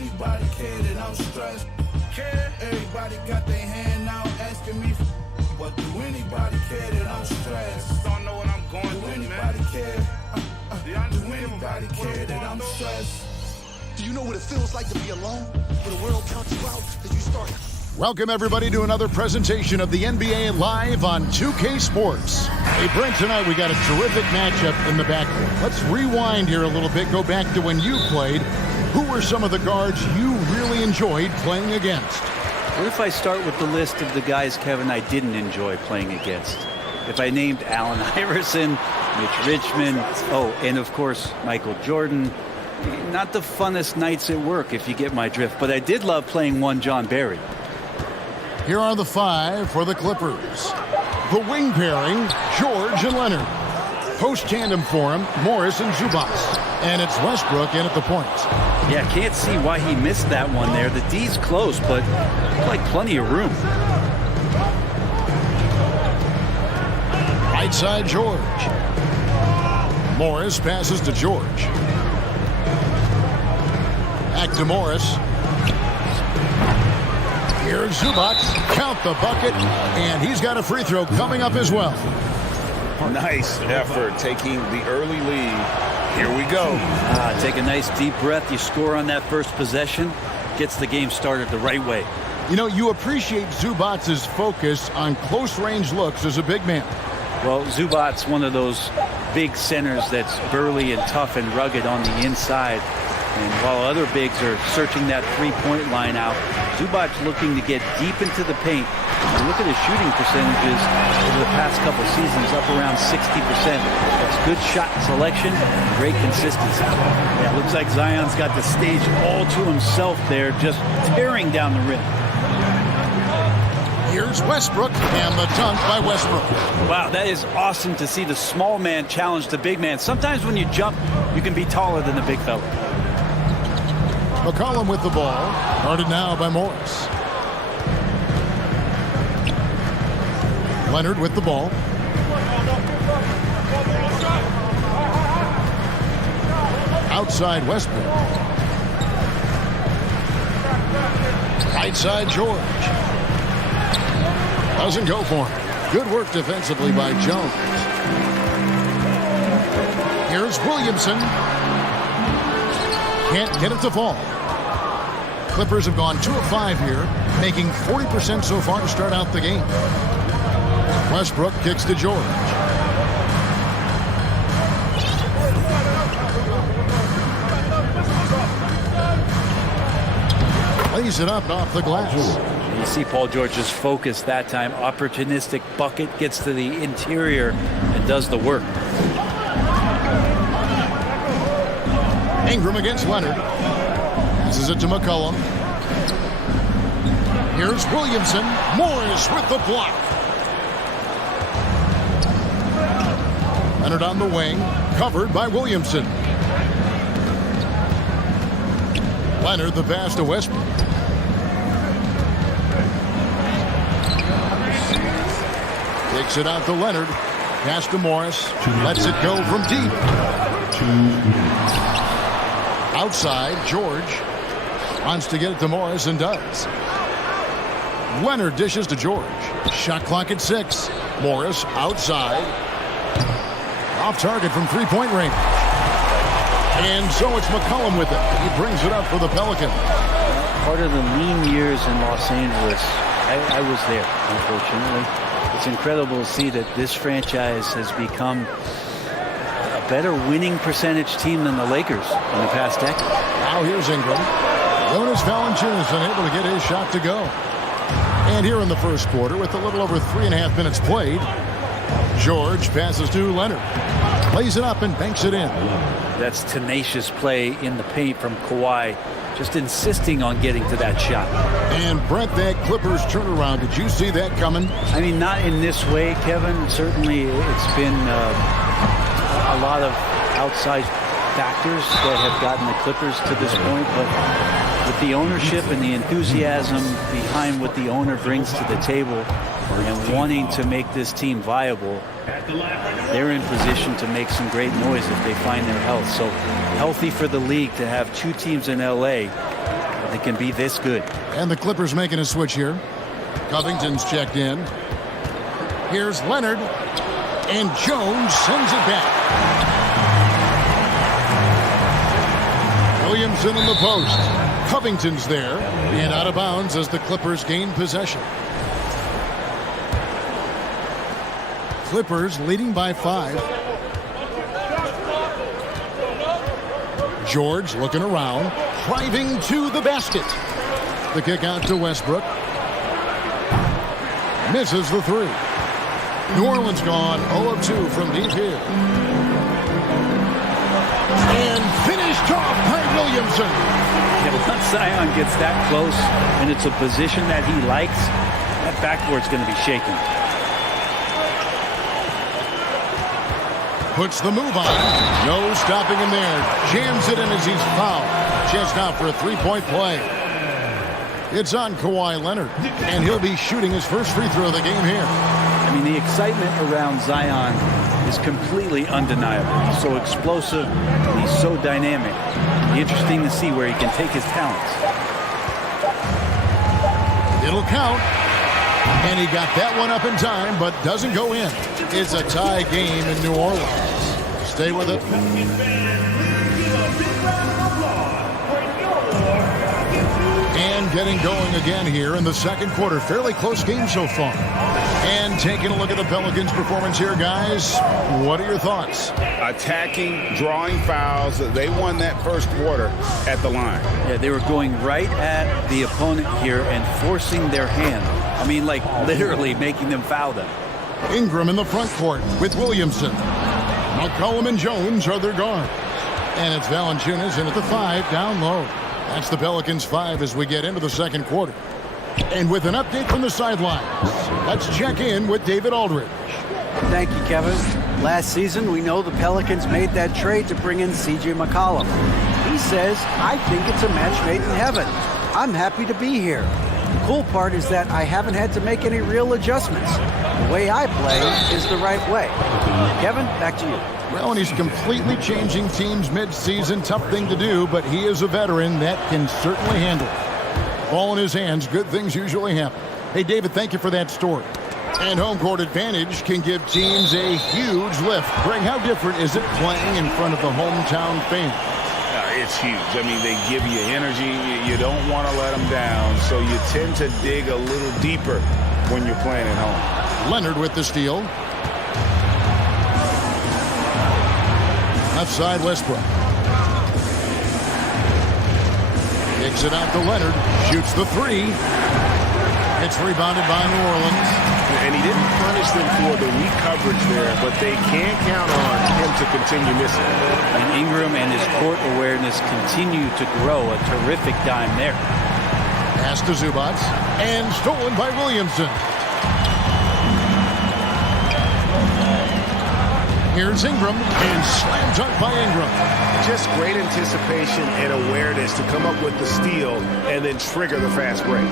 anybody care that I'm stressed? Care? Everybody got their hand out asking me, but do anybody care that I'm stressed? Don't know what I'm going Do through, anybody man. care? Do anybody care that I'm stressed? Do you know what it feels like to be alone? When the world counts you out, then you start. Welcome, everybody, to another presentation of the NBA live on 2K Sports. Hey, Brent, tonight we got a terrific matchup in the backcourt. Let's rewind here a little bit, go back to when you played. Who were some of the guards you really enjoyed playing against? What if I start with the list of the guys, Kevin, I didn't enjoy playing against? If I named Allen Iverson, Mitch Richmond, and of course, Michael Jordan. Not the funnest nights at work, if you get my drift, but I did love playing one John Barry. Here are the five for the Clippers. The wing pairing, George and Leonard. Post-tandem for him, Morris and Zubac. And it's Westbrook in at the point. Yeah, can't see why he missed that one there. The D's close, but like plenty of room. Right side, George. Morris passes to George. Back to Morris. Here's Zubac. Count the bucket. And he's got a free throw coming up as well. Nice effort taking the early lead. Here we go. Take a nice deep breath. You score on that first possession. Gets the game started the right way. You know, you appreciate Zubac's focus on close-range looks as a big man. Well, Zubac's one of those big centers that's burly and tough and rugged on the inside. And while other bigs are searching that three-point line out, Zubac's looking to get deep into the paint. And look at his shooting percentages over the past couple seasons, up around 60%. That's good shot selection, great consistency. Yeah, looks like Zion's got the stage all to himself there, just tearing down the rim. Here's Westbrook, and the dunk by Westbrook. Wow, that is awesome to see the small man challenge the big man. Sometimes when you jump, you can be taller than the big fella. McCollum with the ball. Guarded now by Morris. Leonard with the ball. Outside Westbrook. Right side George. Doesn't go for him. Good work defensively by Jones. Here's Williamson. Can't get it to fall. Clippers have gone 2 of 5 here, making 40% so far to start out the game. Westbrook kicks to George. Lays it up off the glass. You see Paul George's focus that time. Opportunistic bucket, gets to the interior and does the work. Ingram against Leonard. Passes it to McCollum. Here's Williamson. Morris with the block. Leonard on the wing. Covered by Williamson. Leonard the pass to Westbrook. Takes it out to Leonard. Pass to Morris. Lets it go from deep. Outside, George wants to get it to Morris and does. Leonard dishes to George. Shot clock at 6. Morris outside. Off target from three-point range. And so it's McCollum with it. He brings it up for the Pelicans. Part of the lean years in Los Angeles, I was there, unfortunately. It's incredible to see that this franchise has become a better winning percentage team than the Lakers in the past decade. Now here's Ingram. Jonas Valanciunas unable to get his shot to go. And here in the first quarter, with a little over 3.5 minutes played, George passes to Leonard. Plays it up and banks it in. That's tenacious play in the paint from Kawhi, just insisting on getting to that shot. And Brent, that Clippers turnaround, did you see that coming? I mean, not in this way, Kevin. Certainly it's been a lot of outside factors that have gotten the Clippers to this point, but with the ownership and the enthusiasm behind what the owner brings to the table and wanting to make this team viable, they're in position to make some great noise if they find their health. So healthy for the league to have two teams in LA that can be this good. And the Clippers making a switch here. Covington's checked in. Here's Leonard. And Jones sends it back. Williamson in the post. Covington's there. And out of bounds as the Clippers gain possession. Clippers leading by 5. George looking around. Driving to the basket. The kick out to Westbrook. Misses the 3. New Orleans gone 0 of 2 from deep here. And finished off by Williamson. Yeah, once Zion gets that close and it's a position that he likes, that backboard's going to be shaking. Puts the move on. No stopping him there. Jams it in as he's fouled. Chance now for a 3-point play. It's on Kawhi Leonard, and he'll be shooting his first free throw of the game here. I mean, the excitement around Zion is completely undeniable. He's so explosive. He's so dynamic. It'll be interesting to see where he can take his talents. It'll count. And he got that one up in time, but doesn't go in. It's a tie game in New Orleans. Stay with it. And getting going again here in the second quarter. Fairly close game so far. And taking a look at the Pelicans' performance here, guys. What are your thoughts? Attacking, drawing fouls. They won that first quarter at the line. Yeah, they were going right at the opponent here and forcing their hand. I mean, like literally making them foul them. Ingram in the front court with Williamson. McCollum and Jones are their guards. And it's Valanciunas in at the 5 down low. That's the Pelicans 5 as we get into the second quarter. And with an update from the sidelines, let's check in with David Aldridge. Thank you, Kevin. Last season, we know the Pelicans made that trade to bring in C.J. McCollum. He says, I think it's a match made in heaven. I'm happy to be here. The cool part is that I haven't had to make any real adjustments. The way I play is the right way. Kevin, back to you. Well, and he's completely changing teams mid-season. Tough thing to do, but he is a veteran that can certainly handle it. Ball in his hands, good things usually happen. Hey, David, thank you for that story. And home court advantage can give teams a huge lift. Greg, how different is it playing in front of the hometown fans? It's huge. I mean, they give you energy. You don't want to let them down, so you tend to dig a little deeper when you're playing at home. Leonard with the steal. Left side, Westbrook. Kicks it out to Leonard. Shoots the 3. It's rebounded by New Orleans. And he didn't punish them for the weak coverage there, but they can't count on him to continue missing. And Ingram and his court awareness continue to grow. A terrific dime there. Pass to Zubac. And stolen by Williamson. Here's Ingram, and slam dunk by Ingram. Just great anticipation and awareness to come up with the steal and then trigger the fast break.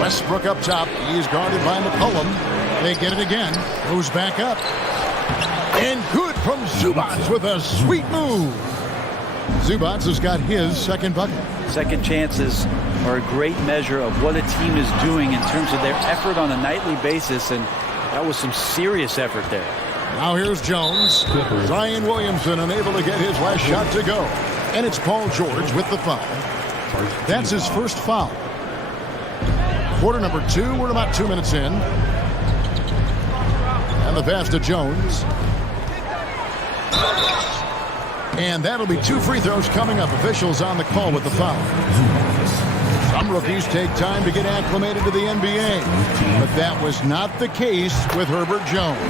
Westbrook up top. He's guarded by McCollum. They get it again. Goes back up. And good from Zubac with a sweet move. Zubac has got his second bucket. Second chances are a great measure of what a team is doing in terms of their effort on a nightly basis, and that was some serious effort there. Now here's Jones. Zion Williamson unable to get his last shot to go. And it's Paul George with the foul. That's his first foul. Quarter number 2. We're about 2 minutes in. And the pass to Jones. And that'll be 2 free throws coming up. Officials on the call with the foul. Some rookies take time to get acclimated to the NBA. But that was not the case with Herbert Jones.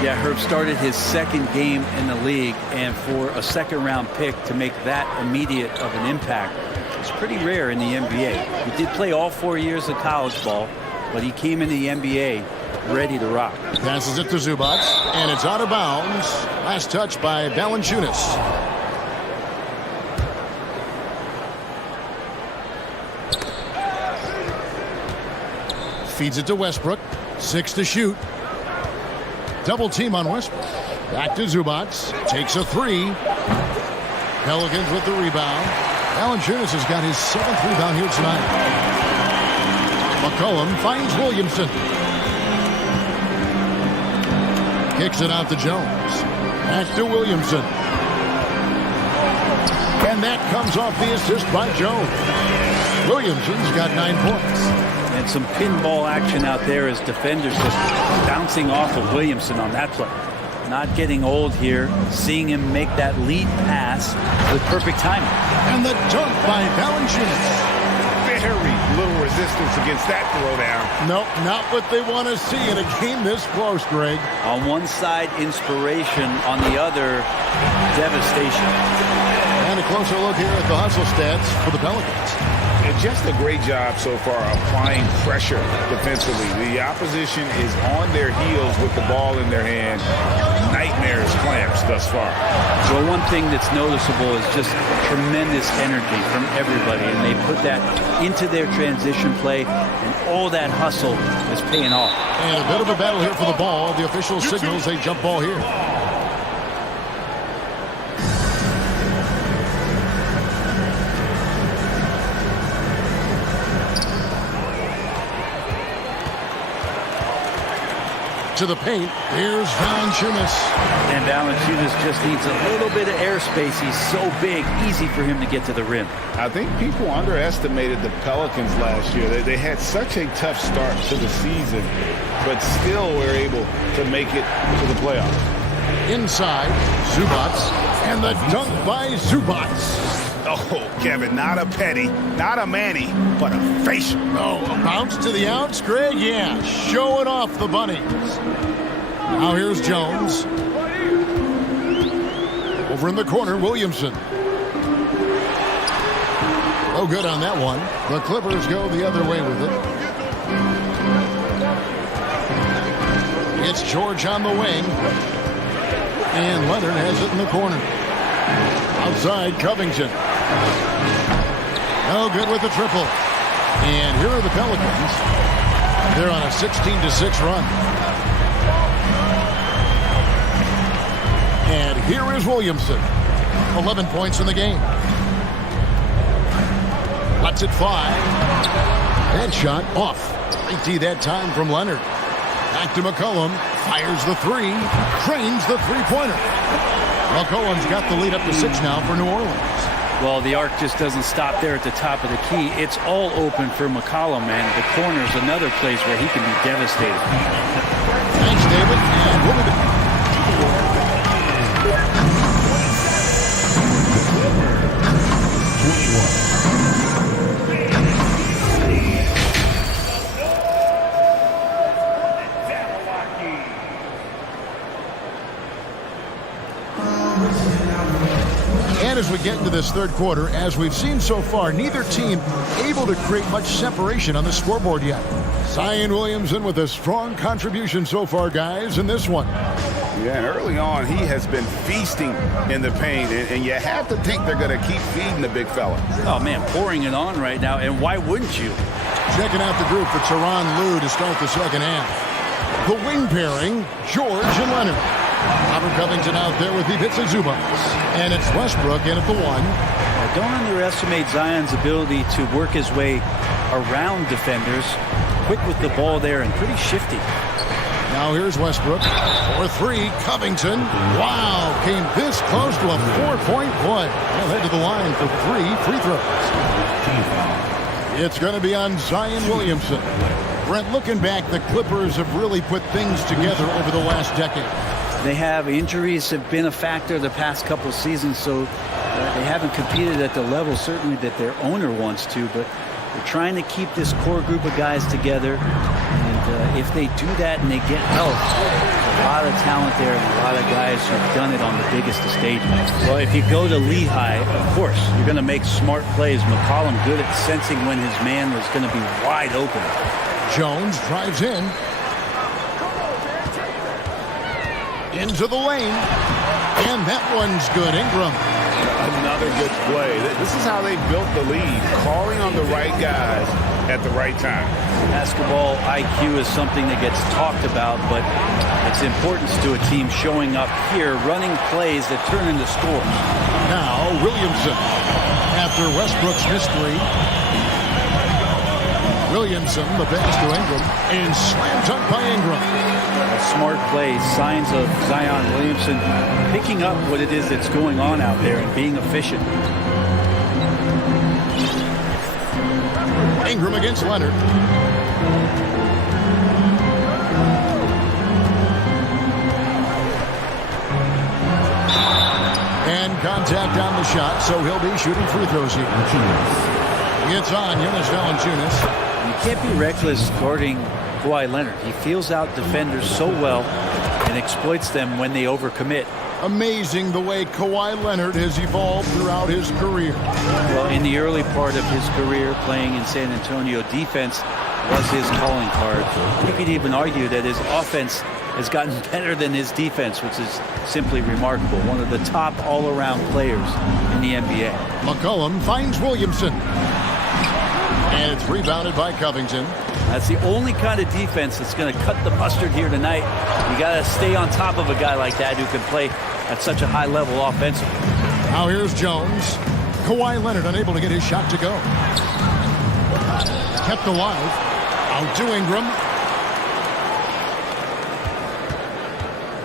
Yeah, Herb started his second game in the league, and for a second-round pick to make that immediate of an impact is pretty rare in the NBA. He did play all 4 years of college ball, but he came in the NBA ready to rock. Passes it to Zubac, and it's out of bounds. Last touch by Valanciunas. Feeds it to Westbrook. 6 to shoot. Double team on Westbrook. Back to Zubac. Takes a 3. Pelicans with the rebound. Janis has got his 7th rebound here tonight. McCollum finds Williamson. Kicks it out to Jones. Back to Williamson. And that comes off the assist by Jones. Williamson's got 9 points. And some pinball action out there as defenders just bouncing off of Williamson on that play. Not getting old here. Seeing him make that lead pass with perfect timing. And the dunk by Valanciunas. Very little resistance against that throwdown. Nope, not what they want to see in a game this close, Greg. On one side, inspiration. On the other, devastation. And a closer look here at the hustle stats for the Pelicans. And just a great job so far applying pressure defensively. The opposition is on their heels with the ball in their hand. Nightmares clamps thus far. Well, one thing that's noticeable is just tremendous energy from everybody, and they put that into their transition play, and all that hustle is paying off. And a bit of a battle here for the ball. The official signals a jump ball here. To the paint, here's Valanciunas. And Valanciunas just needs a little bit of airspace. He's so big, easy for him to get to the rim. I think people underestimated the Pelicans last year. They had such a tough start to the season, but still were able to make it to the playoffs. Inside, Zubats, and the dunk by Zubats. Oh, Kevin, not a petty, not a Manny, but a facial. Oh, a bounce to the outs, Greg? Yeah, showing off the bunnies. Now here's Jones. Over in the corner, Williamson. Oh, good on that one. The Clippers go the other way with it. It's George on the wing. And Leonard has it in the corner. Outside, Covington. No good with the triple. And here are the Pelicans. They're on a 16-6 run. And here is Williamson. 11 points in the game. Lets it fly. That shot off. 90 that time from Leonard. Back to McCollum. Fires the three. Cranes the three-pointer. McCollum's got the lead up to 6 now for New Orleans. Well, the arc just doesn't stop there at the top of the key. It's all open for McCollum, and the corner's another place where he can be devastated. Thanks, David. And we'll be back. And as we get into this third quarter, as we've seen so far, neither team able to create much separation on the scoreboard yet. Zion Williamson with a strong contribution so far, guys, in this one. Yeah, and early on, he has been feasting in the paint, and you have to think they're going to keep feeding the big fella. Oh, man, pouring it on right now, and why wouldn't you? Checking out the group for Tyronn Lue to start the second half. The wing pairing, George and Leonard. Robert Covington out there with Ivica Zubats. And it's Westbrook in at the one. Don't underestimate Zion's ability to work his way around defenders. Quick with the ball there and pretty shifty. Now here's Westbrook for three. Covington. Wow, came this close to a 4-point play. He'll head to the line for 3 free throws. It's going to be on Zion Williamson. Brent, looking back, the Clippers have really put things together over the last decade. They have injuries have been a factor the past couple seasons, so they haven't competed at the level certainly that their owner wants to, but they're trying to keep this core group of guys together, and if they do that and they get help, a lot of talent there and a lot of guys who've done it on the biggest of stages. Well, if you go to Lehigh, of course, you're going to make smart plays. McCollum good at sensing when his man was going to be wide open. Jones drives in. Into the lane. And that one's good. Ingram. Another good play. This is how they built the lead, calling on the right guys at the right time. Basketball IQ is something that gets talked about, but its importance to a team showing up here, running plays that turn into scores. Now Williamson, after Westbrook's mystery. Williamson, the pass to Ingram, and slam dunk by Ingram. A smart play, signs of Zion Williamson picking up what it is that's going on out there and being efficient. Ingram against Leonard. And contact on the shot, so he'll be shooting free throws here. It's on Jonas Valanciunas. You can't be reckless guarding Kawhi Leonard. He feels out defenders so well and exploits them when they overcommit. Amazing the way Kawhi Leonard has evolved throughout his career. Well, in the early part of his career playing in San Antonio, defense was his calling card. You could even argue that his offense has gotten better than his defense, which is simply remarkable. One of the top all-around players in the NBA. McCollum finds Williamson. And it's rebounded by Covington. That's the only kind of defense that's going to cut the mustard here tonight. You got to stay on top of a guy like that who can play at such a high level offensively. Now here's Jones. Kawhi Leonard unable to get his shot to go. Kept alive. Out to Ingram.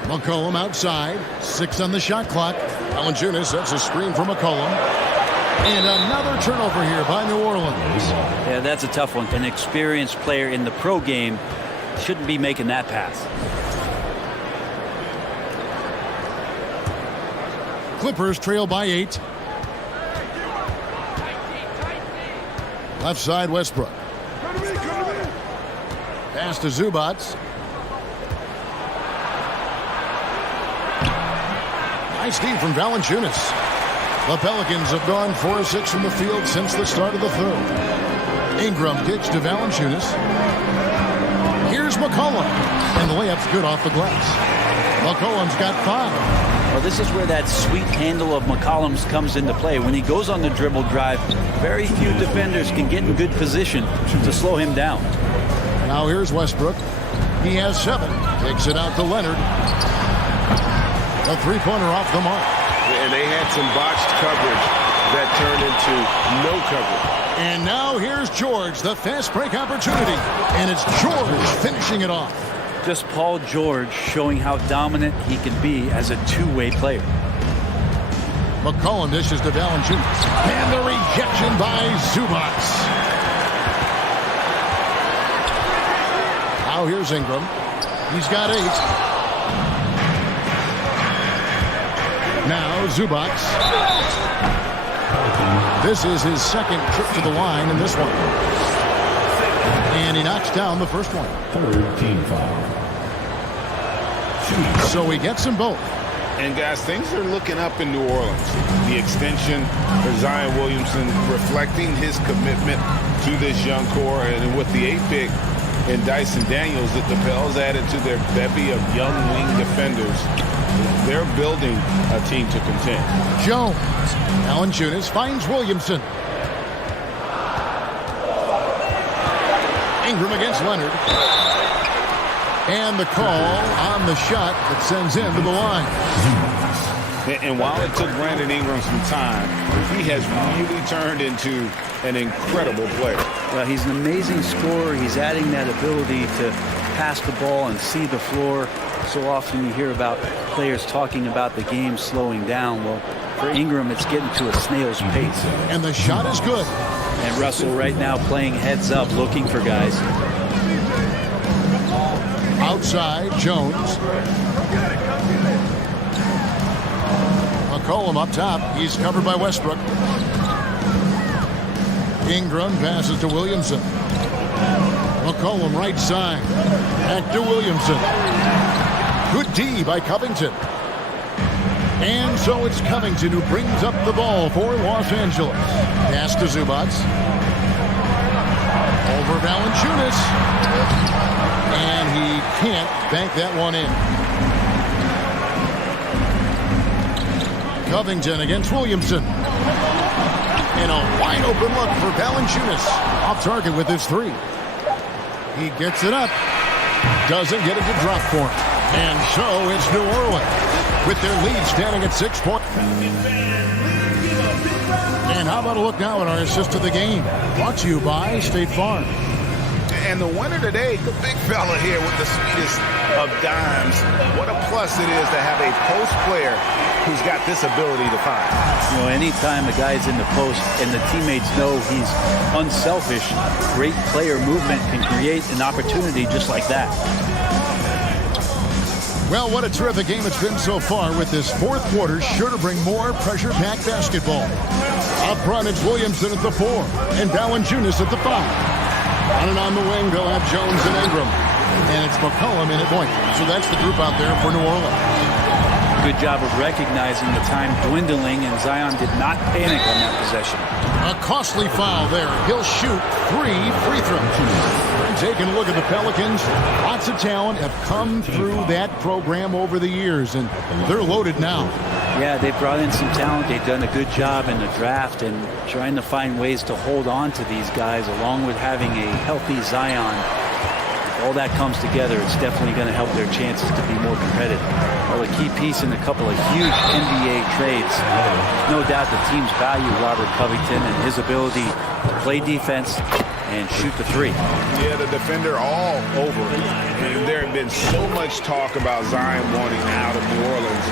McCollum outside. 6 on the shot clock. Valanciunas sets a screen for McCollum. And another turnover here by New Orleans. Yeah, that's a tough one. An experienced player in the pro game shouldn't be making that pass. Clippers trail by 8. Left side, Westbrook. Pass to Zubac. Nice D from Valanciunas. The Pelicans have gone 4 of 6 from the field since the start of the third. Ingram ditch to Valanciunas. Here's McCollum. And the layup's good off the glass. McCollum's got 5. Well, this is where that sweet handle of McCollum's comes into play. When he goes on the dribble drive, very few defenders can get in good position to slow him down. Now here's Westbrook. He has 7. Takes it out to Leonard. A three-pointer off the mark. And they had some botched coverage that turned into no coverage. And now here's George, the fast break opportunity. And it's George finishing it off. Just Paul George showing how dominant he can be as a two-way player. McCollum dishes to Valanciunas. And the rejection by Zubac. Now here's Ingram. He's got 8. Now Zubac. This is his second trip to the line in this one. And he knocks down the first one. Third team foul. So he gets them both. And guys, things are looking up in New Orleans. The extension for Zion Williamson reflecting his commitment to this young core. And with the 8th pick and Dyson Daniels that the Pels added to their bevy of young wing defenders, they're building a team to contend. Jones. Valanciunas finds Williamson. Ingram against Leonard. And the call on the shot that sends him to the line. And while it took Brandon Ingram some time, he has really turned into an incredible player. Well, he's an amazing scorer. He's adding that ability to pass the ball and see the floor. So often you hear about players talking about the game slowing down. Well, for Ingram, it's getting to a snail's pace. And the shot is good. And Russell right now playing heads up, looking for guys. Outside, Jones. McCollum up top. He's covered by Westbrook. Ingram passes to Williamson. McCollum right side. Back to Williamson. Good D by Covington. And so it's Covington who brings up the ball for Los Angeles. Pass to Zubac. Over Valanciunas. And he can't bank that one in. Covington against Williamson. And a wide open look for Valanciunas. Off target with his three. He gets it up. Doesn't get it to drop for him. And so it's New Orleans with their lead standing at 6 points. And how about a look now at our assist of the game? Brought to you by State Farm. And the winner today, the big fella here with the sweetest of dimes. What a plus it is to have a post player who's got this ability to find. You know, anytime a guy's in the post and the teammates know he's unselfish, great player movement can create an opportunity just like that. Well, what a terrific game it's been so far, with this fourth quarter sure to bring more pressure-packed basketball. Up front, it's Williamson at the 4 and Valanciunas at the 5. On and on the wing, they'll have Jones and Ingram. And it's McCollum in at point. So that's the group out there for New Orleans. Good job of recognizing the time dwindling, and Zion did not panic on that possession. A costly foul there. He'll shoot 3 free throws. Taking a look at the Pelicans, lots of talent have come through that program over the years, and they're loaded now. Yeah, they brought in some talent. They've done a good job in the draft and trying to find ways to hold on to these guys, along with having a healthy Zion. If all that comes together, it's definitely going to help their chances to be more competitive. Well, a key piece in a couple of huge NBA trades. No doubt the teams value Robert Covington and his ability to play defense and shoot the 3. Yeah, the defender all over. And there had been so much talk about Zion wanting out of New Orleans.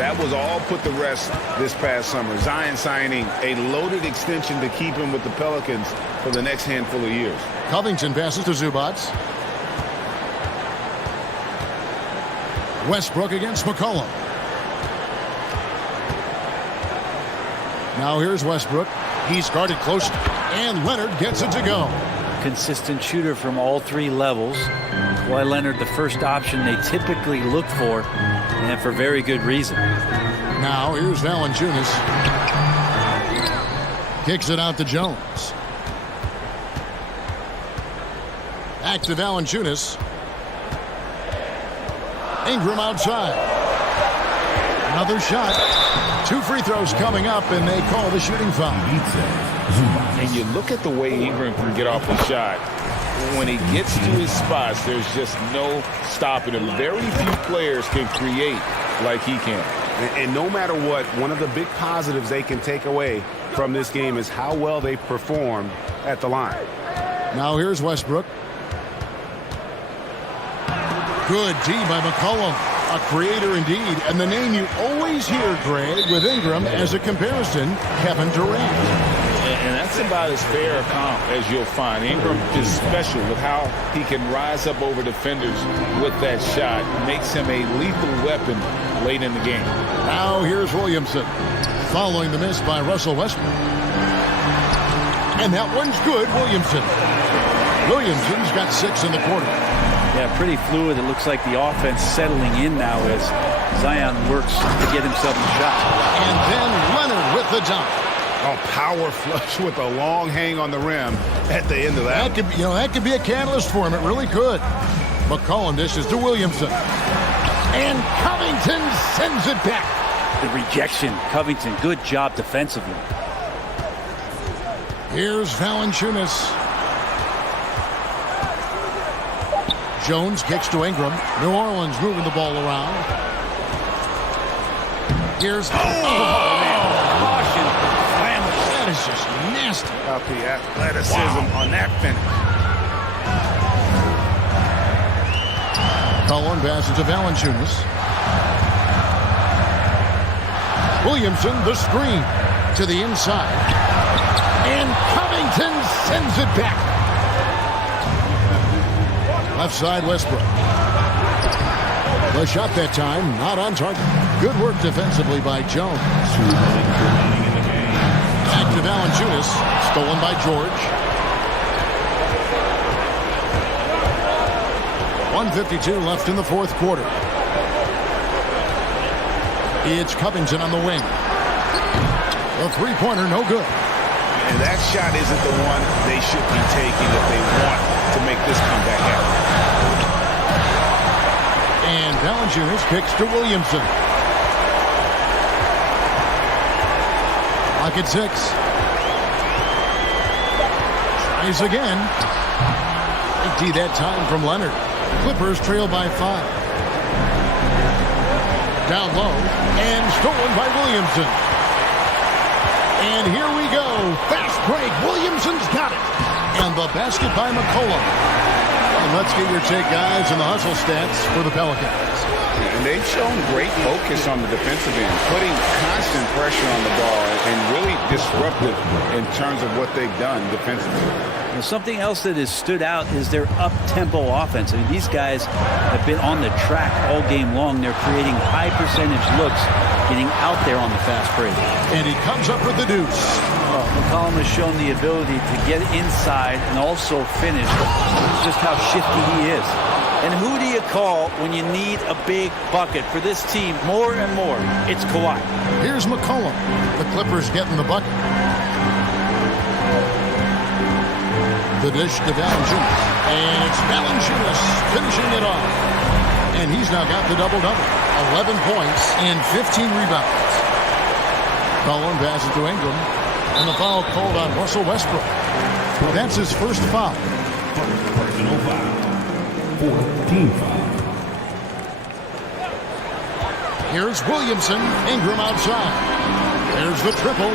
That was all put to rest this past summer. Zion signing a loaded extension to keep him with the Pelicans for the next handful of years. Covington passes to Zubac. Westbrook against McCollum. Now here's Westbrook. He's guarded close, and Leonard gets it to go. Consistent shooter from all 3 levels. Kawhi Leonard, the first option they typically look for, and for very good reason. Now here's Valanciunas. Kicks it out to Jones. Back to Valanciunas. Ingram outside. Another shot. 2 free throws coming up, and they call the shooting foul. And you look at the way Ingram can get off a shot. When he gets to his spots, there's just no stopping him. Very few players can create like he can. And no matter what, one of the big positives they can take away from this game is how well they perform at the line. Now here's Westbrook. Good D by McCollum. A creator indeed. And the name you always hear, Greg, with Ingram as a comparison, Kevin Durant. And that's about as fair a comp as you'll find. Ingram is special with how he can rise up over defenders with that shot. Makes him a lethal weapon late in the game. Now here's Williamson. Following the miss by Russell Westbrook. And that one's good, Williamson. Williamson's got 6 in the quarter. Yeah, pretty fluid. It looks like the offense settling in now as Zion works to get himself a shot. And then Leonard with the dunk. A power flush with a long hang on the rim at the end of that. That could be a catalyst for him. It really could. McCollum dishes to Williamson. And Covington sends it back. The rejection. Covington, good job defensively. Here's Valanciunas. Jones kicks to Ingram. New Orleans moving the ball around. Here's... Caution. That is just nasty. Up the athleticism on that finish. Cullen passes to Valanciunas. Williamson, the screen to the inside. And Covington sends it back. Left side, Westbrook. The shot that time, not on target. Good work defensively by Jones. Back to Valanciunas. Stolen by George. 1:52 left in the fourth quarter. It's Covington on the wing. The three-pointer, no good. And that shot isn't the one they should be taking if they want to make this comeback happen. And Valanciunas kicks to Williamson. clock at 6. Tries again. Big D that time from Leonard. Clippers trail by 5. Down low and stolen by Williamson. And here we go. Fast break. Williamson's got it. And the basket by McCollum. And let's get your take, guys, on the hustle stats for the Pelicans. And they've shown great focus on the defensive end, putting constant pressure on the ball and really disruptive in terms of what they've done defensively. And something else that has stood out is their up-tempo offense. I mean, these guys have been on the track all game long. They're creating high-percentage looks, getting out there on the fast break. And he comes up with the deuce. Well, McCollum has shown the ability to get inside and also finish. Just how shifty he is. And who do you call when you need a big bucket for this team more and more? It's Kawhi. Here's McCollum. The Clippers getting the bucket. The dish to Valanciunas. And it's Valanciunas finishing it off. And he's now got the double-double. 11 points and 15 rebounds. Cullen passes to Ingram. And the foul called on Russell Westbrook. That's his first foul. Personal foul. 14 foul. Here's Williamson. Ingram outside. There's the triple.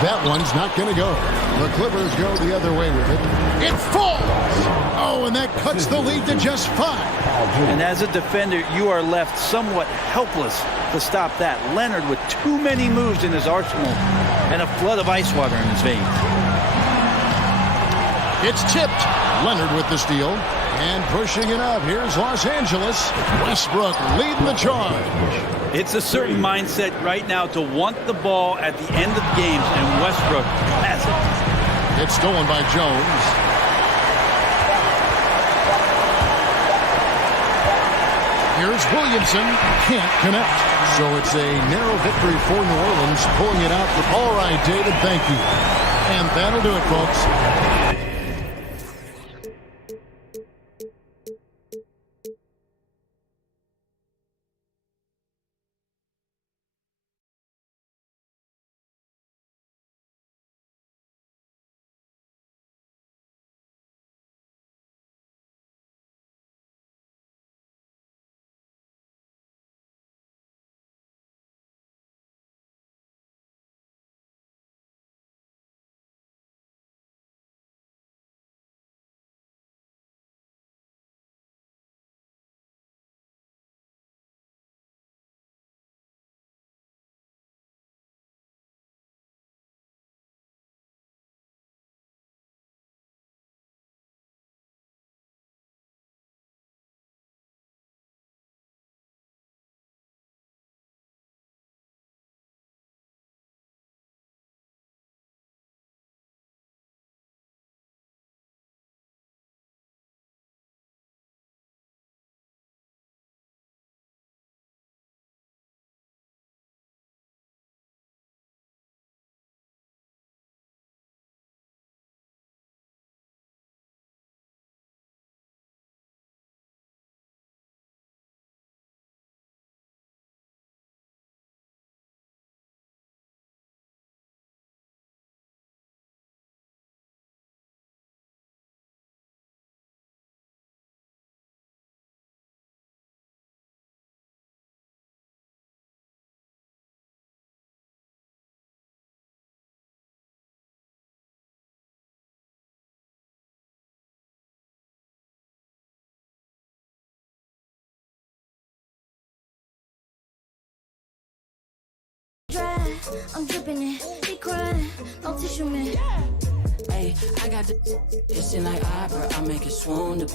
That one's not going to go. The Clippers go the other way with it. It falls! Oh, and that cuts the lead to just 5. And as a defender, you are left somewhat helpless to stop that. Leonard with too many moves in his arsenal and a flood of ice water in his veins. It's tipped. Leonard with the steal. And pushing it up. Here's Los Angeles. Westbrook leading the charge. It's a certain mindset right now to want the ball at the end of games, and Westbrook has it. It's stolen by Jones. Here's Williamson. Can't connect. So it's a narrow victory for New Orleans, pulling it out. All right, David, thank you. And that'll do it, folks. I'm dripping it, he crying, no tissue man. Hey, I got the it's in like opera, I make it swoon.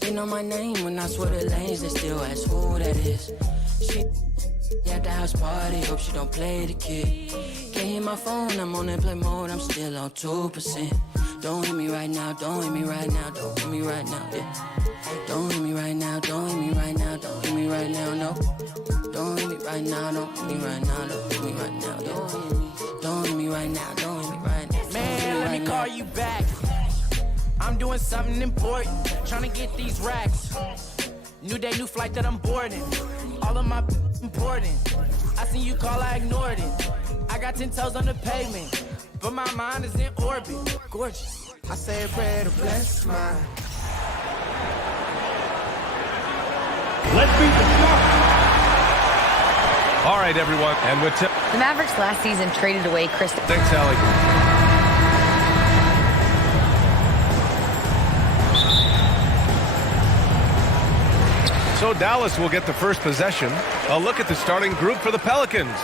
They know my name when I swear the lanes, they still ask who that is. She at the house party, hope she don't play the kid. Can't hear my phone, I'm on airplane mode, I'm still on 2%. Don't hit me right now, don't hit me right now, don't hit me right now, yeah. Don't hit me right now, don't hit me right now, don't hit me right now, no. Don't hit me right now, don't hit me right now, don't hit me right now, yeah. Don't hit me right now, don't hit me right now. Man, let me call you back. I'm doing something important, trying to get these racks. New day, new flight that I'm boarding. All of my important. I seen you call, I ignored it. I got 10 toes on the pavement, but my mind is in orbit. Gorgeous. I say a prayer to bless mine. Let's beat the Sharks. All right, everyone. And with the Mavericks last season traded away Chris. Thanks, Allie. So Dallas will get the first possession. A look at the starting group for the Pelicans.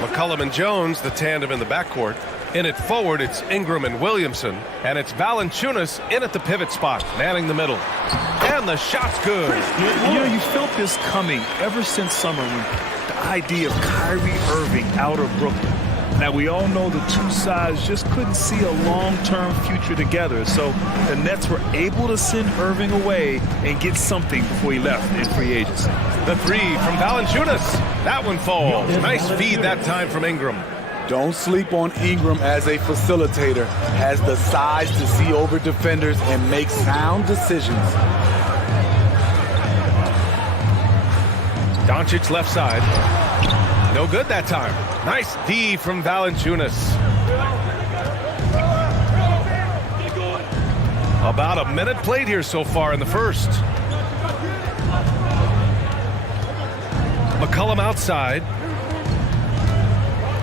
McCollum and Jones, the tandem in the backcourt. In it forward, it's Ingram and Williamson. And it's Valanciunas in at the pivot spot, manning the middle. And the shot's good. You know, you felt this coming ever since summer when the idea of Kyrie Irving out of Brooklyn. Now, we all know the two sides just couldn't see a long-term future together. So the Nets were able to send Irving away and get something before he left in free agency. The three from Valanciunas. That one falls. Nice feed that time from Ingram. Don't sleep on Ingram as a facilitator. Has the size to see over defenders and make sound decisions. Doncic left side. No good that time. Nice D from Valanciunas. About a minute played here so far in the first. McCollum outside.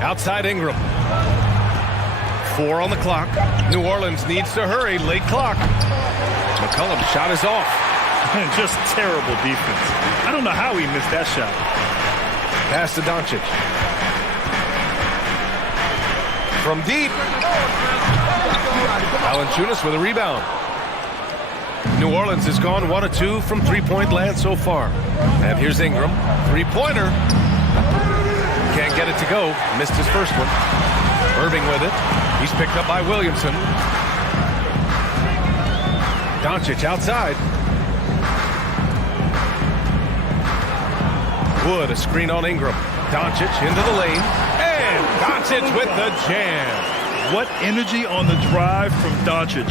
Outside Ingram. 4 on the clock. New Orleans needs to hurry. Late clock. McCollum's shot is off. Just terrible defense. I don't know how he missed that shot. Pass to Doncic. From deep. Valanciunas with a rebound. New Orleans has gone 1 of 2 from three-point land so far. And here's Ingram. Three-pointer. Can't get it to go. Missed his first one. Irving with it. He's picked up by Williamson. Doncic outside. Wood, a screen on Ingram. Doncic into the lane. And Doncic with the jam. What energy on the drive from Doncic.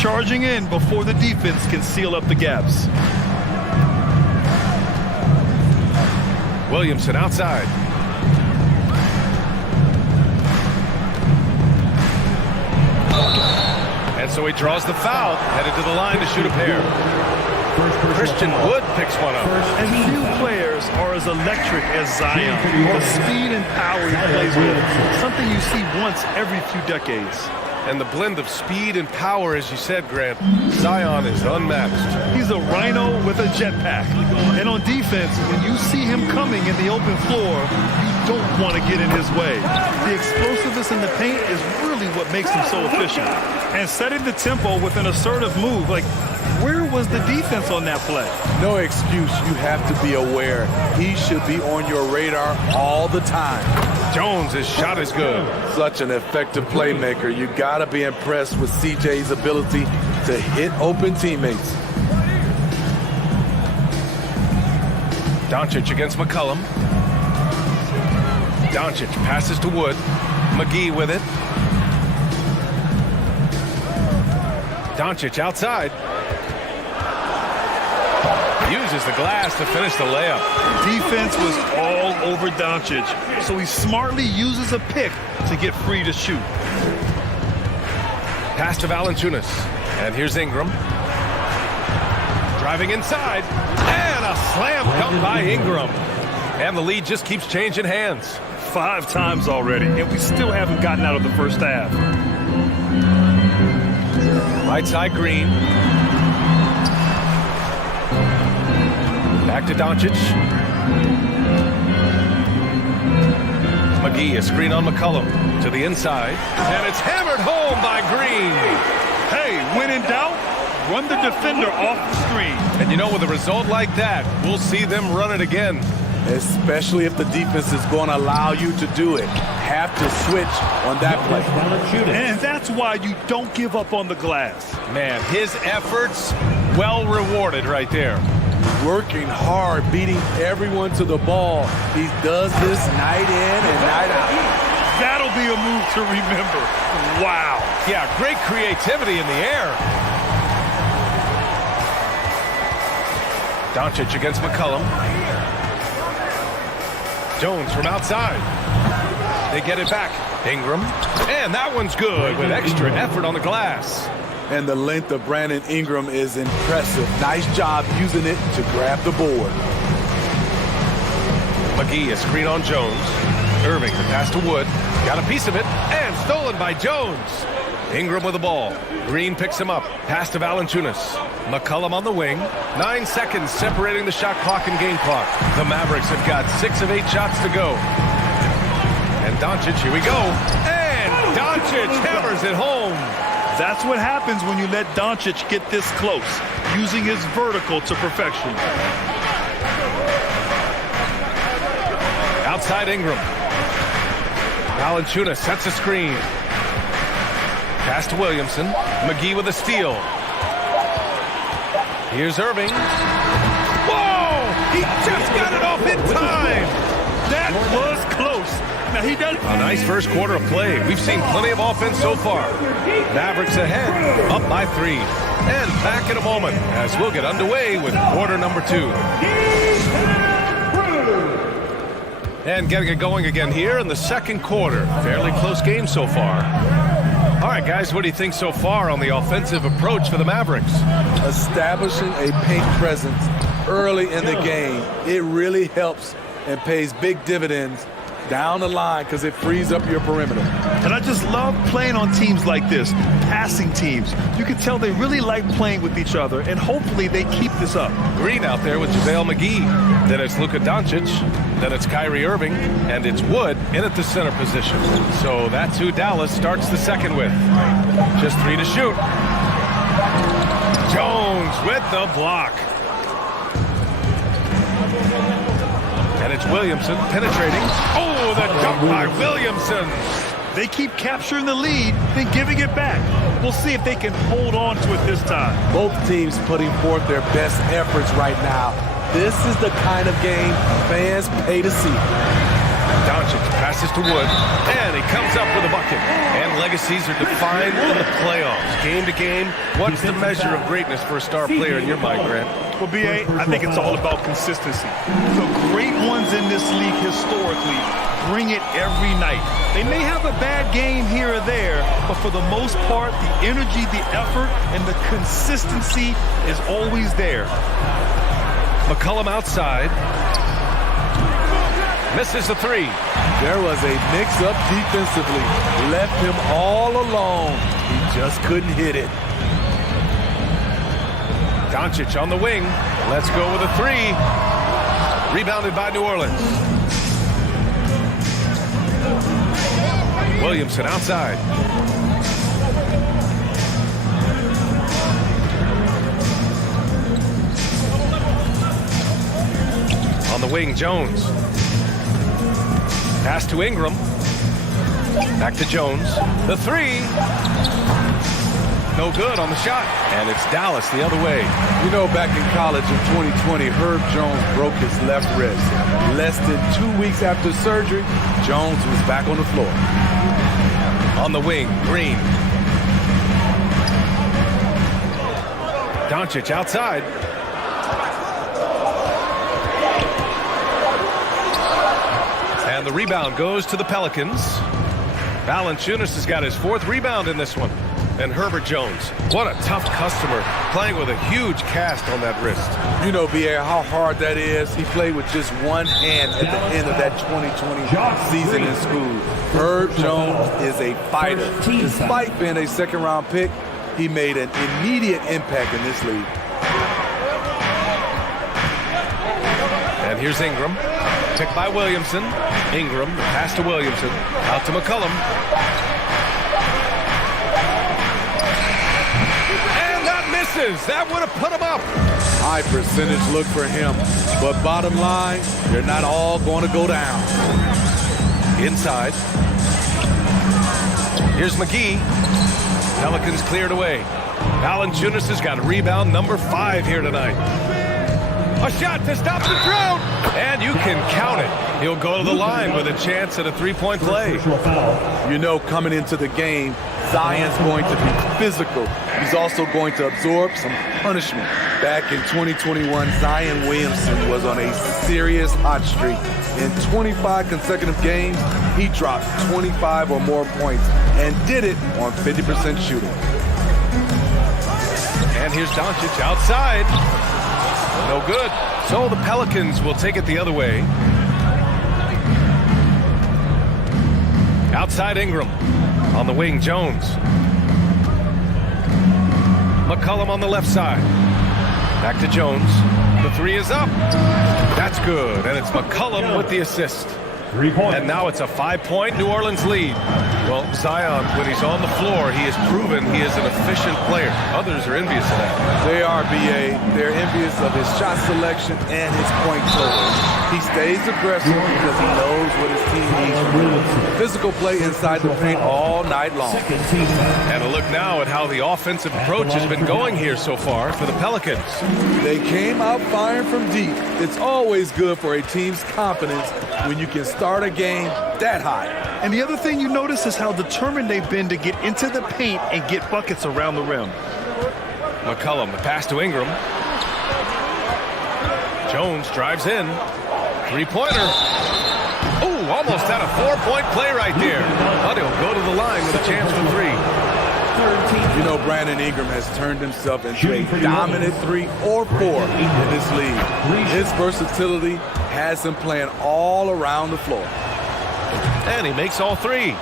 Charging in before the defense can seal up the gaps. Williamson outside. And so he draws the foul, headed to the line to shoot a pair. Christian Wood picks one up. And few players are as electric as Zion. The speed and power he plays with, something you see once every few decades. And the blend of speed and power, as you said, Grant, Zion is unmatched. He's a rhino with a jetpack. And on defense, when you see him coming in the open floor, you don't want to get in his way. The explosiveness in the paint is really what makes him so efficient. And setting the tempo with an assertive move, like, where was the defense on that play? No excuse. You have to be aware. He should be on your radar all the time. Jones, his shot is good. Such an effective playmaker. You got to be impressed with CJ's ability to hit open teammates. Doncic against McCollum. Doncic passes to Wood. McGee with it. Doncic outside. Uses the glass to finish the layup. Defense was all over Doncic, so he smartly uses a pick to get free to shoot. Pass to Valanciunas. And here's Ingram. Driving inside. And a slam dunk by Ingram. And the lead just keeps changing hands. 5 times already, and we still haven't gotten out of the first half. Right side Green. Back to Doncic. McGee, a screen on McCollum. To the inside. And it's hammered home by Green. Hey, when in doubt, run the defender off the screen. And you know, with a result like that, we'll see them run it again. Especially if the defense is going to allow you to do it. Have to switch on that play. And that's why you don't give up on the glass. Man, his efforts well rewarded right there. Working hard, beating everyone to the ball. He does this night in and night out. That'll be a move to remember. Wow. Yeah, great creativity in the air. Doncic against McCollum. Jones from outside. They get it back. Ingram. And that one's good with extra effort on the glass. And the length of Brandon Ingram is impressive. Nice job using it to grab the board. McGee, a screen on Jones. Irving, the pass to Wood. Got a piece of it. And stolen by Jones. Ingram with the ball. Green picks him up. Pass to Valanciunas. McCollum on the wing. 9 seconds separating the shot clock and game clock. The Mavericks have got 6 of 8 shots to go. And Doncic, here we go. And Doncic hammers it home. That's what happens when you let Doncic get this close, using his vertical to perfection. Outside Ingram. Valanciunas sets a screen. Pass to Williamson. McGee with a steal. Here's Irving. Whoa! He just got it off in time. That was close. Now he does. A nice first quarter of play. We've seen plenty of offense so far. Mavericks ahead, up by 3. And back in a moment as we'll get underway with quarter number 2. And getting it going again here in the second quarter. Fairly close game so far. All right, guys, what do you think so far on the offensive approach for the Mavericks? Establishing a paint presence early in the game, it really helps and pays big dividends down the line because it frees up your perimeter. And I just love playing on teams like this, passing teams. You can tell they really like playing with each other, and hopefully they keep this up. Green out there with JaVale McGee. Then it's Luka Doncic. Then it's Kyrie Irving. And it's Wood in at the center position. So that's who Dallas starts the second with. Just 3 to shoot. Jones with the block. And it's Williamson penetrating. Oh, the dunk by Williamson. They keep capturing the lead, then giving it back. We'll see if they can hold on to it this time. Both teams putting forth their best efforts right now. This is the kind of game fans pay to see. Doncic passes to Wood, and he comes up with a bucket. And legacies are defined in the playoffs. Game to game, what's the measure of greatness for a star player in your mind, Grant? Well, B.A., I think it's all about consistency. The great ones in this league historically bring it every night. They may have a bad game here or there, but for the most part, the energy, the effort, and the consistency is always there. McCollum outside. Misses the 3. There was a mix-up defensively. Left him all alone. He just couldn't hit it. Doncic on the wing. Let's go with a 3. Rebounded by New Orleans. Williamson outside. On the wing, Jones. Pass to Ingram. Back to Jones. The 3. No good on the shot. And it's Dallas the other way. You know, back in college in 2020, Herb Jones broke his left wrist. Less than 2 weeks after surgery, Jones was back on the floor. On the wing, Green. Doncic outside. And the rebound goes to the Pelicans. Valanciunas has got his 4th rebound in this one. And Herbert Jones, what a tough customer, playing with a huge cast on that wrist. You know, B.A., how hard that is. He played with just one hand at the end of that 2020 season in school. Herb Jones is a fighter. Despite being a second-round pick, he made an immediate impact in this league. And here's Ingram. Picked by Williamson. Ingram, the pass to Williamson. Out to McCollum. And that misses. That would have put him up. High percentage look for him. But bottom line, they're not all going to go down. Inside. Here's McGee. Pelicans cleared away. Valanciunas has got rebound number 5 here tonight. A shot to stop the drought. And you can count it. He'll go to the line with a chance at a 3-point play. You know, coming into the game, Zion's going to be physical. He's also going to absorb some punishment. Back in 2021, Zion Williamson was on a serious hot streak. In 25 consecutive games, he dropped 25 or more points and did it on 50% shooting. And here's Doncic outside. No good. So the Pelicans will take it the other way. Outside Ingram. On the wing, Jones. McCollum on the left side. Back to Jones. The three is up. That's good. And it's McCollum with the assist. 3 points. And now it's a 5-point New Orleans lead. Well, Zion, when he's on the floor, he has proven he is an efficient player. Others are envious of that. They are, B.A. They're envious of his shot selection and his point total. He stays aggressive because he knows what his team needs. Physical play inside the paint all night long. And a look now at how the offensive approach has been going here so far for the Pelicans. They came out firing from deep. It's always good for a team's confidence when you can start a game that high. And the other thing you notice is how determined they've been to get into the paint and get buckets around the rim. McCollum, the pass to Ingram. Jones drives in. Three-pointer. Oh, almost had a 4-point play right there. But he'll go to the line with a chance for three. You know, Brandon Ingram has turned himself into a dominant 3 or 4 in this league. His versatility has him playing all around the floor. And he makes all three.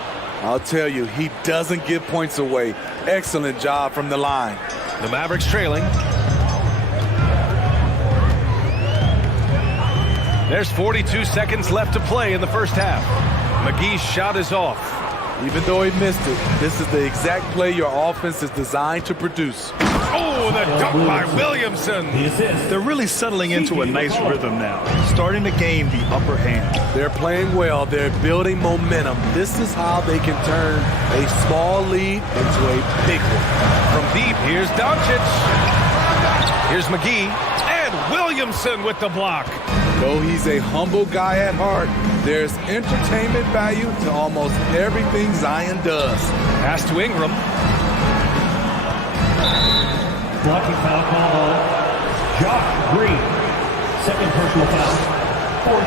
I'll tell you, he doesn't give points away. Excellent job from the line. The Mavericks trailing. There's 42 seconds left to play in the first half. McGee's shot is off. Even though he missed it, this is the exact play your offense is designed to produce. Oh, the dunk by Williamson. They're really settling into a nice rhythm now, starting to gain the upper hand. They're playing well. They're building momentum. This is how they can turn a small lead into a big one. From deep, here's Doncic. Here's McGee. And Williamson with the block. Though he's a humble guy at heart, there's entertainment value to almost everything Zion does. Pass to Ingram. Blocking foul called on Josh Green. Second personal foul.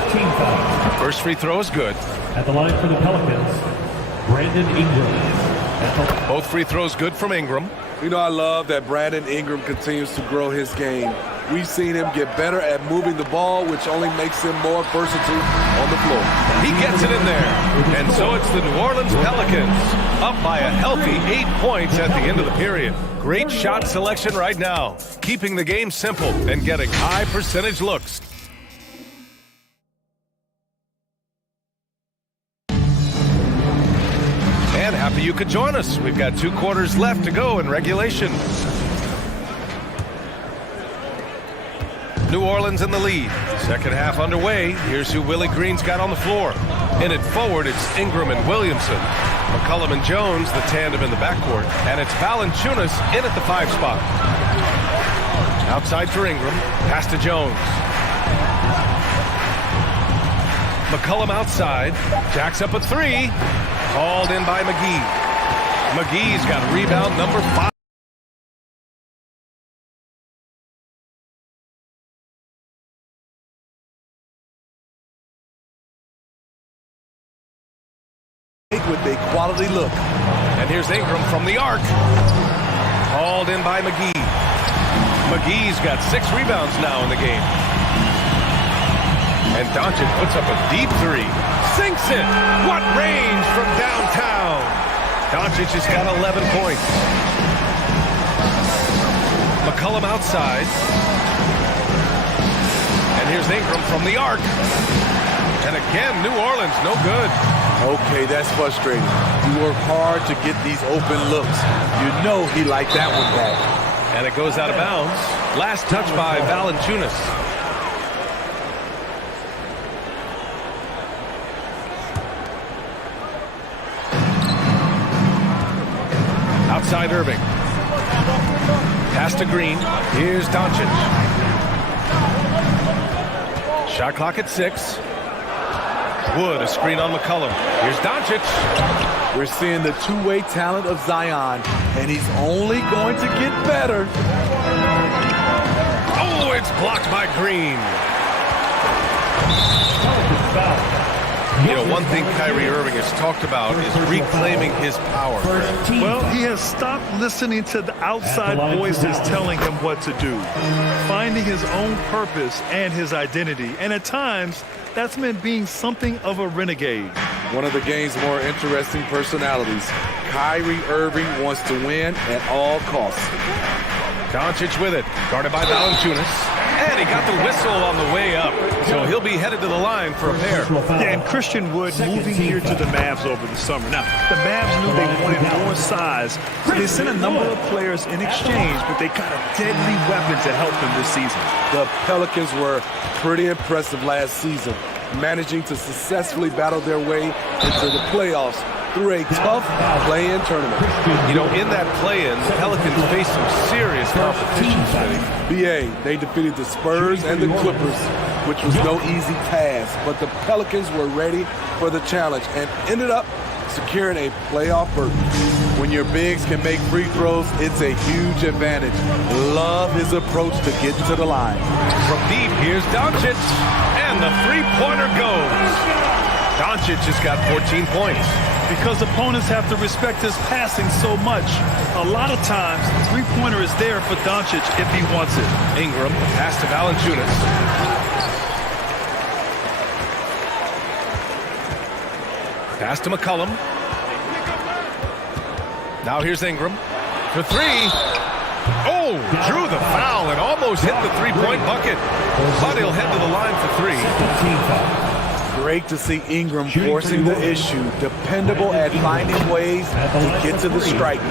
14 foul. First free throw is good. At the line for the Pelicans, Brandon Ingram. Both free throws good from Ingram. You know, I love that Brandon Ingram continues to grow his game. We've seen him get better at moving the ball, which only makes him more versatile on the floor. He gets it in there. And so it's the New Orleans Pelicans up by a healthy 8 points at the end of the period. Great shot selection right now, keeping the game simple and getting high percentage looks. And happy you could join us. We've got 2 quarters left to go in regulation. New Orleans in the lead. Second half underway. Here's who Willie Green's got on the floor. In it forward, it's Ingram and Williamson. McCollum and Jones, the tandem in the backcourt. And it's Valanciunas in at the 5 spot. Outside for Ingram. Pass to Jones. McCollum outside. Jacks up a 3. Called in by McGee. McGee's got rebound number 5. With a quality look. And here's Ingram from the arc. Called in by McGee. McGee's got 6 rebounds now in the game. And Doncic puts up a deep 3. Sinks it. What range from downtown. Doncic has got 11 points. McCollum outside. And here's Ingram from the arc. And again, New Orleans, no good. Okay, that's frustrating. You work hard to get these open looks. You know he liked that one back. And it goes out of bounds. Last touch by Valanciunas. Outside Irving. Pass to Green. Here's Doncic. Shot clock at 6. Wood, a screen on McCollum. Here's Doncic. We're seeing the two-way talent of Zion, and he's only going to get better. Oh, it's blocked by Green. You know, one thing Kyrie Irving has talked about is reclaiming his power. Well, he has stopped listening to the outside voices telling him what to do, finding his own purpose and his identity. And at times, that's meant being something of a renegade. One of the game's more interesting personalities. Kyrie Irving wants to win at all costs. Doncic with it, guarded by Valanciunas. And he got the whistle on the way up, so he'll be headed to the line for a pair. Yeah, and Christian Wood moving here to the Mavs over the summer. Now, the Mavs knew they wanted more size, so they sent a number of players in exchange, but they got a deadly weapon to help them this season. The Pelicans were pretty impressive last season, managing to successfully battle their way into the playoffs through a tough play-in tournament. You know, in that play-in, the Pelicans faced some serious competition today. BA, they defeated the Spurs and the Clippers, which was no easy task, but the Pelicans were ready for the challenge and ended up securing a playoff berth. When your bigs can make free throws, it's a huge advantage. Love his approach to getting to the line. From deep, here's Doncic, and the three-pointer goes. Doncic has got 14 points. Because opponents have to respect his passing so much. A lot of times, the three-pointer is there for Doncic if he wants it. Ingram, pass to Valanciunas. Pass to McCollum. Now here's Ingram for three. Oh, drew the foul and almost hit the three-point bucket. But he'll head to the line for three. Great to see Ingram forcing the issue, dependable at finding ways to get to the stripe.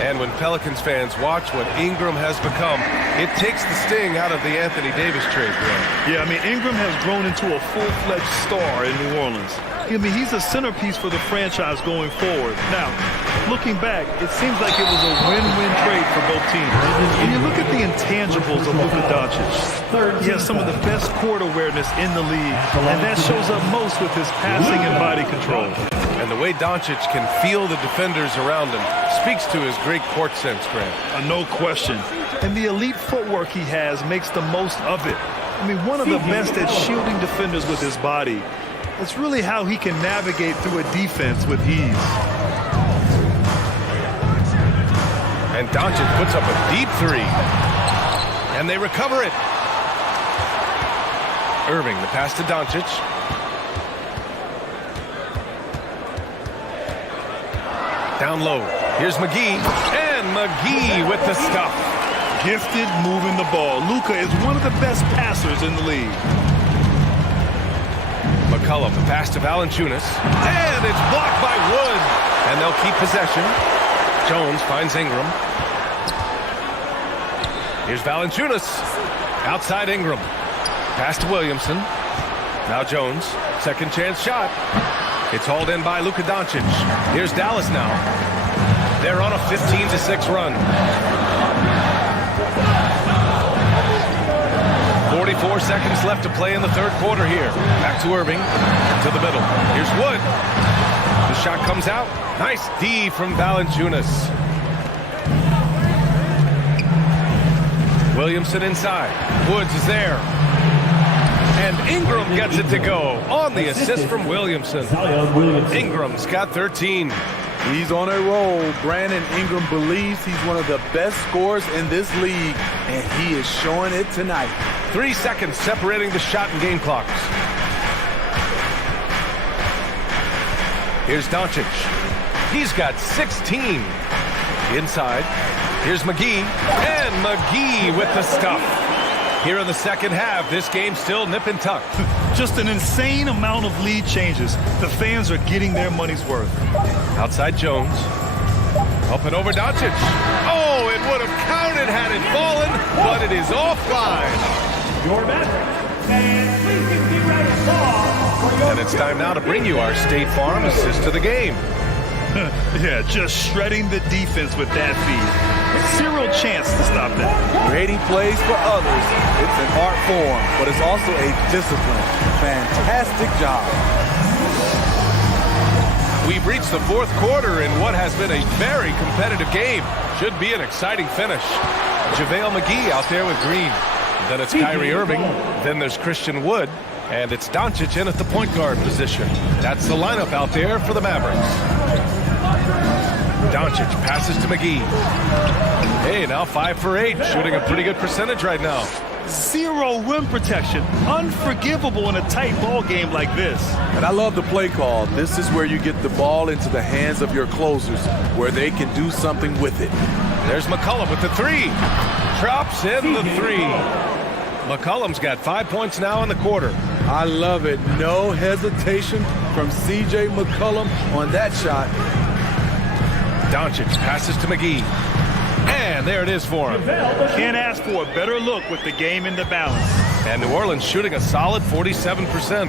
And when Pelicans fans watch what Ingram has become, it takes the sting out of the Anthony Davis trade. Yeah, I mean, Ingram has grown into a full-fledged star in New Orleans. I mean, he's a centerpiece for the franchise going forward. Now, looking back, it seems like it was a win-win trade for both teams. When you look at the intangibles of Luka Doncic, he has some of the best court awareness in the league, and that shows up most with his passing and body control. And the way Doncic can feel the defenders around him speaks to his great court sense, Grant. No question. And the elite footwork he has makes the most of it. I mean, one of the best at shielding defenders with his body. It's really how he can navigate through a defense with ease. And Doncic puts up a deep three. And they recover it. Irving, the pass to Doncic. Down low. Here's McGee. And McGee with the stuff. Gifted moving the ball. Luka is one of the best passers in the league. McCollum, the pass to Valanciunas. And it's blocked by Wood. And they'll keep possession. Jones finds Ingram. Here's Valanciunas. Outside Ingram. Pass to Williamson. Now Jones. Second chance shot. It's hauled in by Luka Doncic. Here's Dallas now. They're on a 15-6 run. 44 seconds left to play in the third quarter here. Back to Irving. To the middle. Here's Wood. The shot comes out. Nice D from Valanciunas. Williamson inside. Woods is there. And Ingram gets it to go on the assist from Williamson. Ingram's got 13. He's on a roll. Brandon Ingram believes he's one of the best scorers in this league, and he is showing it tonight. 3 seconds separating the shot and game clocks. Here's Doncic. He's got 16. Inside. Here's McGee. And McGee with the stuff. Here in the second half, this game still nip and tuck. Just an insane amount of lead changes. The fans are getting their money's worth. Outside Jones. Up and over Doncic. Oh, it would have counted had it fallen, but it is offline. And it's time now to bring you our State Farm assist to the game. Yeah, just shredding the defense with that feed. Zero chance to stop that. Creating plays for others. It's an art form, but it's also a discipline. Fantastic job. We've reached the fourth quarter in what has been a very competitive game. Should be an exciting finish. JaVale McGee out there with Green. Then it's Kyrie Irving. Then there's Christian Wood. And it's Doncic in at the point guard position. That's the lineup out there for the Mavericks. Doncic passes to McGee. Hey, now 5 for 8, shooting a pretty good percentage right now. Zero rim protection. Unforgivable in a tight ball game like this. And I love the play call. This is where you get the ball into the hands of your closers, where they can do something with it. There's McCollum with the 3. Drops in the 3. McCollum's got 5 points now in the quarter. I love it. No hesitation from C.J. McCollum on that shot. Doncic passes to McGee. And there it is for him. Can't ask for a better look with the game in the balance. And New Orleans shooting a solid 47%.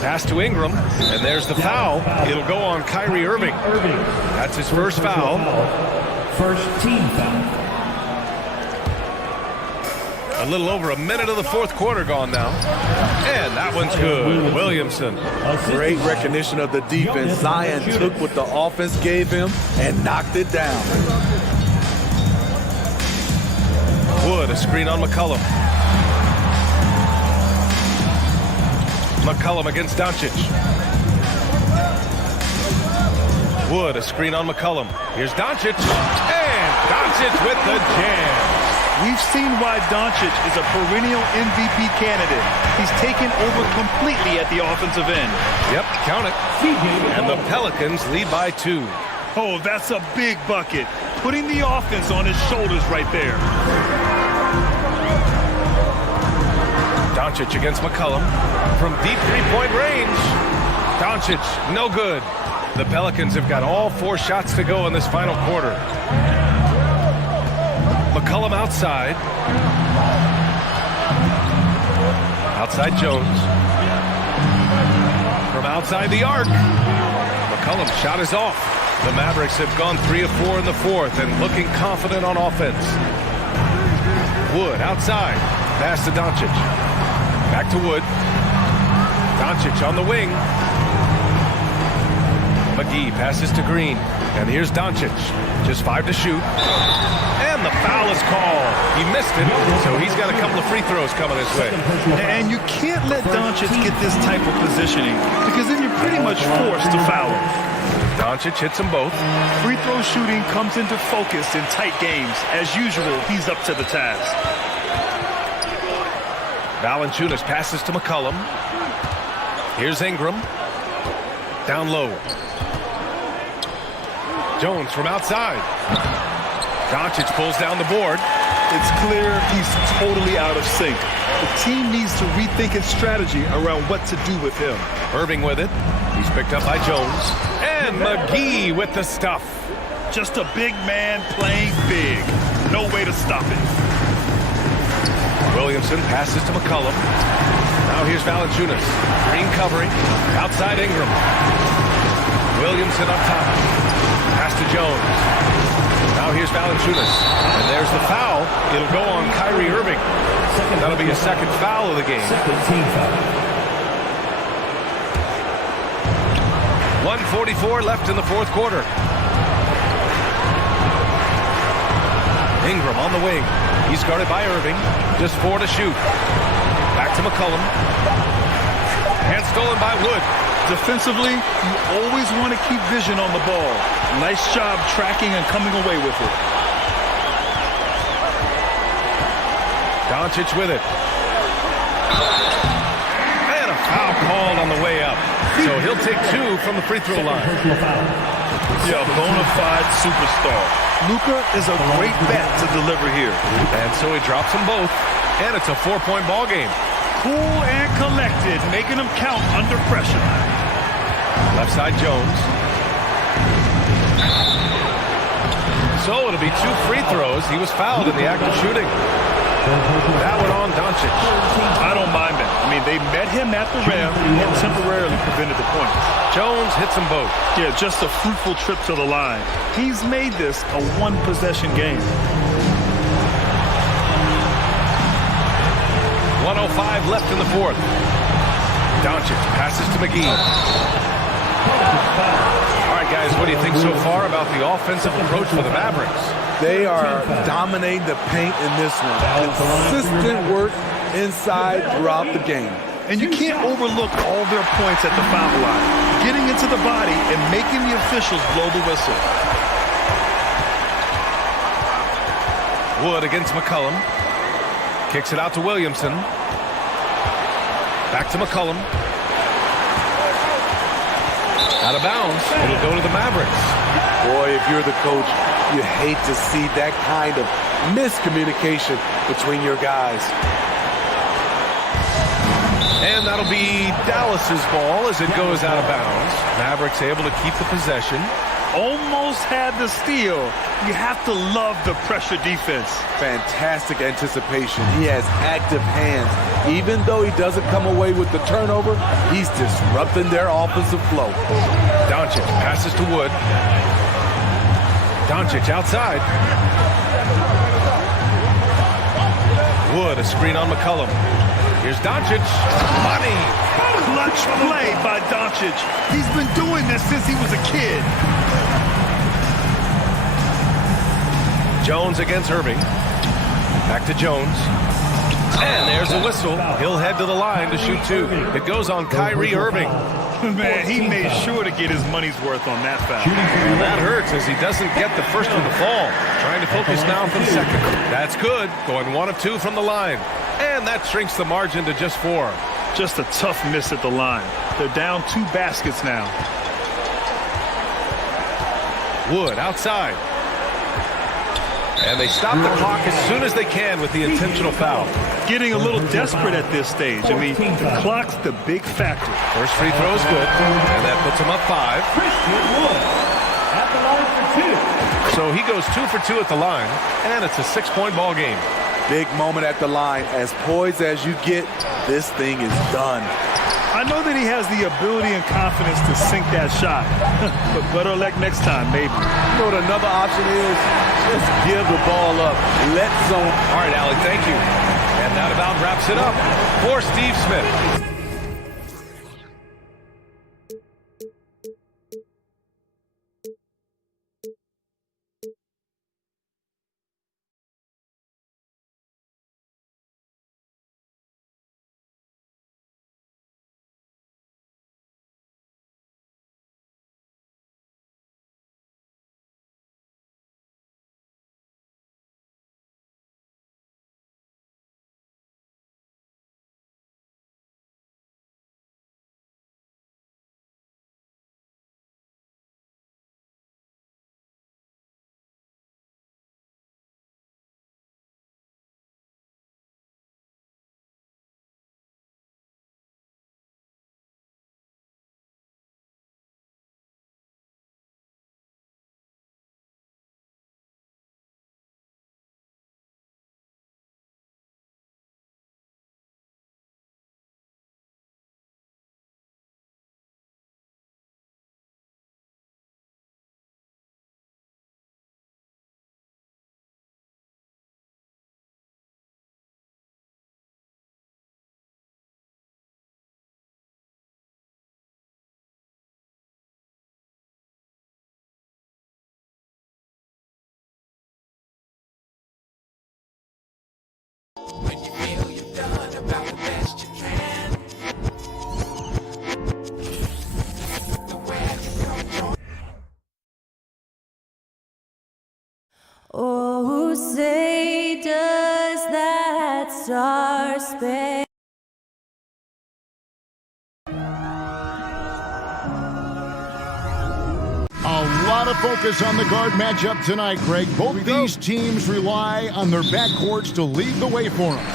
Pass to Ingram, and there's the foul. It'll go on Kyrie Irving. That's his first foul. First team foul. A little over a minute of the fourth quarter gone now. And that one's good. Williamson. Great recognition of the defense. Zion took what the offense gave him and knocked it down. Wood, a screen on McCollum. McCollum against Doncic. Wood, a screen on McCollum. Here's Doncic. And Doncic with the jam. We've seen why Doncic is a perennial MVP candidate. He's taken over completely at the offensive end. Yep, count it. And the Pelicans lead by 2. Oh, that's a big bucket. Putting the offense on his shoulders right there. Doncic against McCollum from deep three-point range. Doncic, no good. The Pelicans have got all 4 shots to go in this final quarter. McCollum outside. Outside Jones. From outside the arc. McCollum's shot is off. The Mavericks have gone 3 of 4 in the fourth and looking confident on offense. Wood outside. Pass to Doncic. Back to Wood. Doncic on the wing. McGee passes to Green. And here's Doncic. Just 5 to shoot. And the foul is called. He missed it, so he's got a couple of free throws coming his way. And you can't let Doncic get this type of positioning, because then you're pretty much forced to foul him. Doncic hits them both. Free throw shooting comes into focus in tight games. As usual, he's up to the task. Valanciunas passes to McCollum. Here's Ingram. Down low. Jones from outside. Doncic pulls down the board. It's clear he's totally out of sync. The team needs to rethink its strategy around what to do with him. Irving with it. He's picked up by Jones. And McGee with the stuff. Just a big man playing big. No way to stop it. Williamson passes to McCollum. Now here's Valanciunas. Green covering. Outside Ingram. Williamson up top. Pass to Jones. Now here's Valanciunas. And there's the foul. It'll go on Kyrie Irving. That'll be a second foul of the game. 1:44 left in the fourth quarter. Ingram on the wing. He's guarded by Irving. Just 4 to shoot. Back to McCollum. Hand stolen by Wood. Defensively, you always want to keep vision on the ball. Nice job tracking and coming away with it. Doncic with it. And a foul called on the way up. So he'll take 2 from the free throw line. Yeah, bona fide superstar. Luka is a great bet to deliver here. And so he drops them both. And it's a 4-point ball game. Cool and collected, making them count under pressure. Left side Jones. So it'll be 2 free throws. He was fouled in the act of shooting. That one on Doncic. I don't mind that. I mean, they met him at the rim and temporarily prevented the points. Jones hits them both. Yeah, just a fruitful trip to the line. He's made this a one-possession game. 1:05 left in the fourth. Doncic passes to McGee. All right, guys, what do you think so far about the offensive approach for the Mavericks? They are dominating the paint in this one. Consistent work inside throughout the game. And you can't overlook all their points at the foul line. Getting into the body and making the officials blow the whistle. Wood against McCollum. Kicks it out to Williamson. Back to McCollum. Out of bounds. It'll go to the Mavericks. Boy, if you're the coach, you hate to see that kind of miscommunication between your guys. And that'll be Dallas's ball as it goes out of bounds. Mavericks able to keep the possession. Almost had the steal. You have to love the pressure defense. Fantastic anticipation. He has active hands. Even though he doesn't come away with the turnover, he's disrupting their offensive flow. Doncic passes to Wood. Doncic outside. Wood, a screen on McCollum. Here's Doncic. Money. Clutch play by Doncic. He's been doing this since he was a kid. Jones against Irving. Back to Jones. And there's a whistle. He'll head to the line to shoot two. It goes on Kyrie Irving. Man, he made sure to get his money's worth on that foul. And that hurts as he doesn't get the first one to fall. Trying to focus now for the second. That's good. Going 1 of 2 from the line. And that shrinks the margin to just 4. Just a tough miss at the line. They're down 2 baskets now. Wood outside. And they stop the clock as soon as they can with the intentional foul. Getting a little desperate at this stage. I mean, the clock's the big factor. First free throw is good. And that puts him up 5. At the line for 2. So he goes 2 for 2 at the line. And it's a 6-point ball game. Big moment at the line. As poised as you get, this thing is done. I know that he has the ability and confidence to sink that shot. But better luck next time, maybe. You know what another option is? Just give the ball up. Let zone. All right, Alec, thank you. And that about wraps it up for Steve Smith. When you feel you've done about the best you can. Oh, say does that star-spangled A lot of focus on the guard matchup tonight, Greg. Both these teams rely on their backcourts to lead the way for them.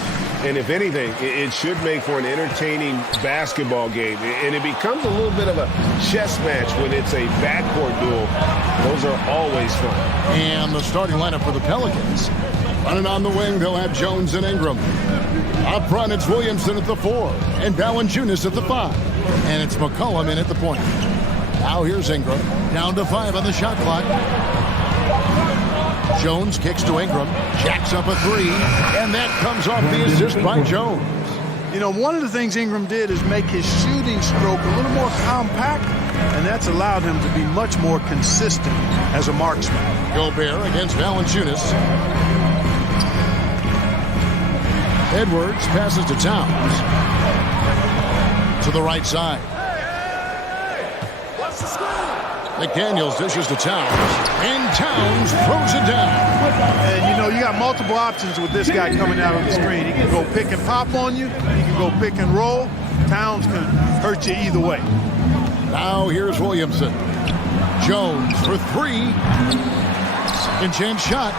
And if anything, it should make for an entertaining basketball game. And it becomes a little bit of a chess match when it's a backcourt duel. Those are always fun. And the starting lineup for the Pelicans. Running on the wing, they'll have Jones and Ingram. Up front, it's Williamson at the 4. And Valanciunas at the 5. And it's McCollum in at the point. Now here's Ingram. Down to 5 on the shot clock. Jones kicks to Ingram. Jacks up a 3. And that comes off the assist by Jones. You know, one of the things Ingram did is make his shooting stroke a little more compact. and that's allowed him to be much more consistent as a marksman. Gobert against Valanciunas. Edwards passes to Towns. To the right side. McDaniels dishes to Towns. And Towns throws it down. And, you know, you got multiple options with this guy coming out on the screen. He can go pick and pop on you. He can go pick and roll. Towns can hurt you either way. Now here's Williamson. Jones for three. Second chance shot.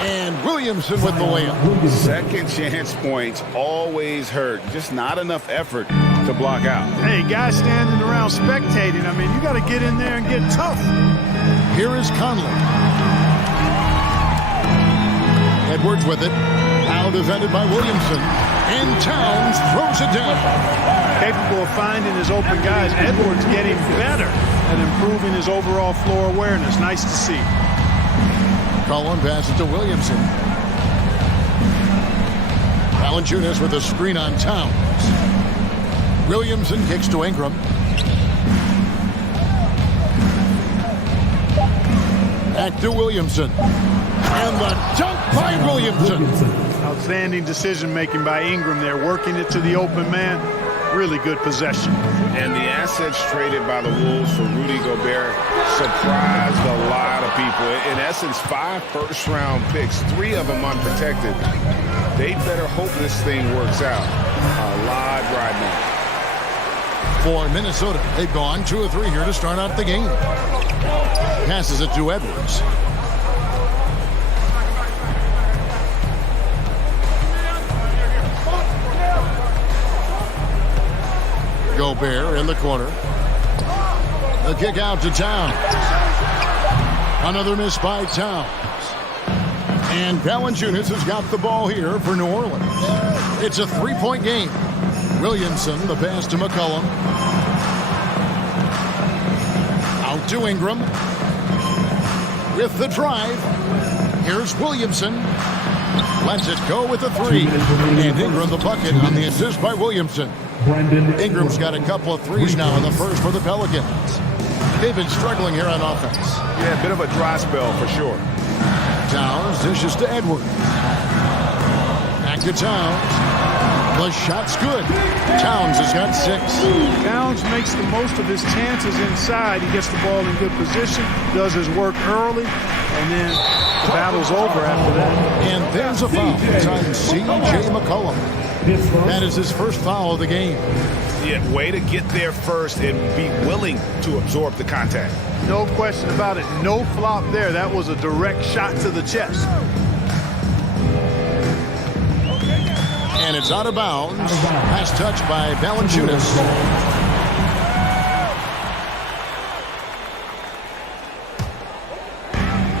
And Williamson with the layup. Second chance points always hurt. Just not enough effort to block out. Hey, guys standing around spectating, I mean, you got to get in there and get tough. Here is Conley. Edwards with it. Now defended by Williamson. And Towns throws it down. Capable of finding his open guys. Edwards getting better at improving his overall floor awareness. Nice to see. Cullen passes to Williamson. Valanciunas with a screen on Towns. Williamson kicks to Ingram. Back to Williamson. And the dunk by Williamson. Outstanding decision-making by Ingram there, working it to the open man. Really good possession. And the assets traded by the Wolves for Rudy Gobert surprised a lot of people. In essence, 5 first-round picks, 3 of them unprotected. They better hope this thing works out. A lot right now. For Minnesota, they've gone 2 of 3 here to start out the game. Passes it to Edwards. Gobert in the corner. The kick out to Towns. Another miss by Towns. And Valanciunas has got the ball here for New Orleans. It's a 3-point game. Williamson, the pass to McCollum. Out to Ingram. With the drive. Here's Williamson. Lets it go with a 3. And Ingram the bucket on the assist by Williamson. Ingram's got a couple of threes now in the first for the Pelicans. They've been struggling here on offense. Yeah, a bit of a dry spell for sure. Towns dishes to Edwards. Back to Towns. The shot's good. Towns has got 6. Towns makes the most of his chances inside. He gets the ball in good position, does his work early, and then the battle's over after that. And there's a foul. It's on C.J. McCollum. That is his first foul of the game. Yeah, way to get there first and be willing to absorb the contact. No question about it. No flop there. That was a direct shot to the chest. And it's out of bounds. Last touch by Valanciunas.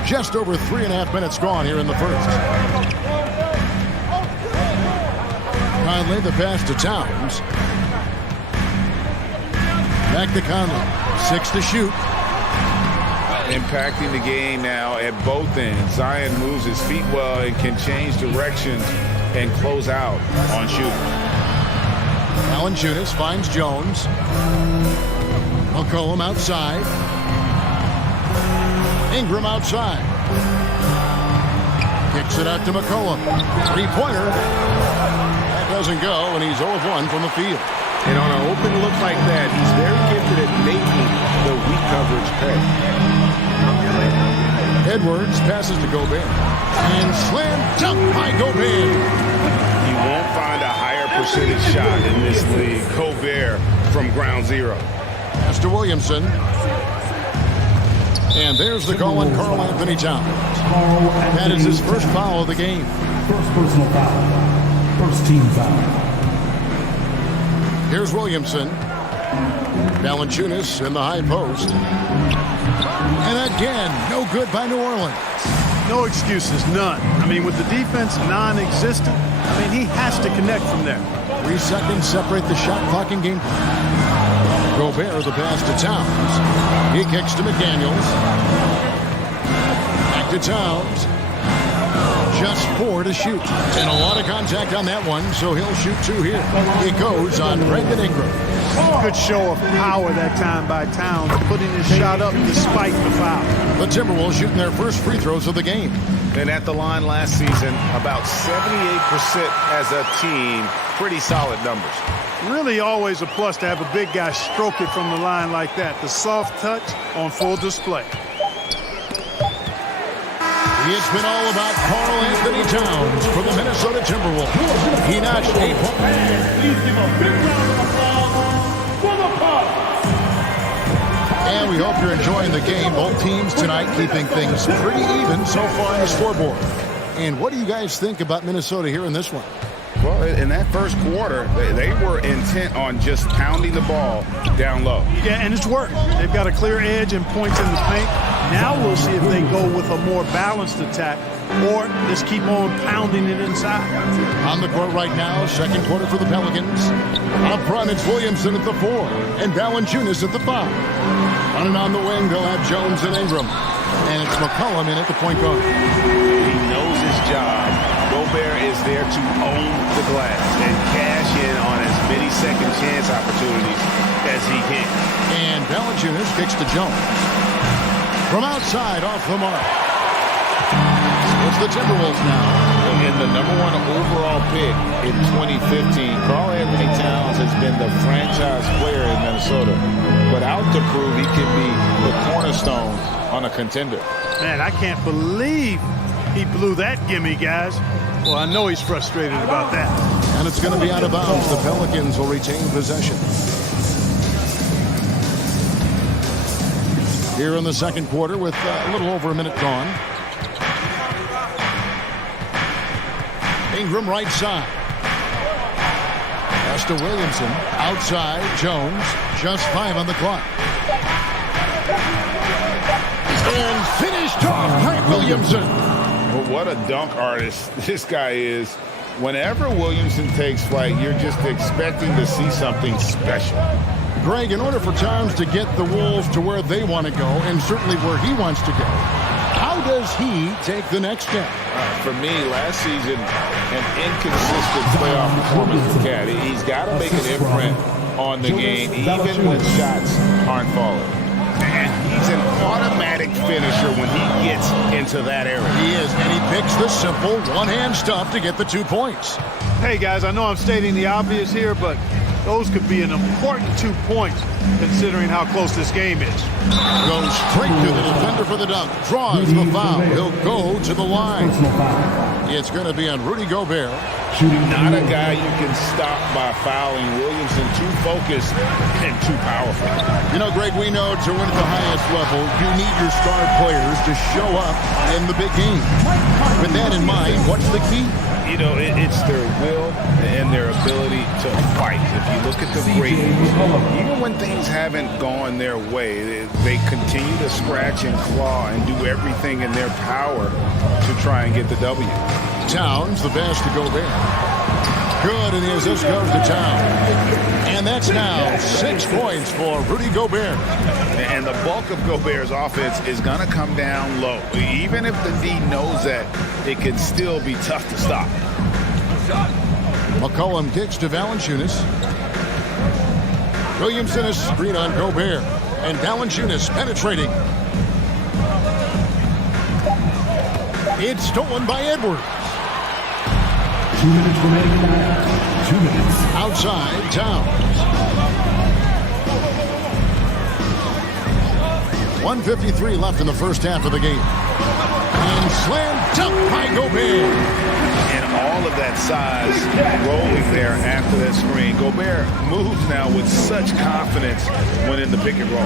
Just over 3.5 minutes gone here in the first. Conley, the pass to Towns. Back to Conley. 6 to shoot. Impacting the game now at both ends. Zion moves his feet well and can change directions and close out on shooting. Valanciunas finds Jones. McCollum outside. Ingram outside. Kicks it out to McCollum. 3-pointer. That doesn't go, and he's 0 of 1 from the field. And on an open look like that, he's very gifted at making the weak coverage pay. Edwards passes to Gobert. And slam dunk by Gobert. You won't find a higher percentage shot in this league. Gobert from ground zero. Pass to Williamson. And there's the call on Karl Anthony Towns. That is his first foul of the game. First personal foul. First team foul. Here's Williamson. Valanciunas in the high post. And again, no good by New Orleans. No excuses, none. I mean, with the defense non-existent, I mean, he has to connect from there. 3 seconds separate the shot clock and game. Gobert, the pass to Towns. He kicks to McDaniels. Back to Towns. just 4 to shoot. And a lot of contact on that one, so he'll shoot 2 here. It goes on Brandon Ingram. Good show of power that time by Towns, putting his shot up despite the foul. The Timberwolves shooting their first free throws of the game. And at the line last season, about 78% as a team. Pretty solid numbers. Really always a plus to have a big guy stroke it from the line like that. The soft touch on full display. It's been all about Karl Anthony Towns for the Minnesota Timberwolves. He notched 8 points. Please give a big round of applause for the Bucks. And we hope you're enjoying the game. Both teams tonight keeping things pretty even so far on the scoreboard. And what do you guys think about Minnesota here in this one? Well, in that first quarter, they were intent on just pounding the ball down low. Yeah, and it's worked. They've got a clear edge and points in the paint. Now we'll see if they go with a more balanced attack or just keep on pounding it inside. On the court right now, second quarter for the Pelicans. Up front, it's Williamson at the 4 and Valanciunas at the 5. Running on the wing, they'll have Jones and Ingram. And it's McCollum in at the point guard. He knows his job. Gobert is there to own the glass and cash in on as many second chance opportunities as he can. And Valanciunas kicks to Jones. From outside, off the mark. It's the Timberwolves now. And the #1 overall pick in 2015, Karl Anthony Towns has been the franchise player in Minnesota, but out to prove he can be the cornerstone on a contender. Man, I can't believe he blew that gimme, guys. Well, I know he's frustrated about that. And it's going to be out of bounds. The Pelicans will retain possession. Here in the second quarter with a little over a minute gone. Ingram right side. Pass to Williamson. Outside, Jones. Just 5 on the clock. And finished off by Williamson. Well, what a dunk artist this guy is. Whenever Williamson takes flight, you're just expecting to see something special. Greg, in order for Towns to get the Wolves to where they want to go, and certainly where he wants to go, how does he take the next step? For me, last season, an inconsistent playoff performance for Cat. He's got to make an imprint on the game, even when shots aren't falling. And he's an automatic finisher when he gets into that area. He is, and he picks the simple one-hand stuff to get the 2 points. Hey, guys, I know I'm stating the obvious here, but those could be an important 2 points considering how close this game is. Goes straight to the defender for the dunk. Draws the foul. He'll go to the line. It's going to be on Rudy Gobert. Not a guy you can stop by fouling. Williamson too focused and too powerful. You know, Greg, we know to win at the highest level, you need your star players to show up in the big game. With that in mind, what's the key? You know, it's their will and their ability to fight. If you look at the ratings, even when things haven't gone their way, they continue to scratch and claw and do everything in their power to try and get the W. Towns, the pass to Gobert. Good, and the assist goes to Towns. And that's now 6 points for Rudy Gobert. And the bulk of Gobert's offense is going to come down low. Even if the D knows that, it can still be tough to stop. McCollum kicks to Valanciunas. Williamson is screen on Gobert. And Valanciunas penetrating. It's stolen by Edwards. 2 minutes remaining. 2 minutes. Outside, Towns. 1:53 left in the first half of the game. And slam dunk by Gobert. And all of that size rolling there after that screen. Gobert moves now with such confidence when in the pick and roll.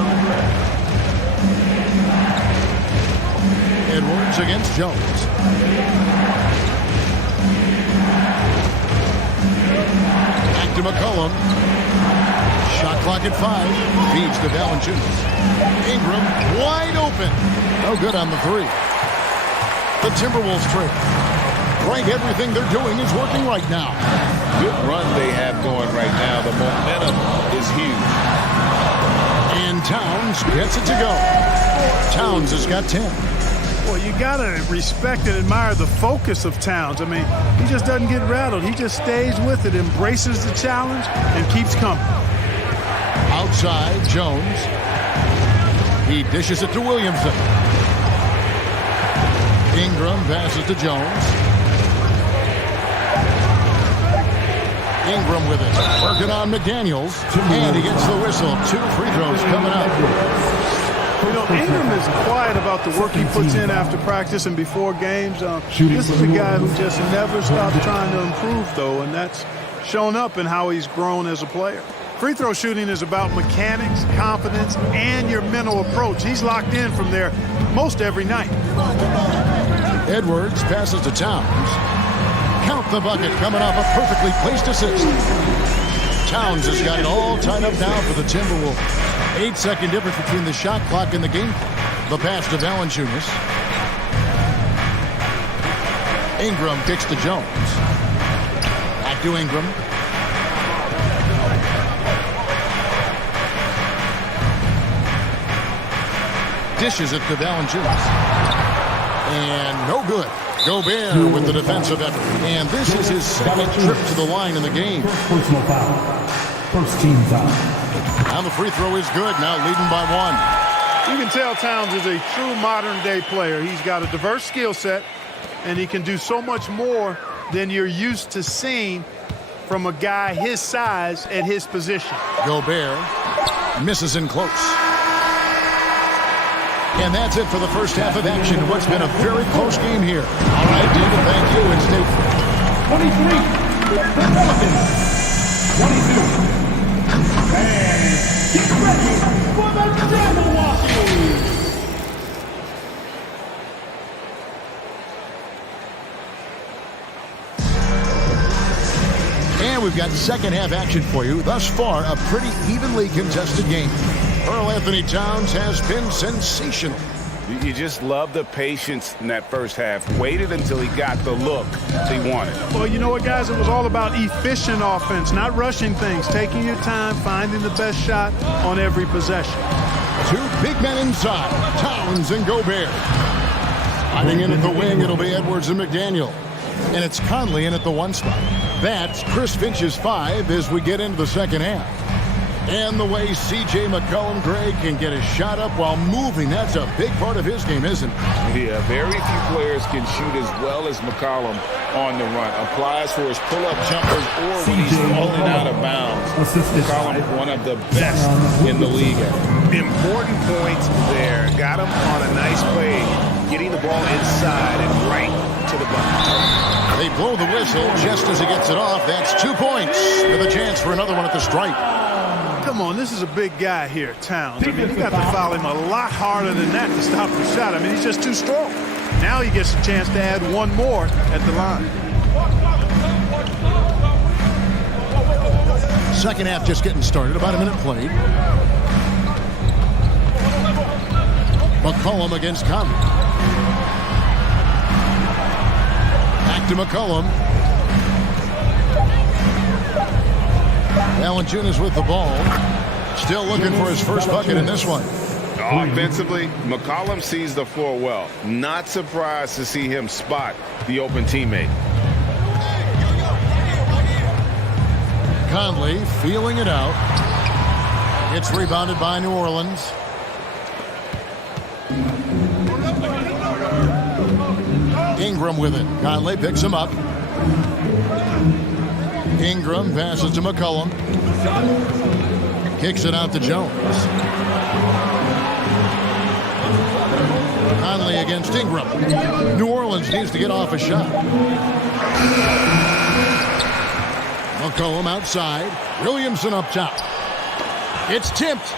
Edwards against Jones. Back to McCollum. Shot clock at 5. Feeds to Valanciunas. Ingram wide open. No good on the 3. The Timberwolves trail. Greg, everything they're doing is working right now. Good run they have going right now. The momentum is huge. And Towns gets it to go. Towns has got 10. Well, you got to respect and admire the focus of Towns. I mean, he just doesn't get rattled. He just stays with it, embraces the challenge, and keeps coming. Outside, Jones. He dishes it to Williamson. Ingram passes to Jones. Ingram with it. Working on McDaniels. And he gets the whistle. 2 free throws coming up. You know, Ingram is quiet about the work he puts in after practice and before games. This is a guy who just never stops trying to improve, though, and that's shown up in how he's grown as a player. Free throw shooting is about mechanics, confidence, and your mental approach. He's locked in from there most every night. Edwards passes to Towns. Count the bucket coming off a perfectly placed assist. Towns has got it all tied up now for the Timberwolves. 8-second difference between the shot clock and the game. The pass to Valanciunas. Ingram kicks to Jones. Back to Ingram. Dishes it to Valanciunas. And no good. Gobert with the defensive effort. And this is his second trip to the line in the game. Personal foul. First team foul. Now the free throw is good. Now leading by 1. You can tell Towns is a true modern-day player. He's got a diverse skill set, and he can do so much more than you're used to seeing from a guy his size at his position. Gobert misses in close. And that's it for the first half of action. What's been a very close game here. All right, David, thank you, and stay free. 23, the Pelicans. 22. And get ready for the Milwaukee. And we've got second half action for you. Thus far, a pretty evenly contested game. Karl Anthony Towns has been sensational. You just love the patience in that first half. Waited until he got the look he wanted. Well, you know what, guys? It was all about efficient offense, not rushing things, taking your time, finding the best shot on every possession. 2 big men inside, Towns and Gobert. Hiding in at the wing, it'll be Edwards and McDaniel. And it's Conley in at the 1 spot. That's Chris Finch's 5 as we get into the second half. And the way C.J. McCollum, Greg, can get a shot up while moving, that's a big part of his game, isn't it? Yeah, very few players can shoot as well as McCollum on the run. Applies for his pull-up jumpers or when he's falling out of bounds. McCollum, one of the best in the league. Important points there. Got him on a nice play, getting the ball inside and right to the bucket. They blow the whistle just as he gets it off. That's 2 points with a chance for another one at the stripe. Come on, this is a big guy here, Towns. I mean, you got to foul him a lot harder than that to stop the shot. I mean, he's just too strong. Now he gets a chance to add 1 more at the line. Second half just getting started. About a minute played. McCollum against Conley. Back to McCollum. Valanciunas with the ball. Still looking for his first bucket in this one. Offensively, McCollum sees the floor well. Not surprised to see him spot the open teammate. Conley feeling it out. It's rebounded by New Orleans. Ingram with it. Conley picks him up. Ingram passes to McCollum. Kicks it out to Jones. Conley against Ingram. New Orleans needs to get off a shot. McCollum outside. Williamson up top. It's tipped.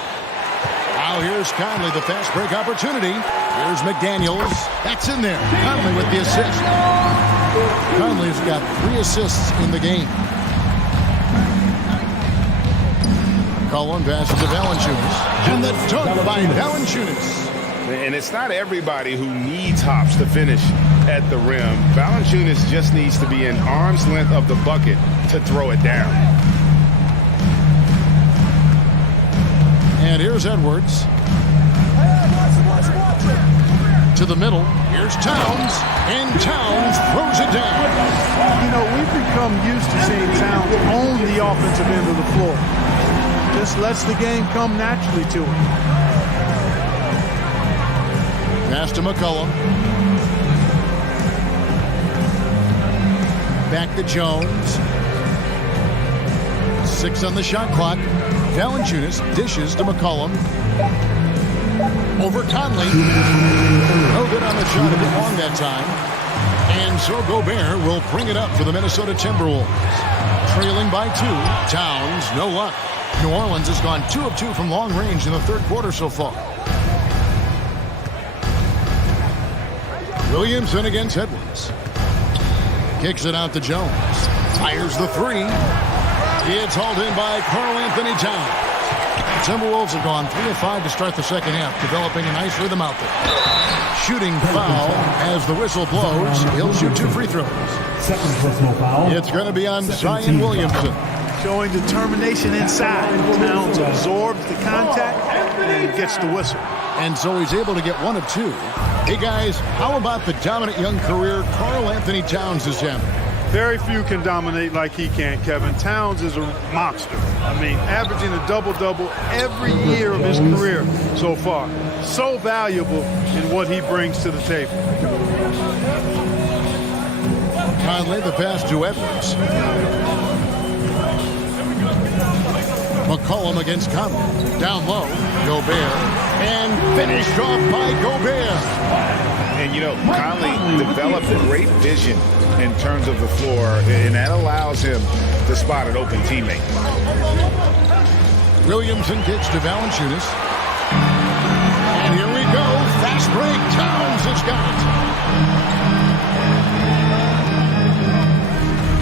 Now here's Conley, the fast break opportunity. Here's McDaniels. That's in there. Conley with the assist. Conley's got 3 assists in the game. McCollum passes to Valanciunas. And the dunk by Valanciunas. And it's not everybody who needs hops to finish at the rim. Valanciunas just needs to be an arm's length of the bucket to throw it down. And here's Edwards. To the middle. Here's Towns, and Towns throws it down. You know, we've become used to seeing Towns own the offensive end of the floor. Just lets the game come naturally to him. Pass to McCollum. Back to Jones. 6 on the shot clock. Valanciunas dishes to McCollum. Over Conley. No good on the shot, a bit long that time. And so Gobert will bring it up for the Minnesota Timberwolves. Trailing by 2. Towns, no luck. New Orleans has gone 2 of 2 from long range in the third quarter so far. Williamson against Edwards. Kicks it out to Jones. Fires the 3. It's hauled in by Karl-Anthony Towns. The Timberwolves have gone 3 of 5 to start the second half, developing a nice rhythm out there. Shooting foul as the whistle blows. He'll shoot 2 free throws. Second personal foul. It's going to be on Zion Williamson. Showing determination inside. Towns absorbs the contact and gets the whistle. And so he's able to get 1 of 2. Hey guys, how about the dominant young career Karl-Anthony Towns is having? Very few can dominate like he can, Kevin. Towns is a monster. I mean, averaging a double-double every year of his career so far. So valuable in what he brings to the table. Conley, the pass to Edwards. McCollum against Conley. Down low, Gobert. And finished off by Gobert. And, you know, Conley developed great vision in terms of the floor, and that allows him to spot an open teammate. Williamson kicks to Valanciunas. And here we go. Fast break. Towns has got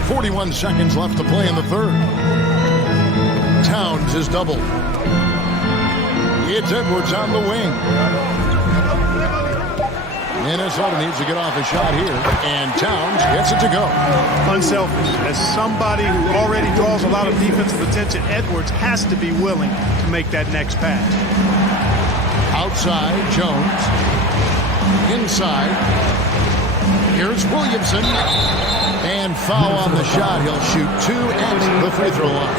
it. 41 seconds left to play in the third. Towns is doubled. It's Edwards on the wing. Minnesota needs to get off a shot here, and Towns gets it to go. Unselfish. As somebody who already draws a lot of defensive attention, Edwards has to be willing to make that next pass. Outside, Jones. Inside. Here's Williamson. And foul on the shot. He'll shoot 2 at the free throw line.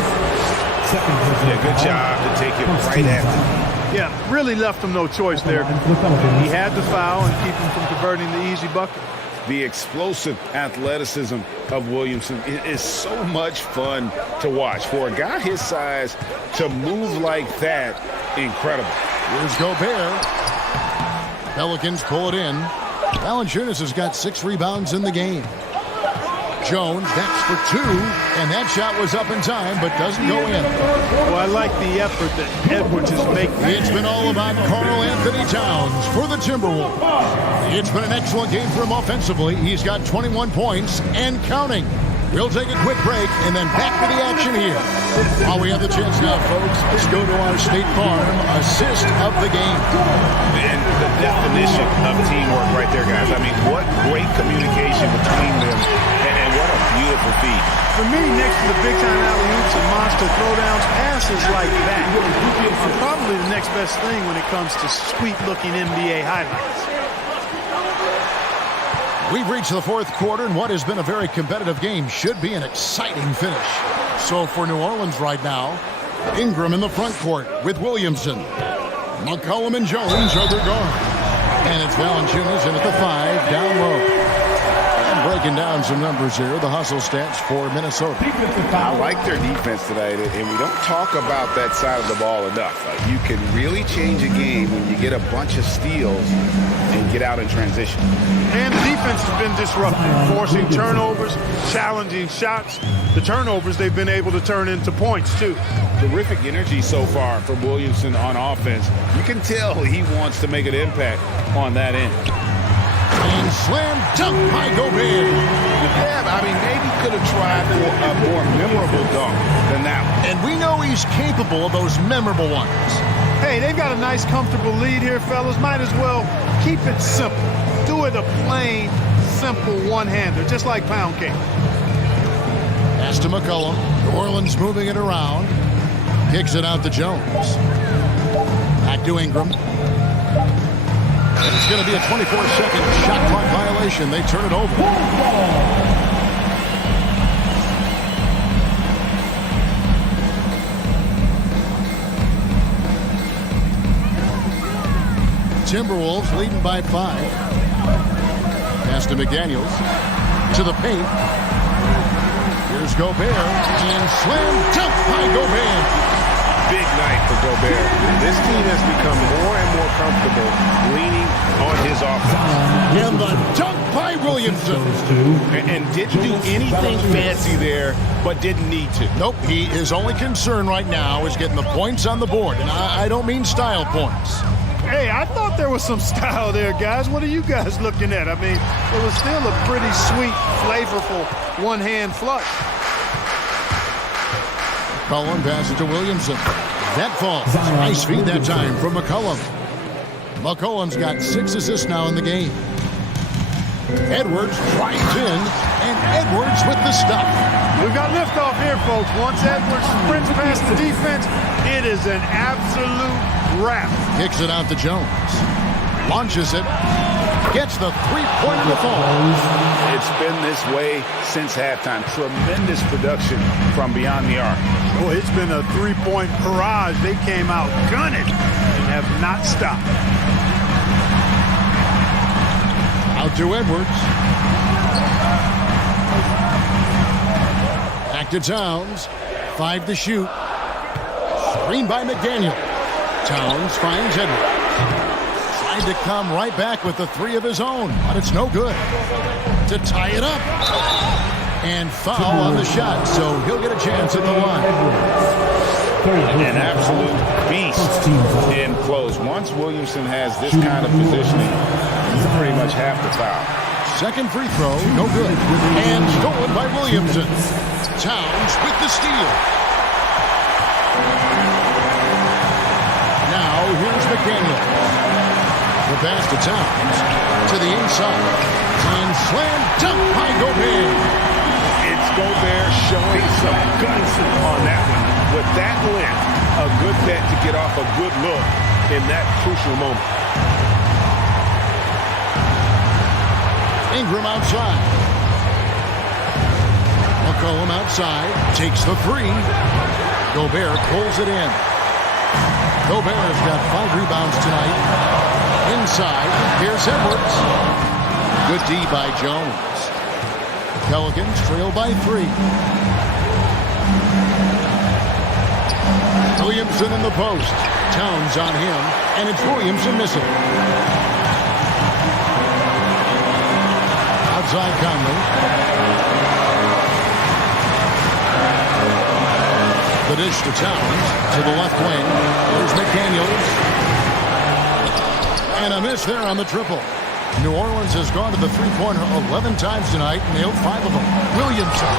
Yeah, good job to take it right at him. Yeah, really left him no choice there. He had to foul and keep him from converting the easy bucket. The explosive athleticism of Williamson is so much fun to watch. For a guy his size to move like that, incredible. Here's Gobert. Pelicans pull it in. Valanciunas has got 6 rebounds in the game. Jones, that's for 2, and that shot was up in time, but doesn't go in. Well, I like the effort that Edwards is making. It's been all about Karl-Anthony Towns for the Timberwolves. It's been an excellent game for him offensively. He's got 21 points and counting. We'll take a quick break and then back to the action here. While we have the chance now, folks, let's go to our State Farm assist of the game. And the definition of teamwork right there, guys. I mean, what great communication between them, and what a beautiful feat. For me, next to the big-time alley-oops and monster throwdowns, passes like that are probably the next best thing when it comes to sweet-looking NBA highlights. We've reached the fourth quarter, and what has been a very competitive game should be an exciting finish. So for New Orleans right now, Ingram in the front court with Williamson. McCollum and Jones are their guard. And it's Valanciunas in at the 5, down low. And breaking down some numbers here, the hustle stats for Minnesota. I like their defense tonight, and we don't talk about that side of the ball enough. You can really change a game when you get a bunch of steals and get out in transition. And the defense has been disruptive, forcing turnovers, challenging shots. The turnovers they've been able to turn into points, too. Terrific energy so far from Williamson on offense. You can tell he wants to make an impact on that end. And slam dunk by Gobert. Yeah, I mean, maybe could have tried for a more memorable dunk than that one. And we know he's capable of those memorable ones. Hey, they've got a nice, comfortable lead here, fellas. Might as well keep it simple. Do it a plain, simple one-hander, just like pound cake. Pass to McCollum. New Orleans moving it around. Kicks it out to Jones. Back to Ingram. And it's going to be a 24-second shot clock violation. They turn it over. Timberwolves leading by 5. Pass to McDaniels. To the paint. Here's Gobert. And slam dunk by Gobert. Big night for Gobert. This team has become more and more comfortable leaning on his offense. And the dunk by Williamson. And didn't do anything fancy there, but didn't need to. Nope. His only concern right now is getting the points on the board. And I don't mean style points. Hey, I thought there was some style there, guys. What are you guys looking at? I mean, it was still a pretty sweet, flavorful one-hand flush. McCollum passes to Williamson. That falls. Nice feed that time from McCollum. McCollum's got 6 assists now in the game. Edwards drives in, and Edwards with the stop. We've got liftoff here, folks. Once Edwards sprints past the defense, it is an absolute wrap. Kicks it out to Jones. Launches it. Gets the three-point to fall. It's been this way since halftime. Tremendous production from beyond the arc. Boy, it's been a three-point barrage. They came out gunning and have not stopped. Out to Edwards. Back to Towns. 5 to shoot. Screen by McDaniel. Towns finds Edwards. Tried to come right back with the 3 of his own, but it's no good. To tie it up. And foul on the shot, so he'll get a chance at the line. An absolute beast in close. Once Williamson has this kind of positioning, you pretty much have to foul. Second free throw, no good. And stolen by Williamson. Towns with the steal. Now here's McDaniel. The pass to Towns. To the inside. And slam dunk by Gobert. It's Gobert showing some guts on that one. With that length, a good bet to get off a good look in that crucial moment. Ingram outside. McCollum outside. Takes the 3. Gobert pulls it in. Gobert's got 5 rebounds tonight. Inside. Here's Edwards. Good D by Jones. Pelicans trail by 3. Williamson in the post. Towns on him, and it's Williamson missing. Outside Conley. The dish to Towns. To the left wing. There's McDaniels. And a miss there on the triple. New Orleans has gone to the three-pointer 11 times tonight, nailed 5 of them. Williamson.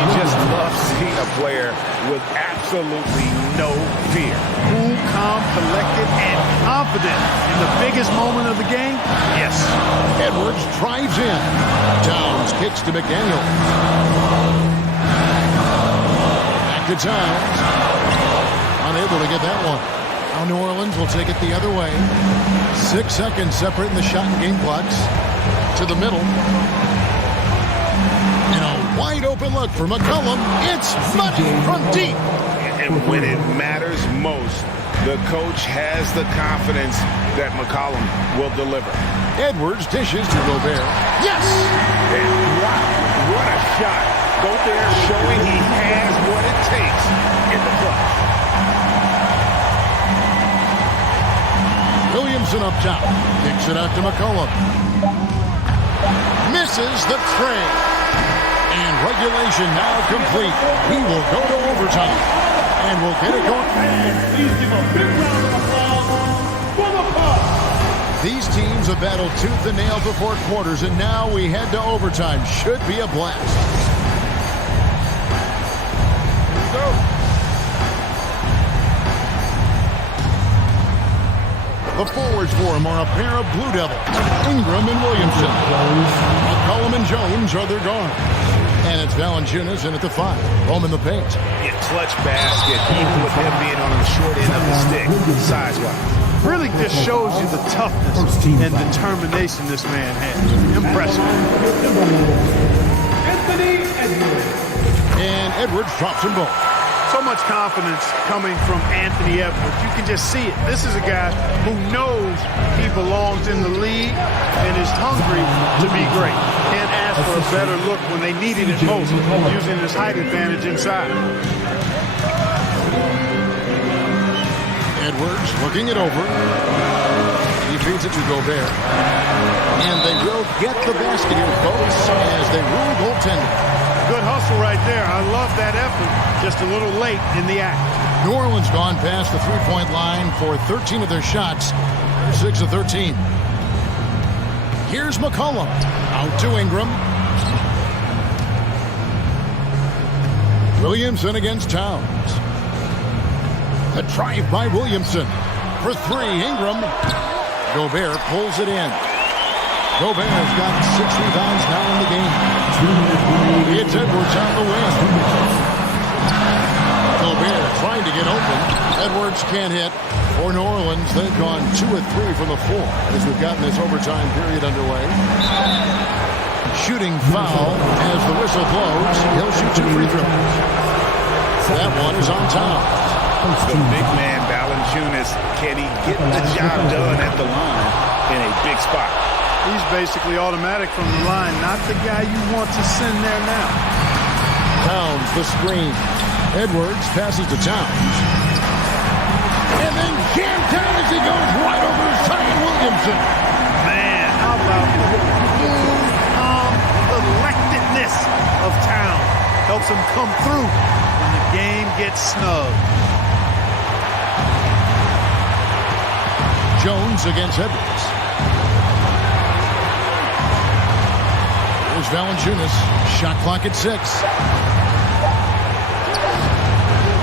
You just love seeing a player with absolutely no fear. Cool, calm, collected, and confident in the biggest moment of the game. Yes. Edwards drives in. Towns kicks to McDaniel. Back to Towns. Unable to get that one. Now New Orleans will take it the other way. 6 seconds separating the shot and game clocks. To the middle. And a wide open look for McCollum. It's money from deep. And when it matters most, the coach has the confidence that McCollum will deliver. Edwards dishes to Gobert. Yes! And wow, what a shot. Gobert showing he has what it takes in the clutch. Williamson up top. Kicks it out to McCollum. Misses the tray. And regulation now complete. We will go to overtime. And we'll get it going. Please give a big round of applause for the Bucks. These teams have battled tooth and nail before quarters, and now we head to overtime. Should be a blast. Here we go. The forwards for him are a pair of Blue Devils, Ingram and Williamson. McCollum and Jones are their guards. And it's Valanciunas in at the 5. Home in the paint. Yeah, clutch basket, even with him being on the short end of the stick, size-wise. Really just shows you the toughness and determination this man has. Impressive. And Edwards drops them both. So much confidence coming from Anthony Edwards. You can just see it. This is a guy who knows he belongs in the league and is hungry to be great. Can't ask for a better look when they needed it most, using his height advantage inside. Edwards looking it over. He feeds it to Gobert. And they will get the basket here, folks, as they rule goaltending. Good hustle right there. I love that effort. Just a little late in the act. New Orleans gone past the three-point line for 13 of their shots. 6 of 13. Here's McCollum. Out to Ingram. Williamson against Towns. The drive by Williamson. For three, Ingram. Gobert pulls it in. Gobert has got 6 rebounds now in the game. It's Edwards on the wing. Gobert trying to get open. Edwards can't hit. For New Orleans, they've gone 2 of 3 from the floor as we've gotten this overtime period underway. Shooting foul as the whistle blows. He'll shoot 2 free throws. That one is on Towns. The big man, Valanciunas, can he get the job done at the line in a big spot? He's basically automatic from the line, not the guy you want to send there now. Towns, the screen. Edwards passes to Towns. And then jammed down as he goes right over his Zion Williamson. Man, how about the collectedness of Towns. Helps him come through when the game gets snug. Jones against Edwards. Here's Valanciunas. Shot clock at 6.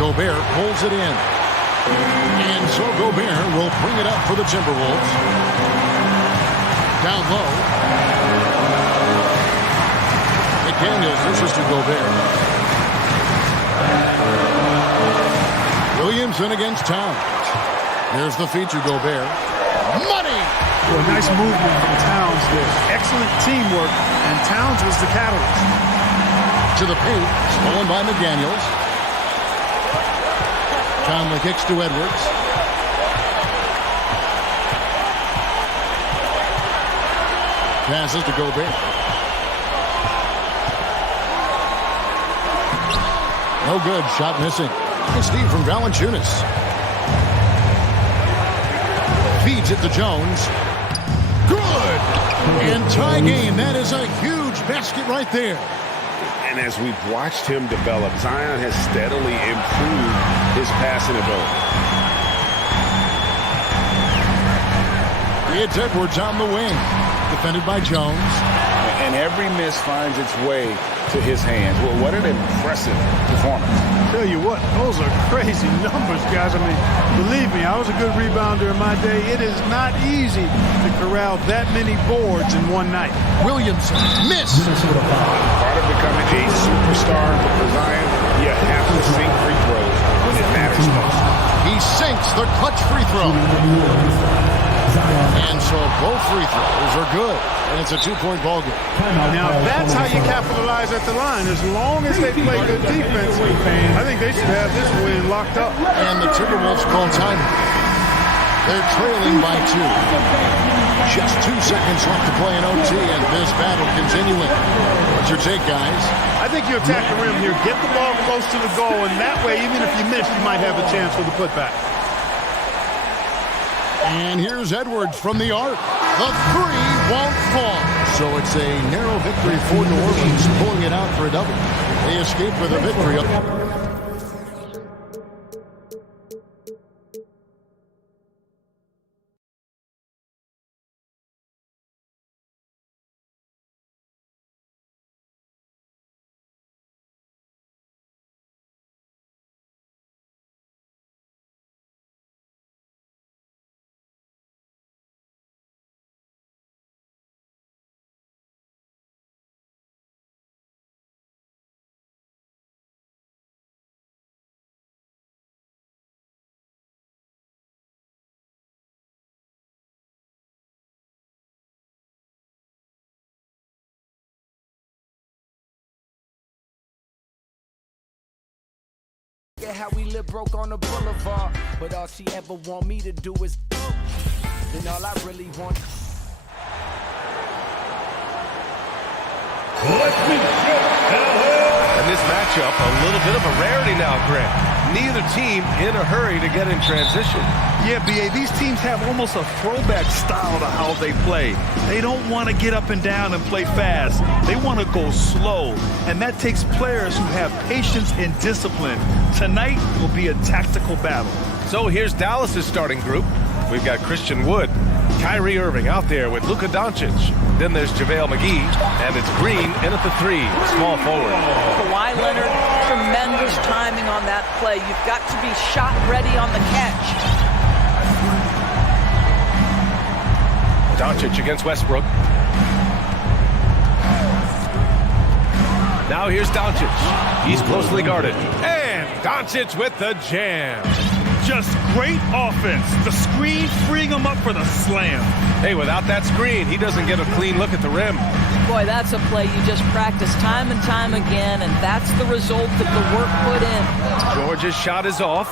Gobert pulls it in. And so Gobert will bring it up for the Timberwolves. Down low. McDaniels, this is to Gobert. Williamson against Towns. There's the feed to Gobert. Money! Well, nice movement from Towns there. Excellent teamwork, and Towns was the catalyst. To the paint, stolen by McDaniels. Conley kicks to Edwards. Passes to Gobert. No good, shot missing. And Steve from Valanciunas. Feeds it to Jones. Good! And tie game. That is a huge basket right there. And as we've watched him develop, Zion has steadily improved his passing ability. It's Edwards on the wing. Defended by Jones. And every miss finds its way to his hands. Well, what an impressive performance. Tell you what, those are crazy numbers, guys. I mean, believe me, I was a good rebounder in my day. It is not easy to corral that many boards in one night. Williamson, miss. Part of becoming a superstar for Zion, you have to sink free throws when it matters most. He sinks the clutch free throw. And so both free throws are good. And it's a 2-point ball game. Now, that's how you capitalize at the line. As long as they play good defense, I think they should have this win locked up. And the Timberwolves call time. They're trailing by 2. Just 2 seconds left to play in OT, and this battle continuing. What's your take, guys? I think you attack the rim here. Get the ball close to the goal, and that way, even if you miss, you might have a chance for the putback. And here's Edwards from the arc. The 3 won't fall. So it's a narrow victory for New Orleans, pulling it out for a double. They escape with a victory. yeah, how we live broke on the boulevard. But all she ever want me to do is, then all I really want. And this matchup, a little bit of a rarity now, Grant. Neither team in a hurry to get in transition. Yeah, B.A., these teams have almost a throwback style to how they play. They don't want to get up and down and play fast. They want to go slow, and that takes players who have patience and discipline. Tonight will be a tactical battle. So here's Dallas's starting group. We've got Christian Wood, Kyrie Irving out there with Luka Doncic. Then there's JaVale McGee, and it's Green in at the 3, small forward. Kawhi Leonard, tremendous timing on that play. You've got to be shot ready on the catch. Doncic against Westbrook. Now here's Doncic. He's closely guarded. And Doncic with the jam. Just great offense. The screen freeing him up for the slam. Hey, without that screen, he doesn't get a clean look at the rim. Boy, that's a play you just practice time and time again, and that's the result of the work put in. George's shot is off.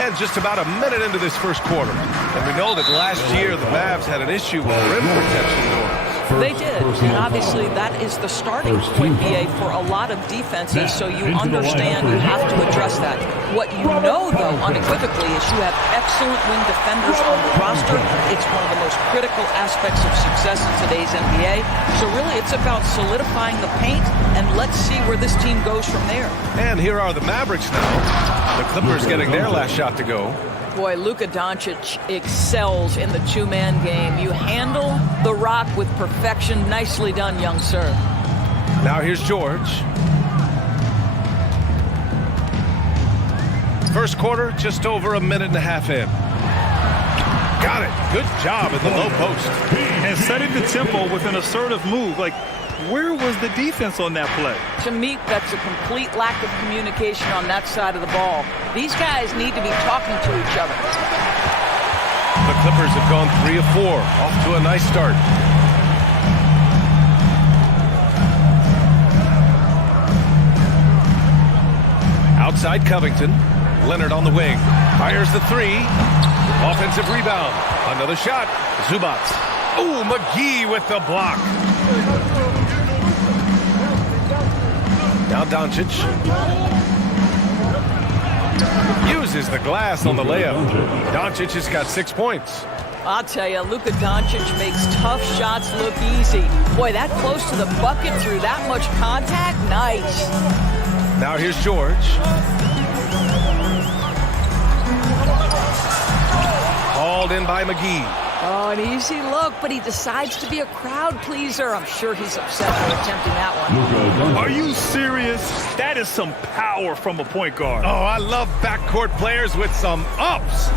And just about a minute into this first quarter. And we know that last year the Mavs had an issue with rim protection norms. They did, and obviously that is the starting point, BA, for a lot of defenses, so you understand you have to address that. What you know, though, unequivocally, is you have excellent wing defenders on the roster. It's one of the most critical aspects of success in today's NBA. So really, it's about solidifying the paint, and let's see where this team goes from there. And here are the Mavericks now. The Clippers getting their last shot to go. Boy, Luka Doncic excels in the two-man game. You handle the rock with perfection. Nicely done, young sir. Now here's George. First quarter, just over a minute and a half in. Got it. Good job at the low post. And setting the tempo with an assertive move. Like, where was the defense on that play? To me, that's a complete lack of communication on that side of the ball. These guys need to be talking to each other. The Clippers have gone 3 of 4, off to a nice start. Outside Covington. Leonard on the wing. Fires the 3. Offensive rebound. Another shot. Zubac. Ooh, McGee with the block. Now Doncic uses the glass on the layup. Doncic has got 6 points. I'll tell you, Luka Doncic makes tough shots look easy. Boy, that close to the bucket through that much contact, nice. Now here's George. Hauled in by McGee. Oh, an easy look, but he decides to be a crowd pleaser. I'm sure he's upset for attempting that one. Are you serious? That is some power from a point guard. Oh, I love backcourt players with some ups.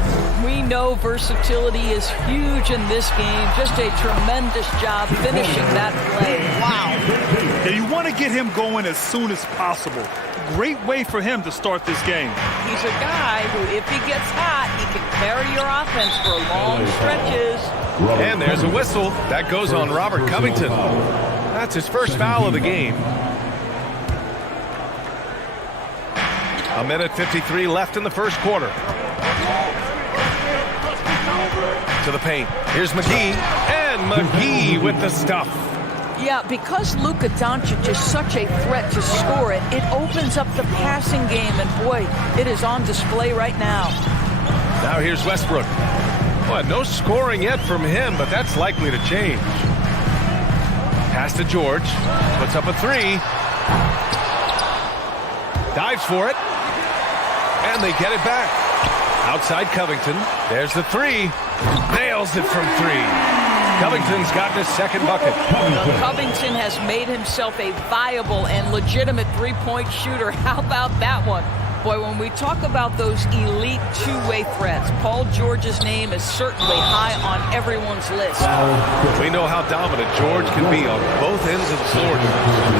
We know versatility is huge in this game. Just a tremendous job finishing that play. Wow. Yeah, you want to get him going as soon as possible. Great way for him to start this game. He's a guy who, if he gets hot, he can carry your offense for long stretches. And there's a whistle. That goes on Robert Covington. That's his first foul of the game. A minute 53 left in the first quarter. To the paint. Here's McGee. And McGee with the stuff. Yeah, because Luka Doncic is such a threat to score it, it opens up the passing game, and boy, it is on display right now. Now here's Westbrook. Well, no scoring yet from him, but that's likely to change. Pass to George. Puts up a 3. Dives for it. And they get it back. Outside Covington. There's the 3. Nails it from 3. Covington's gotten his second bucket. Covington has made himself a viable and legitimate three-point shooter. How about that one? Boy, when we talk about those elite two-way threats, Paul George's name is certainly high on everyone's list. We know how dominant George can be on both ends of the floor.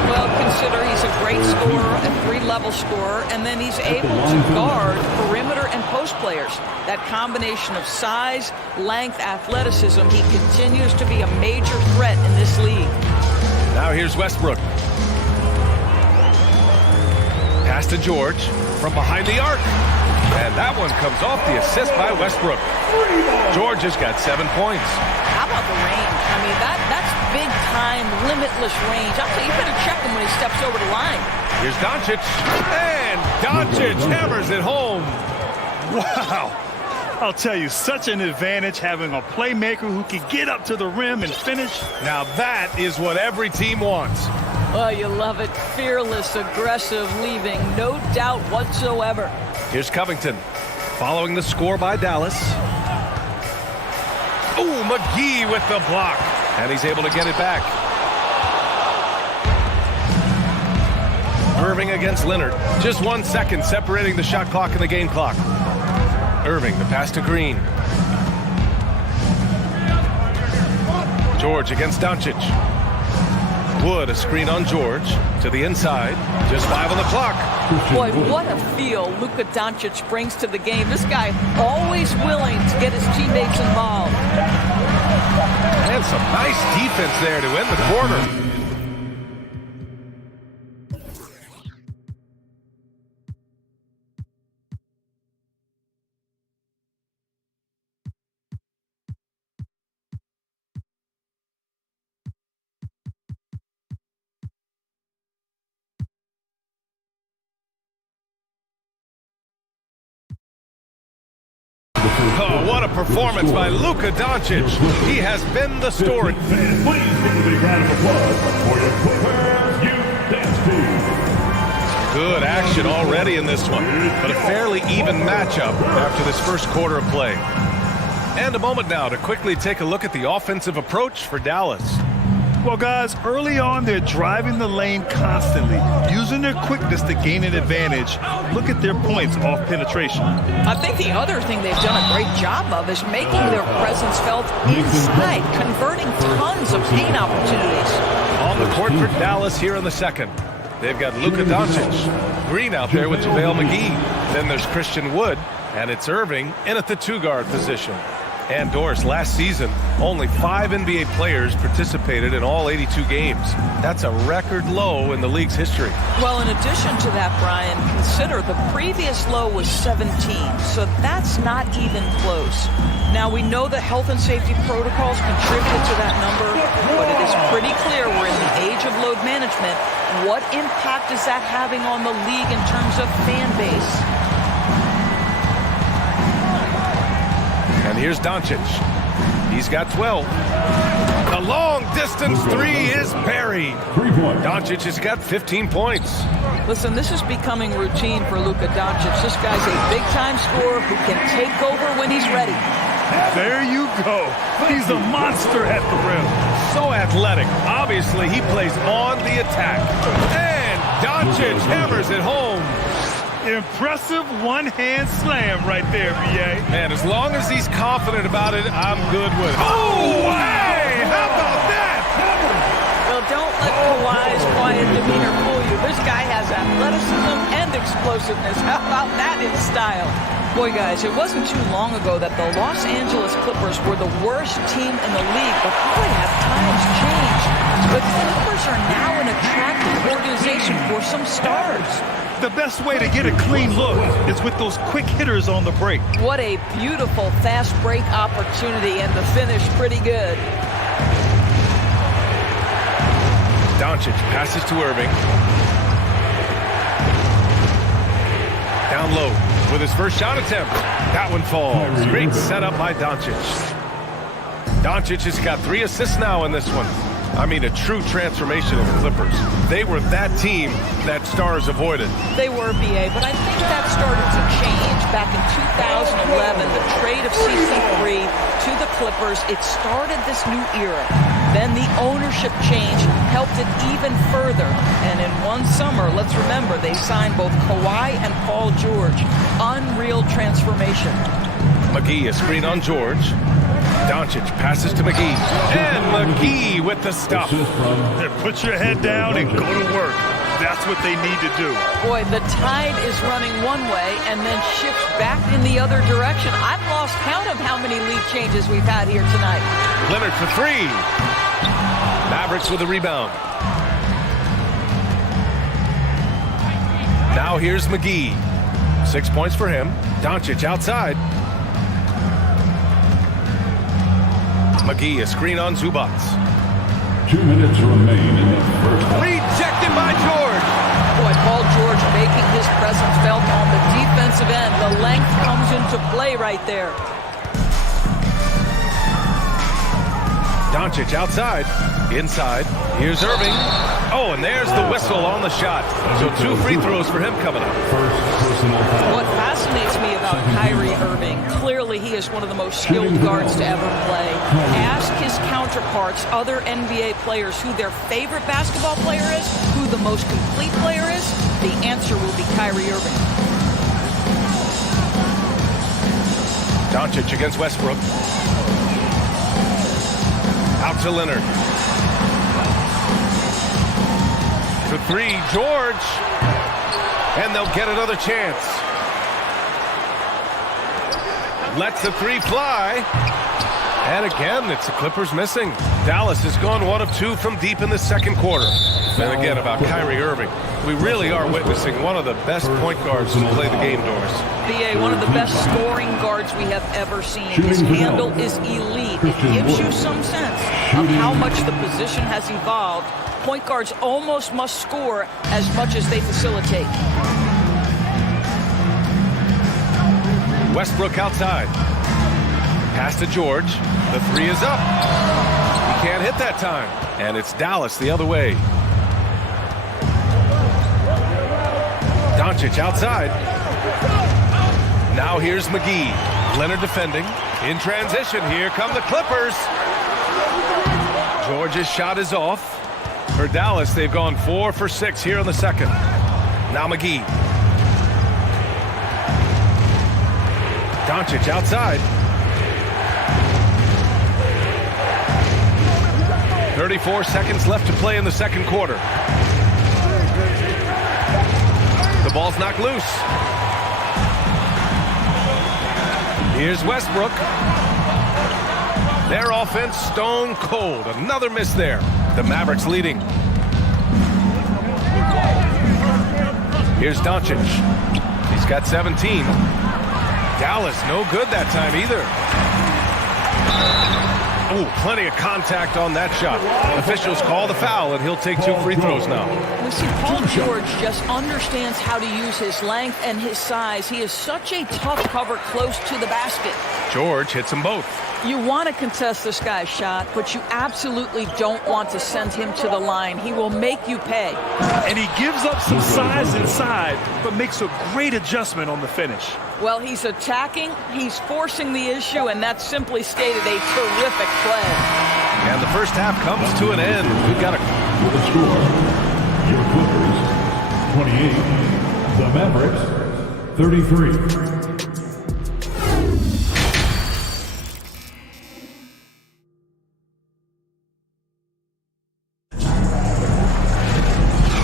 Well, consider he's a great scorer, a three-level scorer, and then he's able to guard perimeter and post players. That combination of size, length, athleticism, he continues to be a major threat in this league. Now here's Westbrook. Pass to George. from behind the arc. And that one comes off the assist by Westbrook. George has got 7 points. How about the range? I mean, that's big-time, limitless range. I'll tell you, you better check him when he steps over the line. Here's Doncic. And Doncic hammers it home. Wow. I'll tell you, such an advantage having a playmaker who can get up to the rim and finish. Now that is what every team wants. Oh, you love it. Fearless, aggressive, leaving. No doubt whatsoever. Here's Covington. Following the score by Dallas. Oh, McGee with the block. And he's able to get it back. Irving against Leonard. Just 1 second separating the shot clock and the game clock. Irving, the pass to Green. George against Doncic. Wood, a screen on George. To the inside. Just 5 on the clock. Boy, what a feel Luka Doncic brings to the game. This guy always willing to get his teammates involved. And some nice defense there to end the quarter. Oh, what a performance by Luka Doncic. He has been the story. Please give a big round of applause for your Clippers youth dance team. Good action already in this one, but a fairly even matchup after this first quarter of play. And a moment now to quickly take a look at the offensive approach for Dallas. Well, guys, early on, they're driving the lane constantly, using their quickness to gain an advantage. Look at their points off penetration. I think the other thing they've done a great job of is making their presence felt inside, converting tons of paint opportunities. On the court for Dallas here in the second. They've got Luka Doncic, Green out there with JaVale McGee. Then there's Christian Wood, and it's Irving in at the 2-guard position. And Doris, last season, only 5 NBA players participated in all 82 games. That's a record low in the league's history. Well, in addition to that, Brian, consider the previous low was 17, so that's not even close. Now, we know the health and safety protocols contributed to that number, but it is pretty clear we're in the age of load management. What impact is that having on the league in terms of fan base? And here's Doncic. He's got 12. The long-distance 3 is buried. Doncic has got 15 points. Listen, this is becoming routine for Luka Doncic. This guy's a big-time scorer who can take over when he's ready. There you go. He's a monster at the rim. So athletic. Obviously, he plays on the attack. And Doncic hammers it home. Impressive one-hand slam right there, B.A. Man, as long as he's confident about it, I'm good with it. Oh, hey! How about that? Well, don't let Kawhi's quiet demeanor fool you. This guy has athleticism and explosiveness. How about that in style? Boy, guys, it wasn't too long ago that the Los Angeles Clippers were the worst team in the league, but boy, have times changed. The Clippers are now an attractive organization for some stars. The best way to get a clean look is with those quick hitters on the break. What a beautiful fast break opportunity, and the finish pretty good. Doncic passes to Irving. Down low with his first shot attempt. That one falls. Great setup by Doncic. Doncic has got 3 assists now in this one. I mean, a true transformation of the Clippers. They were that team that stars avoided. They were, B.A., but I think that started to change back in 2011. The trade of CC3 to the Clippers, it started this new era. Then the ownership change helped it even further. And in one summer, let's remember, they signed both Kawhi and Paul George. Unreal transformation. McGee, a screen on George. Doncic passes to McGee. And McGee with the stuff. Put your head down and go to work. That's what they need to do. Boy, the tide is running one way and then shifts back in the other direction. I've lost count of how many lead changes we've had here tonight. Leonard for 3. Mavericks with a rebound. Now here's McGee. 6 points for him. Doncic outside. McGee, a screen on Zubac. 2 minutes remain in the first half. Rejected by George. Boy, Paul George making his presence felt on the defensive end. The length comes into play right there. Doncic outside. Inside. Here's Irving. Oh, and there's the whistle on the shot. So 2 free throws for him coming up. What fascinates me about Kyrie Irving, clearly he is one of the most skilled guards to ever play. Ask his counterparts, other NBA players, who their favorite basketball player is, who the most complete player is. The answer will be Kyrie Irving. Doncic against Westbrook. Out to Leonard. To 3, George. And they'll get another chance. Lets the 3 fly. And again, it's the Clippers missing. Dallas has gone 1 of 2 from deep in the second quarter. And again, about Kyrie Irving. We really are witnessing one of the best point guards to play the game, Doris. BA, one of the best scoring guards we have ever seen. His handle is elite. It gives you some sense of how much the position has evolved. Point guards almost must score as much as they facilitate. Westbrook outside. Pass to George. The 3 is up. He can't hit that time. And it's Dallas the other way. Doncic outside. Now here's McGee. Leonard defending. In transition, here come the Clippers. George's shot is off. For Dallas, they've gone 4 for 6 here in the second. Now McGee. Doncic outside. 34 seconds left to play in the second quarter. The ball's knocked loose. Here's Westbrook. Their offense stone cold. Another miss there. The Mavericks leading. Here's Doncic. He's got 17. Dallas no good that time either. Oh, plenty of contact on that shot. Officials call the foul, and he'll take 2 free throws now. We see Paul George just understands how to use his length and his size. He is such a tough cover close to the basket. George hits them both. You want to contest this guy's shot, but you absolutely don't want to send him to the line. He will make you pay. And he gives up some size inside, but makes a great adjustment on the finish. Well, he's attacking, he's forcing the issue, and that's simply stated a terrific play. And the first half comes to an end. We've got With the score, your Clippers 28, the Mavericks 33.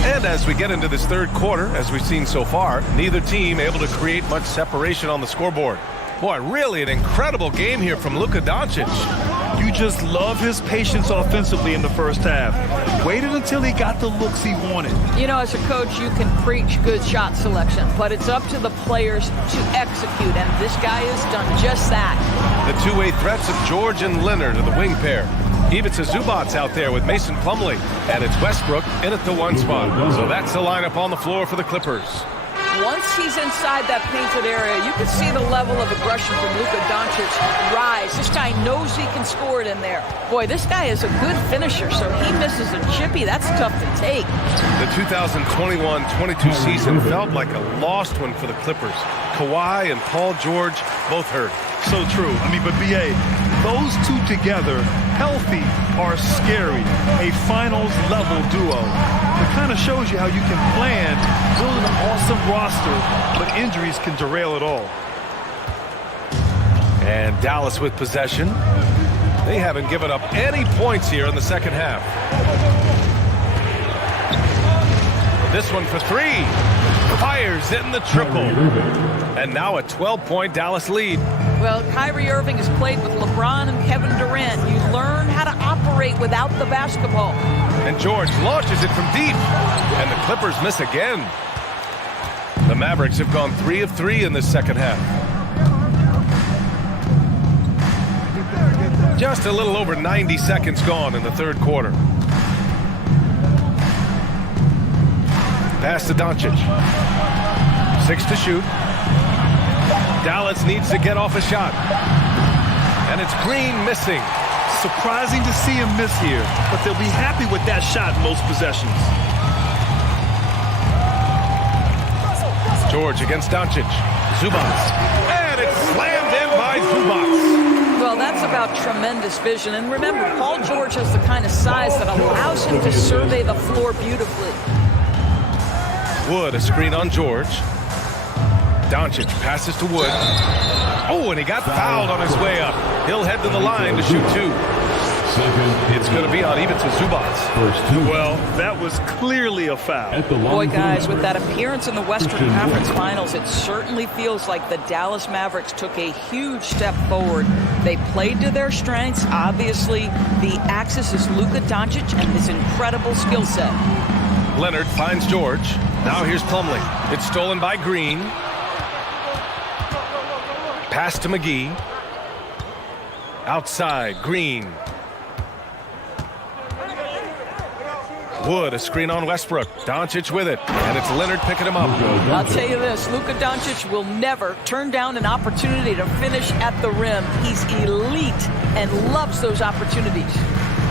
And as we get into this third quarter, as we've seen so far, neither team able to create much separation on the scoreboard. Boy, really an incredible game here from Luka Doncic. You just love his patience offensively in the first half. Waited until he got the looks he wanted. You know, as a coach, you can preach good shot selection, but it's up to the players to execute, and this guy has done just that. The two-way threats of George and Leonard are the wing pair. Ivica Zubac's out there with Mason Plumlee, and it's Westbrook in at the 1 spot. So that's the lineup on the floor for the Clippers. Once he's inside that painted area, you can see the level of aggression from Luka Doncic rise. This guy knows he can score it in there. Boy, this guy is a good finisher, so he misses a chippy. That's tough to take. The 2021-22 season felt like a lost one for the Clippers. Kawhi and Paul George both hurt. So true. I mean, but BA, those two together, healthy, are scary. A finals-level duo. It kind of shows you how you can plan, build an awesome roster, but injuries can derail it all. And Dallas with possession. They haven't given up any points here in the second half. This one for 3. Fires in the triple. And now a 12-point Dallas lead. Well, Kyrie Irving has played with LeBron and Kevin Durant. You learn how to operate without the basketball. And George launches it from deep. And the Clippers miss again. The Mavericks have gone 3 of 3 in this second half. Just a little over 90 seconds gone in the third quarter. Pass to Doncic. 6 to shoot. Dallas needs to get off a shot. And it's Green missing. Surprising to see him miss here, but they'll be happy with that shot most possessions. George against Doncic. Zubac. And it's slammed in by Zubac. Well, that's about tremendous vision. And remember, Paul George has the kind of size that allows him to survey the floor beautifully. Wood, a screen on George. Doncic passes to Wood. Oh, and he got fouled on his way up. He'll head to the line to shoot 2. It's going to be on even to Zubac. Well, that was clearly a foul. Boy, guys, with that appearance in the Western Conference Finals, it certainly feels like the Dallas Mavericks took a huge step forward. They played to their strengths. Obviously, the axis is Luka Doncic and his incredible skill set. Leonard finds George. Now here's Plumlee. It's stolen by Green. Pass to McGee. Outside, Green. Wood, a screen on Westbrook. Doncic with it, and it's Leonard picking him up. I'll tell you this, Luka Doncic will never turn down an opportunity to finish at the rim. He's elite and loves those opportunities.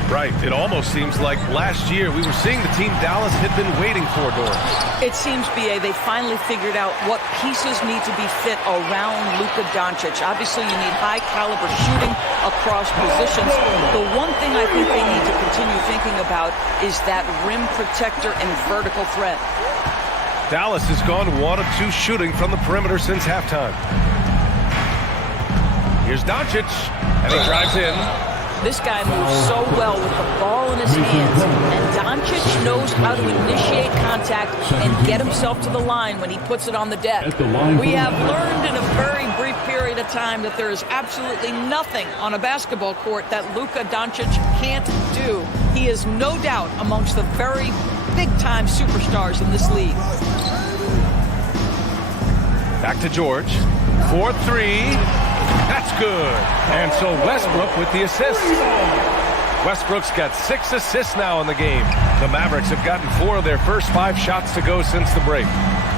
Right. It almost seems like last year we were seeing the team Dallas had been waiting for, Doris. It seems, B.A., they finally figured out what pieces need to be fit around Luka Doncic. Obviously, you need high-caliber shooting across positions. The one thing I think they need to continue thinking about is that rim protector and vertical threat. Dallas has gone 1 of 2 shooting from the perimeter since halftime. Here's Doncic, and he drives in. This guy moves so well with the ball in his hands, and Doncic knows how to initiate contact and get himself to the line when he puts it on the deck. We have learned in a very brief period of time that there is absolutely nothing on a basketball court that Luka Doncic can't do. He is no doubt amongst the very big-time superstars in this league. Back to George. 4-3. That's good. And so Westbrook with the assist. Westbrook's got 6 assists now in the game. The Mavericks have gotten 4 of their first 5 shots to go since the break.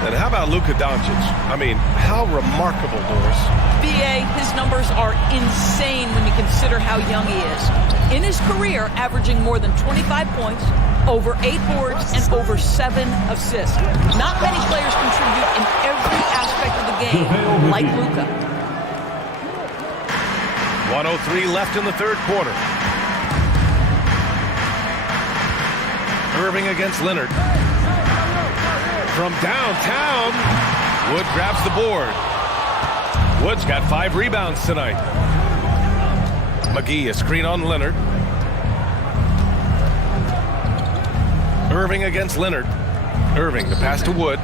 And how about Luka Doncic? I mean, how remarkable, Doris. B.A., his numbers are insane when you consider how young he is. In his career, averaging more than 25 points, over 8 boards, and over 7 assists. Not many players contribute in every aspect of the game like Luka. 1:03 left in the third quarter. Irving against Leonard. From downtown, Wood grabs the board. Wood's got 5 rebounds tonight. McGee, a screen on Leonard. Irving against Leonard. Irving, the pass to Wood.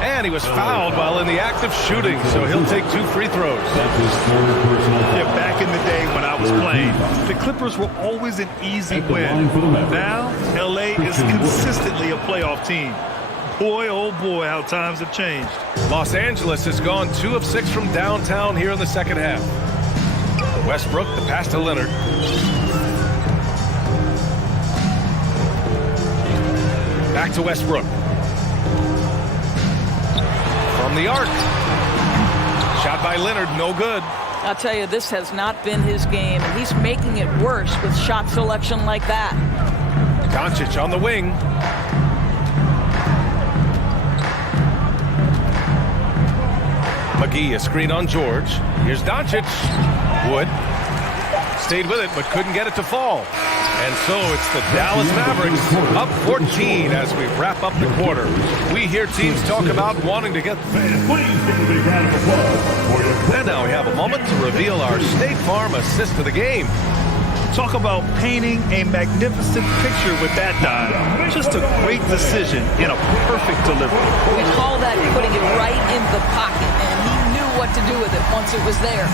And he was fouled while in the act of shooting, so he'll take 2 free throws. Yeah, back in the day when I was playing, the Clippers were always an easy win. Now, L.A. is consistently a playoff team. Boy, oh boy, how times have changed. Los Angeles has gone 2 of 6 from downtown here in the second half. Westbrook, the pass to Leonard. Back to Westbrook. From the arc. Shot by Leonard, no good. I'll tell you, this has not been his game, and he's making it worse with shot selection like that. Doncic on the wing. McGee, a screen on George. Here's Doncic. Wood stayed with it, but couldn't get it to fall. And so it's the Dallas Mavericks up 14 as we wrap up the quarter. We hear teams talk about wanting to get... And now we have a moment to reveal our State Farm assist of the game. Talk about painting a magnificent picture with that dive. Just a great decision in a perfect delivery. We call that putting it right in the pocket, and he knew what to do with it once it was there.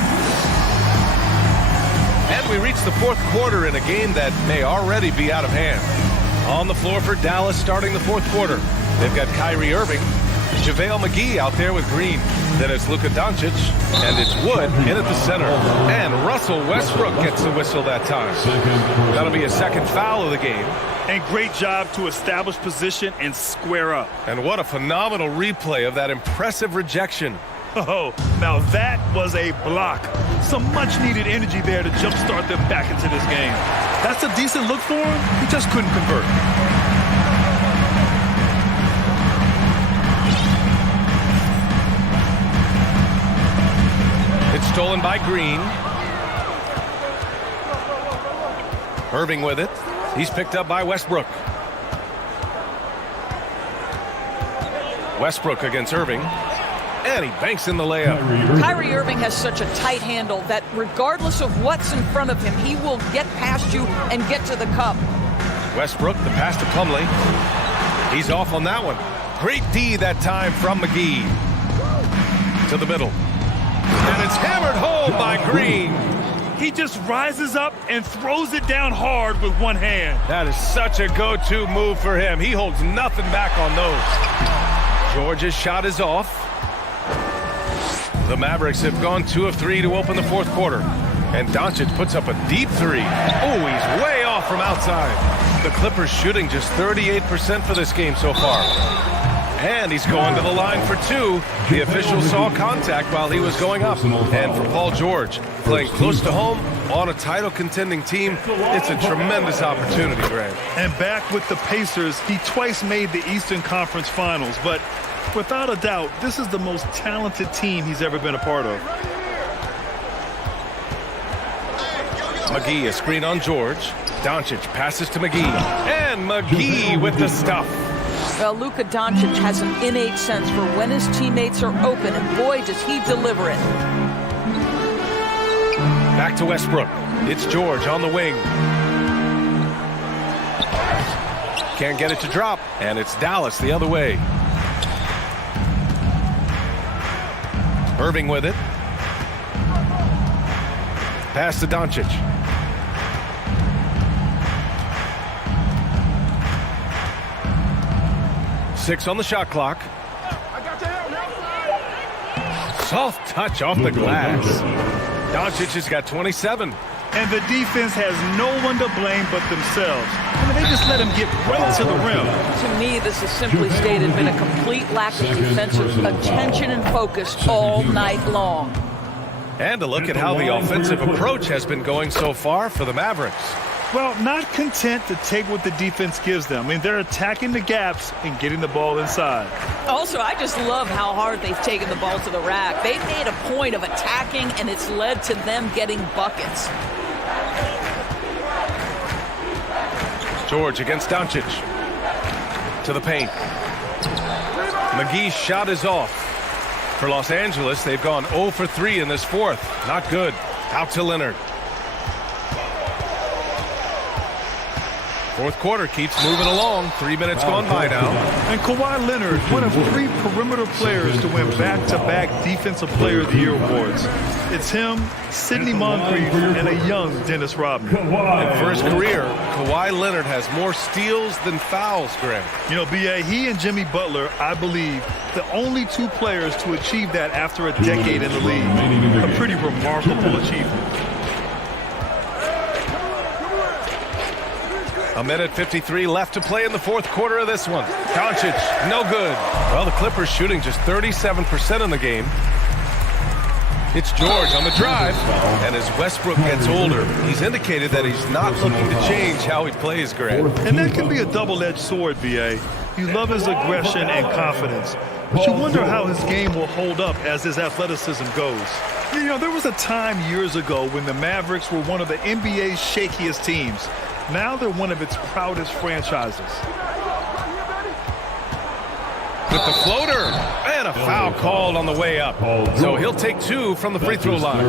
And we reach the fourth quarter in a game that may already be out of hand. On the floor for Dallas starting the fourth quarter. They've got Kyrie Irving. JaVale McGee out there with Green. Then it's Luka Doncic, and it's Wood in at the center. And Russell Westbrook gets the whistle that time. That'll be a second foul of the game. And great job to establish position and square up. And what a phenomenal replay of that impressive rejection. Oh, now that was a block. Some much-needed energy there to jumpstart them back into this game. That's a decent look for him. He just couldn't convert. It's stolen by Green. Irving with it. He's picked up by Westbrook. Westbrook against Irving. And he banks in the layup. Kyrie Irving has such a tight handle that regardless of what's in front of him, he will get past you and get to the cup. Westbrook, the pass to Plumlee. He's off on that one. Great D that time from McGee. To the middle. And it's hammered home by Green. He just rises up and throws it down hard with one hand. That is such a go-to move for him. He holds nothing back on those. George's shot is off. The Mavericks have gone 2 of 3 to open the fourth quarter. And Doncic puts up a deep three. Oh, he's way off from outside. The Clippers shooting just 38% for this game so far. And he's going to the line for 2. The official saw contact while he was going up. And for Paul George, playing close to home on a title contending team, it's a tremendous opportunity, Grant. And back with the Pacers, he twice made the Eastern Conference Finals. But without a doubt, this is the most talented team he's ever been a part of. McGee, a screen on George. Doncic passes to McGee. And McGee with the stuff. Well, Luka Doncic has an innate sense for when his teammates are open, and boy, does he deliver it. Back to Westbrook. It's George on the wing. Can't get it to drop, and it's Dallas the other way. Irving with it. Pass to Doncic. Six on the shot clock. Soft touch off the glass. Doncic has got 27. And the defense has no one to blame but themselves. I mean, they just let him get right to the rim. To me, this is simply stated been a complete lack of defensive attention and focus all night long. And a look at how the offensive approach has been going so far for the Mavericks. Well, not content to take what the defense gives them. I mean, they're attacking the gaps and getting the ball inside. Also, I just love how hard they've taken the ball to the rack. They've made a point of attacking, and it's led to them getting buckets. George against Doncic. To the paint. McGee's shot is off. For Los Angeles, they've gone 0 for 3 in this fourth. Not good. Out to Leonard. Fourth quarter keeps moving along. 3 minutes gone by now. And Kawhi Leonard, one of 3 perimeter players to win back-to-back Defensive Player of the Year awards. It's him, Sidney Moncrief, and a young Dennis Rodman. And for his career, Kawhi Leonard has more steals than fouls, Greg. You know, B.A., he and Jimmy Butler, I believe, the only 2 players to achieve that after a decade in the league. A pretty remarkable achievement. A minute 53 left to play in the fourth quarter of this one. Doncic, no good. Well, the Clippers shooting just 37% in the game. It's George on the drive. And as Westbrook gets older, he's indicated that he's not looking to change how he plays, Grant. And that can be a double-edged sword, B.A. You love his aggression and confidence. But you wonder how his game will hold up as his athleticism goes. You know, there was a time years ago when the Mavericks were one of the NBA's shakiest teams. Now they're one of its proudest franchises. With the floater, and a foul called on the way up. So he'll take 2 from the free throw line.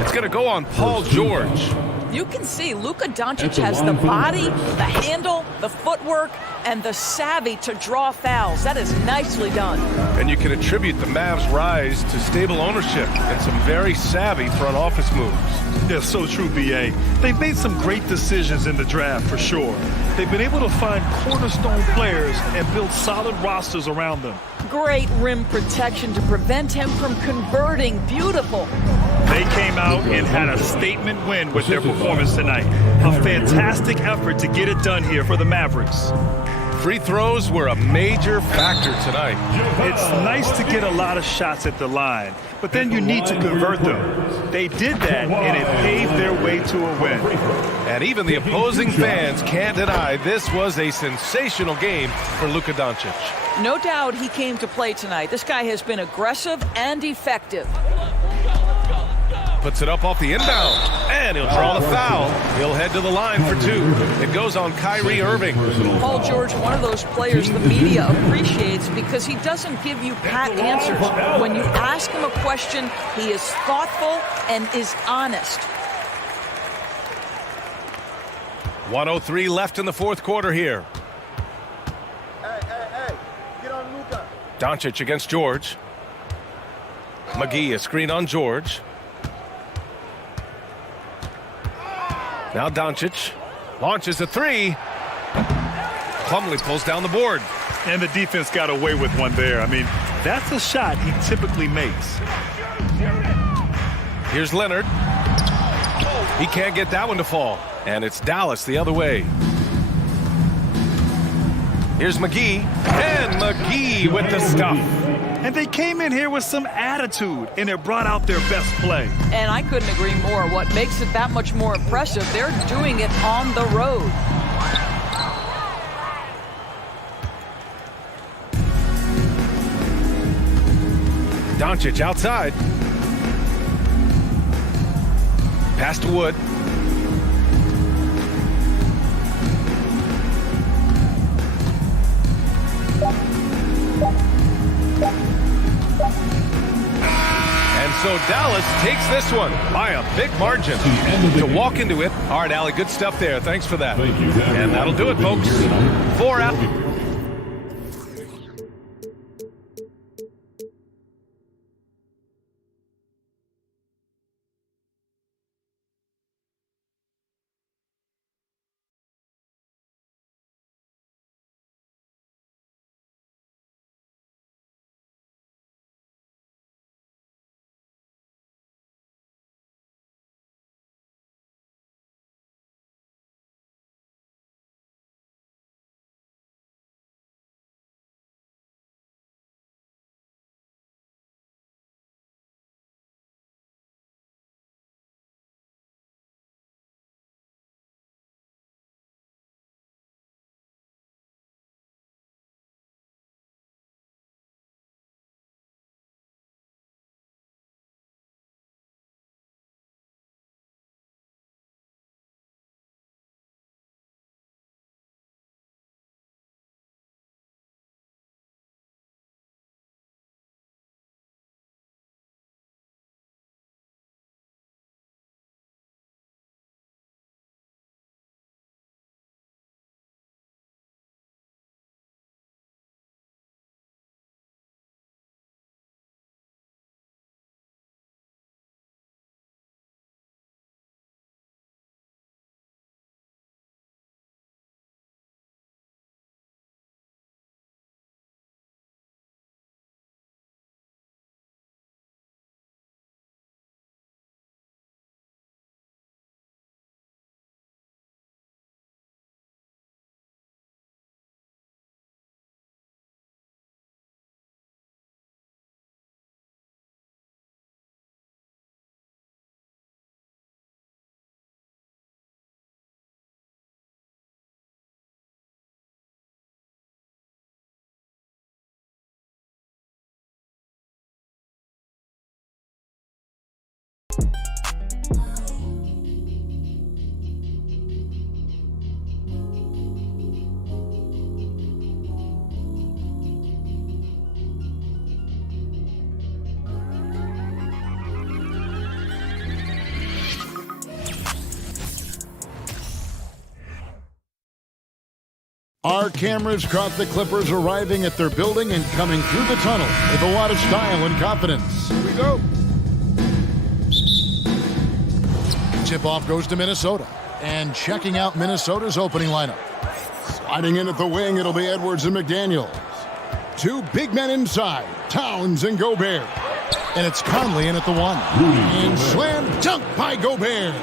It's going to go on Paul George. You can see Luka Doncic has the body, the handle, the footwork, and the savvy to draw fouls. That is nicely done. And you can attribute the Mavs' rise to stable ownership and some very savvy front office moves. Yeah, so true, B.A. They've made some great decisions in the draft, for sure. They've been able to find cornerstone players and build solid rosters around them. Great rim protection to prevent him from converting. Beautiful. They came out and had a statement win with their performance tonight. A fantastic effort to get it done here for the Mavericks. Free throws were a major factor tonight. It's nice to get a lot of shots at the line, but then you need to convert them. They did that, and it paved their way to a win. And even the opposing fans can't deny this was a sensational game for Luka Doncic. No doubt he came to play tonight. This guy has been aggressive and effective. Puts it up off the inbound, and he'll draw the foul. He'll head to the line for two. It goes on Kyrie Irving. Paul George, one of those players the media appreciates because he doesn't give you pat answers. When you ask him a question, he is thoughtful and is honest. 1:03 left in the fourth quarter here. Hey, get on Luka. Doncic against George. McGee, a screen on George. Now Doncic launches a three. Plumlee pulls down the board. And the defense got away with one there. I mean, that's a shot he typically makes. Here's Leonard. He can't get that one to fall. And it's Dallas the other way. Here's McGee. And McGee with the stuff. And they came in here with some attitude, and it brought out their best play. And I couldn't agree more. What makes it that much more impressive, they're doing it on the road. Doncic outside. Pass to Wood. And so Dallas takes this one by a big margin to walk into it. All right, Allie, good stuff there. Thanks for that. And that'll do it, folks. 4 out. Our cameras caught the Clippers arriving at their building and coming through the tunnel with a lot of style and confidence. Here we go. Tip-off goes to Minnesota. And checking out Minnesota's opening lineup. Sliding in at the wing, it'll be Edwards and McDaniels. Two big men inside, Towns and Gobert. And it's Conley in at the one. And slam dunk by Gobert.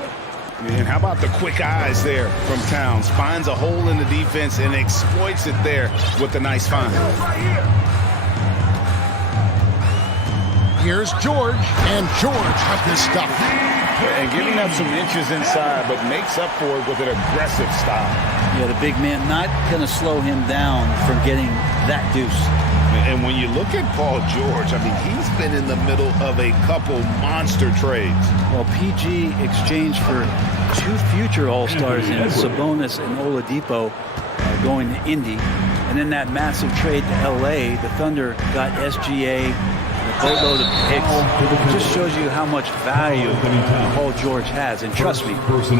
And how about the quick eyes there from Towns? Finds a hole in the defense and exploits it there with a nice find. Here's George, and George has this stuff. And giving up some inches inside, but makes up for it with an aggressive style. Yeah, the big man not going to slow him down from getting that deuce. And when you look at Paul George, I mean, he's been in the middle of a couple monster trades. Well, PG exchanged for two future All-Stars in Sabonis and Oladipo going to Indy. And then that massive trade to L.A., the Thunder got SGA, a boatload of picks. It just shows you how much value Paul George has. And trust me,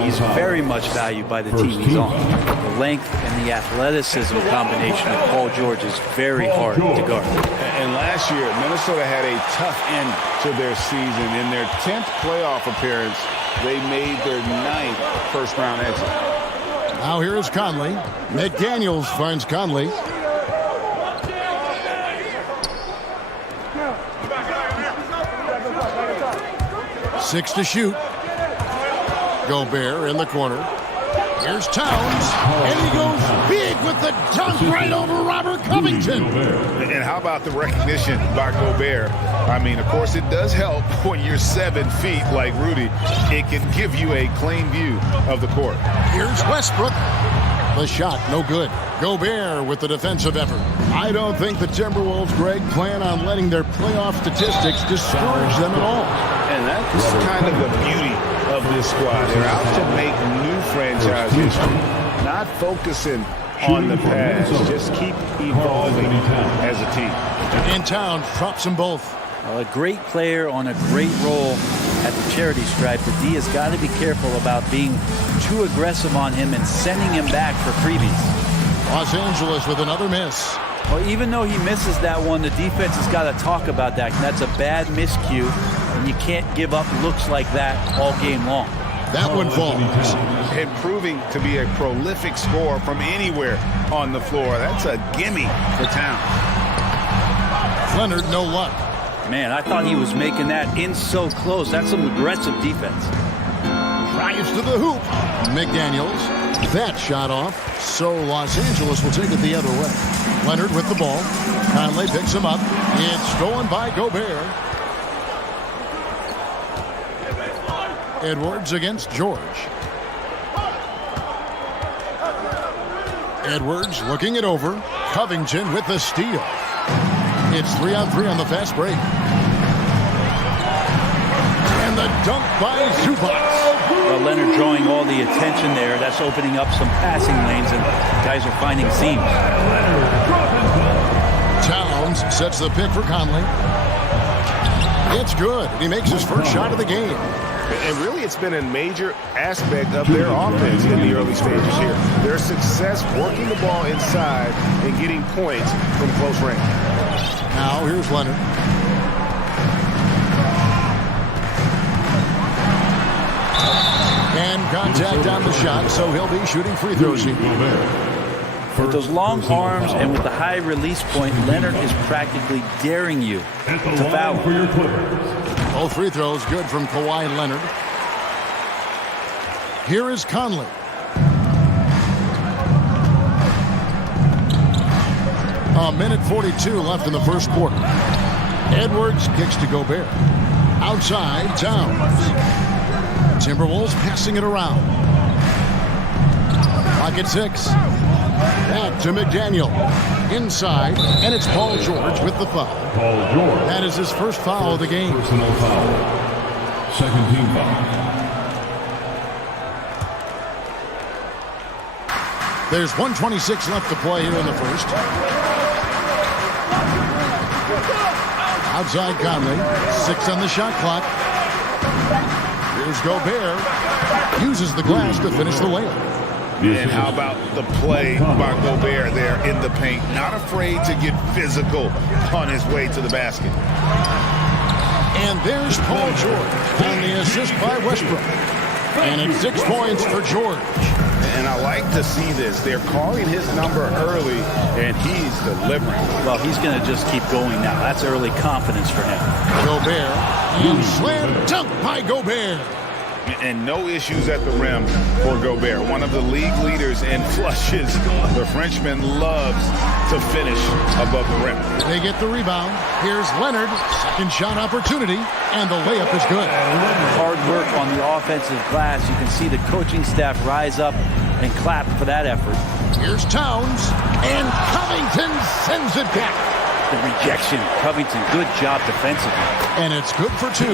he's very much valued by the team he's on. The length and the athleticism combination of Paul George is very hard to guard. And last year, Minnesota had a tough end to their season. In their 10th playoff appearance, they made their 9th first-round exit. Now here is Conley. McDaniels finds Conley. Six to shoot. Gobert in the corner. Here's Towns, and he goes big with the dunk right over Robert Covington. And how about the recognition by Gobert? I mean, of course, it does help when you're 7 feet like Rudy. It can give you a clean view of the court. Here's Westbrook. The shot, no good. Gobert with the defensive effort. I don't think the Timberwolves, Greg, plan on letting their playoff statistics discourage them at all. And that's kind of the beauty of this squad. They're out to make new franchise history, not focusing on the past. Just keep evolving as a team. In town, drops them both. A great player on a great role at the charity stripe. The D has got to be careful about being too aggressive on him and sending him back for freebies. Los Angeles with another miss. Well, even though he misses that one, the defense has got to talk about that. That's a bad miscue, and you can't give up looks like that all game long. That one falls. And proving to be a prolific scorer from anywhere on the floor. That's a gimme for Towns. Leonard, no luck. Man, I thought he was making that in so close. That's some aggressive defense. Drives to the hoop. McDaniels. That shot off. So Los Angeles will take it the other way. Leonard with the ball. Conley picks him up. It's stolen by Gobert. Edwards against George. Edwards looking it over. Covington with the steal. It's 3-on-3 on the fast break. And the dunk by Zubac. Well, Leonard drawing all the attention there. That's opening up some passing lanes, and guys are finding seams. Towns sets the pick for Conley. It's good. He makes his first shot of the game. And really, it's been a major aspect of their offense in the early stages here. Their success working the ball inside and getting points from close range. Now, here's Leonard. And contact on the shot, so he'll be shooting free throws here. With those long arms and with the high release point, Leonard is practically daring you to foul. Both free throws good from Kawhi Leonard. Here is Conley. A minute 42 left in the first quarter. Edwards kicks to Gobert. Outside, Towns. Timberwolves passing it around. Clock at 6. Back to McDaniel. Inside, and it's Paul George with the foul. Paul George. That is his first foul of the game. Personal foul. Second team foul. There's 1:26 left to play here in the first. Outside Conley. 6 on the shot clock. Here's Gobert. Uses the glass to finish the layup. And how about the play by Gobert there in the paint? Not afraid to get physical on his way to the basket. And there's Paul George on the assist by Westbrook. And it's 6 points for George. And I like to see this. They're calling his number early, and he's delivering. Well, he's going to just keep going now. That's early confidence for him. Gobert, and slam dunk by Gobert. And no issues at the rim for Gobert. One of the league leaders in flushes. The Frenchman loves to finish above the rim. They get the rebound. Here's Leonard. Second shot opportunity. And the layup is good. Hard work on the offensive glass. You can see the coaching staff rise up and clap for that effort. Here's Towns. And Covington sends it back. The rejection. Covington, good job defensively. And it's good for 2.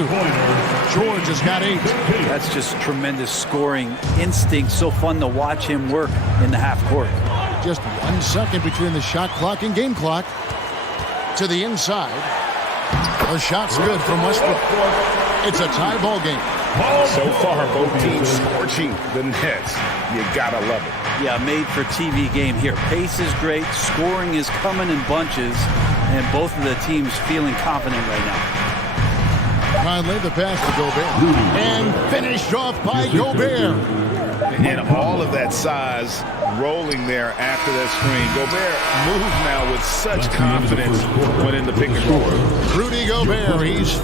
George has got 8. That's just tremendous scoring instinct. So fun to watch him work in the half court. Just 1 second between the shot clock and game clock. To the inside. The shot's good from Westbrook. It's a tie ball game. So far, both teams scorching the nets. You gotta love it. Yeah, made for TV game here. Pace is great. Scoring is coming in bunches. And both of the teams feeling confident right now. Finally, the pass to Gobert. And finished off by Gobert. And all of that size rolling there after that screen. Gobert moves now with such confidence when in the pick and roll. Rudy Gobert, he's...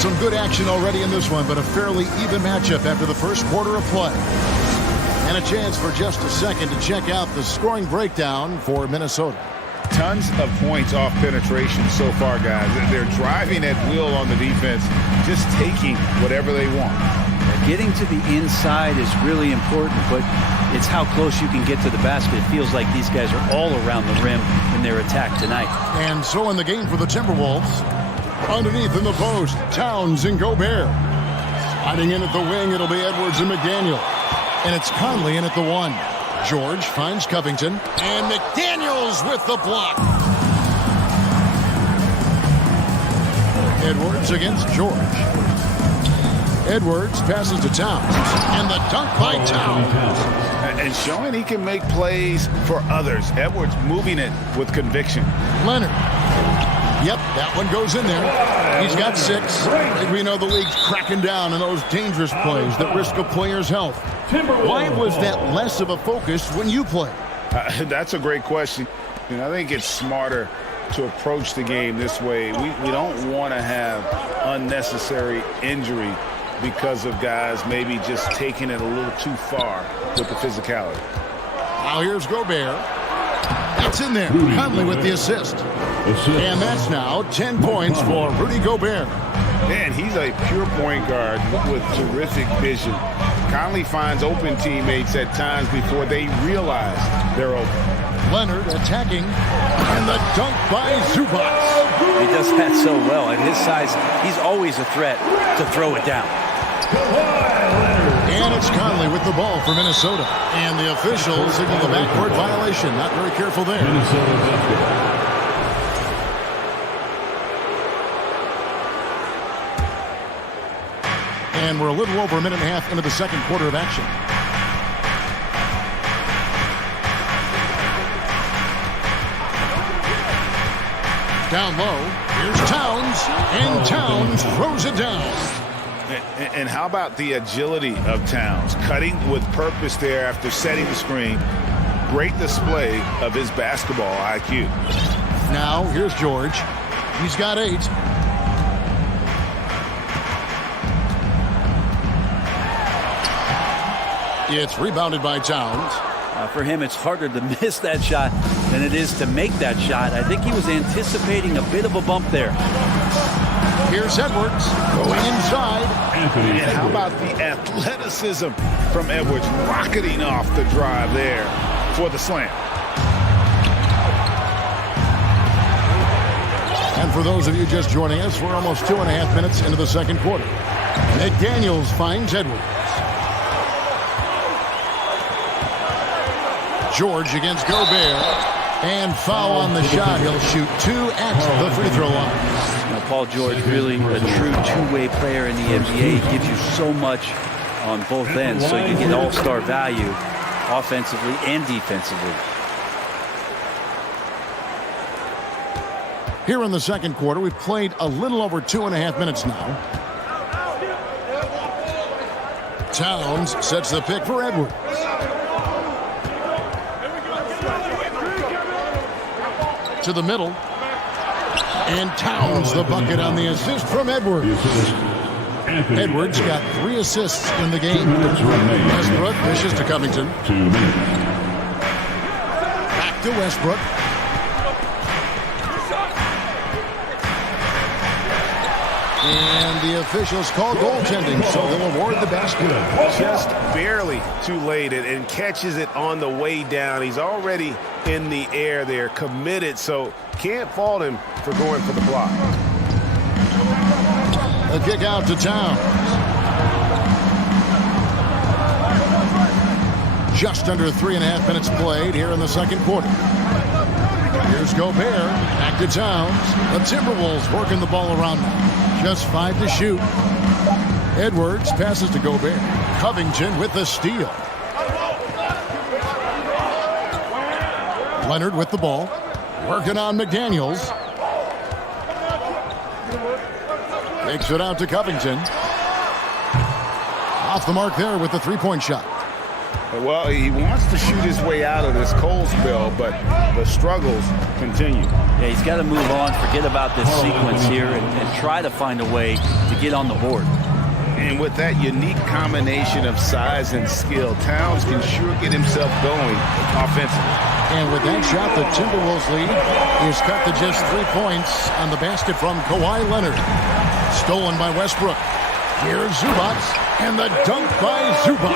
Some good action already in this one, but a fairly even matchup after the first quarter of play. And a chance for just a second to check out the scoring breakdown for Minnesota. Tons of points off penetration so far, guys. They're driving at will on the defense, just taking whatever they want. Getting to the inside is really important, but it's how close you can get to the basket. It feels like these guys are all around the rim in their attack tonight. And so in the game for the Timberwolves, underneath in the post, Towns and Gobert. Sliding in at the wing, it'll be Edwards and McDaniel. And it's Conley in at the 1. George finds Covington. And McDaniels with the block. Edwards against George. Edwards passes to Towns. And the dunk by Towns. And showing he can make plays for others. Edwards moving it with conviction. Leonard. Yep, that one goes in there. He's got 6. We know the league's cracking down on those dangerous plays that risk a player's health. Why was that less of a focus when you play? That's a great question. And I think it's smarter to approach the game this way. We don't want to have unnecessary injury because of guys maybe just taking it a little too far with the physicality. Now here's Gobert. That's in there. Conley with the assist. And that's now 10 points for Rudy Gobert. Man, he's a pure point guard with terrific vision. Conley finds open teammates at times before they realize they're open. Leonard attacking. And the dunk by Zubac. He does that so well. At his size, he's always a threat to throw it down. And it's Conley with the ball for Minnesota. And the officials signal the backcourt violation. Not very careful there. And we're a little over a minute and a half into the second quarter of action. Down low, here's Towns, and Towns throws it down. And how about the agility of Towns? Cutting with purpose there after setting the screen. Great display of his basketball IQ. Now, here's George. He's got 8. It's rebounded by Towns. For him, it's harder to miss that shot than it is to make that shot. I think he was anticipating a bit of a bump there. Here's Edwards going inside. And how about the athleticism from Edwards rocketing off the drive there for the slam. And for those of you just joining us, we're almost 2.5 minutes into the second quarter. McDaniels finds Edwards. George against Gobert. And foul on the shot. He'll shoot 2 at the free throw line. Paul George, really a true two-way player in the NBA. He gives you so much on both ends, so you get all-star value offensively and defensively. Here in the second quarter, we've played a little over 2.5 minutes now. Towns sets the pick for Edwards. To the middle. And Towns the bucket on the assist from Edwards. Edwards got 3 assists in the game. Westbrook dishes to Covington. Back to Westbrook. And the officials call goaltending, so they'll award the basket. Just barely too late and catches it on the way down. He's already in the air there, committed, so can't fault him for going for the block. A kick out to Towns. Just under 3.5 minutes played here in the second quarter. Here's Gobert. Back to Towns. The Timberwolves working the ball around now. Just 5 to shoot. Edwards passes to Gobert. Covington with the steal. Leonard with the ball. Working on McDaniels. Takes it out to Covington. Off the mark there with the three-point shot. Well, he wants to shoot his way out of this cold spell, but the struggles continue. Yeah, he's got to move on, forget about this sequence here, and try to find a way to get on the board. And with that unique combination of size and skill, Towns can sure get himself going offensively. And with that shot, the Timberwolves lead is cut to just 3 points on the basket from Kawhi Leonard. Stolen by Westbrook. Here's Zubac, and the dunk by Zubac.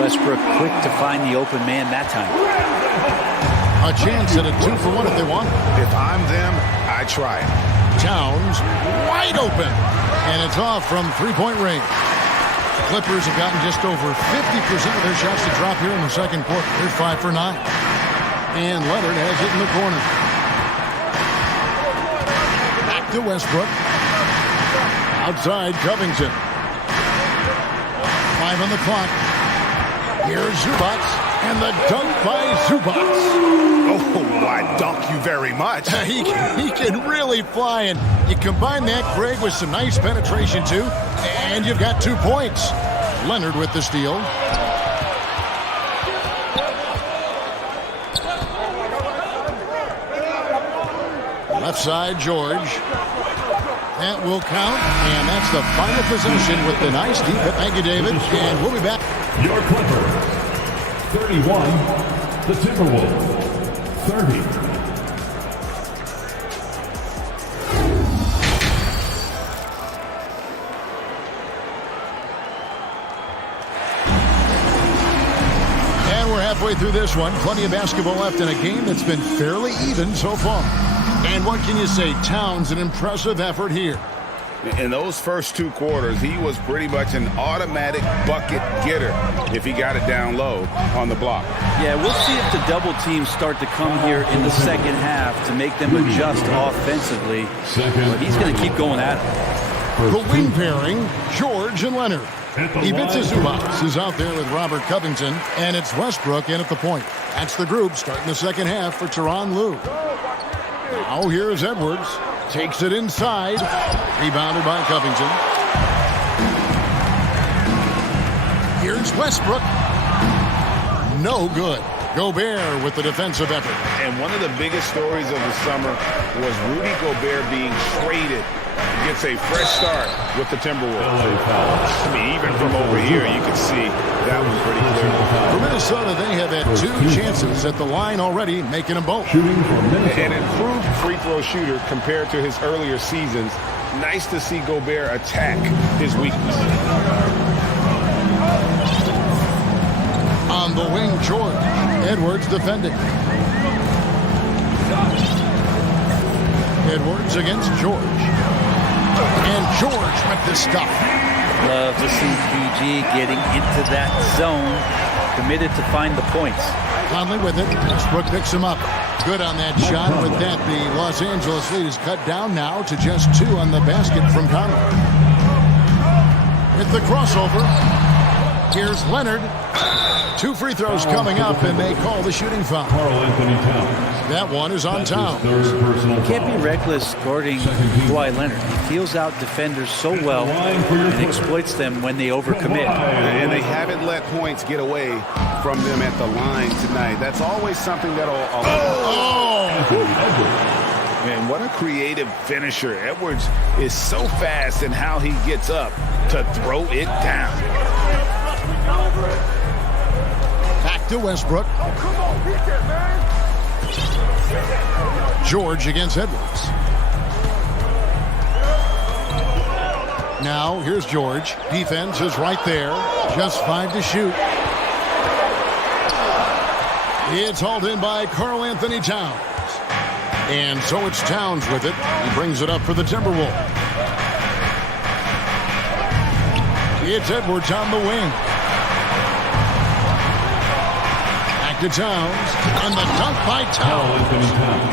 Westbrook quick to find the open man that time. A chance at a 2-for-1 if they want it. If I'm them, I try it. Towns wide open, and it's off from three-point range. The Clippers have gotten just over 50% of their shots to drop here in the second quarter. They're 5 for 9. And Leonard has it in the corner. Back to Westbrook. Outside Covington. 5 on the clock. Here's Zubac, and the dunk by Zubac. Oh, I dunk you very much. He can really fly, and you combine that, Craig, with some nice penetration, too, and you've got 2 points. Leonard with the steal. Left side, George. That will count, and that's the final possession with the nice defense. Thank you, David, and we'll be back. Your Clippers, 31. The Timberwolves, 30. And we're halfway through this one. Plenty of basketball left in a game that's been fairly even so far. And what can you say? Towns, an impressive effort here. In those first 2 quarters, he was pretty much an automatic bucket getter if he got it down low on the block. Yeah, we'll see if the double teams start to come here in the second half to make them adjust offensively. But he's going to keep going at it. The wing pairing, George and Leonard. Ivica Zubac is out there with Robert Covington, and it's Westbrook in at the point. That's the group starting the second half for Tyronn Lue. Now here's Edwards. Takes it inside. Rebounded by Covington. Here's Westbrook. No good. Gobert with the defensive effort. And one of the biggest stories of the summer was Rudy Gobert being traded. He gets a fresh start with the Timberwolves. I mean, even from over here, you can see that was pretty clear. For Minnesota, they have had 2 chances at the line already, making them both. An improved free throw shooter compared to his earlier seasons. Nice to see Gobert attack his weakness. On the wing, George. Edwards defending. Edwards against George. And George with the stop. Love to see PG getting into that zone, committed to find the points. Conley with it. Westbrook picks him up. Good on that shot. With that, the Los Angeles lead is cut down now to just 2 on the basket from Conley. With the crossover, here's Leonard. 2 free throws coming up, and they call the shooting foul. That one is on Towns. You can't be reckless guarding Kawhi Leonard. He feels out defenders so well and exploits them when they overcommit. And they haven't let points get away from them at the line tonight. That's always something that'll... Man, what a creative finisher. Edwards is so fast in how he gets up to throw it down. Back to Westbrook. George against Edwards. Now, here's George. Defense is right there. Just 5 to shoot. It's hauled in by Karl Anthony Towns. And so it's Towns with it. He brings it up for the Timberwolves. It's Edwards on the wing. Back to Towns. And the dunk by Towns.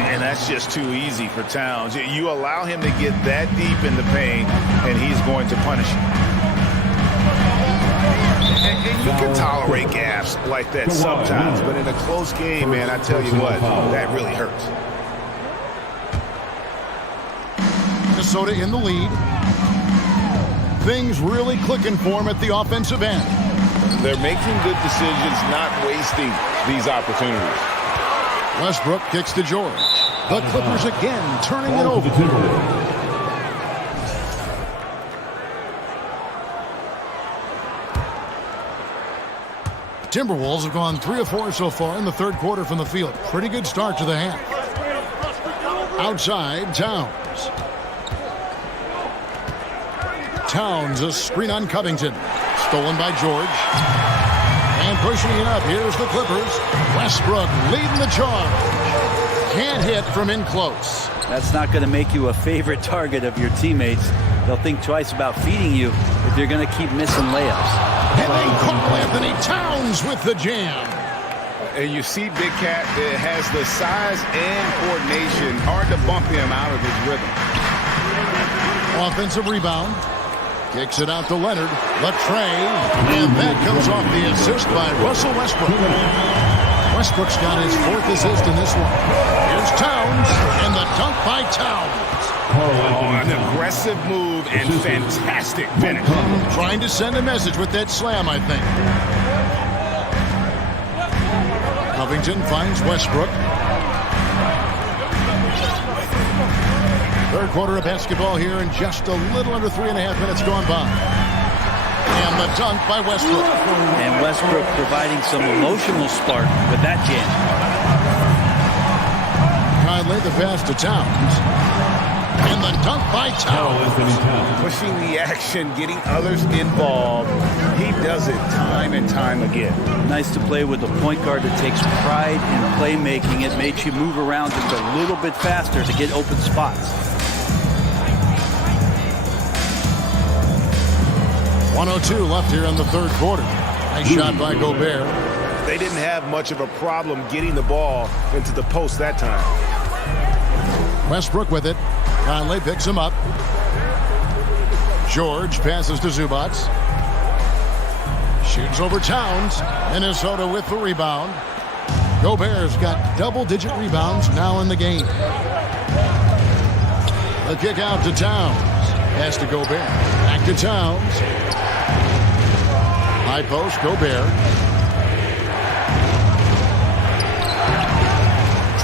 And that's just too easy for Towns. You allow him to get that deep in the paint, and he's going to punish you. And you can tolerate gaps like that sometimes, but in a close game, man, I tell you what, that really hurts. Minnesota in the lead. Things really clicking for him at the offensive end. They're making good decisions, not wasting these opportunities. Westbrook kicks to George. The Clippers again turning it over. Timberwolves have gone 3 of 4 so far in the third quarter from the field. Pretty good start to the half. Outside, Towns. Towns, a screen on Covington. Stolen by George. And pushing it up, here's the Clippers. Westbrook leading the charge. Can't hit from in close. That's not going to make you a favorite target of your teammates. They'll think twice about feeding you if you're going to keep missing layups. And then Karl Anthony Towns with the jam. And you see Big Cat that has the size and coordination. Hard to bump him out of his rhythm. Offensive rebound. Kicks it out to Leonard. Latrey. And that comes off the assist by Russell Westbrook. Westbrook's got his 4th assist in this one. Here's Towns. And the dunk by Towns. An aggressive move and fantastic finish. Trying to send a message with that slam, I think. Covington finds Westbrook. Third quarter of basketball here, and just a little under 3.5 minutes gone by. And the dunk by Westbrook. And Westbrook providing some emotional spark with that jam. Conley the pass to Towns. And the dunk by Towns. Pushing the action, getting others involved. He does it time and time again. Nice to play with a point guard that takes pride in playmaking. It makes you move around just a little bit faster to get open spots. 1:02 left here in the third quarter. Nice shot by Gobert. They didn't have much of a problem getting the ball into the post that time. Westbrook with it. Conley picks him up. George passes to Zubac. Shoots over Towns. Minnesota with the rebound. Gobert's got double-digit rebounds now in the game. The kick out to Towns. Pass to Gobert. Back to Towns. High post, Gobert.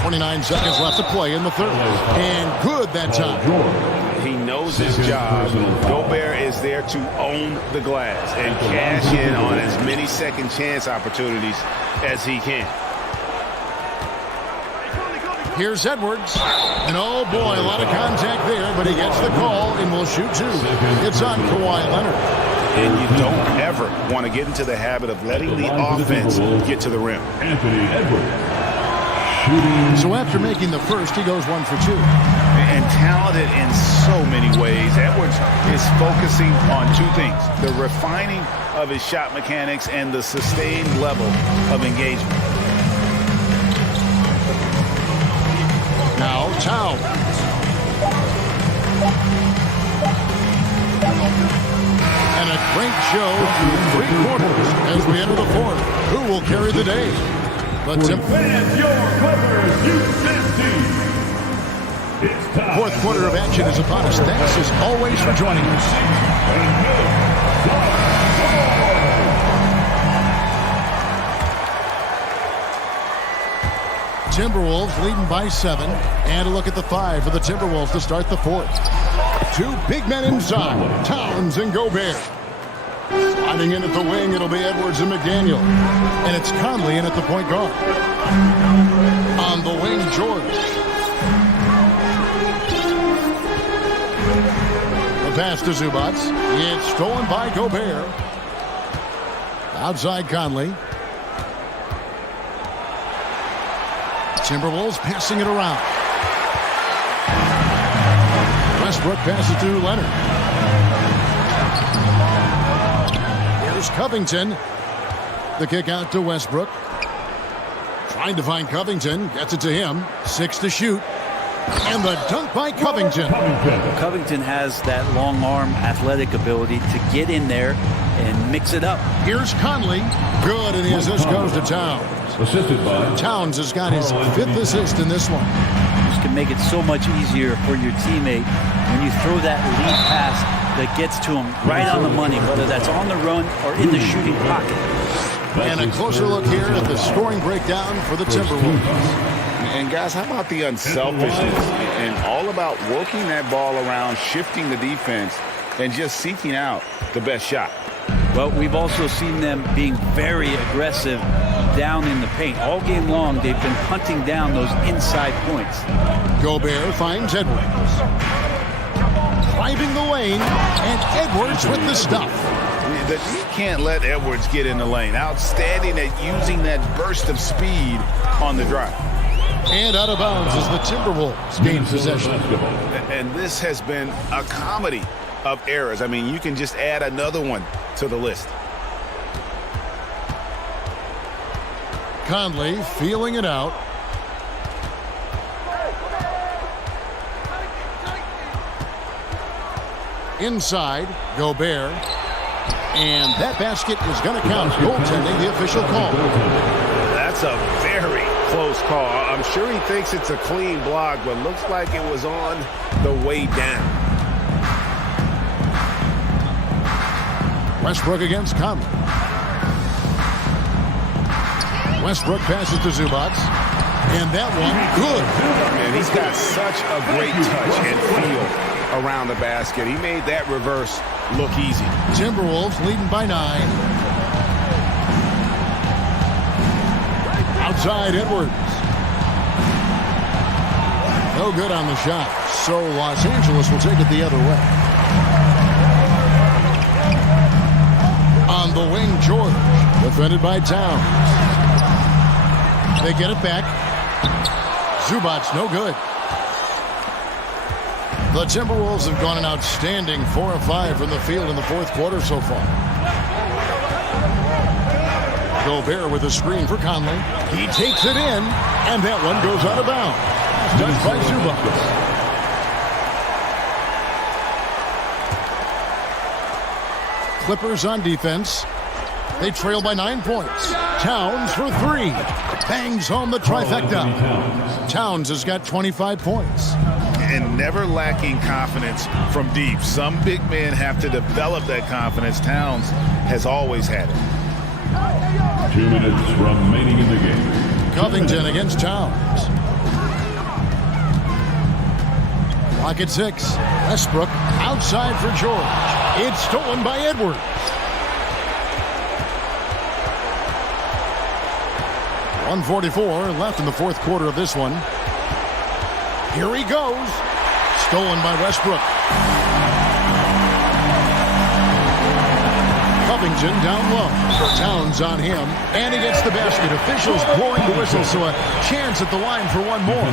29 seconds left to play in the third. And good that time. He knows his job. Gobert is there to own the glass and cash in on as many second chance opportunities as he can. Here's Edwards. And oh boy, a lot of contact there, but he gets the call and will shoot 2. It's on Kawhi Leonard. And you don't ever want to get into the habit of letting the offense get to the rim. Anthony Edwards. So after making the first, he goes 1 for 2. And talented in so many ways. Edwards is focusing on 2 things: the refining of his shot mechanics and the sustained level of engagement. Now Towns. And a great show through 3 quarters as we enter the 4th. Who will carry the day? The fourth quarter of action is upon us. Thanks as always for joining us. Timberwolves leading by 7. And a look at the 5 for the Timberwolves to start the 4th. 2 big men inside, Towns and Gobert. Sliding in at the wing, it'll be Edwards and McDaniel. And it's Conley in at the point guard. On the wing, George. The pass to Zubac. It's stolen by Gobert. Outside Conley. Timberwolves passing it around. Westbrook passes to Leonard. Here's Covington. The kick out to Westbrook. Trying to find Covington. Gets it to him. 6 to shoot. And the dunk by Covington. Covington has that long arm athletic ability to get in there and mix it up. Here's Conley. Good, and the assist goes to Towns. Assisted by Towns has got his 5th assist in this one. This can make it so much easier for your teammate when you throw that lead pass that gets to him right on the money, whether that's on the run or in the shooting pocket. And a closer look here at the scoring breakdown for the Timberwolves. And guys, how about the unselfishness and all about working that ball around, shifting the defense, and just seeking out the best shot? Well, we've also seen them being very aggressive down in the paint. All game long, they've been hunting down those inside points. Gobert finds Edwards. Climbing the lane, and Edwards with the stuff. You can't let Edwards get in the lane. Outstanding at using that burst of speed on the drive. And out of bounds as the Timberwolves gain possession. And this has been a comedy of errors. I mean, you can just add another one to the list. Conley feeling it out. Inside, Gobert. And that basket is going to count. Goaltending, the official call. That's a very close call. I'm sure he thinks it's a clean block, but looks like it was on the way down. Westbrook against Conley. Westbrook passes to Zubac. And that one, good. And he's got such a great touch and feel around the basket. He made that reverse look easy. Timberwolves leading by 9. Outside Edwards. No good on the shot. So Los Angeles will take it the other way. On the wing, George. Defended by Towns. They get it back. Zubac, no good. The Timberwolves have gone an outstanding 4 of 5 from the field in the 4th quarter so far. Gobert with a screen for Conley. He takes it in, and that one goes out of bounds. Done by Zubac. Clippers on defense. They trail by 9 points. Towns for 3. Bangs home the trifecta. Towns has got 25 points. And never lacking confidence from deep. Some big men have to develop that confidence. Towns has always had it. 2 minutes remaining in the game. Covington against Towns. Clock at 6. Westbrook outside for George. It's stolen by Edwards. .144 left in the 4th quarter of this one. Here he goes. Stolen by Westbrook. Covington down low. Towns on him. And he gets the basket. Officials blowing the whistle, so a chance at the line for one more.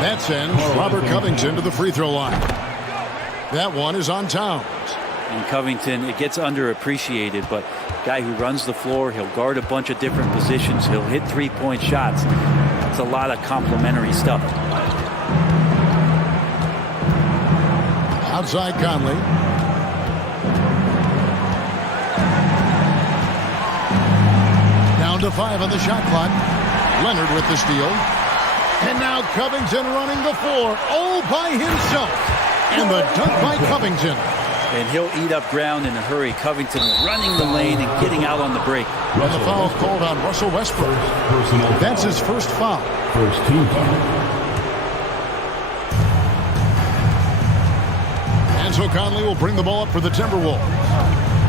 That sends Robert Covington to the free throw line. That one is on Towns. And Covington, it gets underappreciated, but guy who runs the floor, he'll guard a bunch of different positions, he'll hit 3-point shots. It's a lot of complimentary stuff. inside Conley. Down to 5 on the shot clock. Leonard with the steal. And now Covington running the floor all by himself. And the dunk by Covington. And he'll eat up ground in a hurry. Covington running the lane and getting out on the break. And the foul called on Russell Westbrook. That's his first foul. First team foul. And so Conley will bring the ball up for the Timberwolves.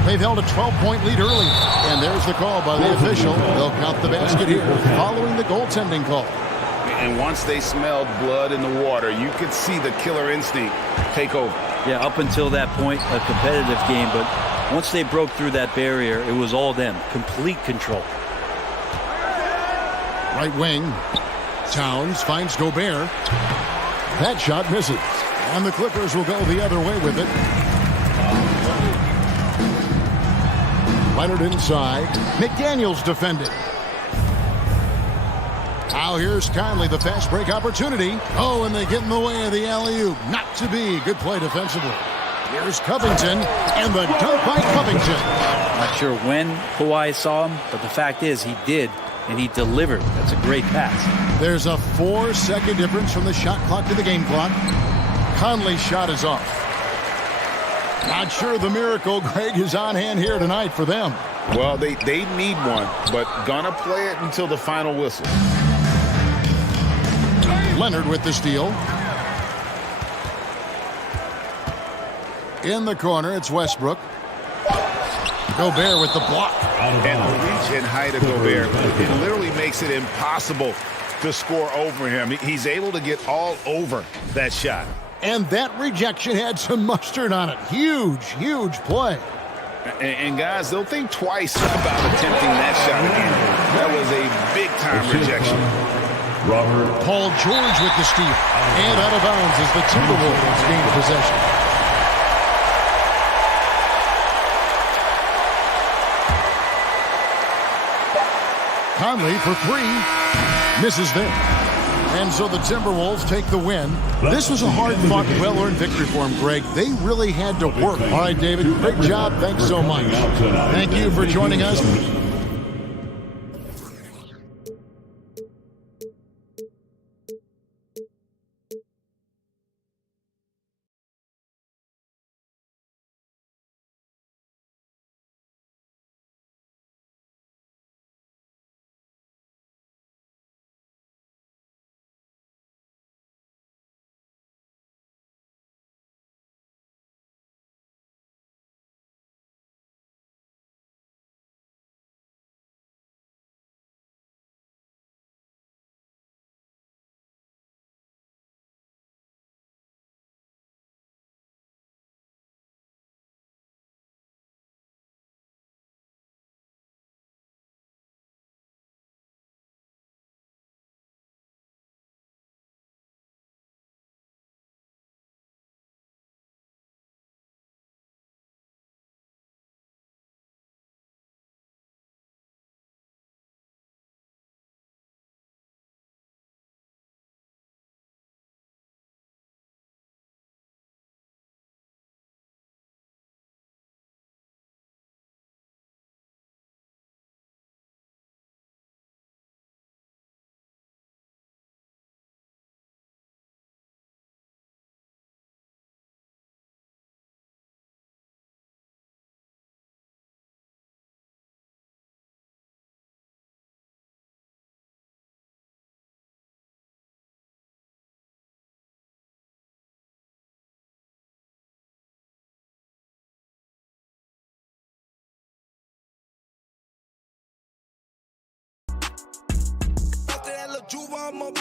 They've held a 12-point lead early. And there's the call by the official. They'll count the basket here following the goaltending call. And once they smelled blood in the water, you could see the killer instinct take over. Yeah, up until that point, a competitive game. But once they broke through that barrier, it was all them. Complete control. Right wing. Towns finds Gobert. That shot misses. And the Clippers will go the other way with it. Leonard inside. McDaniels defended. Now here's Conley, the fast break opportunity. Oh, and they get in the way of the alley-oop. Not to be. Good play defensively. Here's Covington, and the dunk by Covington. Not sure when Kawhi saw him, but the fact is he did, and he delivered. That's a great pass. There's a 4-second difference from the shot clock to the game clock. Conley's shot is off. Not sure the miracle, Greg, is on hand here tonight for them. Well, they need one, but gonna play it until the final whistle. Leonard with the steal. In the corner, it's Westbrook. Gobert with the block. And the reach and height of Gobert, it literally makes it impossible to score over him. He's able to get all over that shot. And that rejection had some mustard on it. Huge, huge play. And guys, they'll think twice about attempting that shot again. That was a big-time rejection. Paul George with the steal. And out of bounds as the Timberwolves gain possession. Conley for 3. Misses there. And so the Timberwolves take the win. This was a hard-fought, well-earned victory for them, Greg. They really had to work. All right, David, great job. Thanks so much. Thank you for joining us.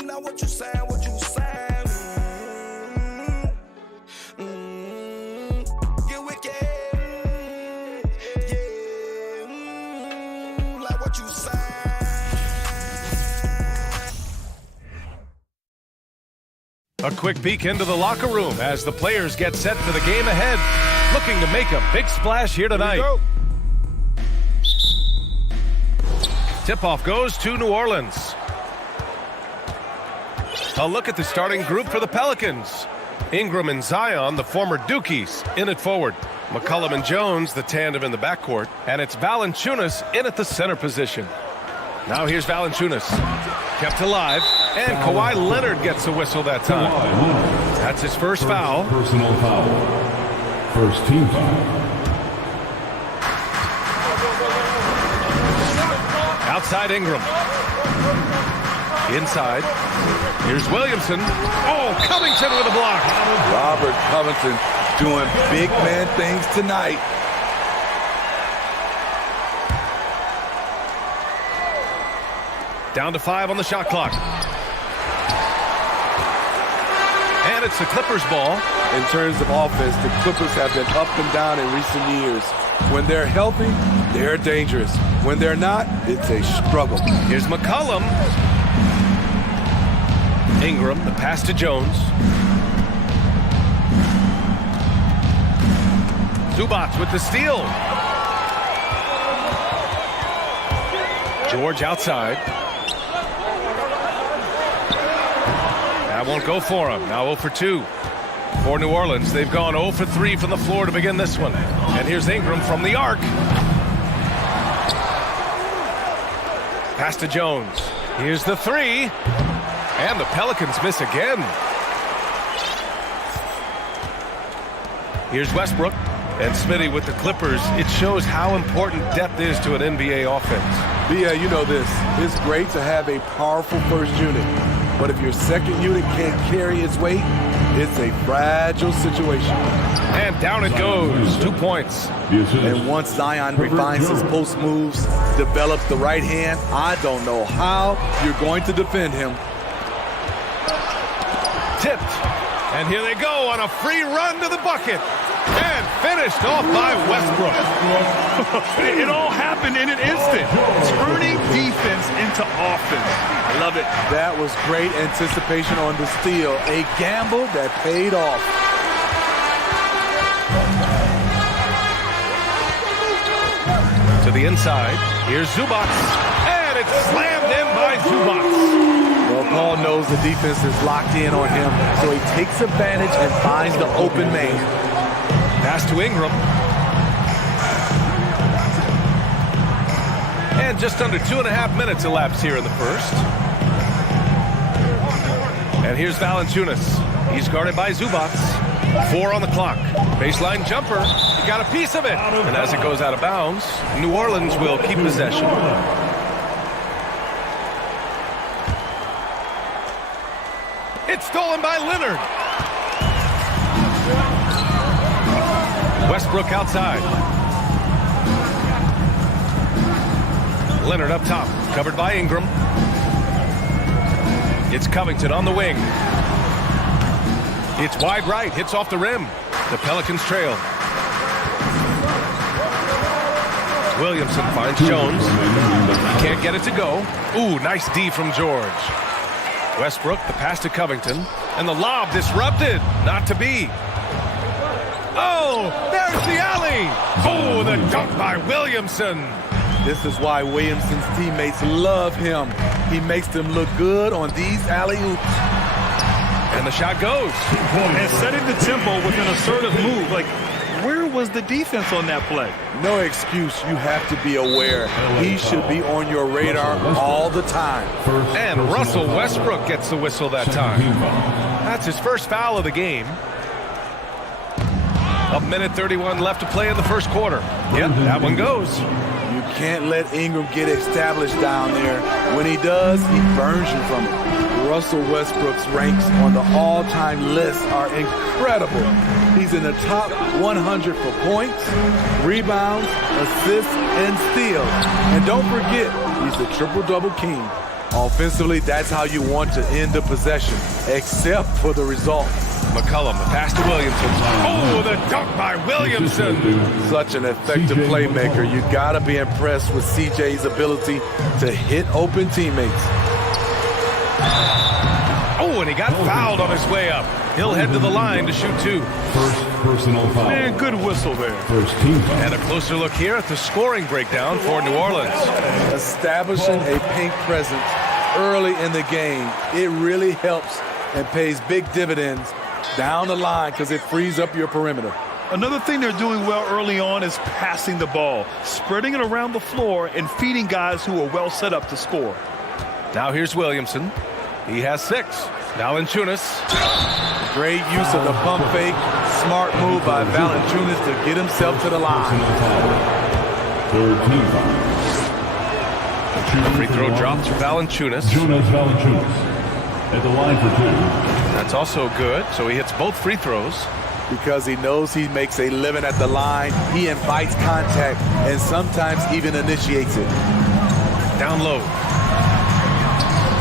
Now what you saying, what you saying? Get wicked, yeah, like what you saying. A quick peek into the locker room as the players get set for the game ahead, looking to make a big splash here tonight. Tip-off goes to New Orleans. A look at the starting group for the Pelicans. Ingram and Zion, the former Dukies, in at forward. McCollum and Jones, the tandem in the backcourt. And it's Valanciunas in at the center position. Now here's Valanciunas. Kept alive. And Kawhi Leonard gets a whistle that time. That's his first foul. Personal foul. First team foul. Outside Ingram. Inside. Here's Williamson. Oh, Covington with a block. Robert Covington doing big man things tonight. Down to 5 on the shot clock. And it's the Clippers' ball. In terms of offense, the Clippers have been up and down in recent years. When they're healthy, they're dangerous. When they're not, it's a struggle. Here's McCollum. Ingram, the pass to Jones. Zubac with the steal. George outside. That won't go for him. Now 0 for 2 for New Orleans. They've gone 0 for 3 from the floor to begin this one. And here's Ingram from the arc. Pass to Jones. Here's the 3. And the Pelicans miss again. Here's Westbrook. And Smitty with the Clippers. It shows how important depth is to an NBA offense. Yeah, you know this. It's great to have a powerful first unit. But if your second unit can't carry its weight, it's a fragile situation. And down it goes. 2 points. And once Zion refines his post moves, develops the right hand, I don't know how you're going to defend him. Tipped. And here they go on a free run to the bucket. And finished off by Westbrook. It all happened in an instant. Turning defense into offense. I love it. That was great anticipation on the steal. A gamble that paid off. To the inside. Here's Zubac. And it's slammed in by Zubac. Well, Paul knows the defense is locked in on him, so he takes advantage and finds the open man. Pass to Ingram. And just under 2.5 minutes elapsed here in the first. And here's Valanciunas. He's guarded by Zubac. 4 on the clock. Baseline jumper. He got a piece of it. And as it goes out of bounds, New Orleans will keep possession. It's stolen by Leonard. Westbrook outside. Leonard up top, covered by Ingram. It's Covington on the wing. It's wide right, hits off the rim. The Pelicans trail. Williamson finds Jones. Can't get it to go. Ooh, nice D from George. Westbrook, the pass to Covington. And the lob disrupted. Not to be. Oh, there's the alley. Oh, the dunk by Williamson. This is why Williamson's teammates love him. He makes them look good on these alley-oops. And the shot goes. And setting the tempo with an assertive move. Like, where was the defense on that play? No excuse. You have to be aware. He should be on your radar all the time. And Russell Westbrook gets the whistle that time. That's his first foul of the game. 1:31 left to play in the first quarter. Yep, that one goes. You can't let Ingram get established down there. When he does, he burns you from it. Russell Westbrook's ranks on the all-time list are incredible. He's in the top 100 for points, rebounds, assists, and steals. And don't forget, he's the triple-double king. Offensively, that's how you want to end the possession, except for the result. McCollum, the pass to Williamson. Oh, the dunk by Williamson. Such an effective playmaker. You got to be impressed with CJ's ability to hit open teammates. Oh, and he got fouled on his way up. He'll head to the line to shoot 2. First personal foul. Man, good whistle there. First team foul. And a closer look here at the scoring breakdown for New Orleans. Establishing a paint presence early in the game, it really helps and pays big dividends down the line because it frees up your perimeter. Another thing they're doing well early on is passing the ball, spreading it around the floor and feeding guys who are well set up to score. Now here's Williamson. He has 6. Valanciunas. Great use of the pump fake. Smart move by Valanciunas to get himself to the line. Free throw drops for Valanciunas. At the line for 2. That's also good. So he hits both free throws. Because he knows he makes a living at the line. He invites contact and sometimes even initiates it. Down low.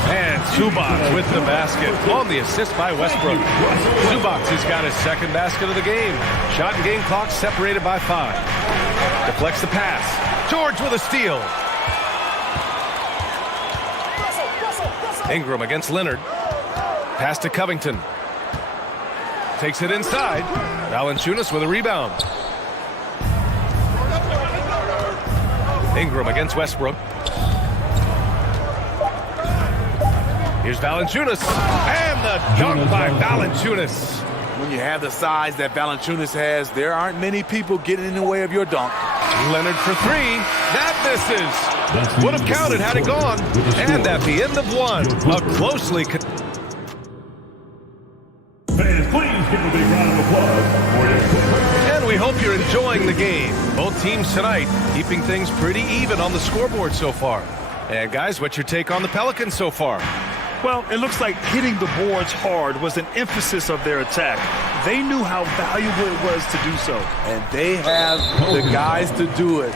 And Zubac with the basket on the assist by Westbrook. Zubac has got his second basket of the game. Shot and game clock separated by 5. Deflects the pass. George with a steal. Ingram against Leonard. Pass to Covington. Takes it inside. Valanciunas with a rebound. Ingram against Westbrook. Here's Valanciunas. And the dunk by Valanciunas. When you have the size that Valanciunas has, there aren't many people getting in the way of your dunk. Leonard for 3. That misses. Would have counted had it gone. And at the end of 1, a closely... Fans, please give a big round of applause for your Clippers. And we hope you're enjoying the game. Both teams tonight keeping things pretty even on the scoreboard so far. And guys, what's your take on the Pelicans so far? Well, it looks like hitting the boards hard was an emphasis of their attack. They knew how valuable it was to do so. And they have the guys to do it.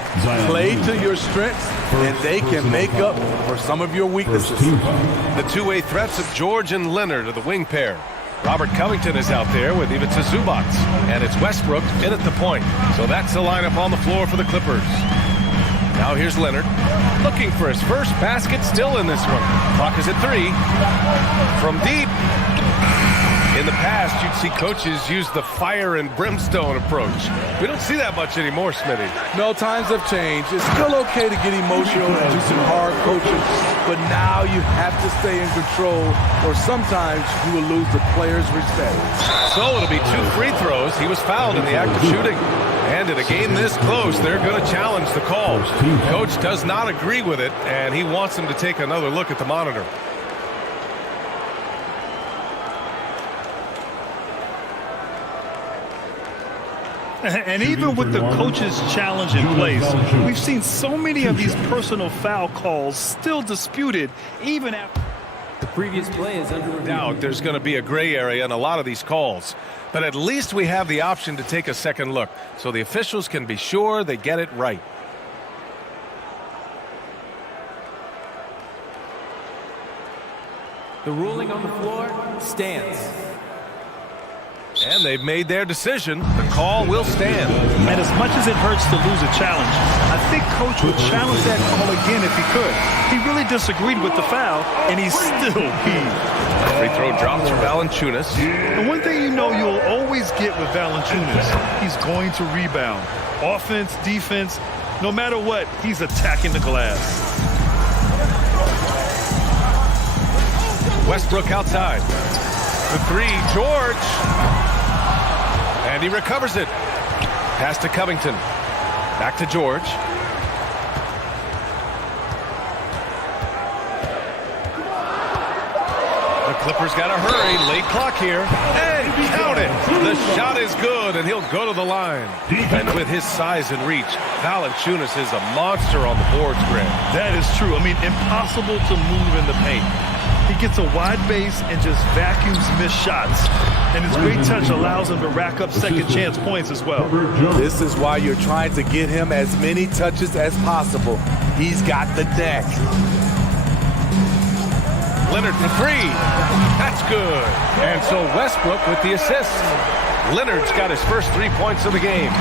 Play to your strengths, and they can make up for some of your weaknesses. The two-way threats of George and Leonard are the wing pair. Robert Covington is out there with Ivica Zubac. And it's Westbrook in at the point. So that's the lineup on the floor for the Clippers. Now here's Leonard, looking for his first basket, still in this one. Clock is at 3. From deep. In the past, you'd see coaches use the fire and brimstone approach. We don't see that much anymore, Smitty. No, times have changed. It's still okay to get emotional and do some hard coaching, but now you have to stay in control, or sometimes you will lose the player's respect. So it'll be 2 free throws. He was fouled in the act of shooting. And in a game this close, they're going to challenge the call. Coach does not agree with it, and he wants him to take another look at the monitor. And even with the coach's challenge in place, we've seen so many of these personal foul calls still disputed even after the previous play is under review. Now there's going to be a gray area in a lot of these calls, but at least we have the option to take a second look so the officials can be sure they get it right. The ruling on the floor stands. And they've made their decision. The call will stand. And as much as it hurts to lose a challenge, I think Coach would challenge that call again if he could. He really disagreed with the foul, and he's still peeved. Free throw drops for Valanciunas. And one thing you know you'll always get with Valanciunas, he's going to rebound. Offense, defense, no matter what, he's attacking the glass. Westbrook outside. The 3, George. And he recovers it. Pass to Covington. Back to George. The Clippers got to hurry. Late clock here. And count it. The shot is good, and he'll go to the line. And with his size and reach, Valanciunas is a monster on the boards, Greg. That is true. I mean, impossible to move in the paint. He gets a wide base and just vacuums missed shots. And his great touch allows him to rack up second chance points as well. This is why you're trying to get him as many touches as possible. He's got the deck. Leonard for 3. That's good. And so Westbrook with the assist. Leonard's got his first 3 points of the game.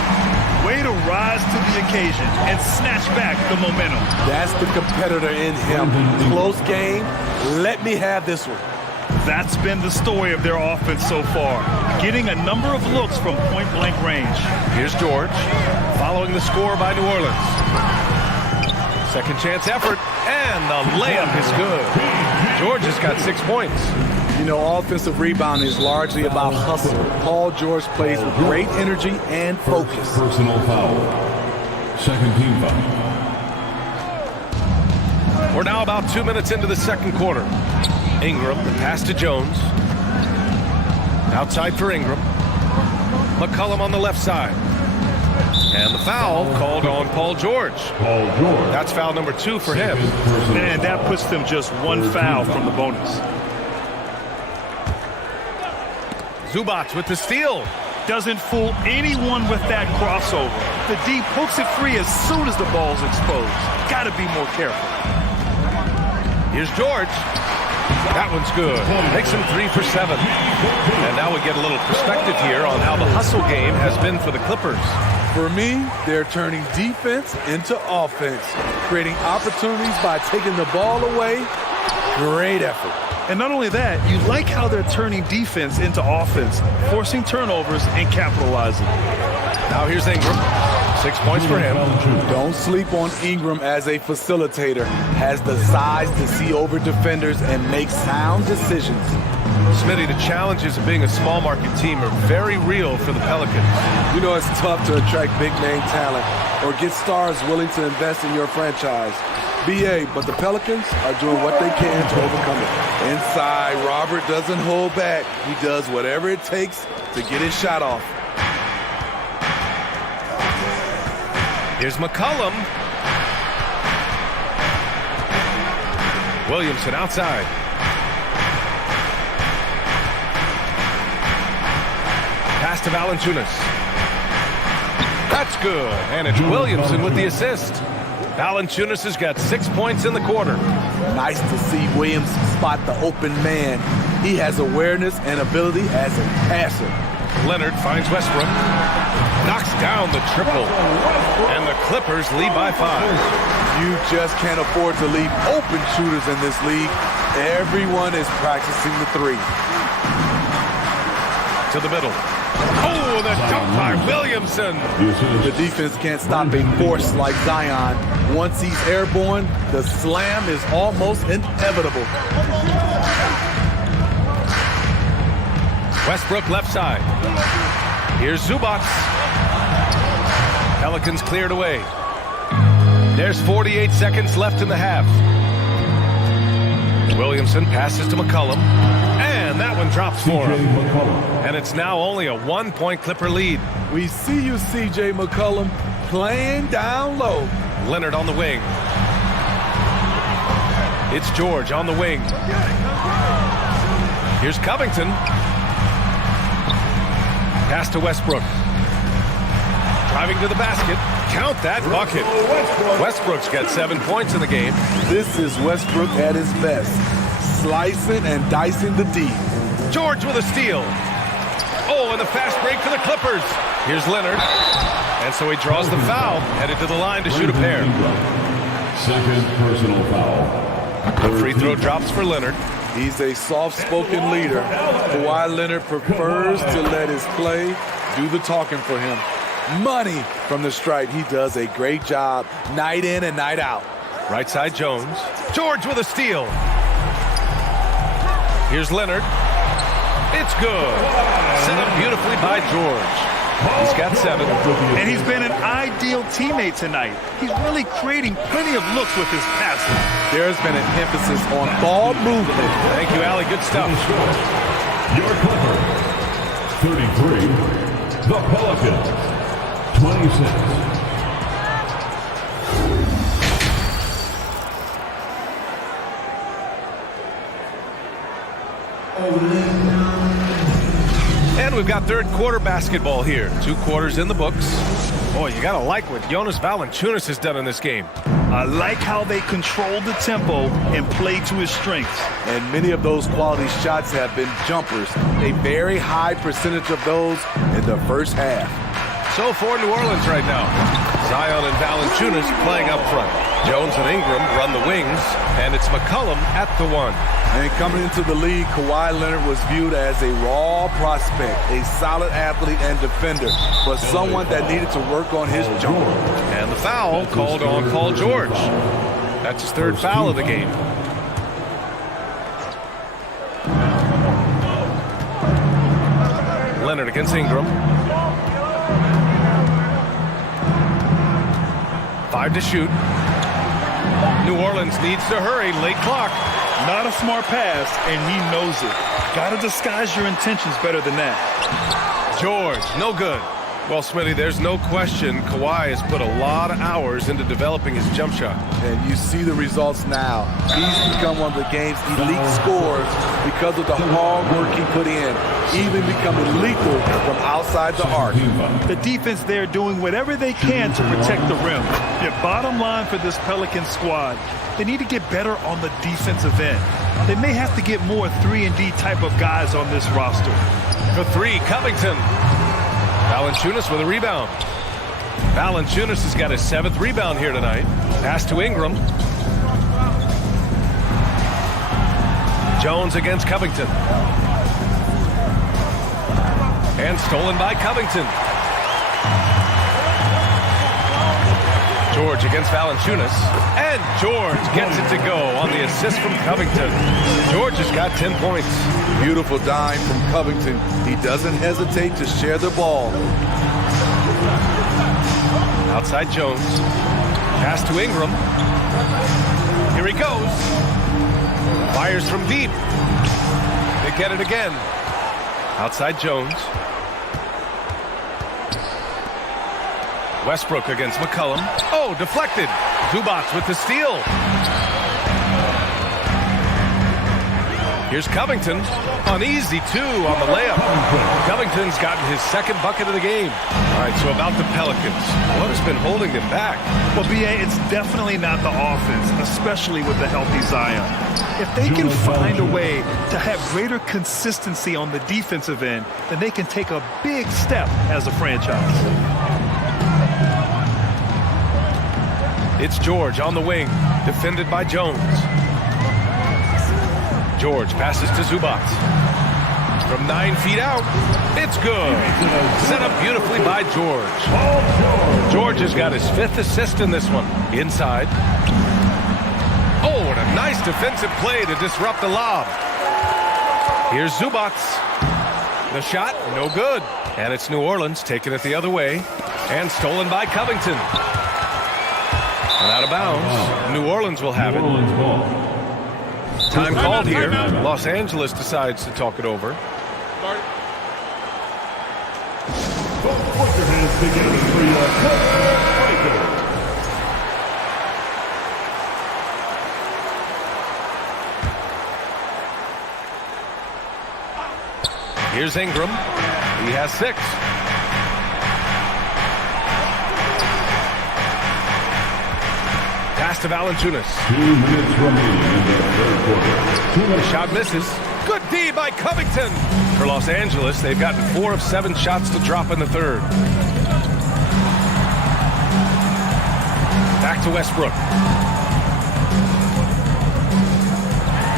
Way to rise to the occasion and snatch back the momentum. That's the competitor in him. Close game. Let me have this one. That's been the story of their offense so far, getting a number of looks from point-blank range. Here's George, following the score by New Orleans. Second chance effort, and the layup is good. George has got 6 points. You know, offensive rebounding is largely about hustle. Paul George plays with great energy and focus. Personal foul. Second team foul. We're now about 2 minutes into the second quarter. Ingram, the pass to Jones. Outside for Ingram. McCollum on the left side. And the foul called on Paul George. That's foul number 2 for him. And that puts them just one foul from the bonus. Zubac with the steal. Doesn't fool anyone with that crossover. The D pokes it free as soon as the ball's exposed. Got to be more careful. Here's George. That one's good. Makes him 3 for 7. And now we get a little perspective here on how the hustle game has been for the Clippers. For me, they're turning defense into offense, creating opportunities by taking the ball away. Great effort. And not only that, you like how they're turning defense into offense, forcing turnovers and capitalizing. Now here's Ingram. 6 points for him. Don't sleep on Ingram as a facilitator. Has the size to see over defenders and make sound decisions. Smitty, the challenges of being a small market team are very real for the Pelicans. You know it's tough to attract big name talent or get stars willing to invest in your franchise. BA, but the Pelicans are doing what they can to overcome it. Inside, Robert doesn't hold back. He does whatever it takes to get his shot off. Here's McCollum. Williamson outside. Pass to Valanciunas. That's good. And it's Williamson with the assist. Valanciunas has got 6 points in the quarter. Nice to see Williams spot the open man. He has awareness and ability as a passer. Leonard finds Westbrook. Knocks down the triple. And the Clippers lead by 5. You just can't afford to leave open shooters in this league. Everyone is practicing the 3. To the middle. Oh, the dunk by Williamson. The defense can't stop a force like Zion. Once he's airborne, the slam is almost inevitable. Westbrook left side. Here's Zubac. Pelicans cleared away. There's 48 seconds left in the half. Williamson passes to McCollum. And that one drops for him. And it's now only a 1-point Clipper lead. We see you, C.J. McCollum, playing down low. Leonard on the wing. It's George on the wing. Here's Covington. Pass to Westbrook. Driving to the basket. Count that bucket. Westbrook's got 7 points in the game. This is Westbrook at his best. Slicing and dicing the D. George with a steal. Oh, and the fast break for the Clippers. Here's Leonard. And so he draws the foul. Headed to the line to shoot a pair. Second personal foul. The free throw drops for Leonard. He's a soft-spoken leader. Kawhi Leonard prefers to let his play do the talking for him. Money from the stripe. He does a great job night in and night out. Right side Jones. George with a steal. Here's Leonard. It's good. Set up beautifully by George. He's got 7. And he's been an ideal teammate tonight. He's really creating plenty of looks with his passing. There's been an emphasis on ball movement. Thank you, Allie. Good stuff. Your Clipper. 33. The Pelicans. 26. And we've got third quarter basketball here. 2 quarters in the books. Boy, you got to like what Jonas Valanciunas has done in this game. I like how they control the tempo and play to his strengths. And many of those quality shots have been jumpers. A very high percentage of those in the first half. So for New Orleans right now, Zion and Valanciunas playing up front. Jones and Ingram run the wings, and it's McCollum at the 1. And coming into the league, Kawhi Leonard was viewed as a raw prospect, a solid athlete and defender, but someone that needed to work on his jumper. And the foul called on Paul George. That's his 3rd foul of the game. Leonard against Ingram. 5 to shoot. New Orleans needs to hurry. Late clock. Not a smart pass, and he knows it. Got to disguise your intentions better than that. George, no good. Well, Smitty, there's no question Kawhi has put a lot of hours into developing his jump shot. And you see the results now. He's become one of the game's elite scorers because of the hard work he put in, even becoming lethal from outside the arc. The defense there doing whatever they can to protect the rim. Yet bottom line for this Pelicans squad, they need to get better on the defensive end. They may have to get more 3-and-D type of guys on this roster. For 3, Covington. Valanciunas with a rebound. Valanciunas has got his 7th rebound here tonight. Pass to Ingram. Jones against Covington. And stolen by Covington. George against Valanciunas. And George gets it to go on the assist from Covington. George has got 10 points. Beautiful dime from Covington. He doesn't hesitate to share the ball. Outside Jones. Pass to Ingram. Here he goes. Fires from deep. They get it again. Outside Jones. Westbrook against McCollum. Oh, deflected. Zubac with the steal. Here's Covington. Uneasy, too, on the layup. Covington's gotten his 2nd bucket of the game. All right, so about the Pelicans. What has been holding them back? Well, B.A., it's definitely not the offense, especially with the healthy Zion. If they can find a way to have greater consistency on the defensive end, then they can take a big step as a franchise. It's George on the wing, defended by Jones. George passes to Zubac. From 9 feet out, it's good. Set up beautifully by George. George has got his 5th assist in this one. Inside. Oh, and a nice defensive play to disrupt the lob. Here's Zubac. The shot, no good. And it's New Orleans taking it the other way. And stolen by Covington. And out of bounds. New Orleans will have it. Time called here. Los Angeles decides to talk it over. Put your hands together for your Here's Ingram. He has 6. Pass to Valanciunas. 2 minutes remaining in the 3rd quarter. The shot misses. Good D by Covington. For Los Angeles, they've gotten 4 of 7 shots to drop in the 3rd. Back to Westbrook.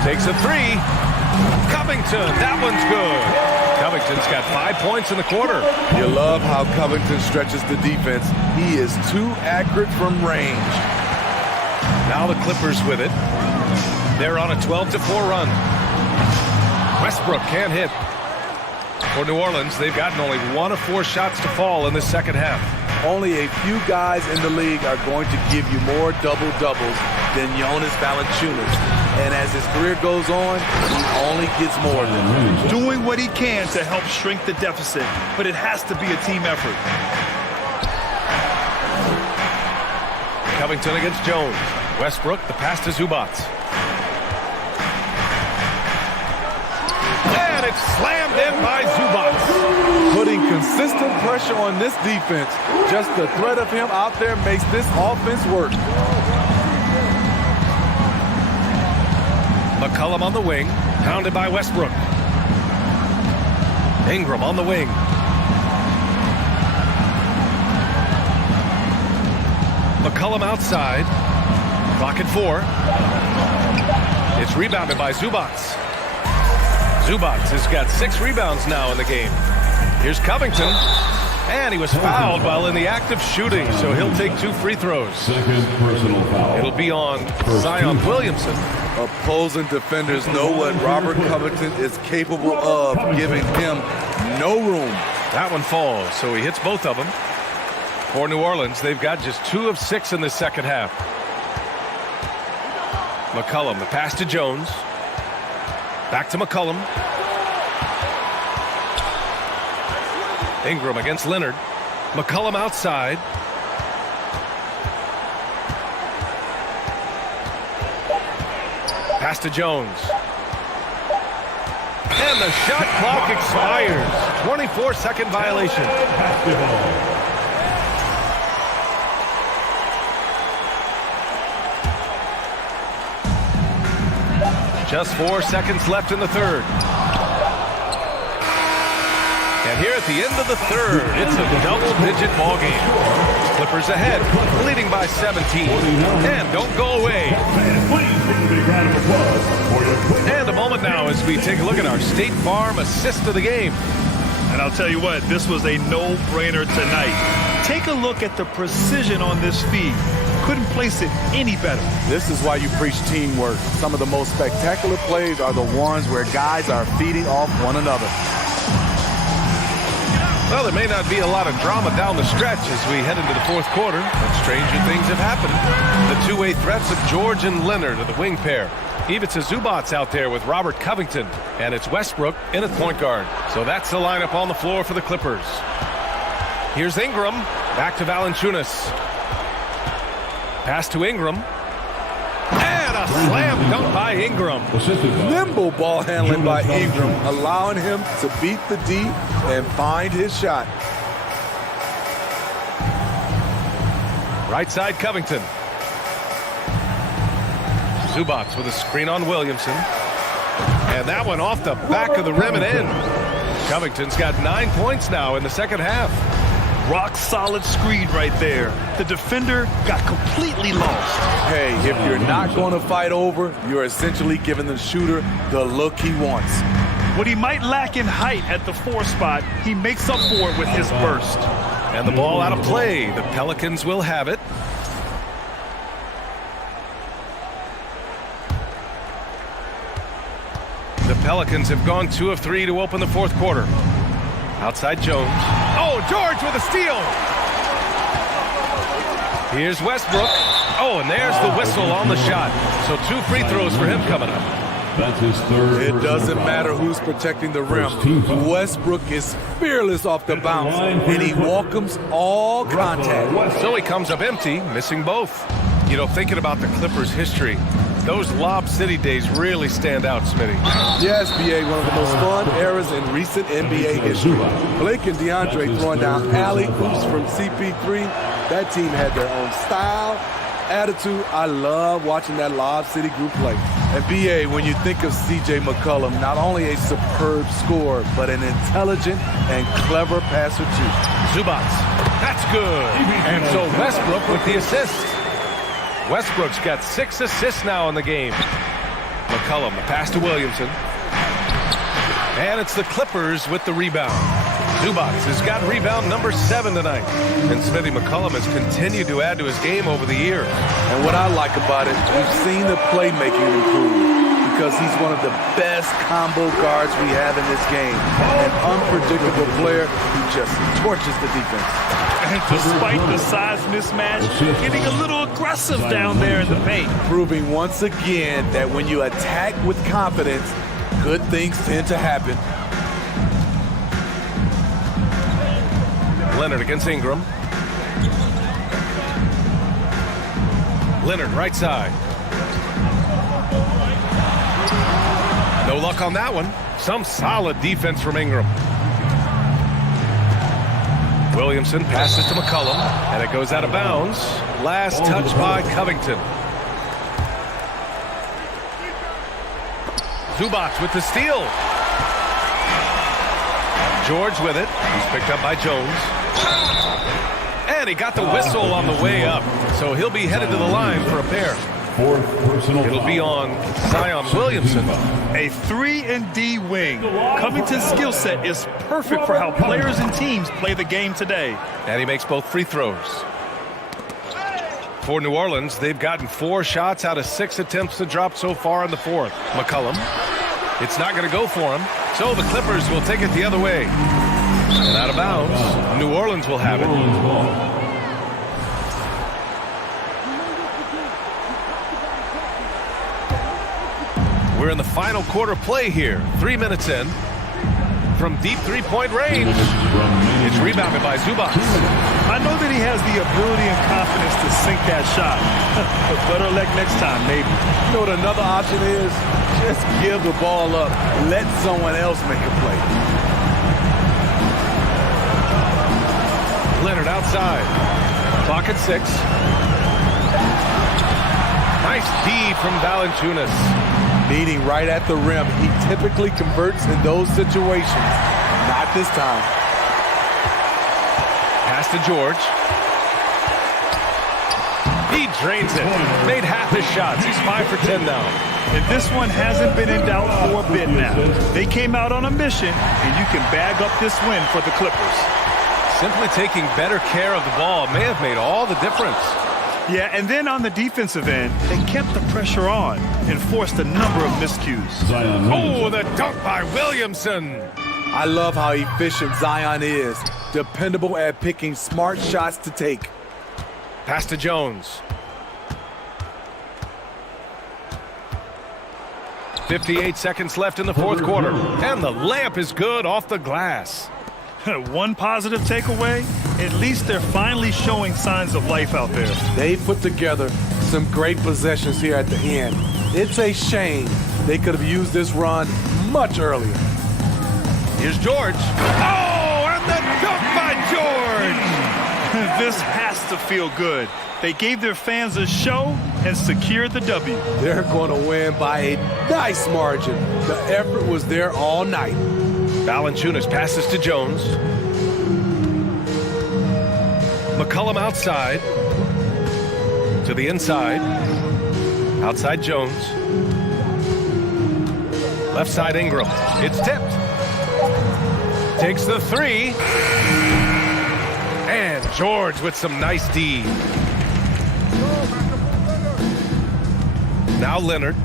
Takes a 3. Covington, that one's good. Covington's got 5 points in the quarter. You love how Covington stretches the defense. He is too accurate from range. Now the Clippers with it. They're on a 12-4 run. Westbrook can't hit. For New Orleans, they've gotten only 1 of 4 shots to fall in the 2nd half. Only a few guys in the league are going to give you more double-doubles than Jonas Valanciunas. And as his career goes on, he only gets more of them. Doing what he can to help shrink the deficit, but it has to be a team effort. Covington against Jones. Westbrook, the pass to Zubac. And it's slammed in by Zubac. Putting consistent pressure on this defense. Just the threat of him out there makes this offense work. McCollum on the wing, pounded by Westbrook. Ingram on the wing. McCollum outside. Clock at 4. It's rebounded by Zubac. Zubac has got 6 rebounds now in the game. Here's Covington. And he was fouled while in the act of shooting, so he'll take 2 free throws. Second personal foul. It'll be on Zion Williamson. Opposing defenders know what Robert Covington is capable of, giving him no room. That one falls, so he hits both of them. For New Orleans, they've got just 2 of 6 in the second half. McCollum, the pass to Jones. Back to McCollum. Ingram against Leonard. McCollum outside. Pass to Jones. And the shot clock expires. 24-second violation. Just 4 seconds left in the third. And here at the end of the third, it's a double-digit ball game. Clippers ahead, leading by 17. And don't go away. And a moment now as we take a look at our State Farm assist of the game. And I'll tell you what, this was a no-brainer tonight. Take a look at the precision on this feed. Couldn't place it any better. This is why you preach teamwork. Some of the most spectacular plays are the ones where guys are feeding off one another. Well, there may not be a lot of drama down the stretch as we head into the fourth quarter, but stranger things have happened. The two-way threats of George and Leonard are the wing pair. Ivica Zubac's out there with Robert Covington, and it's Westbrook in at point guard. So that's the lineup on the floor for the Clippers. Here's Ingram, back to Valanciunas. Pass to Ingram. And a slam dunk by Ingram. Nimble ball handling by Ingram, allowing him to beat the D and find his shot. Right side Covington. Zubac with a screen on Williamson. And that one off the back of the rim and in. Covington's got 9 points now in the second half. Rock solid screen right there. The defender got completely lost. Hey, if you're not going to fight over, you're essentially giving the shooter the look he wants. What he might lack in height at the 4 spot, he makes up for it with his burst. And the ball out of play. The Pelicans will have it. The Pelicans have gone 2 of 3 to open the fourth quarter. Outside Jones. Oh, George with a steal. Here's Westbrook. Oh, and there's the whistle on the shot. So 2 free throws for him coming up. That's his third. It doesn't matter who's protecting the rim. Westbrook is fearless off the bounce, and he welcomes all contact. So he comes up empty, missing both. You know, thinking about the Clippers' history, those Lob City days really stand out, Smitty. Yes, BA, one of the most fun eras in recent NBA history. Blake and DeAndre throwing down alley-oops from CP3. That team had their own style, attitude. I love watching that Lob City group play. And BA, when you think of C.J. McCollum, not only a superb scorer, but an intelligent and clever passer too. Zubac, that's good. And so Westbrook with the assist. Westbrook's got 6 assists now in the game. McCollum, the pass to Williamson. And it's the Clippers with the rebound. Zubac has got rebound number 7 tonight. And Smitty, McCollum has continued to add to his game over the year. And what I like about it, we've seen the playmaking improve because he's one of the best combo guards we have in this game. An unpredictable player who just torches the defense. And despite the size mismatch, getting a little aggressive down there in the paint. Proving once again that when you attack with confidence, good things tend to happen. Leonard against Ingram. Leonard right side. No luck on that one. Some solid defense from Ingram. Williamson passes to McCollum, and it goes out of bounds. Last touch by Covington. Zubac with the steal. George with it. He's picked up by Jones. And he got the whistle on the way up, so he'll be headed to the line for a pair. Fourth personal It'll be on Zion Williamson. A 3-and-D wing. Covington's skill set is perfect for how players and teams play the game today. And he makes both free throws. For New Orleans, they've gotten 4 shots out of 6 attempts to drop so far in the fourth. McCollum. It's not going to go for him. So the Clippers will take it the other way. And out of bounds, New Orleans will have it. We're in the final quarter play here. 3 minutes in. From deep three-point range. It's rebounded by Zubac. I know that he has the ability and confidence to sink that shot. But better luck next time, maybe. You know what another option is? Just give the ball up. Let someone else make a play. Leonard outside. Clock at 6. Nice D from Valanciunas. Meeting right at the rim. He typically converts in those situations. Not this time. Pass to George. He drains it. Made half his shots. He's 5 for 10 now. And this one hasn't been in doubt for a bit now. They came out on a mission, and you can bag up this win for the Clippers. Simply taking better care of the ball may have made all the difference. Yeah, and then on the defensive end, they kept the pressure on and forced a number of miscues. Oh, the dunk by Williamson. I love how efficient Zion is. Dependable at picking smart shots to take. Pass to Jones. 58 seconds left in the fourth quarter. And the layup is good off the glass. One positive takeaway, at least they're finally showing signs of life out there. They put together some great possessions here at the end. It's a shame they could have used this run much earlier. Here's George. Oh, and the dunk by George! This has to feel good. They gave their fans a show and secured the W. They're going to win by a nice margin. The effort was there all night. Valanciunas passes to Jones. McCollum outside. To the inside. Outside Jones. Left side Ingram. It's tipped. Takes the 3. And George with some nice D. Now Leonard.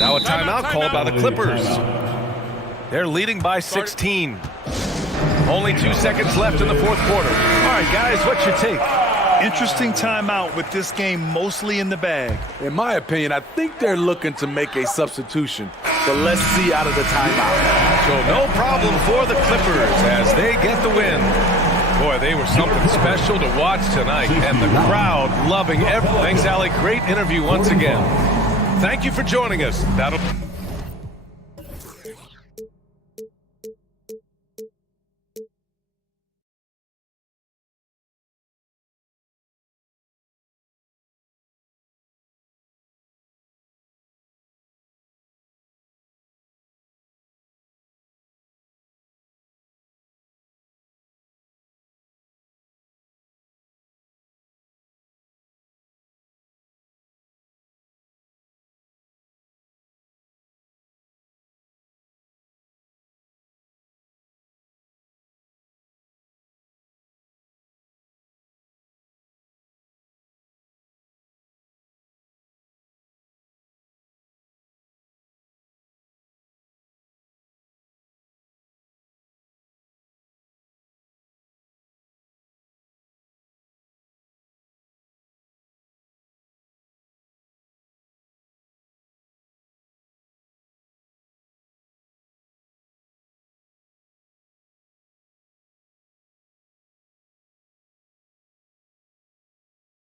Now a timeout called by the Clippers. They're leading by 16. Only 2 seconds left in the fourth quarter. All right, guys, what's your take? Interesting timeout with this game mostly in the bag. In my opinion, I think they're looking to make a substitution. But let's see out of the timeout. So no problem for the Clippers as they get the win. Boy, they were something special to watch tonight. And the crowd loving everything. Thanks, Allie. Great interview once again. Thank you for joining us. That'll...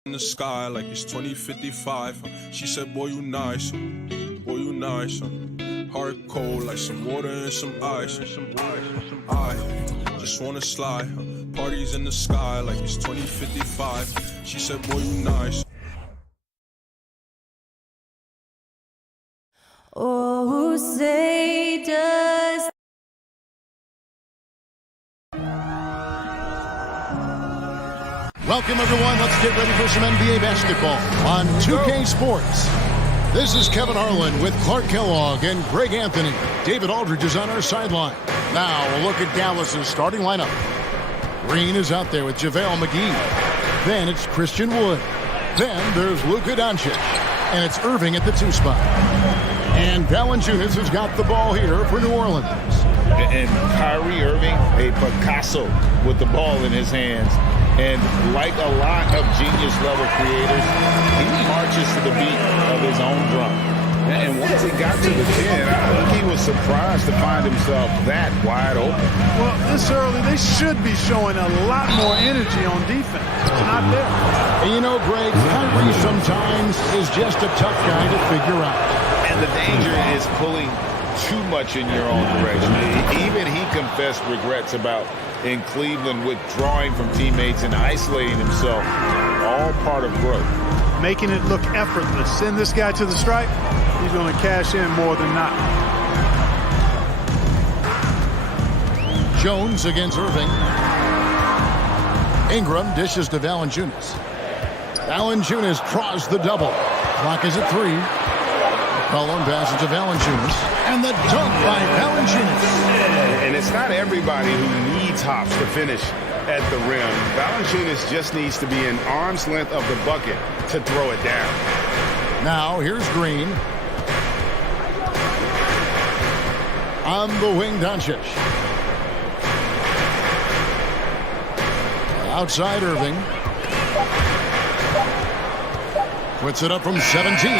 In the sky like it's 2055. She said, boy, you nice. Boy, you nice. Heart cold like some water and some ice. I just wanna slide. Parties in the sky like it's 2055. She said, boy, you nice. Oh, say does Welcome, everyone. Let's get ready for some NBA basketball on 2K Sports. This is Kevin Harlan with Clark Kellogg and Greg Anthony. David Aldridge is on our sideline. Now we'll look at Dallas's starting lineup. Green is out there with JaVale McGee. Then it's Christian Wood. Then there's Luka Doncic. And it's Irving at the 2 spot. And Valanciunas has got the ball here for New Orleans. And Kyrie Irving, a Picasso with the ball in his hands. And like a lot of genius-level creators, he marches to the beat of his own drum. And once he got to the 10, I think he was surprised to find himself that wide open. Well, this early, they should be showing a lot more energy on defense. It's not there. And you know, Greg, Kyrie sometimes is just a tough guy to figure out. And the danger is pulling too much in your own direction. Even he confessed regrets about in Cleveland withdrawing from teammates and isolating himself. All part of growth. Making it look effortless. Send this guy to the stripe, he's going to cash in more than not. Jones against Irving. Ingram dishes to Valanciunas. Valanciunas draws the double. Clock is at 3. McCollum passes to Valanciunas. And the dunk by Valanciunas. And it's not everybody who needs hops to finish at the rim. Valanciunas just needs to be an arm's length of the bucket to throw it down. Now here's Green. On the wing, Doncic. Outside Irving. Puts it up from 17.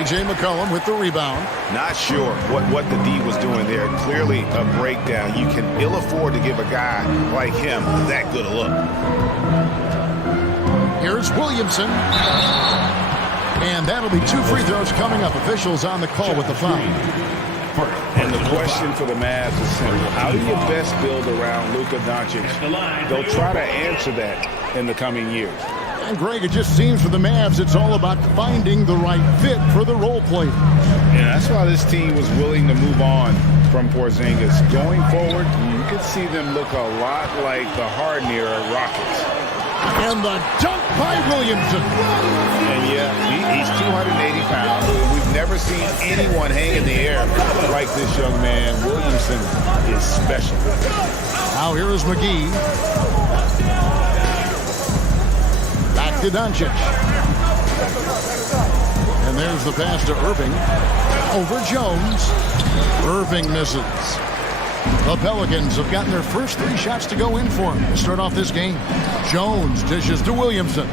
CJ McCollum with the rebound. Not sure what the D was doing there. Clearly a breakdown. You can ill afford to give a guy like him that good a look. Here's Williamson. And that'll be 2 free throws coming up. Officials on the call with the foul. And the question for the Mavs is simple. How do you best build around Luka Doncic? They'll try to answer that in the coming years. And Greg, it just seems for the Mavs, it's all about finding the right fit for the role player. Yeah, that's why this team was willing to move on from Porzingis. Going forward, you could see them look a lot like the Harden-era Rockets. And the dunk by Williamson. And yeah, he's 280 pounds. We've never seen anyone hang in the air like this young man. Williamson is special. Now here is McGee. Back to Doncic. And there's the pass to Irving. Over Jones. Irving misses. The Pelicans have gotten their first 3 shots to go in for him to start off this game. Jones dishes to Williamson.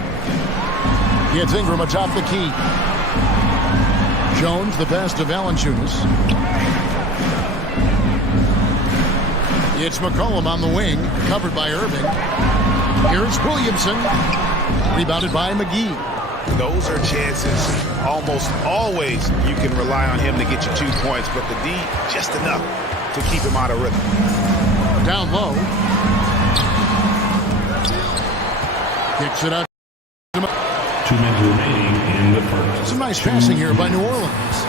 Gets Ingram atop the key. Jones, the pass to Valanciunas. It's McCollum on the wing, covered by Irving. Here's Williamson. Rebounded by McGee. Those are chances. Almost always you can rely on him to get you 2 points, but the D, just enough to keep him out of rhythm. Down low. Kicks it out. 2 minutes remaining in the first. Some nice passing here by New Orleans.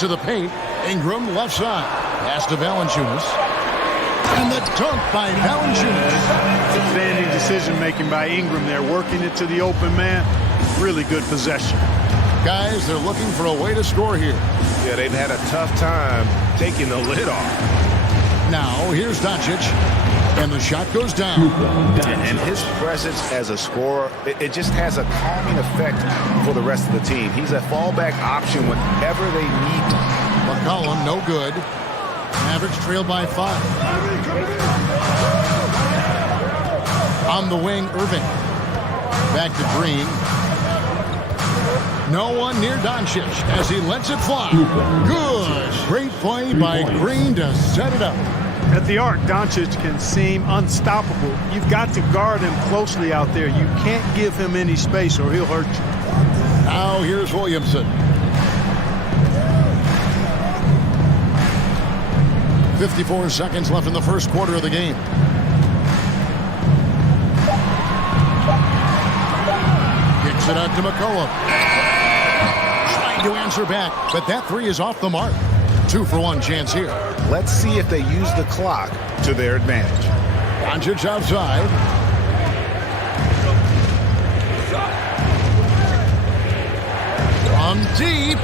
To the paint. Ingram left side. Pass to Valanciunas. And the dunk by Valanciunas. Outstanding decision-making by Ingram there, working it to the open man. Really good possession. Guys, they're looking for a way to score here. Yeah, they've had a tough time taking the lid off. Now, here's Doncic. And the shot goes down. And his presence as a scorer, it just has a calming effect for the rest of the team. He's a fallback option whenever they need him. McCollum, no good. Mavericks trailed by 5. On the wing, Irving. Back to Green. No one near Doncic as he lets it fly. Good. Great play by Green to set it up. At the arc, Doncic can seem unstoppable. You've got to guard him closely out there. You can't give him any space or he'll hurt you. Now here's Williamson. 54 seconds left in the first quarter of the game. Kicks it out to McCollum. Trying to answer back, but that 3 is off the mark. 2-for-1 chance here. Let's see if they use the clock to their advantage. Doncic outside. From deep.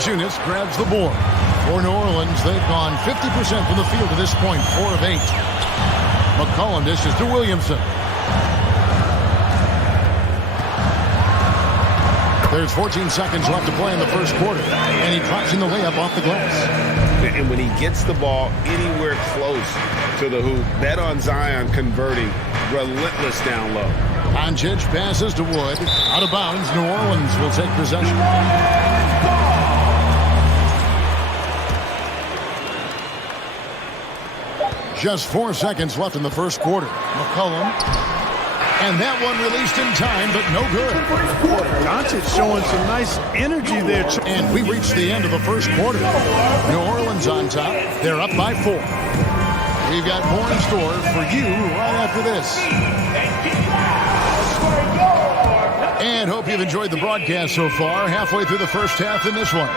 Janis grabs the board. For New Orleans, they've gone 50% from the field to this point, 4 of 8. McCollum dishes to Williamson. There's 14 seconds left to play in the first quarter, and he drops in the layup off the glass. And when he gets the ball anywhere close to the hoop, bet on Zion converting, relentless down low. Doncic passes to Wood. Out of bounds, New Orleans will take possession. Just 4 seconds left in the first quarter. McCollum. And that one released in time, but no good. Doncic showing some nice energy there. And we reached the end of the first quarter. New Orleans on top. They're up by 4. We've got more in store for you right after this. And hope you've enjoyed the broadcast so far. Halfway through the first half in this one.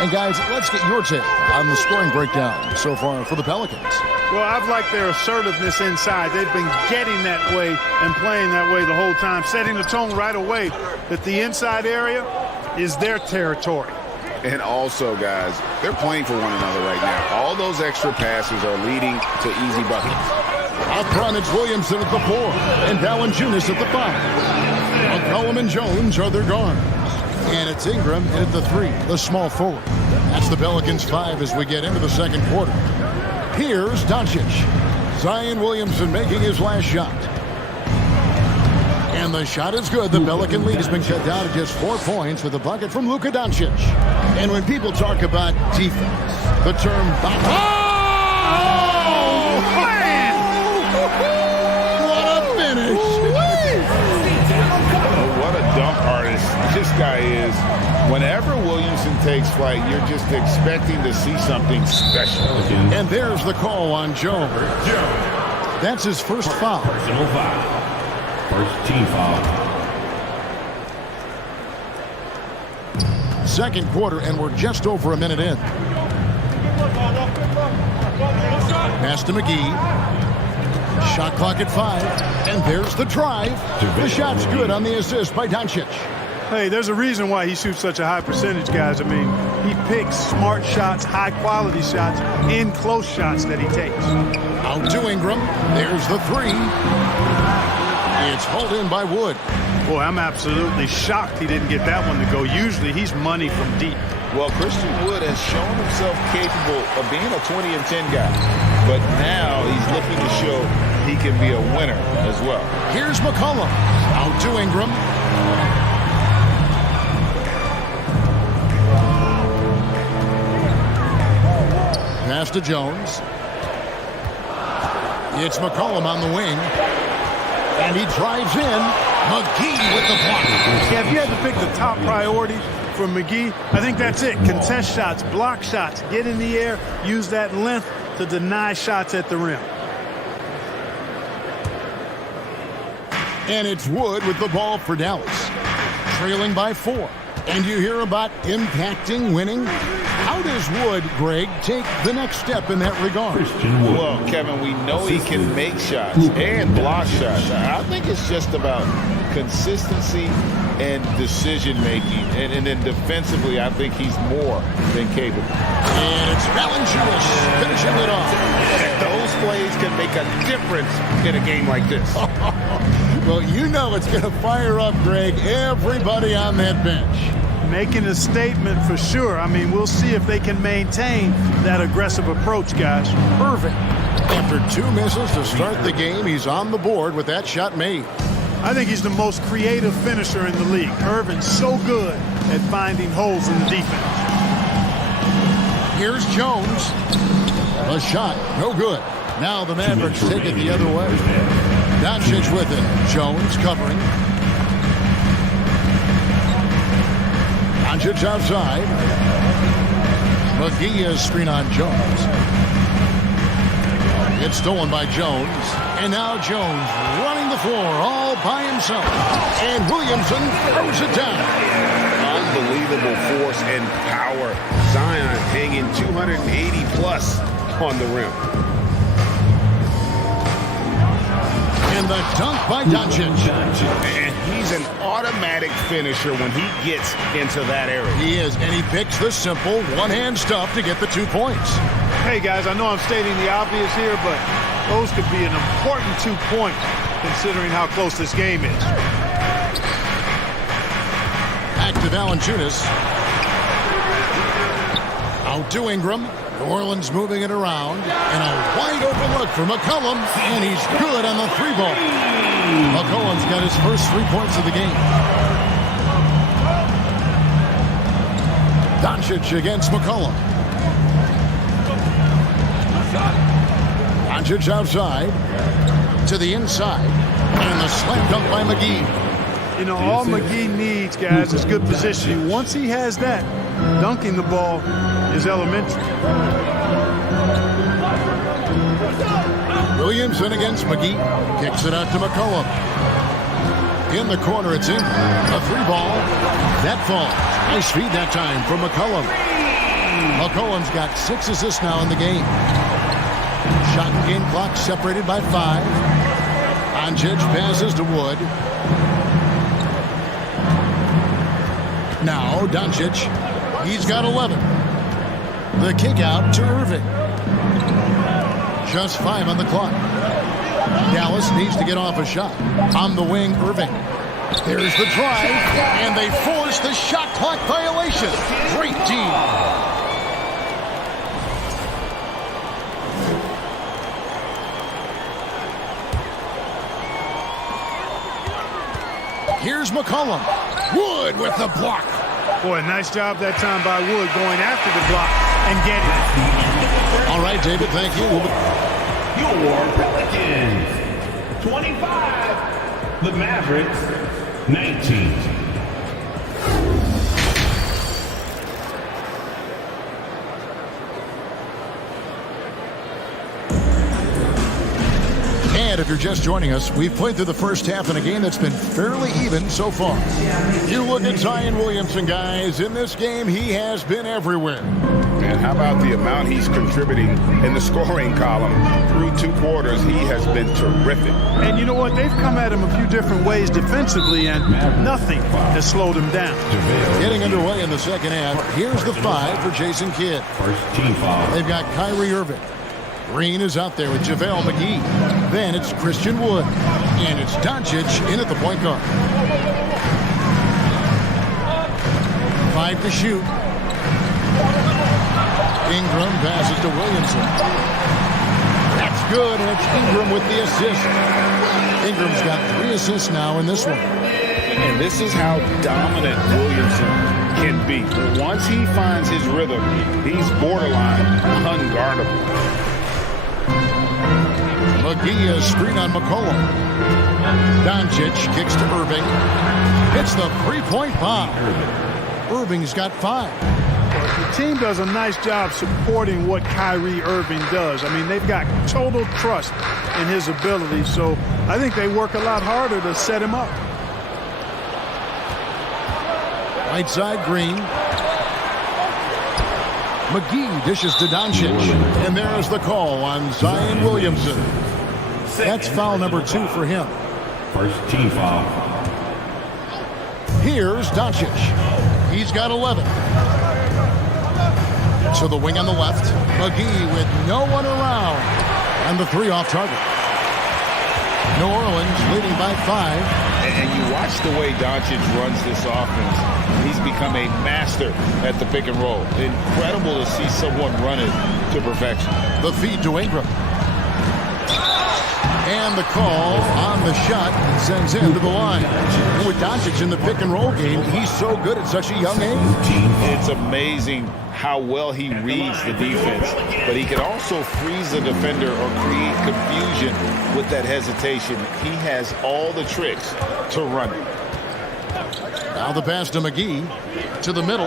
And guys, let's get your take on the scoring breakdown so far for the Pelicans. Well, I've liked their assertiveness inside. They've been getting that way and playing that way the whole time, setting the tone right away that the inside area is their territory. And also, guys, they're playing for one another right now. All those extra passes are leading to easy buckets. Out front, it's Williamson at the 4 and Janis at the 5. McCollum and Jones are their guards. And it's Ingram at the 3, the small forward. That's the Pelicans 5 as we get into the second quarter. Here's Doncic. Zion Williamson making his last shot. And the shot is good. The Pelican lead has been cut down to just 4 points with a bucket from Luka Doncic. And when people talk about defense, the term man! What a finish! What a dunk artist this guy is. Whenever Williamson takes flight, you're just expecting to see something special. And there's the call on Jones. That's his first foul. Personal foul. First team foul. Second quarter, and we're just over a minute in. Pass to McGee. Shot clock at 5. And there's the drive. The shot's good on the assist by Doncic. Hey, there's a reason why he shoots such a high percentage, guys. I mean, he picks smart shots, high-quality shots, in close shots that he takes. Out to Ingram. There's the 3. It's hauled in by Wood. Boy, I'm absolutely shocked he didn't get that one to go. Usually, he's money from deep. Well, Christian Wood has shown himself capable of being a 20 and 10 guy. But now he's looking to show he can be a winner as well. Here's McCollum. Out to Ingram. Pass to Jones. It's McCollum on the wing. And he drives in. McGee with the block. Yeah, if you had to pick the top priority for McGee, I think that's it. Contest shots, block shots, get in the air, use that length to deny shots at the rim. And it's Wood with the ball for Dallas. Trailing by 4. And you hear about impacting winning. How does Wood, Greg, take the next step in that regard? Well, Kevin, we know he can make shots and block shots. I think it's just about consistency and decision-making. And then defensively, I think he's more than capable. And it's Valanciunas finishing it off. And those plays can make a difference in a game like this. Well, you know it's going to fire up, Greg, everybody on that bench. Making a statement for sure. I mean, we'll see if they can maintain that aggressive approach, guys. Irving. After 2 misses to start the game, he's on the board with that shot made. I think he's the most creative finisher in the league. Irving's so good at finding holes in the defense. Here's Jones. A shot, no good. Now the Mavericks take it the other way. Doncic with it. Jones covering. Doncic outside. McGee is screen on Jones. It's stolen by Jones. And now Jones running the floor all by himself. And Williamson throws it down. Unbelievable force and power. Zion hanging 280 plus on the rim. And And the dunk by Doncic. And he's an automatic finisher when he gets into that area. He is, and he picks the simple one-hand stuff to get the 2 points. Hey, guys, I know I'm stating the obvious here, but those could be an important 2 points considering how close this game is. Back to Valanciunas. Out to Ingram. New Orleans moving it around. And a wide open look for McCollum. And he's good on the 3-ball. McCollum's got his first 3 points of the game. Doncic against McCollum. Doncic outside. To the inside. And the slam dunk by McGee. You know, all McGee needs, guys, is good positioning. Once he has that, dunking the ball is elementary. Williamson against McGee. Kicks it out to McCollum. In the corner, it's in. A 3-ball. That falls. Nice feed that time from McCollum. McCollum's got 6 assists now in the game. Shot and game clock separated by 5. Doncic passes to Wood. Now Doncic. He's got 11. The kick out to Irving. Just 5 on the clock. Dallas needs to get off a shot. On the wing, Irving. There's the drive, and they force the shot clock violation. Great team. Here's McCollum. Wood with the block. Boy, nice job that time by Wood going after the block and getting it. All right, David, thank you. Your Pelicans, 25. The Mavericks, 19. And if you're just joining us, we've played through the first half in a game that's been fairly even so far. You look at Zion Williamson, guys. In this game, he has been everywhere. And how about the amount he's contributing in the scoring column? Through 2 quarters, he has been terrific. And you know what? They've come at him a few different ways defensively, and nothing has slowed him down. Getting underway in the second half. Here's the 5 for Jason Kidd. First team foul. They've got Kyrie Irving. Green is out there with JaVale McGee. Then it's Christian Wood. And it's Doncic in at the point guard. 5 to shoot. Ingram passes to Williamson. That's good, and it's Ingram with the assist. Ingram's got 3 assists now in this one. And this is how dominant Williamson can be. Once he finds his rhythm, he's borderline unguardable. McGee a screen on McCollum. Doncic kicks to Irving. Hits the 3-point bomb. Irving's got 5. The team does a nice job supporting what Kyrie Irving does. I mean, they've got total trust in his ability, so I think they work a lot harder to set him up. Right side, Green. McGee dishes to Doncic. And there's the call on Zion Williamson. That's foul number 2 for him. First team foul. Here's Doncic. He's got 11. To the wing on the left. McGee with no one around. And the 3 off target. New Orleans leading by 5. And you watch the way Doncic runs this offense. He's become a master at the pick and roll. Incredible to see someone run it to perfection. The feed to Ingram. And the call on the shot sends him to the line. And with Doncic in the pick and roll game, he's so good at such a young age. It's amazing how well he reads the defense, but he can also freeze the defender or create confusion with that hesitation. He has all the tricks to run it. Now the pass to McGee to the middle.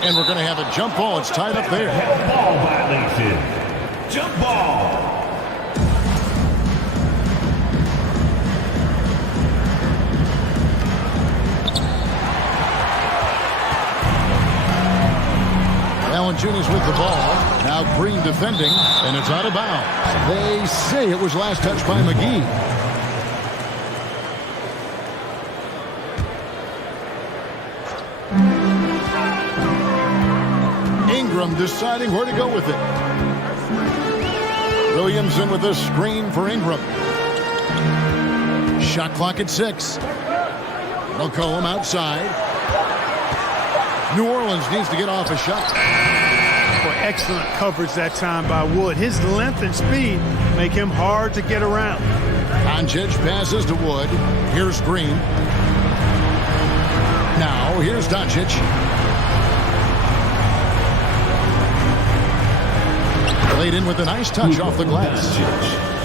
And we're going to have a jump ball. It's tied up there. Ball violation. Jump ball. Valanciunas with the ball. Now Green defending, and it's out of bounds. They say it was last touched by McGee. Ingram deciding where to go with it. Williamson with a screen for Ingram. Shot clock at 6. McCollum outside. New Orleans needs to get off a shot. For excellent coverage that time by Wood. His length and speed make him hard to get around. Doncic passes to Wood. Here's Green. Now here's Doncic. Laid in with a nice touch off the glass.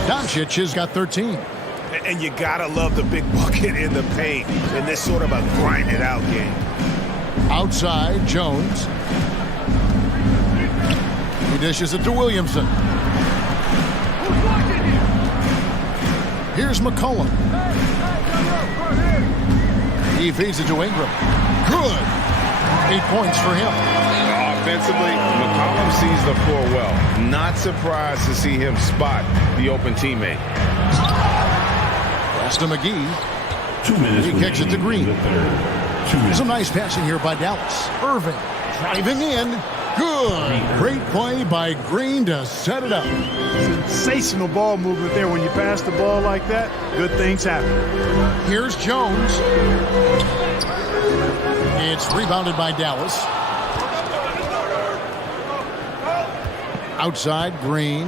Doncic has got 13. And you gotta love the big bucket in the paint in this sort of a grind-it-out game. Outside, Jones. He dishes it to Williamson. Here's McCollum. He feeds it to Ingram. Good. 8 points for him. Offensively, McCollum sees the floor well. Not surprised to see him spot the open teammate. Pass to McGee. 2 minutes. He kicks it to Green. Some nice passing here by Dallas. Irving driving in. Good. Great play by Green to set it up. Sensational ball movement there. When you pass the ball like that, good things happen. Here's Jones. It's rebounded by Dallas. Outside, Green.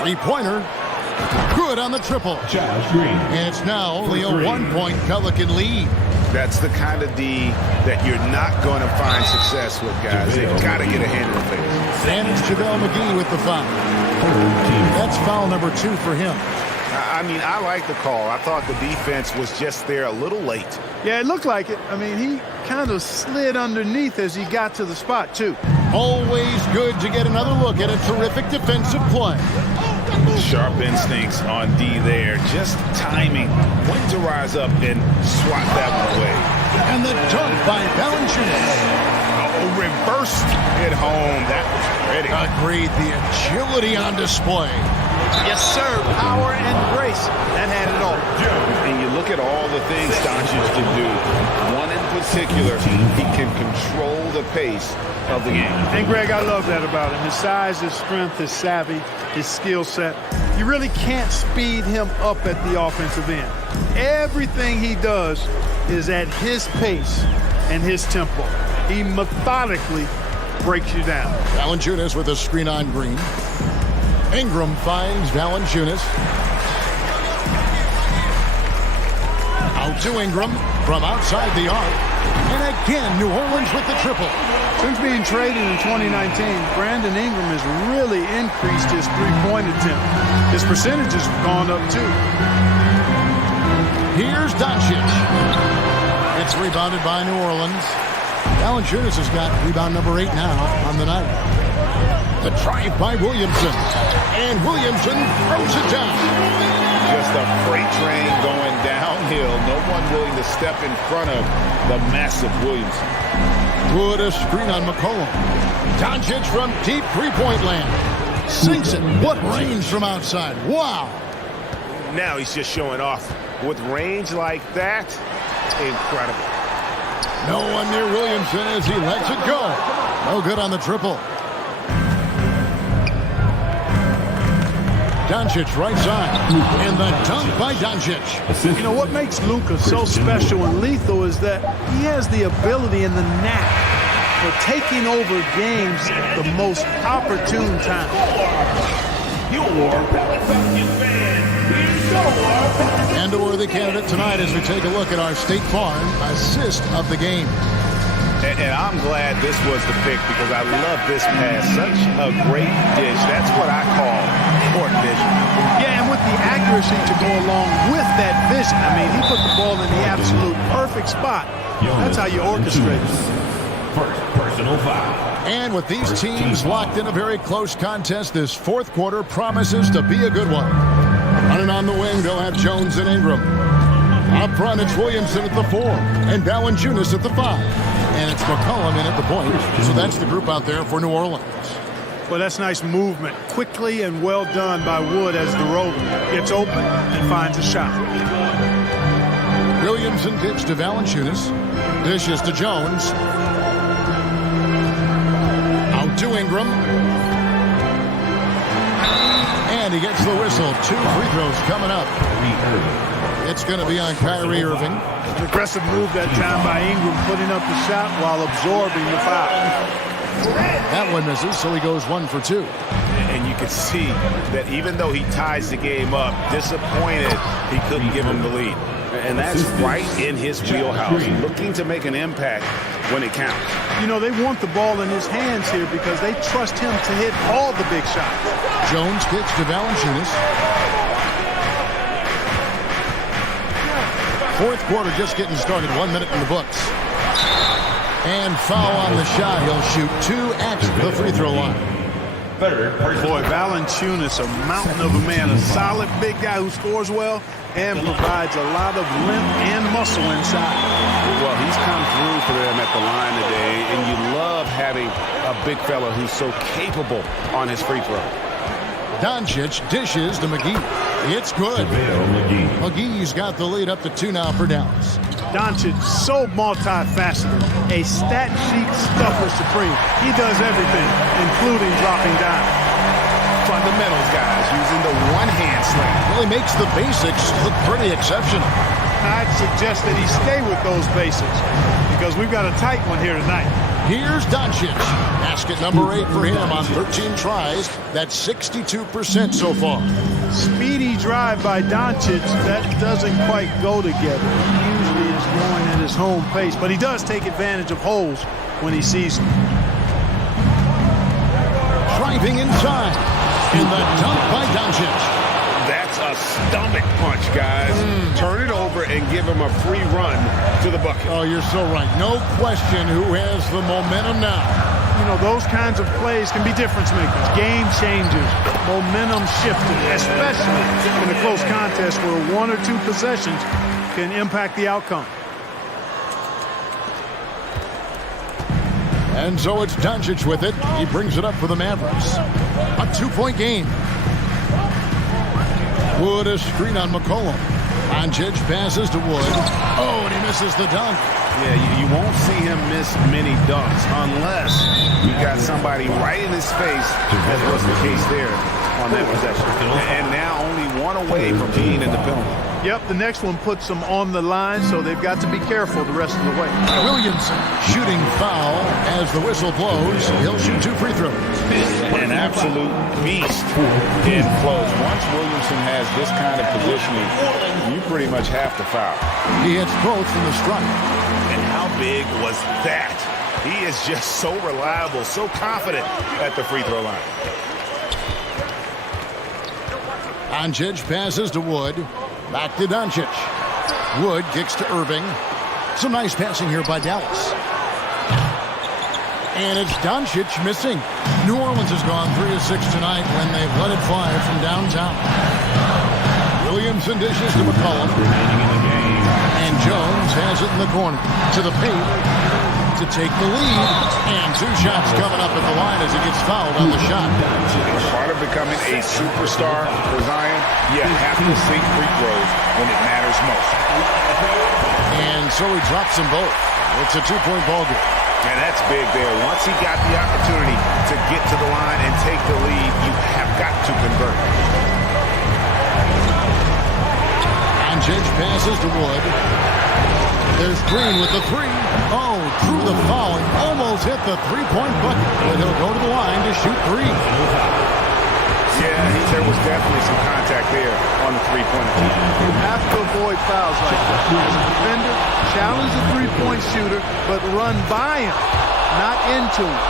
Three-pointer. Good on the triple. And it's now only a 1-point Pelican lead. That's the kind of D that you're not going to find success with, guys. They've got to get a hand in the face. And it's JaVale McGee with the foul. That's foul number 2 for him. I mean, I like the call. I thought the defense was just there a little late. Yeah, it looked like it. I mean, he kind of slid underneath as he got to the spot, too. Always good to get another look at a terrific defensive play. Sharp instincts on D there. Just timing when to rise up and swat that one away. And the dunk by Valanciunas. Oh, reversed it home. That was pretty. Agreed. The agility on display. Yes, sir. Power and grace. That had it all. And you look at all the things Doncic can do. One in particular, he can control the pace of the game. And Greg, I love that about him. His size, his strength, his savvy, his skill set. You really can't speed him up at the offensive end. Everything he does is at his pace and his tempo. He methodically breaks you down. Valanciunas with a screen on Green. Ingram finds Valanciunas. Out to Ingram from outside the arc. And again, New Orleans with the triple. Since being traded in 2019, Brandon Ingram has really increased his three-point attempt. His percentage has gone up, too. Here's Doncic. It's rebounded by New Orleans. Valanciunas has got rebound number 8 now on the night. The drive by Williamson. And Williamson throws it down. Just a freight train going downhill. No one willing to step in front of the massive Williamson. Put a screen on McCollum. Doncic from deep three-point land. Sinks it. What range from outside. Wow. Now he's just showing off. With range like that, incredible. No one near Williamson as he lets it go. No good on the triple. Doncic right side. And the dunk by Doncic. You know, what makes Luka so special and lethal is that he has the ability and the knack for taking over games at the most opportune time. And a worthy candidate tonight as we take a look at our State Farm assist of the game. And I'm glad this was the pick because I love this pass. Such a great dish. That's what I call court vision. Yeah, and with the accuracy to go along with that vision. I mean, he put the ball in the absolute perfect spot. That's how you orchestrate it. First personal foul. And with these teams locked in a very close contest, this fourth quarter promises to be a good one. Running on the wing, they'll have Jones and Ingram. Up front, it's Williamson at the 4 and Valanciunas at the 5. And it's McCollum in at the point. So that's the group out there for New Orleans. Well, that's nice movement. Quickly and well done by Wood as the rover gets open and finds a shot. Williamson kicks to Valanciunas. Dishes to Jones. Out to Ingram. And he gets the whistle. 2 free throws coming up. It's going to be on Kyrie Irving. An aggressive move that time by Ingram, putting up the shot while absorbing the foul. That one misses, so he goes 1 for 2. And you can see that even though he ties the game up, disappointed he couldn't give him the lead. And that's right in his wheelhouse, looking to make an impact when it counts. You know, they want the ball in his hands here because they trust him to hit all the big shots. Jones kicks to Valanciunas. Fourth quarter just getting started. 1 minute in the books. And foul on the shot. He'll shoot 2 at the free throw line. Boy, Valanciunas, a mountain of a man, a solid big guy who scores well and provides a lot of length and muscle inside. Well, he's come through for them at the line today, and you love having a big fella who's so capable on his free throw. Doncic dishes to McGee. It's good. McGee's got the lead up to 2 now for Dallas. Doncic, so multifaceted, a stat sheet stuffer supreme. He does everything, including dropping down. Fundamentals, guys, using the one-hand slam. Well, he makes the basics look pretty exceptional. I'd suggest that he stay with those basics because we've got a tight one here tonight. Here's Doncic. Basket number 8 for him on 13 tries. That's 62% so far. Speedy drive by Doncic. That doesn't quite go together. He usually is going at his home pace, but he does take advantage of holes when he sees them. Driving inside. And the dunk by Doncic. That's a stomach punch, guys. Turn it over and give him a free run to the bucket. Oh, you're so right. No question who has the momentum now. You know, those kinds of plays can be difference makers, game changers, momentum shifting, especially in a close contest where 1 or 2 possessions can impact the outcome. And so it's Doncic with it. He brings it up for the Mavericks. A 2-point game. Wood a screen on McCollum. Doncic passes to Wood. Oh, and he misses the dunk. Yeah, you won't see him miss many dunks unless you got somebody right in his face, as was the case there on that possession. And now only 1 away from being in the penalty. Yep, the next one puts them on the line, so they've got to be careful the rest of the way. Williamson shooting foul as the whistle blows. He'll shoot 2 free throws. An absolute beast in close. Once Williamson has this kind of positioning, you pretty much have to foul. He hits both from the strike. And how big was that? He is just so reliable, so confident at the free throw line. Doncic passes to Wood. Back to Doncic. Wood kicks to Irving. Some nice passing here by Dallas. And it's Doncic missing. New Orleans has gone 3 of 6 tonight when they've let it fly from downtown. Williamson dishes to McCollum. And Jones has it in the corner. To the paint to take the lead. And 2 shots coming up at the line as he gets fouled on the shot. Part of becoming a superstar for Zion, you have to sink free throws when it matters most. And so he drops them both. It's a 2-point ball game. And that's big there. Once he got the opportunity to get to the line and take the lead, you have got to convert. Doncic passes to Wood. There's Green with the 3. Oh, through the foul and almost hit the 3-point bucket. But he'll go to the line to shoot 3. Yeah, there was definitely some contact there on the 3-point attempt. You have to avoid fouls like that. As a defender, challenge the 3-point shooter, but run by him, not into him.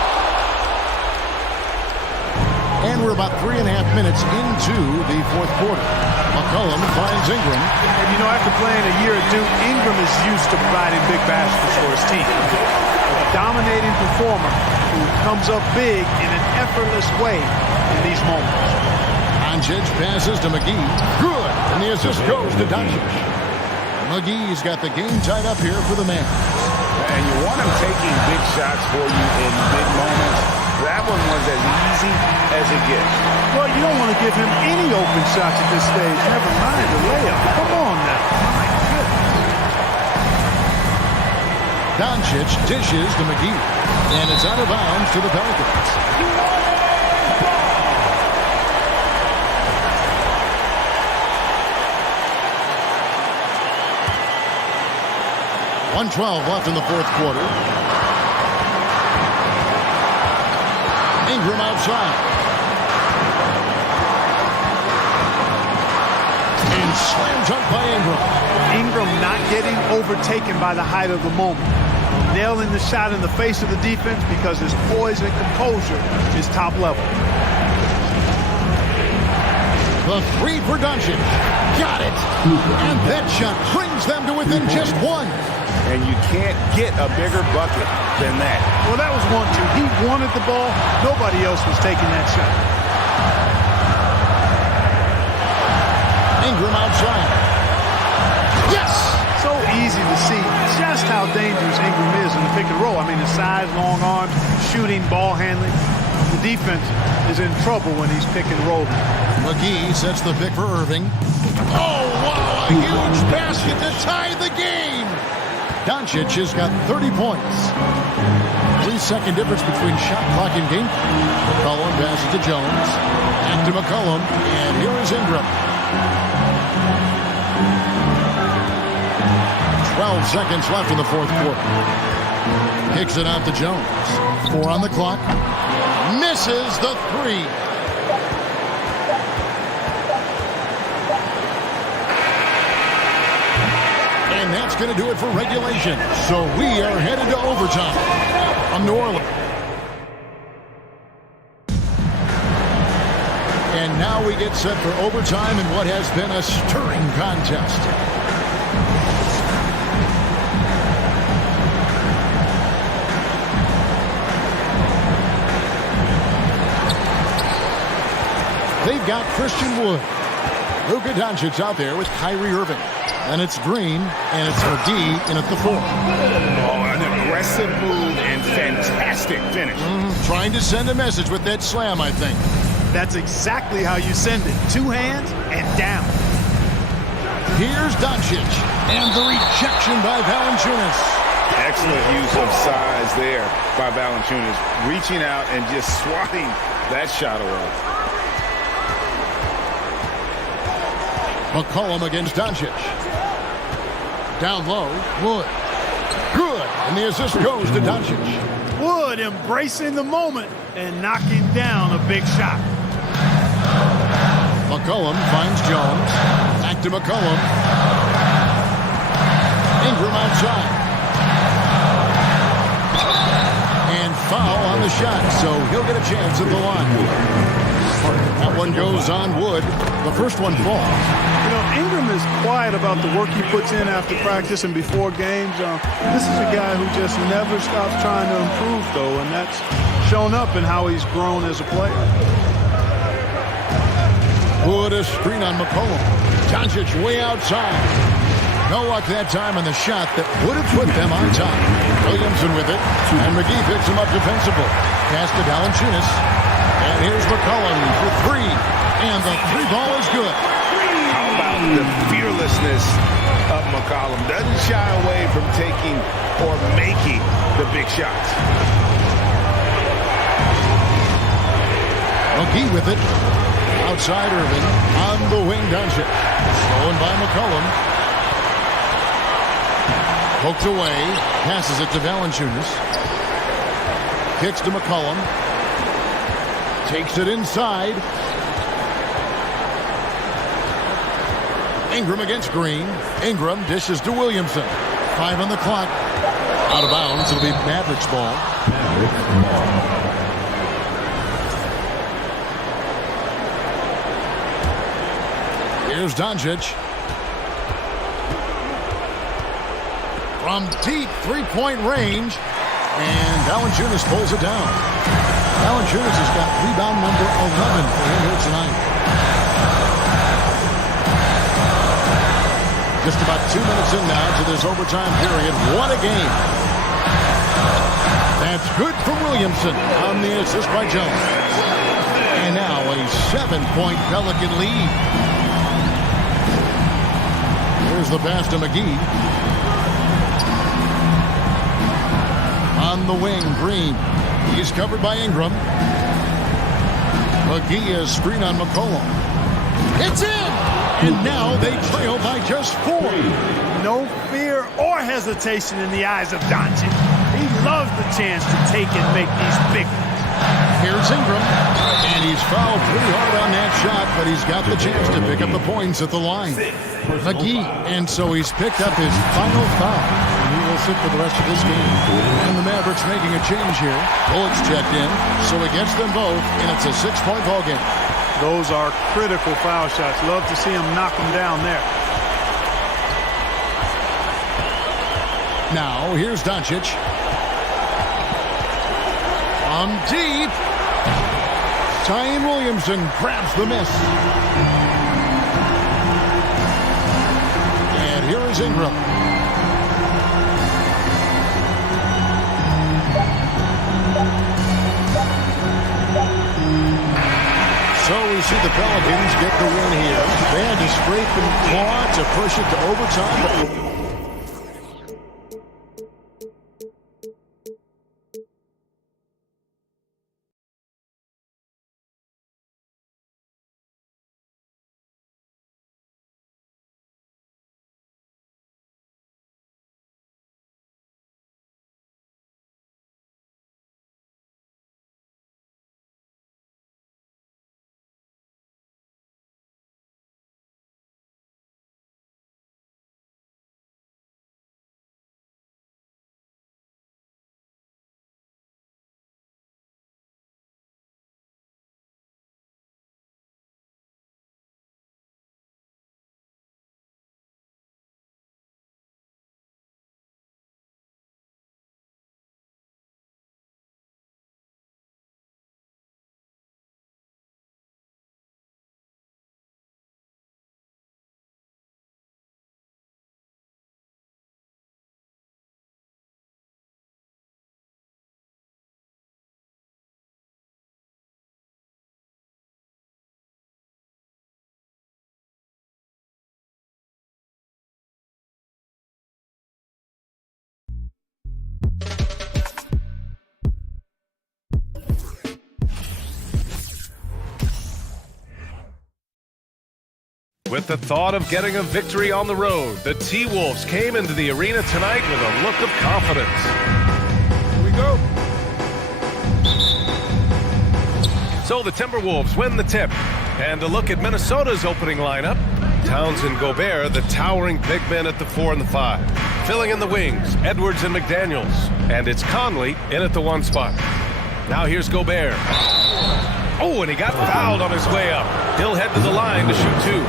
And we're about 3.5 minutes into the fourth quarter. McCollum finds Ingram. And you know, after playing a year at Duke, Ingram is used to providing big baskets for his team. A dominating performer who comes up big in an effortless way in these moments. Doncic passes to McGee. Good. And the assist goes to Doncic. McGee's got the game tied up here for the man. And you want to him taking big shots for you in big moments, that one was as easy as it gets. Well, you don't want to give him any open shots at this stage. Never mind the layup. Come on now. My goodness. Doncic dishes to McGee. And it's out of bounds to the Pelicans. .112 left in the fourth quarter. Ingram outside. And slam dunk by Ingram. Ingram not getting overtaken by the height of the moment. Nailing the shot in the face of the defense because his poise and composure is top level. The three for Doncic. Got it. And that shot brings them to within just one. And you can't get a bigger bucket than that. Well, that was 1-2. He wanted the ball. Nobody else was taking that shot. Ingram outside. Yes! So easy to see just how dangerous Ingram is in the pick and roll. I mean, the size, long arms, shooting, ball handling. The defense is in trouble when he's pick and rolling. McGee sets the pick for Irving. Oh, wow! A huge basket to tie the game! Doncic has got 30 points. 3-second difference between shot clock and game. McCollum passes to Jones. Back to McCollum. And here is Ingram. 12 seconds left in the fourth quarter. Kicks it out to Jones. 4 on the clock. Misses the three. And that's going to do it for regulation. So we are headed to overtime from New Orleans. And now we get set for overtime in what has been a stirring contest. They've got Christian Wood. Luka Doncic out there with Kyrie Irving. And it's Green, and it's McGee in at the 4. Oh, an aggressive move and fantastic finish. Trying to send a message with that slam, I think. That's exactly how you send it. 2 hands and down. Here's Doncic, and the rejection by Valanciunas. Excellent use of size there by Valanciunas. Reaching out and just swatting that shot away. McCollum against Doncic. Down low, Wood. Good, and the assist goes to Doncic. Wood embracing the moment and knocking down a big shot. McCollum finds Jones. Back to McCollum. Ingram outside. And foul on the shot, so he'll get a chance at the line. That one goes on Wood. The first one falls. You know, Ingram is quiet about the work he puts in after practice and before games. This is a guy who just never stops trying to improve, though, and that's shown up in how he's grown as a player. Wood a screen on McCollum. Doncic way outside. No luck that time on the shot that would have put them on top. Williamson with it, and McGee picks him up defensively. Pass to Valanciunas. And here's McCollum for 3. And the 3 ball is good. How about the fearlessness of McCollum? Doesn't shy away from taking or making the big shots. McGee with it. Outside Irving. On the wing, Doncic. Stolen by McCollum. Poked away. Passes it to Valanciunas. Kicks to McCollum. Takes it inside. Ingram against Green. Ingram dishes to Williamson. 5 on the clock. Out of bounds. It'll be Mavericks ball. Here's Doncic. From deep 3-point range. And Valanciunas pulls it down. Valanciunas has got rebound number 11 for him here tonight. Just about 2 minutes in now to this overtime period. What a game. Williamson on the assist by Jones. And now a 7-point Pelican lead. Here's the pass to McGee. On the wing, Green. He's covered by Ingram. McGee is screen on McCollum. It's in! And now they trail by just 4. No fear or hesitation in the eyes of Doncic. He loves the chance to take and make these big ones. Here's Ingram. And he's fouled pretty hard on that shot, but he's got the chance to pick up the points at the line. McGee. And so he's picked up his final foul. He will sit for the rest of this game. And the Mavericks making a change here. Bullock's checked in, so he gets them both, and it's a 6-point ball game. Those are critical foul shots. Love to see him knock them down there. Now, here's Doncic. On deep. Zion Williamson grabs the miss. And here is Ingram. So we see the Pelicans get the win here. They had to scrape and claw to push it to overtime. With the thought of getting a victory on the road, the T-Wolves came into the arena tonight with a look of confidence. Here we go. So the Timberwolves win the tip. And a look at Minnesota's opening lineup. Towns and Gobert, the towering big men at the 4 and the 5. Filling in the wings, Edwards and McDaniels. And it's Conley in at the 1 spot. Now here's Gobert. Oh, and he got fouled on his way up. He'll head to the line to shoot 2.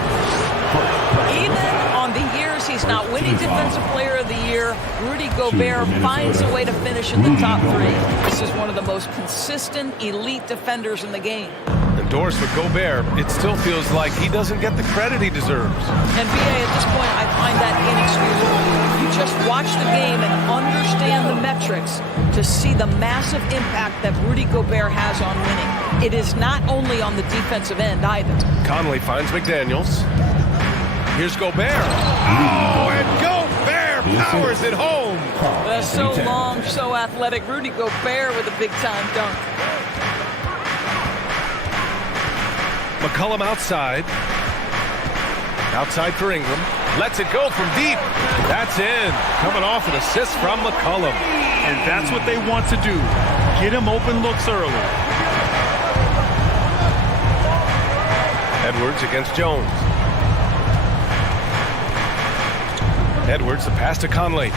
Even on the years he's not winning Defensive Player of the Year, Rudy Gobert finds a way to finish in the top 3. This is one of the most consistent, elite defenders in the game. Endorsed with Gobert, it still feels like he doesn't get the credit he deserves. And BA, at this point, I find that inexcusable. You just watch the game and understand the metrics to see the massive impact that Rudy Gobert has on winning. It is not only on the defensive end either. Conley finds McDaniels. Here's Gobert. Oh, and Gobert powers it home. So long, so athletic. Rudy Gobert with a big-time dunk. McCollum outside. Outside for Ingram. Lets it go from deep. That's in. Coming off an assist from McCollum. And that's what they want to do. Get him open looks early. Edwards against Jones. Edwards, the pass to Conley.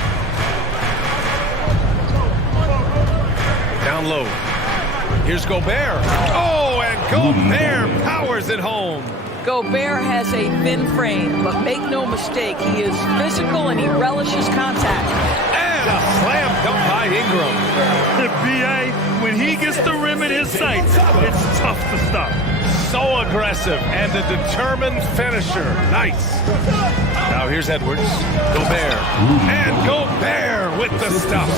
Down low. Here's Gobert. Oh, and Gobert powers it home. Gobert has a thin frame, but make no mistake, he is physical and he relishes contact. And a slam dunk by Ingram. B.A., when he gets the rim in his sights, it's tough to stop. So aggressive and a determined finisher. Nice. Now here's Edwards. Gobert. And Gobert with the stuff.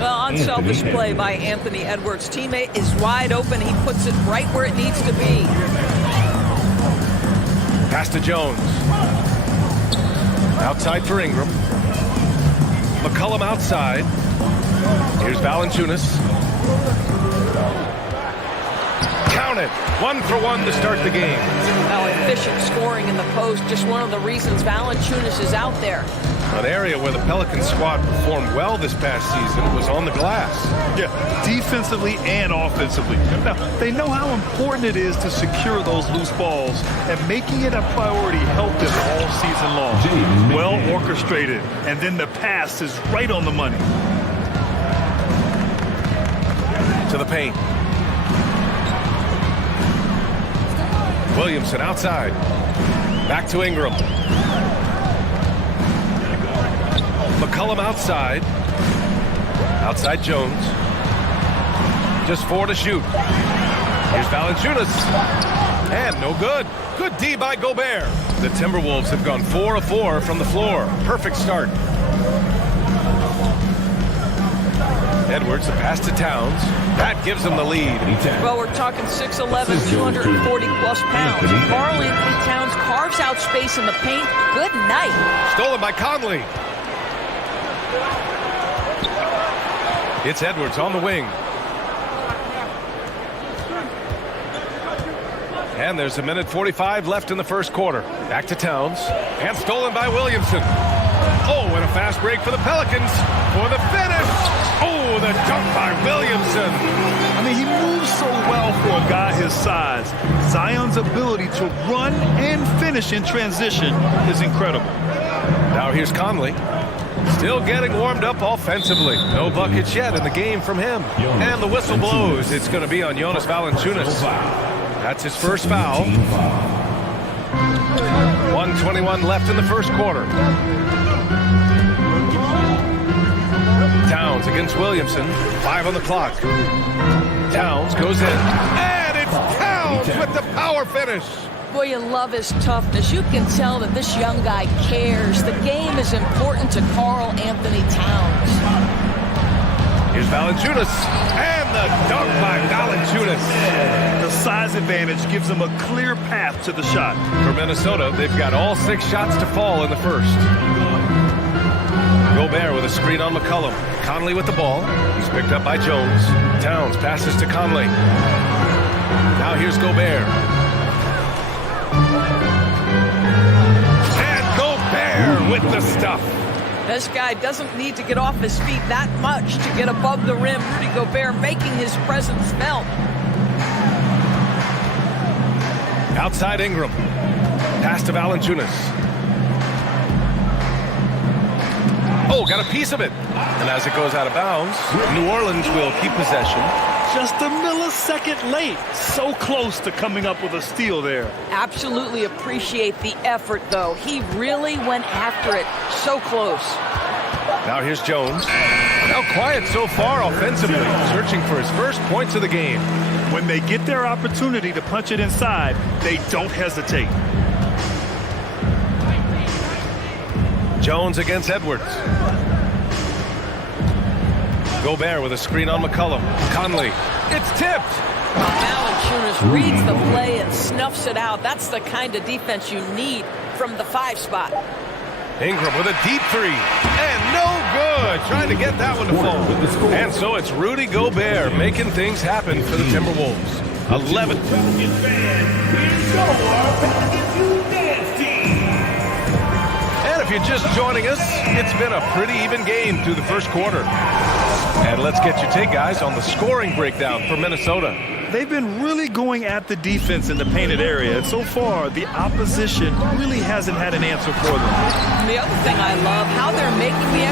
Well, unselfish play by Anthony Edwards. Teammate is wide open. He puts it right where it needs to be. Pass to Jones. Outside for Ingram. McCollum outside. Here's Valanciunas. Count it. 1 for 1 to start the game. Now efficient scoring in the post. Just one of the reasons Valanciunas is out there. An area where the Pelicans squad performed well this past season was on the glass. Yeah, defensively and offensively. Now, they know how important it is to secure those loose balls, and making it a priority helped them all season long. Well orchestrated, and then the pass is right on the money. To the paint. Williamson outside. Back to Ingram. McCollum outside. Outside Jones. Just 4 to shoot. Here's Valanciunas. And no good. Good D by Gobert. The Timberwolves have gone 4 of 4 from the floor. Perfect start. Edwards, the pass to Towns. That gives them the lead. Well, we're talking 6'11", 240-plus pounds. Karl Anthony Towns carves out space in the paint. Good night. Stolen by Conley. It's Edwards on the wing. And there's 1:45 left in the first quarter. Back to Towns. And stolen by Williamson. Oh, and a fast break for the Pelicans for the finish. Oh, the dunk by Williamson. I mean, he moves so well for a guy his size. Zion's ability to run and finish in transition is incredible. Now here's Conley. Still getting warmed up offensively. No buckets yet in the game from him. And the whistle blows. It's going to be on Jonas Valanciunas. That's his first foul. 1:21 left in the first quarter. Towns against Williamson. 5 on the clock. Towns goes in. And it's Towns with the power finish. Boy, you love his toughness. You can tell that this young guy cares. The game is important to Karl Anthony Towns. Here's Valanciunas. And the dunk by Valanciunas. The size advantage gives him a clear path to the shot. For Minnesota, they've got all 6 shots to fall in the first. Gobert with a screen on McCollum. Conley with the ball. He's picked up by Jones. Towns passes to Conley. Now here's Gobert. And Gobert with the stuff. This guy doesn't need to get off his feet that much to get above the rim. Rudy Gobert making his presence felt. Outside Ingram. Pass to Valanciunas. Oh, got a piece of it. And as it goes out of bounds, New Orleans will keep possession. Just a millisecond late. So close to coming up with a steal there. Absolutely appreciate the effort, though. He really went after it. So close. Now here's Jones. Now quiet so far offensively, searching for his first points of the game. When they get their opportunity to punch it inside, they don't hesitate. Jones against Edwards. Gobert with a screen on McCollum. Conley. It's tipped. Valanciunas reads the play and snuffs it out. That's the kind of defense you need from the 5 spot. Ingram with a deep 3. And no good. Trying to get that one to fall. And so it's Rudy Gobert making things happen for the Timberwolves. 11. And if you're just joining us, it's been a pretty even game through the first quarter. And let's get your take, guys, on the scoring breakdown for Minnesota. They've been really going at the defense in the painted area. And so far, the opposition really hasn't had an answer for them. And the other thing I love, how they're making the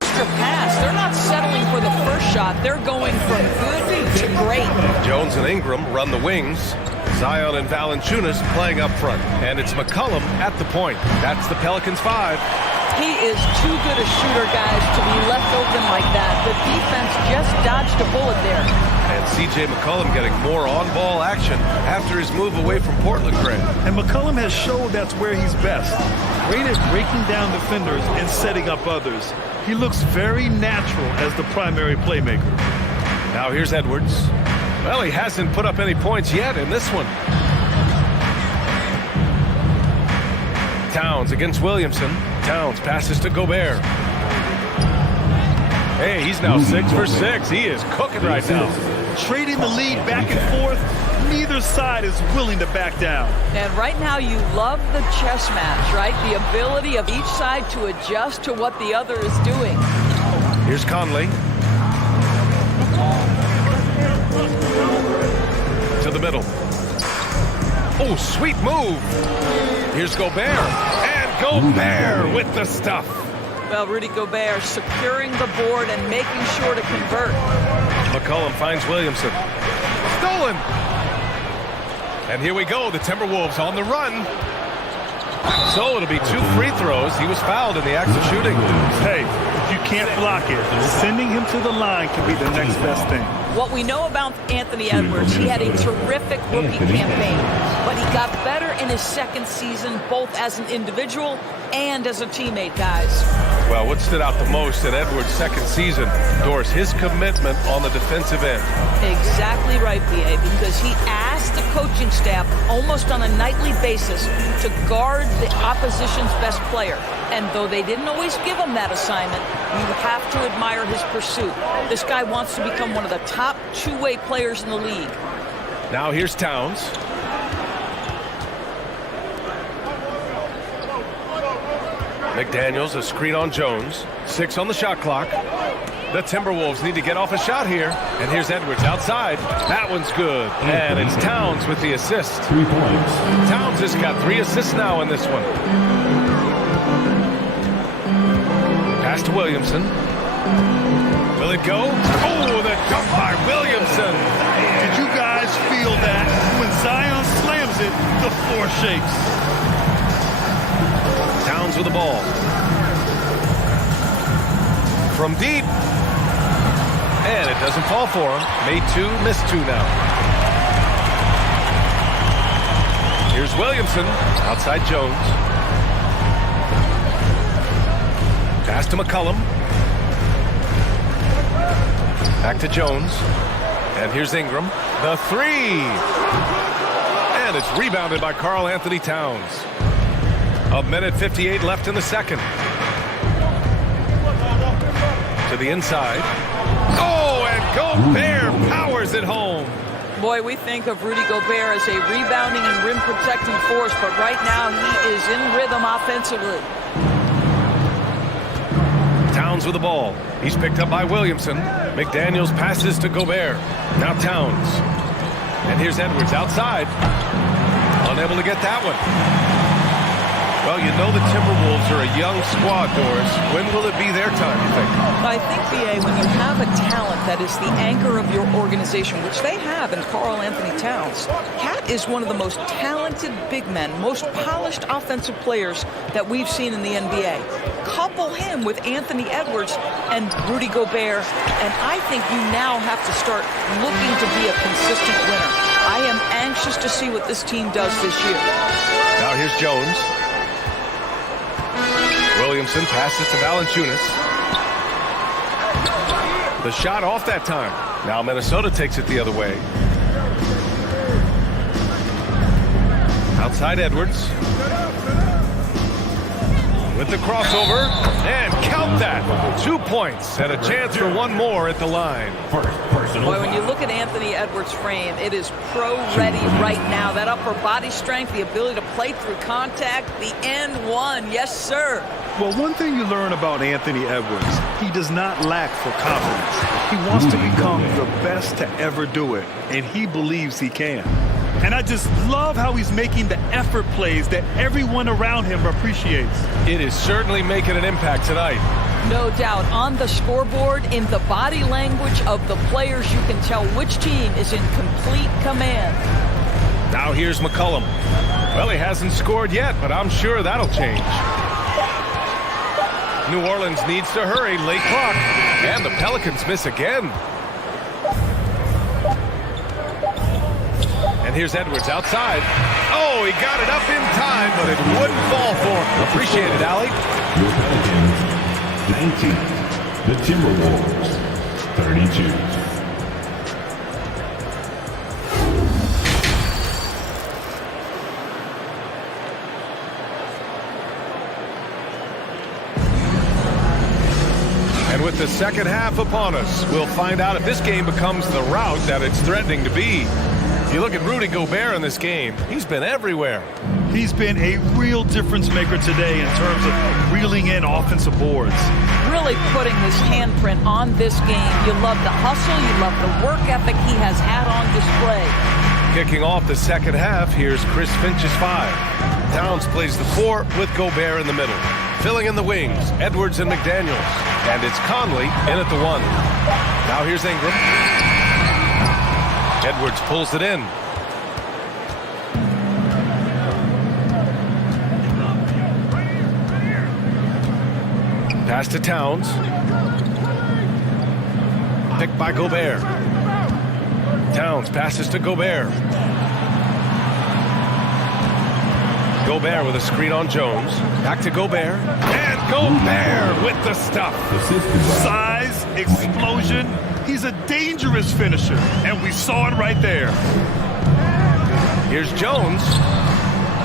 extra pass. They're not settling for the first shot. They're going from good to great. Jones and Ingram run the wings. Zion and Valanciunas playing up front. And it's McCollum at the point. That's the Pelicans 5. He is too good a shooter, guys, to be left open like that. The defense just dodged a bullet there. And C.J. McCollum getting more on-ball action after his move away from Portland, Grant. And McCollum has showed that's where he's best. Great at breaking down defenders and setting up others. He looks very natural as the primary playmaker. Now here's Edwards. Well, he hasn't put up any points yet in this one. Towns against Williamson. Towns passes to Gobert. Hey, he's now 6 for 6. He is cooking right now. Trading the lead back and forth, neither side is willing to back down. And right now you love the chess match, right? The ability of each side to adjust to what the other is doing. Here's Conley. To the middle. Oh, sweet move. Here's Gobert. And Gobert with the stuff. Well, Rudy Gobert securing the board and making sure to convert. McCollum finds Williamson. Stolen. And here we go. The Timberwolves on the run. So it'll be 2 free throws. He was fouled in the act of shooting. Hey, if you can't block it, sending him to the line can be the next best thing. What we know about Anthony Edwards, he had a terrific rookie campaign, but he got better in his second season, both as an individual and as a teammate, guys. Well, what stood out the most in Edwards' second season, Doris, his commitment on the defensive end. Exactly right, B.A., because he asked the coaching staff almost on a nightly basis to guard the opposition's best player. And though they didn't always give him that assignment, you have to admire his pursuit. This guy wants to become one of the top two-way players in the league. Now here's Towns. McDaniels, a screen on Jones. 6 on the shot clock. The Timberwolves need to get off a shot here. And here's Edwards outside. That one's good. And it's Towns with the assist. 3 points. Towns has got 3 assists now in this one. Pass to Williamson. Will it go? Oh, the dunk by Williamson. Did you guys feel that? When Zion slams it, the floor shakes. Towns with the ball. From deep. And it doesn't fall for him. Made 2, missed 2 now. Here's Williamson. Outside Jones. Pass to McCollum. Back to Jones. And here's Ingram. The 3. And it's rebounded by Karl Anthony Towns. 1:58 left in the second. To the inside. Oh, and Gobert powers it home. Boy, we think of Rudy Gobert as a rebounding and rim protecting force, but right now he is in rhythm offensively. Towns with the ball. He's picked up by Williamson. McDaniels passes to Gobert. Now Towns. And here's Edwards outside. Unable to get that one. Well, you know the Timberwolves are a young squad, Doris. When will it be their time, you think? I think, B.A., when you have a talent that is the anchor of your organization, which they have in Karl Anthony Towns, Cat is one of the most talented big men, most polished offensive players that we've seen in the NBA. Couple him with Anthony Edwards and Rudy Gobert, and I think you now have to start looking to be a consistent winner. I am anxious to see what this team does this year. Now here's Jones. Williamson passes to Valanciunas. The shot off that time. Now Minnesota takes it the other way. Outside Edwards. With the crossover. And count that. 2 points and a chance for one more at the line. Boy, when you look at Anthony Edwards' frame, it is pro-ready right now. That upper body strength, the ability to play through contact, the end one. Yes, sir. Well, one thing you learn about Anthony Edwards, he does not lack for confidence. He wants to become the best to ever do it, and he believes he can. And I just love how he's making the effort plays that everyone around him appreciates. It is certainly making an impact tonight. No doubt. On the scoreboard, in the body language of the players, you can tell which team is in complete command. Now here's McCollum. Well, he hasn't scored yet, but I'm sure that'll change. New Orleans needs to hurry. Late clock. And the Pelicans miss again. And here's Edwards outside. Oh, he got it up in time, but it wouldn't fall for him. Appreciate it, Allie. Your Pelicans, 19. The Timberwolves, 32. And with the second half upon us, we'll find out if this game becomes the rout that it's threatening to be. You look at Rudy Gobert in this game, he's been everywhere. He's been a real difference maker today in terms of reeling in offensive boards. Really putting his handprint on this game. You love the hustle, you love the work ethic he has had on display. Kicking off the second half, here's Chris Finch's 5. Towns plays the 4 with Gobert in the middle. Filling in the wings, Edwards and McDaniels. And it's Conley in at the 1. Now here's Ingram. Edwards pulls it in. Pass to Towns. Picked by Gobert. Towns passes to Gobert. Gobert with a screen on Jones. Back to Gobert. And Gobert with the stuff. Size, explosion. He's a dangerous finisher, and we saw it right there. Here's Jones.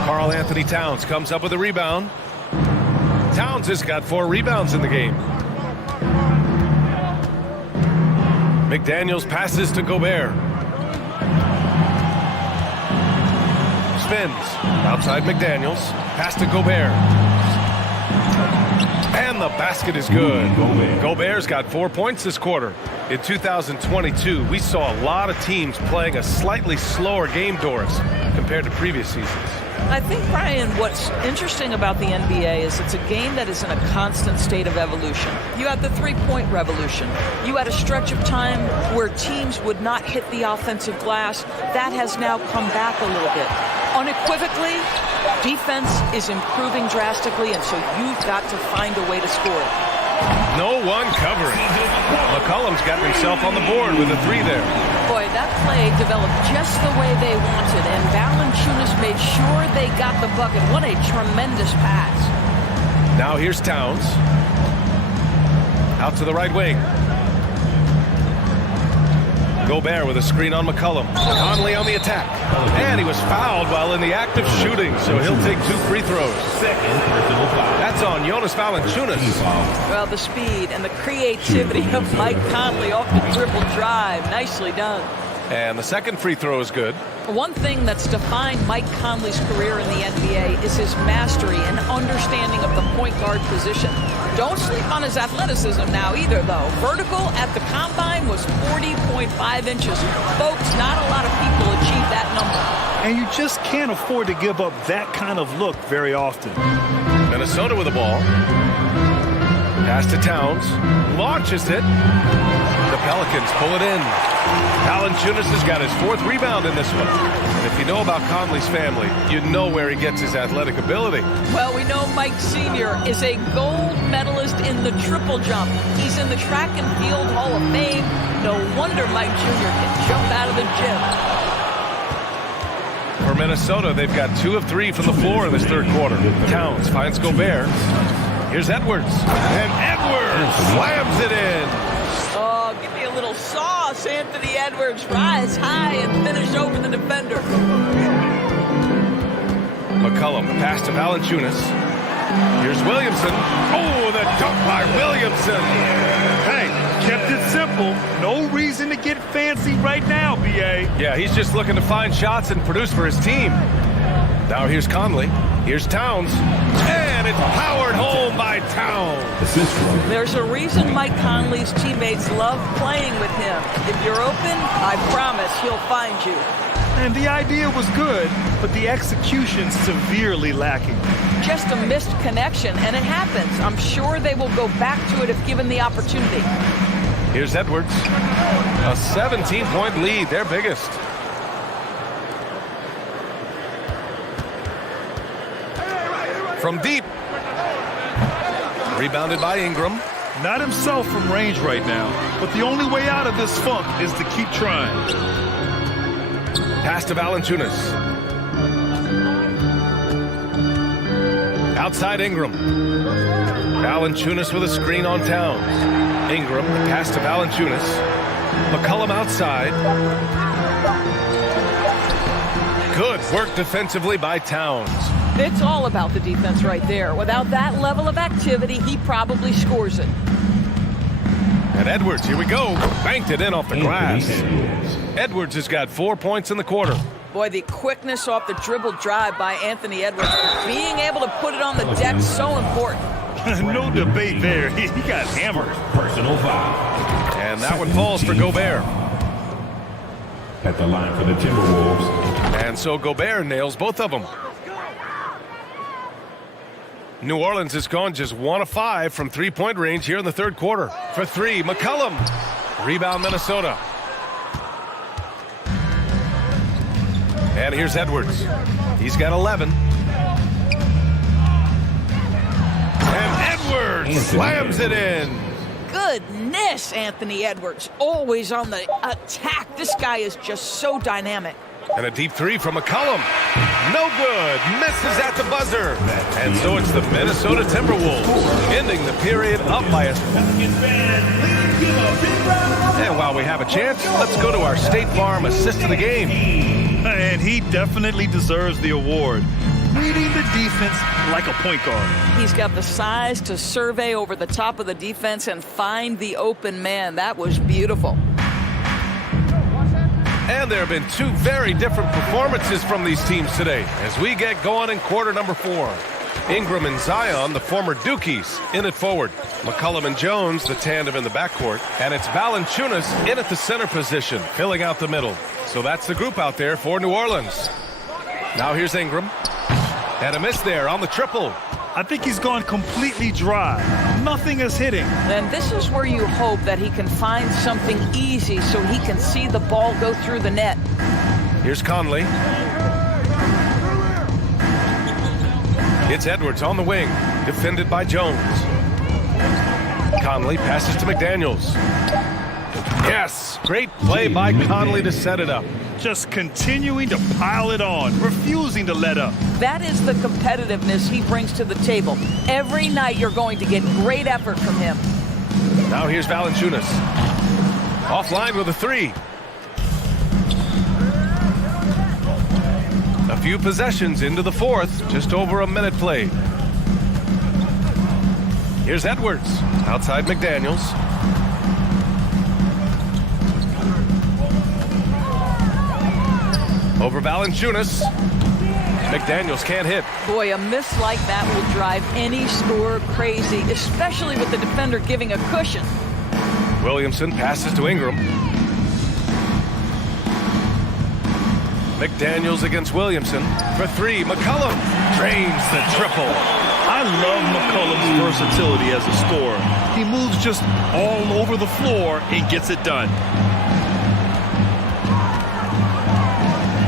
Karl Anthony Towns comes up with a rebound. Towns has got 4 rebounds in the game. McDaniels passes to Gobert. Spins. Outside McDaniels. Pass to Gobert. And the basket is good. Gobert's got 4 points this quarter. In 2022, we saw a lot of teams playing a slightly slower game, Doris, compared to previous seasons. I think, Brian, what's interesting about the NBA is it's a game that is in a constant state of evolution. You had the three-point revolution. You had a stretch of time where teams would not hit the offensive glass. That has now come back a little bit. Unequivocally, defense is improving drastically, and so you've got to find a way to score it. No one covering. McCollum's got himself on the board with a 3 there. Boy, that play developed just the way they wanted, and Valanciunas made sure they got the bucket. What a tremendous pass. Now here's Towns. Out to the right wing. Gobert with a screen on McCollum. Conley on the attack. And he was fouled while in the act of shooting, so he'll take 2 free throws. That's on Jonas Valanciunas. Well, the speed and the creativity of Mike Conley off the dribble drive. Nicely done. And the second free throw is good. One thing that's defined Mike Conley's career in the NBA is his mastery and understanding of the point guard position. Don't sleep on his athleticism now either, though. Vertical at the combine was 40.5 inches. Folks, not a lot of people achieve that number. And you just can't afford to give up that kind of look very often. Minnesota with the ball. Pass to Towns. Launches it. The Pelicans pull it in. Valanciunas has got his 4th rebound in this one. And if you know about Conley's family, you know where he gets his athletic ability. Well, we know Mike Sr. is a gold medalist in the triple jump. He's in the Track and Field Hall of Fame. No wonder Mike Jr. can jump out of the gym. For Minnesota, they've got 2 of 3 from the floor in this third quarter. Towns finds Gobert. Here's Edwards. And Edwards slams it in. Oh, give me a little sauce, Anthony Edwards. Rise high and finish over the defender. McCollum, pass to Valanciunas. Here's Williamson. Oh, the dunk by Williamson. Hey, kept it simple. No reason to get fancy right now, B.A. Yeah, he's just looking to find shots and produce for his team. Now here's Conley. Here's Towns. And it's powered home by Towns. There's a reason Mike Conley's teammates love playing with him. If you're open, I promise he'll find you. And the idea was good, but the execution severely lacking. Just a missed connection, and it happens. I'm sure they will go back to it if given the opportunity. Here's Edwards. A 17-point lead, their biggest. From deep. Rebounded by Ingram. Not himself from range right now, but the only way out of this funk is to keep trying. Pass to Valanciunas. Outside Ingram. Valanciunas with a screen on Towns. Ingram, the pass to Valanciunas. McCollum outside. Good work defensively by Towns. It's all about the defense right there. Without that level of activity, he probably scores it. And Edwards, here we go. Banked it in off the glass. Edwards has got 4 points in the quarter. Boy, the quickness off the dribble drive by Anthony Edwards. Being able to put it on the deck, so important. No debate there. He got hammered. Personal foul. And that one falls for Gobert. At the line for the Timberwolves. And so Gobert nails both of them. New Orleans has gone just 1 of 5 from three-point range here in the third quarter. For 3, McCollum. Rebound, Minnesota. And here's Edwards. He's got 11. And Edwards slams it in. Goodness, Anthony Edwards. Always on the attack. This guy is just so dynamic. And a deep 3 from McCollum. No good. Misses at the buzzer. And so it's the Minnesota Timberwolves ending the period up by a... And while we have a chance, let's go to our State Farm assist of the game. And he definitely deserves the award. Reading the defense like a point guard. He's got the size to survey over the top of the defense and find the open man. That was beautiful. And there have been 2 very different performances from these teams today as we get going in quarter number 4. Ingram and Zion, the former Dukies, in at forward. McCollum and Jones, the tandem in the backcourt. And it's Valanciunas in at the center position, filling out the middle. So that's the group out there for New Orleans. Now here's Ingram. And a miss there on the triple. I think he's gone completely dry. Nothing is hitting. And this is where you hope that he can find something easy so he can see the ball go through the net. Here's Conley. It's Edwards on the wing, defended by Jones. Conley passes to McDaniels. Yes, great play by Conley to set it up. Just continuing to pile it on, refusing to let up. That is the competitiveness he brings to the table. Every night you're going to get great effort from him. Now here's Valanciunas. Offline with a 3. A few possessions into the fourth, just over a minute played. Here's Edwards, outside McDaniels. Over Valanciunas. McDaniels can't hit. Boy, a miss like that will drive any scorer crazy, especially with the defender giving a cushion. Williamson passes to Ingram. McDaniels against Williamson. For 3, McCollum drains the triple. I love McCollum's versatility as a scorer. He moves just all over the floor and gets it done.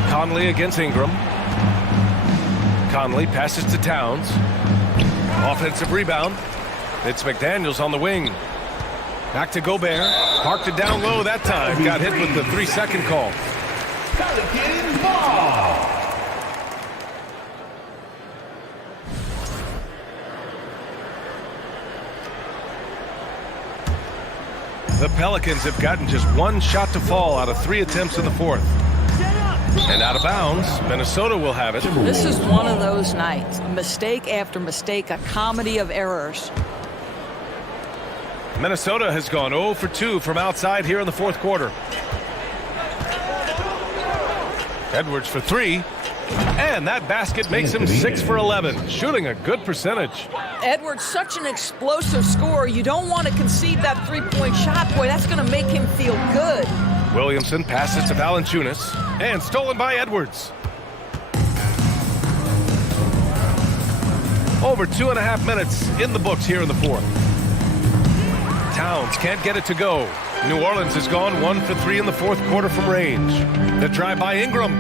Conley against Ingram. Conley passes to Towns. Offensive rebound. It's McDaniels on the wing. Back to Gobert. Parked it down low that time. Got hit with the 3-second call. Pelicans ball. The Pelicans have gotten just 1 shot to fall out of 3 attempts in the fourth. And out of bounds, Minnesota will have it. This is one of those nights. Mistake after mistake, a comedy of errors. Minnesota has gone 0 for 2 from outside here in the fourth quarter. Edwards for 3. And that basket makes him 6 for 11, shooting a good percentage. Edwards, such an explosive scorer. You don't want to concede that 3-point shot. Boy, that's going to make him feel good. Williamson passes to Valanciunas, and stolen by Edwards. Over 2.5 minutes in the books here in the fourth. Towns can't get it to go. New Orleans has gone 1 for 3 in the fourth quarter from range. The drive by Ingram.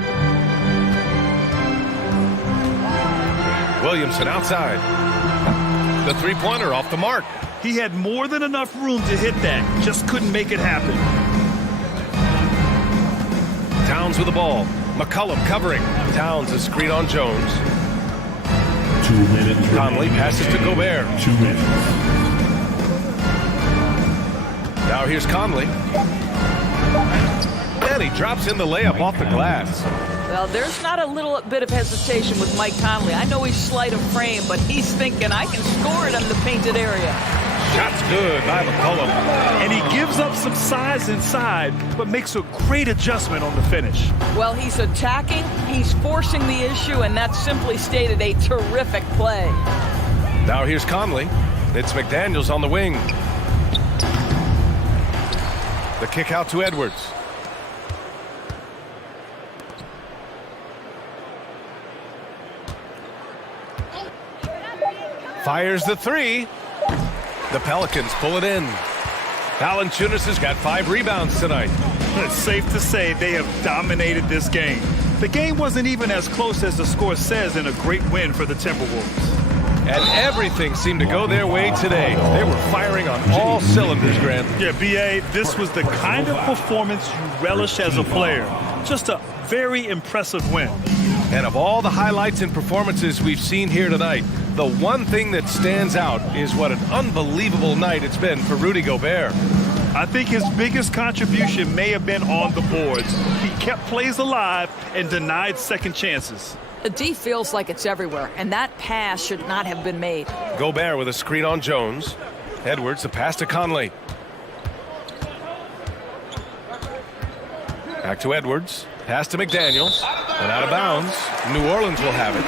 Williamson outside. The 3-pointer off the mark. He had more than enough room to hit that. Just couldn't make it happen. Towns with the ball. McCollum covering. Downs a screen on Jones. 2 minutes. Conley passes to Gobert. 2 minutes. Now here's Conley. And he drops in the layup off the glass. Well, there's not a little bit of hesitation with Mike Conley. I know he's slight of frame, but he's thinking, I can score it in the painted area. Shot's good by McCollum. And he gives up some size inside, but makes a great adjustment on the finish. Well, he's attacking, he's forcing the issue, and that's simply stated a terrific play. Now here's Conley. It's McDaniels on the wing. The kick out to Edwards. Fires the three. The Pelicans pull it in. Valanciunas has got 5 rebounds tonight. It's safe to say they have dominated this game. The game wasn't even as close as the score says in a great win for the Timberwolves. And everything seemed to go their way today. They were firing on all cylinders, Grant. Yeah, B.A., this was the kind of performance you relish as a player. Just a very impressive win. And of all the highlights and performances we've seen here tonight, the one thing that stands out is what an unbelievable night it's been for Rudy Gobert. I think his biggest contribution may have been on the boards. He kept plays alive and denied second chances. The D feels like it's everywhere, and that pass should not have been made. Gobert with a screen on Jones. Edwards, the pass to Conley. Back to Edwards. Pass to McDaniels. And out of bounds. New Orleans will have it.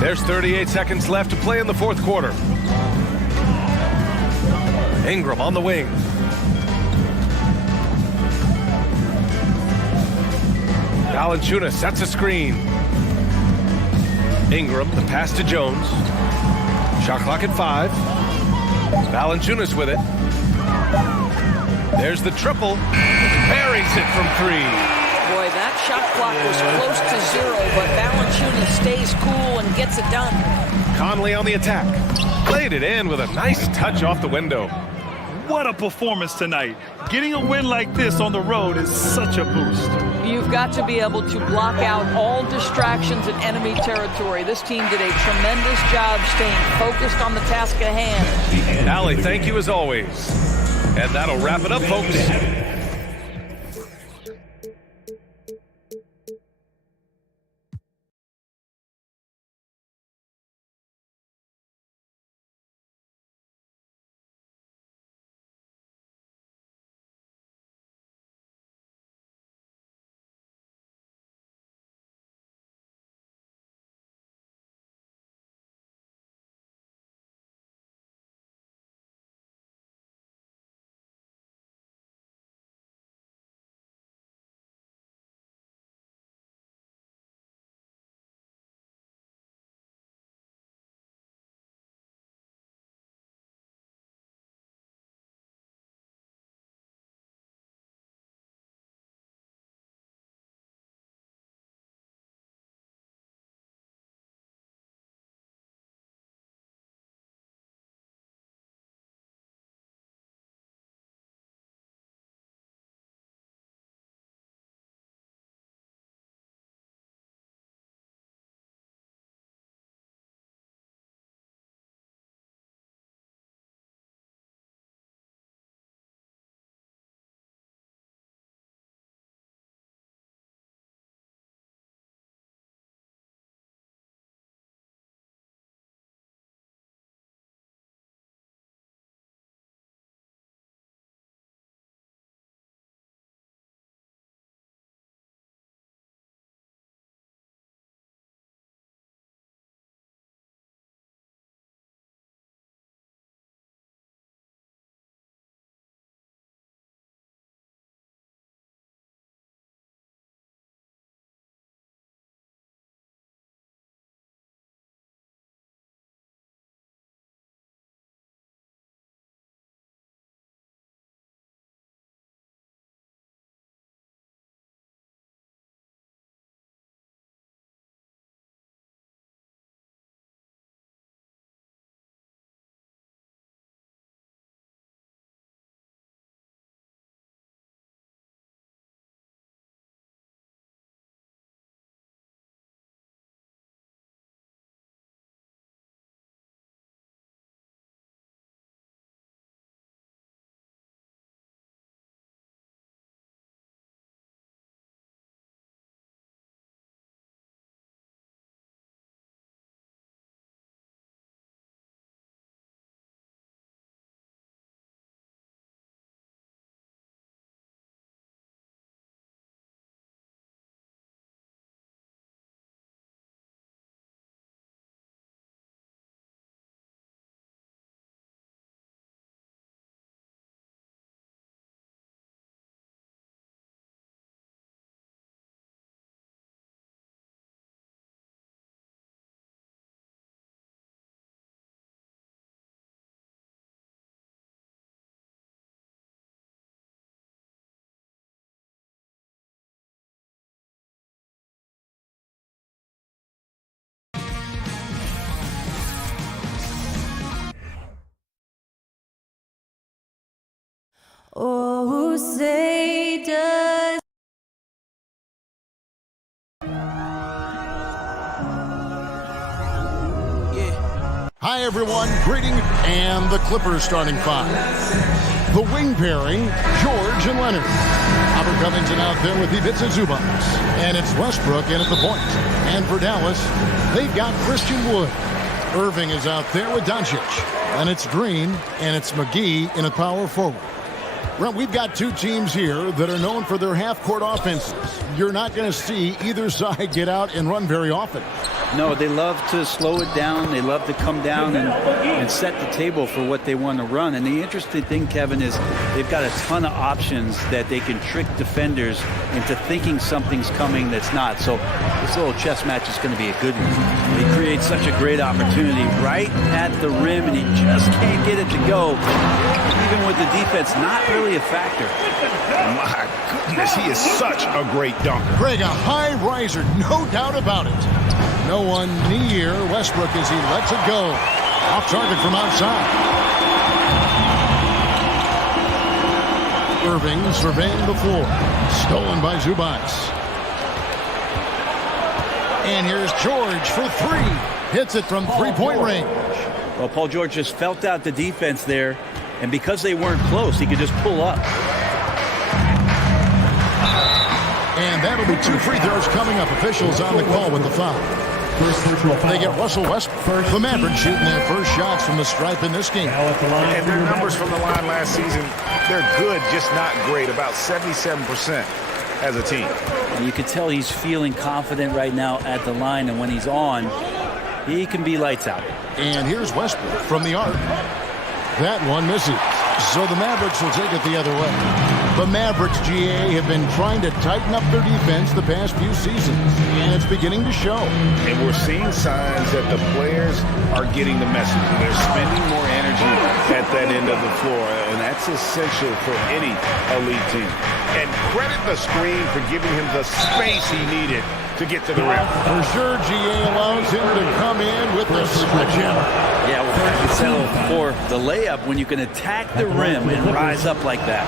There's 38 seconds left to play in the fourth quarter. Ingram on the wing. Valanciunas sets a screen. Ingram, the pass to Jones. Shot clock at 5. Valanciunas with it. There's the triple. Buries it from 3. Boy, that shot clock was close to 0, but Valanciunas stays cool and gets it done. Conley on the attack. Played it in with a nice touch off the window. What a performance tonight. Getting a win like this on the road is such a boost. You've got to be able to block out all distractions in enemy territory. This team did a tremendous job staying focused on the task at hand. Allie, thank you as always. And that'll wrap it up, folks. Oh, say does. Hi, everyone. Greeting and the Clippers starting five. The wing pairing, George and Leonard. Robert Covington out there with Ivica Zubac. And it's Westbrook in at the point. And for Dallas, they've got Christian Wood. Irving is out there with Doncic. And it's Green, and it's McGee in a power forward. Well, we've got two teams here that are known for their half-court offenses. You're not going to see either side get out and run very often. No, they love to slow it down. They love to come down and set the table for what they want to run. And the interesting thing, Kevin, is they've got a ton of options that they can trick defenders into thinking something's coming that's not. So this little chess match is going to be a good one. They create such a great opportunity right at the rim, and he just can't get it to go. Even with the defense, not really a factor. My goodness, he is such a great dunker. Greg, a high riser, no doubt about it. No one near Westbrook as he lets it go. Off target from outside. Irving surveying the floor. Stolen by Zubac. And here's George for three. Hits it from three-point range. Well, Paul George just felt out the defense there. And because they weren't close, he could just pull up. And that'll be two free throws coming up. Officials on the call with the foul. They get Russell Westbrook. The Mavericks shooting their first shots from the stripe in this game. And their numbers from the line last season, they're good, just not great. About 77% as a team. And you can tell he's feeling confident right now at the line. And when he's on, he can be lights out. And here's Westbrook from the arc. That one misses. So the Mavericks will take it the other way. The Mavericks, GA, have been trying to tighten up their defense the past few seasons, and it's beginning to show. And we're seeing signs that the players are getting the message. They're spending more energy at that end of the floor, and that's essential for any elite team. And credit the screen for giving him the space he needed to get to the rim. For sure, GA allows him to come in with the sledgehammer. Yeah, well, you settle for the layup when you can attack the rim and rise up like that.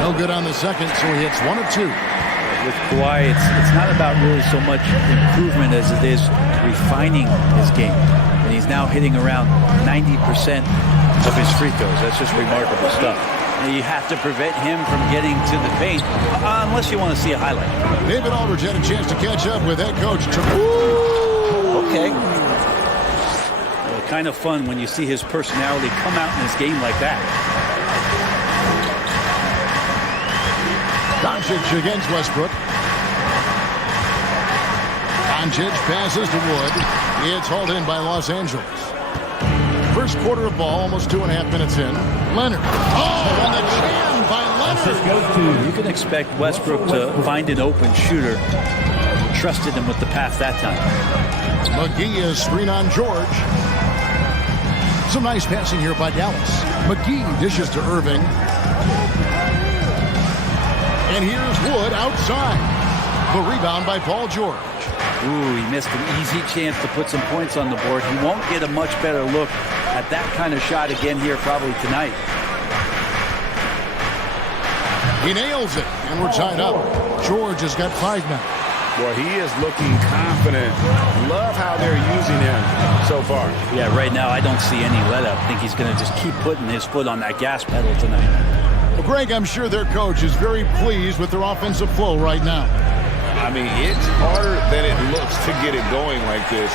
No good on the second, so he hits 1 of 2. With Kawhi, it's not about really so much improvement as it is refining his game. And he's now hitting around 90% of his free throws. That's just remarkable stuff. And you have to prevent him from getting to the paint, unless you want to see a highlight. David Aldridge had a chance to catch up with head coach. Okay. Well, kind of fun when you see his personality come out in his game like that. Doncic against Westbrook. Doncic passes to Wood. It's hauled in by Los Angeles. First quarter of ball, almost 2.5 minutes in. Leonard. Oh, and the jam by Leonard. You can expect Westbrook to find an open shooter. Trusted him with the pass that time. McGee is screen on George. Some nice passing here by Dallas. McGee dishes to Irving. And here's Wood outside. The rebound by Paul George. Ooh, he missed an easy chance to put some points on the board. He won't get a much better look at that kind of shot again here probably tonight. He nails it, and we're tied up. George has got 5 now. Well, he is looking confident. Love how they're using him so far. Yeah, right now I don't see any let-up. I think he's going to just keep putting his foot on that gas pedal tonight. Well, Greg, I'm sure their coach is very pleased with their offensive flow right now. I mean, it's harder than it looks to get it going like this.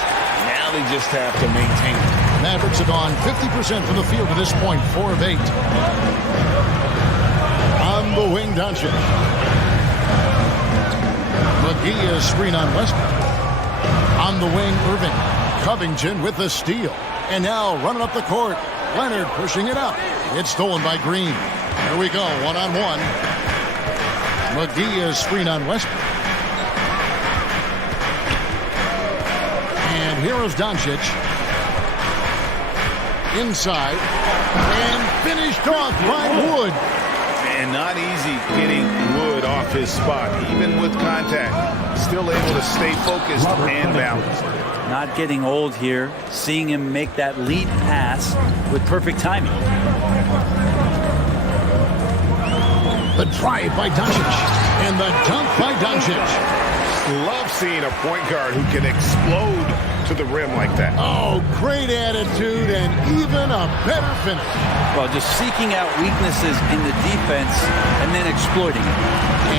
Now they just have to maintain it. Mavericks have gone 50% from the field to this point, 4 of 8. On the wing, Doncic. McGee is screen on Westbrook. On the wing, Irving. Covington with the steal. And now running up the court. Leonard pushing it up. It's stolen by Green. Here we go, one-on-one. McGee is screen on Westbrook. And here is Doncic. Inside. And finished off by Wood. And not easy getting Wood off his spot, even with contact. Still able to stay focused and balanced. Not getting old here. Seeing him make that lead pass with perfect timing. The drive by Doncic. And the dunk by Doncic. Love seeing a point guard who can explode to the rim like that. Oh, great attitude and even a better finish. Well, just seeking out weaknesses in the defense and then exploiting it.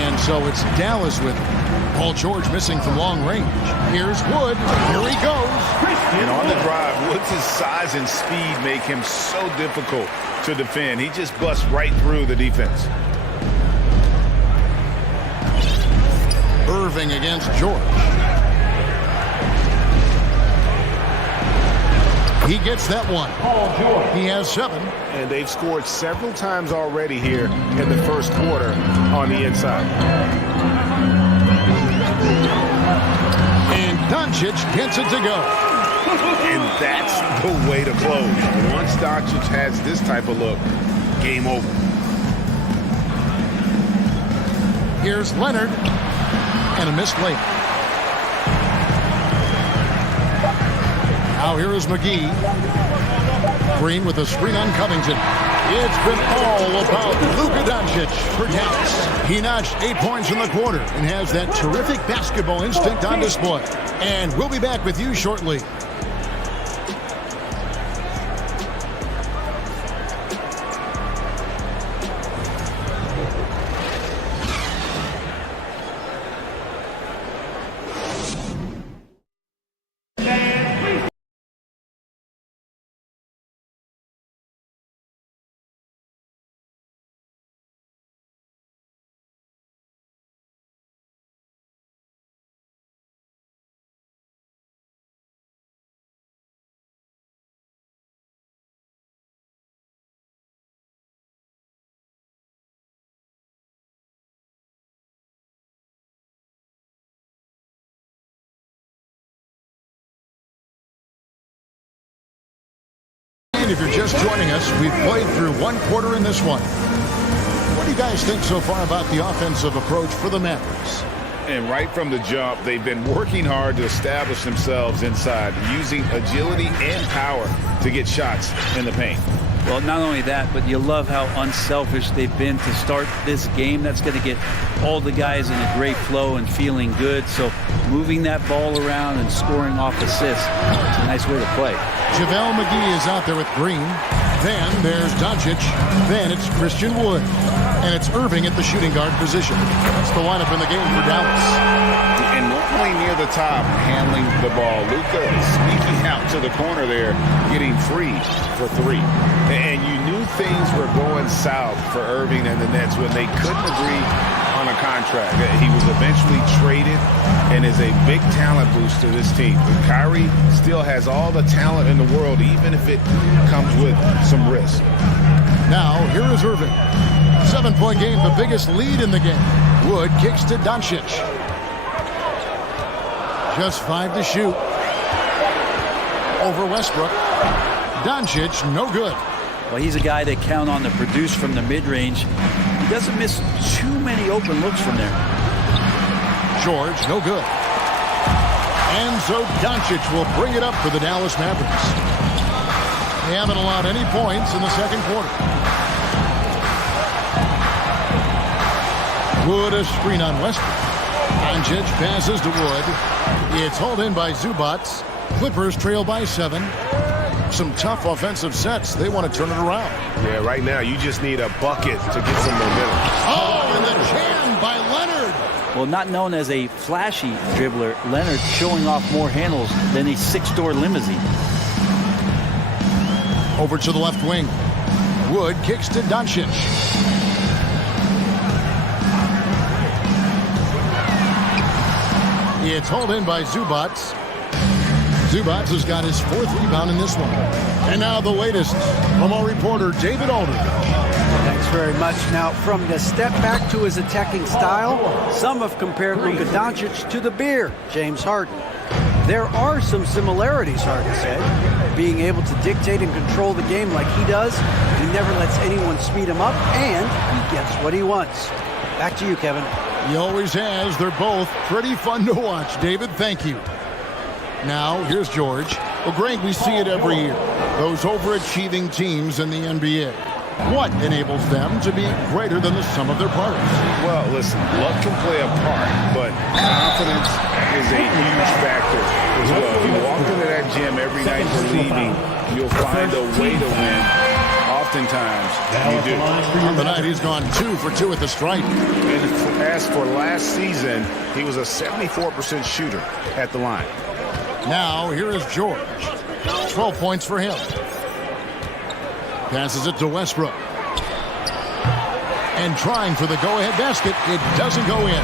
And so it's Dallas with it. Paul George missing from long range. Here's Wood. Here he goes. And on the drive, Woods' size and speed make him so difficult to defend. He just busts right through the defense. Irving against George. He gets that one. He has 7. And they've scored several times already here in the first quarter on the inside. And Doncic gets it to go. And that's the way to close. Once Doncic has this type of look, game over. Here's Leonard. And a missed layup. Now here is McGee. Green with a screen on Covington. It's been all about Luka Doncic for Dallas. He notched 8 points in the quarter and has that terrific basketball instinct on display. And we'll be back with you shortly. If you're just joining us, we've played through one quarter in this one. What do you guys think so far about the offensive approach for the Mavericks? And right from the jump, they've been working hard to establish themselves inside, using agility and power to get shots in the paint. Well, not only that, but you love how unselfish they've been to start this game. That's going to get all the guys in a great flow and feeling good. So moving that ball around and scoring off assists, it's a nice way to play. JaVale McGee is out there with Green. Then there's Doncic. Then it's Christian Wood. And it's Irving at the shooting guard position. That's the lineup in the game for Dallas. And normally near the top, handling the ball. Luka sneaking out to the corner there, getting free for 3. And you knew things were going south for Irving and the Nets when they couldn't agree on a contract. He was eventually traded and is a big talent boost to this team. Kyrie still has all the talent in the world, even if it comes with some risk. Now, here is Irving. 7-point game, the biggest lead in the game. Wood kicks to Doncic. Just 5 to shoot. Over Westbrook. Doncic, no good. Well, he's a guy they count on to produce from the mid-range. He doesn't miss too many open looks from there. George, no good. And so Doncic will bring it up for the Dallas Mavericks. They haven't allowed any points in the second quarter. Wood a screen on Westbrook. Doncic passes to Wood. It's hauled in by Zubac. Clippers trail by 7. Some tough offensive sets. They want to turn it around. Yeah, right now you just need a bucket to get some momentum. Oh, and the jam by Leonard. Well, not known as a flashy dribbler, Leonard showing off more handles than a 6-door limousine. Over to the left wing. Wood kicks to Doncic. It's hauled in by Zubac. Zubac has got his 4th rebound in this one. And now the latest from our reporter, David Aldridge. Thanks very much. Now, from the step back to his attacking style, some have compared Luka Doncic to the Bear, James Harden. There are some similarities, Harden said. Being able to dictate and control the game like he does, he never lets anyone speed him up, and he gets what he wants. Back to you, Kevin. He always has. They're both pretty fun to watch. David, thank you. Now, here's George. Well, Greg, we see it every year. Those overachieving teams in the NBA. What enables them to be greater than the sum of their parts? Well, listen, luck can play a part, but confidence is a huge factor as well. If you walk into that gym every night believing you'll find a way to win, oftentimes you do. On the night, he's gone 2 for 2 at the stripe. And as for last season, he was a 74% shooter at the line. Now, here is George. 12 points for him. Passes it to Westbrook. And trying for the go-ahead basket. It doesn't go in.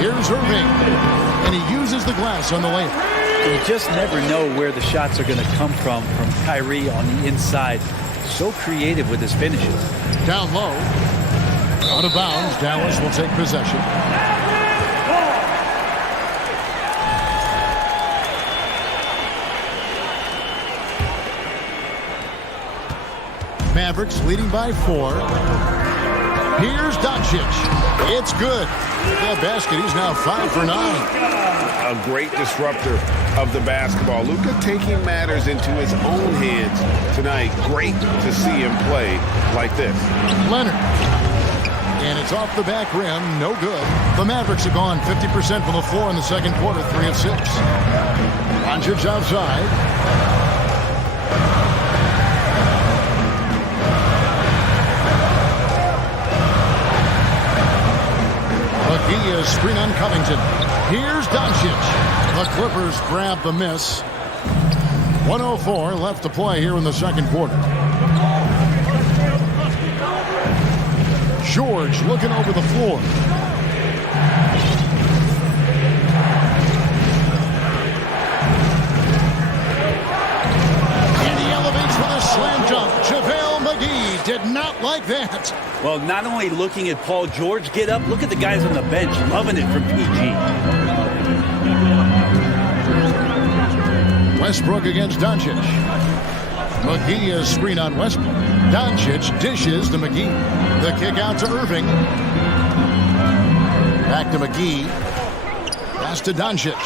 Here's Irving. And he uses the glass on the layup. You just never know where the shots are going to come from Kyrie on the inside. So creative with his finishes. Down low. Out of bounds. Dallas will take possession. Mavericks leading by 4. Here's Doncic. It's good. That basket, he's now 5 for 9. A great disruptor of the basketball. Luka taking matters into his own hands tonight. Great to see him play like this. Leonard. And it's off the back rim. No good. The Mavericks have gone 50% from the floor in the second quarter. 3 of 6. Doncic outside. McGee is screen on Covington. Here's Doncic. The Clippers grab the miss. 1:04 left to play here in the second quarter. George looking over the floor. And he elevates with a slam dunk. JaVale McGee did not like that. Well, not only looking at Paul George get up, look at the guys on the bench loving it from PG. Westbrook against Doncic. McGee is screen on Westbrook. Doncic dishes to McGee. The kick out to Irving. Back to McGee. Pass to Doncic.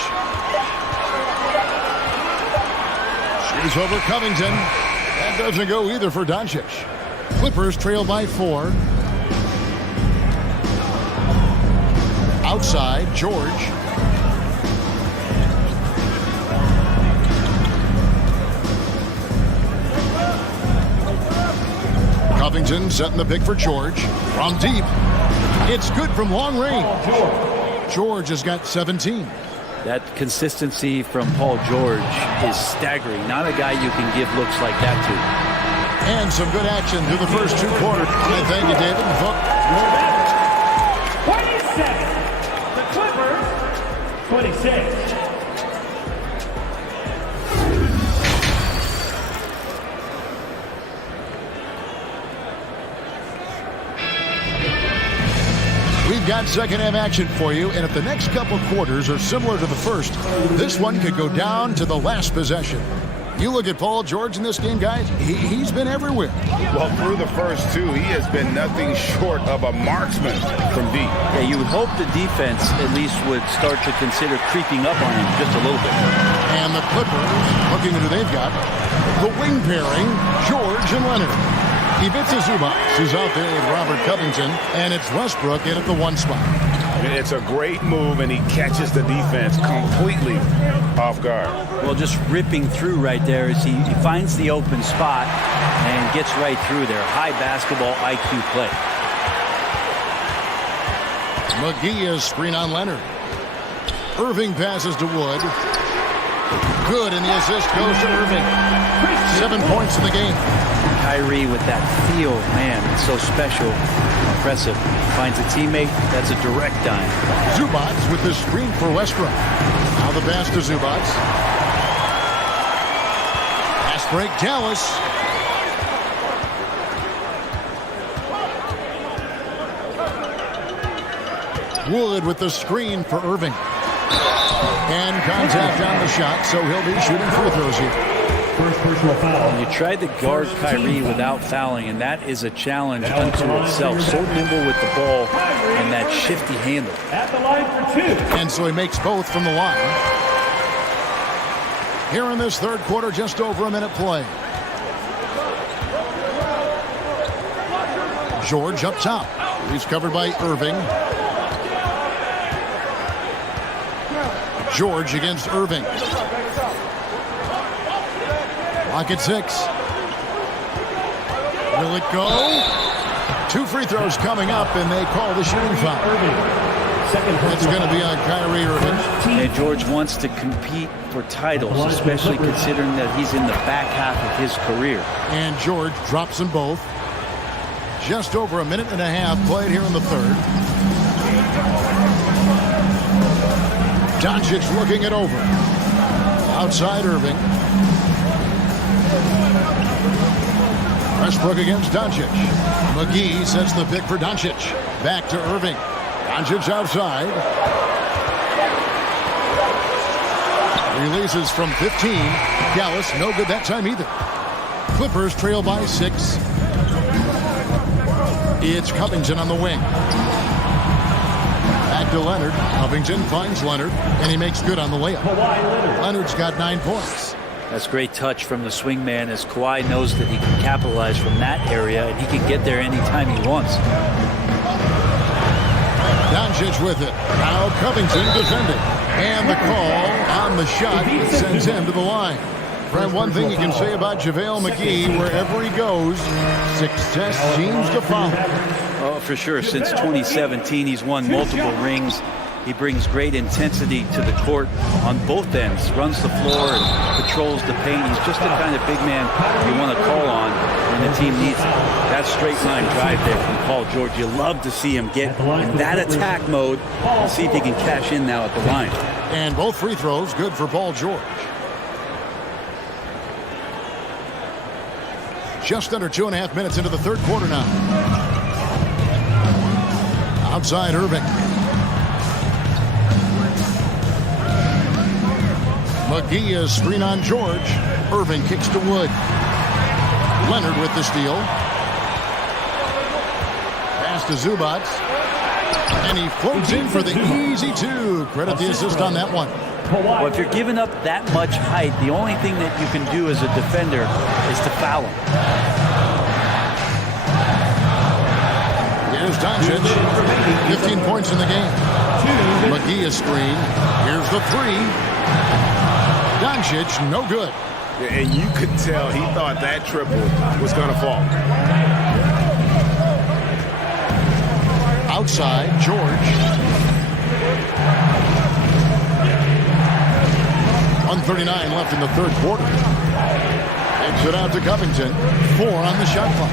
Shoots over Covington. That doesn't go either for Doncic. Clippers trail by 4. Outside, George. Covington setting the pick for George. From deep. It's good from long range. George has got 17. That consistency from Paul George is staggering. Not a guy you can give looks like that to. And some good action through the first 2 quarters. And thank you, David. 27. The Clippers, 26. We've got second half action for you, and if the next couple quarters are similar to the first, this one could go down to the last possession. You look at Paul George in this game, guys, he's been everywhere. Well, through the first 2, he has been nothing short of a marksman from deep. Yeah, you would hope the defense at least would start to consider creeping up on him just a little bit. And the Clippers, looking at who they've got, the wing pairing, George and Leonard. Ivica Zubac is out there with Robert Covington, and it's Westbrook in at the 1 spot. It's a great move, and he catches the defense completely off guard. Well, just ripping through right there as he finds the open spot and gets right through there. High basketball IQ play. McGee is screen on Leonard. Irving passes to Wood. Good, and the assist goes to Irving. 7 points in the game. Kyrie with that feel, man, it's so special, impressive. Finds a teammate, that's a direct dime. Zubac with the screen for Westbrook. Now the pass to Zubac. Pass break, Dallas. Wood with the screen for Irving. And contact on the shot, so he'll be shooting free throws here. First personal foul. You tried to guard Kyrie without fouling, and that is a challenge unto itself. So nimble with the ball and that shifty handle. At the line for 2. And so he makes both from the line. Here in this third quarter, just over a minute play. George up top. He's covered by Irving. George against Irving. Clock at 6. Will it go? 2 free throws coming up, and they call the shooting foul. It's going to be on Kyrie Irving. And George wants to compete for titles, especially considering that he's in the back half of his career. And George drops them both. Just over a minute and a half played here in the third. Doncic looking it over. Outside Irving. Westbrook against Doncic. McGee sets the pick for Doncic. Back to Irving. Doncic outside. Releases from 15. Dallas no good that time either. Clippers trail by 6. It's Covington on the wing. Back to Leonard. Covington finds Leonard, and he makes good on the layup. Leonard's got 9 points. That's great touch from the swingman, as Kawhi knows that he can capitalize from that area, and he can get there anytime he wants. Doncic with it. Now Covington defending. And the call on the shot that sends him to the line. Fred, one thing you can say about JaVale McGee, wherever he goes, success seems to follow. Oh, for sure. Since 2017, he's won multiple rings. He brings great intensity to the court on both ends. Runs the floor and patrols the paint. He's just the kind of big man you want to call on when the team needs it. That straight line drive there from Paul George. You love to see him get in that attack mode and see if he can cash in now at the line. And both free throws good for Paul George. Just under 2.5 minutes into the third quarter now. Outside Irving. McGee is screen on George. Irving kicks to Wood. Leonard with the steal. Pass to Zubac. And he floats in for the easy 2. Credit the assist on that one. Well, if you're giving up that much height, the only thing that you can do as a defender is to foul him. Here's Doncic. 15 points in the game. McGee is screen. Here's the 3. Doncic, no good. And you could tell he thought that triple was going to fall. Outside, George. 1:39 left in the third quarter. Takes it out to Covington. 4 on the shot clock.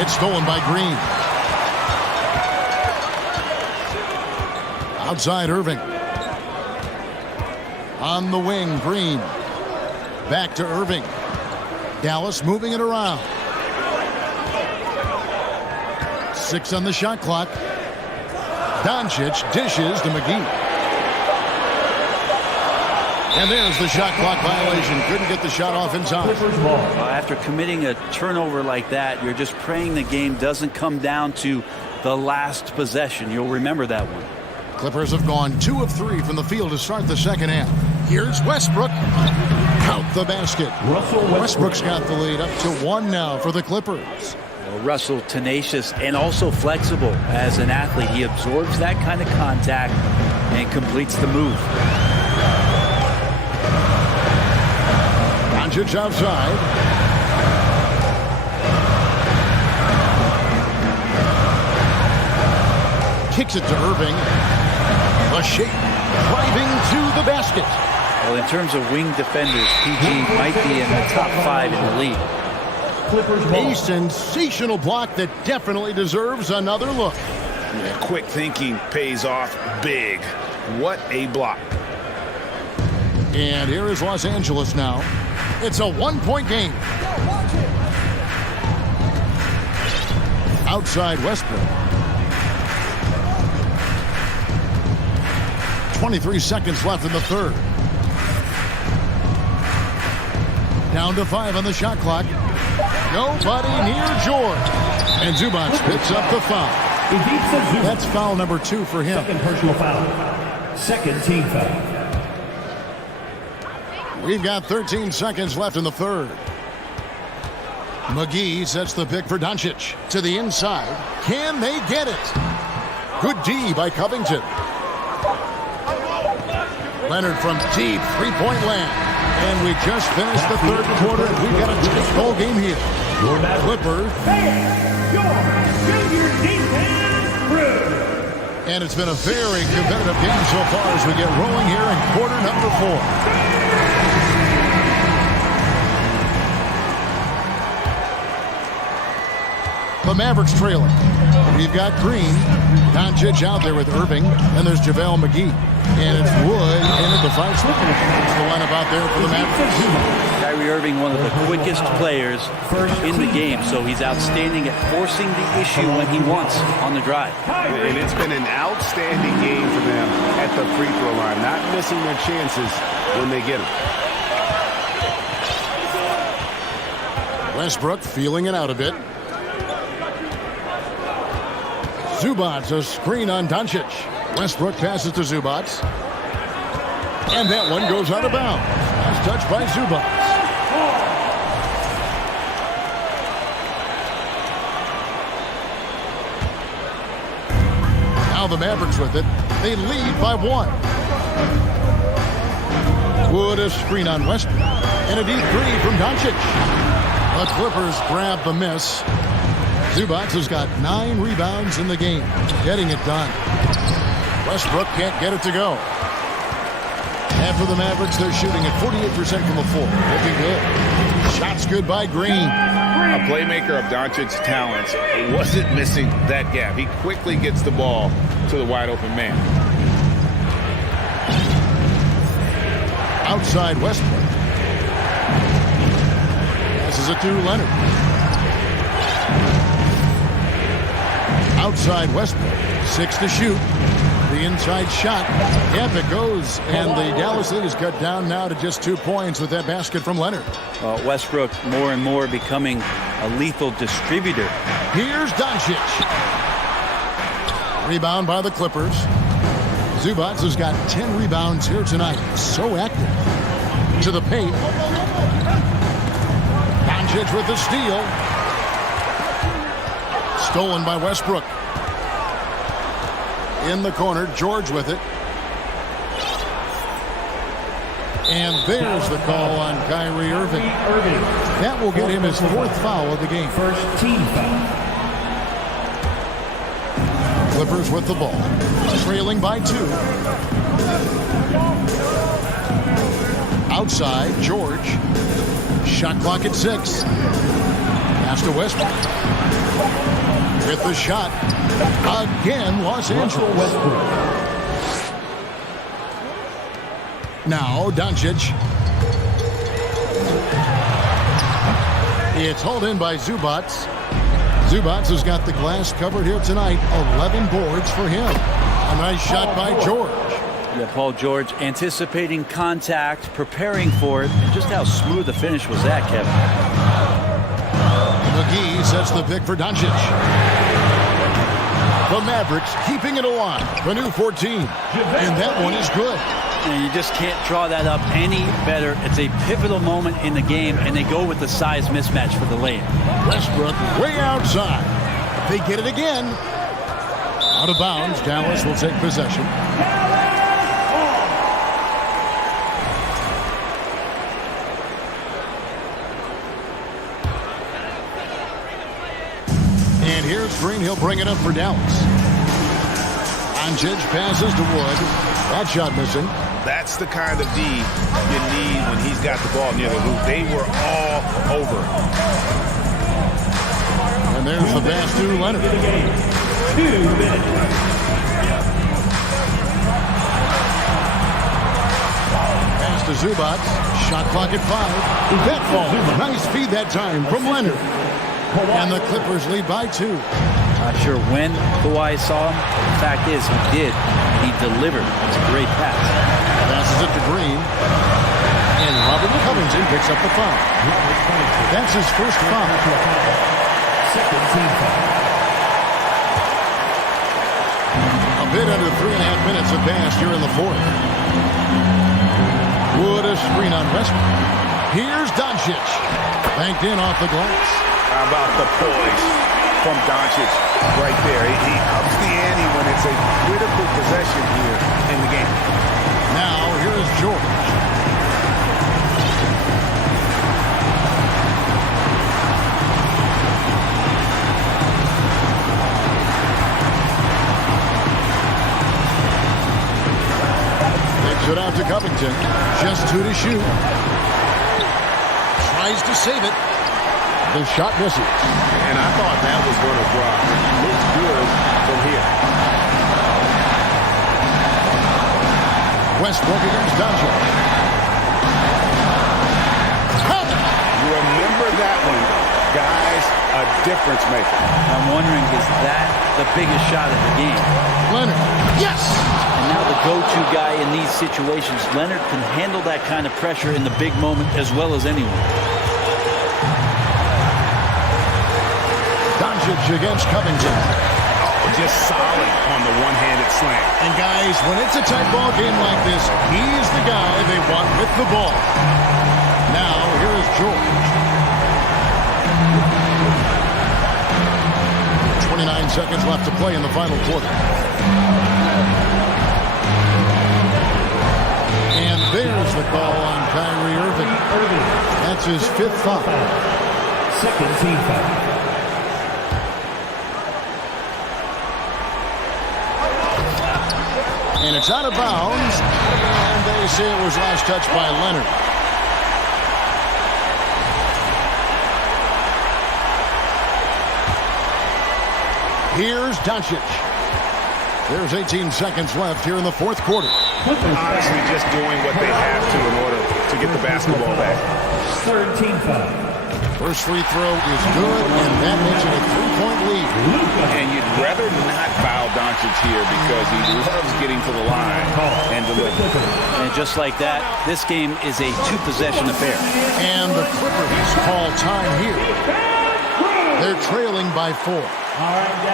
It's stolen by Green. Outside Irving. On the wing, Green. Back to Irving. Dallas moving it around. 6 on the shot clock. Doncic dishes to McGee. And there's the shot clock violation. Couldn't get the shot off in time. After committing a turnover like that, you're just praying the game doesn't come down to the last possession. You'll remember that one. Clippers have gone 2 of 3 from the field to start the second half. Here's Westbrook. Count the basket. Westbrook's got the lead up to 1 now for the Clippers. Well, Russell, tenacious and also flexible as an athlete. He absorbs that kind of contact and completes the move. Doncic outside. Kicks it to Irving. The shape driving to the basket. Well, in terms of wing defenders, PG might be in the top 5 in the league. A sensational block that definitely deserves another look. Yeah, quick thinking pays off big. What a block. And here is Los Angeles now. It's a 1-point game. Outside Westbrook. 23 seconds left in the third. Down to 5 on the shot clock. Nobody near George. And Zubac picks up the foul. That's foul number 2 for him. Second personal foul. Second team foul. We've got 13 seconds left in the third. McGee sets the pick for Doncic. To the inside. Can they get it? Good D by Covington. Leonard from deep three-point land. And we just finished the third quarter, and we've got a tight ball game here. Clippers. And it's been a very competitive game so far as we get rolling here in quarter number 4. The Mavericks trailing. We've got Green. Doncic out there with Irving. And there's JaVale McGee. And it's Wood in at the 5 spot. It's the lineup out there for the Mavericks. Kyrie Irving, one of the quickest players in the game, so he's outstanding at forcing the issue when he wants on the drive. And it's been an outstanding game for them at the free throw line, not missing their chances when they get them. Westbrook feeling it out a bit. Zubac, a screen on Doncic. Westbrook passes to Zubac. And that one goes out of bounds. Last touch by Zubac. Now the Mavericks with it. They lead by 1. Wood, a screen on Westbrook. And a deep three from Doncic. The Clippers grab the miss. Zubac has got 9 rebounds in the game. Getting it done. Westbrook can't get it to go. And for the Mavericks, they're shooting at 48% from the floor. Looking good. Shots good by Green. A playmaker of Doncic's talents wasn't missing that gap. He quickly gets the ball to the wide open man. Outside Westbrook. Passes it to Leonard. Outside Westbrook. 6 to shoot. The inside shot. Yep, it goes. And the Dallas lead is cut down now to just 2 points with that basket from Leonard. Westbrook more and more becoming a lethal distributor. Here's Doncic. Rebound by the Clippers. Zubac has got 10 rebounds here tonight. So active. To the paint. Doncic with the steal. Stolen by Westbrook. In the corner, George with it. And there's the call on Kyrie Irving. That will get him his 4th foul of the game. First team foul. Clippers with the ball. Trailing by 2. Outside, George. Shot clock at 6. Pass to Westbrook. With the shot. Again, Los Angeles. Westbrook. Now, Doncic. It's hauled in by Zubac. Zubac has got the glass covered here tonight. 11 boards for him. A nice shot by George. Yeah, Paul George anticipating contact, preparing for it, and just how smooth the finish was that, Kevin. McGee sets the pick for Doncic. The Mavericks keeping it alive. The new 14. And that one is good. And you just can't draw that up any better. It's a pivotal moment in the game, and they go with the size mismatch for the lane. Westbrook way outside. They get it again. Out of bounds. Dallas will take possession. And here's Green. He'll bring it up for Dallas. Doncic passes to Wood. That shot missing. That's the kind of D you need when he's got the ball near the hoop. They were all over. And there's the pass to Leonard. 2 minutes. Pass to Zubac. Shot clock at 5. That ball. Nice feed that time from Leonard. And the Clippers lead by 2. Not sure when Kawhi saw him. The fact is, he did. He delivered. It's a great pass. Passes it to Green. And Robert Covington picks up the foul. That's his first foul. Second team foul. A bit under 3.5 minutes have passed here in the 4th. Wood a screen on Westbrook. Here's Doncic. Banked in off the glass. How about the poise from Doncic right there? He ups the ante when it's a critical possession here in the game. Now, here is George. Takes it out to Covington. Just 2 to shoot. Tries to save it. The shot misses. And I thought that was going to drop. It looks good from here. Westbrook against Doncic. Remember that one, guys, a difference maker. I'm wondering, is that the biggest shot of the game? Leonard, yes! And now the go-to guy in these situations. Leonard can handle that kind of pressure in the big moment as well as anyone. Doncic against Covington. Oh, just solid on the one-handed slam. And guys, when it's a tight ball game like this, he's the guy they want with the ball. Now, here is George. 29 seconds left to play in the final quarter. And there's the call on Kyrie Irving. That's his 5th foul. Second team foul. And it's out of bounds. And they say it was last touched by Leonard. Here's Doncic. There's 18 seconds left here in the 4th quarter. Honestly, just doing what they have to in order to get the basketball back. Third team foul. First free throw is good, and that makes it a 3-point lead. And you'd rather not foul Doncic here because he loves getting to the line and delivering. And just like that, this game is a 2-possession affair. And the Clippers call time here. They're trailing by 4.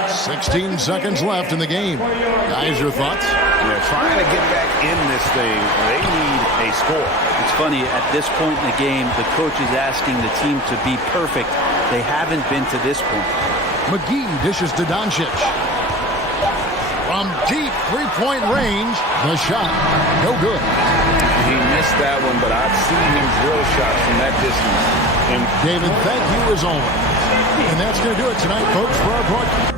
16 seconds left in the game. Guys, your thoughts? They're trying to get back in this thing. They need a score. It's funny, at this point in the game, the coach is asking the team to be perfect. They haven't been to this point. McGee dishes to Doncic. From deep 3-point range, the shot, no good. He missed that one, but I've seen him drill shots from that distance. And David, thank you as always. And that's going to do it tonight, folks, for our broadcast.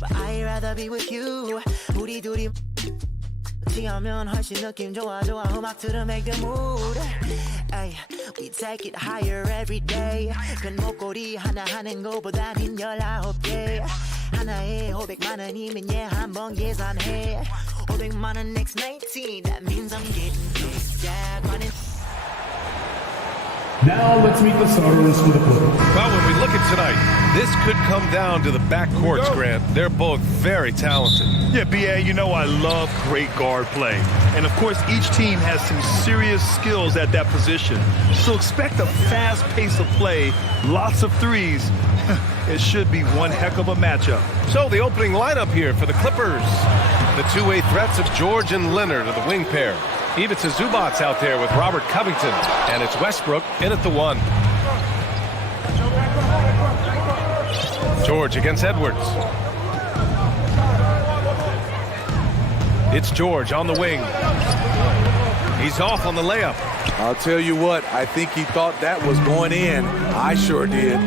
But I'd rather be with you. 우리 둘이 지하면 훨씬 느낌 좋아 음악 들어 make the mood. Ay, we take it higher every day. 큰 목걸이 하나 하는 거보단 힘 19개. 하나에 500만 원이면 한번 계산해. 500만 원 next 19. That means I'm getting close. Yeah, running. Now let's meet the starters for the Clippers. Well, when we look at tonight, this could come down to the backcourts, Grant. They're both very talented. Yeah, B.A., you know I love great guard play. And, of course, each team has some serious skills at that position. So expect a fast pace of play, lots of threes. It should be one heck of a matchup. So the opening lineup here for the Clippers. The two-way threats of George and Leonard are the wing pair. Ivica Zubac's out there with Robert Covington. And it's Westbrook in at the 1. George against Edwards. It's George on the wing. He's off on the layup. I'll tell you what, I think he thought that was going in. I sure did.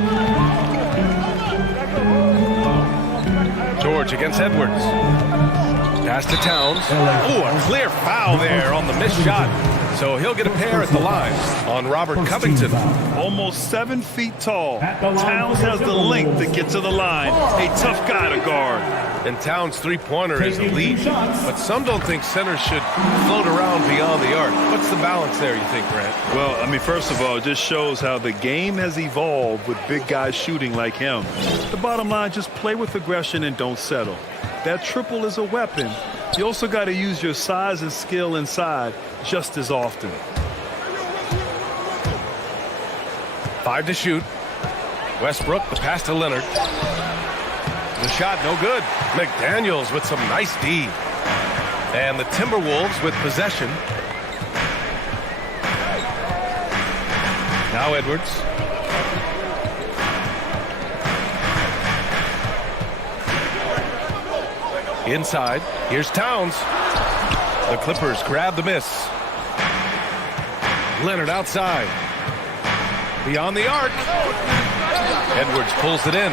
George against Edwards. Pass to Towns. Ooh, a clear foul there on the missed shot. So he'll get a pair at the line on Robert Covington. Almost 7 feet tall. Towns has the length to get to the line. A tough guy to guard. And Towns' three-pointer is elite. But some don't think centers should float around beyond the arc. What's the balance there, you think, Grant? Well, I mean, first of all, it just shows how the game has evolved with big guys shooting like him. The bottom line, just play with aggression and don't settle. That triple is a weapon. You also got to use your size and skill inside just as often. 5 to shoot. Westbrook, the pass to Leonard. The shot, no good. McDaniels with some nice D. And the Timberwolves with possession. Now Edwards. Inside, here's Towns. The Clippers grab the miss. Leonard outside. Beyond the arc. Edwards pulls it in.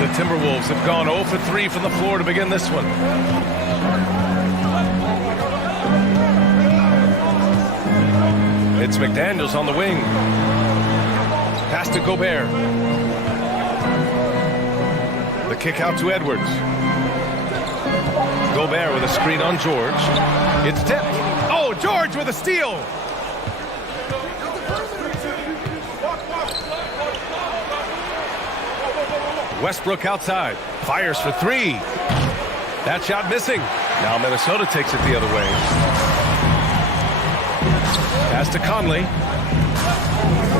The Timberwolves have gone 0 for 3 from the floor to begin this one. It's McDaniels on the wing. Pass to Gobert. The kick out to Edwards. Gobert with a screen on George. It's tipped. Oh, George with a steal. Westbrook outside. Fires for 3. That shot missing. Now Minnesota takes it the other way. Pass to Conley.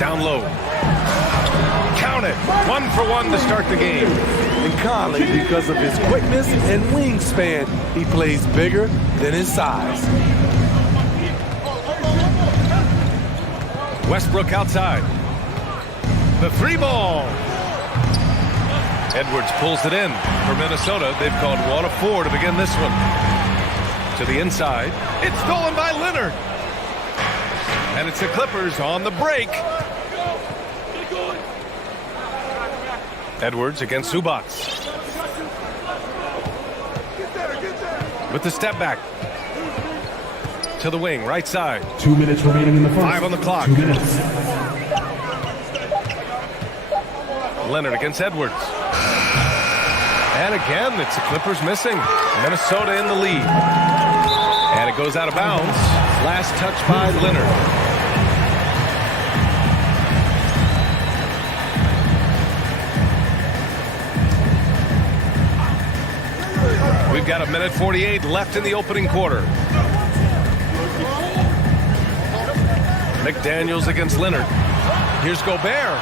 Down low. Count it. 1 for 1 to start the game. And Conley, because of his quickness and wingspan, he plays bigger than his size. Westbrook outside. The 3-ball. Edwards pulls it in. For Minnesota, they've gone 1 of 4 to begin this one. To the inside. It's stolen by Leonard. And it's the Clippers on the break. Edwards against Zubac. With the step back. To the wing, right side. 2 minutes remaining in the first. 5 on the clock. 2 minutes. Leonard against Edwards. And again, it's the Clippers missing. Minnesota in the lead. And it goes out of bounds. Last touch by Leonard. We've got 1:48 left in the opening quarter. McDaniels against Leonard. Here's Gobert.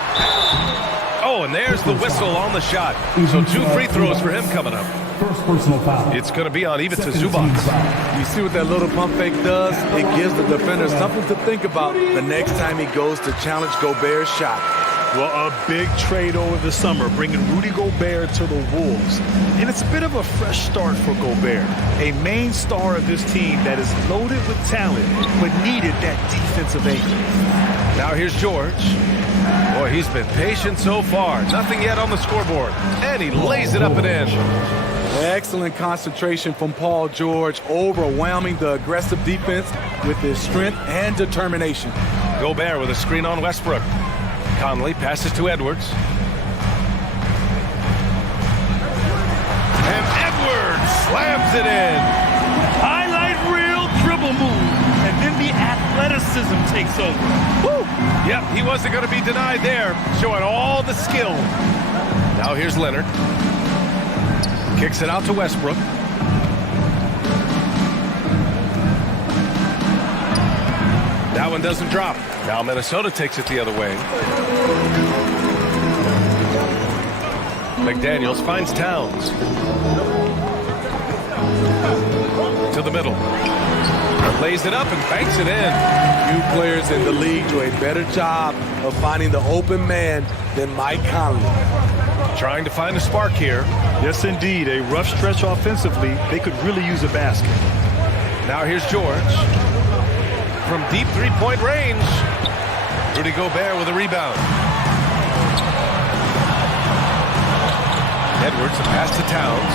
Oh, and there's the whistle on the shot. So 2 free throws for him coming up. First personal foul. It's going to be on Ivica Zubac. You see what that little pump fake does? It gives the defender something to think about the next time he goes to challenge Gobert's shot. Well, a big trade over the summer, bringing Rudy Gobert to the Wolves. And it's a bit of a fresh start for Gobert, a main star of this team that is loaded with talent, but needed that defensive anchor. Now here's George. Boy, he's been patient so far. Nothing yet on the scoreboard. And he lays it up and in. Excellent concentration from Paul George, overwhelming the aggressive defense with his strength and determination. Gobert with a screen on Westbrook. Conley passes to Edwards. And Edwards slams it in. Highlight reel dribble move. And then the athleticism takes over. Woo! Yep, he wasn't going to be denied there, showing all the skill. Now here's Leonard. Kicks it out to Westbrook. That one doesn't drop. Now Minnesota takes it the other way. McDaniels finds Towns. To the middle. Lays it up and banks it in. Few players in the league do a better job of finding the open man than Mike Conley. Trying to find a spark here. Yes, indeed. A rough stretch offensively. They could really use a basket. Now here's George. From deep three-point range. Rudy Gobert with a rebound. Edwards, a pass to Towns.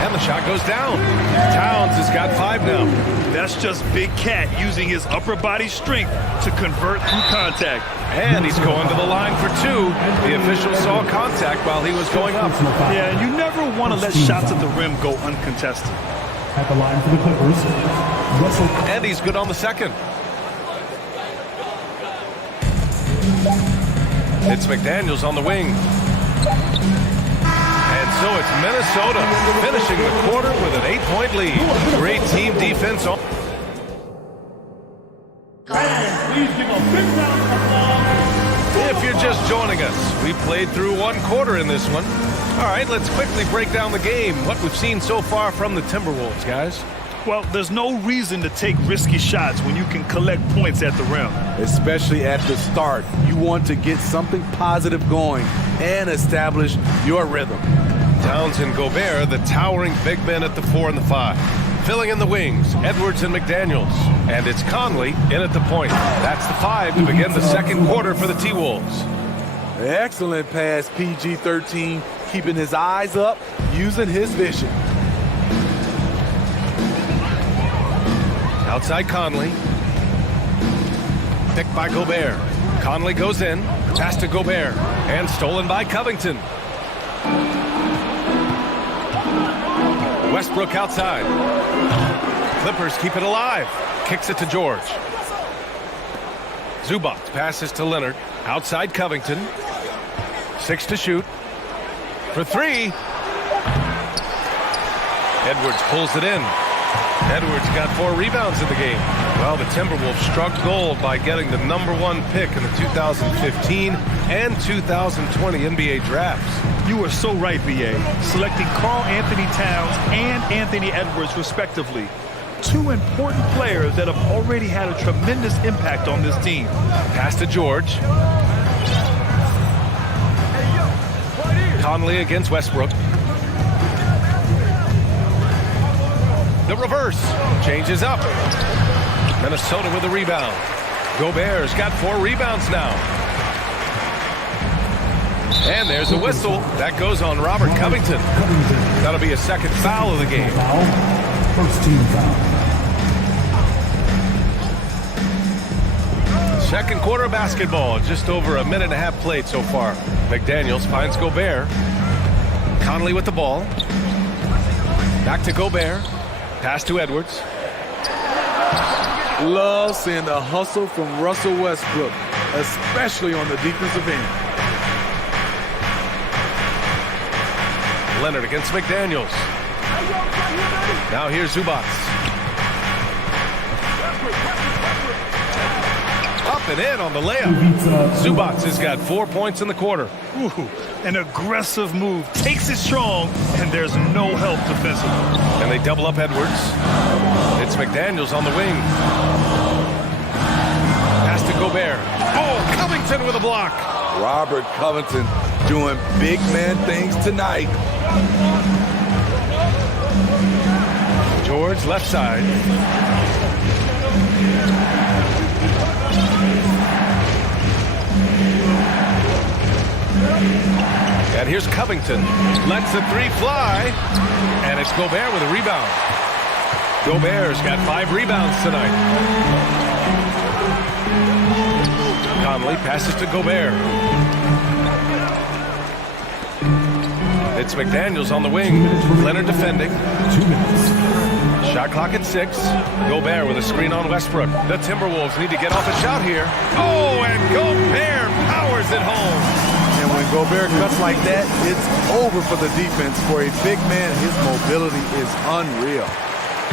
And the shot goes down. Towns has got 5 now. That's just Big Cat using his upper body strength to convert through contact. And he's going to the line for 2. The official saw contact while he was going up. Yeah, you never want to let shots at the rim go uncontested. At the line for the Clippers, Russell. And he's good on the second. It's McDaniels on the wing. And so it's Minnesota finishing the quarter with an 8-point lead. Great team defense. Please give a big round of applause. If you're just joining us, we played through 1 quarter in this one. All right, let's quickly break down the game. What we've seen so far from the Timberwolves, guys. Well, there's no reason to take risky shots when you can collect points at the rim. Especially at the start. You want to get something positive going and establish your rhythm. Towns and Gobert, the towering big men at the 4 and the 5. Filling in the wings, Edwards and McDaniels. And it's Conley in at the point. That's the 5 to begin the second quarter for the T-Wolves. Excellent pass, PG-13, keeping his eyes up, using his vision. Outside Conley. Picked by Gobert. Conley goes in. Pass to Gobert. And stolen by Covington. Westbrook outside. Clippers keep it alive. Kicks it to George. Zubac passes to Leonard. Outside Covington. 6 to shoot. For 3. Edwards pulls it in. Edwards got 4 rebounds in the game. Well, the Timberwolves struck gold by getting the #1 pick in the 2015 and 2020 NBA drafts. You are so right, B.A. Selecting Karl Anthony Towns and Anthony Edwards, respectively. 2 important players that have already had a tremendous impact on this team. Pass to George. Conley against Westbrook. The reverse. Changes up. Minnesota with a rebound. Gobert's got 4 rebounds now. And there's a whistle. That goes on Robert Covington. That'll be a second foul of the game. First team foul. Second quarter of basketball. Just over a minute and a half played so far. McDaniels finds Gobert. Conley with the ball. Back to Gobert. Pass to Edwards. Love seeing the hustle from Russell Westbrook, especially on the defensive end. Leonard against McDaniels. Now here's Zubac. Up and in on the layup. Zubac has got 4 points in the quarter. Ooh, an aggressive move. Takes it strong, and there's no help defensively. And they double up Edwards. It's McDaniels on the wing. Pass to Gobert. Oh, Covington with a block. Robert Covington doing big man things tonight. George left side. And here's Covington. Lets the 3 fly. And it's Gobert with a rebound. Gobert's got 5 rebounds tonight. Conley passes to Gobert. It's McDaniels on the wing. Leonard defending. 2 minutes. Shot clock at 6. 6. Gobert with a screen on Westbrook. The Timberwolves need to get off a shot here. Oh, and Gobert powers it home. And when Gobert cuts like that, it's over for the defense. For a big man, his mobility is unreal.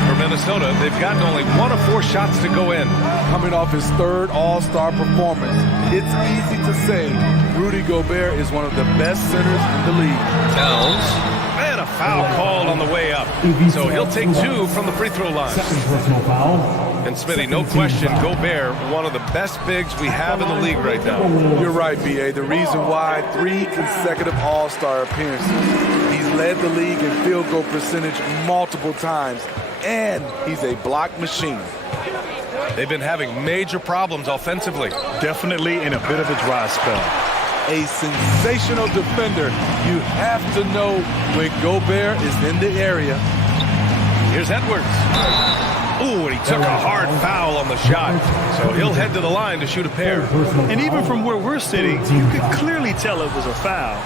For Minnesota, they've gotten only 1 of 4 shots to go in. Coming off his 3rd All-Star performance, it's easy to say Rudy Gobert is one of the best centers in the league. Towns. And a foul called on the way up. So he'll take 2 from the free throw line. Second personal foul. And Smitty, no question, Gobert, one of the best bigs we have in the league right now. You're right, B.A. The reason why 3 consecutive All-Star appearances. He's led the league in field goal percentage multiple times. And he's a block machine. They've been having major problems offensively. Definitely in a bit of a dry spell. A sensational defender. You have to know when Gobert is in the area. Here's Edwards. Ooh, and he took a hard foul on the shot. So he'll head to the line to shoot a pair. And even from where we're sitting, you could clearly tell it was a foul.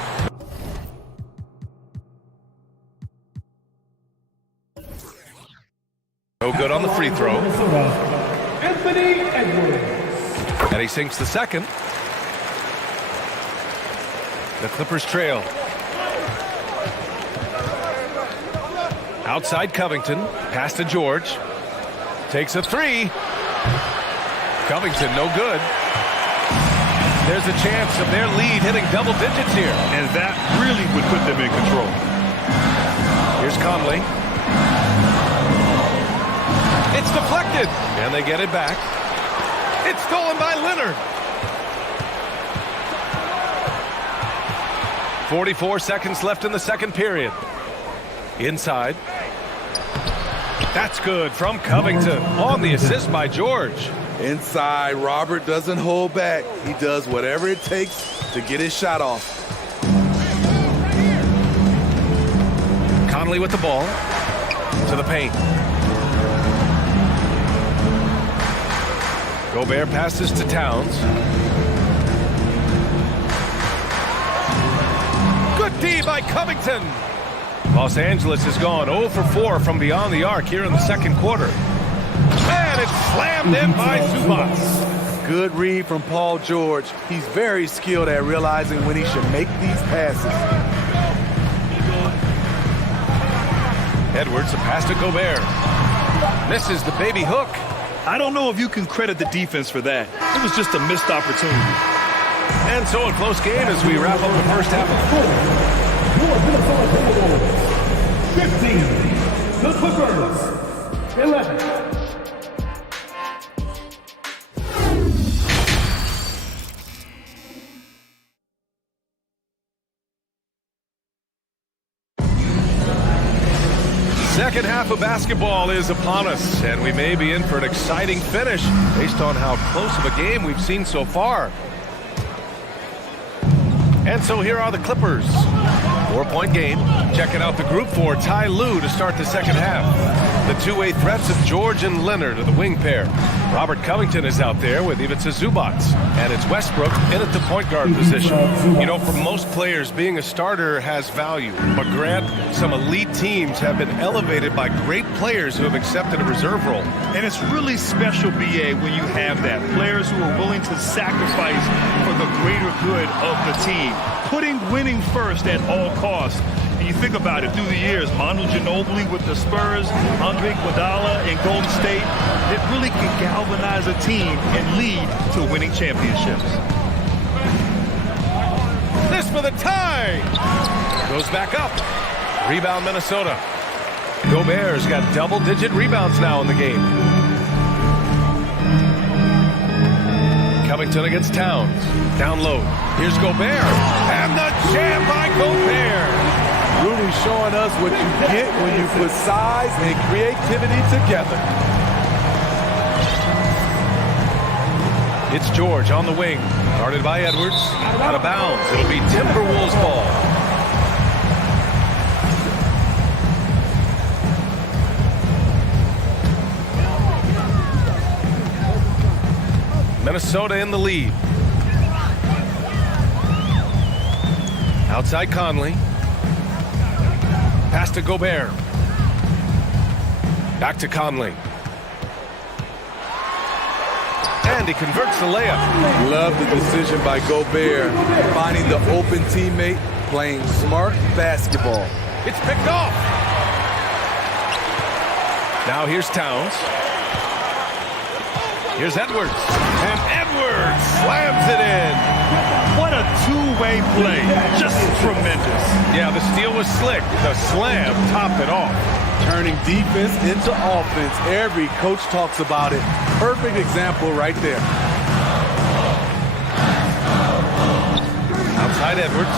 No good on the free throw. Anthony Edwards. And he sinks the second. The Clippers trail. Outside Covington. Pass to George. Takes a 3. Covington, no good. There's a chance of their lead hitting double digits here. And that really would put them in control. Here's Conley. It's deflected. And they get it back. It's stolen by Leonard. 44 seconds left in the second period. Inside. That's good from Covington on the assist by George. Inside, Robert doesn't hold back. He does whatever it takes to get his shot off. Conley with the ball. To the paint. Gobert passes to Towns. Good D by Covington. Los Angeles has gone 0 for 4 from beyond the arc here in the second quarter. And it's slammed in by Zubac. Good read from Paul George. He's very skilled at realizing when he should make these passes. Edwards, a pass to Gobert. Misses the baby hook. I don't know if you can credit the defense for that. It was just a missed opportunity. And so a close game as we wrap up the first half of the 15. The Clippers. 11. Second half of basketball is upon us, and we may be in for an exciting finish based on how close of a game we've seen so far. And so here are the Clippers. 4-point game. Checking out the group for Ty Lue to start the second half. The two-way threats of George and Leonard are the wing pair. Robert Covington is out there with Ivica Zubac. And it's Westbrook in at the point guard position. You know, for most players, being a starter has value. But Grant, some elite teams have been elevated by great players who have accepted a reserve role. And it's really special, BA, when you have that. Players who are willing to sacrifice for the greater good of the team. Putting winning first at all costs. And you think about it, through the years, Manu Ginobili with the Spurs, Andre Iguodala in Golden State, it really can galvanize a team and lead to winning championships. This for the tie! Goes back up. Rebound Minnesota. Gobert's got double-digit rebounds now in the game. Covington against Towns. Down low. Here's Gobert. And the jam by Gobert. Rudy showing us what you get when you put size and creativity together. It's George on the wing. Guarded by Edwards. Out of bounds. It'll be Timberwolves ball. Minnesota in the lead. Outside Conley. Pass to Gobert. Back to Conley. And he converts the layup. Love the decision by Gobert, finding the open teammate, playing smart basketball. It's picked off. Now here's Towns. Here's Edwards. And Edwards slams it in. What a two-way play. Just tremendous. Yeah, the steal was slick. The slam topped it off. Turning defense into offense. Every coach talks about it. Perfect example right there. Outside Edwards.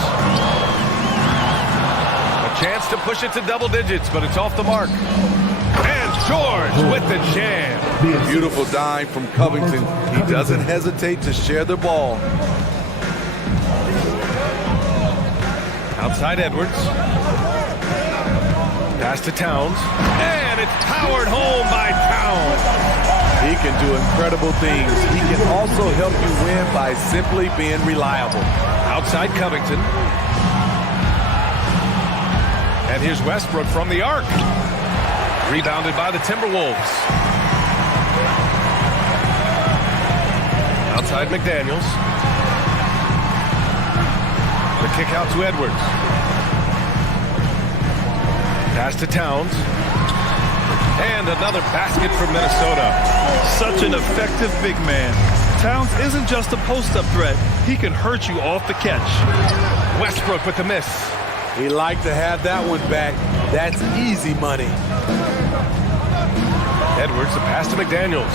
A chance to push it to double digits, but it's off the mark. And George with the jam. Beautiful dime from Covington. He doesn't hesitate to share the ball. Outside Edwards. Pass to Towns. And it's powered home by Towns. He can do incredible things. He can also help you win by simply being reliable. Outside Covington. And here's Westbrook from the arc. Rebounded by the Timberwolves. Outside McDaniels. The kick out to Edwards. Pass to Towns. And another basket for Minnesota. Such an effective big man. Towns isn't just a post-up threat. He can hurt you off the catch. Westbrook with the miss. He liked to have that one back. That's easy money. Edwards, the pass to McDaniels.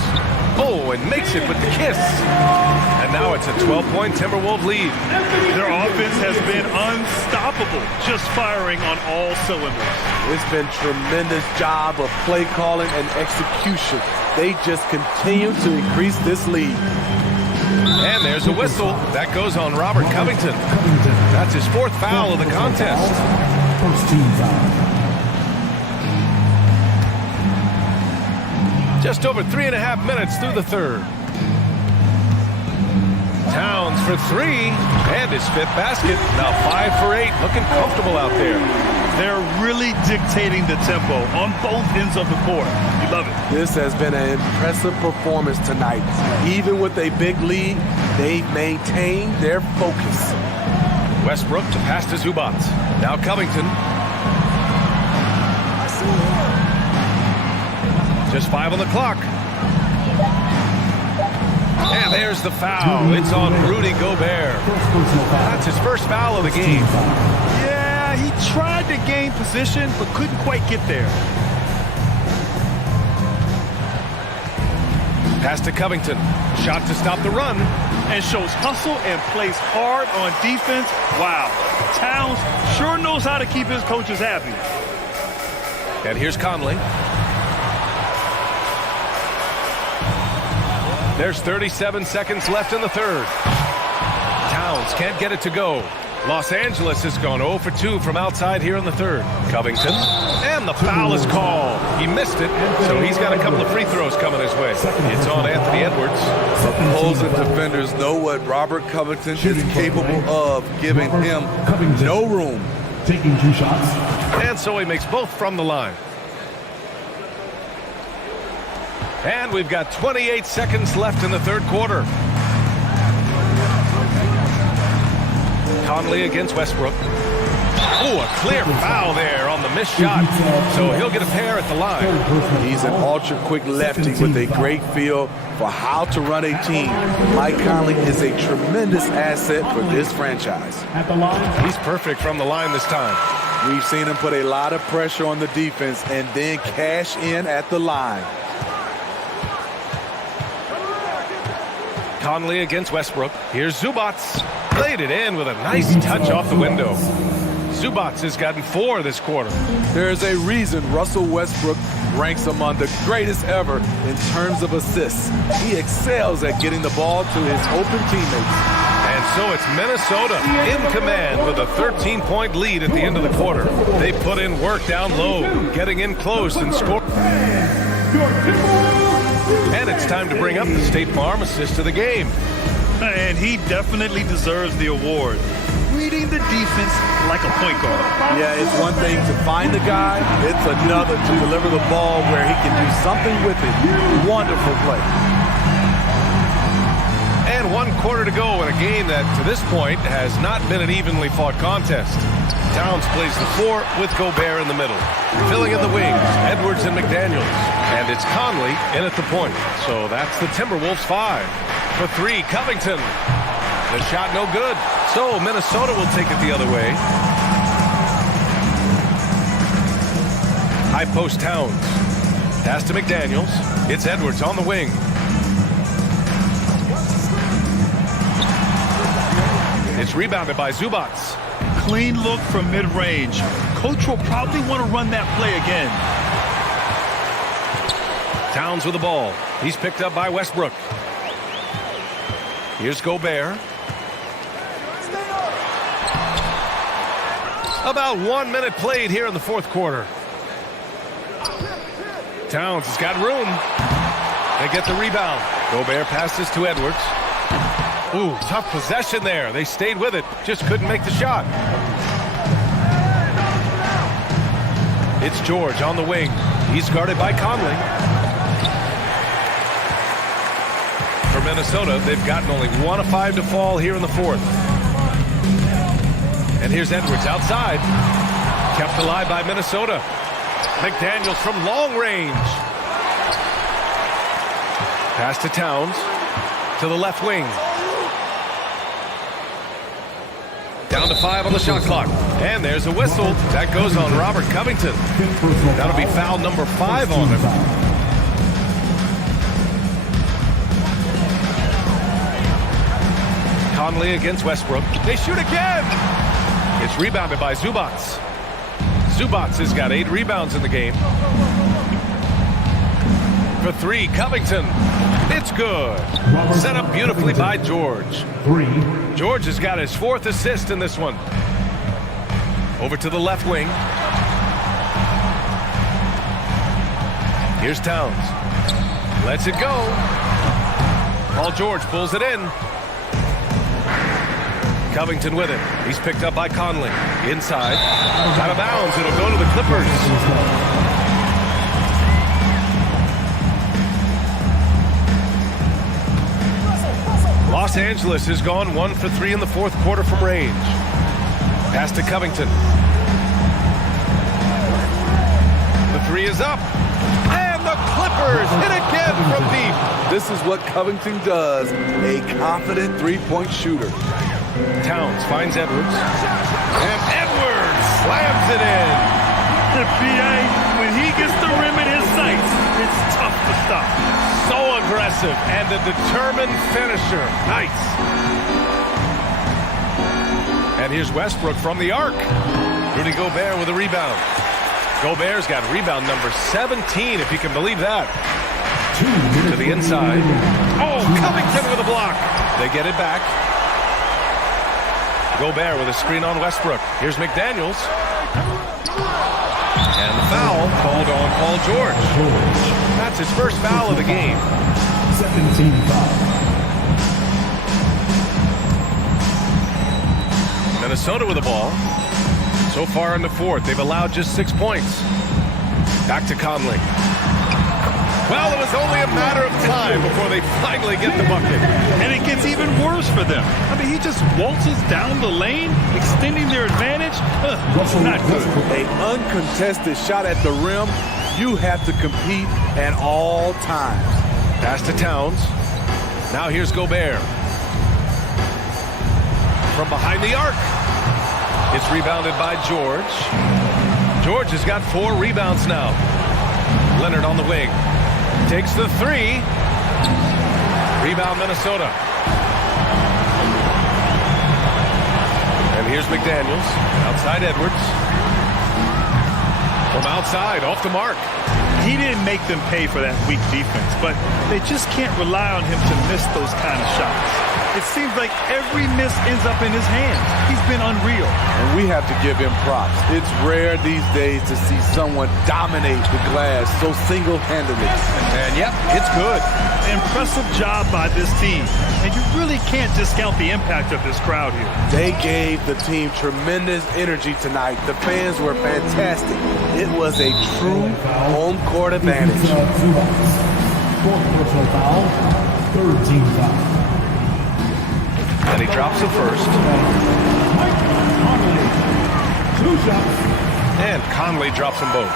Oh, and makes it with the kiss. And now it's a 12-point Timberwolves lead. Their offense has been unstoppable, just firing on all cylinders. It's been tremendous job of play calling and execution. They just continue to increase this lead. And there's a whistle. That goes on Robert Covington. That's his fourth foul of the contest. First team foul. Just over 3.5 minutes through the third. Towns for three, and his fifth basket. Now 5 for 8, looking comfortable out there. They're really dictating the tempo on both ends of the court. You love it. This has been an impressive performance tonight. Even with a big lead, they've maintained their focus. Westbrook to pass to Zubac. Now Covington. Just 5 on the clock. And there's the foul. It's on Rudy Gobert. That's his first foul of the game. Yeah, he tried to gain position, but couldn't quite get there. Pass to Covington. Shot to stop the run. And shows hustle and plays hard on defense. Wow. Towns sure knows how to keep his coaches happy. And here's Conley. There's 37 seconds left in the third. Towns can't get it to go. Los Angeles has gone 0 for 2 from outside here in the third. Covington. And the foul is called. He missed it, so he's got a couple of free throws coming his way. It's on Anthony Edwards. Opposing defenders know what Robert Covington is capable of, giving him no room. Taking 2 shots. And so he makes both from the line. And we've got 28 seconds left in the third quarter. Conley against Westbrook. Oh, a clear foul there on the missed shot. So he'll get a pair at the line. He's an ultra-quick lefty with a great feel for how to run a team. Mike Conley is a tremendous asset for this franchise. He's perfect from the line this time. We've seen him put a lot of pressure on the defense and then cash in at the line. Conley against Westbrook. Here's Zubac. Laid it in with a nice touch off the window. Zubac has gotten 4 this quarter. There's a reason Russell Westbrook ranks among the greatest ever in terms of assists. He excels at getting the ball to his open teammates. And so it's Minnesota in command with a 13-point lead at the end of the quarter. They put in work down low, getting in close and scoring. And it's time to bring up the State Farm assist of the game. And he definitely deserves the award. reading the defense like a point guard. Yeah, it's one thing to find the guy. It's another to deliver the ball where he can do something with it. Wonderful play. And 1 quarter to go in a game that, to this point, has not been an evenly fought contest. Towns plays the 4 with Gobert in the middle. Filling in the wings, Edwards and McDaniels. And it's Conley in at the point. So that's the Timberwolves 5. For 3, Covington. The shot no good. So Minnesota will take it the other way. High post Towns. Pass to McDaniels. It's Edwards on the wing. It's rebounded by Zubac. Clean look from mid-range. Coach will probably want to run that play again. Towns with the ball. He's picked up by Westbrook. Here's Gobert. About 1 minute played here in the fourth quarter. Towns has got room. They get the rebound. Gobert passes to Edwards. Ooh, tough possession there. They stayed with it. Just couldn't make the shot. It's George on the wing. He's guarded by Conley. For Minnesota, they've gotten only 1 of 5 to fall here in the fourth. And here's Edwards outside. Kept alive by Minnesota. McDaniels from long range. Pass to Towns. To the left wing. Down to 5 on the shot clock. And there's a whistle. That goes on Robert Covington. That'll be foul number 5 on him. Conley against Westbrook. They shoot again. It's rebounded by Zubac. Zubac has got 8 rebounds in the game. For 3, Covington. It's good. Set up beautifully by George. George has got his 4th assist in this one. Over to the left wing. Here's Towns. Lets it go. Paul George pulls it in. Covington with it. He's picked up by Conley. Inside. Out of bounds. It'll go to the Clippers. Los Angeles has gone 1 for 3 in the fourth quarter from range. Pass to Covington. The 3 is up. And the Clippers hit again from deep. This is what Covington does. A confident three-point shooter. Towns finds Edwards. And Edwards slams it in. The PA, when he gets the rim in his sights, it's tough to stop. So aggressive and a determined finisher. Nice. And here's Westbrook from the arc. Rudy Gobert with a rebound. Gobert's got rebound number 17, if you can believe that. To the inside. Oh, Covington with a block. They get it back. Gobert with a screen on Westbrook. Here's McDaniels. And the foul called on Paul George. That's his first foul of the game. 17 foul. Minnesota with the ball. So far in the fourth, they've allowed just 6 points. Back to Conley. Well, it was only a matter of time before they finally get the bucket. And it gets even worse for them. I mean, he just waltzes down the lane, extending their advantage. Not good. An uncontested shot at the rim. You have to compete at all times. Pass to Towns. Now here's Gobert. From behind the arc. It's rebounded by George. George has got 4 rebounds now. Leonard on the wing. Takes the 3. Rebound Minnesota. And here's McDaniels. Outside Edwards. From outside, off the mark. He didn't make them pay for that weak defense, but they just can't rely on him to miss those kind of shots. It seems like every miss ends up in his hands. He's been unreal. And we have to give him props. It's rare these days to see someone dominate the glass so single-handedly. And yep, it's good. Impressive job by this team. And you really can't discount the impact of this crowd here. They gave the team tremendous energy tonight. The fans were fantastic. It was a true home court advantage. Fourth personal foul, third team foul. And he drops the first. Conley, 2 shots. And Conley drops them both.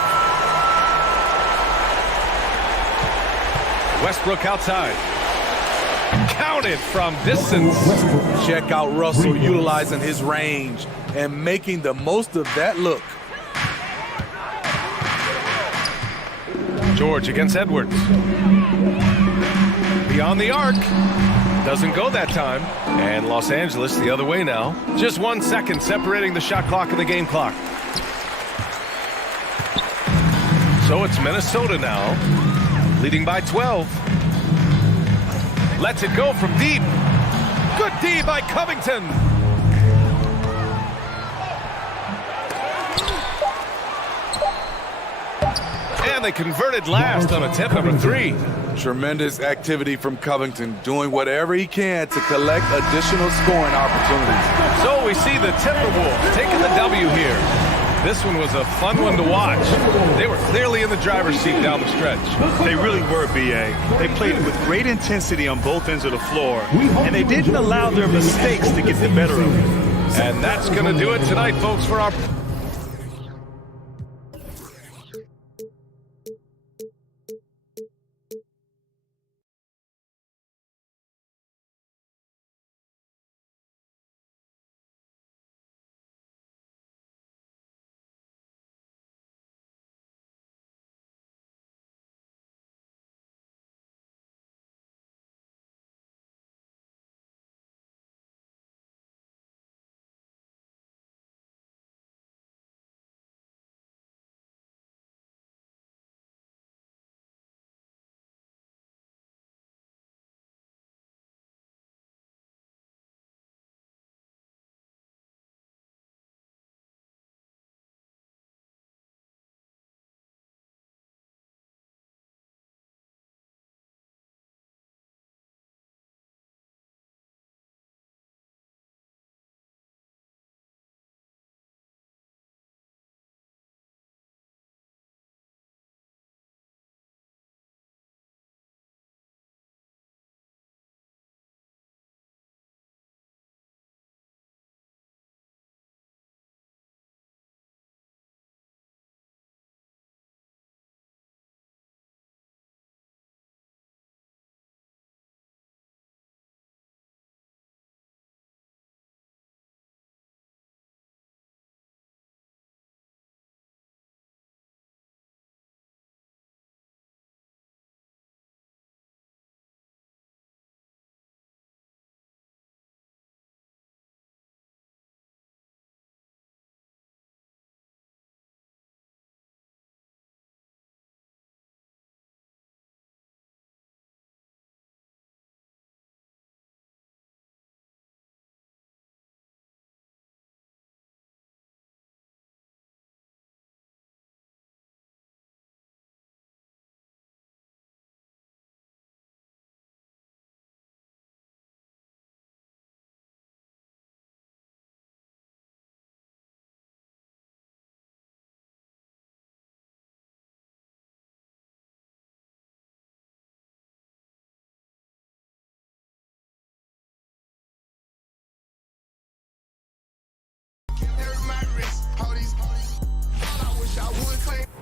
Westbrook outside. Counted from distance. Check out Russell utilizing his range and making the most of that look. George against Edwards. Beyond the arc. Doesn't go that time. And Los Angeles the other way now. Just 1 second separating the shot clock and the game clock. So it's Minnesota now, leading by 12. Lets it go from deep. Good D by Covington. And they converted last on attempt number 3. Tremendous activity from Covington, doing whatever he can to collect additional scoring opportunities. So we see the Timberwolves taking the W here. This one was a fun one to watch. They were clearly in the driver's seat down the stretch. They really were, B.A. They played with great intensity on both ends of the floor, and they didn't allow their mistakes to get the better of them. And that's going to do it tonight, folks, for our...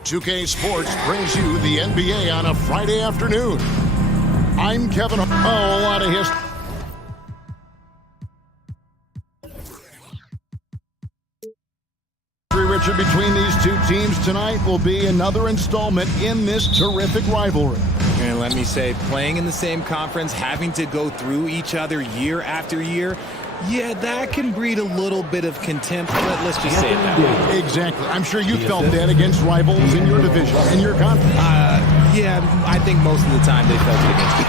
Tue Sports brings you the NBA on a Friday afternoon. I'm Kevin. A whole lot of history. Richard, between these two teams tonight will be another installment in this terrific rivalry. And let me say, playing in the same conference, having to go through each other year after year, yeah, that can breed a little bit of contempt, but let's just say it that way. Exactly. I'm sure you felt that against rivals in your division, in your conference. Yeah, I think most of the time they felt it against me.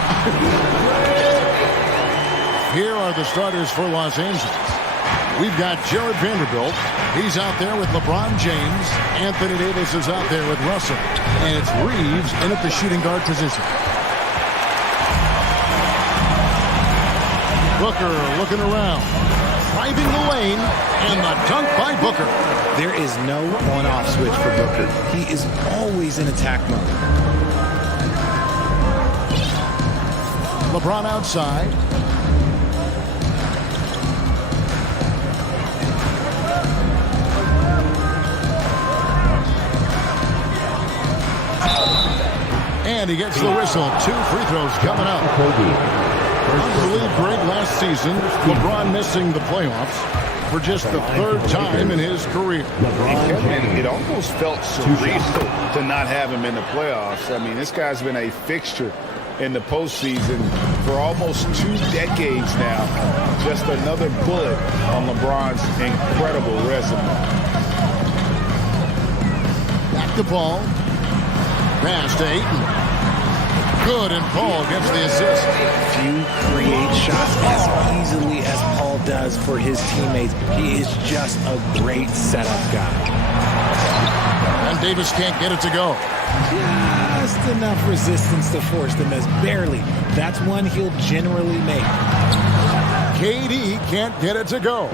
Here are are the starters for Los Angeles. We've got Jared Vanderbilt. He's out there with LeBron James. Anthony Davis is out there with Russell. And it's Reeves in at the shooting guard position. Booker looking around. Driving the lane. And the dunk by Booker. There is no on-off switch for Booker. He is always in attack mode. LeBron outside. And he gets the whistle. 2 free throws coming up. I believe Greg last season, LeBron missing the playoffs for just the 3rd time in his career. And it almost felt surreal to not have him in the playoffs. I mean, this guy's been a fixture in the postseason for almost 2 decades now. Just another bullet on LeBron's incredible resume. Back the ball. Pass to Ayton. Good, and Paul gets the assist. Few create shots as easily as Paul does for his teammates. He is just a great setup guy. And Davis can't get it to go. Just enough resistance to force the miss. Barely. That's one he'll generally make. KD can't get it to go.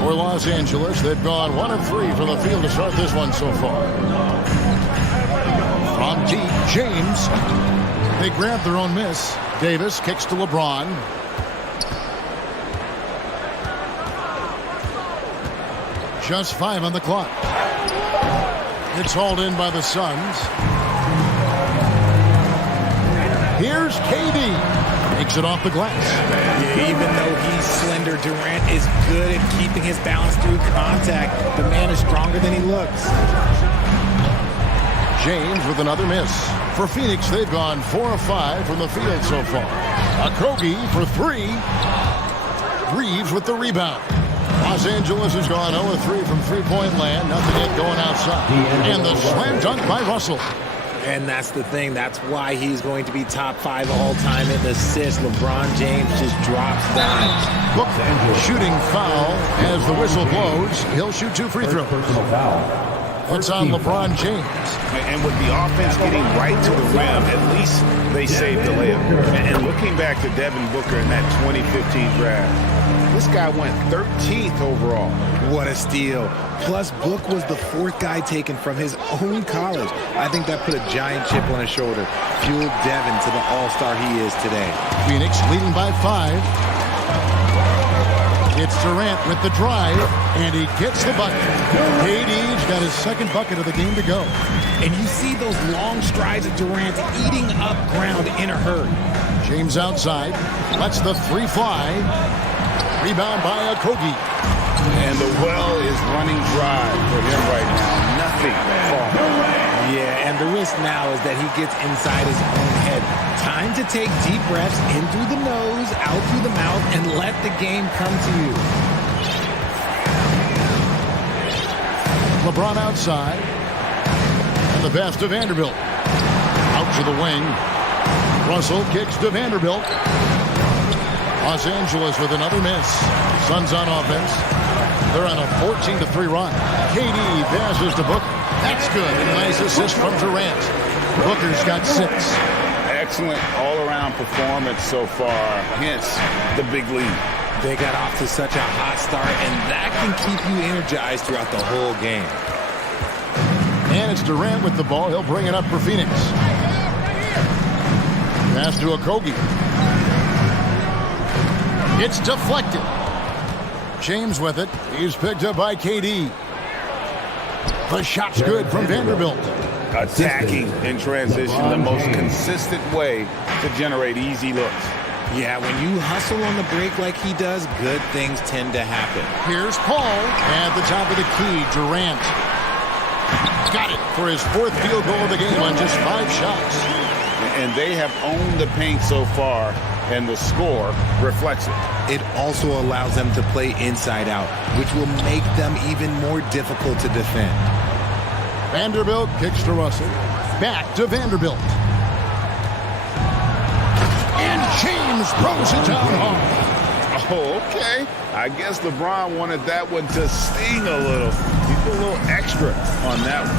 For Los Angeles, they've gone 1 of 3 from the field to start this one so far. From deep, James. They grab their own miss. Davis kicks to LeBron. Just 5 on the clock. It's hauled in by the Suns. Here's KD. Takes it off the glass. Yeah, even though he's slender, Durant is good at keeping his balance through contact. The man is stronger than he looks. James with another miss. For Phoenix, they've gone 4 of 5 from the field so far. Okogie for 3. Reeves with the rebound. Los Angeles has gone 0 of 3 from three-point land. Nothing yet going outside. And the slam dunk by Russell. And that's the thing. That's why he's going to be top 5 all-time in assists. LeBron James just drops dimes. Booker shooting foul as the whistle blows. He'll shoot 2 free throws. It's on LeBron James. And with the offense getting right to the rim, at least they saved the layup. And looking back to Devin Booker in that 2015 draft, this guy went 13th overall. What a steal. Plus, Book was the 4th guy taken from his own college. I think that put a giant chip on his shoulder. Fueled Devin to the all-star he is today. Phoenix leading by 5. It's Durant with the drive, and he gets the bucket. KD's got his 2nd bucket of the game to go. And you see those long strides of Durant eating up ground in a hurry. James outside, lets the 3 fly. Rebound by Okogie. And the well is running dry for him right now. Nothing falling. Yeah, and the risk now is that he gets inside his own head. Time to take deep breaths in through the nose, out through the mouth, and let the game come to you. LeBron outside. And the pass to Vanderbilt. Out to the wing. Russell kicks to Vanderbilt. Los Angeles with another miss. Suns on offense. They're on a 14-3 run. KD passes to Booker. That's good. Nice assist from Durant. Booker's got 6. Excellent all-around performance so far, hence the big lead. They got off to such a hot start, and that can keep you energized throughout the whole game. And it's Durant with the ball. He'll bring it up for Phoenix. Pass to Okogie. It's deflected. James with it. He's picked up by KD. The shot's good from Vanderbilt. Attacking in transition, the most consistent way to generate easy looks. Yeah, when you hustle on the break like he does, good things tend to happen. Here's Paul at the top of the key. Durant got it for his 4th field goal of the game on just 5 shots. And they have owned the paint so far, and the score reflects it. It also allows them to play inside out, which will make them even more difficult to defend. Vanderbilt kicks to Russell. Back to Vanderbilt. And James throws it down hard. Oh, okay. I guess LeBron wanted that one to sting a little. He put a little extra on that one.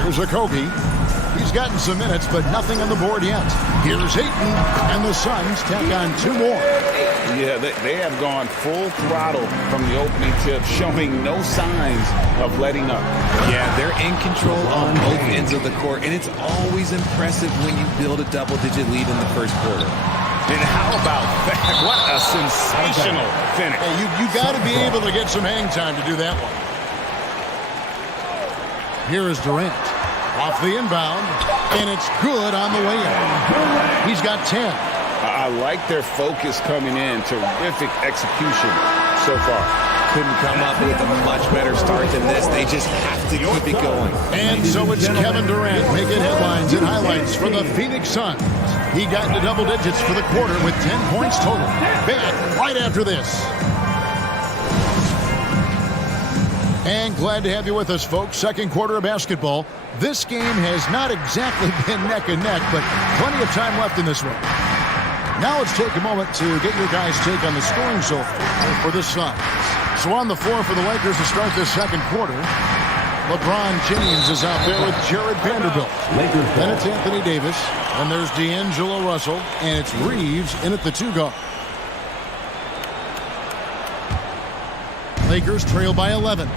Here's Okogie. He's gotten some minutes, but nothing on the board yet. Here's Ayton, and the Suns tack on 2 more. Yeah, they have gone full throttle from the opening tip, showing no signs of letting up. Yeah, they're in control on both ends of the court, and it's always impressive when you build a double-digit lead in the first quarter. And how about that? What a sensational finish. Hey, you got to be able to get some hang time to do that one. Here is Durant. Off the inbound, and it's good on the way in. He's got 10. I like their focus coming in. Terrific execution so far. Couldn't come up with a much better start than this. They just have to keep it going. And so it's Kevin Durant making headlines and highlights for the Phoenix Suns. He got into double digits for the quarter with 10 points total. Back right after this. And glad to have you with us, folks. Second quarter of basketball. This game has not exactly been neck and neck, but plenty of time left in this one. Now let's take a moment to get your guys' take on the scoring so far for the Suns. So on the floor for the Lakers to start this second quarter, LeBron James is out there with Jared Vanderbilt. Then it's Anthony Davis, and there's D'Angelo Russell, and it's Reeves in at the 2 guard. Lakers trail by 11.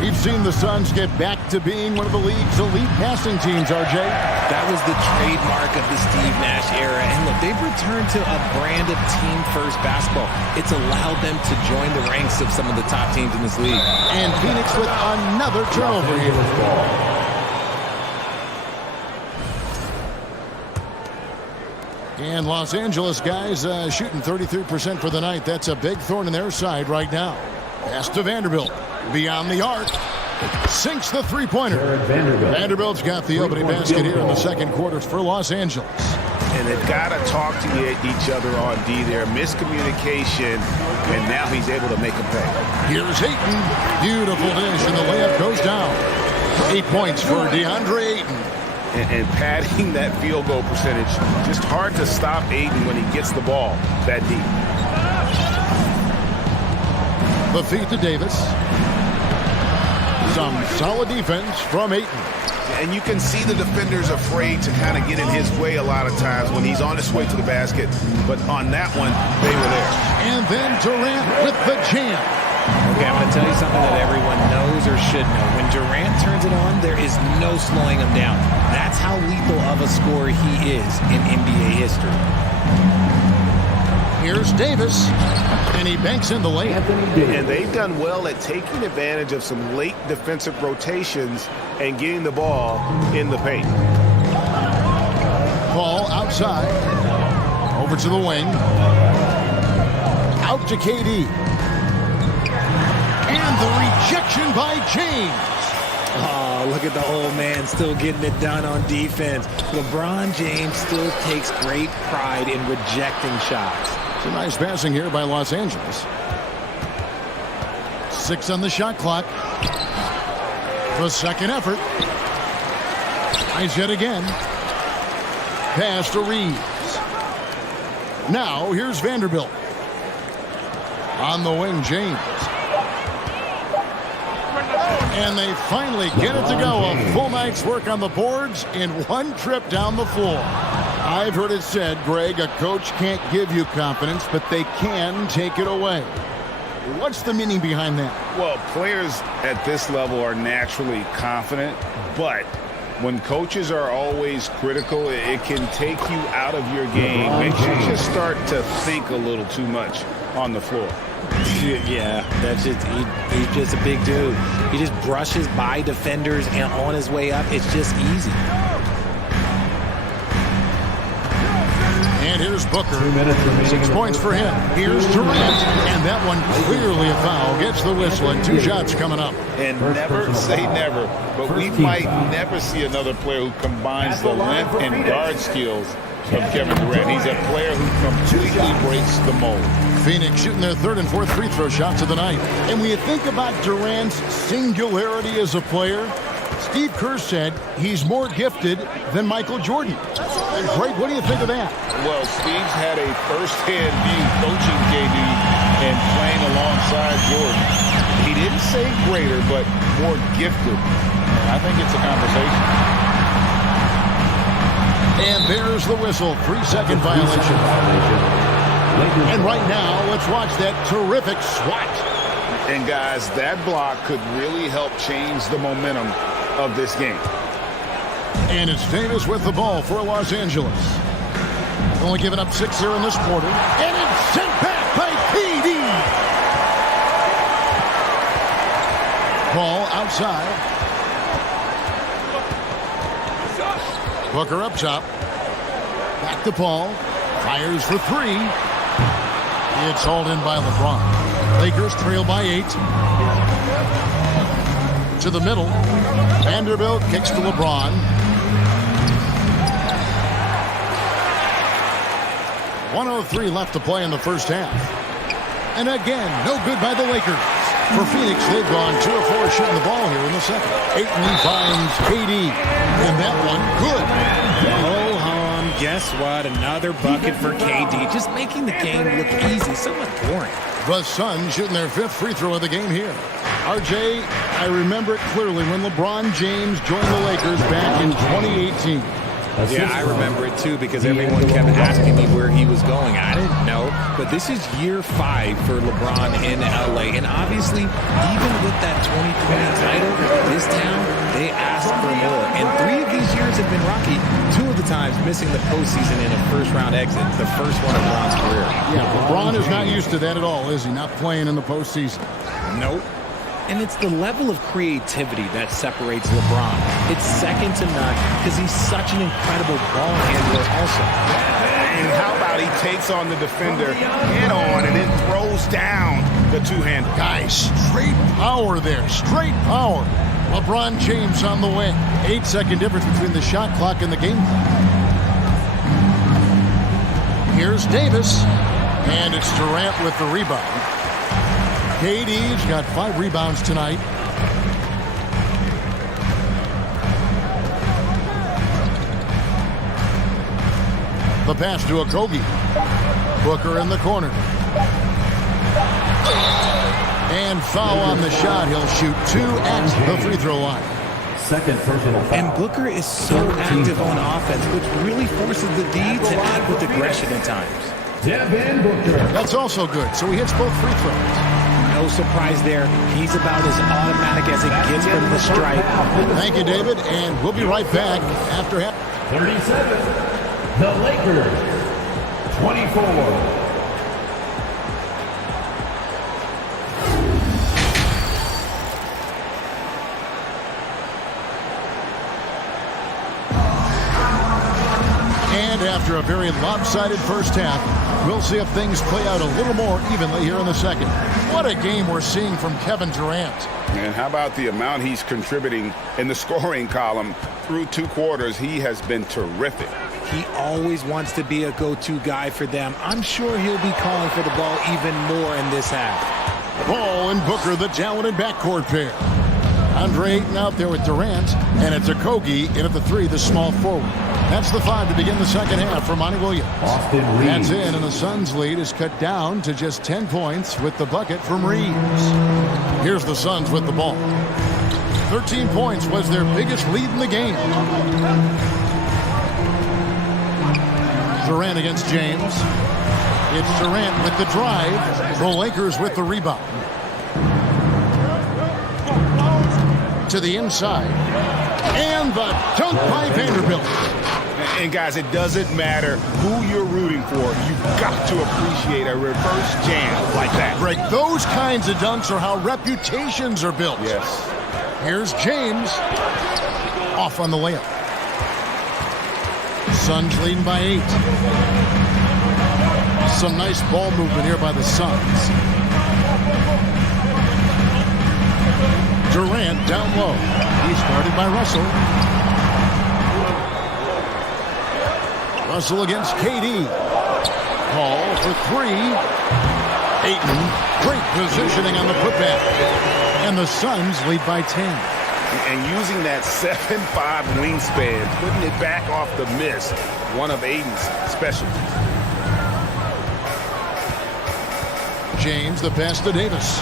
We've seen the Suns get back to being one of the league's elite passing teams, RJ. That was the trademark of the Steve Nash era. And look, they've returned to a brand of team-first basketball. It's allowed them to join the ranks of some of the top teams in this league. And Phoenix with another turnover here. And Los Angeles guys shooting 33% for the night. That's a big thorn in their side right now. Pass to Vanderbilt. Beyond the arc. Sinks the three-pointer. Vanderbilt's got the opening basket here in the second quarter for Los Angeles. And they've got to talk to each other on D there. Miscommunication, and now he's able to make a pay. Here's Ayton. Beautiful dish, and the layup goes down. 8 points for DeAndre Ayton. And padding that field goal percentage. Just hard to stop Ayton when he gets the ball that deep. The feed to Davis. Some solid defense from Ayton. And you can see the defenders afraid to kind of get in his way a lot of times when he's on his way to the basket. But on that one, they were there. And then Durant with the jam. Okay, I'm going to tell you something that everyone knows or should know. When Durant turns it on, there is no slowing him down. That's how lethal of a scorer he is in NBA history. Here's Davis, and he banks in the layup. And they've done well at taking advantage of some late defensive rotations and getting the ball in the paint. Ball outside. Over to the wing. Out to KD. And the rejection by James. Oh, look at the old man still getting it done on defense. LeBron James still takes great pride in rejecting shots. It's a nice passing here by Los Angeles. 6 on the shot clock. The second effort. Tries yet again. Pass to Reeves. Now here's Vanderbilt. On the wing, James. And they finally get it to go. A full night's work on the boards in one trip down the floor. I've heard it said, Greg, a coach can't give you confidence, but they can take it away. What's the meaning behind that? Well, players at this level are naturally confident, but when coaches are always critical, it can take you out of your game. Makes you just start to think a little too much on the floor. Yeah, that's just he's just a big dude. He just brushes by defenders and on his way up. It's just easy. And here's Booker. 6 points for him. Here's Durant. And that one clearly a foul. Gets the whistle and 2 shots coming up. And never say never, but we might never see another player who combines the length and guard skills of Kevin Durant. He's a player who completely breaks the mold. Phoenix shooting their 3rd and 4th free throw shots of the night. And when you think about Durant's singularity as a player, it's Steve Kerr said he's more gifted than Michael Jordan. Greg, what do you think of that? Well, Steve's had a first-hand view coaching KD and playing alongside Jordan. He didn't say greater, but more gifted. I think it's a conversation. And there's the whistle. 3-second violation. And right now, let's watch that terrific swat. And guys, that block could really help change the momentum of this game. And it's Davis with the ball for Los Angeles. Only giving up 6 here in this quarter. And it's sent back by KD. Ball outside. Booker up top. Back to Paul. Fires for 3. It's hauled in by LeBron. Lakers trail by 8. To the middle. Vanderbilt kicks to LeBron. .103 left to play in the first half. And again, no good by the Lakers. For Phoenix, they've gone 2 of 4 shooting the ball here in the second. Ayton finds KD. And that one, good. Ho hum, guess what? Another bucket for KD. Just making the game look easy. So much boring. The Suns shooting their 5th free throw of the game here. RJ, I remember it clearly when LeBron James joined the Lakers back in 2018. Yeah, I remember it too because everyone kept asking me where he was going. I didn't know, but this is year 5 for LeBron in LA. And obviously, even with that 2020 title, this town, they asked for more. And 3 of these years have been rocky. 2 of the times missing the postseason in a first-round exit, the first one of LeBron's career. Yeah, LeBron is not used to that at all, is he? Not playing in the postseason. Nope. And it's the level of creativity that separates LeBron. It's second to none because he's such an incredible ball handler also. And how about he takes on the defender head on and then throws down the two-hander. Guys, straight power there. Straight power. LeBron James on the way. 8-second difference between the shot clock and the game clock. Here's Davis. And it's Durant with the rebound. KD's got 5 rebounds tonight. The pass to Okogie. Booker in the corner. And foul on the shot. He'll shoot 2 at the free throw line. Second personal foul. And Booker is so active on offense, which really forces the D to act with aggression at times. Devin Booker. That's also good. So he hits both free throws. No surprise there. He's about as automatic as it gets from the stripe. Thank you, David. And we'll be right back after half. 37. The Lakers. 24. And after a very lopsided first half, we'll see if things play out a little more evenly here in the second. What a game we're seeing from Kevin Durant. And how about the amount he's contributing in the scoring column through 2 quarters? He has been terrific. He always wants to be a go-to guy for them. I'm sure he'll be calling for the ball even more in this half. Ball and Booker, the talented backcourt pair. Andre Ayton out there with Durant, and it's Okogie in at the 3, the small forward. That's the 5 to begin the second half for Monty Williams. That's in, and the Suns' lead is cut down to just 10 points with the bucket from Reeves. Here's the Suns with the ball. 13 points was their biggest lead in the game. Durant against James. It's Durant with the drive. The Lakers with the rebound. To the inside. And the dunk by Vanderbilt. And guys, it doesn't matter who you're rooting for. You've got to appreciate a reverse jam like that. Greg, those kinds of dunks are how reputations are built. Yes. Here's James. Off on the layup. Suns leading by 8. Some nice ball movement here by the Suns. Durant down low. He's guarded by Russell. Russell against KD. Paul for 3. Ayton. Great positioning on the putback. And the Suns lead by 10. And using that 7'5" wingspan, putting it back off the miss, one of Aiden's specialties. James, the pass to Davis.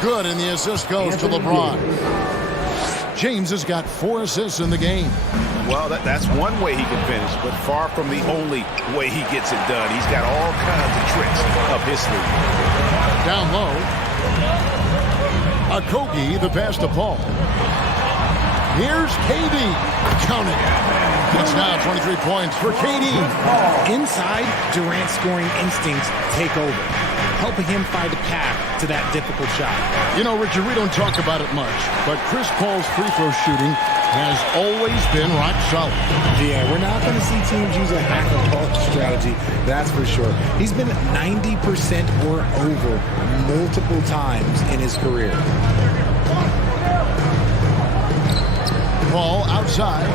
Good, and the assist goes to LeBron. James has got 4 assists in the game. Well, that's one way he can finish, but far from the only way he gets it done. He's got all kinds of tricks up his sleeve. Down low. Okogie, the pass to Paul. Here's KD. Count it. It's now 23 points for KD. Inside, Durant's scoring instincts take over, helping him find a path to that difficult shot. You know, Richard, we don't talk about it much, but Chris Paul's free throw shooting has always been rock solid. Yeah, we're not going to see teams use a hack and ball strategy, that's for sure. He's been 90% or over multiple times in his career. Paul outside.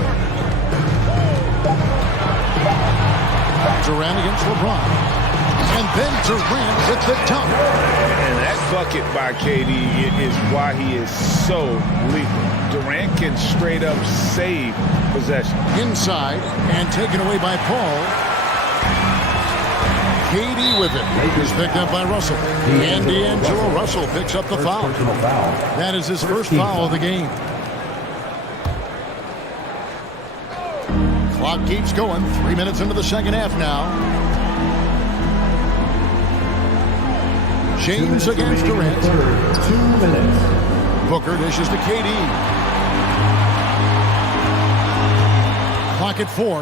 Durant against LeBron. And then Durant with the dunk. And that bucket by KD is why he is so lethal. Durant can straight up save possession. Inside and taken away by Paul. KD with it. He's picked up by Russell. And D'Angelo Russell picks up the foul. That is his first foul of the game. Clock keeps going. 3 minutes into the second half now. James against Durant. 2 minutes. Booker dishes to KD. Clock at 4.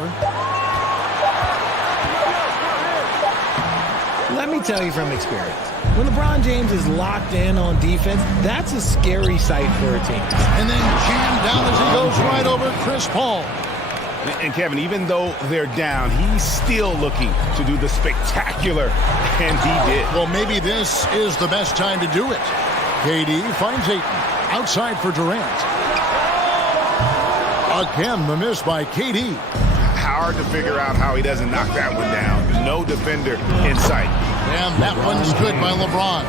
Let me tell you from experience, when LeBron James is locked in on defense, that's a scary sight for a team. And then jammed down as he goes right over Chris Paul. And Kevin, even though they're down, he's still looking to do the spectacular, and he did. Well, maybe this is the best time to do it. KD finds Ayton. Outside for Durant. Again, the miss by KD. Hard to figure out how he doesn't knock that one down. No defender in sight. And that one's good by LeBron.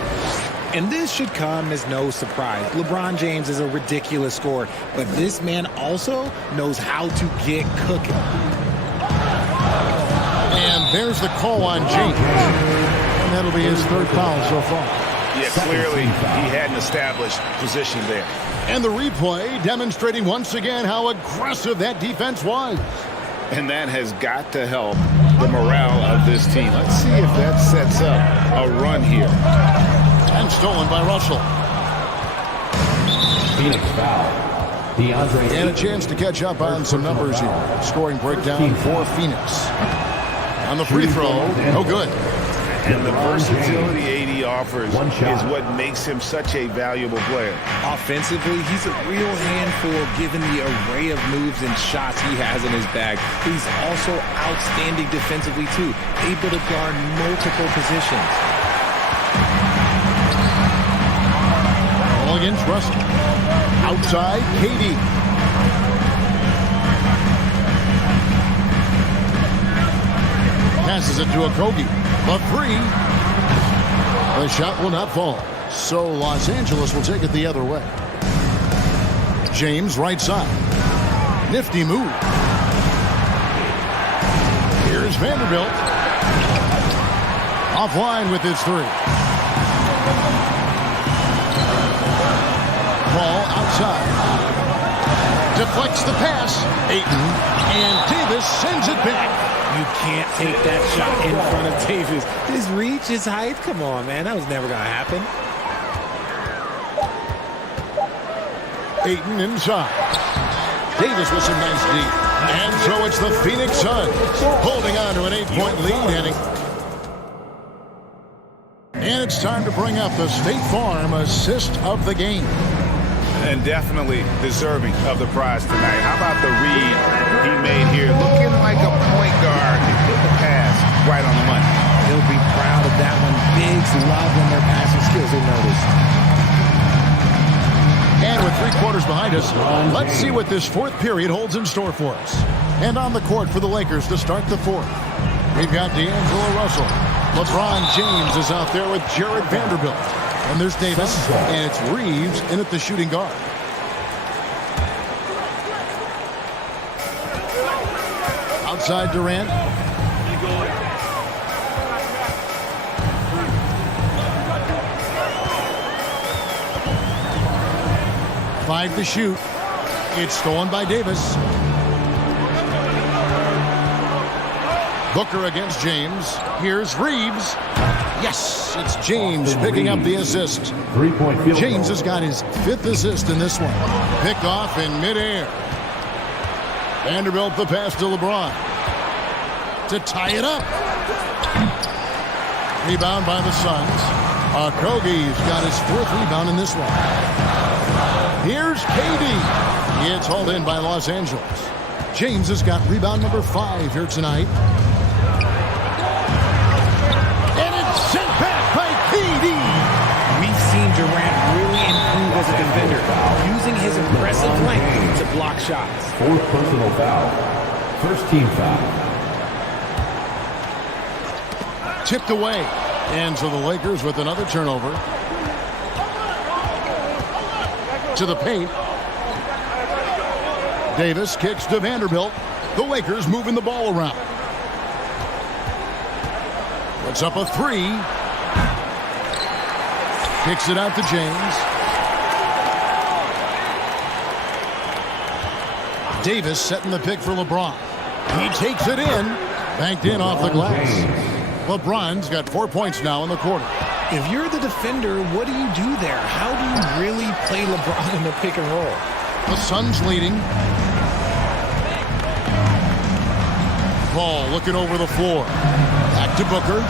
And this should come as no surprise. LeBron James is a ridiculous scorer, but this man also knows how to get cooking. And there's the call on James. And that'll be his third foul so far. Yeah, clearly he had an established position there. And the replay demonstrating once again how aggressive that defense was. And that has got to help the morale of this team. Let's see if that sets up a run here. And stolen by Russell. Phoenix foul. And a chance to catch up on some numbers here. Scoring breakdown for Phoenix. On the free throw, no good. And the versatility AD offers is what makes him such a valuable player. Offensively, he's a real handful given the array of moves and shots he has in his bag. He's also outstanding defensively too, able to guard multiple positions. All against Russell. Outside, KD. Passes it to Okogie. A three. The shot will not fall. So Los Angeles will take it the other way. James right side. Nifty move. Here's Vanderbilt. Offline with his three. Ball outside. Deflects the pass. Ayton. And Davis sends it back. You can't take that shot in front of Davis. His reach, his height, come on, man. That was never going to happen. Ayton inside. Davis with some nice deep. And so it's the Phoenix Suns holding on to an 8-point lead. And it's time to bring up the State Farm assist of the game. And definitely deserving of the prize tonight. How about the read he made here? Looking like a point guard. He put the pass right on the money. He'll be proud of that one. Bigs love when their passing skills are noticed. And with 3 quarters behind us, let's see what this fourth period holds in store for us. And on the court for the Lakers to start the fourth, we've got D'Angelo Russell. LeBron James is out there with Jared Vanderbilt. And there's Davis, and it's Reeves in at the shooting guard. outside Durant. Five to shoot. It's stolen by Davis. Booker against James. Here's Reeves. Yes, it's James picking up the assist. 3-point field James goal. has got his 5th assist in this one. Picked off in midair. Vanderbilt the pass to LeBron. To tie it up. Rebound by the Suns. Okogie's got his 4th rebound in this one. Here's KD. It's hauled in by Los Angeles. James has got rebound number 5 here tonight. And it's sent back by KD. We've seen Durant really improve as a defender, using his impressive length to block shots. 4th personal foul. First team foul. Tipped away. And so the Lakers with another turnover. To the paint. Davis kicks to Vanderbilt. The Lakers moving the ball around. Puts up a 3. Kicks it out to James. Davis setting the pick for LeBron. He takes it in. Banked in off the glass. LeBron's got 4 points now in the quarter. If you're the defender, what do you do there? How do you really play LeBron in the pick and roll? The Suns leading. Ball looking over the floor. Back to Booker.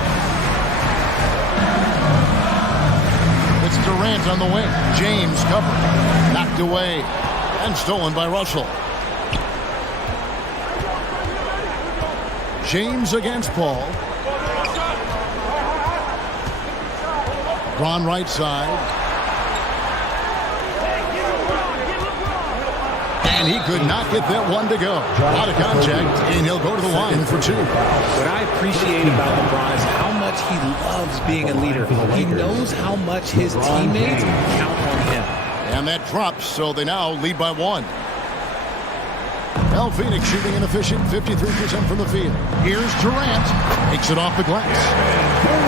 It's Durant on the wing. James covered. Knocked away. And stolen by Russell. James against Paul. Ron right side. And he could not get that one to go. Out of contact, and he'll go to the line for 2. What I appreciate about LeBron is how much he loves being a leader. He knows how much his teammates count on him. And that drops, so they now lead by 1. Phoenix shooting an efficient 53% from the field. Here's Durant. Takes it off the glass.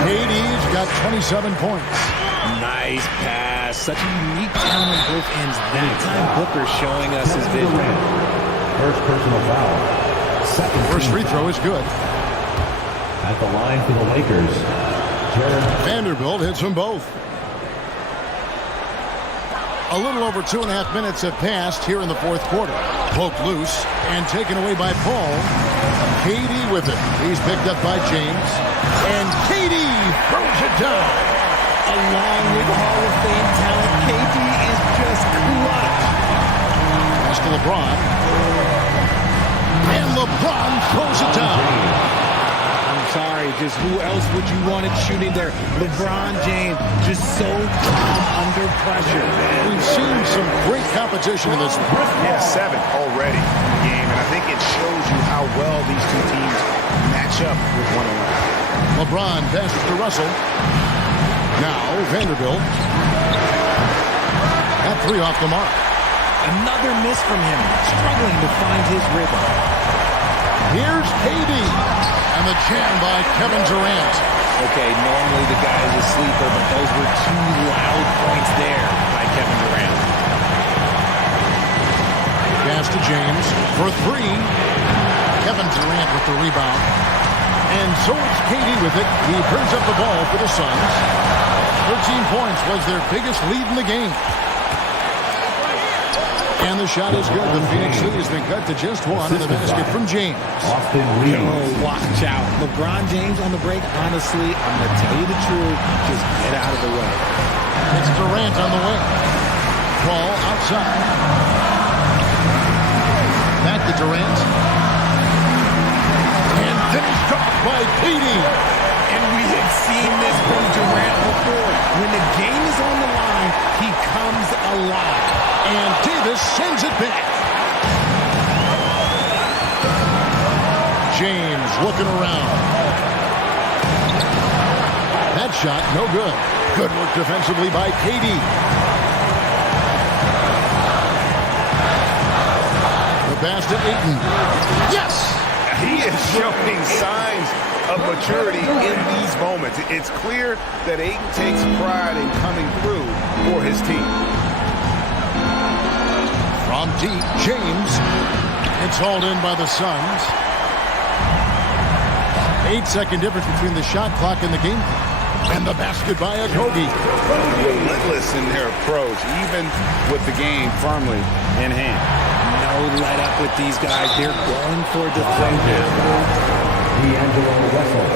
KD's got 27 points. Nice pass. Such a unique talent on both ends. That time Booker showing us his vision. First personal foul. First free throw is good. At the line for the Lakers. Vanderbilt hits them both. A little over 2.5 minutes have passed here in the 4th quarter. Poked loose and taken away by Paul. KD with it. He's picked up by James. And KD throws it down. Along with Hall of Fame talent, KD is just clutch. Pass to LeBron. And LeBron throws it down. I'm sorry, just who else would you want it shooting there? LeBron James, just so calm under pressure. We've seen some great competition in this one. Yeah, 7 already in the game, and I think it shows you how well these two teams match up with one another. LeBron passes to Russell. Now Vanderbilt. At 3 off the mark. Another miss from him, struggling to find his rhythm. Here's KD. And the jam by Kevin Durant. Okay, normally the guy is a sleeper, but those were 2 loud points there by Kevin Durant. Pass to James for 3. Kevin Durant with the rebound. And so it's KD with it. He brings up the ball for the Suns. 13 points was their biggest lead in the game. And the shot is good. The Phoenix lead has been cut to just 1 in the basket from James. Oh, watch out. LeBron James on the break. Honestly, I'm going to tell you the truth. Just get out of the way. It's Durant on the wing. Ball outside. Back to Durant. And finished off by KD. And we have seen this from Durant before. When the game is on the line, he comes alive. And Davis sends it back. James looking around. That shot, no good. Good work defensively by KD. The pass to Ayton. Yes! He is showing signs of maturity in these moments. It's clear that Ayton takes pride in coming through for his team. From deep, James. It's hauled in by the Suns. 8-second difference between the shot clock and the game clock. And the basket by Akogi. Relentless in their approach, even with the game firmly in hand. No let up with these guys. They're going for defenders. D'Angelo Russell.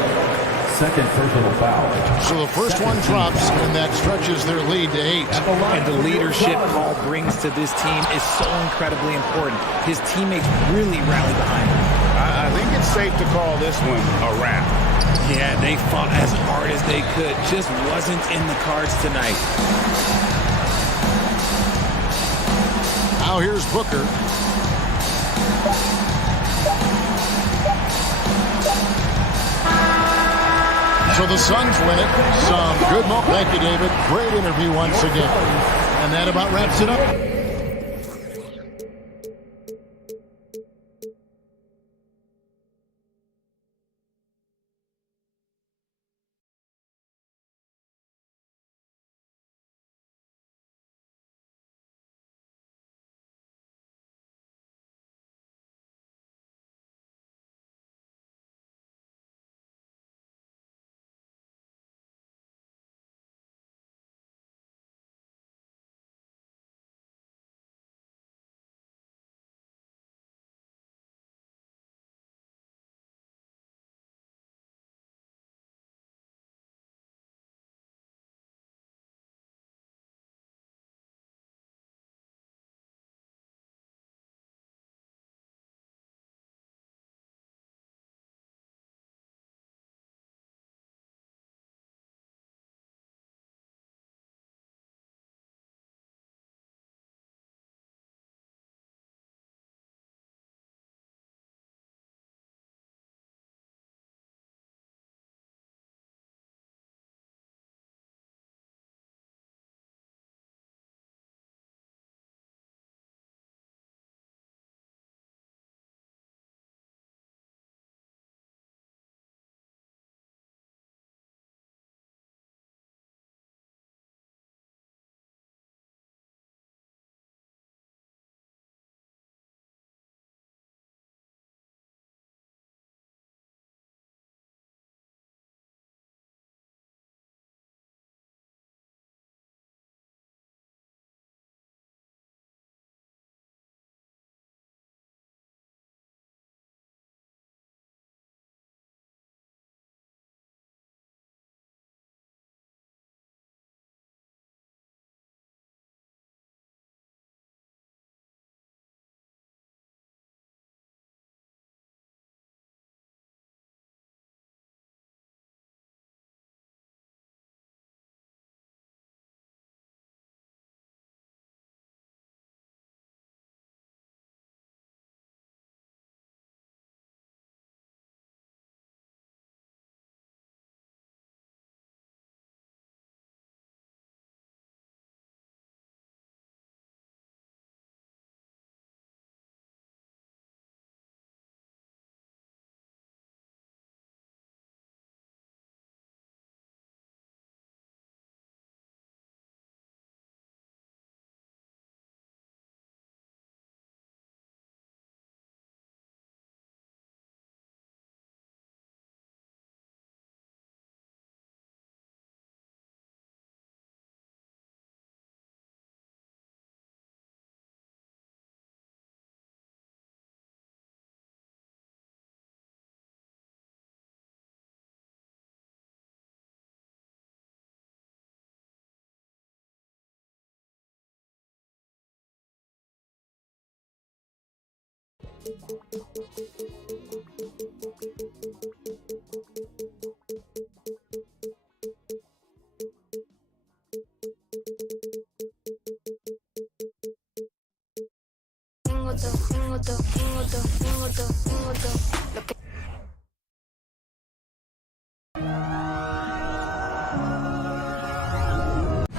Second personal foul. So the first one drops, and that stretches their lead to 8. And the leadership Paul brings to this team is so incredibly important. His teammates really rally behind him. I think it's safe to call this one a wrap. Yeah, they fought as hard as they could. Just wasn't in the cards tonight. Now here's Booker. So the Suns win it. Some good moment. Thank you, David. Great interview once again. And that about wraps it up.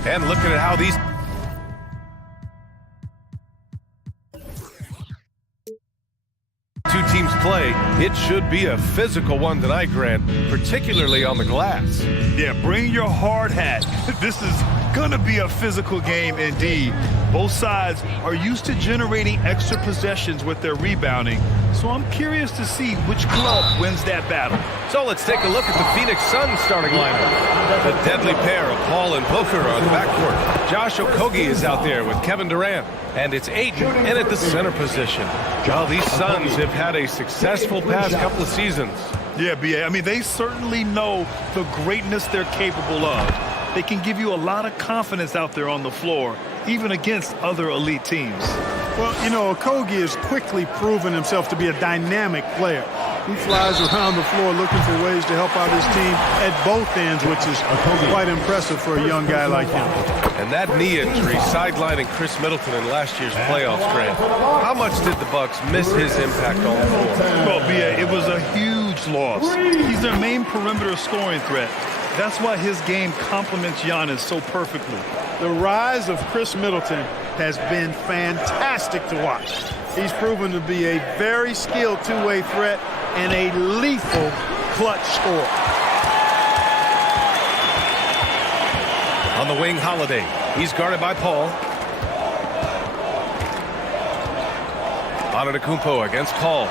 And looking at how these two teams play, It should be a physical one tonight, Grant, particularly on the glass. Yeah, bring your hard hat. This is going to be a physical game indeed. Both sides are used to generating extra possessions with their rebounding, so I'm curious to see which club wins that battle. So let's take a look at the Phoenix Suns starting lineup. The deadly pair of Paul and Booker on the backcourt. Josh Okogie is out there with Kevin Durant, and it's Ayton in at the center position. Well, these Suns have had a successful past couple of seasons. Yeah, B.A. I mean, they certainly know the greatness they're capable of. They can give you a lot of confidence out there on the floor, even against other elite teams. Well, you know, Okogie has quickly proven himself to be a dynamic player. He flies around the floor looking for ways to help out his team at both ends, which is quite impressive for a young guy like him. And that knee injury sidelining Chris Middleton in last year's playoffs, Grant. How much did the Bucks miss his impact on the floor? Well, B.A., it was a huge loss. He's their main perimeter scoring threat. That's why his game complements Janis so perfectly. The rise of Chris Middleton has been fantastic to watch. He's proven to be a very skilled two-way threat and a lethal clutch scorer. On the wing, Holiday. He's guarded by Paul. Antetokounmpo against Paul.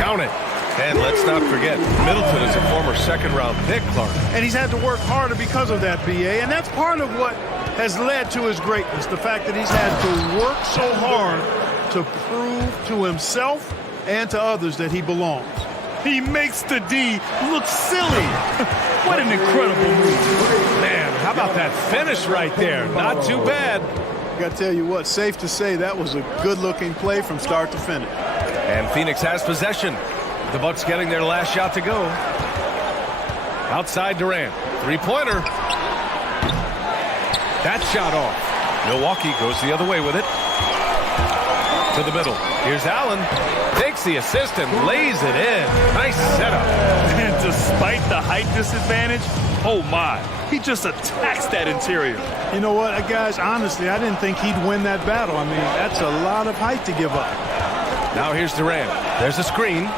Count it. And let's not forget, Middleton is a former second-round pick, Clark. And he's had to work harder because of that, B.A., and that's part of what has led to his greatness, the fact that he's had to work so hard to prove to himself and to others that he belongs. He makes the D look silly. What an incredible move. Man, how about that finish right there? Not too bad. I got to tell you what, safe to say that was a good-looking play from start to finish. And Phoenix has possession. The Bucks getting their last shot to go. Outside Durant. Three-pointer. That shot off. Milwaukee goes the other way with it. To the middle. Here's Allen. Takes the assist and lays it in. Nice setup. And despite the height disadvantage, oh my, he just attacks that interior. You know what, guys, honestly, I didn't think he'd win that battle. I mean, that's a lot of height to give up. Now here's Durant. There's a screen.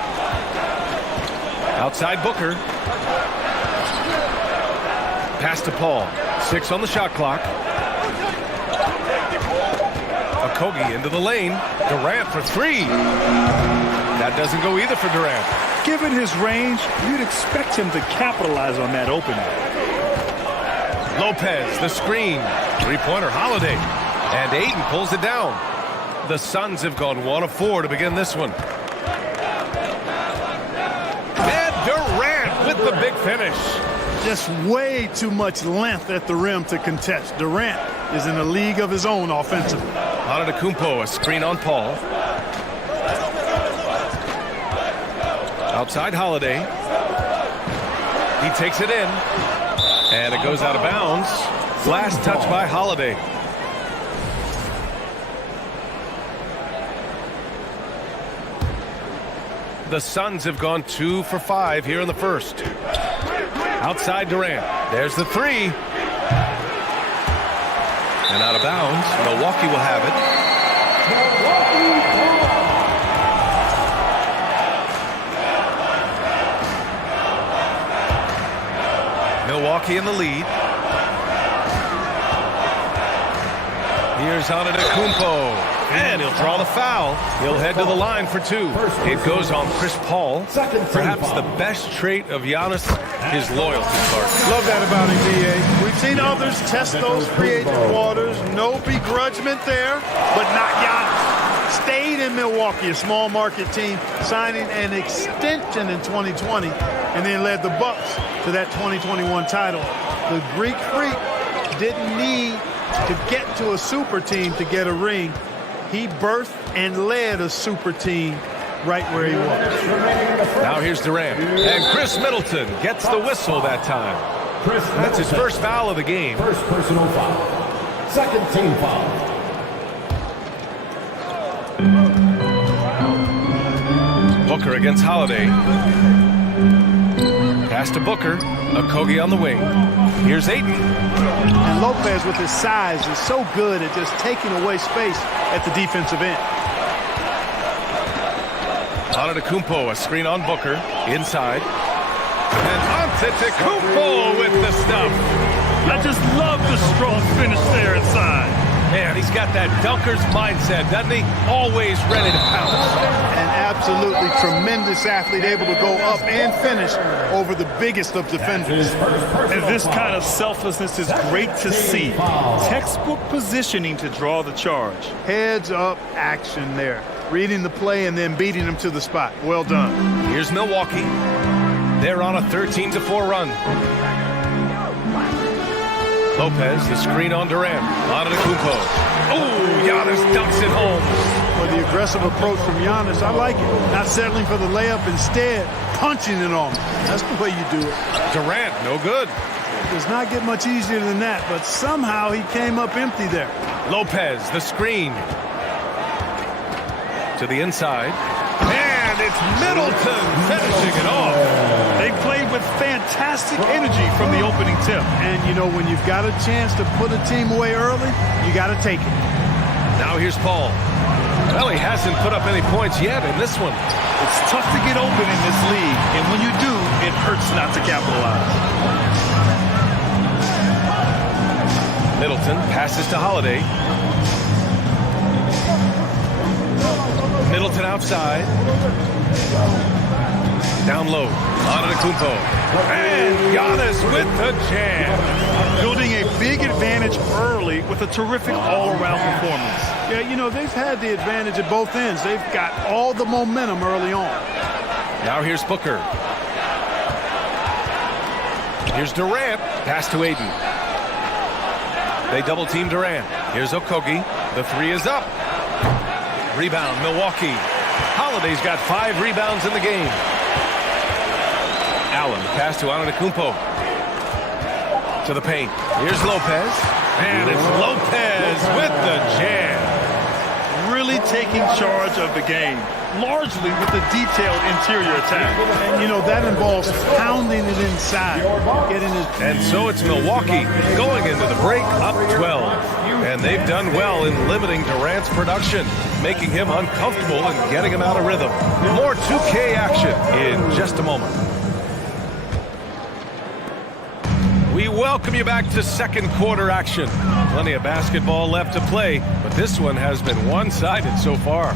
Outside Booker. Pass to Paul. 6 on the shot clock. Okogie into the lane. Durant for 3. That doesn't go either for Durant. Given his range, you'd expect him to capitalize on that opening. Lopez, the screen. Three-pointer, Holiday. And Ayton pulls it down. The Suns have gone 1 of 4 to begin this one. With the big finish. Just way too much length at the rim to contest. Durant is in a league of his own offensively. Antetokounmpo, a screen on Paul. Outside Holiday. He takes it in. And it goes out of bounds. Last touch by Holiday. The Suns have gone 2 for 5 here in the first. Outside Durant. There's the 3. And out of bounds. Milwaukee will have it. Milwaukee in the lead. Here's Antetokounmpo. And he'll draw the foul. He'll head to the line for 2. It goes on Chris Paul. Perhaps the best trait of Janis, his loyalty, Clark. Love that about him, B.A. We've seen others test those free agent waters. No begrudgment there, but not Janis. Stayed in Milwaukee, a small market team, signing an extension in 2020, and then led the Bucks to that 2021 title. The Greek Freak didn't need to get to a super team to get a ring. He birthed and led a super team right where he was. Now here's Durant. And Chris Middleton gets the whistle that time. That's his first foul of the game. First personal foul. Second team foul. Booker against Holiday. Pass to Booker. Okogie on the wing. Here's Ayton. And Lopez with his size is so good at just taking away space at the defensive end. Antetokounmpo, a screen on Booker. Inside. And Antetokounmpo with the stuff. I just love the strong finish there inside. Man, he's got that dunker's mindset, doesn't he? Always ready to pounce. An absolutely tremendous athlete, able to go up and finish over the biggest of defenders. And this kind of selflessness is great to see. Textbook positioning to draw the charge. Heads up action there. Reading the play and then beating them to the spot. Well done. Here's Milwaukee. They're on a 13-4 run. Lopez, the screen on Durant. Antetokounmpo. Oh, Janis dunks it home. For the aggressive approach from Janis, I like it. Not settling for the layup, instead punching it on. That's the way you do it. Durant, no good. It does not get much easier than that, but somehow he came up empty there. Lopez, the screen. To the inside. And it's Middleton finishing it off. They played with fantastic energy from the opening tip. And, you know, when you've got a chance to put a team away early, you got to take it. Now here's Paul. Well, he hasn't put up any points yet in this one. It's tough to get open in this league, and when you do, it hurts not to capitalize. Middleton passes to Holiday. Middleton outside. Down low. Antetokounmpo. And Janis with the jam. Building a big advantage early with a terrific all-around performance. Yeah, you know, they've had the advantage at both ends. They've got all the momentum early on. Now here's Booker. Here's Durant. Pass to Aiden. They double-team Durant. Here's Okogie. The three is up. Rebound, Milwaukee. Holiday's got 5 rebounds in the game. Allen, pass to Antetokounmpo. To the paint. Here's Lopez. And it's Lopez with the jam. Really taking charge of the game, largely with the detailed interior attack. And, you know, that involves pounding it inside. Getting it. And so it's Milwaukee going into the break up 12. And they've done well in limiting Durant's production, making him uncomfortable and getting him out of rhythm. More 2K action in just a moment. We welcome you back to second quarter action. Plenty of basketball left to play, but this one has been one-sided so far.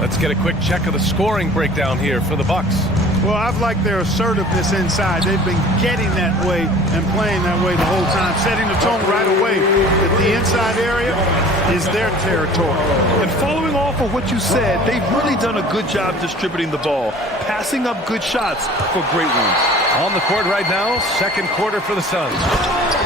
Let's get a quick check of the scoring breakdown here for the Bucks. Well, I've liked their assertiveness inside. They've been getting that way and playing that way the whole time, setting the tone right away that the inside area is their territory. And following off of what you said, they've really done a good job distributing the ball, passing up good shots for great wins. On the court right now, second quarter for the Suns.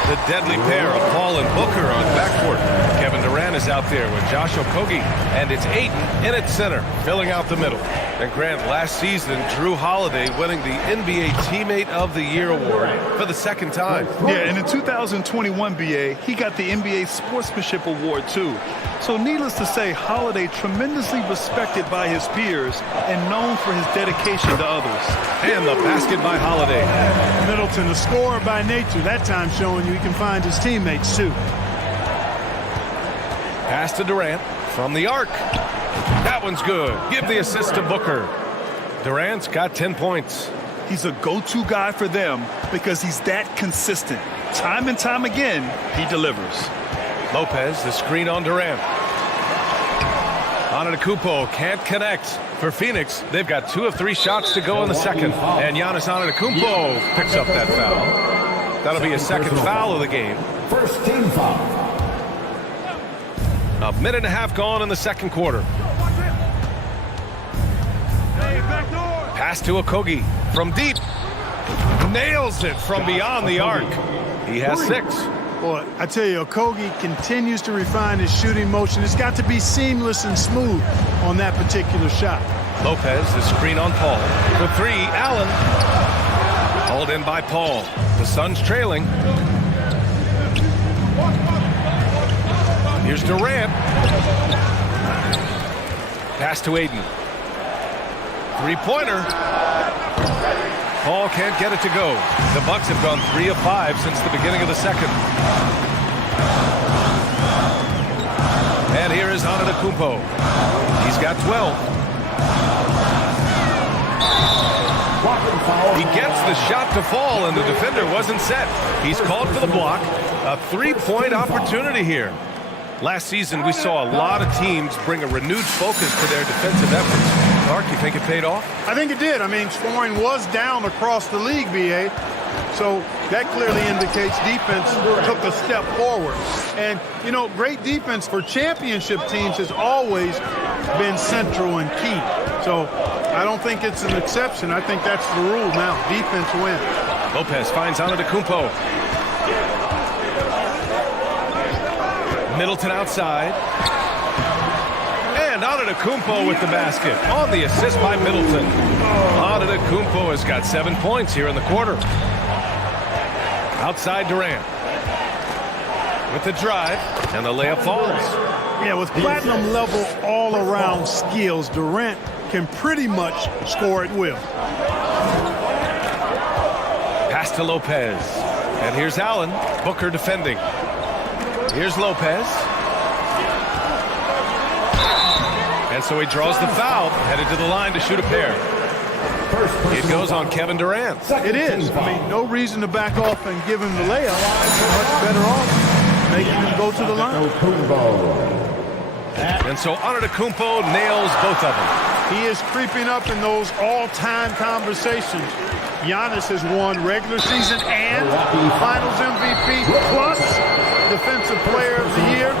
The deadly pair of Paul and Booker on backcourt. Kevin Durant is out there with Josh Okogie, and it's Ayton in at center, filling out the middle. And Grant, last season, Drew Holiday winning the NBA Teammate of the Year award for the second time. Yeah, and in 2021, BA, he got the NBA Sportsmanship Award, too. So needless to say, Holiday tremendously respected by his peers and known for his dedication to others. And the basket by Holiday. Middleton, a scorer by nature, that time showing you he can find his teammates, too. Pass to Durant from the arc. That one's good. Give the assist to Booker. Durant's got 10 points. He's a go-to guy for them because he's that consistent. Time and time again, he delivers. Lopez, the screen on Durant. Antetokounmpo can't connect. For Phoenix, they've got 2 of 3 shots to go in the second. And Janis Antetokounmpo picks up that foul. That'll be a second foul of the game. First team foul. A minute and a half gone in the second quarter. Pass to Okogie from deep. Nails it from beyond the arc. He has 6. Boy, I tell you, Okogie continues to refine his shooting motion. It's got to be seamless and smooth on that particular shot. Lopez, the screen on Paul. For 3, Allen. Hauled in by Paul. The Suns trailing. Here's Durant. Pass to Aiden. Three-pointer. Paul can't get it to go. The Bucks have gone 3 of 5 since the beginning of the second. And here is Antetokounmpo. He's got 12. He gets the shot to fall, and the defender wasn't set. He's called for the block. A three-point opportunity here. Last season, we saw a lot of teams bring a renewed focus to their defensive efforts. Mark, you think it paid off? I think it did. I mean, scoring was down across the league, B.A., so that clearly indicates defense took a step forward. And, you know, great defense for championship teams has always been central and key. So I don't think it's an exception. I think that's the rule now. Defense wins. Lopez finds Antetokounmpo. Middleton outside. And Antetokounmpo with the basket on the assist by Middleton. Antetokounmpo has got 7 points here in the quarter. Outside Durant with the drive, and the layup falls. Yeah, with platinum level all-around skills, Durant can pretty much score at will. Pass to Lopez, and here's Allen. Booker defending. Here's Lopez. And so he draws the foul, headed to the line to shoot a pair. It goes on Kevin Durant. It is. I mean, no reason to back off and give him the layup. Much better off making him go to the line. And so Antetokounmpo nails both of them. He is creeping up in those all-time conversations. Janis has won regular season and Finals MVP plus Defensive Player of the Year.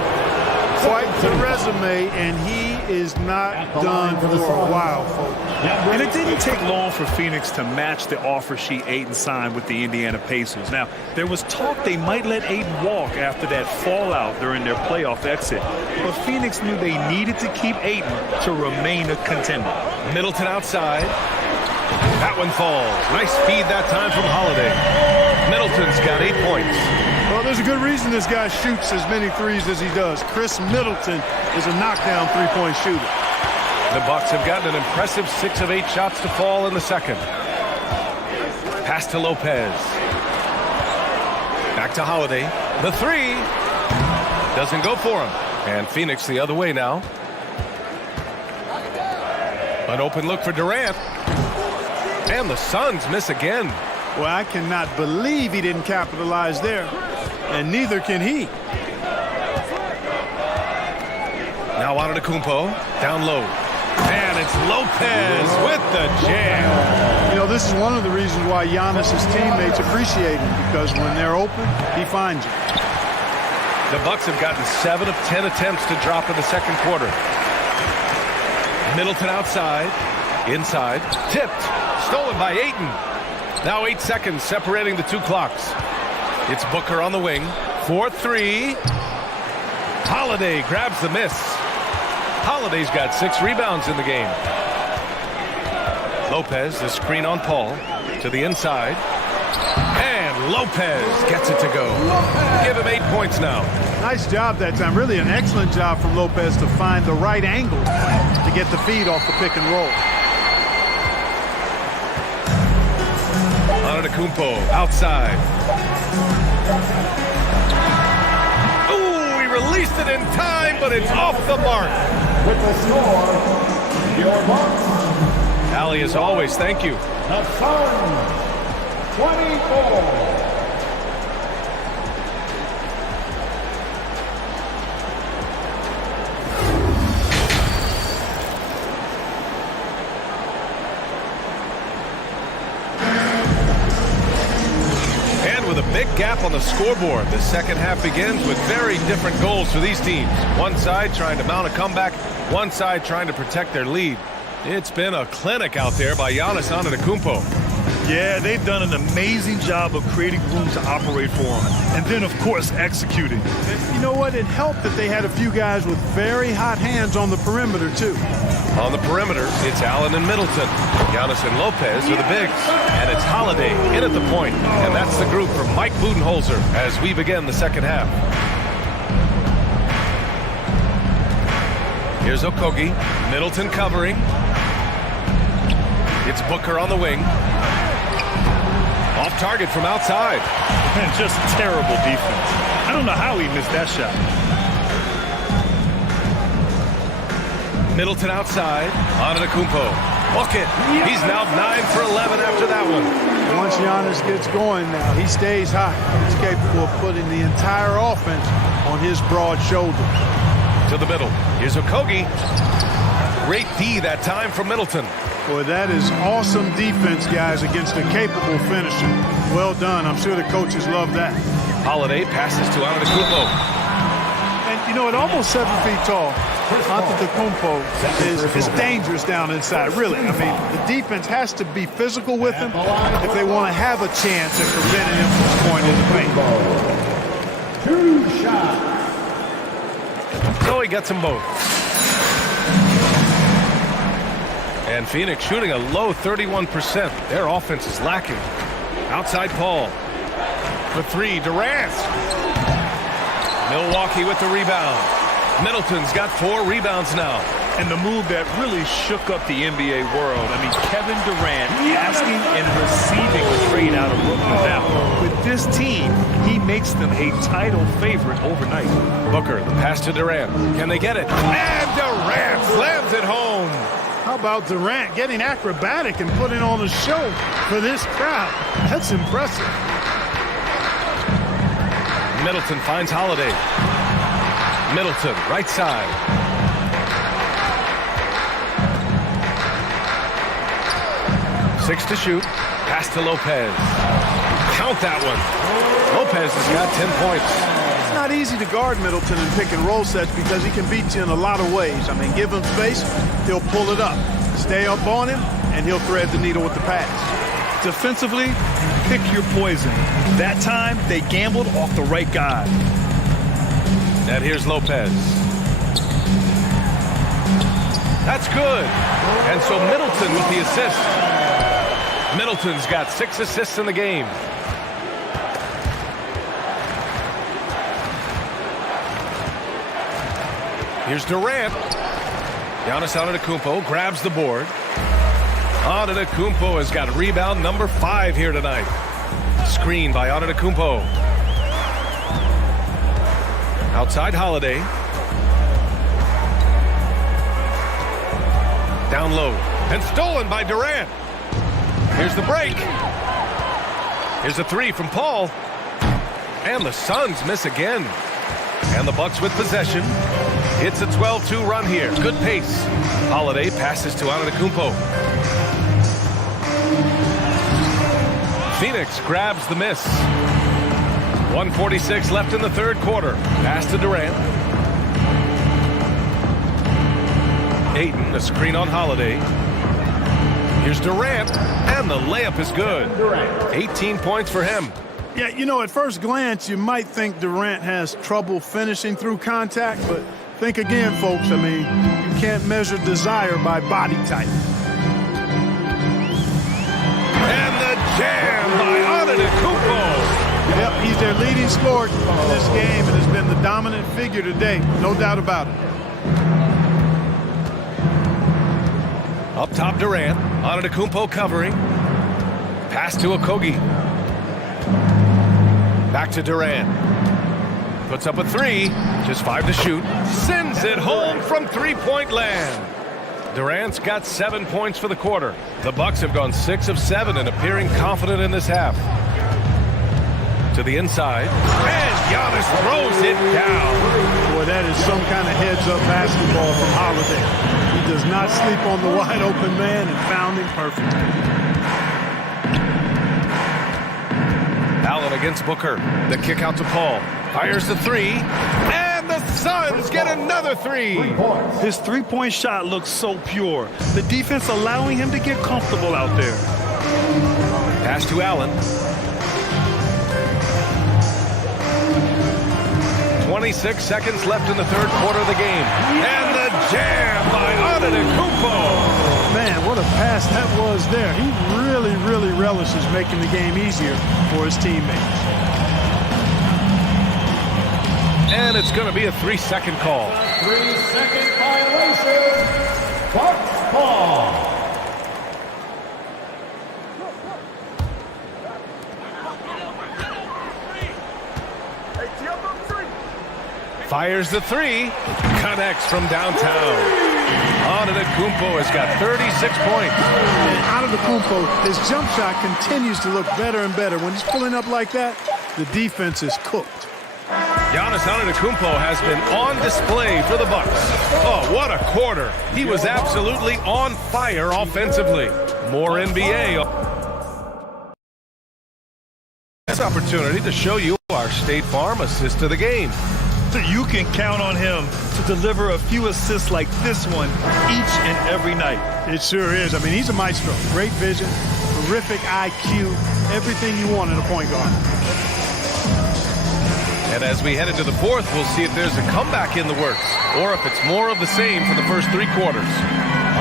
Quite the resume, and he is not done for a while, folks. And it didn't take long for Phoenix to match the offer sheet Ayton signed with the Indiana Pacers. Now, there was talk they might let Ayton walk after that fallout during their playoff exit. But Phoenix knew they needed to keep Ayton to remain a contender. Middleton outside. That one falls. Nice speed that time from Holiday. Middleton's got 8 points. Well, there's a good reason this guy shoots as many threes as he does. Chris Middleton is a knockdown three-point shooter. The Bucks have gotten an impressive 6 of 8 shots to fall in the second. Pass to Lopez. Back to Holiday. The three doesn't go for him. And Phoenix the other way now. An open look for Durant. And the Suns miss again. Well, I cannot believe he didn't capitalize there. And neither can he. Now Antetokounmpo down low. And it's Lopez with the jam. You know, this is one of the reasons why Giannis's teammates appreciate him, because when they're open, he finds them. The Bucks have gotten 7 of 10 attempts to drop in the second quarter. Middleton outside. Inside. Tipped. Stolen by Ayton. Now 8 seconds separating the two clocks. It's Booker on the wing. 4-3. Holiday grabs the miss. Holiday's got 6 rebounds in the game. Lopez, the screen on Paul. To the inside. And Lopez gets it to go. Give him 8 points now. Nice job that time. Really an excellent job from Lopez to find the right angle to get the feed off the pick and roll. Antetokounmpo outside. Ooh, he released it in time, but it's off the mark. With the score, your Bucks. Allie, as always, thank you. The Suns, 24. Big gap on the scoreboard. The second half begins with very different goals for these teams. One side trying to mount a comeback, one side trying to protect their lead. It's been a clinic out there by Giannis Antetokounmpo. Yeah, they've done an amazing job of creating room to operate for him. And then, of course, executing. You know what? It helped that they had a few guys with very hot hands on the perimeter, too. On the perimeter, it's Allen and Middleton. Giannis and Lopez are the bigs. And it's Holiday in at the point. And that's the group from Mike Budenholzer as we begin the second half. Here's Okogie. Middleton covering. It's Booker on the wing. Off target from outside. Man, just terrible defense. I don't know how he missed that shot. Middleton outside. Antetokounmpo. Book it. He's now 9 for 11 after that one. Once Janis gets going now, he stays high. He's capable of putting the entire offense on his broad shoulders. To the middle. Here's Okogie. Great D that time from Middleton. Boy, that is awesome defense, guys, against a capable finisher. Well done. I'm sure the coaches love that. Holiday passes to Antetokounmpo. And, you know, at almost 7 feet tall, Antetokounmpo is dangerous down inside, really. I mean, the defense has to be physical with him if they want to have a chance at preventing him from scoring in the paint. 2 shots. So he gets them both. And Phoenix shooting a low 31%. Their offense is lacking. Outside Paul. For 3, Durant. Milwaukee with the rebound. Middleton's got 4 rebounds now. And the move that really shook up the NBA world. I mean, Kevin Durant asking and receiving a trade out of Brooklyn. Now, with this team, he makes them a title favorite overnight. Booker, the pass to Durant. Can they get it? And Durant slams it home. How about Durant getting acrobatic and putting on a show for this crowd? That's impressive. Middleton finds Holiday. Middleton, right side. Six to shoot. Pass to Lopez. Count that one. Lopez has got 10 points. It's not easy to guard Middleton in pick and roll sets because he can beat you in a lot of ways. I mean, give him space, he'll pull it up. Stay up on him, and he'll thread the needle with the pass. Defensively, pick your poison. That time, they gambled off the right guy. And here's Lopez. That's good. And so Middleton with the assist. Middleton's got 6 assists in the game. Here's Durant. Giannis Antetokounmpo grabs the board. Antetokounmpo has got rebound number 5 here tonight. Screen by Antetokounmpo. Outside Holiday. Down low. And stolen by Durant. Here's the break. Here's a 3 from Paul. And the Suns miss again. And the Bucks with possession. It's a 12-2 run here. Good pace. Holiday passes to Antetokounmpo. Phoenix grabs the miss. 1:46 left in the third quarter. Pass to Durant. Ayton, a screen on Holiday. Here's Durant, and the layup is good. 18 points for him. Yeah, you know, at first glance, you might think Durant has trouble finishing through contact, but think again, folks. I mean, you can't measure desire by body type. And the jam by Antetokounmpo. Yep, he's their leading scorer in this game and has been the dominant figure today. No doubt about it. Up top, Durant. Antetokounmpo covering. Pass to Okogie. Back to Durant. Puts up a 3. Just 5 to shoot. Sends it home from three-point land. Durant's got 7 points for the quarter. The Bucks have gone 6 of 7 and appearing confident in this half. To the inside. And Giannis throws it down. Boy, that is some kind of heads-up basketball from Holiday. He does not sleep on the wide-open man and found him perfectly. Allen against Booker. The kick out to Paul. Fires the 3. And the Suns get another 3. His three-point shot looks so pure. The defense allowing him to get comfortable out there. Pass to Allen. 26 seconds left in the third quarter of the game. And the jam by Antetokounmpo. Man, what a pass that was there. He really, really relishes making the game easier for his teammates. And it's going to be a 3-second call. 3-second violation. Bucks ball. Fires the 3. Connects from downtown. Antetokounmpo has got 36 points. And Antetokounmpo, his jump shot continues to look better and better. When he's pulling up like that, the defense is cooked. Janis Antetokounmpo has been on display for the Bucks. Oh, what a quarter. He was absolutely on fire offensively. More NBA. This opportunity to show you our State Farm assist of the game. So you can count on him to deliver a few assists like this one each and every night. It sure is. I mean, he's a maestro. Great vision, terrific IQ, everything you want in a point guard. And as we head into the fourth, we'll see if there's a comeback in the works or if it's more of the same for the first three quarters.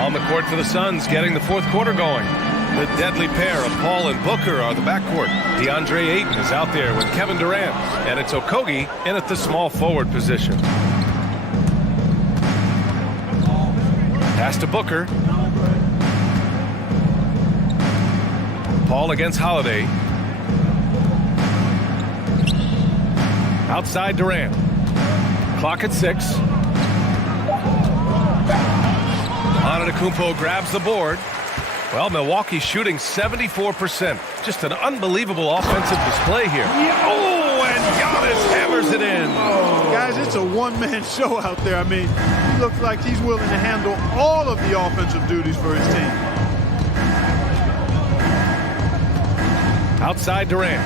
On the court for the Suns, getting the fourth quarter going. The deadly pair of Paul and Booker are the backcourt. DeAndre Ayton is out there with Kevin Durant, and it's Okogie in at the small forward position. Pass to Booker. Paul against Holiday. Outside Durant. Clock at 6. Antetokounmpo grabs the board. Well, Milwaukee shooting 74%. Just an unbelievable offensive display here. Oh, and Janis hammers it in. Guys, it's a one-man show out there. I mean, he looks like he's willing to handle all of the offensive duties for his team. Outside Durant.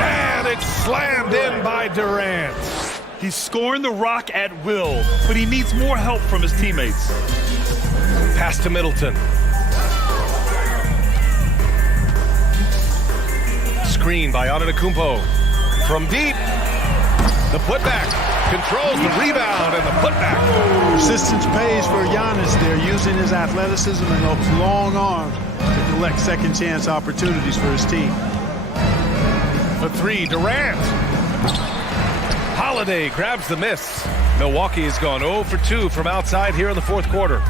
And it's slammed in by Durant. He's scoring the rock at will, but he needs more help from his teammates. Pass to Middleton. Screen by Antetokounmpo. From deep. The putback. Controls the rebound and the putback. Persistence pays for Janis there, using his athleticism and those long arms to collect second chance opportunities for his team. For three, Durant. Holiday grabs the miss. Milwaukee has gone 0 for 2 from outside here in the fourth quarter.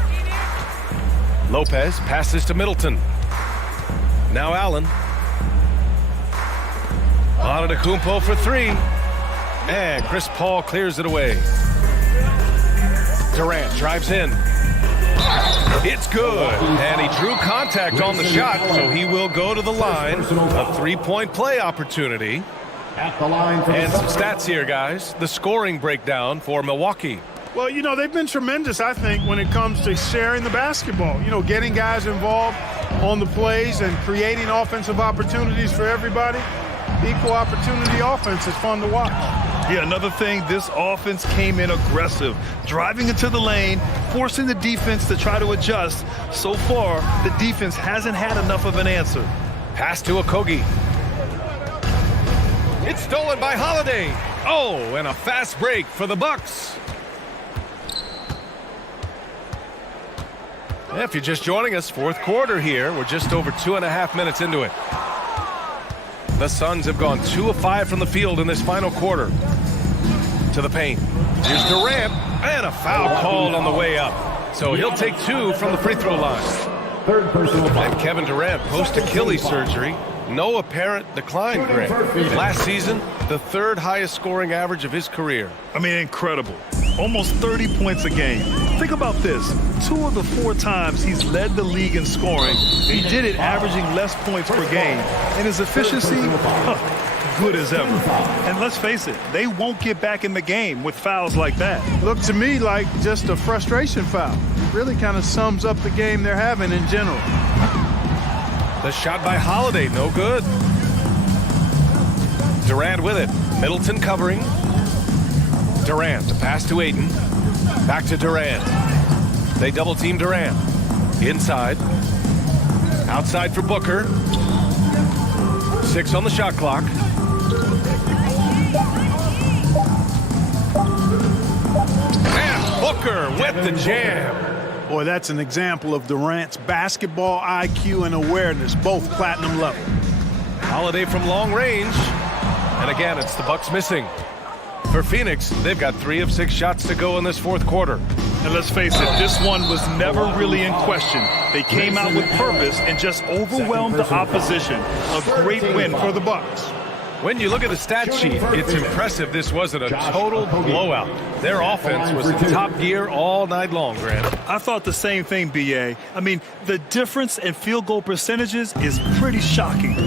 Lopez passes to Middleton. Now Allen. Antetokounmpo for 3. And Chris Paul clears it away. Durant drives in. It's good. And he drew contact on the shot, so he will go to the line. A three-point play opportunity. At the line and some stats here, guys. The scoring breakdown for Milwaukee. Well, you know, they've been tremendous, I think, when it comes to sharing the basketball. You know, getting guys involved on the plays and creating offensive opportunities for everybody. Equal opportunity offense is fun to watch. Yeah, another thing, this offense came in aggressive, driving into the lane, forcing the defense to try to adjust. So far, the defense hasn't had enough of an answer. Pass to Okogie. It's stolen by Holiday. Oh, and a fast break for the Bucks. If you're just joining us, fourth quarter here. We're just over 2.5 minutes into it. The Suns have gone 2 of 5 from the field in this final quarter. To the paint. Here's Durant, and a foul called on the way up. So he'll take 2 from the free throw line. Third personal foul. And Kevin Durant, post-Achilles surgery. No apparent decline, Greg. Last season, the third highest scoring average of his career. I mean, incredible. Almost 30 points a game. Think about this. 2 of the 4 times he's led the league in scoring, he did it averaging less points per game. And his efficiency, good as ever. And let's face it, they won't get back in the game with fouls like that. Looked to me like just a frustration foul. It really kind of sums up the game they're having in general. The shot by Holiday, no good. Durant with it. Middleton covering. Durant, the pass to Ayton. Back to Durant. They double team Durant. Inside. Outside for Booker. 6 on the shot clock. And Booker with the jam. Boy, that's an example of Durant's basketball IQ and awareness, both platinum level. Holiday from long range. And again, it's the Bucks missing. For Phoenix, they've got 3 of 6 shots to go in this fourth quarter. And let's face it, this one was never really in question. They came out with purpose and just overwhelmed the opposition. A great win for the Bucks. When you look at the stat sheet, it's impressive this wasn't a total blowout. Their offense was in top gear all night long, Grant. I thought the same thing, B.A. I mean, the difference in field goal percentages is pretty shocking.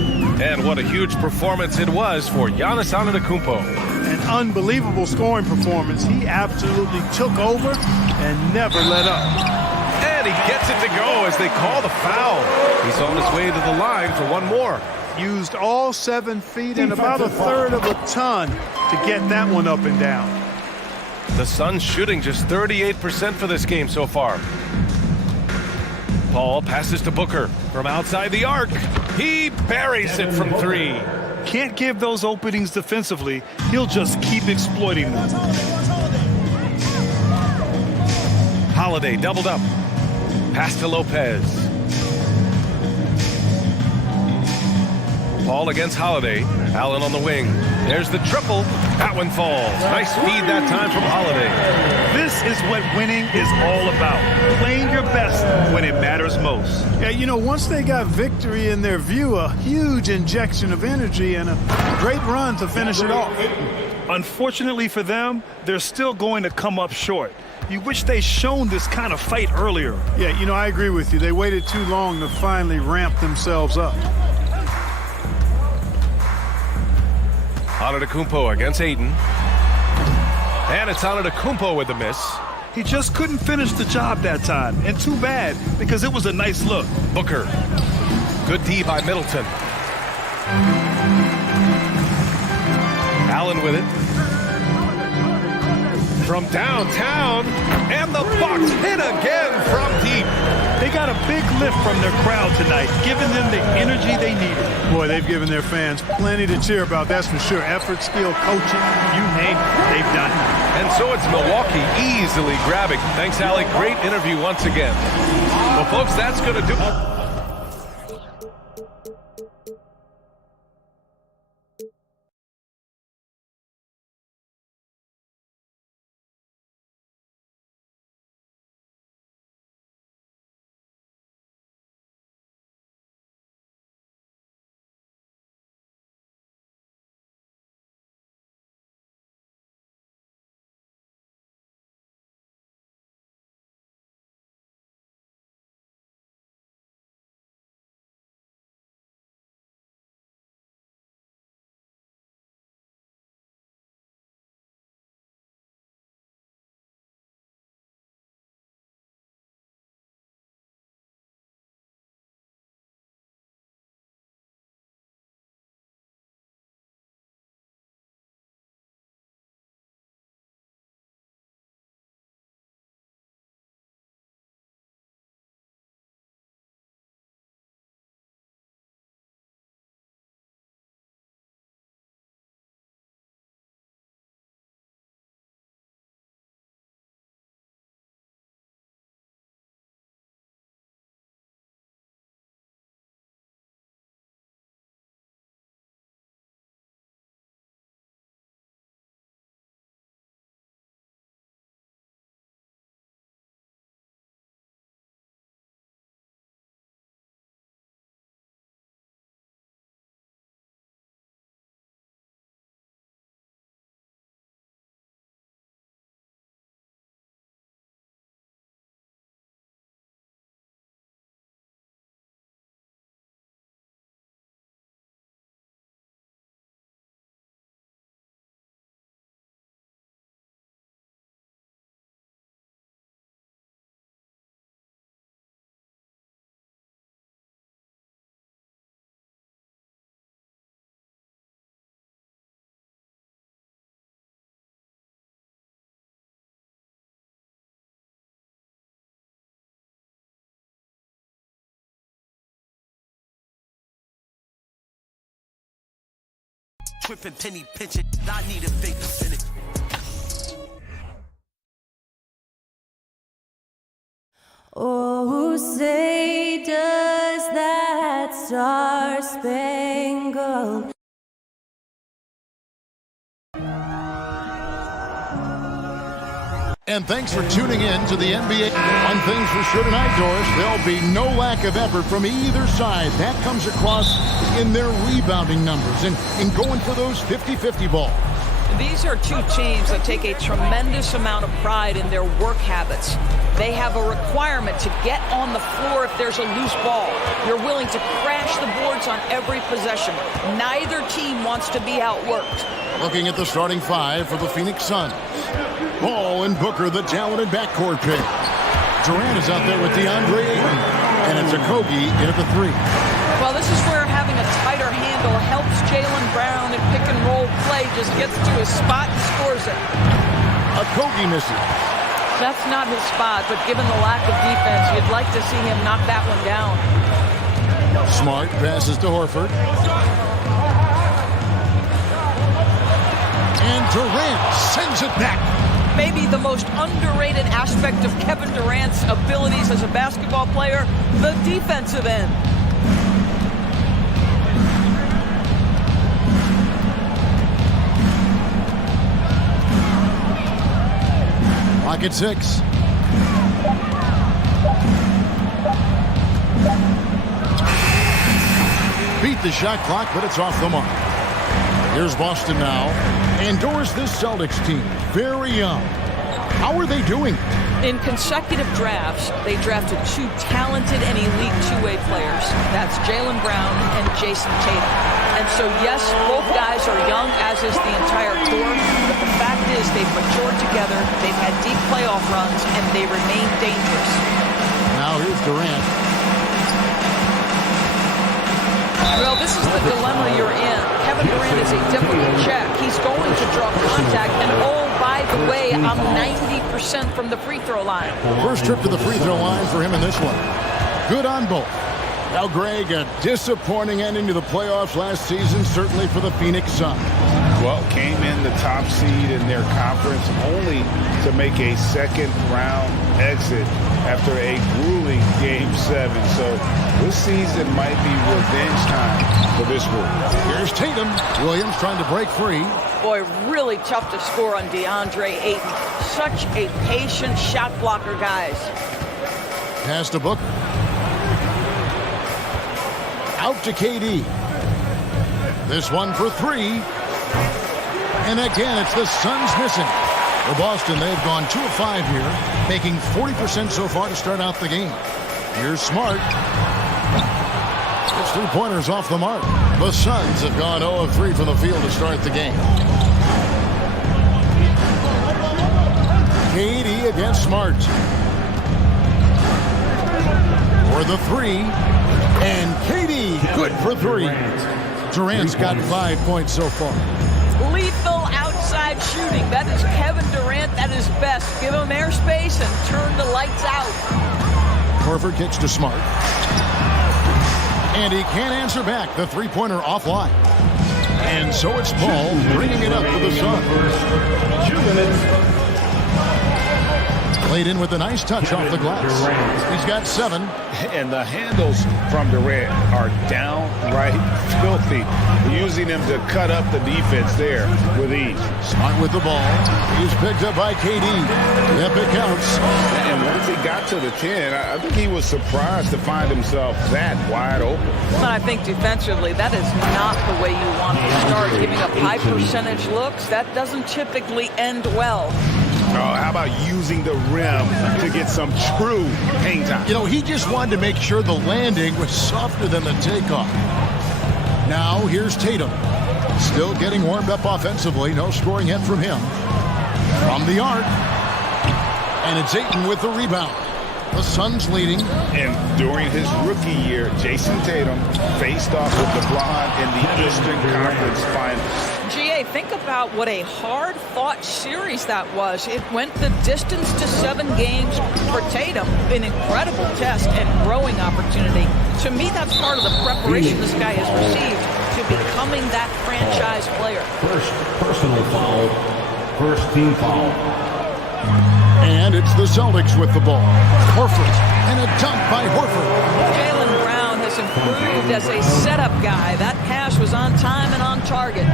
And what a huge performance it was for Janis Antetokounmpo. An unbelievable scoring performance. He absolutely took over and never let up. And he gets it to go as they call the foul. He's on his way to the line for one more. Used all 7 feet and about a third of a ton to get that one up and down. The Suns shooting just 38% for this game so far. Paul passes to Booker from outside the arc. He buries it from 3. Can't give those openings defensively. He'll just keep exploiting them. Holiday doubled up. Pass to Lopez. Paul against Holiday. Allen on the wing. There's the triple. That one falls. Nice feed that time from Holiday. This is what winning is all about. Playing your best when it matters most. Yeah, you know, once they got victory in their view, a huge injection of energy and a great run to finish it off. Unfortunately for them, they're still going to come up short. You wish they'd shown this kind of fight earlier. Yeah, you know, I agree with you. They waited too long to finally ramp themselves up. Antetokounmpo against Ayton. And it's Antetokounmpo with the miss. He just couldn't finish the job that time. And too bad, because it was a nice look. Booker. Good D by Middleton. Allen with it. From downtown. And the Bucks hit again from deep. They got a big lift from their crowd tonight, giving them the energy they needed. Boy, they've given their fans plenty to cheer about, that's for sure. Effort, skill, coaching, you name it, they've done it. And so it's Milwaukee easily grabbing. Thanks, Allie. Great interview once again. Well, folks, that's going to do it. Tripping penny pinching, I need a big percentage. Oh, say does that star-spangled And thanks for tuning in to the NBA. One thing's for sure tonight, Doris, there'll be no lack of effort from either side. That comes across in their rebounding numbers and in going for those 50-50 balls. These are two teams that take a tremendous amount of pride in their work habits. They have a requirement to get on the floor if there's a loose ball. You're willing to crash the boards on every possession. Neither team wants to be outworked. Looking at the starting five for the Phoenix Suns. Ball and Booker, the talented backcourt pick. Durant is out there with DeAndre Ayton. And it's Okogie in at the three. Well, this is where having a tighter handle helps Jaylen Brown in pick-and-roll play. Just gets to his spot and scores it. Okogie misses. That's not his spot, but given the lack of defense, you'd like to see him knock that one down. Smart passes to Horford. And Durant sends it back. Maybe the most underrated aspect of Kevin Durant's abilities as a basketball player, the defensive end. Clock at 6. Beat the shot clock, but it's off the mark. Here's Boston now. And Doris, this Celtics team, very young. How are they doing? In consecutive drafts, they drafted two talented and elite two-way players. That's Jaylen Brown and Jason Tatum. And so, yes, both guys are young, as is the entire core. But the fact is they've matured together, they've had deep playoff runs, and they remain dangerous. Now here's Durant. Well, this is the dilemma you're in. Kevin Durant is a difficult check. He's going to draw contact, and oh, by the way, I'm 90% from the free throw line. First trip to the free throw line for him in this one. Good on both. Now, Greg, a disappointing ending to the playoffs last season, certainly for the Phoenix Suns. Well, came in the top seed in their conference only to make a second-round exit after a grueling Game 7. So this season might be revenge time for this group. Here's Tatum. Williams trying to break free. Boy, really tough to score on DeAndre Ayton. Such a patient shot blocker, guys. Pass to Booker. Out to KD. This one for three. And again, it's the Suns missing. For Boston, they've gone 2 of 5 here, making 40% so far to start out the game. Here's Smart. It's 3-pointers off the mark. The Suns have gone 0 of 3 from the field to start the game. KD against Smart. For the three. And KD, good for 3. Durant's got 5 points so far. Lethal outside shooting. That is Kevin Durant at his best. Give him airspace and turn the lights out. Horford kicks to Smart. And he can't answer back. The three-pointer offline. And so it's Paul bringing it up for the Suns. 2 minutes. Played in with a nice touch off the glass. He's got 7. And the handles from Durant are downright filthy. Using him to cut up the defense there with ease. Smart with the ball. He's picked up by KD. Yep, it counts. And once he got to the 10, I think he was surprised to find himself that wide open. But I think defensively, that is not the way you want to start. Giving up high percentage looks, that doesn't typically end well. Oh, how about using the rim to get some true hang time? You know, he just wanted to make sure the landing was softer than the takeoff. Now, here's Tatum. Still getting warmed up offensively. No scoring yet from him. From the arc. And it's Ayton with the rebound. The Suns leading. And during his rookie year, Jason Tatum faced off with LeBron in the Eastern Conference Finals. GA, think about what a hard-fought series that was. It went the distance to 7 games for Tatum. An incredible test and growing opportunity. To me, that's part of the preparation this guy has received to becoming that franchise player. First personal foul. First team foul. And it's the Celtics with the ball. Horford. And a dunk by Horford. Jaylen Brown has improved as a setup guy. That pass was on time and on target.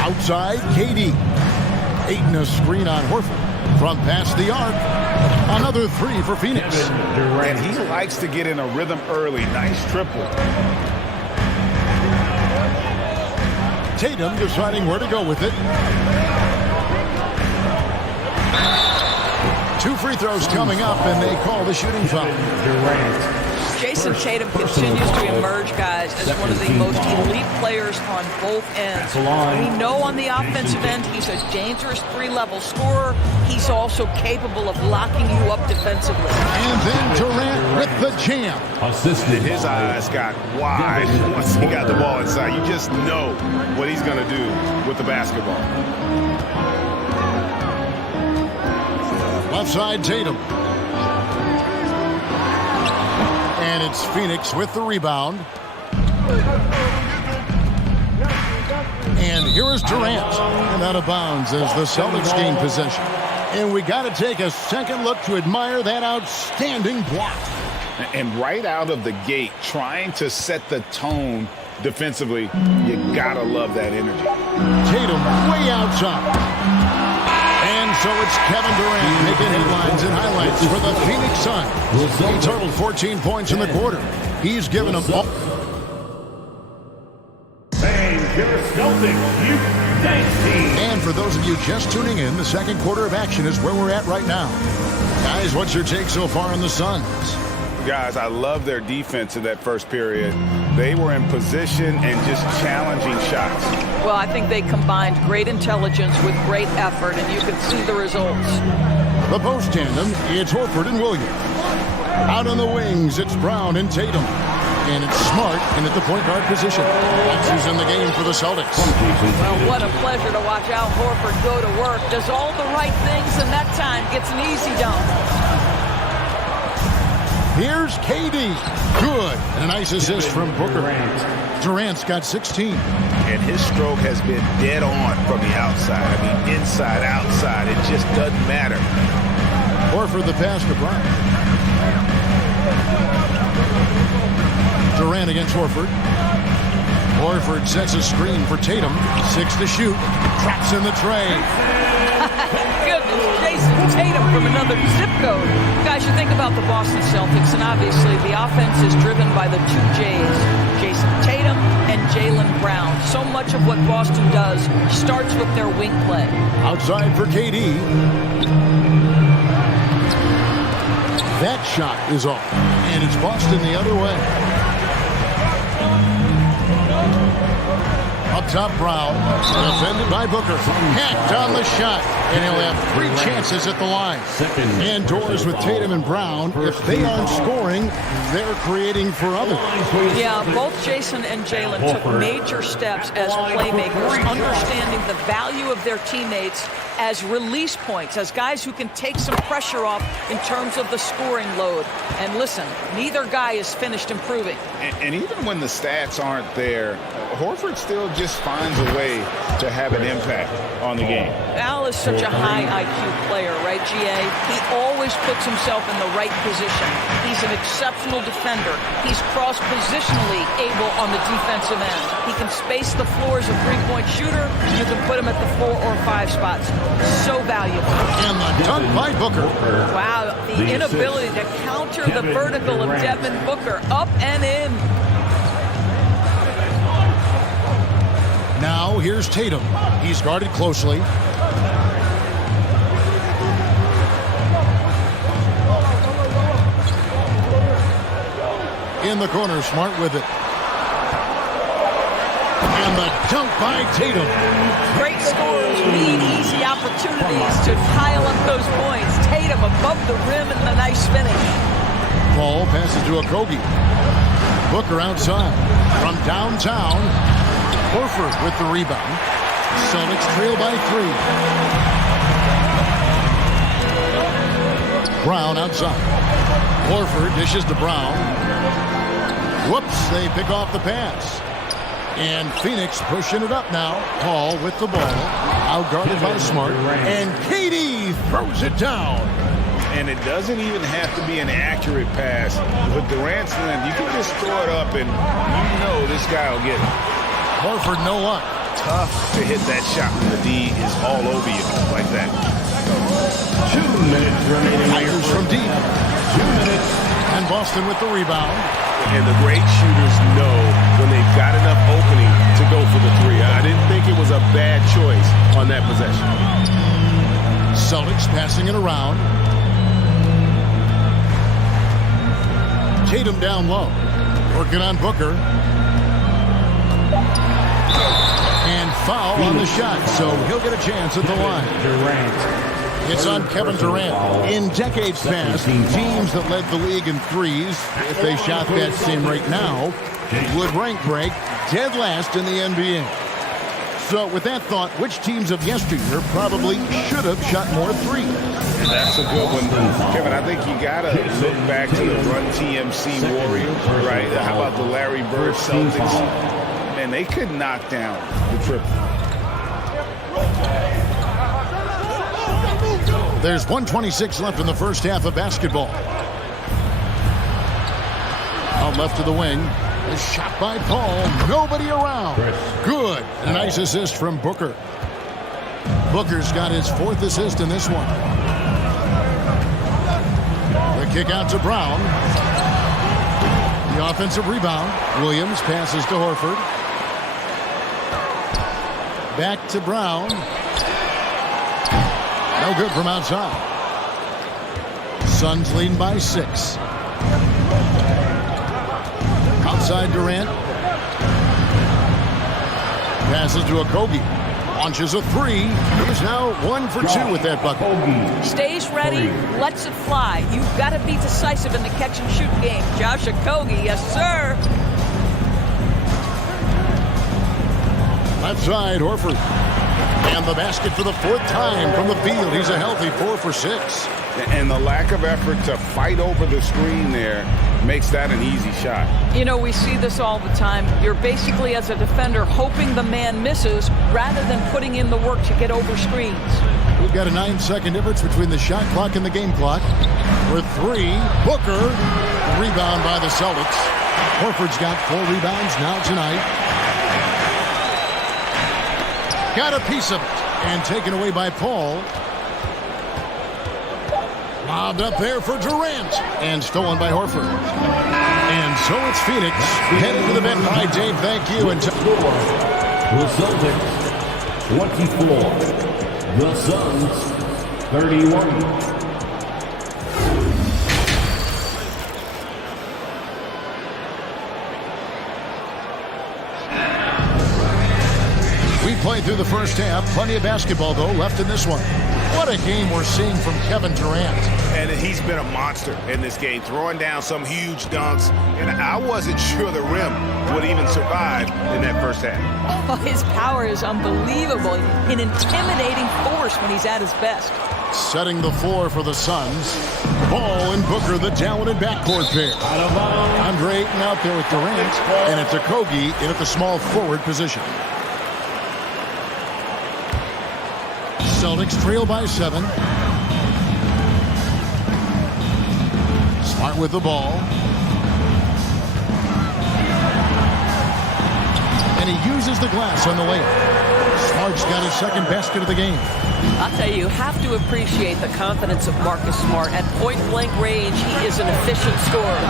Outside, KD. Ayton a screen on Horford. From past the arc. Another three for Phoenix. And he likes to get in a rhythm early. Nice triple. Tatum deciding where to go with it. 2 free throws coming up, and they call the shooting foul. Jason Tatum continues to emerge, guys, as one of the most elite players on both ends. We know on the offensive end he's a dangerous 3-level scorer. He's also capable of locking you up defensively. And then Durant with the jam. And his eyes got wide once he got the ball inside. You just know what he's going to do with the basketball. Left side, Tatum. And it's Phoenix with the rebound. And here is Durant. And out of bounds as the Celtics gain possession. And we got to take a second look to admire that outstanding block. And right out of the gate, trying to set the tone defensively, you got to love that energy. Tatum way outside. And so it's Kevin Durant making headlines and highlights for the Phoenix Suns. He totaled 14 points in the quarter. He's given them all. And for those of you just tuning in, the second quarter of action is where we're at right now. Guys, what's your take so far on the Suns? Guys, I love their defense in that first period. They were in position and just challenging shots. Well, I think they combined great intelligence with great effort, and you can see the results. The post tandem, it's Horford and Williams. Out on the wings, it's Brown and Tatum. And it's Smart in at the point guard position. That's who's in the game for the Celtics. Well, what a pleasure to watch Al Horford go to work. Does all the right things, and that time gets an easy dunk. Here's KD. Good. And a nice assist from Booker. Durant's got 16. And his stroke has been dead on from the outside. I mean, inside, outside. It just doesn't matter. Horford the pass to Brown. Durant against Horford. Horford sets a screen for Tatum. 6 to shoot. Traps in the tray. Goodness, Jason Tatum from another zip code. Guys, you think about the Boston Celtics, and obviously the offense is driven by the 2 J's, Jason Tatum and Jaylen Brown. So much of what Boston does starts with their wing play. Outside for KD. That shot is off, and it's Boston the other way. Up top, Brown, defended by Booker. Hacked on the shot, and he'll have 3 chances at the line. Indoors with Tatum and Brown. If they aren't scoring, they're creating for others. Yeah, both Jason and Jaylen took major steps as playmakers, understanding the value of their teammates as release points, as guys who can take some pressure off in terms of the scoring load. And listen, neither guy is finished improving. And even when the stats aren't there, Horford still just finds a way to have an impact on the game. Al is such a high IQ player, right, GA? He always puts himself in the right position. He's an exceptional defender. He's cross-positionally able on the defensive end. He can space the floor as a three-point shooter. You can put him at the 4 or 5 spots. So valuable. And the dunk by Booker. Wow, the inability to counter the vertical of Devin Booker. Up and in. Now here's Tatum. He's guarded closely. In the corner, Smart with it. And the dunk by Tatum. Great scorers need easy opportunities to pile up those points. Tatum above the rim and the nice finish. Ball passes to Okogie. Booker outside. From downtown, Horford with the rebound. Celtics trail by 3. Brown outside. Horford dishes to Brown. Whoops, they pick off the pass. And Phoenix pushing it up now. Paul with the ball. Outguarded by Smart. And KD throws it down. And it doesn't even have to be an accurate pass. With Durant's length, you can just throw it up and you know this guy will get it. Horford no luck. tough to hit that shot when the D is all over you like that. 2 minutes remaining. Tigers from deep. 2 minutes. And Boston with the rebound. And the great shooters know when they've got enough opening to go for the three. I didn't think it was a bad choice on that possession. Celtics passing it around. Tatum down low. Working on Booker. And foul on the shot, so he'll get a chance at the line. It's on Kevin Durant. In decades past, teams that led the league in threes, if they shot that same rate now, would rank break dead last in the NBA. So with that thought, which teams of yesteryear probably should have shot more threes? That's a good one, Kevin. I think you got to look back to the Run TMC Warriors, right? How about the Larry Bird Celtics? Man, they could knock down the triple. There's 1:26 left in the first half of basketball. Out left to the wing. A shot by Paul. Nobody around. Good. A nice assist from Booker. Booker's got his 4th assist in this one. The kick out to Brown. The offensive rebound. Williams passes to Horford. Back to Brown. No good from outside. Suns leading by 6. Outside Durant. Passes to Okogie. Launches a 3. He's now 1 for 2 with that bucket. Stays ready, lets it fly. You've got to be decisive in the catch and shoot game. Josh Okogie, yes sir. Left side, Horford. And the basket for the 4th time from the field. He's a healthy 4 for 6. And the lack of effort to fight over the screen there makes that an easy shot. You know, we see this all the time. You're basically, as a defender, hoping the man misses rather than putting in the work to get over screens. We've got a 9-second difference between the shot clock and the game clock. With 3, Booker. Rebound by the Celtics. Horford's got 4 rebounds now tonight. Got a piece of it. And taken away by Paul. Lobbed up there for Durant. And stolen by Horford. And so it's Phoenix. Headed to the bench. All right, Dave, thank you. And the Celtics, 24. The Suns, 31. Played through the first half. Plenty of basketball, though, left in this one. What a game we're seeing from Kevin Durant. And he's been a monster in this game, throwing down some huge dunks. And I wasn't sure the rim would even survive in that first half. Oh, his power is unbelievable. An intimidating force when he's at his best. Setting the floor for the Suns. Ball and Booker, the talented backcourt pair. Andre Ayton out there with Durant. And it's Okogie in at the small forward position. Celtics trail by 7. Smart with the ball. And he uses the glass on the layup. Smart's got his 2nd basket of the game. I'll tell you have to appreciate the confidence of Marcus Smart. At point-blank range, he is an efficient scorer.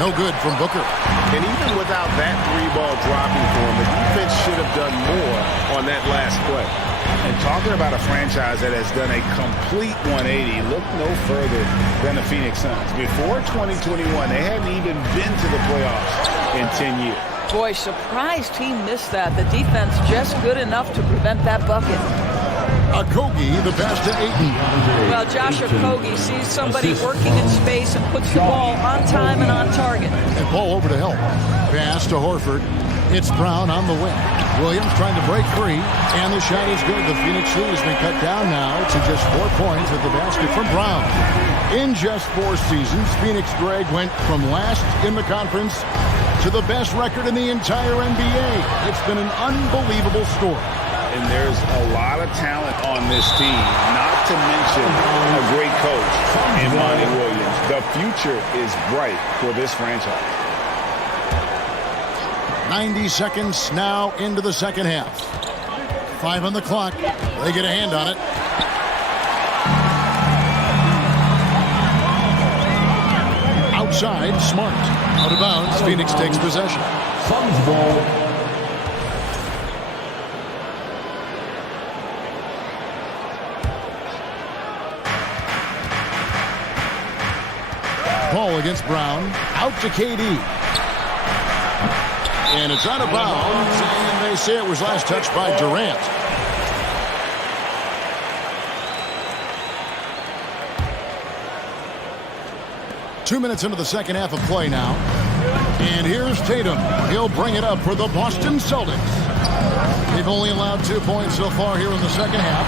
No good from Booker. And even without that 3-ball dropping for him, the defense should have done more on that last play. And talking about a franchise that has done a complete 180, look no further than the Phoenix Suns. Before 2021, they hadn't even been to the playoffs in 10 years. Boy, surprised he missed that. The defense just good enough to prevent that bucket. Okogie, the pass to Ayton. Well, Josh Okogie sees somebody working in space and puts the ball on time and on target. And Paul over to help. Pass to Horford. It's Brown on the wing. Williams trying to break free, and the shot is good. The Phoenix lead has been cut down now to just 4 points with the basket from Brown. In just 4 seasons, Phoenix Greg went from last in the conference to the best record in the entire NBA. It's been an unbelievable story. And there's a lot of talent on this team, not to mention a great coach in Monty Williams. The future is bright for this franchise. 90 seconds now into the second half. 5 on the clock. They get a hand on it. Outside, Smart. Out of bounds, Phoenix takes possession. Suns ball. Ball against Brown. Out to KD. And it's out of bounds. And they say it was last touched by Durant. Two minutes into the second half of play now. And here's Tatum. He'll bring it up for the Boston Celtics. They've only allowed 2 points so far here in the second half.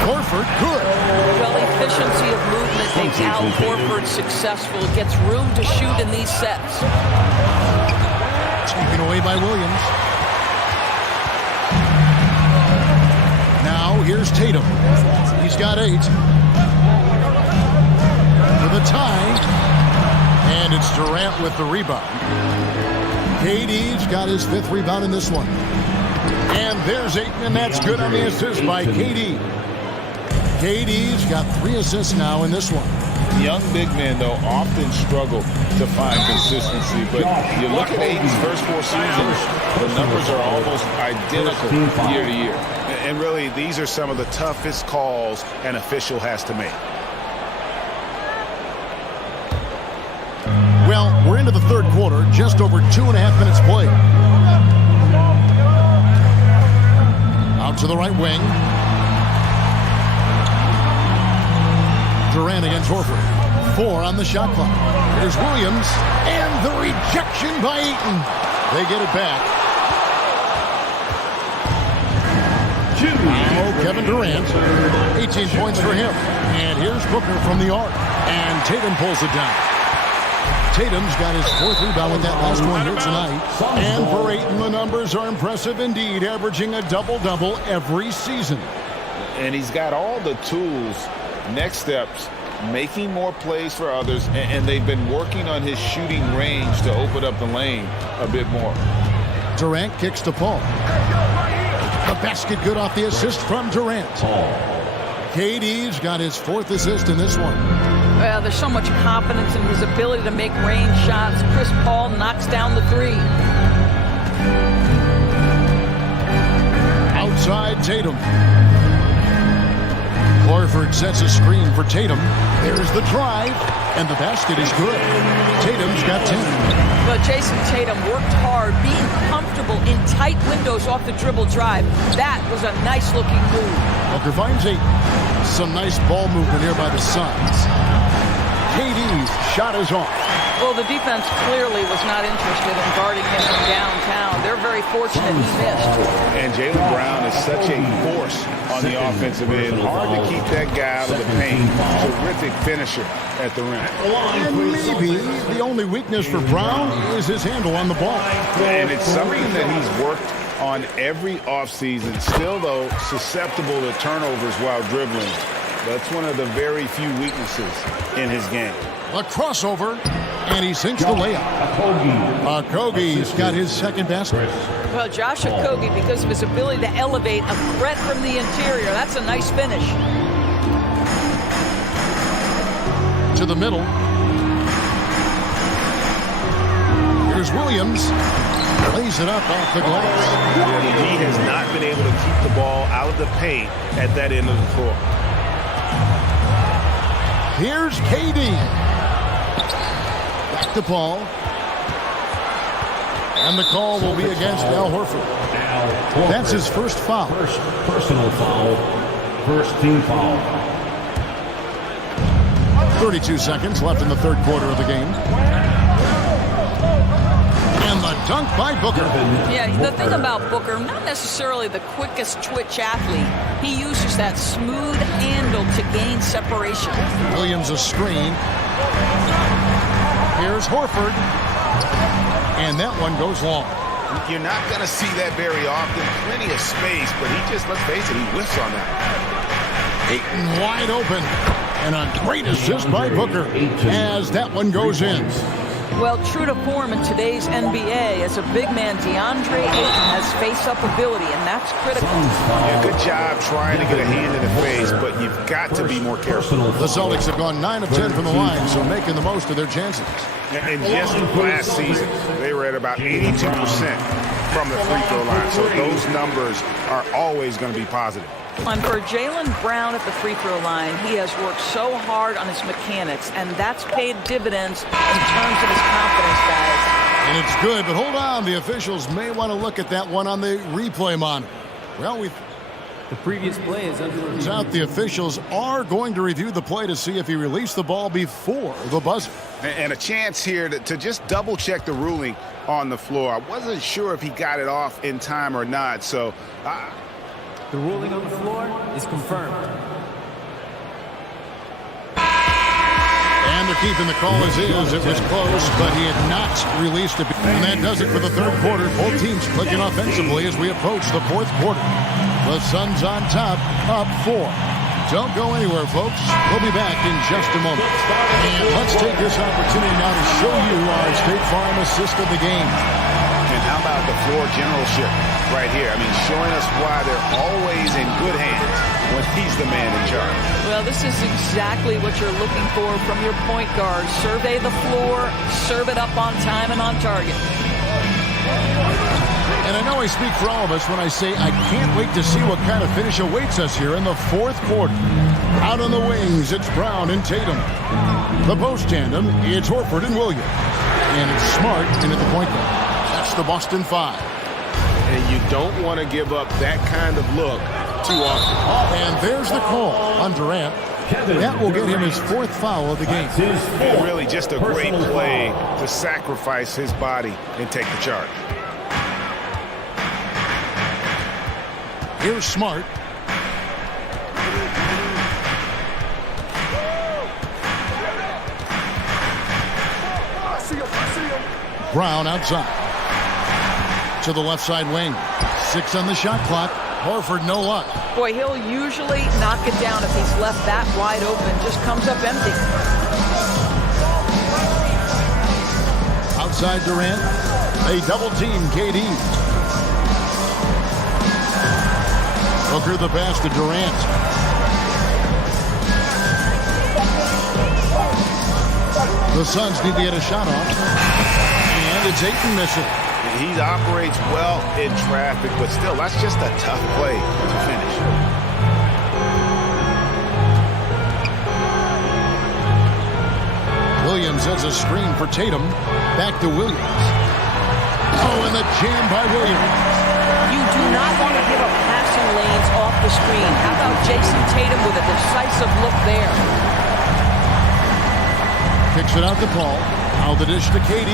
Horford, good. Well, efficiency of movement makes Al Horford successful. Gets room to shoot in these sets. Taken away by Williams. Now here's Tatum. He's got 8. For the tie. And it's Durant with the rebound. KD's got his 5th rebound in this one. And there's 8, and that's good on the assist by KD. KD's got 3 assists now in this one. Young big men, though, often struggle to find consistency. But you look at AD's first 4 seasons, the numbers are almost identical year to year. And really, these are some of the toughest calls an official has to make. Well, we're into the third quarter, just over 2.5 minutes played. Out to the right wing. Durant against Horford. 4 on the shot clock. Here's Williams, and the rejection by Ayton. They get it back. Now Kevin Durant, 18 points for him. And here's Booker from the arc, and Tatum pulls it down. Tatum's got his 4th rebound with that last one here tonight. And for Ayton, the numbers are impressive indeed, averaging a double-double every season. And he's got all the tools, next steps, making more plays for others, and they've been working on his shooting range to open up the lane a bit more. Durant kicks to Paul. The basket good off the assist from Durant. KD's got his 4th assist in this one. Well, there's so much confidence in his ability to make range shots. Chris Paul knocks down the 3. Outside Tatum. Horford sets a screen for Tatum. There's the drive, and the basket is good. Tatum's got 10. But Jason Tatum worked hard, being comfortable in tight windows off the dribble drive. That was a nice-looking move. Booker finds 8. Some nice ball movement here by the Suns. KD's shot is off. Well, the defense clearly was not interested in guarding him from downtown. They're very fortunate he missed. And Jaylen Brown is such a force on the offensive end. Hard to keep that guy out of the paint. Terrific finisher at the rim. And maybe the only weakness for Brown is his handle on the ball. And it's something that he's worked on every offseason. Still, though, susceptible to turnovers while dribbling. That's one of the very few weaknesses in his game. A crossover, and he sinks the layup. Okogie's got his 2nd basket. Well, Josh Okogie, because of his ability to elevate a threat from the interior, that's a nice finish. To the middle. Here's Williams. Lays it up off the glass. Yeah, the Heat has not been able to keep the ball out of the paint at that end of the floor. Here's KD. Back to Paul. And the call will be against Al Horford. That's his 1st foul. First personal foul. First team foul. 32 seconds left in the third quarter of the game. And the dunk by Booker. Yeah, the thing about Booker, not necessarily the quickest twitch athlete. He uses that smooth handle to gain separation. Williams a screen. Here's Horford. And that one goes long. You're not going to see that very often. Plenty of space, but he just, let's face it, he whiffs on that. Ayton wide open. And a great assist by Booker as that one goes in. Well, true to form in today's NBA, as a big man, DeAndre Ayton has face-up ability, and that's critical. Yeah, good job trying to get a hand in the face, but you've got to be more careful. The Celtics have gone 9 of 10 from the line, so making the most of their chances. And just last season, they were at about 82% from the free throw line, so those numbers are always going to be positive. And for Jaylen Brown at the free throw line, he has worked so hard on his mechanics, and that's paid dividends in terms of his confidence, guys. And it's good, but hold on. The officials may want to look at that one on the replay monitor. Well, the previous play is under review. Out. The officials are going to review the play to see if he released the ball before the buzzer. And a chance here to just double-check the ruling on the floor. I wasn't sure if he got it off in time or not, so... The ruling on the floor is confirmed. And they're keeping the call as is. It was close, but he had not released it. And that does it for the third quarter. Both teams clicking offensively as we approach the fourth quarter. The Suns on top, up 4. Don't go anywhere, folks. We'll be back in just a moment. And let's take this opportunity now to show you our State Farm assist of the game. And how about the floor generalship right here? I mean, showing us why they're always in good hands when he's the man in charge. Well, this is exactly what you're looking for from your point guard. Survey the floor, serve it up on time and on target. And I know I speak for all of us when I say I can't wait to see what kind of finish awaits us here in the fourth quarter. Out on the wings, it's Brown and Tatum. The post tandem, it's Horford and Williams. And it's Smart in at the point guard. That's the Boston 5. And you don't want to give up that kind of look too often. And there's the call on Durant. That will get him his 4th foul of the game. And really just a great play to sacrifice his body and take the charge. Here's Smart. Brown outside. To the left side wing. 6 on the shot clock. Horford, no luck. Boy, he'll usually knock it down if he's left that wide open. Just comes up empty. Outside Durant. They double team KD. Booker the pass to Durant. The Suns need to get a shot off. And it's Ayton missing. He operates well in traffic, but still, that's just a tough play to finish. Williams has a screen for Tatum. Back to Williams. Oh, and the jam by Williams. You do not want to give up passing lanes off the screen. How about Jason Tatum with a decisive look there? Kicks it out to Paul. Now the dish to KD.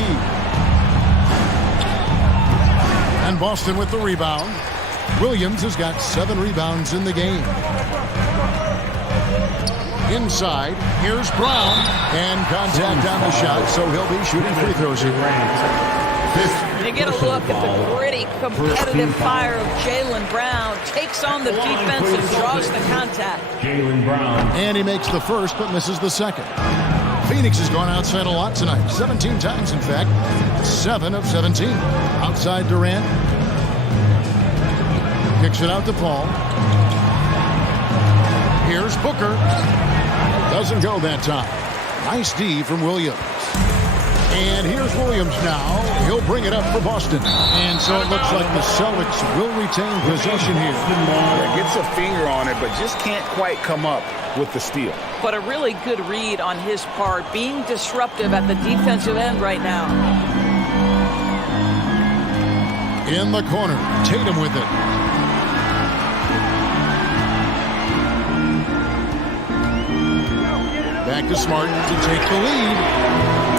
And Boston with the rebound. Williams has got 7 rebounds in the game. Inside, here's Brown. And contact on the shot, so he'll be shooting free throws here. You get a look at the gritty, competitive fire of Jaylen Brown. Takes on the defense and draws the contact. Jaylen Brown. And he makes the first, but misses the second. Phoenix has gone outside a lot tonight. 17 times, in fact. 7 of 17. Outside Durant. Kicks it out to Paul. Here's Booker. Doesn't go that time. Nice D from Williams. And here's Williams now. He'll bring it up for Boston. And so it looks like the Celtics will retain possession here. Yeah, gets a finger on it, but just can't quite come up with the steal. But a really good read on his part, being disruptive at the defensive end right now. In the corner, Tatum with it. Back to Smart to take the lead.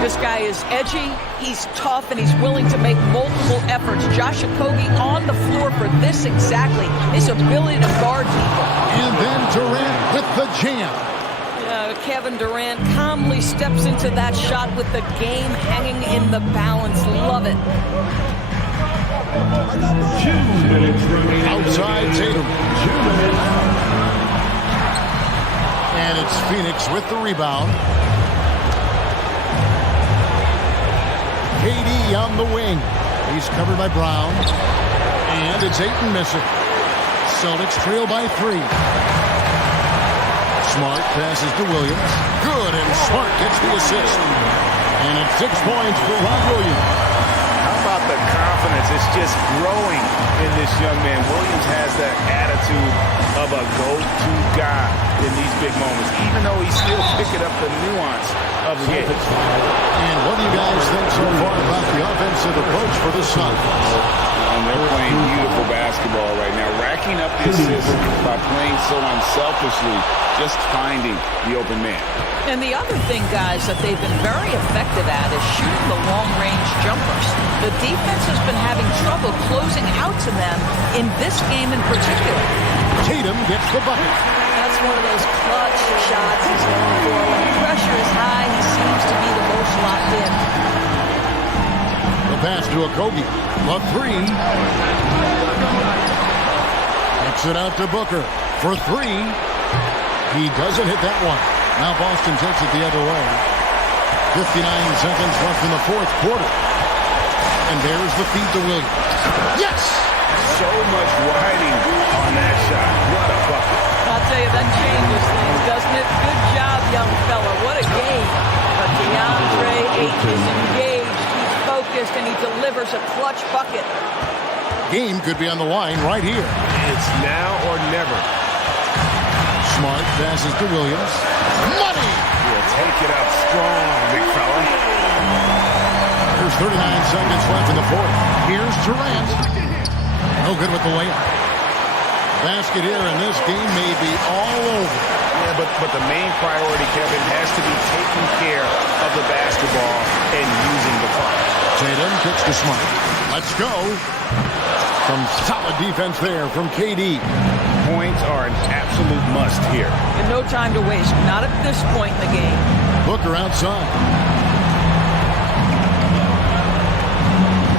This guy is edgy, he's tough, and he's willing to make multiple efforts. Josh Okogie on the floor for this exactly, his ability to guard people. And then Durant with the jam. Kevin Durant calmly steps into that shot with the game hanging in the balance. Love it. 2 minutes remaining. Outside Tatum. 2 minutes. And it's Phoenix with the rebound. from the wing. He's covered by Brown. And it's Ayton missing. Celtics trail by 3. Smart passes to Williams. Good, and Smart gets the assist. And it's 6 points for Ron Williams. How about the confidence? It's just growing in this young man. Williams has that attitude of a go-to guy in these big moments, even though he's still picking up the nuance of the game. And what do you guys think so far about the offensive approach for the Suns? And they're playing beautiful basketball right now, racking up the assists by playing so unselfishly, just finding the open man. And the other thing, guys, that they've been very effective at is shooting the long-range jumpers. The defense has been having trouble closing out to them in this game in particular. Tatum gets the bucket. That's one of those clutch shots he's going for. When the pressure is high, he seems to be the most locked in. The pass to Okogie. A 3. Kicks it out to Booker for 3. He doesn't hit that one. Now Boston takes it the other way. 59 seconds left in the fourth quarter. And there's the feed to Williams. Yes! So much riding on that shot. What a bucket. I'll tell you, that changes things, doesn't it? Good job, young fella. What a game. But DeAndre Ayton is engaged. He's focused, and he delivers a clutch bucket. Game could be on the line right here. It's now or never. Smart passes to Williams. Money! He'll take it up strong, big fella. There's 39 seconds left in the fourth. Here's Durant. No good with the layup. Basket here, and this game may be all over. Yeah, but the main priority, Kevin, has to be taking care of the basketball and using the clock. Tatum kicks to Smart. Let's go. Some solid defense there from KD. Points are an absolute must here. And no time to waste. Not at this point in the game. Booker outside.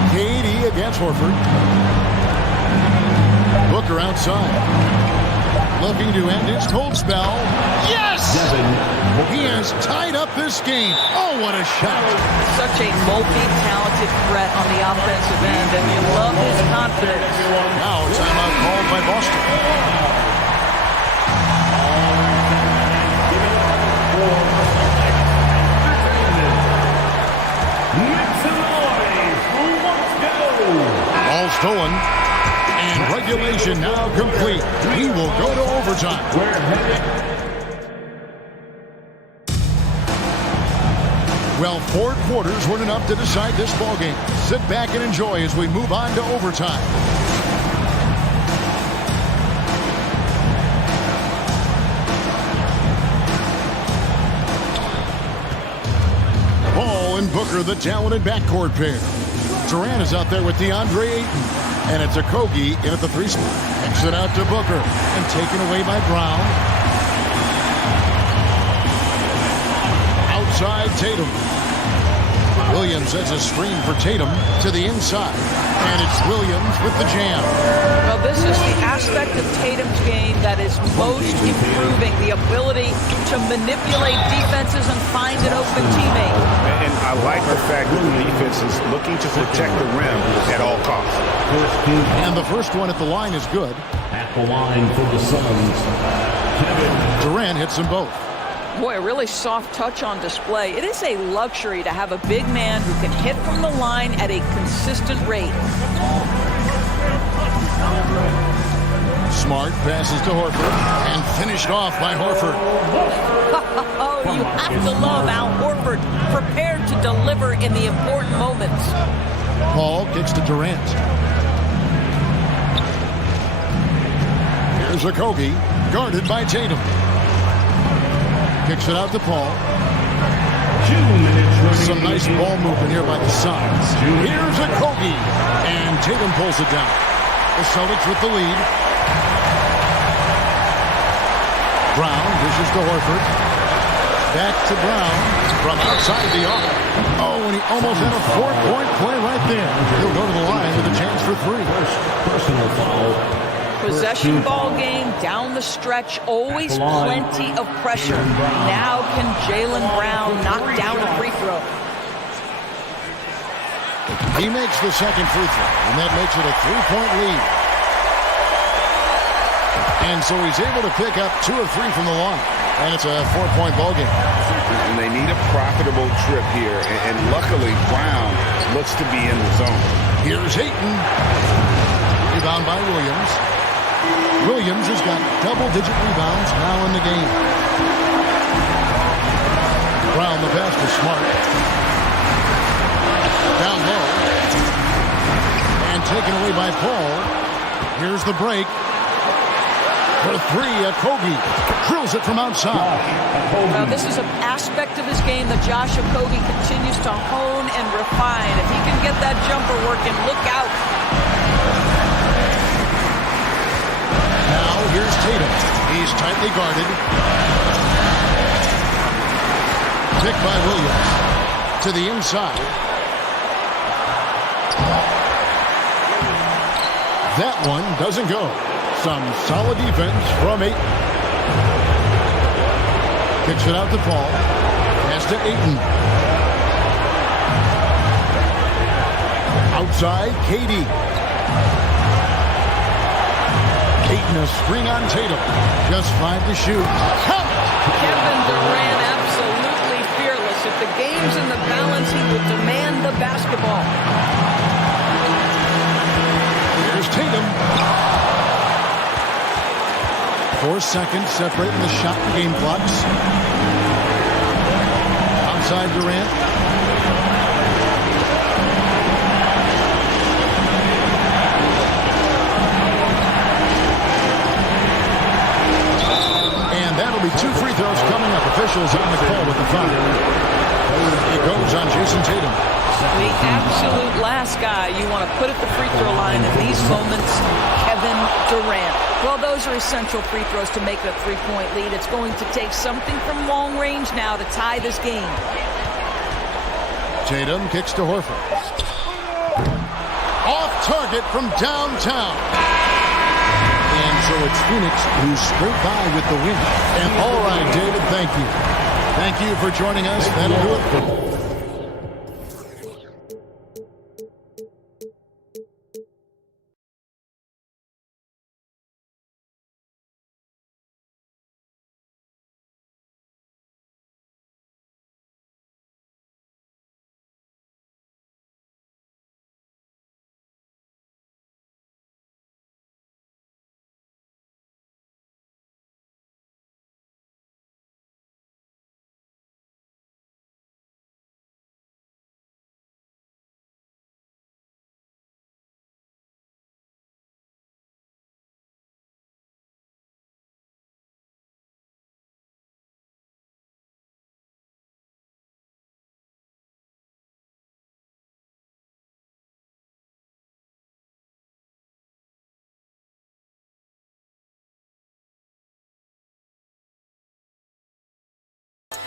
KD against Horford. Booker outside. Looking to end his cold spell. Yes! He has tied up this game. Oh, what a shot. Such a multi-talented threat on the offensive end, and you love his confidence. Now timeout called by Boston. Ball stolen. And regulation now complete. He will go to overtime. Well, 4 quarters weren't enough to decide this ballgame. Sit back and enjoy as we move on to overtime. Ball and Booker, the talented backcourt pair. Durant is out there with DeAndre Ayton. And it's Okogie in at the 3 spot. Kicks it out to Booker. And taken away by Brown. Outside Tatum. Williams has a screen for Tatum to the inside. And it's Williams with the jam. Well, this is the aspect of Tatum's game that is most improving. The ability to manipulate defenses and find an open teammate. And I like the fact that the defense is looking to protect the rim at all costs. And the first one at the line is good. At the line for the Suns, Durant hits them both. Boy, a really soft touch on display. It is a luxury to have a big man who can hit from the line at a consistent rate. Smart passes to Horford and finished off by Horford. Oh, you have to love Al Horford, prepared to deliver in the important moments. Paul kicks to Durant. Here's Okogie, guarded by Tatum. Kicks it out to Paul. Some nice ball movement here by the Suns. Here's Okogie, and Tatum pulls it down. The Celtics with the lead. Brown dishes to Horford. Back to Brown from outside the arc. Oh, and he almost had a 4-point play right there. He'll go to the line with a chance for 3. personal foul. Possession ball game down the stretch, always plenty of pressure. Now can Jaylen Brown knock down a free throw? He makes the second free throw, and that makes it a 3-point lead. And so he's able to pick up 2 of 3 from the line. And it's a 4-point ball game. And they need a profitable trip here. And luckily, Brown looks to be in the zone. Here's Ayton. Rebound by Williams. Williams has got double-digit rebounds now in the game. Brown, the pass to Smart. Down low. And taken away by Paul. Here's the break. For 3 at Kogi. Drills it from outside. Well, this is an aspect of his game that Josh Okogie continues to hone and refine. If he can get that jumper working, look out. Now here's Tatum. He's tightly guarded. Picked by Williams. To the inside. That one doesn't go. Some solid defense from Ayton. Kicks it out to Paul. Pass to Ayton. Outside, KD. Ayton a screen on Tatum. Just 5 to shoot. Count! Kevin Durant absolutely fearless. If the game's in the balance, he will demand the basketball. Here's Tatum. 4 seconds separating the shot and game clocks. Outside Durant. And that'll be 2 free throws coming up. Officials on the call with the foul. It goes on Jason Tatum. The absolute last guy you want to put at the free throw line in these moments, Kevin Durant. Well, those are essential free throws to make it a 3-point lead. It's going to take something from long range now to tie this game. Tatum kicks to Horford. Off target from downtown. And so it's Phoenix who scraped by with the win. And all right, David, thank you. Thank you for joining us. That'll do it.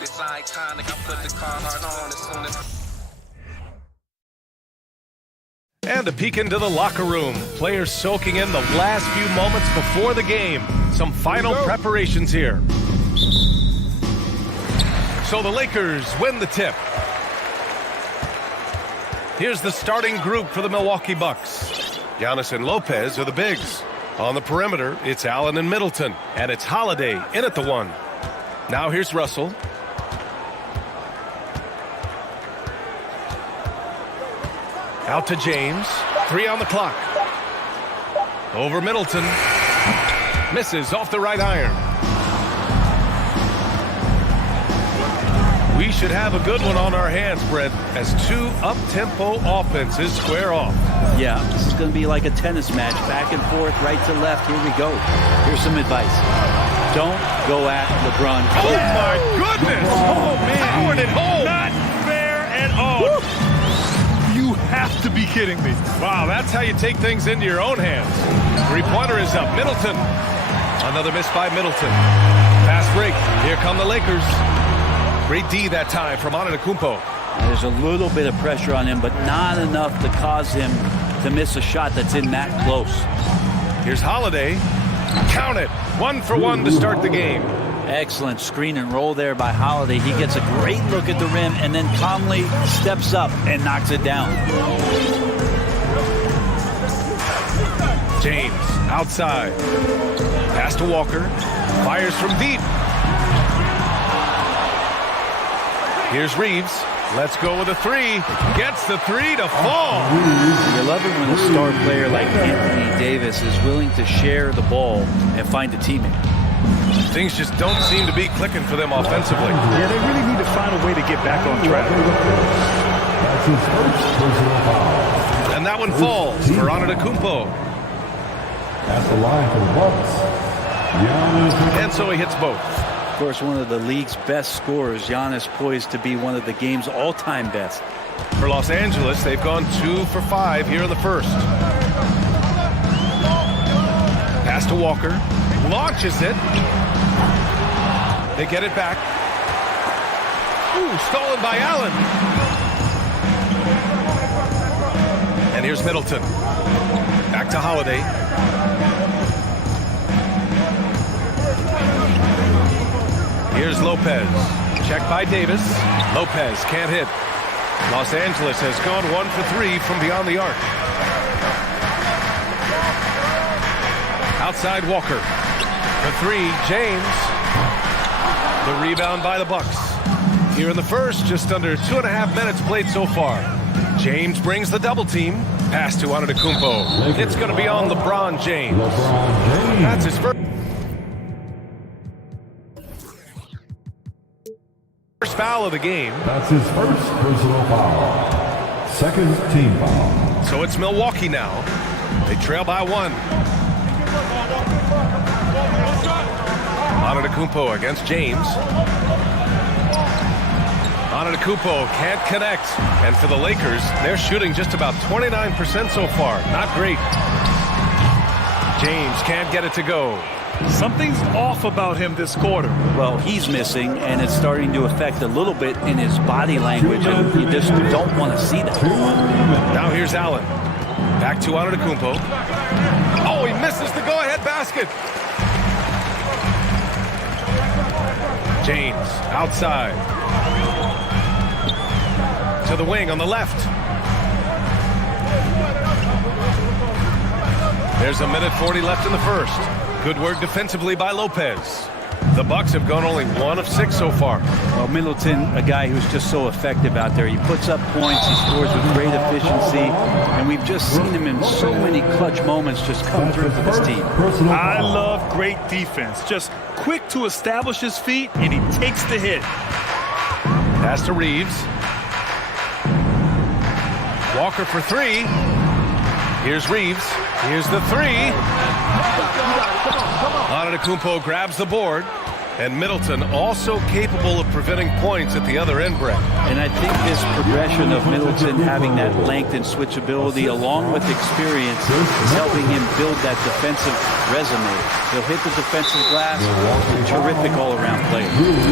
It's iconic. I put the Carhartt on as soon as. And a peek into the locker room. Players soaking in the last few moments before the game. Some final preparations here. So the Lakers win the tip. Here's the starting group for the Milwaukee Bucks. Janis and Lopez are the bigs. On the perimeter, it's Allen and Middleton. And it's Holiday in at the 1. Now here's Russell. Out to James. 3 on the clock. Over Middleton. Misses off the right iron. We should have a good one on our hands, Brett, as 2 up-tempo offenses square off. Yeah, this is going to be like a tennis match. Back and forth, right to left. Here we go. Here's some advice. Don't go at LeBron. Oh, my goodness. Oh, man. Powered it home. Not fair at all. Woo. You have to be kidding me. Wow, that's how you take things into your own hands. 3-pointer is up. Middleton. Another miss by Middleton. Fast break. Here come the Lakers. Great D that time from Antetokounmpo. There's a little bit of pressure on him, but not enough to cause him to miss a shot that's in that close. Here's Holiday. Count it. 1 for 1 to start the game. Excellent screen and roll there by Holiday. He gets a great look at the rim and then calmly steps up and knocks it down. James outside. Pass to Walker. Fires from deep. Here's Reeves. Let's go with a three. Gets the three to fall. You love it when a star player like Anthony Davis is willing to share the ball and find a teammate. Things just don't seem to be clicking for them offensively. Yeah, they really need to find a way to get back on track. That's his first personal foul. And that one falls for Antetokounmpo. At the line for the Bucks. And so he hits both. Of course, one of the league's best scorers, Janis, poised to be one of the game's all-time best. For Los Angeles, they've gone 2 for 5 here in the first. Pass to Walker. Launches it. They get it back. Ooh, stolen by Allen. And here's Middleton. Back to Holiday. Here's Lopez. Checked by Davis. Lopez can't hit. Los Angeles has gone 1 for 3 from beyond the arc. Outside Walker. For 3, James. The rebound by the Bucks. Here in the first, just under 2.5 minutes played so far. James brings the double team. Pass to Antetokounmpo. It's going to be on LeBron James. That's his first foul of the game. That's his first personal foul. Second team foul. So it's Milwaukee now. They trail by 1. Antetokounmpo against James. Antetokounmpo can't connect. And for the Lakers, they're shooting just about 29% so far. Not great. James can't get it to go. Something's off about him this quarter. Well, he's missing, and it's starting to affect a little bit in his body language, and you just don't want to see that. Now here's Allen. Back to Antetokounmpo. Oh, he misses the go-ahead basket. James outside. To the wing on the left. There's a minute 40 left in the first. Good work defensively by Lopez. The Bucks have gone only 1 of 6 so far. Well, Middleton, a guy who's just so effective out there. He puts up points, he scores with great efficiency, and we've just seen him in so many clutch moments just come through for this team. I love great defense. Just quick to establish his feet, and he takes the hit. Pass to Reeves. Walker for 3. Here's Reeves. Here's the 3. Antetokounmpo grabs the board, and Middleton also capable of preventing points at the other end, Brett. And I think this progression of Middleton having that length and switchability along with experience is helping him build that defensive resume. He'll hit the defensive glass. Terrific all-around player.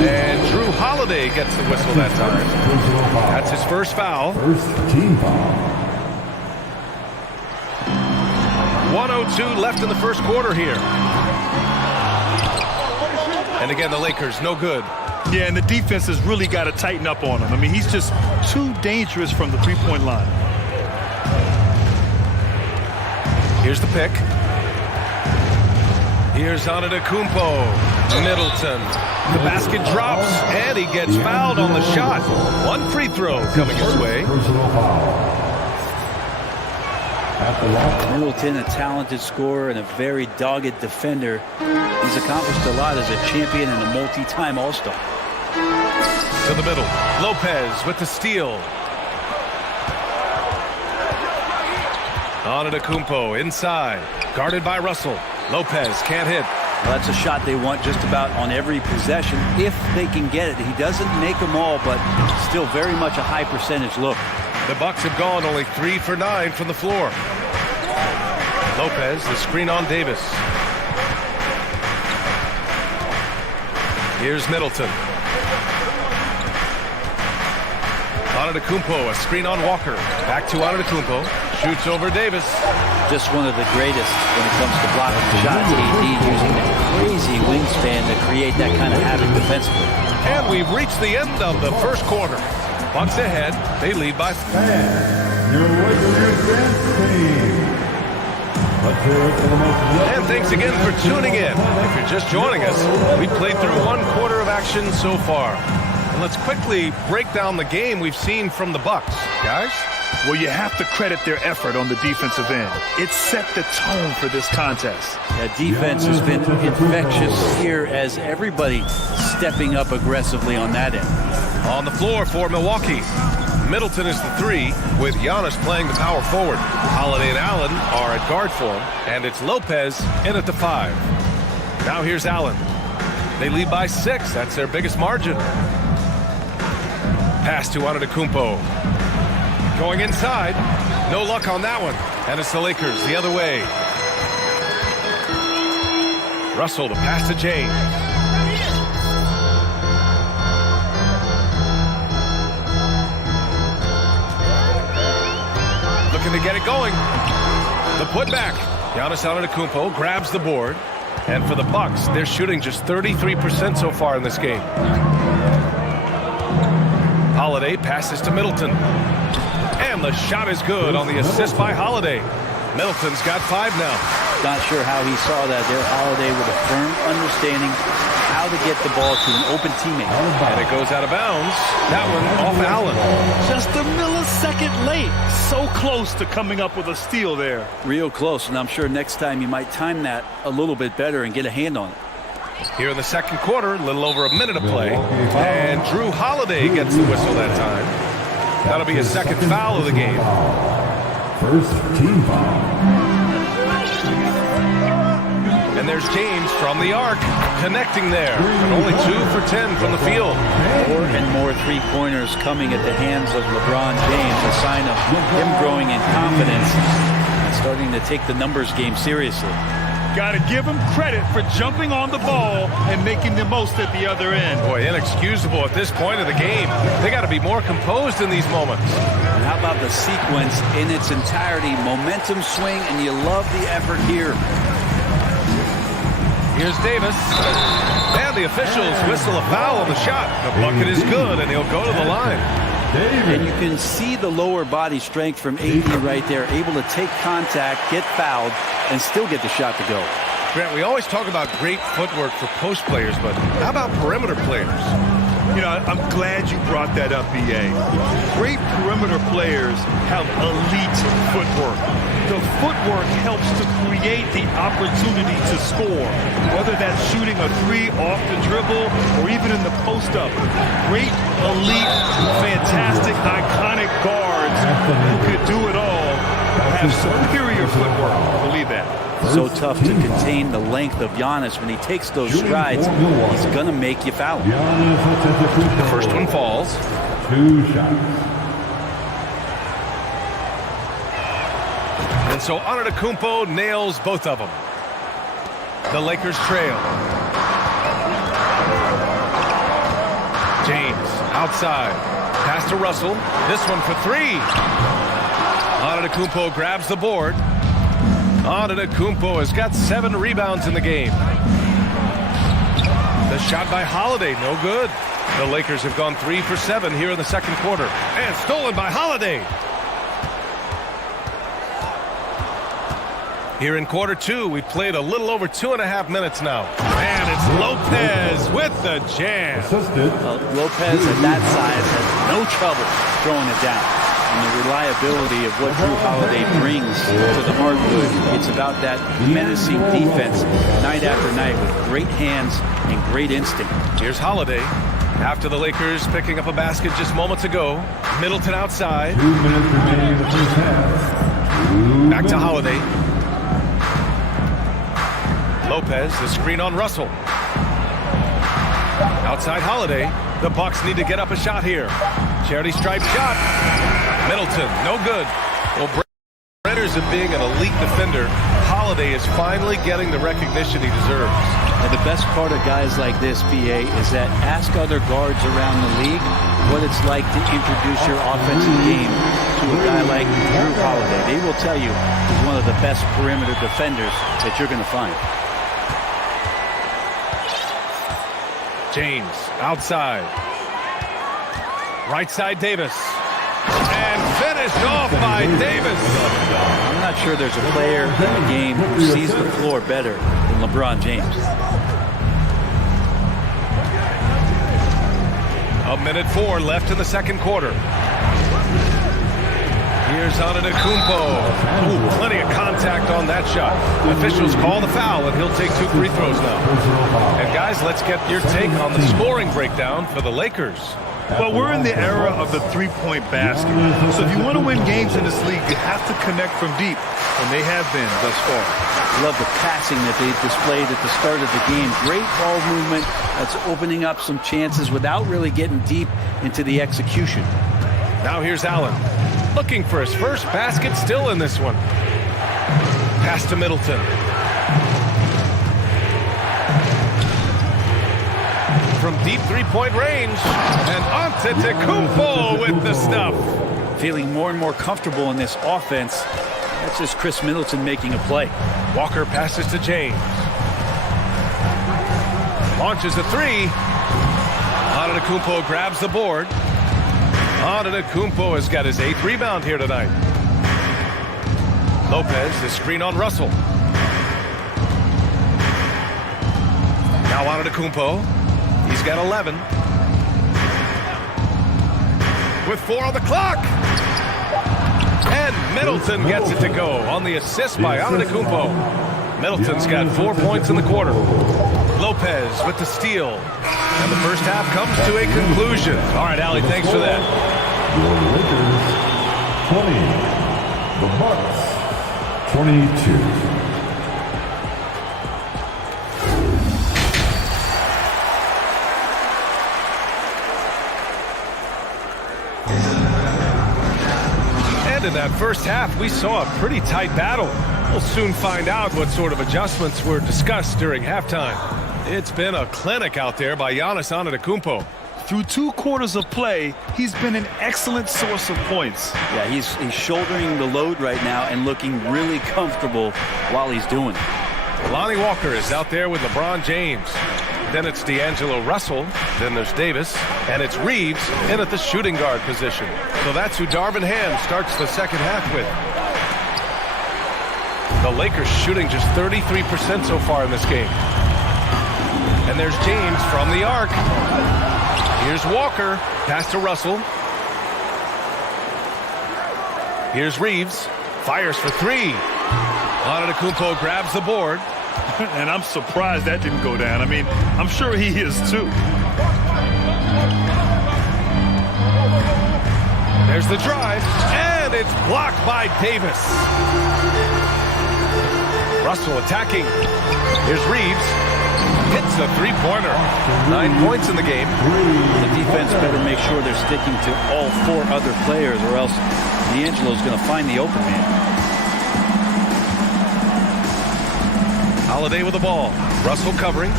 And Drew Holiday gets the whistle that time. That's his first foul. First team foul. 1:02 left in the first quarter here. And again, the Lakers, no good. Yeah, and the defense has really got to tighten up on him. I mean, he's just too dangerous from the three-point line. Here's the pick. Here's Antetokounmpo. Middleton. The basket drops, and he gets fouled on the shot. 1 free throw coming his way. Middleton, a talented scorer and a very dogged defender. He's accomplished a lot as a champion and a multi-time All-Star. To the middle. Lopez with the steal. Antetokounmpo inside. Guarded by Russell. Lopez can't hit. Well, that's a shot they want just about on every possession if they can get it. He doesn't make them all, but still very much a high percentage look. The Bucks have gone only 3 for 9 from the floor. Lopez, the screen on Davis. Here's Middleton. Antetokounmpo, a screen on Walker. Back to Antetokounmpo. Shoots over Davis. Just one of the greatest when it comes to blocking shots. AD using that crazy wingspan to create that kind of havoc defensively. And we've reached the end of the first quarter. Bucks ahead. They lead by 4. And thanks again for tuning in. If you're just joining us, we've played through 1 quarter of action so far. And let's quickly break down the game we've seen from the Bucks. Guys? Well, you have to credit their effort on the defensive end. It set the tone for this contest. That defense has been infectious here as everybody stepping up aggressively on that end. On the floor for Milwaukee, Middleton is the 3, with Janis playing the power forward. Holiday and Allen are at guard for him, and it's Lopez in at the 5. Now here's Allen. They lead by 6. That's their biggest margin. Pass to Antetokounmpo. Going inside. No luck on that one. And it's the Lakers the other way. Russell to pass to James. Looking to get it going. The putback. Giannis Antetokounmpo grabs the board. And for the Bucks, they're shooting just 33% so far in this game. Holiday passes to Middleton. And the shot is good on the assist by Holiday. Middleton's got 5 now. Not sure how he saw that there. Holiday with a firm understanding how to get the ball to an open teammate. And it goes out of bounds. That one off Allen. Just a millisecond late. So close to coming up with a steal there. Real close, and I'm sure next time you might time that a little bit better and get a hand on it. Here in the second quarter, a little over a minute of play. And Drew Holiday gets the whistle that time. That'll be his second foul of the game. First team foul. And there's James from the arc, connecting there. And only 2 for 10 from the field. More and more three-pointers coming at the hands of LeBron James, a sign of him growing in confidence and starting to take the numbers game seriously. Got to give him credit for jumping on the ball and making the most at the other end. Boy, inexcusable at this point of the game. They got to be more composed in these moments. And how about the sequence in its entirety? Momentum swing, and you love the effort here. Here's Davis. And the officials whistle a foul on the shot. The bucket is good, and he'll go to the line. And you can see the lower body strength from AD right there, able to take contact, get fouled, and still get the shot to go. Grant, we always talk about great footwork for post players, but how about perimeter players? You know, I'm glad you brought that up, B.A. Great perimeter players have elite footwork. The footwork helps to create the opportunity to score, whether that's shooting a 3 off the dribble or even in the post-up. Great, elite, fantastic, iconic guards who could do it all have superior footwork. Believe that. So tough to contain the length of Giannis when he takes those strides. He's going to make you foul. The first one falls. 2 shots. And so Antetokounmpo nails both of them. The Lakers trail. James outside. Pass to Russell. This one for 3. Antetokounmpo grabs the board. Antetokounmpo has got 7 rebounds in the game. The shot by Holiday, no good. The Lakers have gone 3 for 7 here in the second quarter. And stolen by Holiday. Here in quarter 2, we played a little over 2.5 minutes now. And it's Lopez with the jam. Lopez at that size has no trouble throwing it down. And the reliability of what Drew Holiday brings to the hardwood, it's about that menacing defense night after night with great hands and great instinct. Here's Holiday. After the Lakers picking up a basket just moments ago. Middleton outside. 2 minutes remaining in the first half. Back to Holiday. Lopez, the screen on Russell. Outside Holiday. The Bucks need to get up a shot here. Charity stripe shot. Middleton, no good. Well, Raiders of being an elite defender, Holiday is finally getting the recognition he deserves. And the best part of guys like this, BA, is that ask other guards around the league, what it's like to introduce your offensive game to a guy like Drew Holiday. They will tell you he's one of the best perimeter defenders that you're going to find. James outside. Right side Davis. And finished off by Davis. I'm not sure there's a player in the game who sees the floor better than LeBron James. A minute 4 left in the second quarter. Here's Antetokounmpo. Ooh, plenty of contact on that shot. Officials call the foul, and he'll take 2 free throws now. And guys, let's get your take on the scoring breakdown for the Lakers. Well, we're in the era of the three-point basket. So if you want to win games in this league, you have to connect from deep, and they have been thus far. Love the passing that they displayed at the start of the game. Great ball movement that's opening up some chances without really getting deep into the execution. Now here's Allen, looking for his first basket, still in this one. Pass to Middleton. From deep three-point range, and Antetokounmpo with the stuff. Feeling more and more comfortable in this offense. That's just Chris Middleton making a play. Walker passes to James. Launches a 3. Antetokounmpo grabs the board. Antetokounmpo has got his 8th rebound here tonight. Lopez, the screen on Russell. Now Antetokounmpo. He's got 11. With 4 on the clock. And Middleton gets it to go on the assist by Antetokounmpo. Middleton's got 4 points in the quarter. Lopez with the steal. And the first half comes to a conclusion. All right, Allie, thanks for that. The Bucks 22. In that first half, we saw a pretty tight battle. We'll soon find out what sort of adjustments were discussed during halftime. It's been a clinic out there by Giannis Antetokounmpo. Through 2 quarters of play, he's been an excellent source of points. Yeah, he's shouldering the load right now and looking really comfortable while he's doing it. Lonnie Walker is out there with LeBron James. Then it's D'Angelo Russell. Then there's Davis. And it's Reeves in at the shooting guard position. So that's who Darvin Ham starts the second half with. The Lakers shooting just 33% so far in this game. And there's James from the arc. Here's Walker. Pass to Russell. Here's Reeves. Fires for 3. Antetokounmpo grabs the board. And I'm surprised that didn't go down. I mean, I'm sure he is too. There's the drive, and it's blocked by Davis. Russell attacking. Here's Reeves. Hits a 3-pointer. 9 points in the game. The defense better make sure they're sticking to all 4 other players, or else D'Angelo's going to find the open man. Holiday with the ball. Russell covering.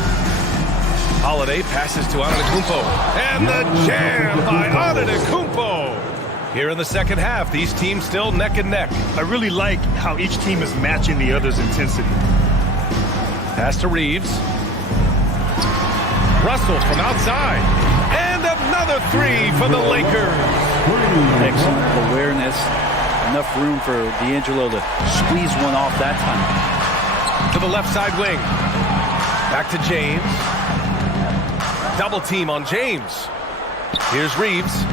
Holiday passes to Antetokounmpo. And the jam by Antetokounmpo. Here in the second half, these teams still neck and neck. I really like how each team is matching the other's intensity. Pass to Reeves. Russell from outside. And another 3 for the Lakers. Excellent awareness. Enough room for D'Angelo to squeeze one off that time. To the left side wing. Back to James. Double team on James. Here's Reeves.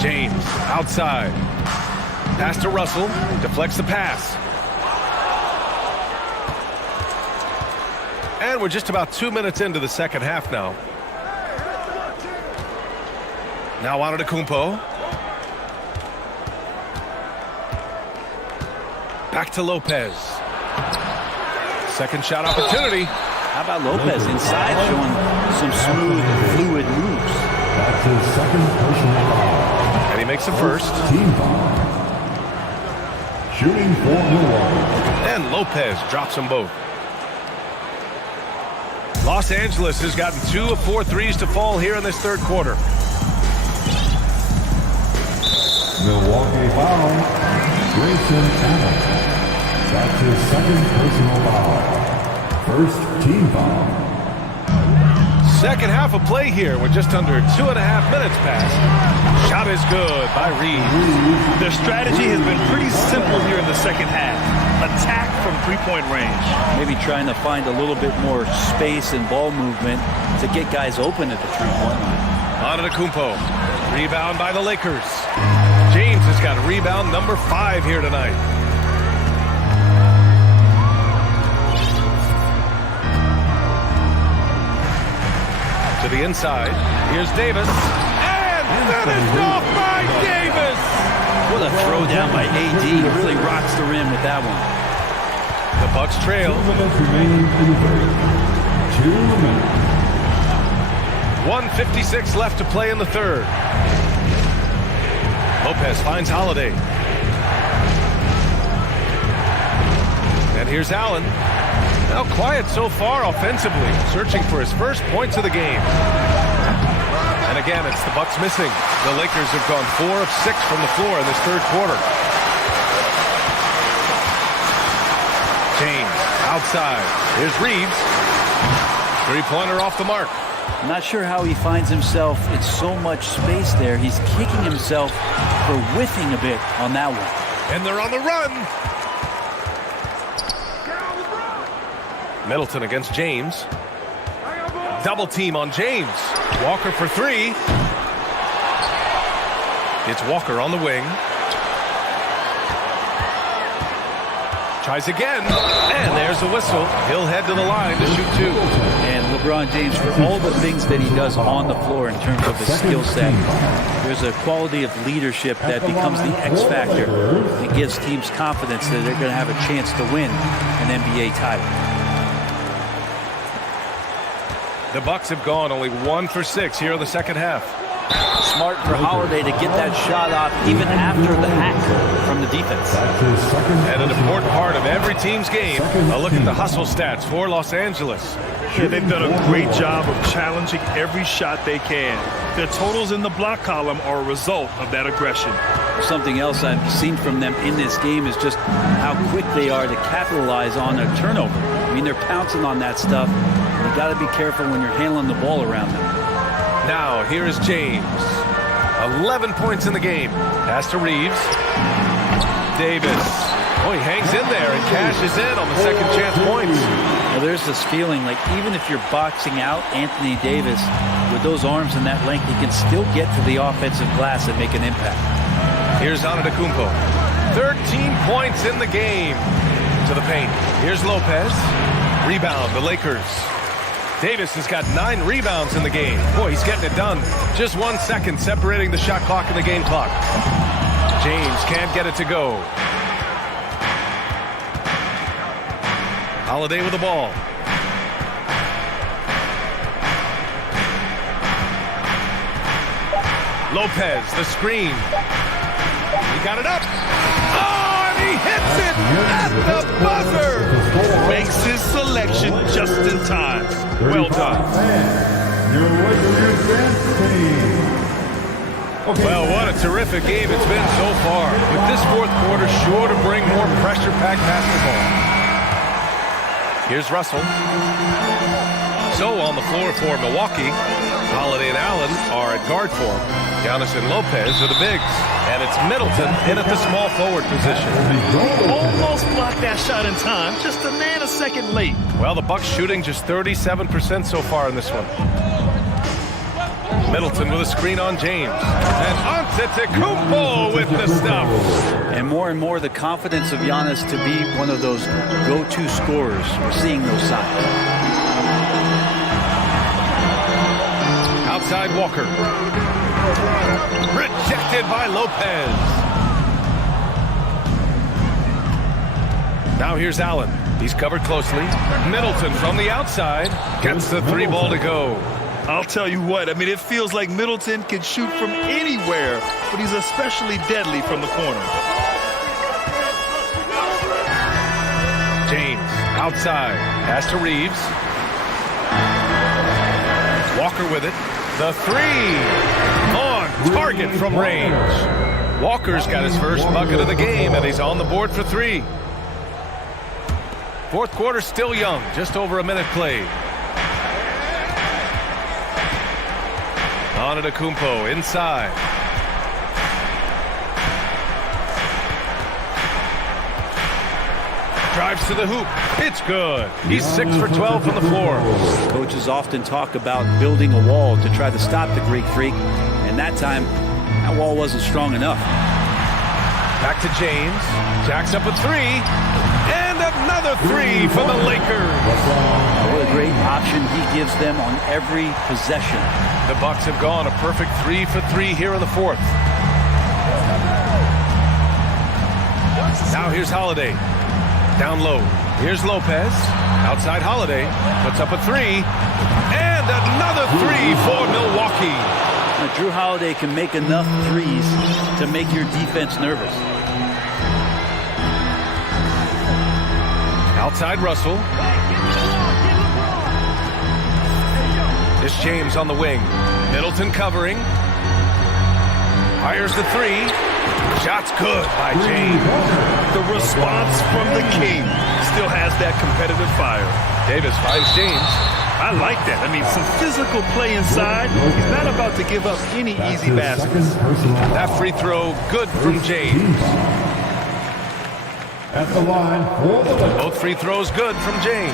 James outside. Pass to Russell. Deflects the pass. And we're just about 2 minutes into the second half now. Now Antetokounmpo. Back to Lopez. Second shot opportunity. How about Lopez inside showing some smooth, fluid moves? That's his second personal foul. And he makes the first. Team foul. Shooting for Milwaukee. And Lopez drops them both. Los Angeles has gotten 2 of 4 threes to fall here in this third quarter. Milwaukee foul. Grayson Allen. That's his second personal foul. First team foul. Second half of play here with just under 2.5 minutes passed. Shot is good by Reeves. Their strategy has been pretty simple here in the second half. Attack from three-point range. Maybe trying to find a little bit more space and ball movement to get guys open at the three-point line. Antetokounmpo. Rebound by the Lakers. James has got rebound number 5 here tonight. To the inside. Here's Davis. And finished off by Davis. What a throw down by AD. He really rocks the rim with that one. The Bucks trail. 2 minutes remaining in the third. 2 minutes. 1:56 left to play in the third. Lopez finds Holiday. And here's Allen. Now quiet so far offensively, searching for his first points of the game. And again, it's the Bucks missing. The Lakers have gone 4 of 6 from the floor in this third quarter. James outside. Here's Reeves. Three-pointer off the mark. I'm not sure how he finds himself in so much space there. He's kicking himself for whiffing a bit on that one. And they're on the run. Middleton against James. Double team on James. Walker for 3. It's Walker on the wing. Tries again. And there's the whistle. He'll head to the line to shoot 2. And LeBron James, for all the things that he does on the floor in terms of his skill set, there's a quality of leadership that becomes the X factor. It gives teams confidence that they're going to have a chance to win an NBA title. The Bucks have gone only 1 for 6 here in the second half. Smart for Holiday to get that shot off even after the hack from the defense. And an important part of every team's game. A look at the hustle stats for Los Angeles. Yeah, they've done a great job of challenging every shot they can. Their totals in the block column are a result of that aggression. Something else I've seen from them in this game is just how quick they are to capitalize on a turnover. I mean, they're pouncing on that stuff. You got to be careful when you're handling the ball around them. Now, here is James. 11 points in the game. Pass to Reeves. Davis. Oh, he hangs in there and cashes in on the second chance points. Well, there's this feeling like even if you're boxing out Anthony Davis with those arms and that length, he can still get to the offensive glass and make an impact. Here's Antetokounmpo. 13 points in the game. To the paint. Here's Lopez. Rebound, the Lakers. Davis has got 9 rebounds in the game. Boy, he's getting it done. Just 1 second separating the shot clock and the game clock. James can't get it to go. Holiday with the ball. Lopez, the screen. He got it up. Oh, and he hits it at the buzzer. Makes his selection just in time. Well done. Well, what a terrific game it's been so far. With this fourth quarter sure to bring more pressure-packed basketball. Here's Russell. So on the floor for Milwaukee, Holiday and Allen are at guard form. Janis and Lopez are the bigs. And it's Middleton in at the small forward position. Almost blocked that shot in time. Just a nanosecond late. Well, the Bucks shooting just 37% so far in this one. Middleton with a screen on James. And Antetokounmpo with the stuff. And more the confidence of Janis to be one of those go-to scorers. We're seeing those signs. Outside Walker. Rejected by Lopez. Now here's Allen. He's covered closely. Middleton from the outside gets the 3 ball to go. I'll tell you what, I mean, it feels like Middleton can shoot from anywhere, but he's especially deadly from the corner. James outside. Pass to Reeves. Walker with it. The three on target from range. Walker's got his first bucket of the game, and he's on the board for three. Fourth quarter still young, just over a minute played. Antetokounmpo inside. Drives to the hoop. It's good. He's 6 for 12 from the floor. Coaches often talk about building a wall to try to stop the Greek Freak, and that time, that wall wasn't strong enough. Back to James. Jacks up a three. And another three for the Lakers. What a great option he gives them on every possession. The Bucks have gone a perfect 3 for 3 here in the fourth. Now here's Holiday. Down low. Here's Lopez. Outside Holiday. Puts up a three. And another three for Milwaukee. Now, Drew Holiday can make enough threes to make your defense nervous. Outside Russell. It's James on the wing. Middleton covering. Fires the three. Shot's good by James. The response from the King still has that competitive fire. Davis finds James. I like that. I mean, some physical play inside. He's not about to give up any easy baskets. That free throw good from James. At the line for the Lakers. Both free throws good from James.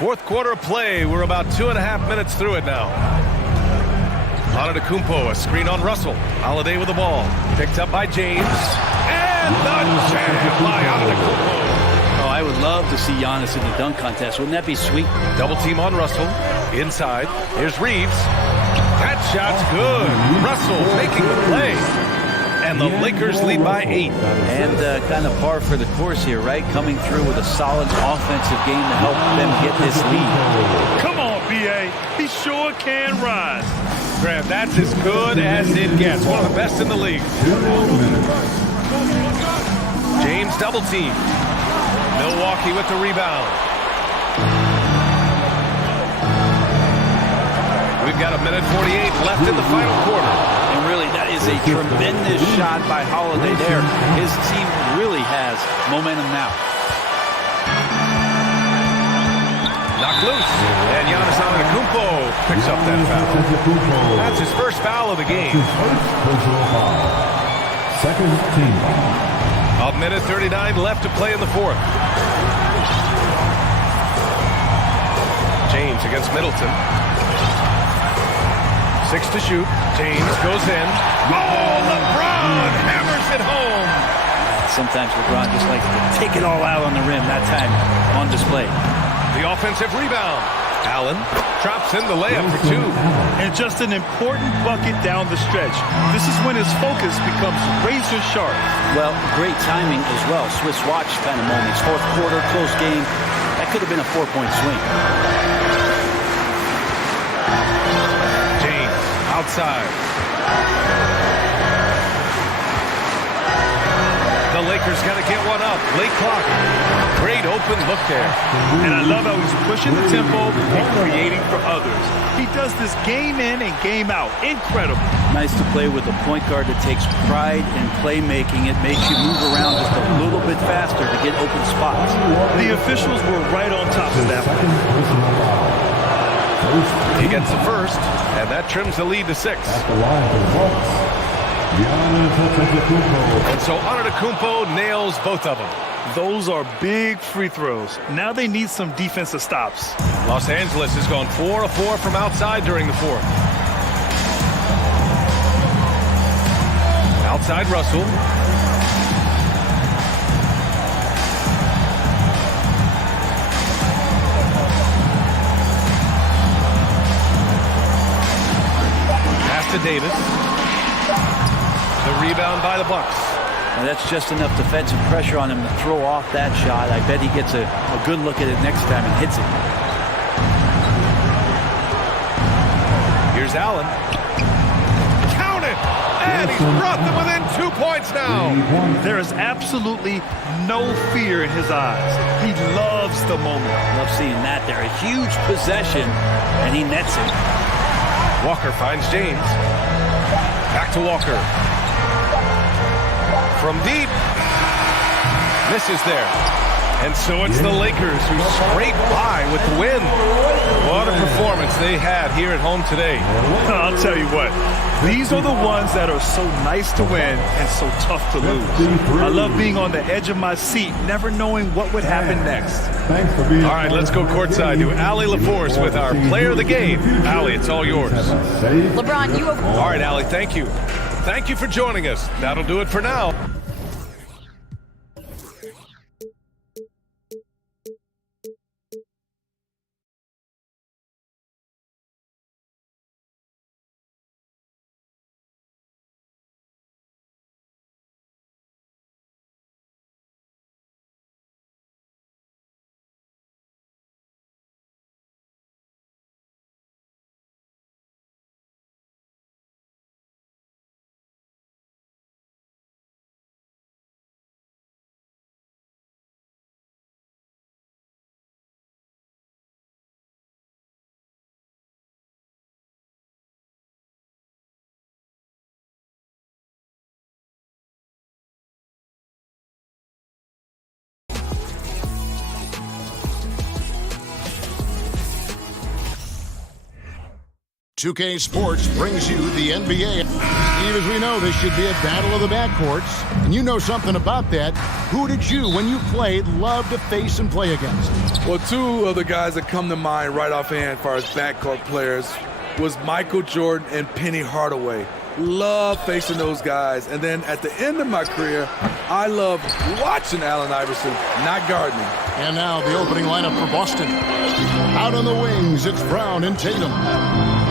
Fourth quarter of play. We're about 2.5 minutes through it now. Antetokounmpo, a screen on Russell. Holiday with the ball. Picked up by James. And the jam by Antetokounmpo. Oh, I would love to see Janis in the dunk contest. Wouldn't that be sweet? Double team on Russell. Inside. Here's Reeves. That shot's good. Russell making the play. And the Lakers lead by 8. And kind of par for the course here, right? Coming through with a solid offensive game to help them get this lead. Come on, B.A. He sure can rise. Graham, that's as good as it gets. One of the best in the league. James double team. Milwaukee with the rebound. We've got 1:48 left in the final quarter. And really, that is a tremendous shot by Holiday there. His team really has momentum now. Knocked loose. And Giannis Antetokounmpo picks up that foul. That's his first foul of the game. Second team. 1:39 left to play in the fourth. James against Middleton. 6 to shoot. James goes in. Oh, LeBron hammers it home. Sometimes LeBron just likes to take it all out on the rim. That time on display. The offensive rebound. Allen drops in the layup for 2. And just an important bucket down the stretch. This is when his focus becomes razor sharp. Well, great timing as well. Swiss watch kind of moments. Fourth quarter, close game. That could have been a 4-point swing. James outside. The Lakers got to get one up. Late clock. Great open look there. And I love how he's pushing the tempo and creating for others. He does this game in and game out. Incredible. Nice to play with a point guard that takes pride in playmaking. It makes you move around just a little bit faster to get open spots. The officials were right on top of that one. He gets the first, and that trims the lead to 6. And so Antetokounmpo nails both of them. Those are big free throws. Now they need some defensive stops. Los Angeles has gone 4 of 4 from outside during the fourth. Outside Russell. Pass to Davis. The rebound by the Bucks. And that's just enough defensive pressure on him to throw off that shot. I bet he gets a good look at it next time and hits it. Here's Allen. Count it! And he's brought them within 2 points now. There is absolutely no fear in his eyes. He loves the moment. Love seeing that there. A huge possession, and he nets it. Walker finds James. Back to Walker. From deep. Misses there. And so it's the Lakers who scrape by with the win. What a performance they had here at home today. I'll tell you what, these are the ones that are so nice to win and so tough to lose. I love being on the edge of my seat, never knowing what would happen next. All right, let's go courtside to Allie LaForce with our player of the game. Allie, it's all yours. LeBron, you have... All right, Allie, thank you. Thank you for joining us. That'll do it for now. Tue Sports brings you the NBA. Steve, as we know, this should be a battle of the backcourts. And you know something about that. Who did you, when you played, love to face and play against? Well, two of the guys that come to mind right offhand as far as backcourt players was Michael Jordan and Penny Hardaway. Love facing those guys. And then at the end of my career, I loved watching Allen Iverson, not guarding him. And now the opening lineup for Boston. Out on the wings, it's Brown and Tatum.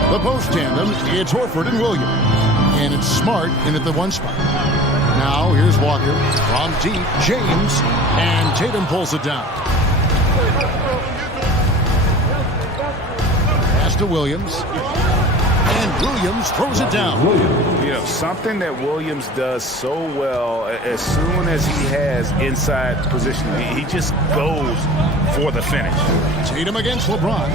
The post tandem, it's Horford and Williams. And it's Smart in at the one spot. Now here's Walker from deep, James, and Tatum pulls it down. Pass to Williams. And Williams throws it down. You know, something that Williams does so well, as soon as he has inside position, he just goes for the finish. Tatum against LeBron.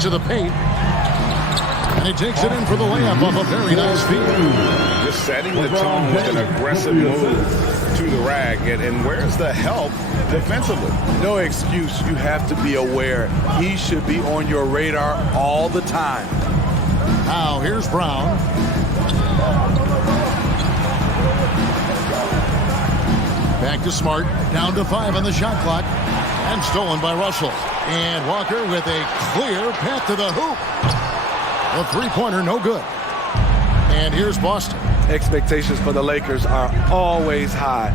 To the paint. And he takes it in for the layup off a very nice feed. Just setting the tone with an aggressive move to the rack. And where's the help defensively? No excuse. You have to be aware. He should be on your radar all the time. Now here's Brown. Back to Smart. Down to 5 on the shot clock. And stolen by Russell. And Walker with a clear path to the hoop. A three-pointer, no good. And here's Boston. Expectations for the Lakers are always high.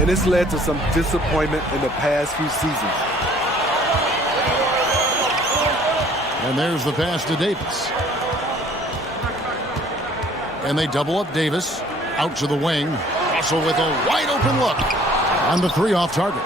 And this led to some disappointment in the past few seasons. And there's the pass to Davis. And they double up Davis. Out to the wing. Russell with a wide-open look. On the three off target.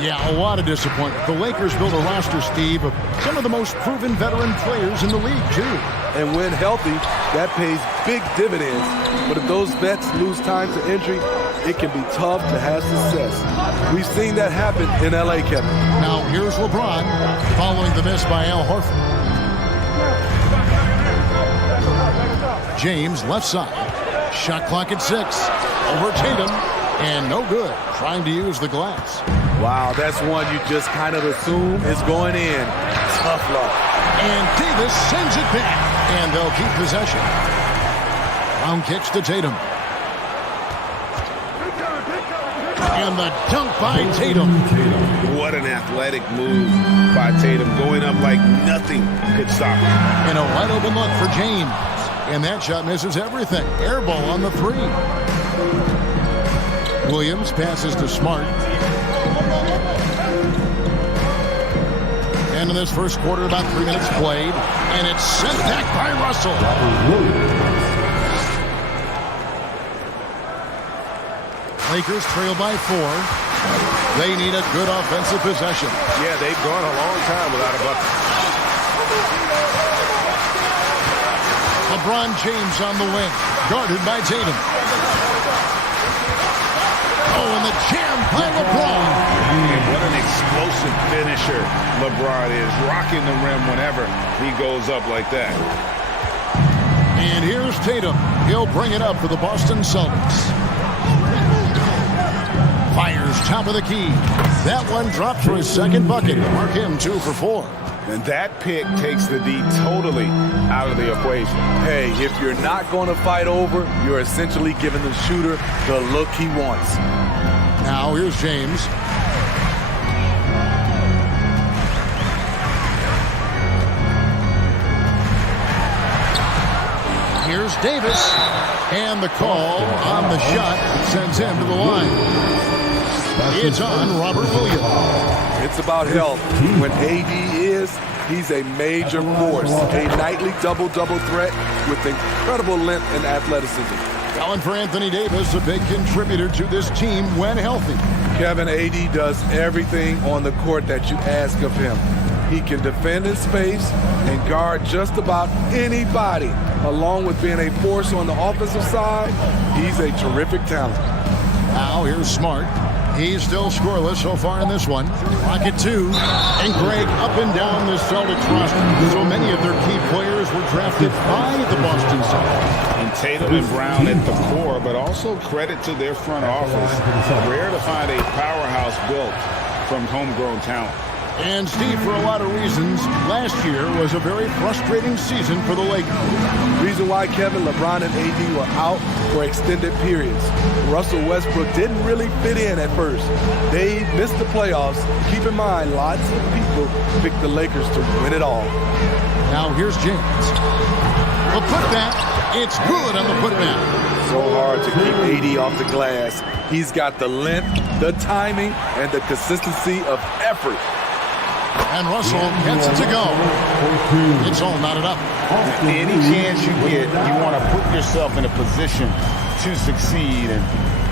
Yeah, a lot of disappointment. The Lakers built a roster, Steve, of some of the most proven veteran players in the league, too. And when healthy, that pays big dividends. But if those vets lose time to injury, it can be tough to have success. We've seen that happen in L.A., Kevin. Now, here's LeBron following the miss by Al Horford. James, left side. Shot clock at 6. Over Tatum. And no good. Trying to use the glass. Wow, that's one you just kind of assume is going in. Tough luck. And Davis sends it back. And they'll keep possession. Brown kicks to Tatum. And the dunk by Tatum. What an athletic move by Tatum. Going up like nothing could stop him. And a wide open look for James. And that shot misses everything. Air ball on the three. Williams passes to Smart. And in this first quarter, about 3 minutes played. And it's sent back by Russell. Lakers trail by 4. They need a good offensive possession. Yeah, they've gone a long time without a bucket. LeBron James on the wing, guarded by Tatum. Oh, and the jam by LeBron. And what an explosive finisher LeBron is, rocking the rim whenever he goes up like that. And here's Tatum. He'll bring it up for the Boston Celtics. Fires top of the key. That one drops for his second bucket. Mark him 2 for 4. And that pick takes the D totally out of the equation. Hey, if you're not going to fight over, you're essentially giving the shooter the look he wants. Now here's James. Here's Davis. And the call on the shot sends him to the line. It's on Robert Williams. It's about health. When AD is, he's a major force. A nightly double-double threat with incredible length and athleticism. Calling for Anthony Davis, a big contributor to this team when healthy. Kevin, AD does everything on the court that you ask of him. He can defend in space and guard just about anybody. Along with being a force on the offensive side, he's a terrific talent. Now here's Smart. He's still scoreless so far in this one. Rocket 2. And Greg up and down the Celtics roster. So many of their key players were drafted by the Boston Celtics. And Tatum and Brown at the core, but also credit to their front office. Rare to find a powerhouse built from homegrown talent. And Steve, for a lot of reasons, last year was a very frustrating season for the Lakers. Reason why Kevin, LeBron, and AD were out for extended periods. Russell Westbrook didn't really fit in at first. They missed the playoffs. Keep in mind, lots of people picked the Lakers to win it all. Now here's James. The putback. It's good on the putback. So hard to keep AD off the glass. He's got the length, the timing, and the consistency of effort. And Russell gets it to go. It's all knotted up. Any chance you get, you want to put yourself in a position to succeed, and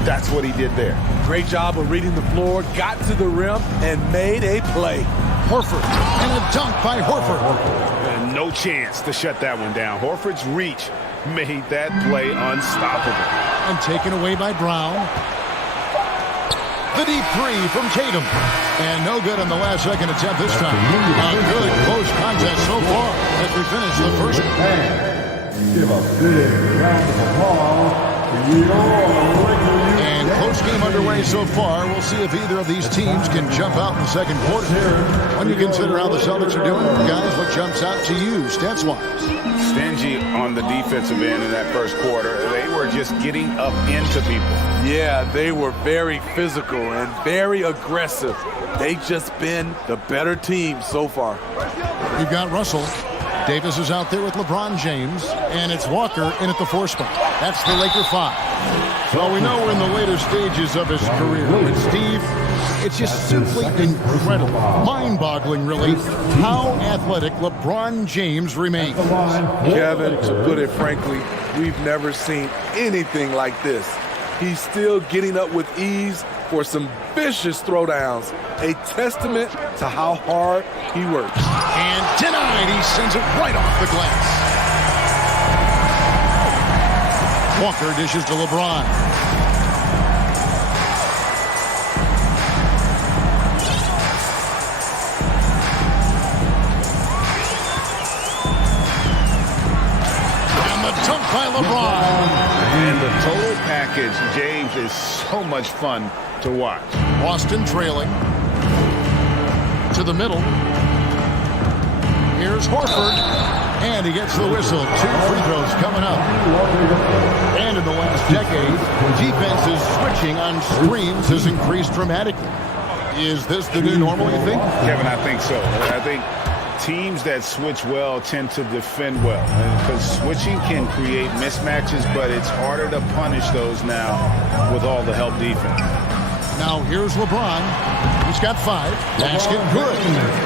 that's what he did there. Great job of reading the floor, got to the rim, and made a play. Horford, and a dunk by Horford. And no chance to shut that one down. Horford's reach made that play unstoppable. And taken away by Brown. The deep 3 from Tatum. And no good on the last second attempt this time. A good close contest so far as we finish the first. Give a big round of applause to your And close game underway so far. We'll see if either of these teams can jump out in the second quarter. When you consider how the Celtics are doing, guys, what jumps out to you stats-wise? Stingy on the defensive end in that first quarter. They were just getting up into people. Yeah, they were very physical and very aggressive. They've just been the better team so far. You've got Russell. Davis is out there with LeBron James, and it's Walker in at the 4 spot. That's the Laker 5. Well, we know we're in the later stages of his career, but Steve, it's just simply incredible, mind-boggling, really, how athletic LeBron James remains. Kevin, to put it frankly, we've never seen anything like this. He's still getting up with ease for some vicious throwdowns, a testament to how hard he works. And denied, he sends it right off the glass. Walker dishes to LeBron. And the dunk by LeBron. And the total package, James, is so much fun to watch. Boston trailing. To the middle. Here's Horford. And he gets the whistle. 2 free throws coming up. And in the last decade, defenses switching on screens has increased dramatically. Is this the new normal, you think? Kevin, I think so. I think teams that switch well tend to defend well. Because switching can create mismatches, but it's harder to punish those now with all the help defense. Now here's LeBron. He's got 5. Basket good.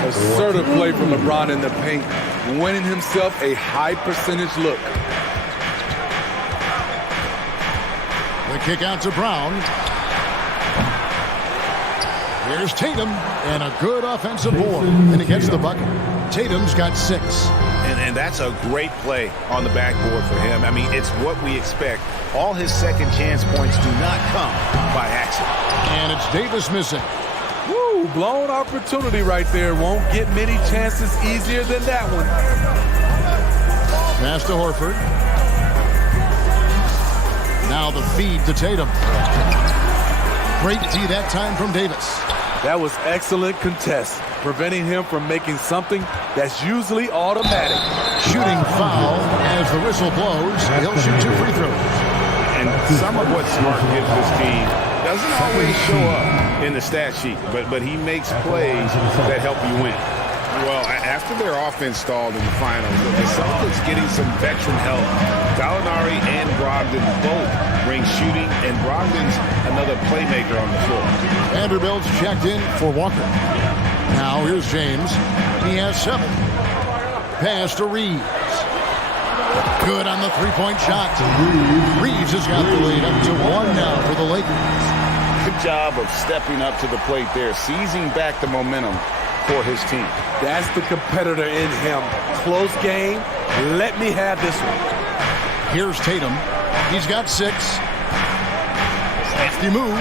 Assertive play from LeBron in the paint, winning himself a high percentage look. The kick out to Brown. Here's Tatum, and a good offensive board, and he gets the bucket. Tatum's got 6. And that's a great play on the backboard for him. I mean, it's what we expect. All his second chance points do not come by accident. And it's Davis missing. Woo, blown opportunity right there. Won't get many chances easier than that one. Pass to Horford. Now the feed to Tatum. Great D that time from Davis. That was excellent contest, preventing him from making something that's usually automatic. Shooting foul as the whistle blows. He'll shoot 2 free throws. And some of what Smart gives this team doesn't always show up in the stat sheet, but he makes plays that help you win. Well, after their offense stalled in the finals, the Celtics getting some veteran help. Gallinari and Brogdon both bring shooting, and Brogdon's another playmaker on the floor. Vanderbilt's checked in for Walker. Now here's James. He has 7. Pass to Reeves. Good on the three-point shot. Reeves has got the lead up to 1 now for the Lakers. Good job of stepping up to the plate there, seizing back the momentum for his team. That's the competitor in him. Close game. Let me have this one. Here's Tatum. He's got 6. Safety move.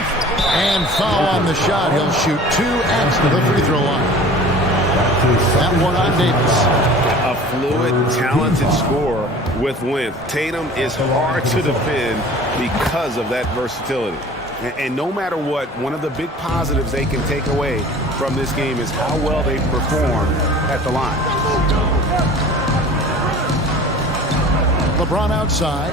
And foul on the shot. He'll shoot 2 at the free throw line. That one on Davis. A fluid, talented scorer with length. Tatum is hard to defend because of that versatility. And no matter what, one of the big positives they can take away from this game is how well they perform at the line. LeBron outside.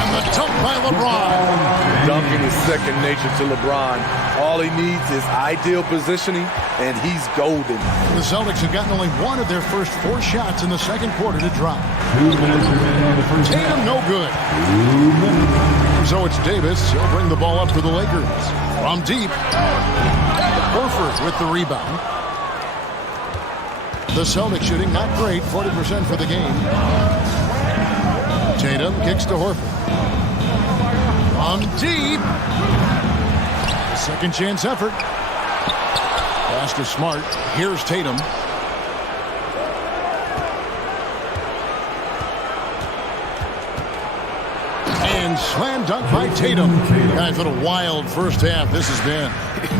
And the dunk by LeBron. Dunking is second nature to LeBron. All he needs is ideal positioning, and he's golden. The Celtics have gotten only 1 of their first 4 shots in the second quarter to drop. Tatum no good. So it's Davis. He'll bring the ball up for the Lakers. From deep. Horford with the rebound. The Celtics shooting not great. 40% for the game. Tatum kicks to Horford. From deep. Second chance effort. Pass to Smart. Here's Tatum. And slam dunk by Tatum. Guys, what a wild first half this has been.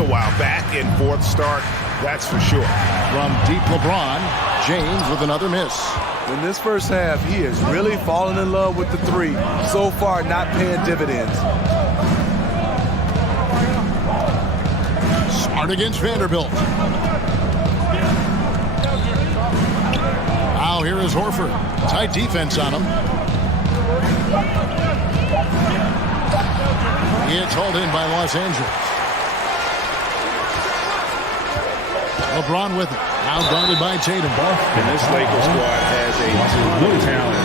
Wow, back and forth start, that's for sure. From deep LeBron, James with another miss. In this first half, he is really falling in love with the 3. So far, not paying dividends. Smart against Vanderbilt. Now here is Horford. Tight defense on him. It's hauled in by Los Angeles. LeBron with it. Now guarded by Tatum. And this Lakers squad has a ton of talent,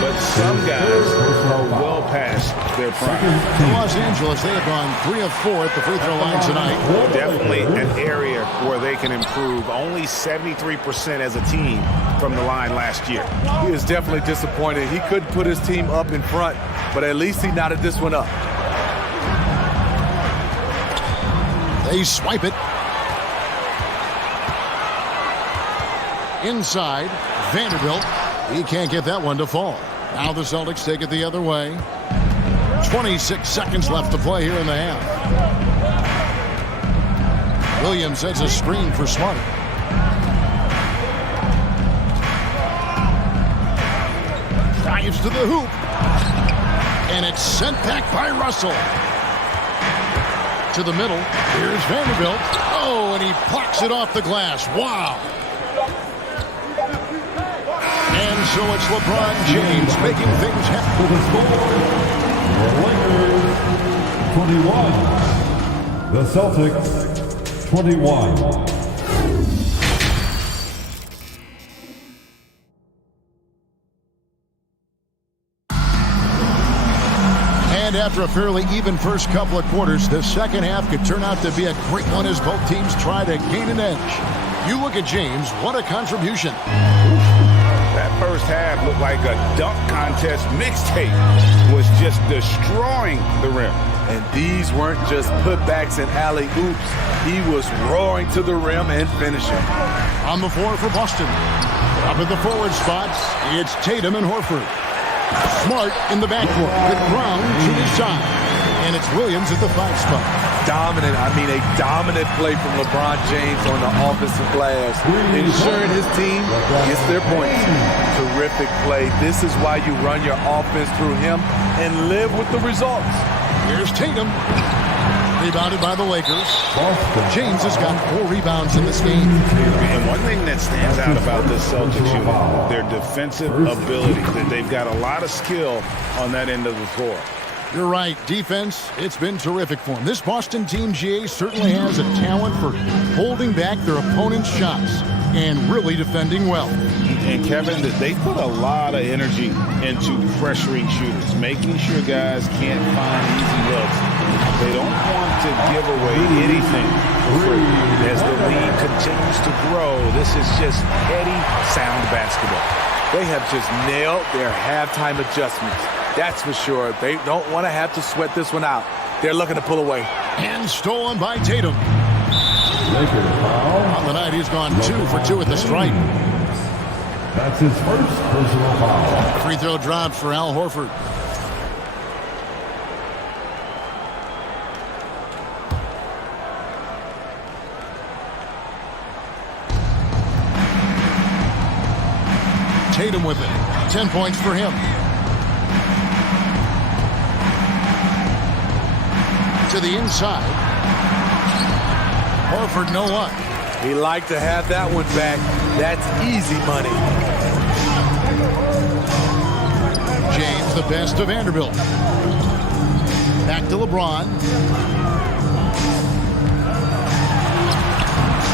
but some guys are well past their prime. Los Angeles, they have gone 3 of 4 at the free throw line tonight. Definitely an area where they can improve. Only 73% as a team from the line last year. He is definitely disappointed. He couldn't put his team up in front, but at least he knotted this one up. They swipe it. Inside, Vanderbilt. He can't get that one to fall. Now the Celtics take it the other way. 26 seconds left to play here in the half. Williams sets a screen for Smart. Dives to the hoop. And it's sent back by Russell. To the middle. Here's Vanderbilt. Oh, and he plucks it off the glass. Wow. And so it's LeBron James making things happen. The Lakers, 21. The Celtics, 21. And after a fairly even first couple of quarters, the second half could turn out to be a great one as both teams try to gain an edge. You look at James, what a contribution. That first half looked like a dunk contest mixtape. Was just destroying the rim. And these weren't just putbacks and alley-oops. He was roaring to the rim and finishing. On the floor for Boston. Up at the forward spots, it's Tatum and Horford. Smart in the backcourt with Brown to his side. And it's Williams at the 5 spot. Dominant, I mean a dominant play from LeBron James on the offensive glass, ensuring his team gets their points. Terrific play. This is why you run your offense through him and live with the results. Here's Tatum. Rebounded by the Lakers. James has got 4 rebounds in this game. And one thing that stands out about this Celtics unit, their defensive ability. They've got a lot of skill on that end of the floor. You're right. Defense, it's been terrific for them. This Boston team, GA, certainly has a talent for holding back their opponent's shots and really defending well. And Kevin, they put a lot of energy into pressuring shooters, making sure guys can't find easy looks. They don't want to give away anything for free. As the lead continues to grow, this is just heady, sound basketball. They have just nailed their halftime adjustments. That's for sure. They don't want to have to sweat this one out. They're looking to pull away. And stolen by Tatum. On the night, he's gone 2 for 2 at the stripe. That's his first personal foul. Free throw dropped for Al Horford. Tatum with it. 10 points for him. To the inside. Horford, no luck. He liked to have that one back. That's easy money. James, the best to Vanderbilt. Back to LeBron.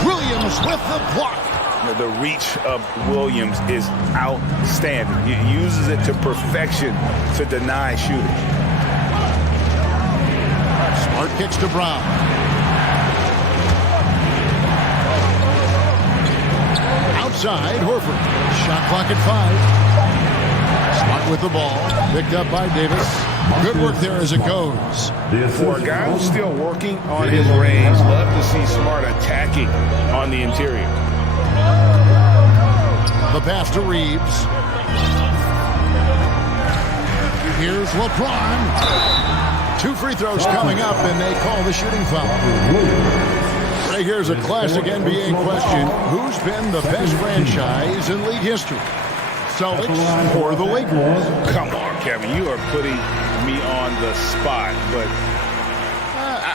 Williams with the block. The reach of Williams is outstanding. He uses it to perfection to deny shooters. Smart kicks to Brown. Outside, Horford. Shot clock at 5. Smart with the ball. Picked up by Davis. Good work there as it goes. For a guy who's still working on his range, love to see Smart attacking on the interior. The pass to Reeves. Here's LeBron. 2 free throws coming up, and they call the shooting foul. Right, here's a classic NBA question. Who's been the best franchise in league history? Celtics or the Lakers? Come on, Kevin. You are putting me on the spot, but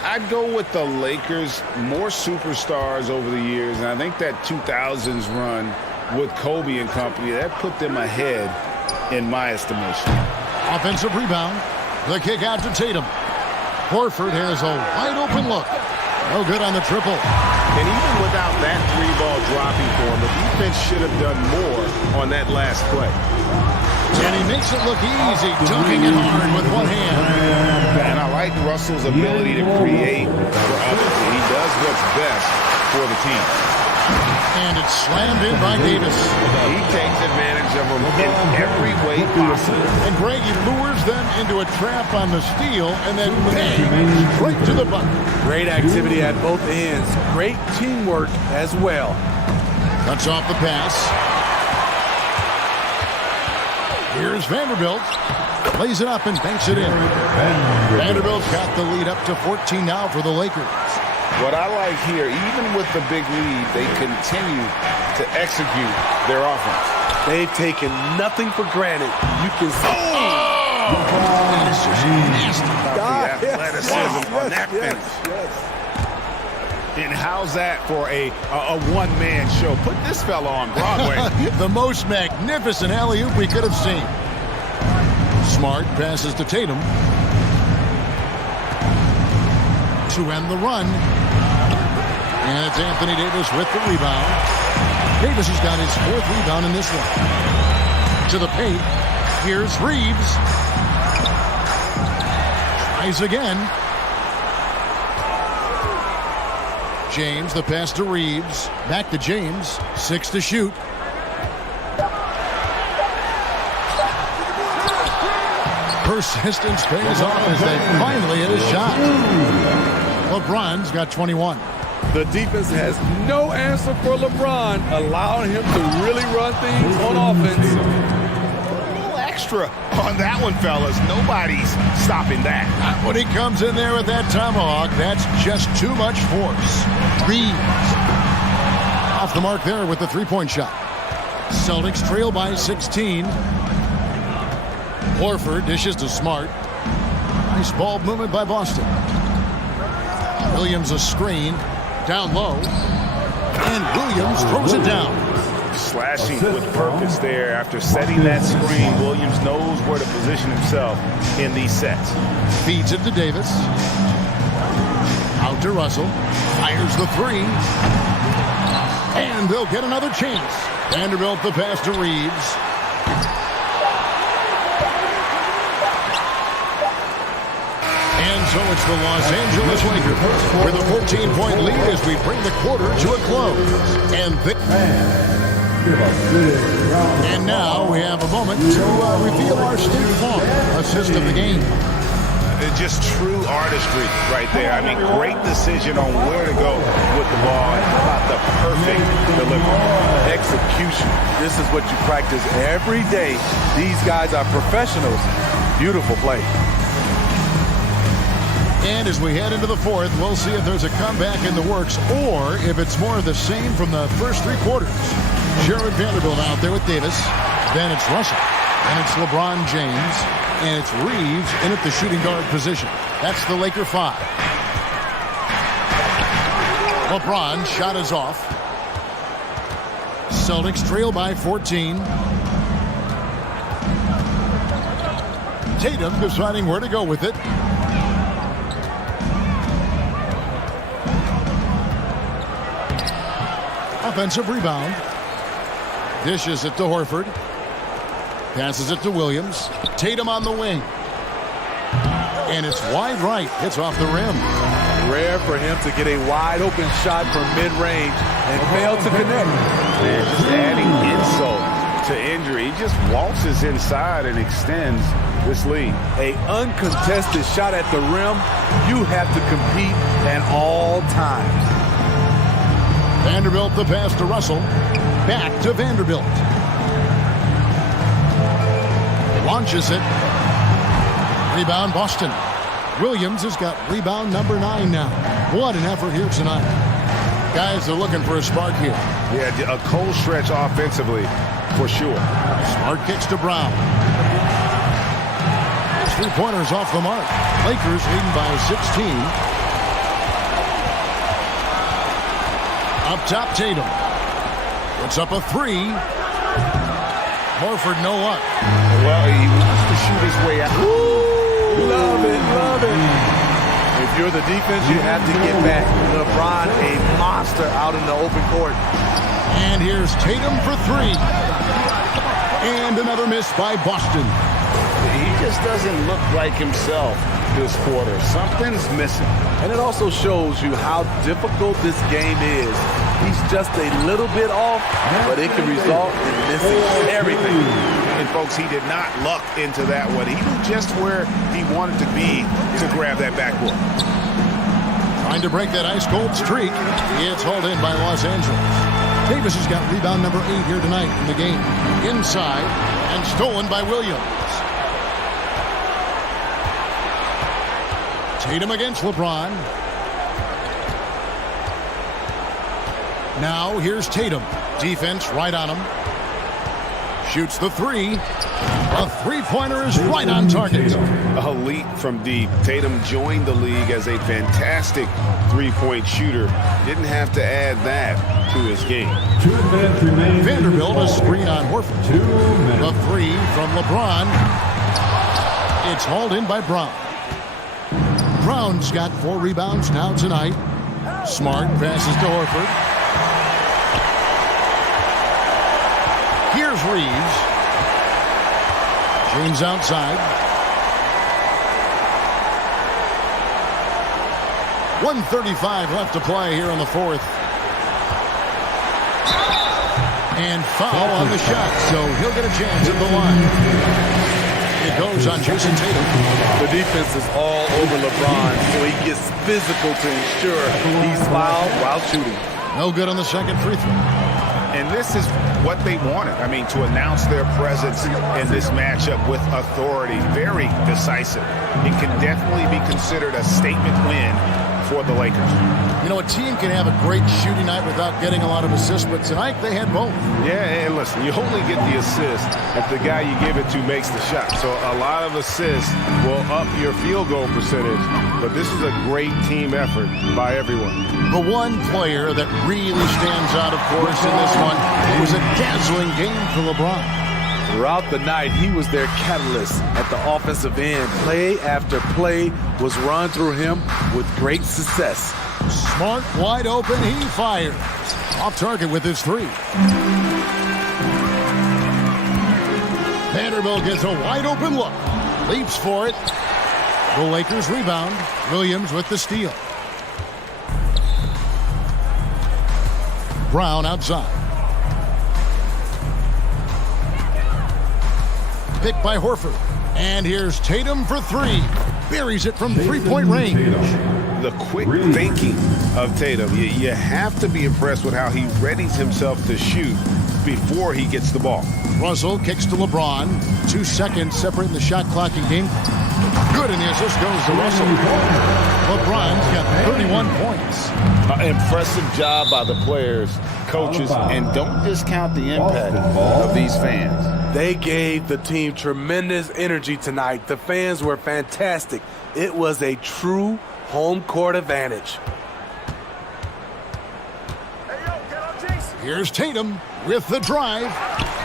I'd go with the Lakers. More superstars over the years, and I think that 2000s run with Kobe and company, that put them ahead in my estimation. Offensive rebound. The kick out to Tatum. Horford has a wide-open look. No good on the triple. And even without that 3-ball dropping for him, the defense should have done more on that last play. And he makes it look easy, dunking it hard with one hand. And I like Russell's ability to create for others. He does what's best for the team. And it's slammed in by Davis. He takes advantage of them in every way possible. And Greg, he lures them into a trap on the steal and then bang, straight to the bucket. Great activity at both ends. Great teamwork as well. Cuts off the pass. Here's Vanderbilt. Lays it up and banks it in. Vanderbilt's got the lead up to 14 now for the Lakers. What I like here, even with the big lead, they continue to execute their offense. They've taken nothing for granted. You can see. That's just nasty. The athleticism on that finish. And how's that for a one-man show? Put this fella on Broadway. The most magnificent alley-oop we could have seen. Smart passes to Tatum. To end the run. And it's Anthony Davis with the rebound. Davis has got his 4th rebound in this one. To the paint. Here's Reeves. Tries again. James, the pass to Reeves. Back to James. 6 to shoot. Persistence pays off as they finally hit a shot. LeBron's got 21. The defense has no answer for LeBron, allowing him to really run things on offense. A little extra on that one, fellas. Nobody's stopping that. When he comes in there with that tomahawk, that's just too much force. Reeves off the mark there with the three-point shot. Celtics trail by 16. Horford dishes to Smart. Nice ball movement by Boston. Williams a screen. Down low. And Williams throws it down. Slashing with purpose there. After setting that screen, Williams knows where to position himself in these sets. Feeds it to Davis. Out to Russell. Fires the three. And they'll get another chance. Vanderbilt the pass to Reeves. And so it's the Los Angeles Lakers with a 14-point lead as we bring the quarter to a close. And now we have a moment to reveal our State Farm assist of the game. Just true artistry right there. I mean, great decision on where to go with the ball. And how about the perfect delivery? Execution. This is what you practice every day. These guys are professionals. Beautiful play. And as we head into the fourth, we'll see if there's a comeback in the works or if it's more of the same from the first three quarters. Jared Vanderbilt out there with Davis. Then it's Russell. And it's LeBron James. And it's Reeves in at the shooting guard position. That's the Laker 5. LeBron shot is off. Celtics trail by 14. Tatum deciding where to go with it. Offensive rebound. Dishes it to Horford. Passes it to Williams. Tatum on the wing. And it's wide right. It's off the rim. Rare for him to get a wide open shot from mid-range and fail to connect. Man, just adding insult to injury. He just waltzes inside and extends this lead. A uncontested shot at the rim. You have to compete at all times. Vanderbilt the pass to Russell. Back to Vanderbilt. Launches it. Rebound Boston. Williams has got rebound number 9 now. What an effort here tonight. Guys are looking for a spark here. Yeah, a cold stretch offensively for sure. Smart kicks to Brown. 3-pointers off the mark. Lakers leading by 16. Up top, Tatum. Puts up a 3. Horford no luck. Well, he wants to shoot his way out. Ooh, love it, love it. If you're the defense, you have to get back. LeBron, a monster out in the open court. And here's Tatum for 3. And another miss by Boston. He just doesn't look like himself this quarter. Something's missing. And it also shows you how difficult this game is. He's just a little bit off, but it can result in missing everything. And folks, he did not luck into that one. He knew just where he wanted to be to grab that backboard. Trying to break that ice-cold streak. It's hauled in by Los Angeles. Davis has got rebound number 8 here tonight in the game. Inside and stolen by Williams. Tatum against LeBron. Now here's Tatum. Defense right on him. Shoots the 3. A 3-pointer is right on target. A leap from deep. Tatum joined the league as a fantastic 3-point shooter. Didn't have to add that to his game. 2 minutes remaining. Vanderbilt a screen on Horford. 2 minutes. The 3 from LeBron. It's hauled in by Brown. Brown's got 4 rebounds now tonight. Smart passes to Horford. Here's Reeves. James outside. 1:35 left to play here in the fourth. And foul on the shot, so he'll get a chance at the line. It goes on Jason Tatum. The defense is all over LeBron, so he gets physical to ensure he smiles while shooting. No good on the second free throw. And this is what they wanted. I mean, to announce their presence in this matchup with authority, very decisive. It can definitely be considered a statement win for the Lakers. You know, a team can have a great shooting night without getting a lot of assists, but tonight they had both. Yeah, and listen, you only get the assist if the guy you give it to makes the shot. So a lot of assists will up your field goal percentage, but this is a great team effort by everyone. The one player that really stands out, of course, in this one, it was a dazzling game for LeBron. Throughout the night, he was their catalyst at the offensive end. Play after play was run through him with great success. Smart, wide open, he fires. Off target with his three. Vanderbilt gets a wide open look. Leaps for it. The Lakers rebound. Williams with the steal. Brown outside. Picked by Horford. And here's Tatum for three. Buries it from three-point range. The quick thinking of Tatum. You have to be impressed with how he readies himself to shoot before he gets the ball. Russell kicks to LeBron. 2 seconds separating the shot clock and game. Good, and the assist goes to Russell. LeBron's got 31 points. Impressive job by the players, coaches, and don't discount the impact of these fans. They gave the team tremendous energy tonight. The fans were fantastic. It was a true home court advantage. Here's Tatum with the drive.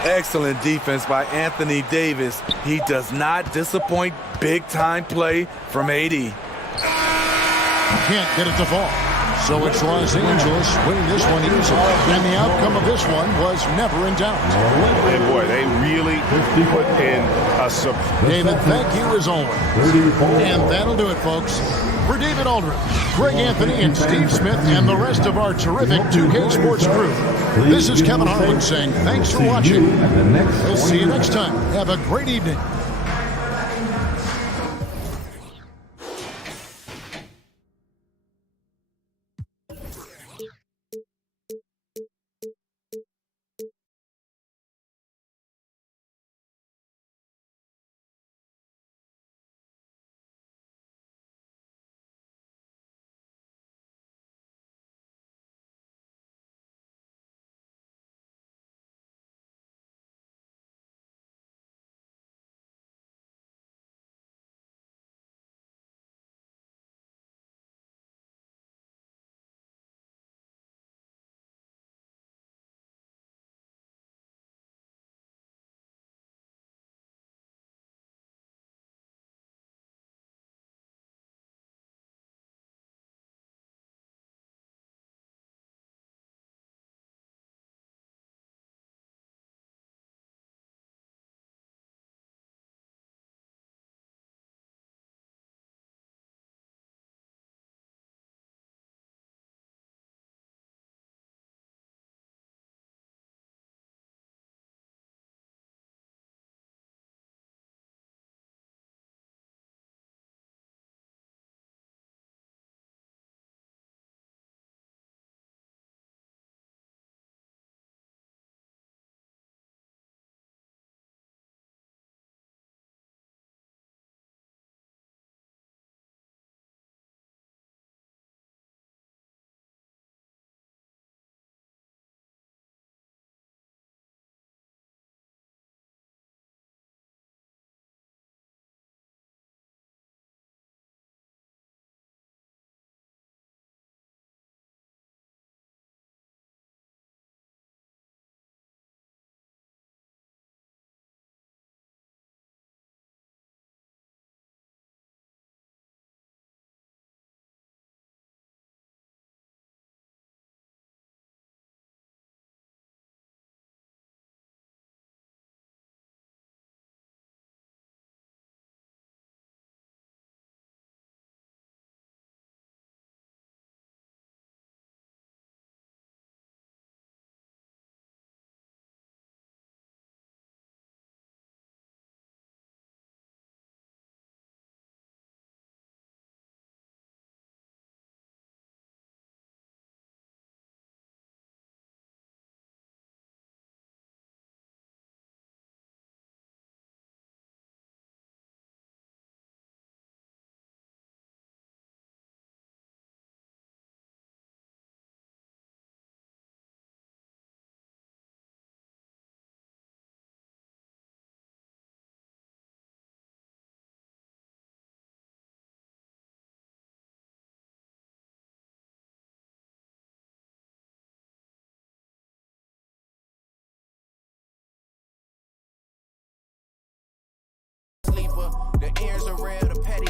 Excellent defense by Anthony Davis. He does not disappoint. Big-time play from AD. Can't get it to fall. So it's Los Angeles winning this one easily. And the outcome of this one was never in doubt. And boy, they really put in a surprise. David, thank you as always. And that'll do it, folks. For David Aldridge, Greg Anthony, and Steve Smith, and the rest of our terrific 2K Sports crew, this is Kevin Harlan saying thanks for watching. We'll see you next time. Have a great evening.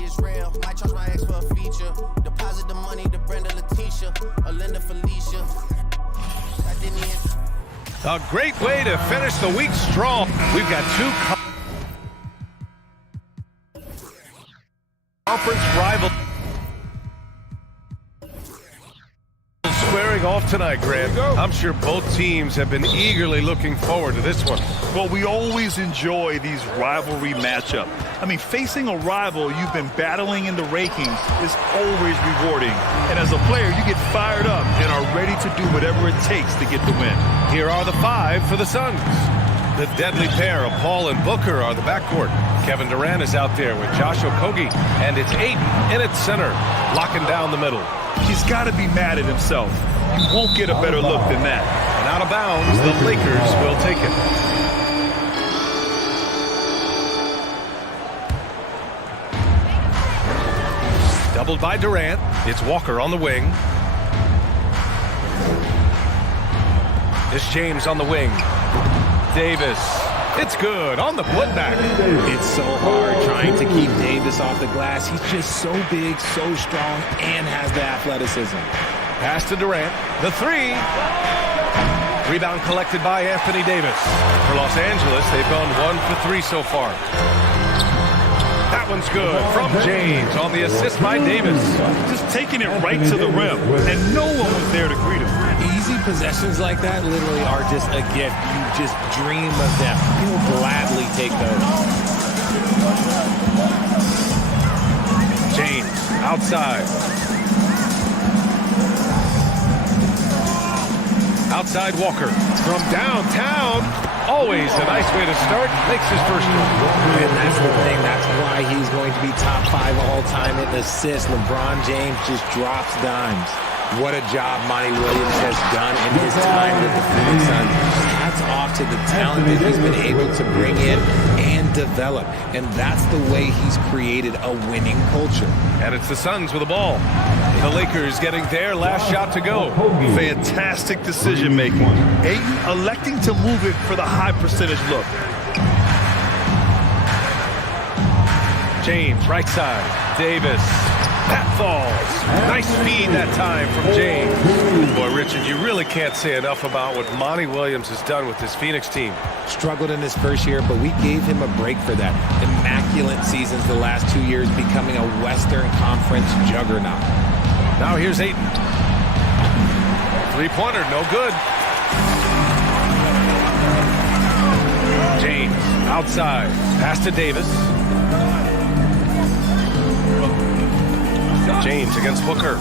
is real. Might charge my ex for a feature. Deposit the money to Brenda Leticia or Linda Felicia. I didn't even. A great way to finish the week strong. We've got two conference rivals squaring off tonight, Grant. I'm sure both teams have been eagerly looking forward to this one. Well, we always enjoy these rivalry matchups. I mean, facing a rival you've been battling in the rankings is always rewarding. And as a player, you get fired up and are ready to do whatever it takes to get the win. Here are the 5 for the Suns. The deadly pair of Paul and Booker are the backcourt. Kevin Durant is out there with Josh Okogie, and it's Ayton in its center, locking down the middle. He's got to be mad at himself. You won't get a better look than that. And out of bounds, the Lakers will take it. Doubled by Durant. It's Walker on the wing. It's James on the wing. Davis. It's good on the putback. It's so hard trying to keep Davis off the glass. He's just so big, so strong, and has the athleticism. Pass to Durant. The 3. Rebound collected by Anthony Davis. For Los Angeles, they've gone 1 for 3 so far. That one's good from James on the assist by Davis. Just taking it right to the rim, and no one was there to greet him. Easy possessions like that literally are just a gift. You just dream of them. He'll gladly take those. James outside. Outside Walker from downtown. Always a nice way to start. Makes his first one. And that's the thing. That's why he's going to be top 5 all-time in assists. LeBron James just drops dimes. What a job Monty Williams has done in his time with the Phoenix Suns. Hats off to the talent that he's been able to bring in and develop. And that's the way he's created a winning culture. And it's the Suns with the ball. The Lakers getting their last shot to go. Fantastic decision making. Ayton electing to move it for the high percentage look. James, right side. Davis. That falls. Nice speed that time from James. Boy, Richard, you really can't say enough about what Monty Williams has done with this Phoenix team. Struggled in his first year, but we gave him a break for that. Immaculate seasons the last 2 years, becoming a Western Conference juggernaut. Now here's Ayton. Three-pointer, no good. James, outside. Pass to Davis. James against Booker.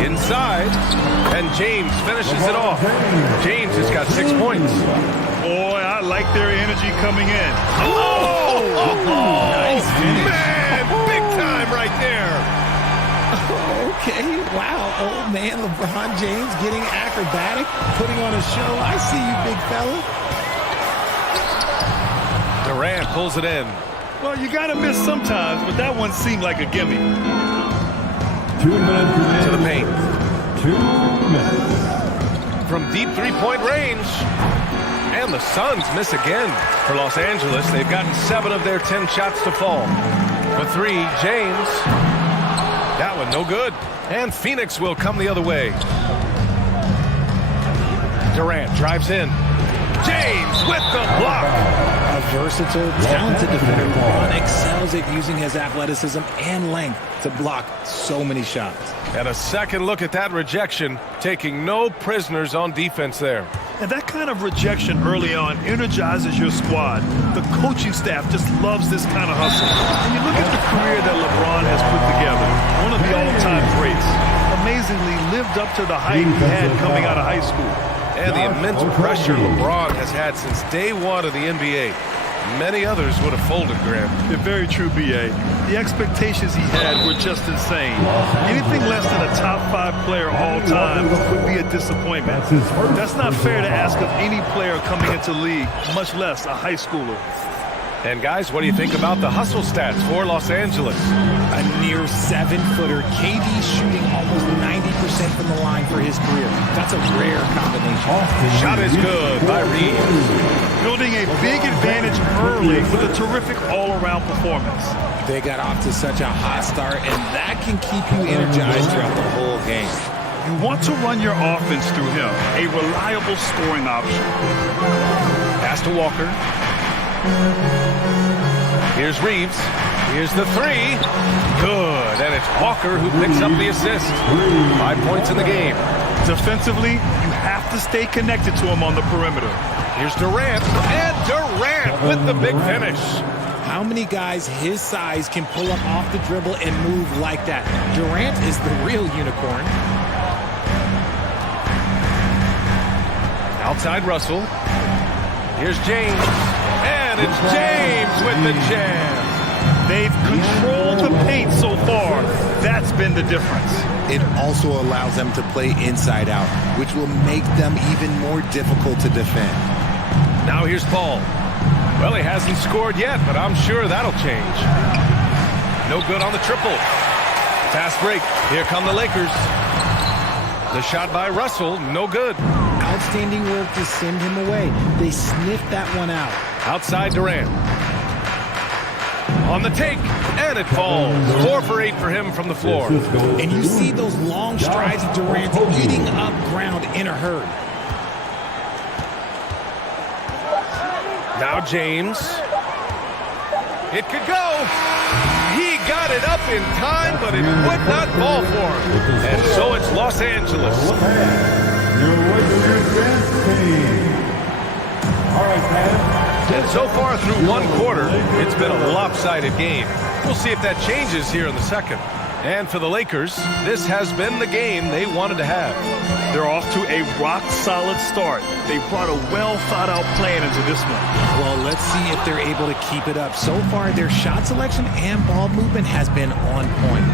Inside. And James finishes it off. James has got 6 points. Boy, I like their energy coming in. Oh! Nice finish. Man, big time right there. Okay, wow. Old man LeBron James getting acrobatic, putting on a show. I see you, big fella. Durant pulls it in. Well, you got to miss sometimes, but that one seemed like a gimme. 2 minutes to the paint. 2 minutes. From deep three-point range. And the Suns miss again. For Los Angeles, they've gotten 7 of their 10 shots to fall. For 3, James. That one no good. And Phoenix will come the other way. Durant drives in. James with the block. A versatile, talented defender. LeBron excels at using his athleticism and length to block so many shots. And a second look at that rejection, taking no prisoners on defense there. And that kind of rejection early on energizes your squad. The coaching staff just loves this kind of hustle. And you look at the career that LeBron has put together, one of the all-time greats. Amazingly lived up to the hype he had coming out of high school. And the immense pressure LeBron has had since day 1 of the NBA. Many others would have folded, Graham. They're very true, B.A. The expectations he had were just insane. Anything less than a top 5 player all time would be a disappointment. That's not fair to ask of any player coming into the league, much less a high schooler. And guys, what do you think about the hustle stats for Los Angeles? A near 7-footer. KD shooting almost 90% from the line for his career. That's a rare combination. Shot is good by Reeves. building a big advantage early with a terrific all-around performance. They got off to such a hot start, and that can keep you energized throughout the whole game. You want to run your offense through him, a reliable scoring option. Pass to Walker. Here's Reeves. Here's the three. Good. And it's Walker who picks up the assist. 5 points in the game. Defensively, you have to stay connected to him on the perimeter. Here's Durant. And Durant with the big finish. How many guys his size can pull up off the dribble and move like that? Durant is the real unicorn. Outside Russell. Here's James. And it's James with the jam. They've controlled the paint so far. That's been the difference. It also allows them to play inside out, which will make them even more difficult to defend. Now here's Paul. Well, he hasn't scored yet, but I'm sure that'll change. No good on the triple. Fast break. Here come the Lakers. The shot by Russell, no good. Outstanding work to send him away. They sniffed that one out. Outside Durant. On the take, and it falls. 4 for 8 for him from the floor. And you see those long strides of Durant eating up ground in a hurry. Now James. It could go. He got it up in time, but it would not fall for him. And so it's Los Angeles. And so far through one quarter, it's been a lopsided game. We'll see if that changes here in the second. And for the Lakers, this has been the game they wanted to have. They're off to a rock-solid start. They brought a well-thought-out plan into this one. Well, let's see if they're able to keep it up. So far, their shot selection and ball movement has been on point.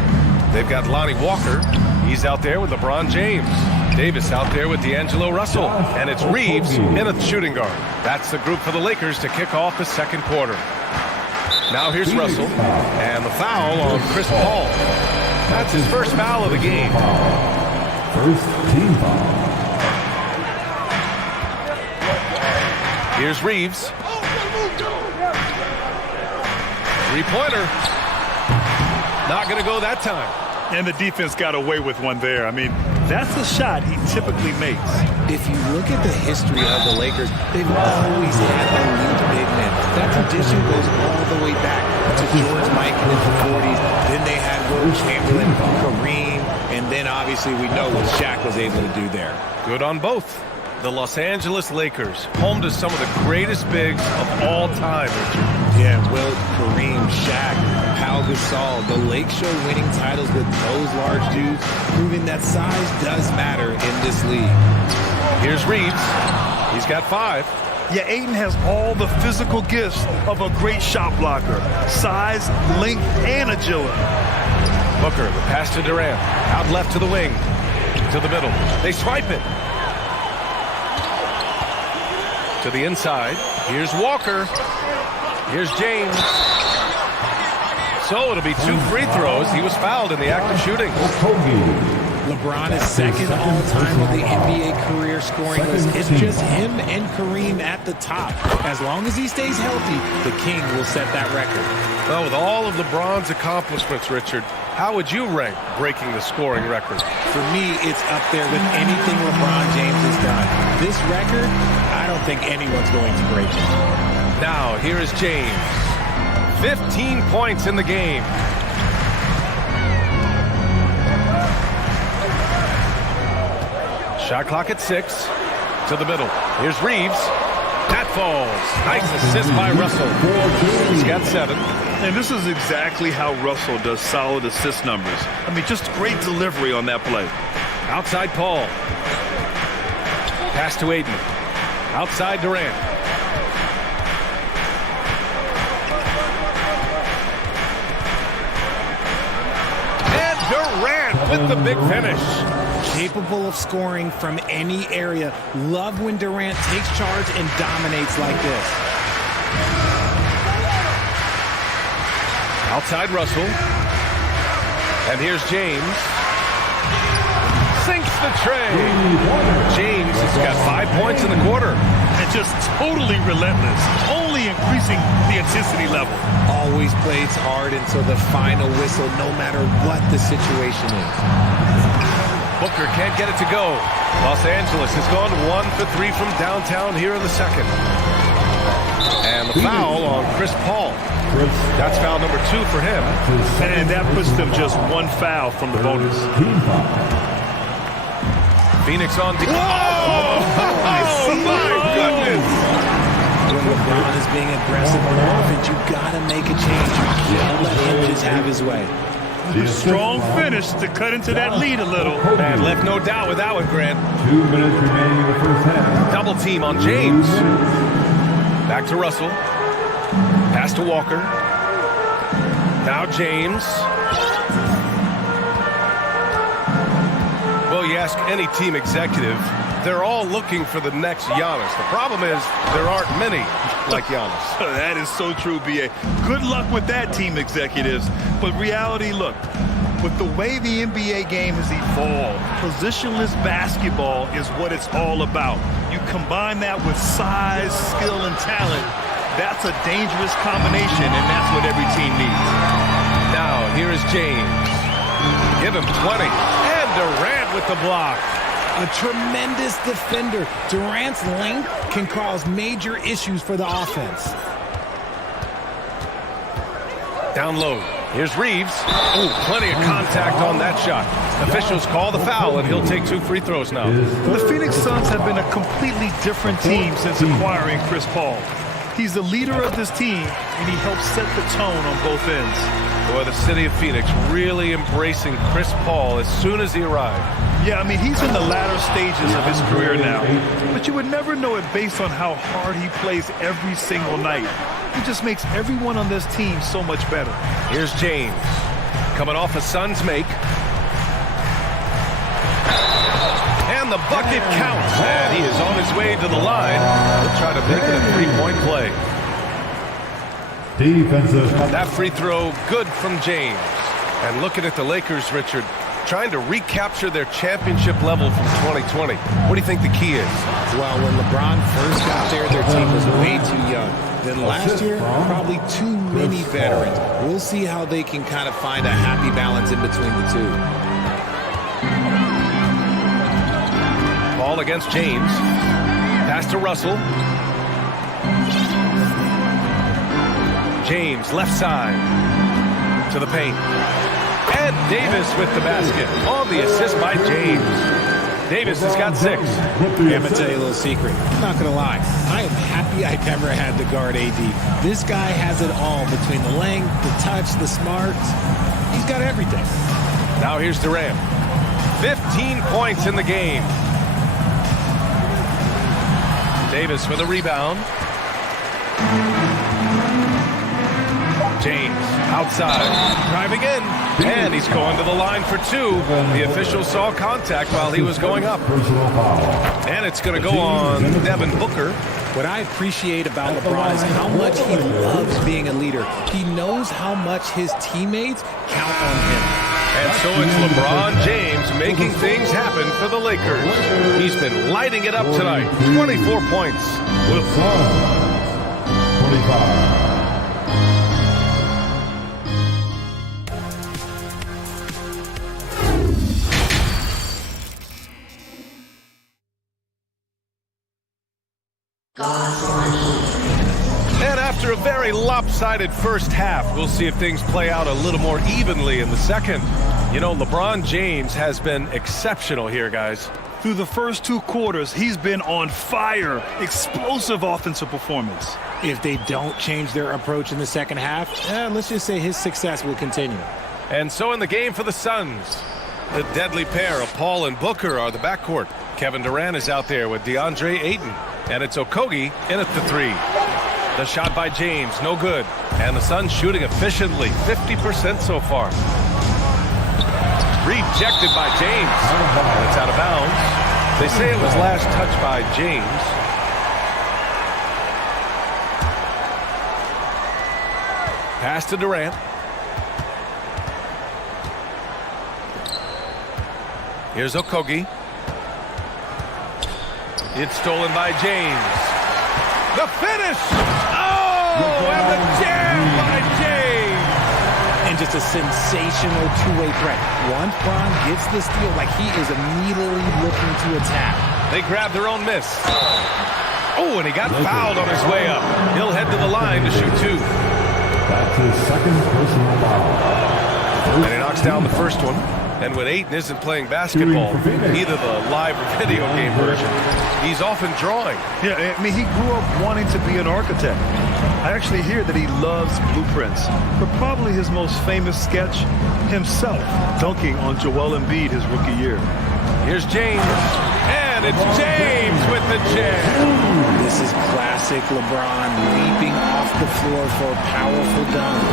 They've got Lonnie Walker. He's out there with LeBron James. Davis out there with D'Angelo Russell. And it's Reeves in a shooting guard. That's the group for the Lakers to kick off the second quarter. Now here's Russell. And the foul on Chris Paul. That's his first foul of the game. First team foul. Here's Reeves. Three-pointer. Not going to go that time. And the defense got away with one there. I mean, that's a shot he typically makes. If you look at the history of the Lakers, they've always had elite big men. That tradition goes all the way back to George Mikan in the 40s. Then they had Will Chamberlain, Kareem, and then obviously we know what Shaq was able to do there. Good on both. The Los Angeles Lakers, home to some of the greatest bigs of all time, Richard. Yeah, Wilt, Kareem, Shaq, Pau Gasol, the Lake Show winning titles with those large dudes, proving that size does matter in this league. Here's Reeves. He's got 5. Yeah, Ayton has all the physical gifts of a great shot blocker. Size, length, and agility. Booker, the pass to Durant. Out left to the wing. To the middle. They swipe it. To the inside. Here's Walker. Here's James. So it'll be 2 free throws. He was fouled in the act of shooting. LeBron is second all-time with the NBA career scoring list. It's just him and Kareem at the top. As long as he stays healthy, the King will set that record. Well, with all of LeBron's accomplishments, Richard, how would you rank breaking the scoring record? For me, it's up there with anything LeBron James has done. This record, I don't think anyone's going to break it. Now, here is James. 15 points in the game. Shot clock at 6. To the middle. Here's Reeves. That falls. Nice assist by Russell. He's got 7. And this is exactly how Russell does solid assist numbers. I mean, just great delivery on that play. Outside Paul. Pass to Ayton. Outside Durant. And Durant with the big finish. Capable of scoring from any area. Love when Durant takes charge and dominates like this. Outside Russell. And here's James. Sinks the tray. James has got 5 points in the quarter. And just totally relentless, only increasing the intensity level. Always plays hard until the final whistle, no matter what the situation is. Booker can't get it to go. Los Angeles has gone 1 for 3 from downtown here in the second. And the foul on Chris Paul. That's foul number 2 for him. And that puts them just 1 foul from the bonus. Phoenix on the... Oh, my goodness! When LeBron is being aggressive on offense, you got to make a change. You can't let him just have his way. Strong finish to cut into that lead a little. And left no doubt with that one, Grant. 2 minutes remaining in the first half. Double team on James. Back to Russell. Pass to Walker. Now James. Well, you ask any team executive, they're all looking for the next Janis. The problem is there aren't many like Janis. That is so true, B.A. Good luck with that, team executives. But reality, look, with the way the NBA game has evolved, positionless basketball is what it's all about. You combine that with size, skill, and talent. That's a dangerous combination, and that's what every team needs. Now, here is James. Give him 20. And Durant with the block. A tremendous defender. Durant's length can cause major issues for the offense. Down low. Here's Reeves. Oh, plenty of contact on that shot. Officials call the foul, and he'll take 2 free throws now. The Phoenix Suns have been a completely different team since acquiring Chris Paul. He's the leader of this team, and he helps set the tone on both ends. Boy, the city of Phoenix really embracing Chris Paul as soon as he arrived. Yeah, I mean, he's in the latter stages of his career now. But you would never know it based on how hard he plays every single night. He just makes everyone on this team so much better. Here's James. Coming off a Suns make. And the bucket counts. And he is on his way to the line. He'll try to make it a 3-point play. Defensive. That free throw good from James. And looking at the Lakers, Richard, trying to recapture their championship level from 2020. What do you think the key is? Well, when LeBron first got there, their team was way too young. Then last year, probably too many veterans. We'll see how they can kind of find a happy balance in between the two. Ball against James. Pass to Russell. James, left side. To the paint. And Davis with the basket. On the assist by James. Davis has got 6. I'm going to tell you a little secret. I'm not going to lie. I am happy I never had to guard AD. This guy has it all between the length, the touch, the smarts. He's got everything. Now here's Durant. 15 points in the game. Davis for the rebound. James outside, driving in, and he's going to the line for 2. The official saw contact while he was going up. And it's going to go on Devin Booker. What I appreciate about LeBron is how much he loves being a leader. He knows how much his teammates count on him. And so it's LeBron James making things happen for the Lakers. He's been lighting it up tonight. 24 points. The Suns, 25. And after a very lopsided first half, we'll see if things play out a little more evenly in the second. You know, LeBron James has been exceptional here, guys. Through the first 2 quarters, he's been on fire. Explosive offensive performance. If they don't change their approach in the second half, let's just say his success will continue. And so in the game for the Suns, the deadly pair of Paul and Booker are the backcourt. Kevin Durant is out there with DeAndre Ayton. And it's Okogie in at the 3. The shot by James, no good. And the Suns shooting efficiently, 50% so far. Rejected by James. And it's out of bounds. They say it was last touched by James. Pass to Durant. Here's Okogie. It's stolen by James. The finish! Oh, and the jam by James! And just a sensational two-way threat. Once Bron gets the steal, like he is immediately looking to attack. They grab their own miss. Oh, and he got fouled on his way up. He'll head to the line to shoot 2. That's his second personal foul. And he knocks down the first one. And when Ayton isn't playing basketball, either the live or video game version, he's often drawing. Yeah, I mean, he grew up wanting to be an architect. I actually hear that he loves blueprints, but probably his most famous sketch, himself dunking on Joel Embiid his rookie year. Here's James, and it's James with the jam. This is classic LeBron leaping off the floor for a powerful dunk.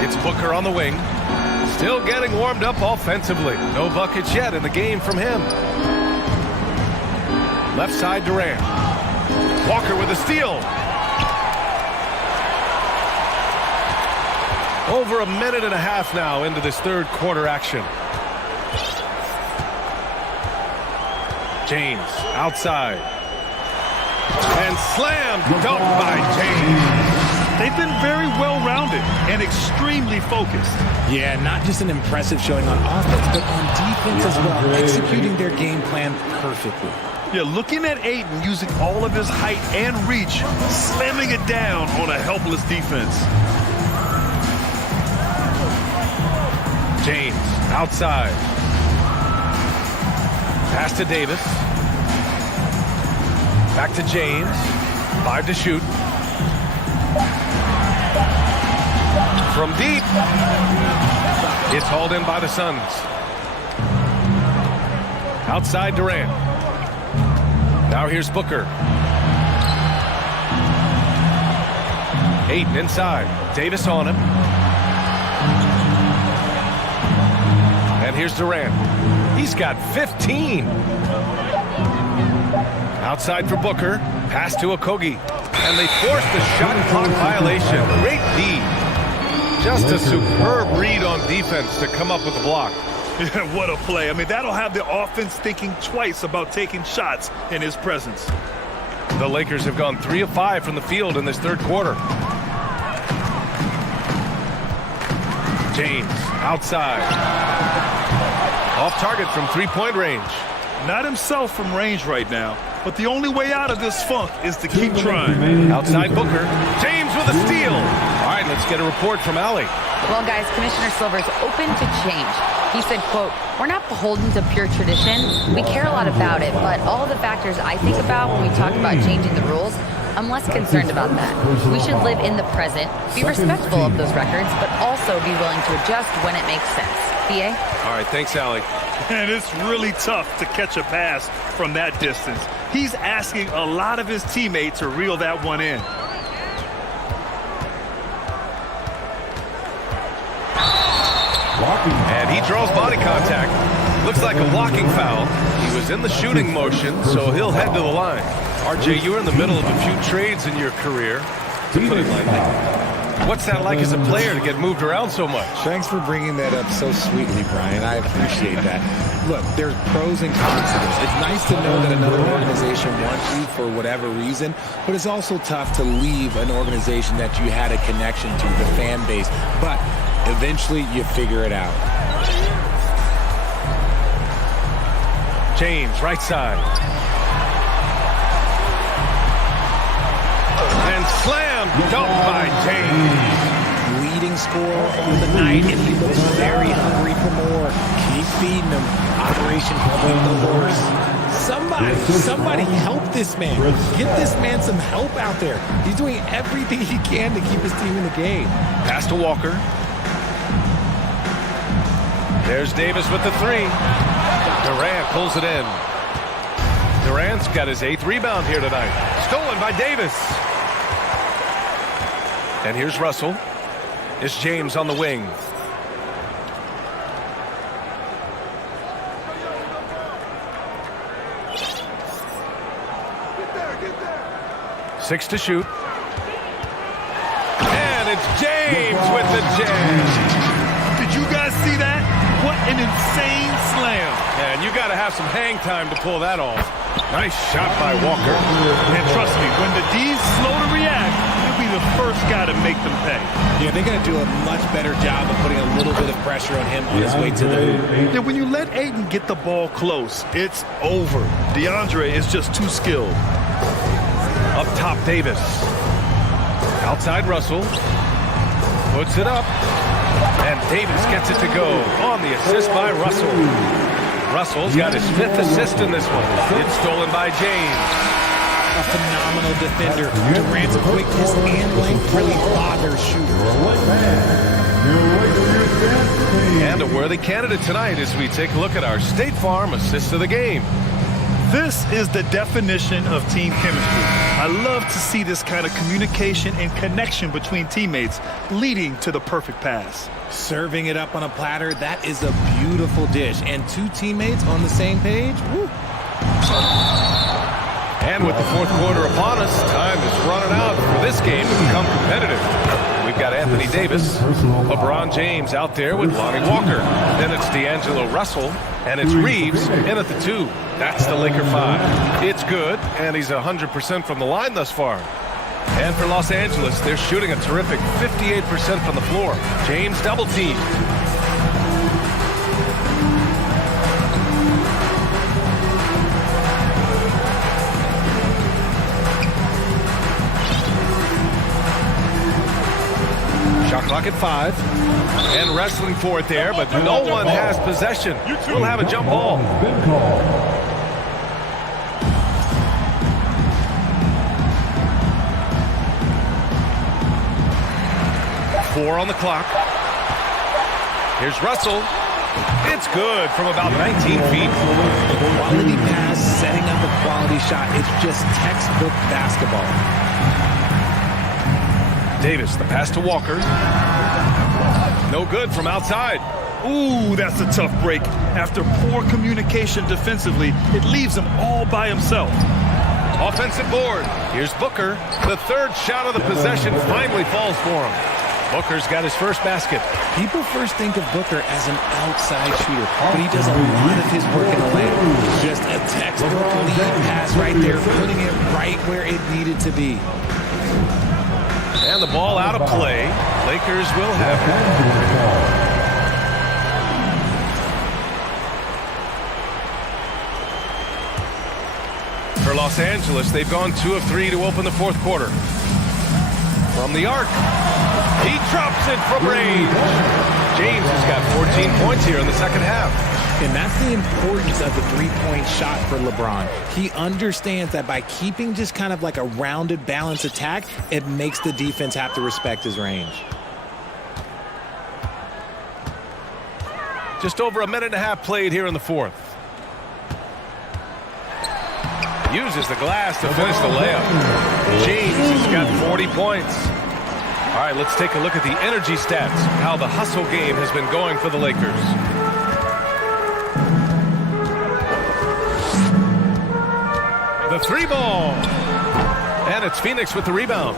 It's Booker on the wing, still getting warmed up offensively. No buckets yet in the game from him. Left side Durant. Walker with a steal. Over a minute and a half now into this third quarter action. James outside. And slam dunk by James. They've been very well-rounded and extremely focused. Yeah, not just an impressive showing on offense, but on defense as well, executing their game plan perfectly. Yeah, looking at Ayton using all of his height and reach, slamming it down on a helpless defense. James outside. Pass to Davis. Back to James. 5 to shoot. From deep. It's hauled in by the Suns. Outside Durant. Now here's Booker. Ayton inside. Davis on him. And here's Durant. He's got 15. Outside for Booker. Pass to Okogie. And they force the shot clock violation. Great D. Just a superb read on defense to come up with the block. What a play. I mean, that'll have the offense thinking twice about taking shots in his presence. The Lakers have gone 3 of 5 from the field in this third quarter. James outside. Off target from three-point range. Not himself from range right now, but the only way out of this funk is to keep trying. Outside Booker. James with a steal. All right, let's get a report from Allie. Well, guys, Commissioner Silver's open to change. He said, quote, "We're not beholden to pure tradition. We care a lot about it, but all the factors I think about when we talk about changing the rules, I'm less concerned about that. We should live in the present, be respectful of those records, but also be willing to adjust when it makes sense." BA? All right, thanks, Allie. And it's really tough to catch a pass from that distance. He's asking a lot of his teammates to reel that one in. And he draws body contact. Looks like a walking foul. He was in the shooting motion, so he'll head to the line. RJ, you were in the middle of a few trades in your career, to put it lightly. What's that like as a player to get moved around so much? Thanks for bringing that up so sweetly, Brian. I appreciate that. Look, there's pros and cons to this. It's nice to know that another organization wants you for whatever reason, but it's also tough to leave an organization that you had a connection to, the fan base. But eventually you figure it out. James, right side. And slam dunk by James. Leading scorer of the night, and he looks very hungry for more. Keep feeding him. Operation Feed the Horse. Somebody help this man. Get this man some help out there. He's doing everything he can to keep his team in the game. Pass to Walker. There's Davis with the three. Durant pulls it in. Durant's got his 8th rebound here tonight. Stolen by Davis. And here's Russell. It's James on the wing. Six to shoot. And it's James with the jam. Did you guys see that? What an insane slam. And you got to have some hang time to pull that off. Nice shot by Walker. And trust me, when the D's slow to react, he'll be the first guy to make them pay. Yeah, they're going to do a much better job of putting a little bit of pressure on him on his way to the hoop. Yeah, when you let Ayton get the ball close, it's over. DeAndre is just too skilled. Up top, Davis. Outside Russell. Puts it up. And Davis gets it to go on the assist by Russell. Russell's got his 5th assist in this one. It's stolen by James. A phenomenal defender. Durant's quickness and length really bothers shooters. And a worthy candidate tonight as we take a look at our State Farm assist of the game. This is the definition of team chemistry. I love to see this kind of communication and connection between teammates leading to the perfect pass. Serving it up on a platter, that is a beautiful dish. And 2 teammates on the same page, woo. And with the 4th quarter upon us, time is running out for this game to become competitive. We've got Anthony Davis, LeBron James out there with Lonnie Walker. Then it's D'Angelo Russell, and it's Reeves in at the 2. That's the Laker 5. It's good, and he's 100% from the line thus far. And for Los Angeles, they're shooting a terrific 58% from the floor. James double team. Shot clock at 5. And wrestling for it there, but no one has possession. We'll have a jump ball. 4 on the clock. Here's Russell. It's good from about 19 feet. Quality pass, setting up a quality shot. It's just textbook basketball. Davis, the pass to Walker. No good from outside. Ooh, that's a tough break. After poor communication defensively, it leaves him all by himself. Offensive board. Here's Booker. The 3rd shot of the possession finally falls for him. Booker's got his first basket. People first think of Booker as an outside shooter, but he does a lot of his work in the lane. Just a textbook lead pass right there, putting it right where it needed to be. And the ball out of play. Lakers will have it. For Los Angeles, they've gone 2 of 3 to open the 4th quarter. From the arc. He drops it from range. James has got 14 points here in the 2nd half. And that's the importance of the 3-point shot for LeBron. He understands that by keeping just kind of like a rounded, balanced attack, it makes the defense have to respect his range. Just over a minute and a half played here in the 4th. Uses the glass to finish the layup. James has got 40 points. All right, let's take a look at the energy stats, how the hustle game has been going for the Lakers. The 3 ball. And it's Phoenix with the rebound.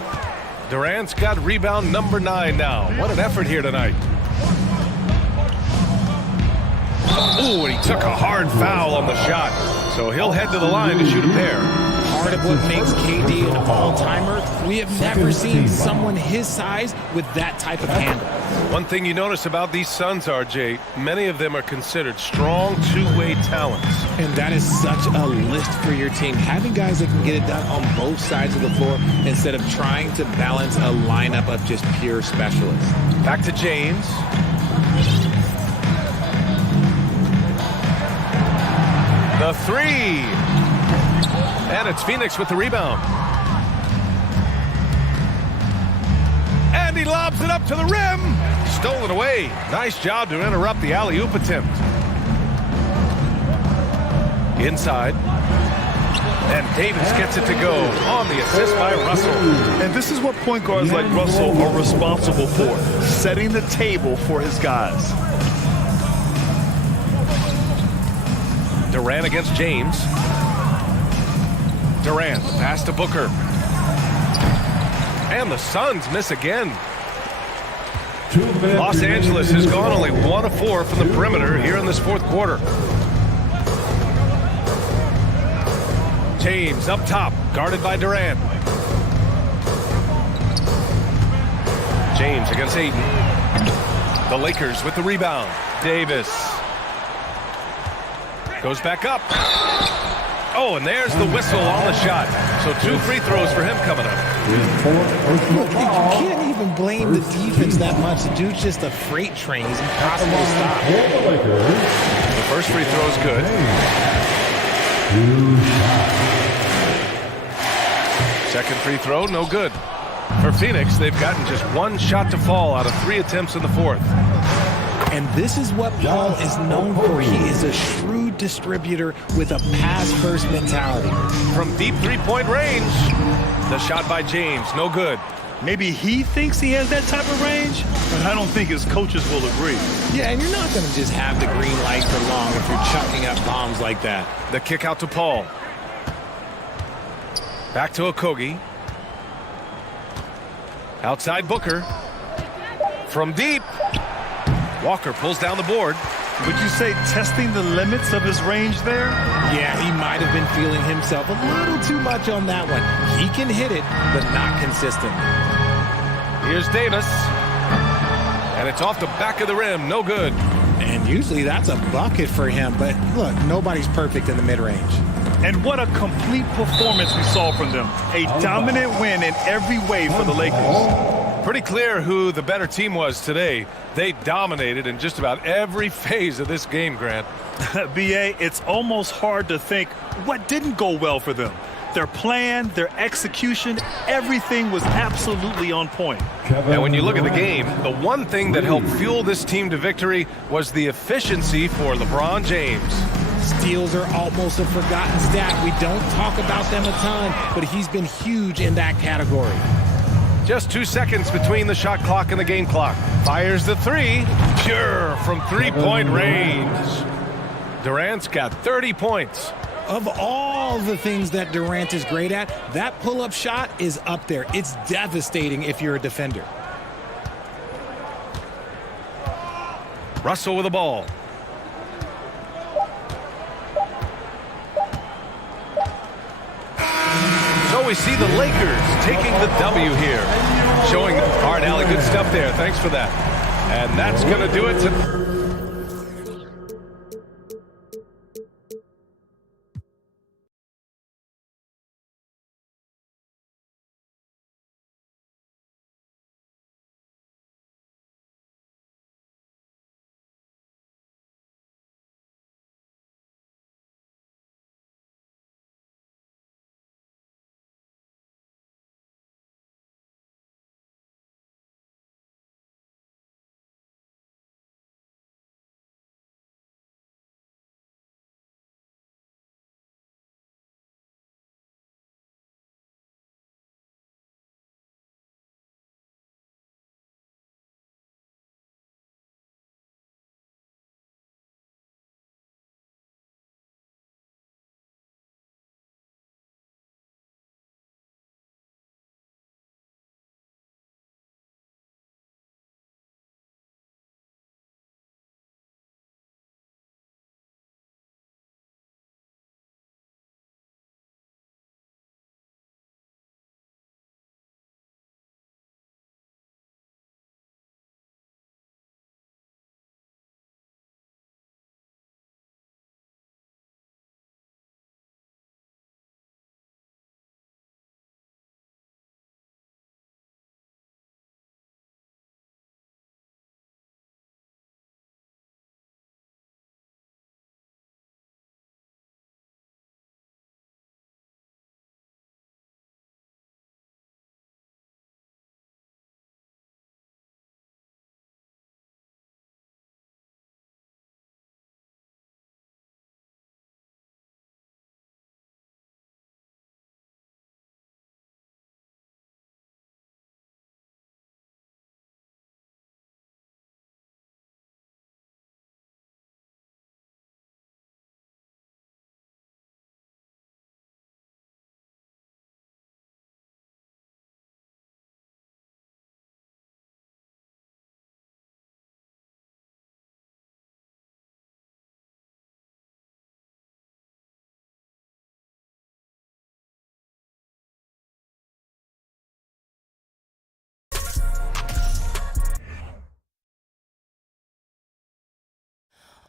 Durant's got rebound number 9 now. What an effort here tonight. Ooh, and he took a hard foul on the shot. So he'll head to the line to shoot a pair. Part of what makes KD an all-timer, we have never seen someone his size with that type of handle. One thing you notice about these Suns, RJ, many of them are considered strong two-way talents. And that is such a lift for your team. Having guys that can get it done on both sides of the floor instead of trying to balance a lineup of just pure specialists. Back to James. The 3. And it's Phoenix with the rebound. And he lobs it up to the rim. Stolen away. Nice job to interrupt the alley-oop attempt. Inside. And Davis gets it to go on the assist by Russell. And this is what point guards like Russell are responsible for, setting the table for his guys. Durant against James. Durant, pass to Booker. And the Suns miss again. Los Angeles has gone only 1 of 4 from the perimeter here in this 4th quarter. James up top, guarded by Durant. James against Ayton. The Lakers with the rebound. Davis goes back up. Oh, and there's the whistle on the shot. So 2 free throws for him coming up. Look, you can't even blame the defense that much. The dude's just a freight train. He's impossible to stop. The first free throw is good. Second free throw, no good. For Phoenix, they've gotten just 1 shot to fall out of 3 attempts in the fourth. And this is what Paul is known for. He is a shrewd distributor with a pass-first mentality. From deep three-point range, the shot by James, no good. Maybe he thinks he has that type of range, but I don't think his coaches will agree. Yeah, and you're not going to just have the green light for long if you're chucking up bombs like that. The kick out to Paul. Back to Okogie. Outside Booker. From deep. Walker pulls down the board. Would you say testing the limits of his range there? Yeah, he might have been feeling himself a little too much on that one. He can hit it, but not consistent. Here's Davis. And it's off the back of the rim. No good. And usually that's a bucket for him. But look, nobody's perfect in the mid-range. And what a complete performance we saw from them. A dominant win in every way for the Lakers. Pretty clear who the better team was today. They dominated in just about every phase of this game, Grant. B.A., it's almost hard to think what didn't go well for them. Their plan, their execution, everything was absolutely on point. And when you look at the game, the one thing that helped fuel this team to victory was the efficiency for LeBron James. Steals are almost a forgotten stat. We don't talk about them a ton, but he's been huge in that category. Just 2 seconds between the shot clock and the game clock. Fires the three. Pure from three-point range. Durant's got 30 points. Of all the things that Durant is great at, that pull-up shot is up there. It's devastating if you're a defender. Russell with the ball. So we see the Lakers taking the W here. Showing Art Alley, good stuff there. Thanks for that. And that's going to do it.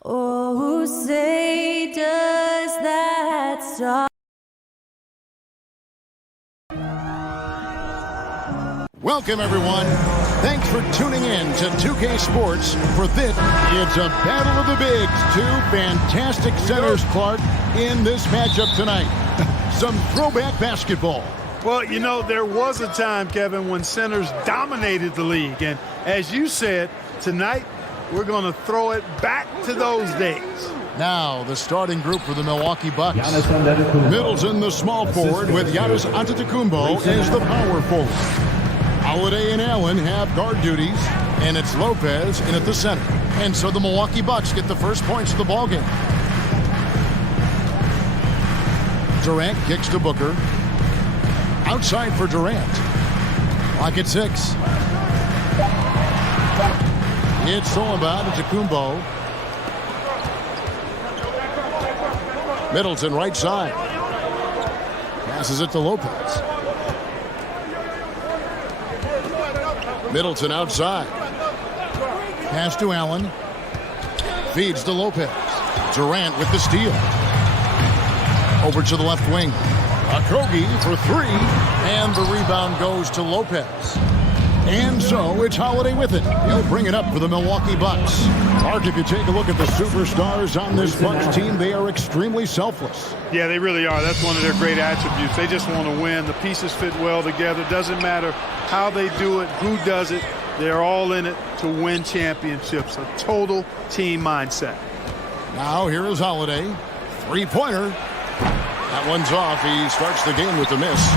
Oh, say does that song. Welcome, everyone. Thanks for tuning in to 2K Sports for this. It's a battle of the bigs. Two fantastic centers, Clark, in this matchup tonight. Some throwback basketball. Well, you know, there was a time, Kevin, when centers dominated the league. And as you said, tonight we're going to throw it back to those days. Now, the starting group for the Milwaukee Bucks. Middleton, the small forward, with Janis Antetokounmpo as the power forward. Holiday and Allen have guard duties, and it's Lopez in at the center. And so the Milwaukee Bucks get the first points of the ballgame. Durant kicks to Booker. Outside for Durant. Clock at 6. It's all about Antetokounmpo. Middleton right side. Passes it to Lopez. Middleton outside. Pass to Allen. Feeds to Lopez. Durant with the steal. Over to the left wing. Okogie for 3. And the rebound goes to Lopez. And so it's Holiday with it. He'll bring it up for the Milwaukee Bucks. Mark, if you take a look at the superstars on this Bucks team, they are extremely selfless. Yeah, they really are. That's one of their great attributes. They just want to win. The pieces fit well together. Doesn't matter how they do it, who does it. They're all in it to win championships. A total team mindset. Now here is Holiday. Three-pointer. That one's off. He starts the game with a miss.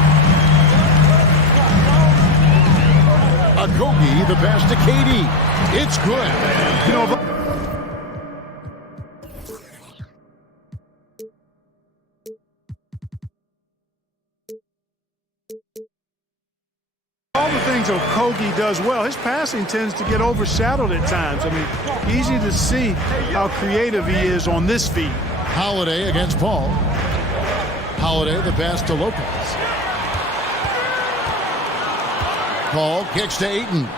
Okogie, the pass to KD. It's good. You know, all the things Okogie does well, his passing tends to get overshadowed at times. I mean, easy to see how creative he is on this feed. Holiday against Paul. Holiday, the pass to Lopez. Paul kicks to Ayton.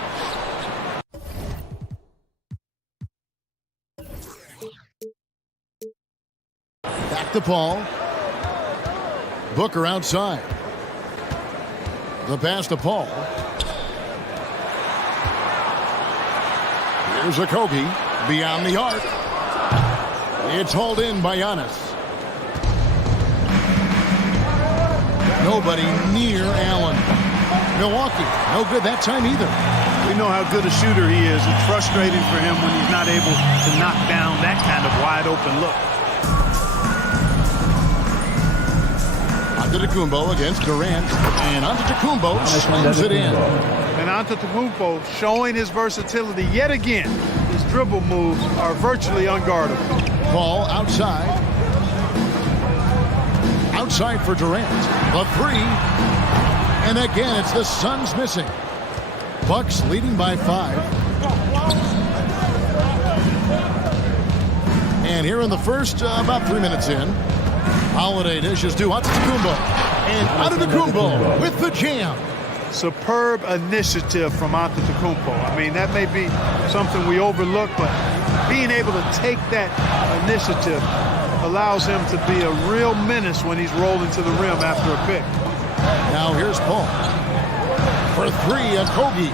Back to Paul. Booker outside. The pass to Paul. Here's Okogie beyond the arc. It's hauled in by Janis. Nobody near Allen. Milwaukee, no good that time either. We know how good a shooter he is. It's frustrating for him when he's not able to knock down that kind of wide open look. Antetokounmpo against Durant, and Antetokounmpo slams it in. And Antetokounmpo showing his versatility yet again. His dribble moves are virtually unguardable. Ball outside. Outside for Durant. The 3. And again, it's the Suns missing. Bucks leading by 5. And here in the first, about 3 minutes in, Holiday dishes to Antetokounmpo. And Antetokounmpo with the jam. Superb initiative from Antetokounmpo. I mean, that may be something we overlook, but being able to take that initiative allows him to be a real menace when he's rolling to the rim after a pick. Now here's Paul. For 3, Okogie.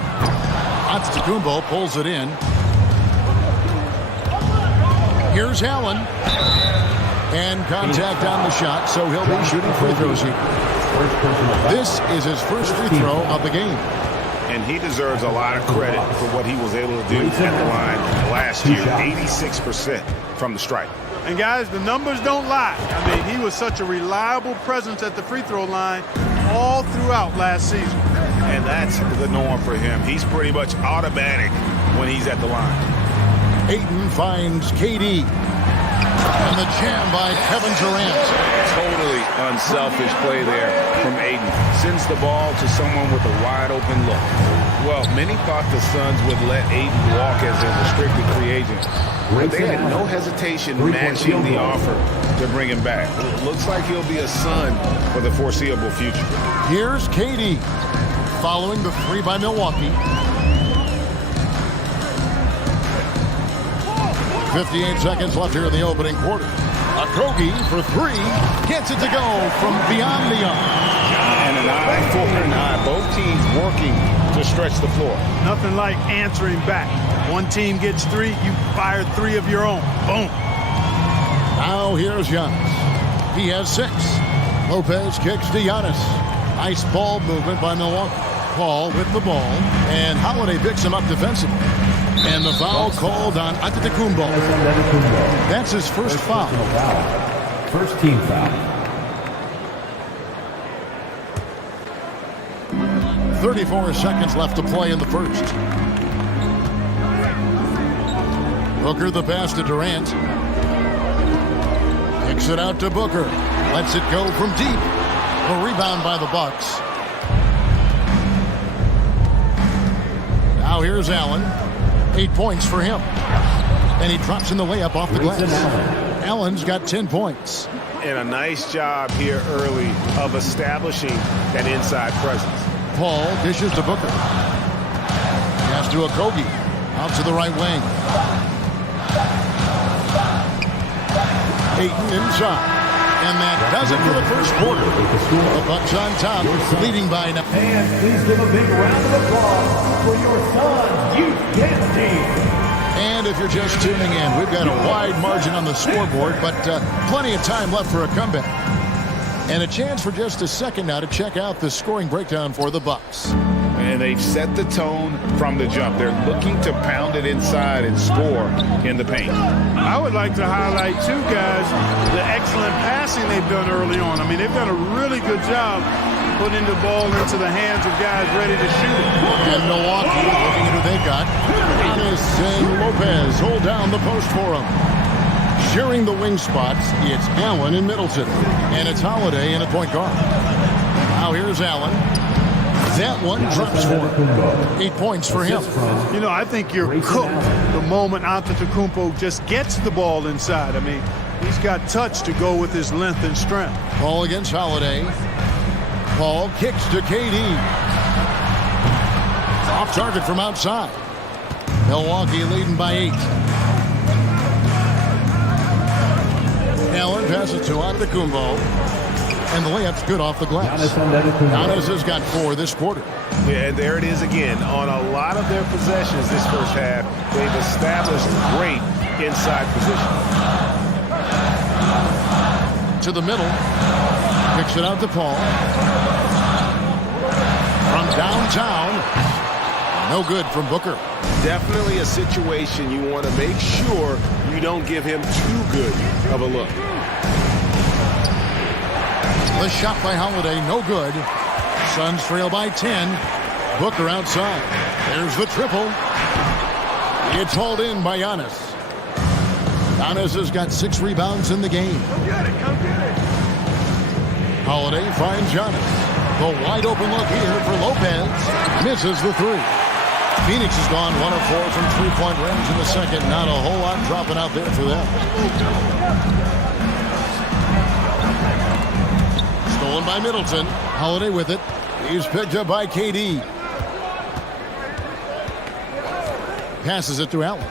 Antetokounmpo pulls it in. Here's Allen. And contact on the shot, so he'll be shooting free throws here. This is his first free throw of the game. And he deserves a lot of credit for what he was able to do at the line last year. 86% from the stripe. And guys, the numbers don't lie. I mean, he was such a reliable presence at the free throw line all throughout last season. And that's the norm for him. He's pretty much automatic when he's at the line. Ayton finds KD. And the jam by Kevin Durant. Totally unselfish play there from Ayton. Sends the ball to someone with a wide open look. Well, many thought the Suns would let Ayton walk as a restricted free agent. But they had no hesitation matching the offer to bring him back. It looks like he'll be a Sun for the foreseeable future. Here's KD following the 3 by Milwaukee. 58 seconds left here in the opening quarter. Okogie for three. Gets it to go from beyond the arc. And an eye for an eye. Both teams working to stretch the floor. Nothing like answering back. One team gets three, you fire three of your own. Boom. Now here's Janis. He has 6. Lopez kicks to Janis. Nice ball movement by Milwaukee. Paul with the ball. And Holiday picks him up defensively. And the foul called on Antetokounmpo. That's his first foul. First team foul. 34 seconds left to play in the first. Booker the pass to Durant. Kicks it out to Booker. Lets it go from deep. A rebound by the Bucks. Now here's Allen. 8 points for him. And he drops in the layup off the glass. Allen's got 10 points. And a nice job here early of establishing that inside presence. Paul dishes to Booker. Pass to Okogie. Out to the right wing. Ayton inside. And that does it for the first quarter. The Bucks on top, leading by 9. And please give a big round of applause for your Suns youth dance team. And if you're just tuning in, we've got a wide margin on the scoreboard, but plenty of time left for a comeback. And a chance for just a second now to check out the scoring breakdown for the Bucks. And they've set the tone from the jump. They're looking to pound it inside and score in the paint. I would like to highlight, too, guys, the excellent passing they've done early on. I mean, they've done a really good job putting the ball into the hands of guys ready to shoot it. And Milwaukee, looking at who they've got. Janis and Lopez hold down the post for them. Sharing the wing spots, it's Allen and Middleton. And it's Holiday in a point guard. Now here's Allen. That one drops for him. 8 points for him. You know, I think you're cooked the moment Antetokounmpo just gets the ball inside. I mean, he's got touch to go with his length and strength. Ball against Holiday. Paul kicks to KD. Off target from outside. Milwaukee leading by 8. Allen passes to Antetokounmpo. And the layup's good off the glass. Janis has got 4 this quarter. Yeah, and there it is again. On a lot of their possessions this first half, they've established great inside position. To the middle. Kicks it out to Paul. From downtown. No good from Booker. Definitely a situation you want to make sure you don't give him too good of a look. The shot by Holiday, no good. Suns trail by 10. Booker outside. There's the triple. It's hauled in by Janis. Janis has got 6 rebounds in the game. Come get it. Holiday finds Janis. The wide open look here for Lopez. Misses the 3. Phoenix has gone 1 of 4 from 3-point range in the second. Not a whole lot dropping out there for them. Stolen by Middleton. Holiday with it. He's picked up by KD. Passes it to Allen.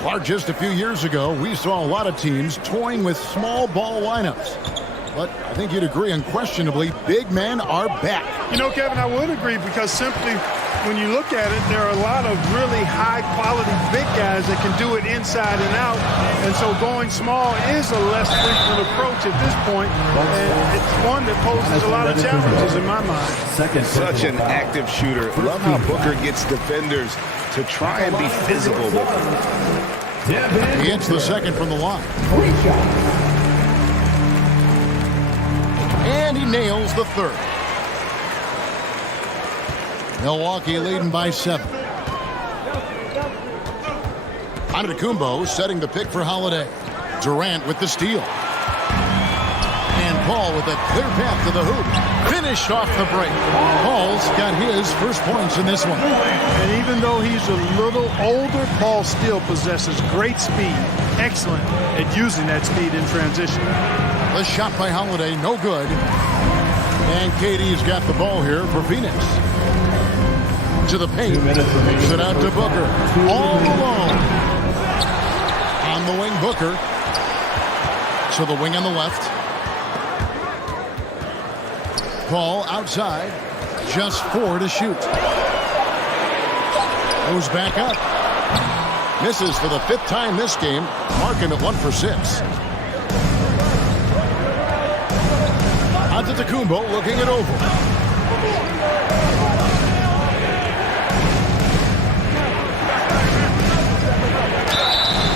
Clark, just a few years ago, we saw a lot of teams toying with small ball lineups. But I think you'd agree unquestionably, big men are back. You know, Kevin, I would agree because simply when you look at it, there are a lot of really high-quality big guys that can do it inside and out. And so going small is a less frequent approach at this point. And it's one that poses a lot of challenges in my mind. Such an active shooter. Love how Booker gets defenders to try and be physical with him. He hits the second from the line. And he nails the third. Milwaukee leading by 7. Antetokounmpo setting the pick for Holiday. Durant with the steal. And Paul with a clear path to the hoop. Finished off the break. Paul's got his first points in this one. And even though he's a little older, Paul still possesses great speed. Excellent at using that speed in transition. The shot by Holiday, no good. And KD's got the ball here for Phoenix. Into the paint. Gives it out to Booker. All alone. On the wing, Booker. To the wing on the left. Paul outside. Just 4 to shoot. Goes back up. Misses for the 5th time this game. Mark him at 1 for 6. Antetokounmpo looking it over.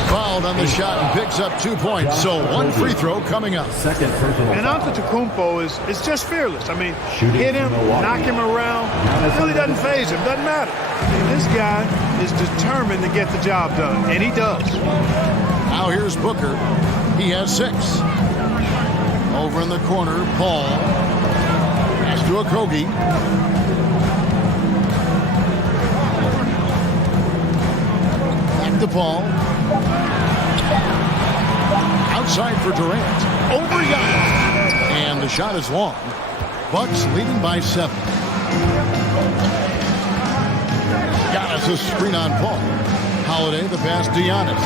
Fouled on the shot and picks up 2 points. So 1 free throw coming up. And Antetokounmpo is just fearless. I mean, hit him, knock him around. It really doesn't faze him. Doesn't matter. I mean, this guy is determined to get the job done, and he does. Now here's Booker. He has 6. Over in the corner, Paul. Pass to Okogie. Back to Paul. Outside for Durant. Over Janis. And the shot is long. Bucks leading by 7. Janis a screen on Paul. Holiday the pass to Janis.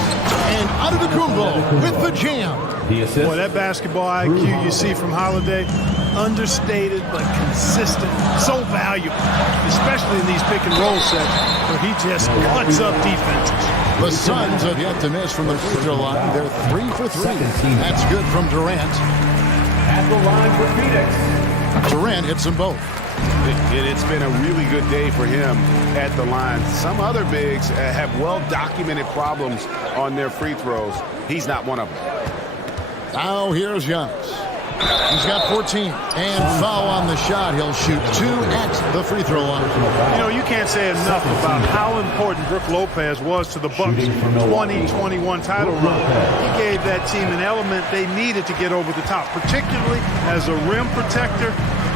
And Antetokounmpo with the jam. Boy, that basketball IQ you see from Holiday, understated but consistent, so valuable, especially in these pick and roll sets where he just cuts up defenses. The Suns have yet to miss from the free throw line. They're 3 for 3. That's good from Durant. At the line for Phoenix. Durant hits them both. It's been a really good day for him at the line. Some other bigs have well-documented problems on their free throws. He's not one of them. Now here's Janis. He's got 14. And foul on the shot. He'll shoot 2 at the free throw line. You know, you can't say enough about how important Brook Lopez was to the Bucks' 2021 title run. He gave that team an element they needed to get over the top, particularly as a rim protector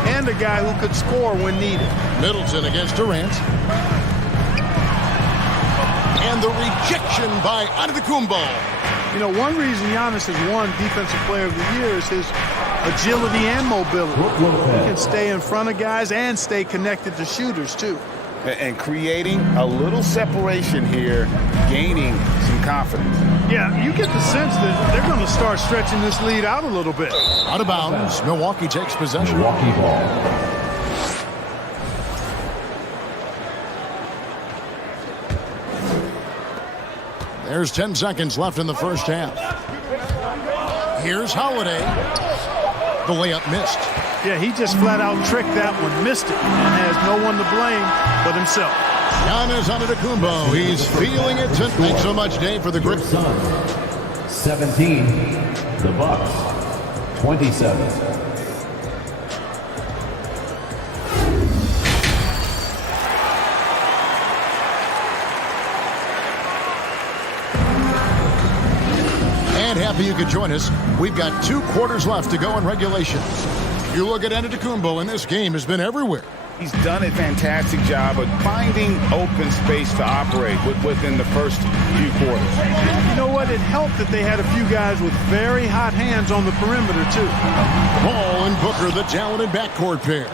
and a guy who could score when needed. Middleton against Durant. And the rejection by Antetokounmpo. You know, one reason Janis has won Defensive Player of the Year is his agility and mobility. He can stay in front of guys and stay connected to shooters, too. And creating a little separation here, gaining some confidence. Yeah, you get the sense that they're going to start stretching this lead out a little bit. Out of bounds. Milwaukee takes possession. Milwaukee ball. There's 10 seconds left in the first half. Here's Holiday. The layup missed. Yeah, he just flat out tricked that one, missed it, and has no one to blame but himself. Giannis Antetokounmpo. He's feeling it tonight. Thanks so much, Dave, for the grip. 17. The Bucks. 27. And happy you could join us. We've got 2 quarters left to go in regulation. You look at Antetokounmpo, and this game has been everywhere. He's done a fantastic job of finding open space to operate within the first few quarters. You know what? It helped that they had a few guys with very hot hands on the perimeter, too. Paul and Booker, the talented backcourt pair.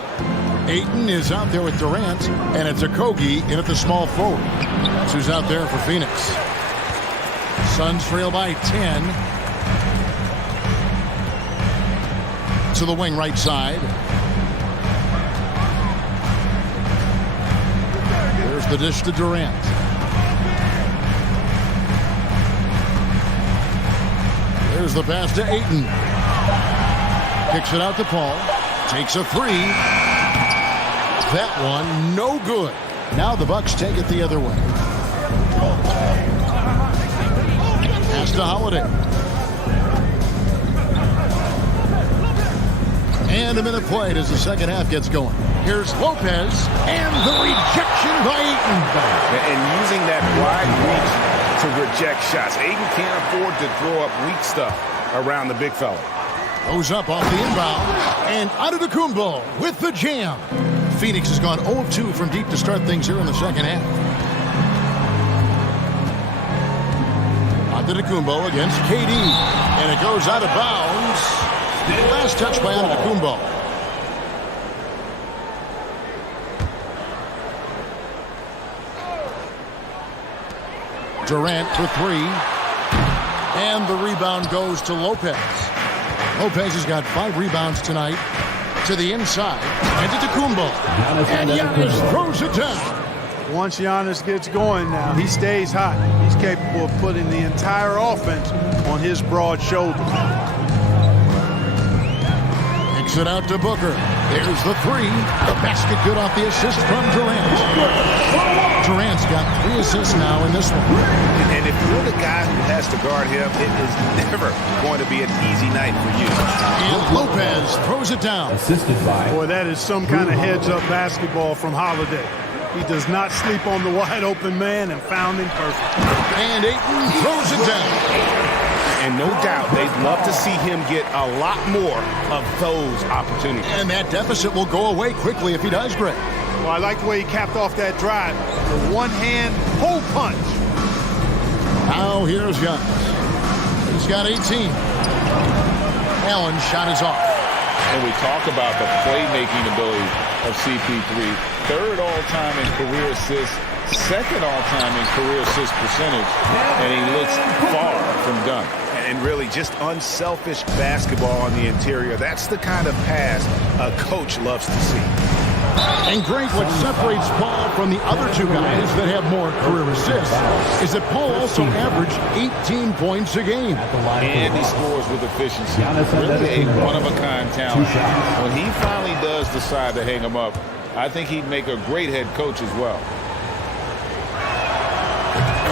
Ayton is out there with Durant, and it's Okogie in at the small forward. That's who's out there for Phoenix. Suns trail by 10. To the wing right side. There's the dish to Durant. There's the pass to Ayton. Kicks it out to Paul. Takes a 3. That one no good. Now the Bucks take it the other way. Pass to Holiday. And a minute played as the second half gets going. Here's Lopez and the rejection by Ayton. And using that wide reach to reject shots. Ayton can't afford to throw up weak stuff around the big fella. Goes up off the inbound. And Antetokounmpo with the jam. Phoenix has gone 0-2 from deep to start things here in the second half. Antetokounmpo against KD. And it goes out of bounds. Last touch by Antetokounmpo. Durant for three. And the rebound goes to Lopez. Lopez has got 5 rebounds tonight. To the inside. And to Tacumbo. And Janis throws it down. Once Janis gets going now, he stays hot. He's capable of putting the entire offense on his broad shoulders. Kicks it out to Booker. There's the three. The basket good off the assist from Durant. Durant's got 3 assists now in this one. And if you're the guy who has to guard him, it is never going to be an easy night for you. And Lopez throws it down. Assisted by. Boy, that is some kind of heads-up basketball from Holiday. He does not sleep on the wide-open man and found him perfect. And Ayton throws it down. And no doubt, they'd love to see him get a lot more of those opportunities. And that deficit will go away quickly if he does, Greg. Well, I like the way he capped off that drive. The one-hand hole punch. Now here's Janis. He's got 18. Allen's shot is off. And we talk about the playmaking ability of CP3. 3rd all-time in career assists, 2nd all-time in career assist percentage, and he looks far from done. And really just unselfish basketball on the interior. That's the kind of pass a coach loves to see. And Greg, what separates Paul from the other 2 guys that have more career assists is that Paul also averaged 18 points a game. And he scores with efficiency. Really a one-of-a-kind talent. When he finally does decide to hang him up, I think he'd make a great head coach as well.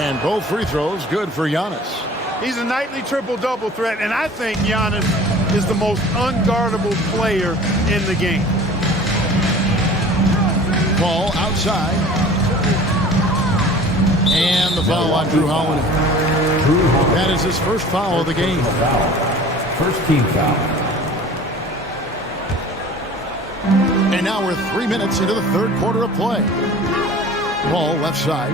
And both free throws good for Janis. He's a nightly triple-double threat, and I think Janis is the most unguardable player in the game. Ball outside. And the foul on Drew Holiday. That is his first foul of the game. First team foul. And now we're 3 minutes into the 3rd quarter of play. Ball left side.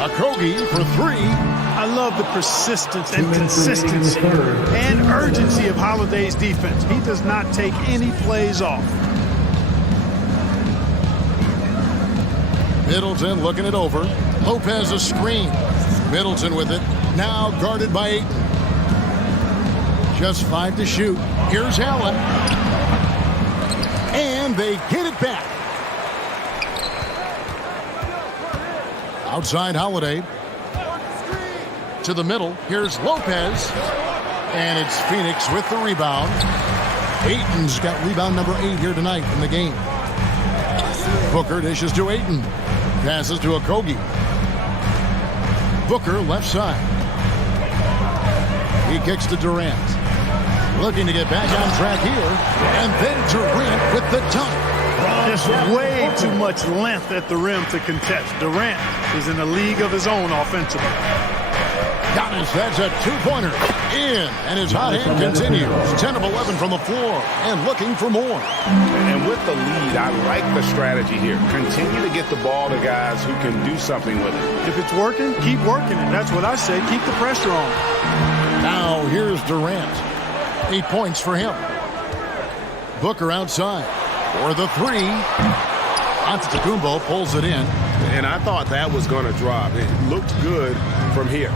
Okogie for 3. I love the persistence and consistency and urgency of Holiday's defense. He does not take any plays off. Middleton looking it over. Lopez a screen. Middleton with it. Now guarded by Ayton. Just 5 to shoot. Here's Allen. And they get it back. Outside Holiday. To the middle. Here's Lopez. And it's Phoenix with the rebound. Ayton's got rebound number 8 here tonight in the game. Booker dishes to Ayton. Passes to Okogie. Booker left side. He kicks to Durant. Looking to get back on track here. And then Durant with the dunk. Just way too much length at the rim to contest. Durant is in a league of his own offensively. Janis, that's a 2-pointer. In, and his hot hand continues. 10 of 11 from the floor, and looking for more. And with the lead, I like the strategy here. Continue to get the ball to guys who can do something with it. If it's working, keep working it. That's what I say. Keep the pressure on. Now here's Durant. 8 points for him. Booker outside for the 3. Antetokounmpo pulls it in. And I thought that was going to drop. It looked good from here.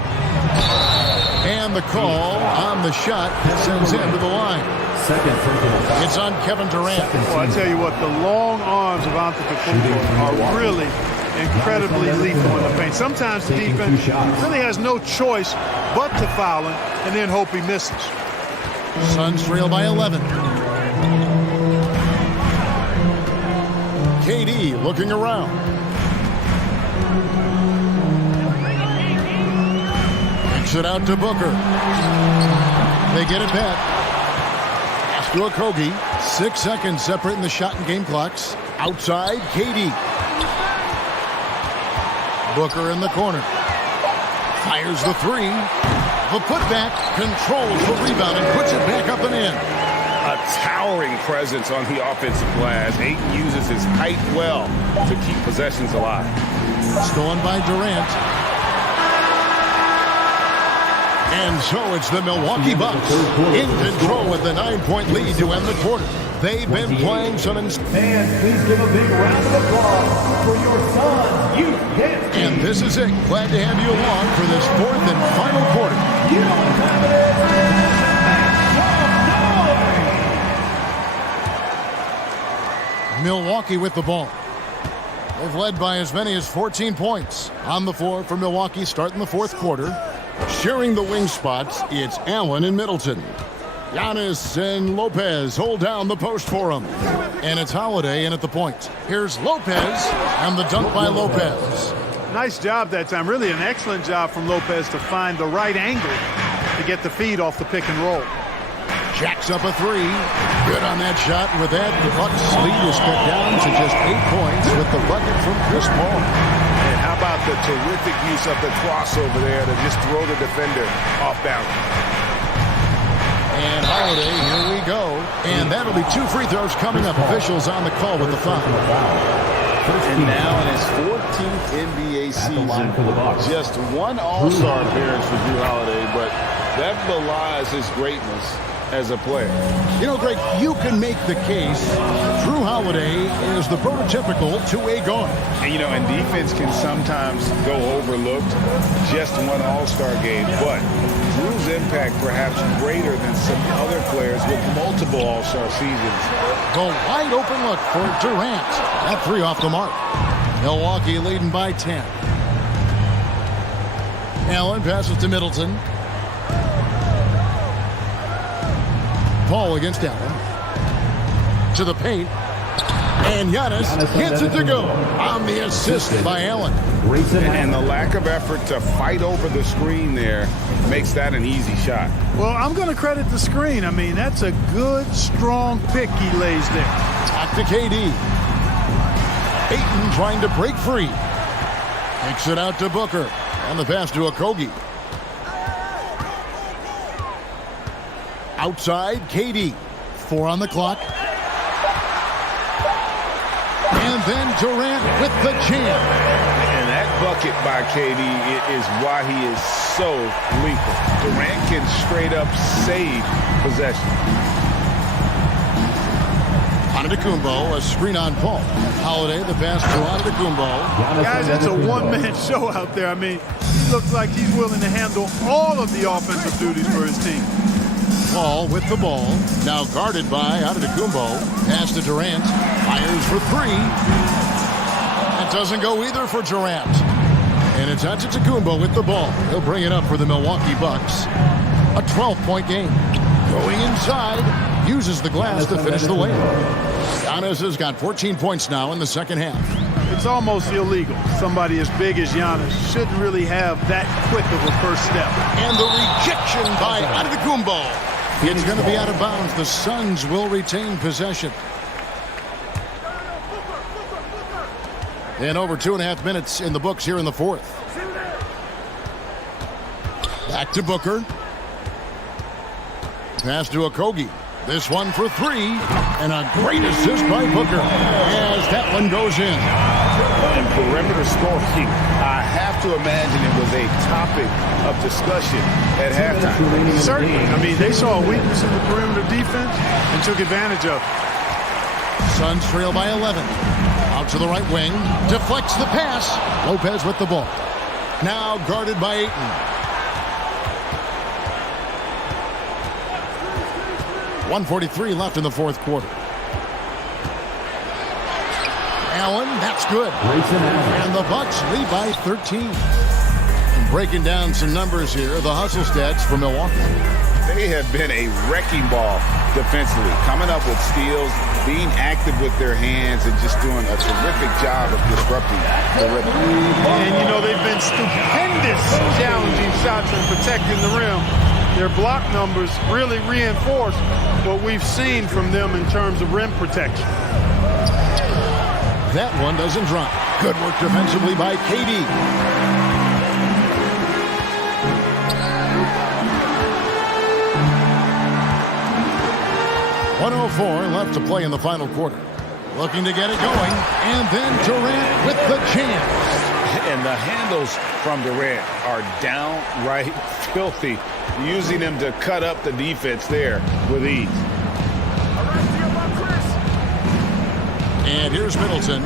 And the call on the shot sends him to the line. It's on Kevin Durant. Well, I tell you what, the long arms of Antetokounmpo are really incredibly lethal in the paint. Sometimes the defense really has no choice but to foul him and then hope he misses. Suns trail by 11. KD looking around. Kicks it out to Booker. They get it back. Pass to Okogie. 6 seconds separating the shot and game clocks. Outside, KD. Booker in the corner. Fires the 3. The putback, controls the rebound and puts it back up and in. A towering presence on the offensive glass. Ayton uses his height well to keep possessions alive. Stolen by Durant. And so it's the Milwaukee Bucks in control with the 9-point lead to end the quarter. They've been playing some... And please give a big round of applause for your son, Youth Dance. And this is it. Glad to have you along for this fourth and final quarter. You don't have it. Milwaukee with the ball. They've led by as many as 14 points. On the floor for Milwaukee starting the fourth quarter. Sharing the wing spots, it's Allen and Middleton. Janis and Lopez hold down the post for him. And it's Holiday in at the point. Here's Lopez and the dunk by Lopez. Nice job that time. Really an excellent job from Lopez to find the right angle to get the feed off the pick and roll. Jacks up a three. Good on that shot. With that, the Bucks lead is cut down to just 8 points with the bucket from Chris Paul. And how about the terrific use of the crossover there to just throw the defender off balance. And Holiday, here we go. And that'll be 2 free throws coming up. Officials on the call with the foul. And now in his 14th NBA season, just one All-Star appearance for Jrue Holiday, but that belies his greatness as a player. You know, Greg, you can make the case Jrue Holiday is the prototypical two-way guard. And, you know, and defense can sometimes go overlooked. Just one All-Star game, but Jrue's impact perhaps greater than some other players with multiple All-Star seasons. The wide open look for Durant. That three off the mark. Milwaukee leading by 10. Allen passes to Middleton. Paul against Allen. To the paint. And Janis gets it to go on the assist by Allen. And the lack of effort to fight over the screen there makes that an easy shot. Well, I'm going to credit the screen. I mean, that's a good, strong pick he lays there. Back to KD. Ayton trying to break free. Kicks it out to Booker. And the pass to Okogie. Outside, KD. 4 on the clock. And then Durant with the jam. And that bucket by KD is why he is so lethal. Durant can straight up save possession. Antetokounmpo, a screen on Paul. Holiday, the pass to Antetokounmpo. Guys, it's a one-man show out there. I mean, he looks like he's willing to handle all of the offensive duties for his team. Paul with the ball. Now guarded by Antetokounmpo. Pass to Durant. Fires for 3. That doesn't go either for Durant. And it's Antetokounmpo with the ball. He'll bring it up for the Milwaukee Bucks. A 12-point game. Going inside. Uses the glass to finish the lane. Janis has got 14 points now in the second half. It's almost illegal. Somebody as big as Janis shouldn't really have that quick of a first step. And the rejection by Antetokounmpo. It's going to be out of bounds. The Suns will retain possession. And over 2.5 minutes in the books here in the fourth. Back to Booker. Pass to Okogie. This one for 3. And a great assist by Booker as that one goes in. And perimeter scoring, I have to imagine it was a topic of discussion at halftime. Certainly. I mean, they saw a weakness in the perimeter defense and took advantage of it. Suns trail by 11. Out to the right wing. Deflects the pass. Lopez with the ball. Now guarded by Ayton. 1:43 left in the fourth quarter. Allen, that's good. And the Bucks lead by 13. And breaking down some numbers here, the hustle stats for Milwaukee. They have been a wrecking ball defensively, coming up with steals, being active with their hands, and just doing a terrific job of disrupting the rhythm. And, you know, they've been stupendous challenging shots and protecting the rim. Their block numbers really reinforce what we've seen from them in terms of rim protection. That one doesn't drop. Good work defensively by KD. .104 left to play in the final quarter. Looking to get it going. And then Durant with the chance. And the handles from Durant are downright filthy using him to cut up the defense there with ease. And here's Middleton.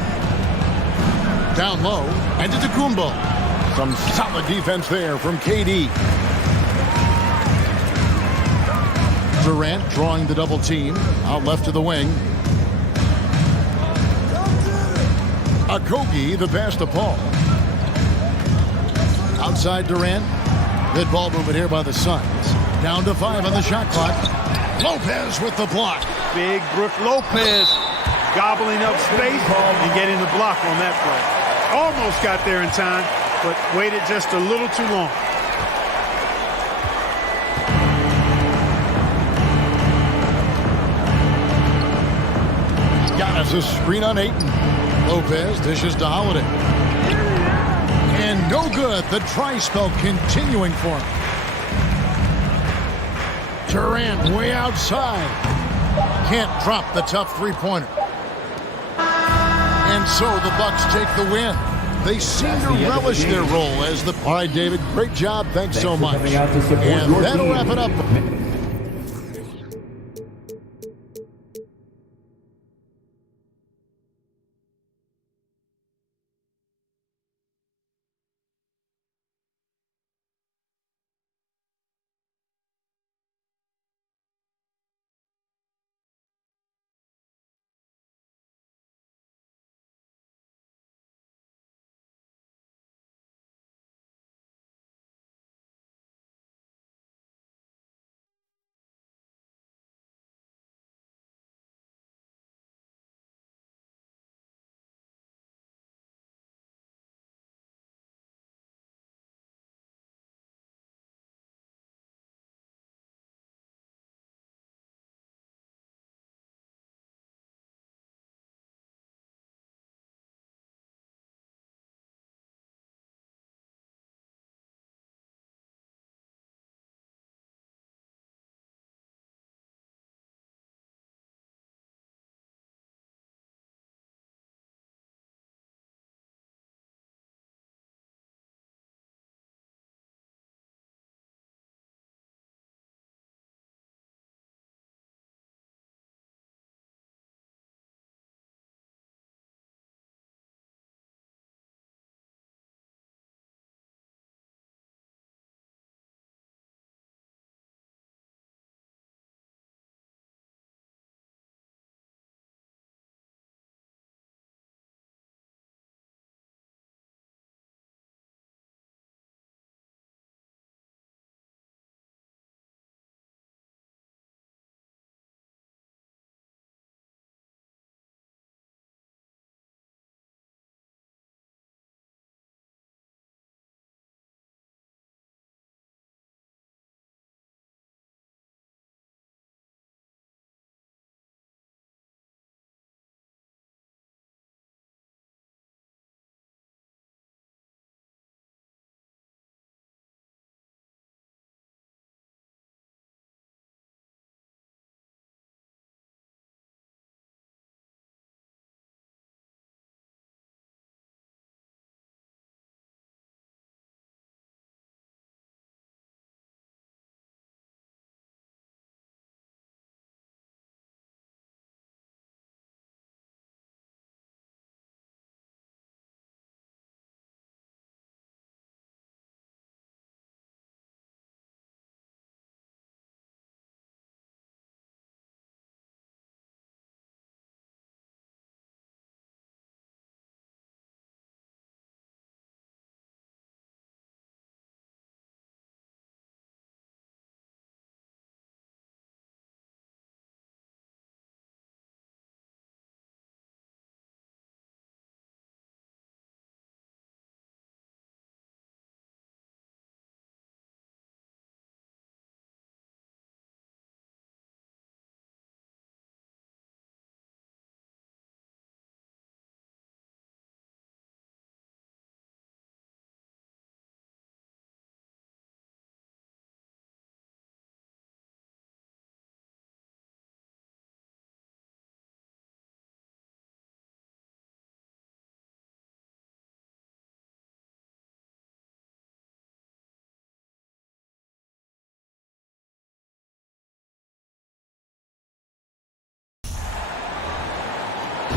Down low, and to Kumbo. Some solid defense there from KD. Durant drawing the double team. Out left to the wing. Akogi, the pass to Paul. Outside Durant. Good ball movement here by the Suns. Down to 5 on the shot clock. Lopez with the block. Big Brook Lopez gobbling up space and getting the block on that play. Almost got there in time, but waited just a little too long. Janis a screen on Ayton. Lopez dishes to Holiday. And no good. The try spell continuing for him. Durant way outside. Can't drop the tough three-pointer. And so the Bucks take the win. They seem to relish their role as the... All right, David, great job. Thanks so much. And that'll wrap it up.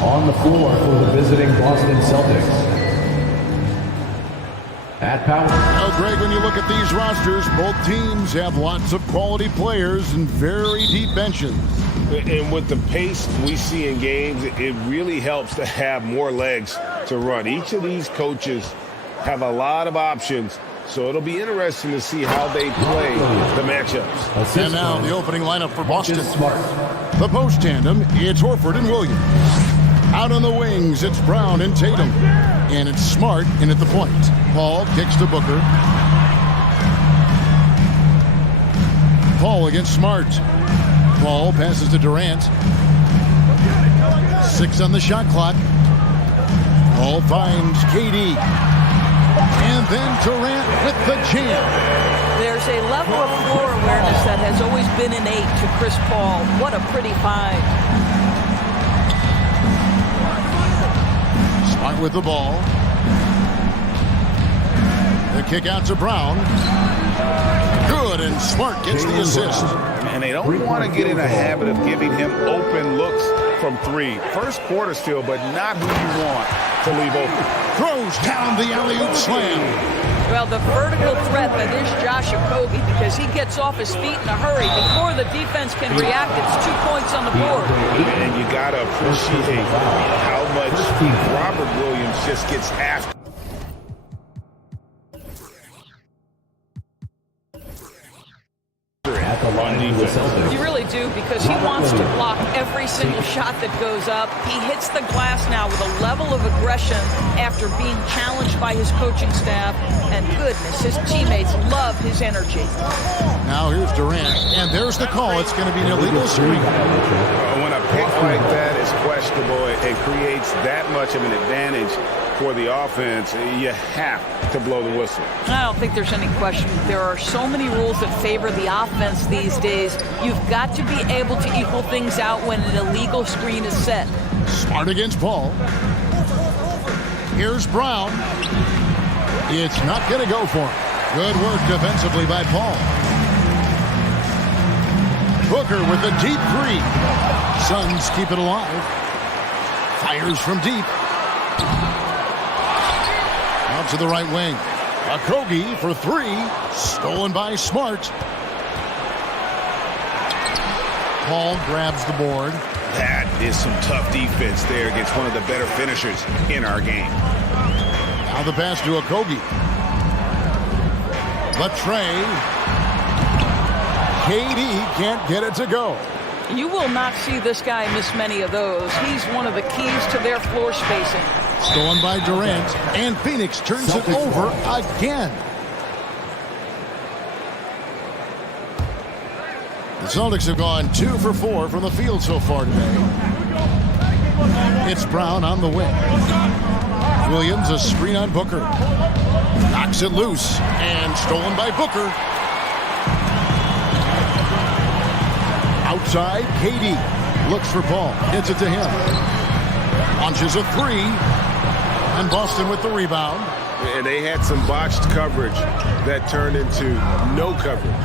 On the floor for the visiting Boston Celtics. At power. Well, Greg, when you look at these rosters, both teams have lots of quality players and very deep benches. And with the pace we see in games, it really helps to have more legs to run. Each of these coaches have a lot of options, so it'll be interesting to see how they play the matchups. And now the opening lineup for Boston. The post tandem, it's Horford and Williams. Out on the wings, it's Brown and Tatum. And it's Smart in at the point. Paul kicks to Booker. Paul against Smart. Paul passes to Durant. 6 on the shot clock. Paul finds KD. And then Durant with the jam. There's a level of floor awareness that has always been innate to Chris Paul. What a pretty find. Smart with the ball. The kick out to Brown. Good, and Smart gets the assist. And they don't want to get in a habit of giving him open looks from 3. First quarter still, but not who you want to leave open. Throws down the alley-oop slam. Well, the vertical threat that is Josh Okogie, because he gets off his feet in a hurry. Before the defense can react, it's 2 points on the board. And you got to appreciate how much Robert Williams just gets after. You really do, because he wants to block every single shot that goes up. He hits the glass now with a level of aggression after being challenged by his coaching staff. And goodness, his teammates love his energy. Now here's Durant, and there's the call. It's going to be an illegal screen. When a pick like that is questionable, it creates that much of an advantage for the offense. You have to blow the whistle. I don't think there's any question. There are so many rules that favor the offense these days. You've got to be able to equal things out when an illegal screen is set. Smart against Paul. Here's Brown. It's not going to go for him. Good work defensively by Paul. Booker with a deep 3. Suns keep it alive. Fires from deep. Out to the right wing. Okogie for 3. Stolen by Smart. Paul grabs the board. That is some tough defense there against one of the better finishers in our game. Now the pass to Okogie. Latrey. KD can't get it to go. You will not see this guy miss many of those. He's one of the keys to their floor spacing. Stolen by Durant, and Phoenix turns it over again. The Celtics have gone 2 for 4 from the field so far today. It's Brown on the wing. Williams, a screen on Booker. Knocks it loose, and stolen by Booker. Outside, KD looks for Paul. Hits it to him. Launches a 3. And Boston with the rebound. And they had some botched coverage that turned into no coverage.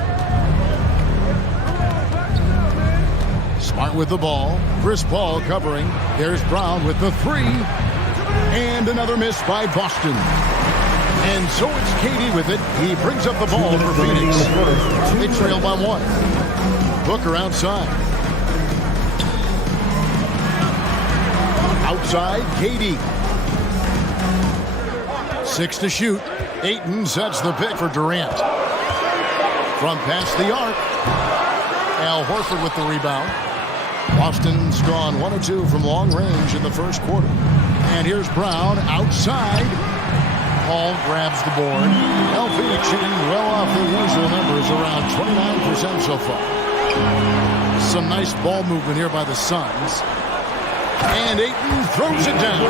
Smart with the ball. Chris Paul covering. There's Brown with the 3. And another miss by Boston. And so it's KD with it. He brings up the ball for Phoenix. They trail by 1. Booker outside. Outside, KD. 6 to shoot. Ayton sets the pick for Durant. From past the arc. Al Horford with the rebound. Boston's gone 1 of 2 from long range in the first quarter. And here's Brown outside. Paul grabs the board. El Phoenix shooting well off their usual numbers, around 29% so far. Some nice ball movement here by the Suns. And Ayton throws it down.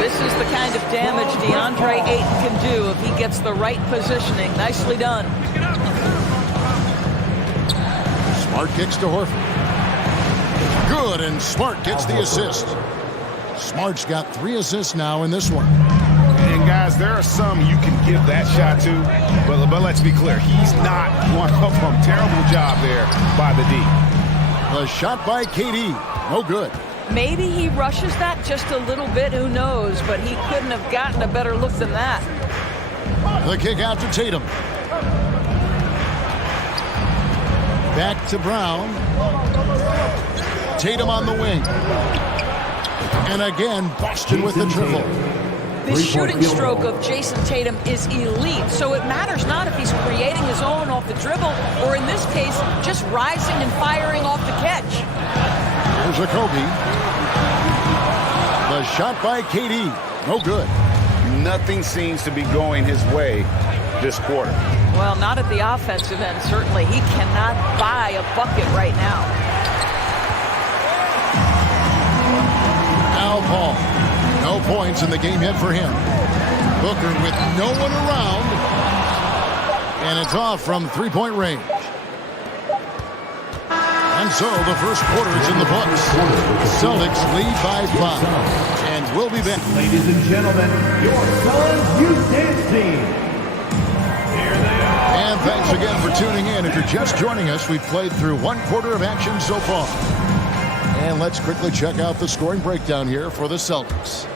This is the kind of damage DeAndre Ayton can do if he gets the right positioning. Nicely done. Smart kicks to Horford. Good, and Smart gets the assist. Smart's got 3 assists now in this one. And guys, there are some you can give that shot to, but let's be clear, he's not one of them. Terrible job there by the D. The shot by KD, no good. Maybe he rushes that just a little bit, who knows, but he couldn't have gotten a better look than that. The kick out to Tatum. Back to Brown. Tatum on the wing. And again, Boston with the triple. The shooting stroke of Jason Tatum is elite, so it matters not if he's creating his own off the dribble, or in this case, just rising and firing off the catch. Here's a Kobe. The shot by KD. No good. Nothing seems to be going his way this quarter. Well, not at the offensive end, certainly. He cannot buy a bucket right now. Al Paul. No points in the game yet for him. Booker with no one around. And it's off from three-point range. And so the first quarter is in the books. Celtics lead by 5. And we'll be back. Ladies and gentlemen, your Suns Youth Dance Team. Here they are. And thanks again for tuning in. If you're just joining us, we've played through one quarter of action so far. And let's quickly check out the scoring breakdown here for the Celtics.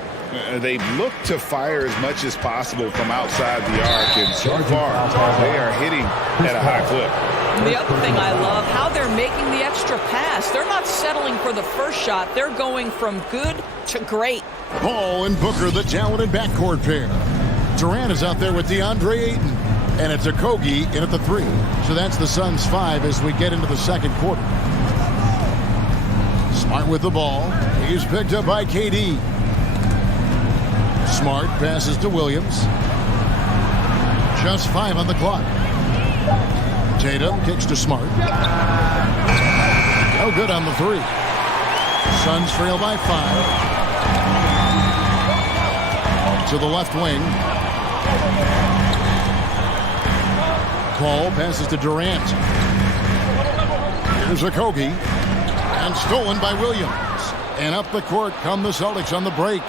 They look to fire as much as possible from outside the arc, and so far they are hitting at a high clip. And the other thing I love, how they're making the extra pass. They're not settling for the first shot. They're going from good to great. Paul and Booker, the talented backcourt pair. Durant is out there with DeAndre Ayton. And it's Okogie in at the 3. So that's the Suns' 5 as we get into the second quarter. Smart with the ball. He's picked up by KD. Smart passes to Williams. Just 5 on the clock. Tatum kicks to Smart. No good on the 3. Suns trail by 5. To the left wing. Paul passes to Durant. Here's Okogie. And stolen by Williams. And up the court come the Celtics on the break.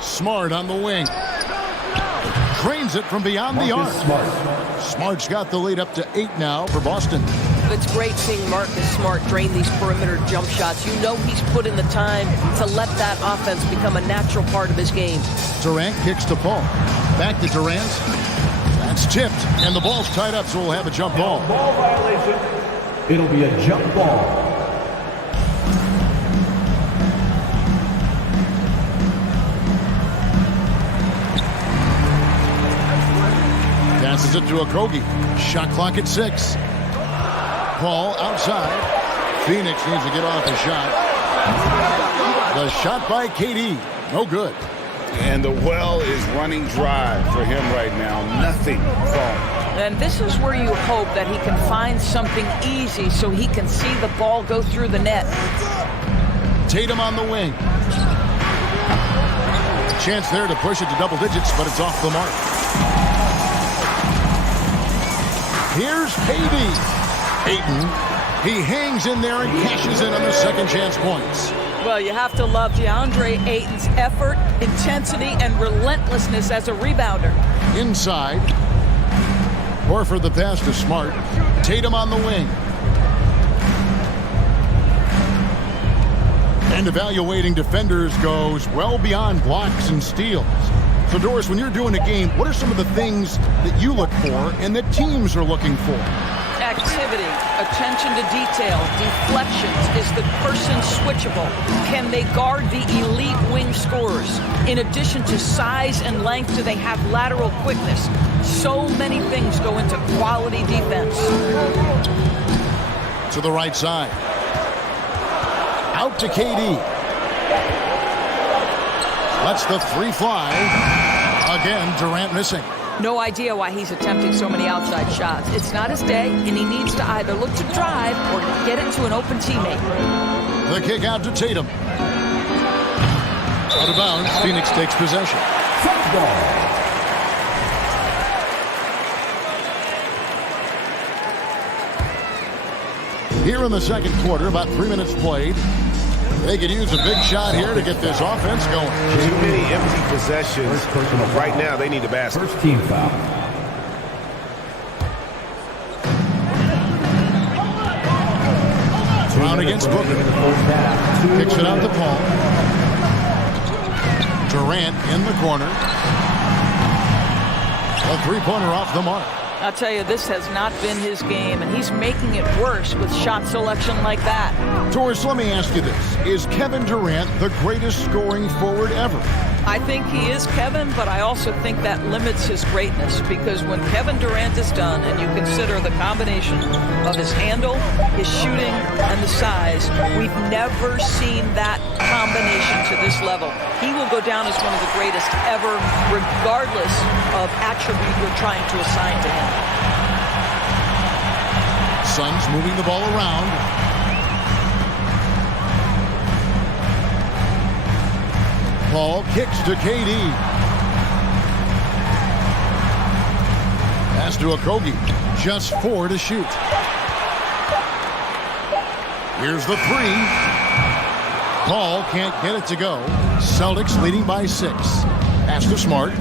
Smart on the wing. Drains it from beyond the arc. Smart's got the lead up to 8 now for Boston. It's great seeing Marcus Smart drain these perimeter jump shots. You know he's put in the time to let that offense become a natural part of his game. Durant kicks to Paul. Back to Durant. That's tipped, and the ball's tied up, so we'll have a jump ball. Ball violation. It'll be a jump ball. Passes it to Okogie. Shot clock at 6. Paul outside. Phoenix needs to get off the shot. The shot by KD. No good. And the well is running dry for him right now. Nothing falling. And this is where you hope that he can find something easy so he can see the ball go through the net. Tatum on the wing. Chance there to push it to double digits, but it's off the mark. Here's KD. Ayton. He hangs in there and cashes in on the second chance points. Well, you have to love DeAndre Ayton's effort, intensity, and relentlessness as a rebounder. Inside. Horford the pass to Smart. Tatum on the wing. And evaluating defenders goes well beyond blocks and steals. So, Doris, when you're doing a game, what are some of the things that you look for and that teams are looking for? Activity, attention to detail, deflections. Is the person switchable? Can they guard the elite wing scorers? In addition to size and length, do they have lateral quickness? So many things go into quality defense. To the right side. Out to KD. Lets the 3 fly. Again, Durant missing. No idea why he's attempting so many outside shots. It's not his day, and he needs to either look to drive or get it to an open teammate. The kick out to Tatum. Out of bounds, Phoenix takes possession. Here in the second quarter, about 3 minutes played. They could use a big shot here to get this offense going. Too many empty possessions. Right now, they need a basket. First team foul. Brown against Booker. Kicks it out to Paul. Durant in the corner. A three-pointer off the mark. I'll tell you, this has not been his game, and he's making it worse with shot selection like that. Torres, let me ask you this. Is Kevin Durant the greatest scoring forward ever? I think he is, Kevin, but I also think that limits his greatness, because when Kevin Durant is done and you consider the combination of his handle, his shooting, and the size, we've never seen that combination to this level. He will go down as one of the greatest ever, regardless of attribute you're trying to assign to him. Suns moving the ball around. Paul kicks to KD. Pass to Okogie. Just 4 to shoot. Here's the 3. Paul can't get it to go. Celtics leading by 6. Pass to Smart.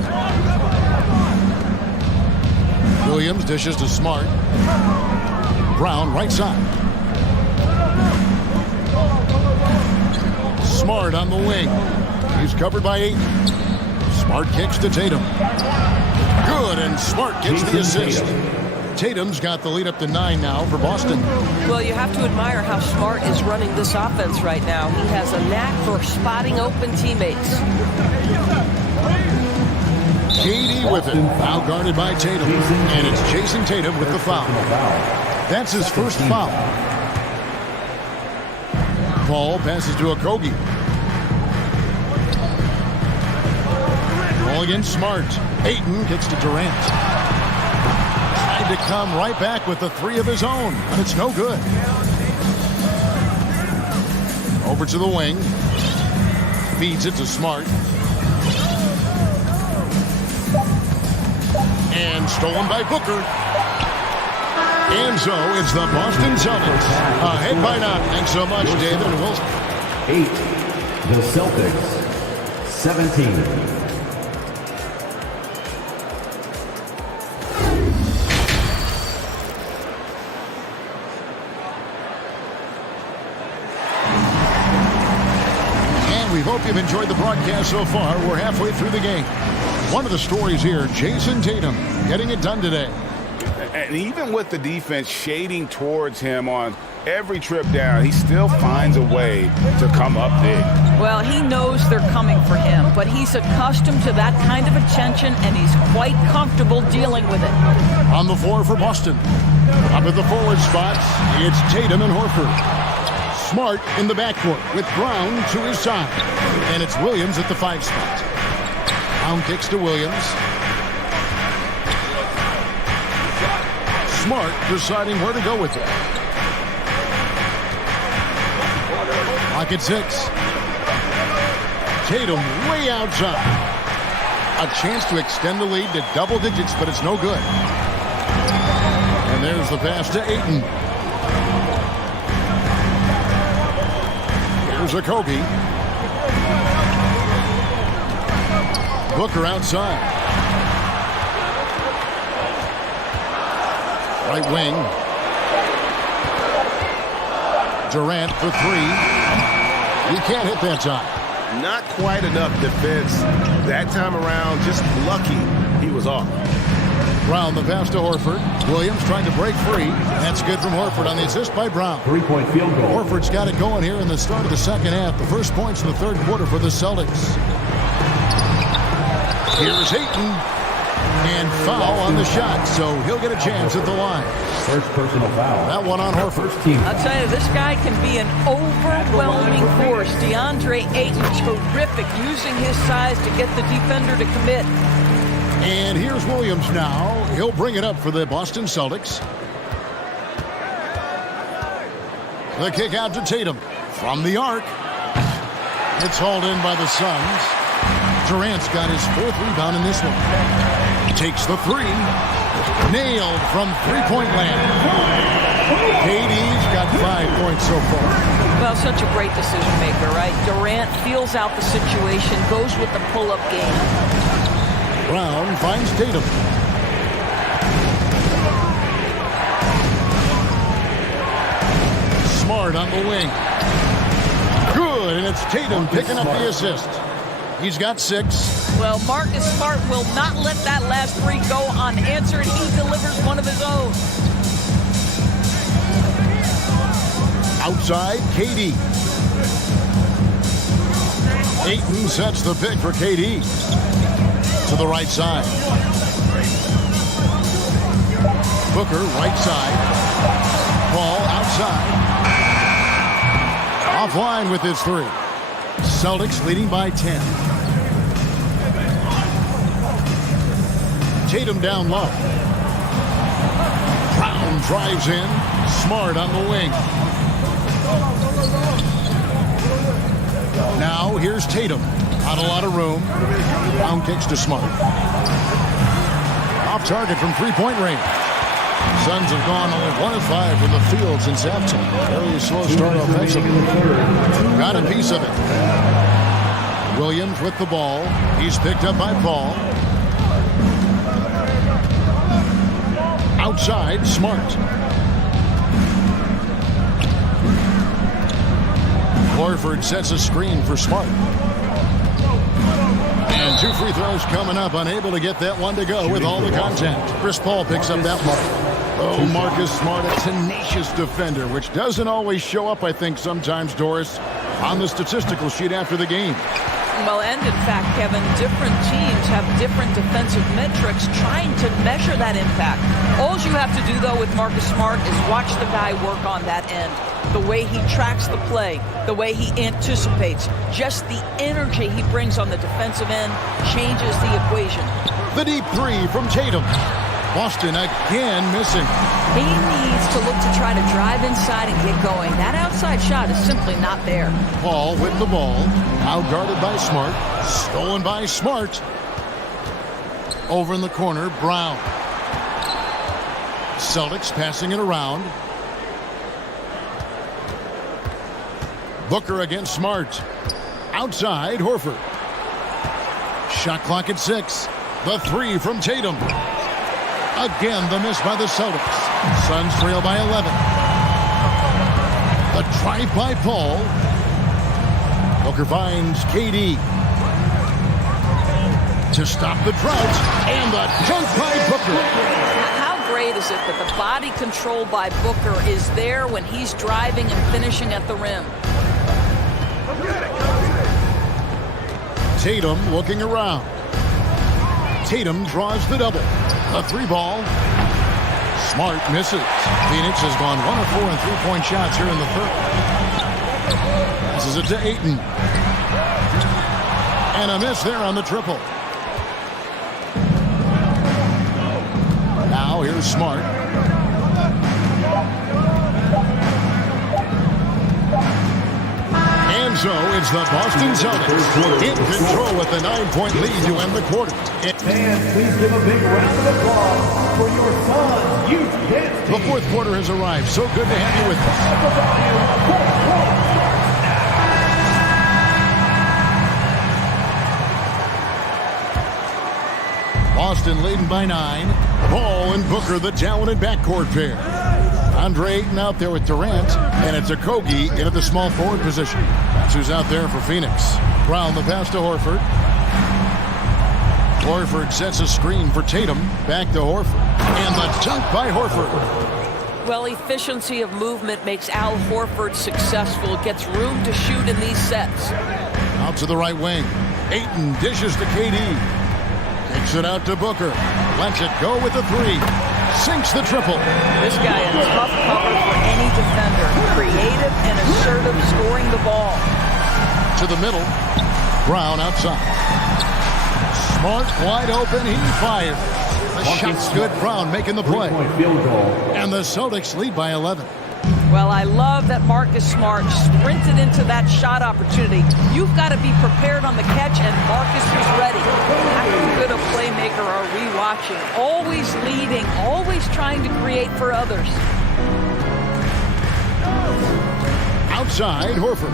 Williams dishes to Smart. Brown right side. Smart on the wing. He's covered by 8. Smart kicks to Tatum. Good, and Smart gets the assist. Tatum's got the lead up to 9 now for Boston. Well, you have to admire how Smart is running this offense right now. He has a knack for spotting open teammates. KD with it. Now guarded by Tatum. And it's Jason Tatum with the foul. That's his first foul. Paul passes to Okogie. Ball against Smart. Ayton gets to Durant. Tried to come right back with the 3 of his own, but it's no good. Over to the wing. Feeds it to Smart. And stolen by Booker. And so it's the Boston Celtics ahead by 9. Thanks so much, David Wilson. 8. The Celtics. 17. We hope you've enjoyed the broadcast so far. We're halfway through the game. One of the stories here, Jason Tatum getting it done today. And even with the defense shading towards him on every trip down, he still finds a way to come up big. Well, he knows they're coming for him, but he's accustomed to that kind of attention, and he's quite comfortable dealing with it. On the floor for Boston. Up at the forward spots, it's Tatum and Horford. Smart in the backcourt with Brown to his side. And it's Williams at the 5 spot. Brown kicks to Williams. Smart deciding where to go with it. Clock at 6. Tatum way outside. A chance to extend the lead to double digits, but it's no good. And there's the pass to Ayton. Here's Okogie. Booker outside. Right wing. Durant for 3. He can't hit that time. Not quite enough defense that time around. Just lucky he was off. Brown, the pass to Horford. Williams trying to break free. That's good from Horford on the assist by Brown. 3-point field goal. Horford's got it going here in the start of the second half. The first points in the third quarter for the Celtics. Here's Ayton. And foul on the shot, so he'll get a chance at the line. First personal foul. That one on Horford. I'll tell you, this guy can be an overwhelming force. DeAndre Ayton, terrific, using his size to get the defender to commit. And here's Williams now. He'll bring it up for the Boston Celtics. The kick out to Tatum from the arc. It's hauled in by the Suns. Durant's got his 4th rebound in this one. Takes the 3. Nailed from three-point land. KD's got 5 points so far. Well, such a great decision maker, right? Durant feels out the situation, goes with the pull-up game. Brown finds Tatum. Smart on the wing. Good, and it's Tatum picking up the assist. He's got 6. Well, Marcus Smart will not let that last three go unanswered. He delivers one of his own. Outside, KD. Ayton sets the pick for KD. To the right side. Booker, right side. Ball outside. Offline with his 3. Celtics leading by 10. Tatum down low. Brown drives in. Smart on the wing. Now here's Tatum. Not a lot of room. Brown kicks to Smart. Off target from three-point range. Suns have gone only 1 of 5 from the field since halftime. Very slow start offensively. Got a piece of it. Williams with the ball. He's picked up by Paul. Outside, Smart. Horford sets a screen for Smart. And 2 free throws coming up. Unable to get that one to go with all the contact. Chris Paul picks up that mark. Oh, Marcus Smart, a tenacious defender, which doesn't always show up, I think, sometimes, Doris, on the statistical sheet after the game. Well, and in fact, Kevin, different teams have different defensive metrics trying to measure that impact. All you have to do, though, with Marcus Smart is watch the guy work on that end. The way he tracks the play, the way he anticipates, just the energy he brings on the defensive end changes the equation. The deep 3 from Tatum. Boston again missing. He needs to look to try to drive inside and get going. That outside shot is simply not there. Paul with the ball. Now guarded by Smart. Stolen by Smart. Over in the corner, Brown. Celtics passing it around. Booker against Smart. Outside, Horford. Shot clock at 6. The 3 from Tatum. Again, the miss by the Celtics. Suns trail by 11. The drive by Paul. Booker finds KD. To stop the drought. And the dunk by Booker. How great is it that the body control by Booker is there when he's driving and finishing at the rim? Tatum looking around. Tatum draws the double. A 3 ball. Smart misses. Phoenix has gone 1 of 4 in 3-point shots here in the third. Passes it to Ayton. And a miss there on the triple. Now here's Smart. And so it's the Boston Celtics in control with a 9-point lead to end the quarter. And please give a big round of applause for your Suns Youth Dance Team. The fourth quarter has arrived. So good to have you with us. Boston leading by 9. Paul and Booker, the talented backcourt pair. Andre Ayton out there with Durant, and it's Okogie into the small forward position. That's who's out there for Phoenix. Brown the pass to Horford. Horford sets a screen for Tatum. Back to Horford. And the dunk by Horford. Well, efficiency of movement makes Al Horford successful. Gets room to shoot in these sets. Out to the right wing. Ayton dishes to KD. Takes it out to Booker. Lets it go with the 3. Sinks the triple. This guy a tough cover for any defender. Creative and assertive scoring the ball. To the middle. Brown outside. Smart wide open. He fires. The shot's good. Brown making the play. And the Celtics lead by 11. Well, I love that Marcus Smart sprinted into that shot opportunity. You've got to be prepared on the catch, and Marcus was ready. How good a playmaker are we watching? Always leading, always trying to create for others. Outside, Horford.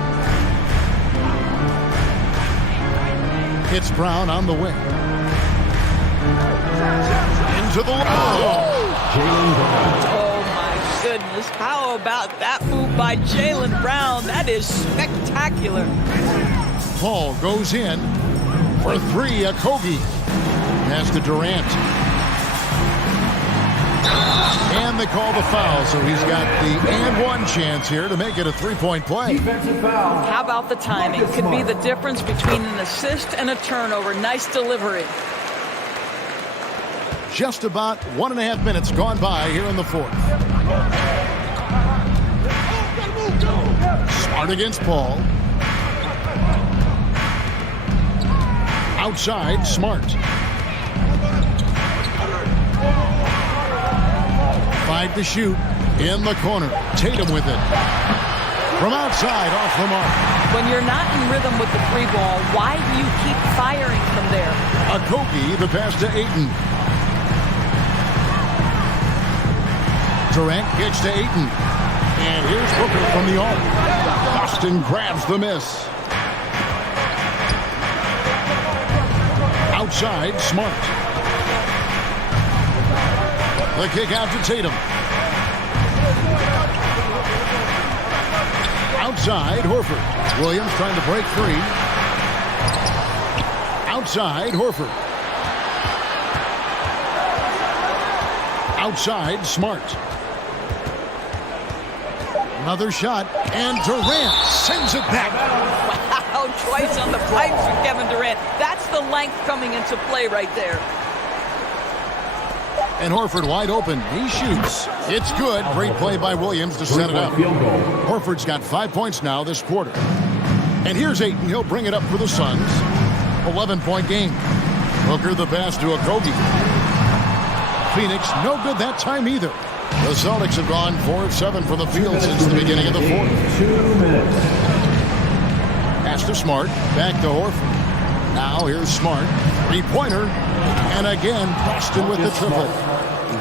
It's Brown on the wing. Into the... Oh, my goodness. goodness. How about that move by Jaylen Brown? That is spectacular. Paul goes in for three. Okogie. Pass to Durant. And they call the foul, so he's got the and one chance here to make it a three-point play. How about the timing? Could be the difference between an assist and a turnover. Nice delivery. Just about 1.5 minutes gone by here in the fourth. Smart against Paul. Outside, Smart. 5 to shoot in the corner. Tatum with it. From outside, off the mark. When you're not in rhythm with the free ball, why do you keep firing from there? Okogie, the pass to Ayton. Durant gets to Ayton. And here's Booker from the arc. Boston grabs the miss. Outside, Smart. The kick out to Tatum. Outside, Horford. Williams trying to break free. Outside, Horford. Outside, Smart. Another shot, and Durant sends it back. Wow, twice on the pipes for Kevin Durant. That's the length coming into play right there. And Horford wide open. He shoots. It's good. Great play by Williams to set it up. Horford's got 5 points now this quarter. And here's Ayton. He'll bring it up for the Suns. 11-point game. Booker the pass to Okogie. Phoenix no good that time either. The Celtics have gone 4 of 7 from the field since the beginning of the fourth. 2 minutes. Pass to Smart. Back to Horford. Now here's Smart. Three-pointer. And again, Boston with the triple.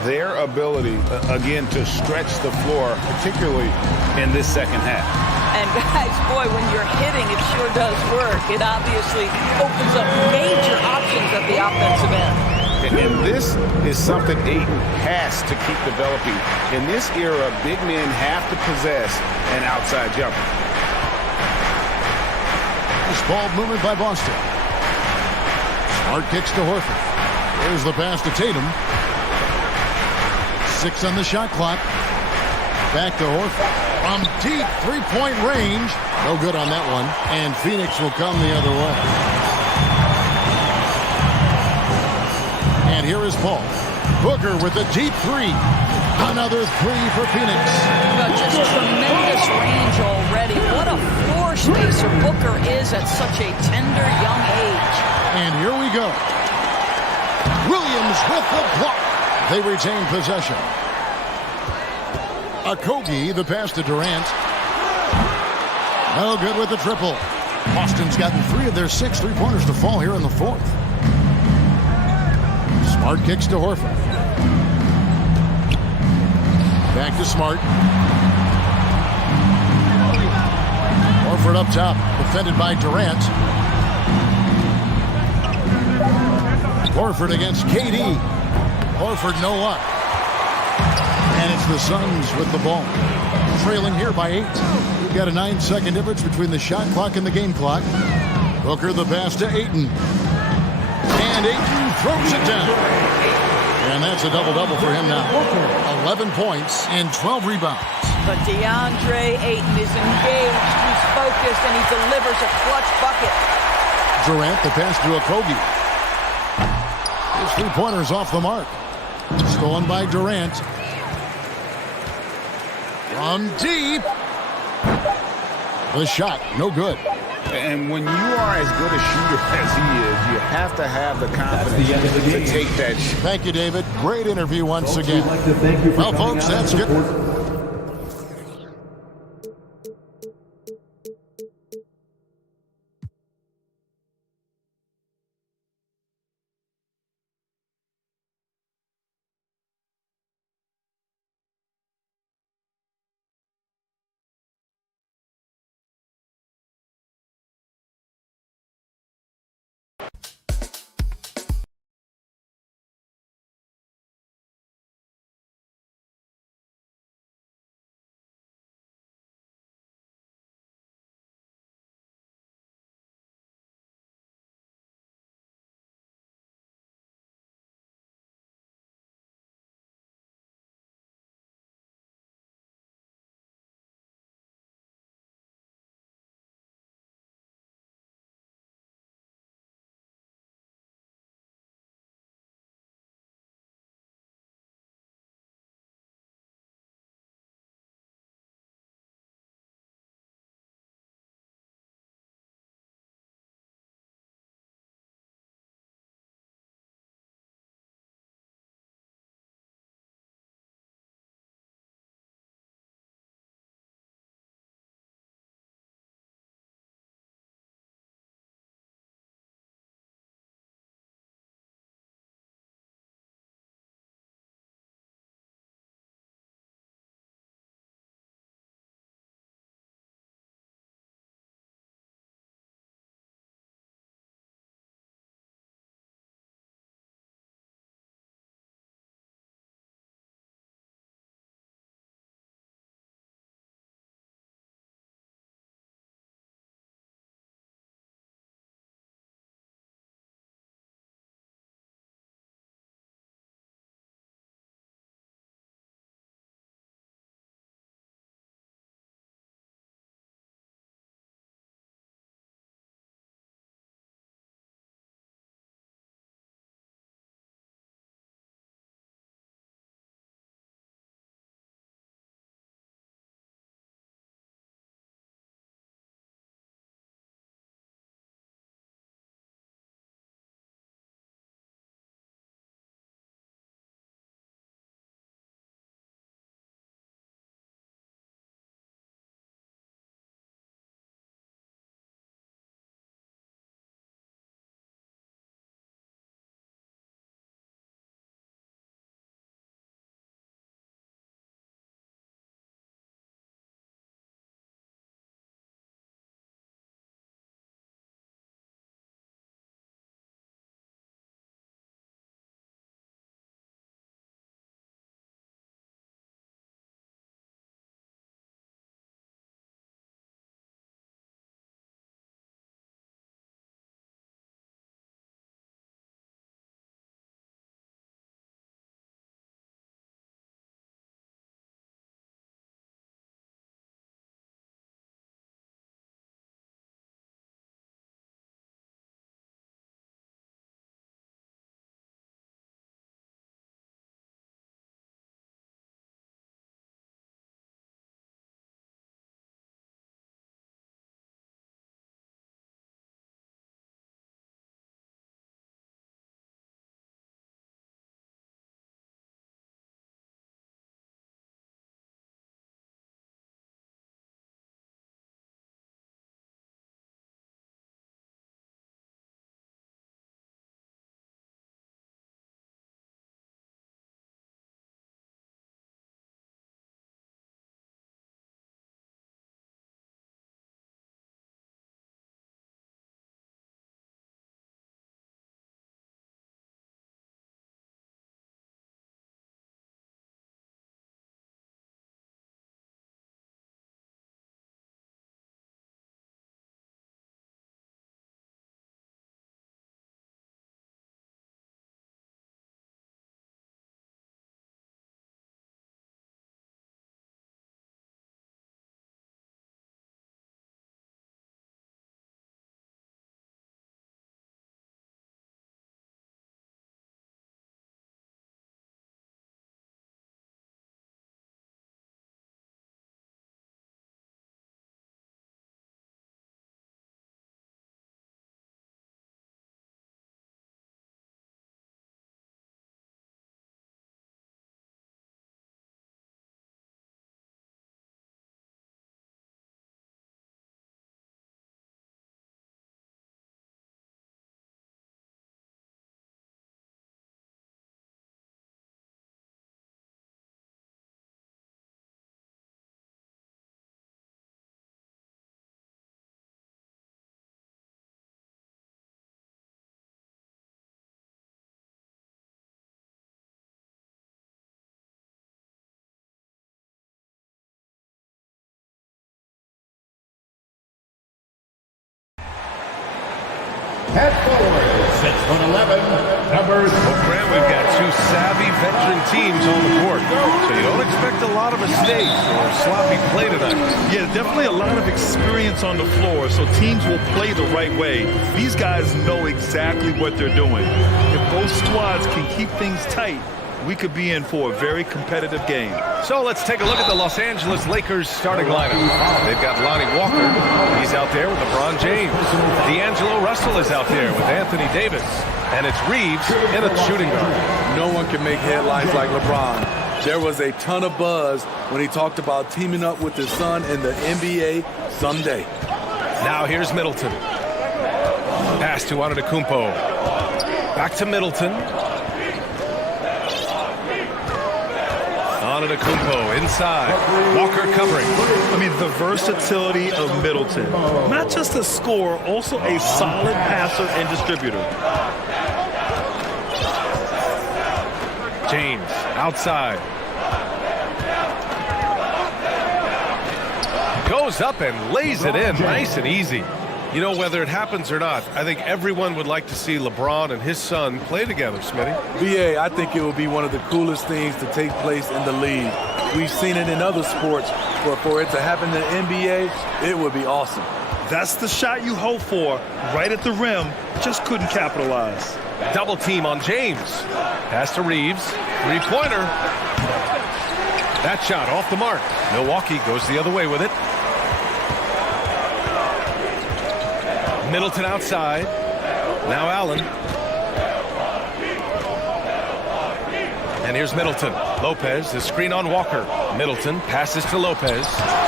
Their ability, again, to stretch the floor, particularly in this second half. And guys, boy, when you're hitting, it sure does work. It obviously opens up major options at the offensive end. And this is something Ayton has to keep developing. In this era, big men have to possess an outside jumper. This ball movement by Boston. Smart kicks to Horford. Here's the pass to Tatum. 6 on the shot clock. Back to Horford. From deep three-point range. No good on that one. And Phoenix will come the other way. And here is Paul. Booker with a deep three. Another three for Phoenix. Just tremendous range already. What a floor spacer Booker is at such a tender young age. And here we go. Williams with the block. They retain possession. Okogie, the pass to Durant. No good with the triple. Boston's gotten 3 of their 6 three-pointers to fall here in the fourth. Smart kicks to Horford. Back to Smart. Horford up top, defended by Durant. Horford against KD. Horford no luck. And it's the Suns with the ball. Trailing here by 8. We've got a 9-second difference between the shot clock and the game clock. Booker the pass to Ayton. And Ayton throws it down. And that's a double-double for him now. 11 points and 12 rebounds. But DeAndre Ayton is engaged, he's focused, and he delivers a clutch bucket. Durant the pass to Okogie. His three-pointer's off the mark. Stolen by Durant. From deep. The shot, no good. And when you are as good a shooter as he is, you have to have the confidence to take that shot. Thank you, David. Great interview once again. Well, folks, that's good. At forward, 6'11", number. Well, Grant, we've got two savvy veteran teams on the court, so you don't expect a lot of mistakes or sloppy play tonight. Yeah, definitely a lot of experience on the floor, so teams will play the right way. These guys know exactly what they're doing. If both squads can keep things tight, we could be in for a very competitive game. So let's take a look at the Los Angeles Lakers starting lineup. They've got Lonnie Walker. He's out there with LeBron James. D'Angelo Russell is out there with Anthony Davis. And it's Reeves in a shooting guard. No one can make headlines like LeBron. There was a ton of buzz when he talked about teaming up with his son in the NBA someday. Now here's Middleton. Pass to Antetokounmpo. Back to Middleton. Antetokounmpo inside. Walker covering. I mean, the versatility of Middleton. Not just a scorer, also a solid passer and distributor. James outside. Goes up and lays it in nice and easy. You know, whether it happens or not, I think everyone would like to see LeBron and his son play together, Smitty. BA, I think it would be one of the coolest things to take place in the league. We've seen it in other sports, but for it to happen in the NBA, it would be awesome. That's the shot you hope for, right at the rim. Just couldn't capitalize. Double team on James. Pass to Reeves. Three-pointer. That shot off the mark. Milwaukee goes the other way with it. Middleton outside. Now Allen. And here's Middleton. Lopez, the screen on Walker. Middleton passes to Lopez.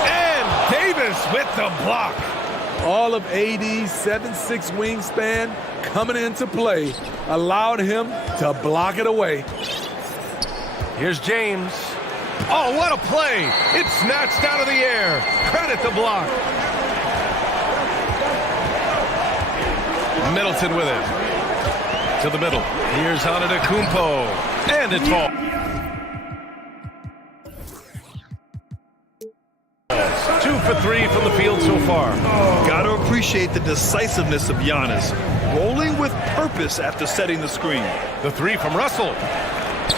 And Davis with the block. All of AD's 7'6" wingspan coming into play allowed him to block it away. Here's James. Oh, what a play. It's snatched out of the air. Credit the block. Middleton with it. To the middle. Here's Antetokounmpo. And it's all. 2 for 3 from the field so far. Gotta appreciate the decisiveness of Janis. Rolling with purpose after setting the screen. The three from Russell.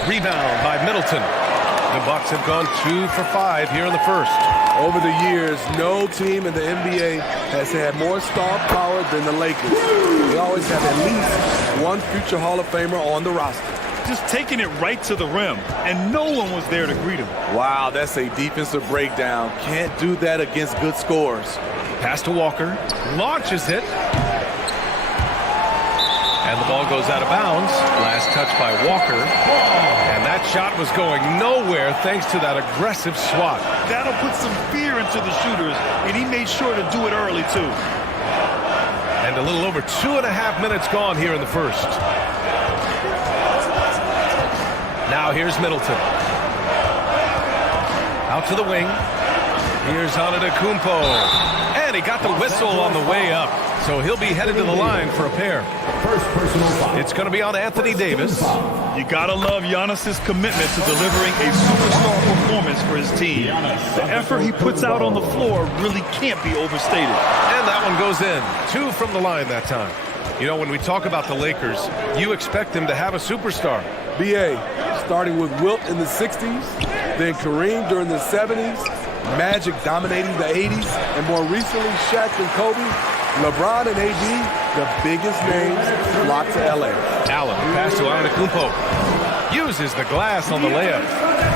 Rebound by Middleton. The Bucks have gone 2 for 5 here in the first. Over the years, no team in the NBA has had more star power than the Lakers. They always have at least one future Hall of Famer on the roster. Just taking it right to the rim, and no one was there to greet him. Wow, that's a defensive breakdown. Can't do that against good scorers. Pass to Walker. Launches it. And the ball goes out of bounds. Last touch by Walker. And that shot was going nowhere thanks to that aggressive swat. That'll put some fear into the shooters, and he made sure to do it early, too. And a little over 2.5 minutes gone here in the first. Now here's Middleton. Out to the wing. Here's Antetokounmpo. And he got the whistle on the way up. So he'll be headed to the line for a pair. First personal foul. It's going to be on Anthony Davis. You got to love Giannis's commitment to delivering a superstar performance for his team. The effort he puts out on the floor really can't be overstated. And that one goes in. 2 from the line that time. You know, when we talk about the Lakers, you expect them to have a superstar. BA, starting with Wilt in the 60s, then Kareem during the 70s, Magic dominating the 80s, and more recently Shaq and Kobe, LeBron and AD, the biggest names flocked to LA. Allen, pass to Antetokounmpo. Uses the glass on the layup.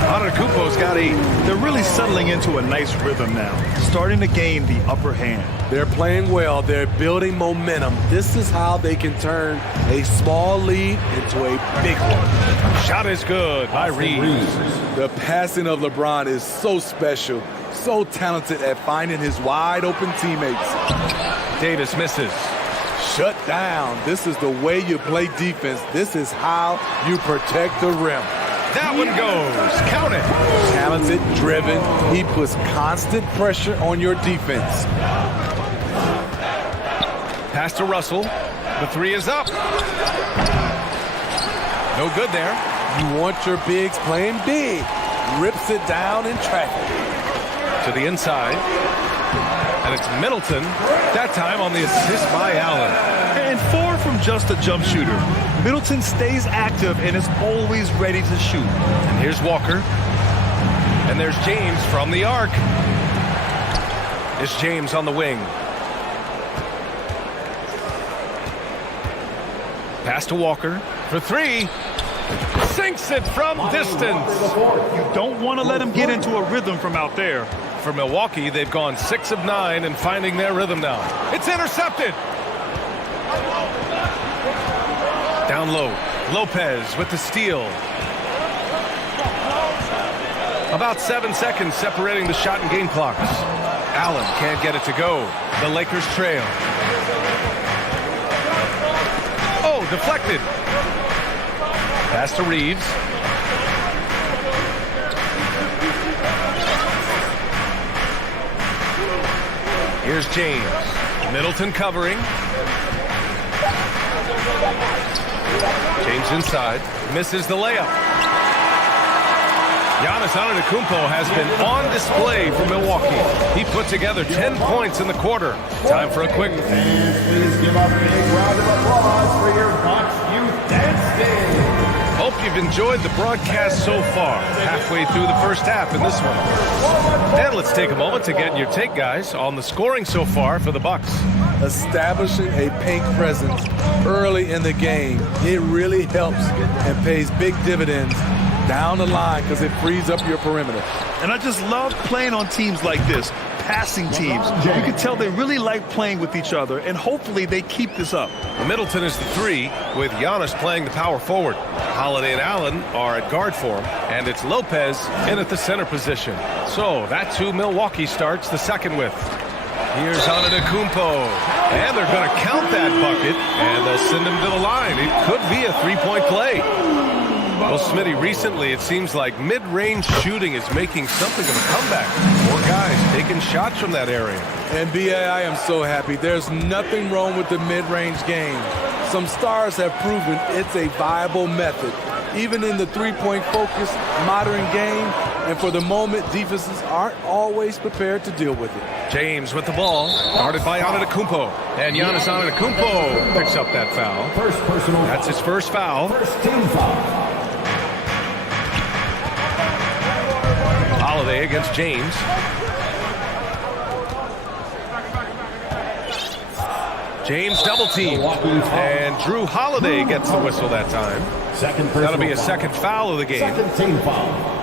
Antetokounmpo's got 8. They're really settling into a nice rhythm now, starting to gain the upper hand. They're playing well. They're building momentum. This is how they can turn a small lead into a big one. Shot is good by Reeves. The passing of LeBron is so special, so talented at finding his wide open teammates. Davis misses. Shut down. This is the way you play defense. This is how you protect the rim. That one goes. Count it. Talented, driven. He puts constant pressure on your defense. Pass to Russell. The 3 is up. No good there. You want your bigs playing big. Rips it down in traffic. To the inside. And it's Middleton, that time on the assist by Allen. And far from just a jump shooter, Middleton stays active and is always ready to shoot. And here's Walker. And there's James from the arc. It's James on the wing. Pass to Walker for three. Sinks it from distance. You don't want to let him get into a rhythm from out there. For Milwaukee, they've gone 6 of 9 and finding their rhythm now. It's intercepted. Down low. Lopez with the steal. About 7 seconds separating the shot and game clocks. Allen can't get it to go. The Lakers trail. Oh, deflected. Pass to Reeves. Here's James. Middleton covering. James inside. Misses the layup. Janis Antetokounmpo has been on display for Milwaukee. He put together 10 points in the quarter. Time for a quick. Please give a big round of applause for your Bucks Youth Dance Day. Hope you've enjoyed the broadcast so far. Halfway through the first half in this one. And let's take a moment to get your take, guys, on the scoring so far for the Bucks. Establishing a paint presence early in the game, it really helps and pays big dividends down the line because it frees up your perimeter. And I just love playing on teams like this, passing teams. You can tell they really like playing with each other, and hopefully they keep this up. Middleton is the 3, with Janis playing the power forward. Holiday and Allen are at guard for him, and it's Lopez in at the center position. So that's who Milwaukee starts the second with. Here's Antetokounmpo, and they're going to count that bucket, and they'll send him to the line. It could be a three-point play. Well, Smitty, recently it seems like mid-range shooting is making something of a comeback. More guys taking shots from that area. And B.A., I am so happy. There's nothing wrong with the mid-range game. Some stars have proven it's a viable method, even in the three-point focused modern game. And for the moment, defenses aren't always prepared to deal with it. James with the ball, guarded by Antetokounmpo. And Janis Antetokounmpo picks up that foul. First personal foul. That's his first foul. First team foul. Holiday against James. James double teamed, and Drew Holiday gets the whistle that time. That'll be a second foul of the game. Second team foul.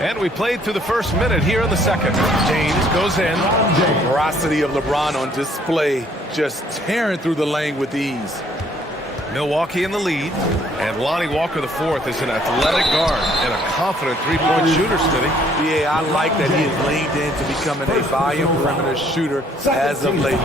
And we played through the first minute here in the second. James goes in. The ferocity of LeBron on display, just tearing through the lane with ease. Milwaukee in the lead, and Lonnie Walker IV is an athletic guard and a confident three-point shooter, Smitty. Yeah, I like that he has leaned into becoming a volume perimeter shooter as of late,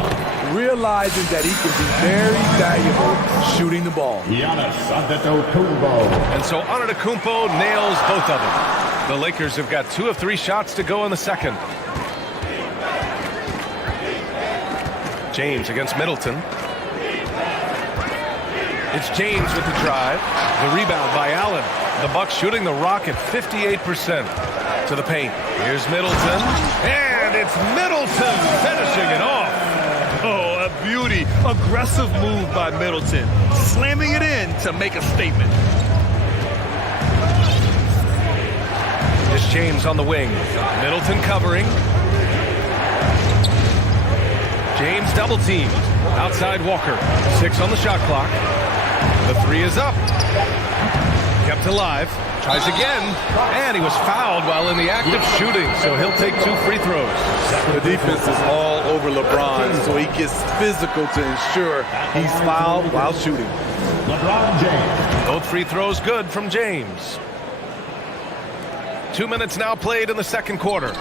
realizing that he can be very valuable shooting the ball. Janis Antetokounmpo. And so Antetokounmpo nails both of them. The Lakers have got 2 of 3 shots to go in the second. James against Middleton. It's James with the drive. The rebound by Allen. The Bucks shooting the rock at 58% to the paint. Here's Middleton. And it's Middleton finishing it off. Oh, a beauty. Aggressive move by Middleton. Slamming it in to make a statement. It's James on the wing. Middleton covering. James double teamed. Outside Walker. 6 on the shot clock. The 3 is up. Kept alive. Tries again. And he was fouled while in the act of shooting, so he'll take 2 free throws. The defense is all over LeBron, so he gets physical to ensure he's fouled while shooting. LeBron James. Both free throws good from James. 2 minutes now played in the second quarter.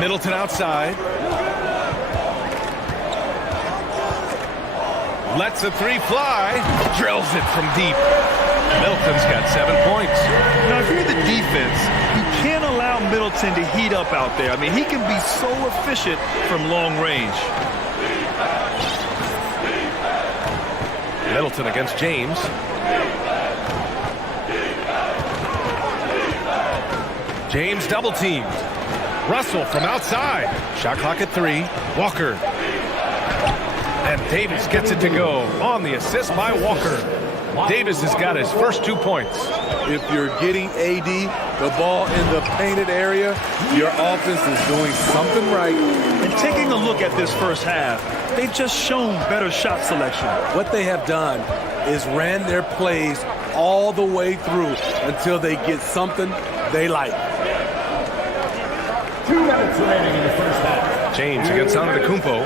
Middleton outside. Lets a 3 fly. Drills it from deep. Middleton's got 7 points. Now, if you're the defense, you can't allow Middleton to heat up out there. I mean, he can be so efficient from long range. Middleton against James. James double teamed. Russell from outside. Shot clock at 3. Walker. And Davis gets it to go on the assist by Walker. Davis has got his first 2 points. If you're getting AD the ball in the painted area, your offense is doing something right. And taking a look at this first half, they've just shown better shot selection. What they have done is ran their plays all the way through until they get something they like. 2 minutes remaining in the first half. James against Antetokounmpo.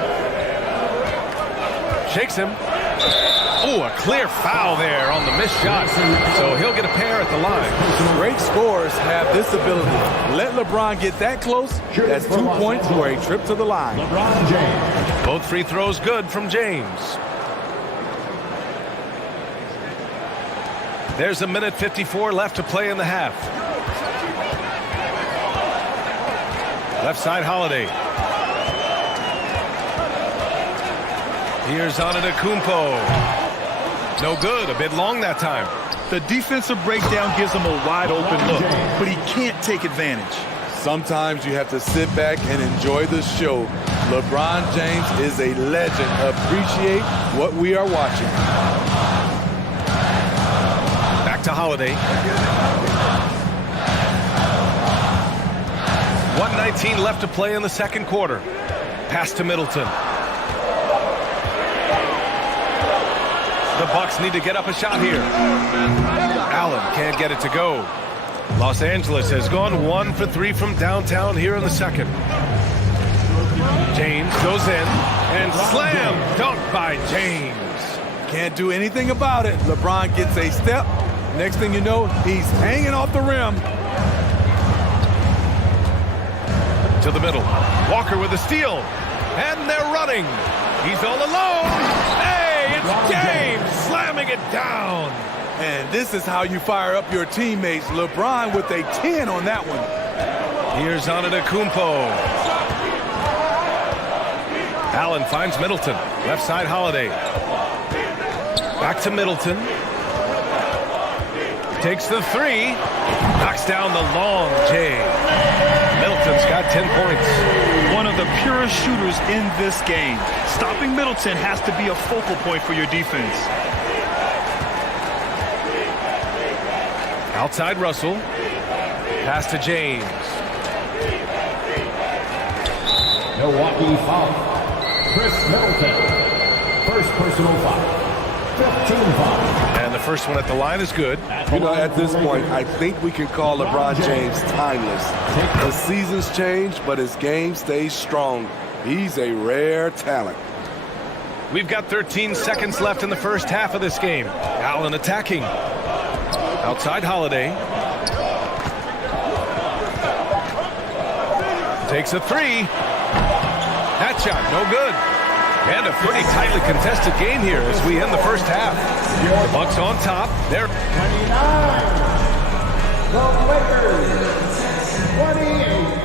Shakes him. Oh, a clear foul there on the missed shot. So he'll get a pair at the line. Great scorers have this ability. Let LeBron get that close. That's 2 points for a trip to the line. LeBron James. Both free throws good from James. There's 1:54 left to play in the half. Left side, Holiday. Here's Antetokounmpo. No good. A bit long that time. The defensive breakdown gives him a wide open look, but he can't take advantage. Sometimes you have to sit back and enjoy the show. LeBron James is a legend. Appreciate what we are watching. Back to Holiday. 1:19 left to play in the second quarter. Pass to Middleton. The Bucks need to get up a shot here. Allen can't get it to go. Los Angeles has gone 1 for 3 from downtown here in the second. James goes in and slam dunk by James. Can't do anything about it. LeBron gets a step. Next thing you know, he's hanging off the rim. To the middle. Walker with a steal. And they're running. He's all alone. Hey, it's James slamming it down. And this is how you fire up your teammates. LeBron with a 10 on that one. Here's Antetokounmpo. Allen finds Middleton. Left side, Holiday. Back to Middleton. Takes the 3. Knocks down the long J. Middleton's got 10 points. One of the purest shooters in this game. Stopping Middleton has to be a focal point for your defense. Outside Russell. Pass to James. Milwaukee foul. Chris Middleton. First personal foul. 15 foul. And the first one at the line is good. You know, at this point, I think we can call LeBron James timeless. The seasons change, but his game stays strong. He's a rare talent. We've got 13 seconds left in the first half of this game. Allen attacking. Outside Holiday. Takes a 3. That shot, no good. And a pretty tightly contested game here as we end the first half. The Bucks on top. They're 29. The Lakers. 28.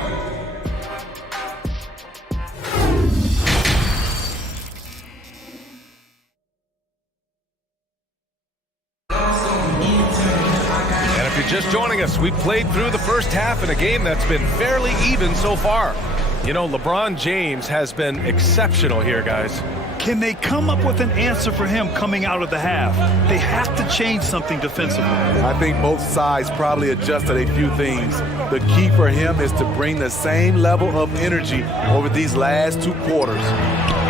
And if you're just joining us, we've played through the first half in a game that's been fairly even so far. You know, LeBron James has been exceptional here, guys. Can they come up with an answer for him coming out of the half? They have to change something defensively. I think both sides probably adjusted a few things. The key for him is to bring the same level of energy over these last 2 quarters.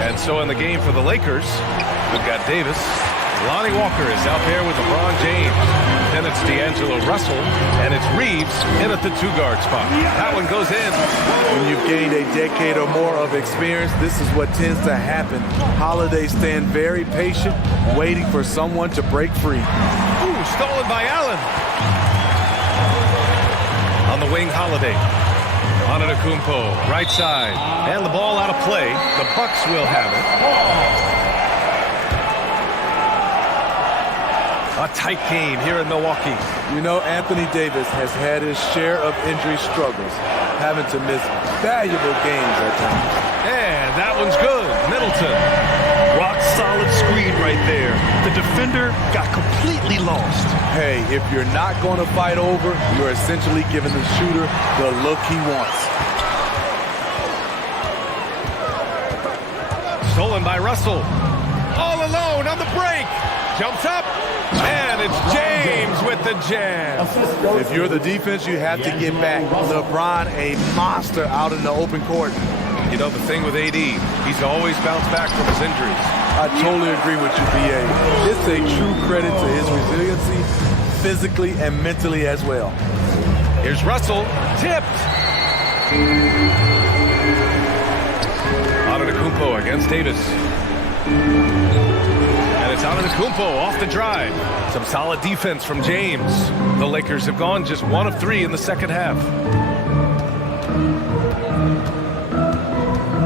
And so in the game for the Lakers, we've got Davis. Lonnie Walker is out there with LeBron James. Then it's D'Angelo Russell, and it's Reeves in at the 2-guard spot. That one goes in. When you've gained a decade or more of experience, this is what tends to happen. Holiday staying very patient, waiting for someone to break free. Ooh, stolen by Allen. On the wing, Holiday. Antetokounmpo, right side. And the ball out of play. The Bucks will have it. A tight game here in Milwaukee. You know, Anthony Davis has had his share of injury struggles, having to miss valuable games at times. And that one's good. Middleton. Rock solid screen right there. The defender got completely lost. Hey, if you're not going to fight over, you're essentially giving the shooter the look he wants. Stolen by Russell. All alone on the break. Jumps up. And it's James with the jam. If you're the defense, you have to get back. LeBron, a monster out in the open court. You know, the thing with AD, he's always bounced back from his injuries. I totally agree with you, BA. It's a true credit to his resiliency, physically and mentally as well. Here's Russell, tipped. Antetokounmpo against Davis. And it's Antetokounmpo off the drive. Some solid defense from James. The Lakers have gone just 1 of 3 in the second half.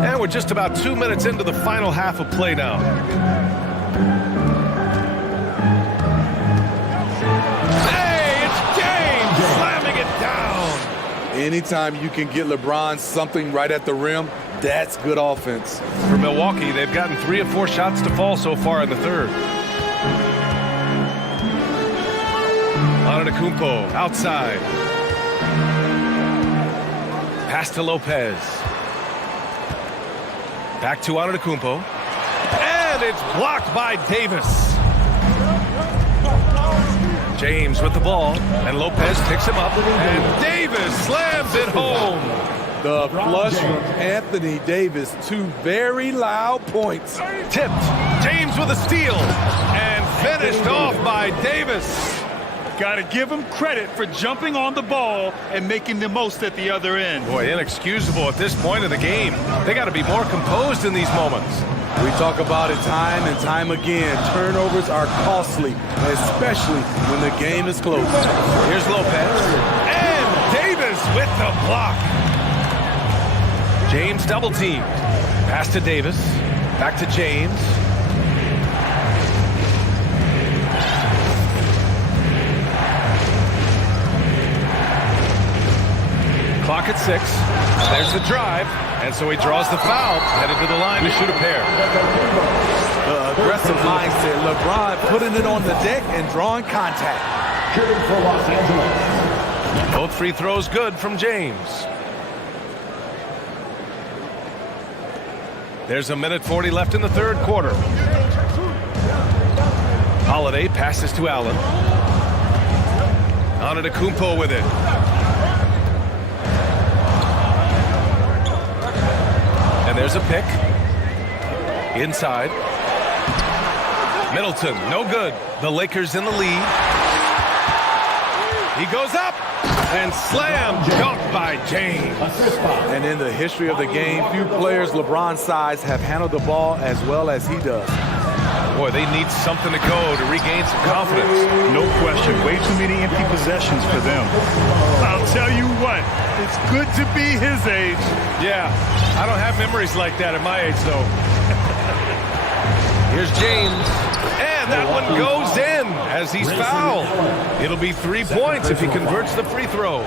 And we're just about 2 minutes into the final half of play now. Hey, it's James slamming it down. Anytime you can get LeBron something right at the rim, that's good offense. For Milwaukee, they've gotten 3 of 4 shots to fall so far in the third. Antetokounmpo outside. Pass to Lopez. Back to Antetokounmpo. And it's blocked by Davis. James with the ball. And Lopez picks him up. And Davis slams it home. The flush from Anthony Davis. 2 very loud points. Tipped. James with a steal. And finished off by Davis. Got to give him credit for jumping on the ball and making the most at the other end. Boy, inexcusable at this point of the game. They got to be more composed in these moments. We talk about it time and time again. Turnovers are costly, especially when the game is close. Here's Lopez. And Davis with the block. James double teamed. Pass to Davis. Back to James. Clock at 6. There's the drive. And so he draws the foul. Headed to the line to shoot a pair. The aggressive mindset. LeBron putting it on the deck and drawing contact. Shooting for Los Angeles. Both free throws good from James. There's 1:40 left in the third quarter. Holiday passes to Allen. Antetokounmpo with it. And there's a pick. Inside. Middleton, no good. The Lakers in the lead. He goes up and slammed, dunked by James. And in the history of the game, few players LeBron's size have handled the ball as well as he does. Boy, they need something to go to regain some confidence. No question. Way too many empty possessions for them. I'll tell you what, it's good to be his age. Yeah, I don't have memories like that at my age, though. Here's James. And that one goes in as he's fouled. It'll be 3 points if he converts the free throw.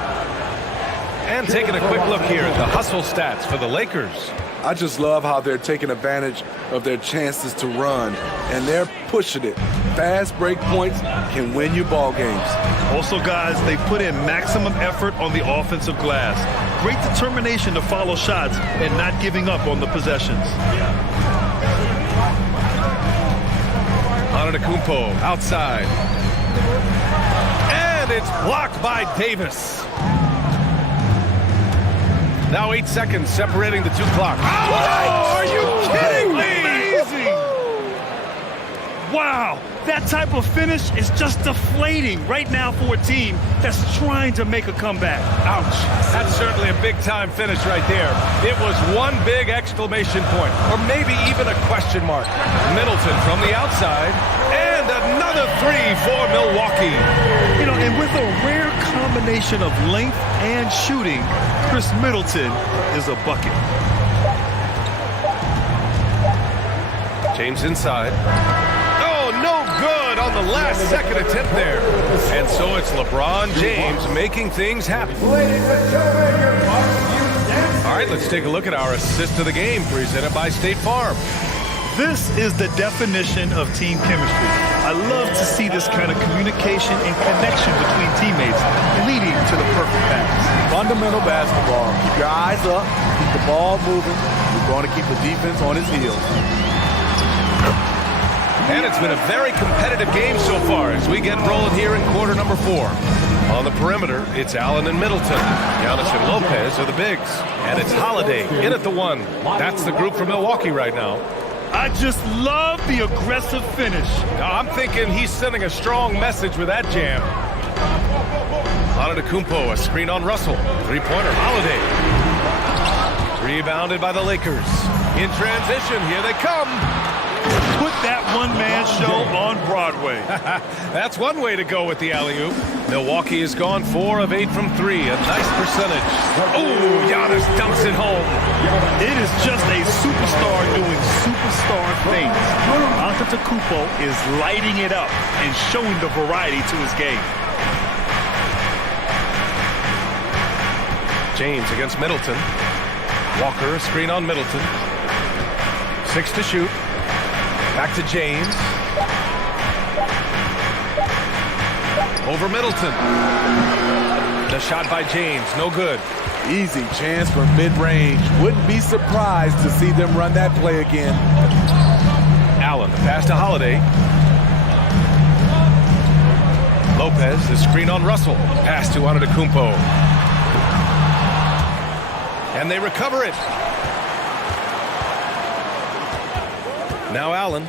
And taking a quick look here at the hustle stats for the Lakers. I just love how they're taking advantage of their chances to run, and they're pushing it. Fast break points can win you ball games. Also, guys, they put in maximum effort on the offensive glass. Great determination to follow shots and not giving up on the possessions. Antetokounmpo outside. And it's blocked by Davis. Now 8 seconds separating the 2 clocks. Oh, are you kidding me? Amazing! Wow, that type of finish is just deflating right now for a team that's trying to make a comeback. Ouch. That's certainly a big-time finish right there. It was one big exclamation point, or maybe even a question mark. Middleton from the outside, and another 3 for Milwaukee. You know, and with a rare combination of length and shooting, Chris Middleton is a bucket. James inside. Oh, no good on the last second attempt there. And so it's LeBron James making things happen. All right, let's take a look at our assist of the game presented by State Farm. This is the definition of team chemistry. I love to see this kind of communication and connection between teammates leading to the perfect pass. Fundamental basketball. Keep your eyes up. Keep the ball moving. You're going to keep the defense on his heels. And it's been a very competitive game so far as we get rolling here in quarter number 4. On the perimeter, it's Allen and Middleton. Janis and Lopez are the bigs. And it's Holiday in at the 1. That's the group from Milwaukee right now. I just love the aggressive finish. I'm thinking he's sending a strong message with that jam. Antetokounmpo, a screen on Russell. Three-pointer, Holiday. Rebounded by the Lakers. In transition, here they come. Put that one-man show on Broadway. That's one way to go with the alley-oop. Milwaukee has gone 4 of 8 from 3. A nice percentage. Oh, Janis dumps it home. It is just a superstar doing superstar things. Antetokounmpo is lighting it up and showing the variety to his game. James against Middleton. Walker, a screen on Middleton. 6 to shoot. Back to James. Over Middleton. The shot by James, no good. Easy chance for mid-range. Wouldn't be surprised to see them run that play again. Allen, the pass to Holiday. Lopez, the screen on Russell. Pass to Antetokounmpo. And they recover it. Now Allen.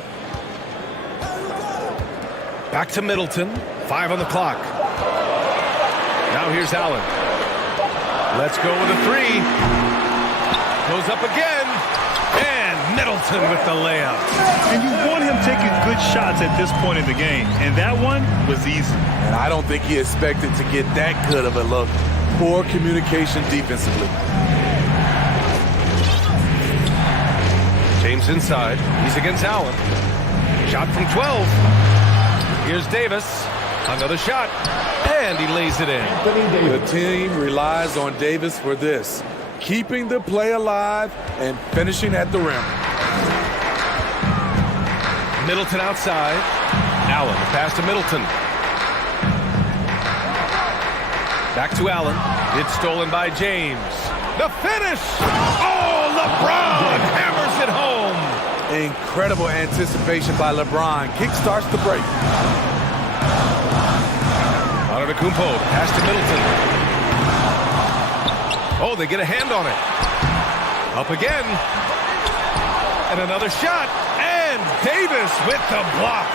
Back to Middleton. 5 on the clock. Now here's Allen. Let's go with a 3. Goes up again. And Middleton with the layup. And you want him taking good shots at this point in the game. And that one was easy. And I don't think he expected to get that good of a look. Poor communication defensively. James inside. He's against Allen. Shot from 12. Here's Davis. Another shot. And he lays it in. The team relies on Davis for this. Keeping the play alive and finishing at the rim. Middleton outside. Allen, the pass to Middleton. Back to Allen. It's stolen by James. The finish! Oh, LeBron hammers it home! Incredible anticipation by LeBron. Kickstarts the break. Antetokounmpo, pass to Middleton. Oh, they get a hand on it. Up again. And another shot. And Davis with the block.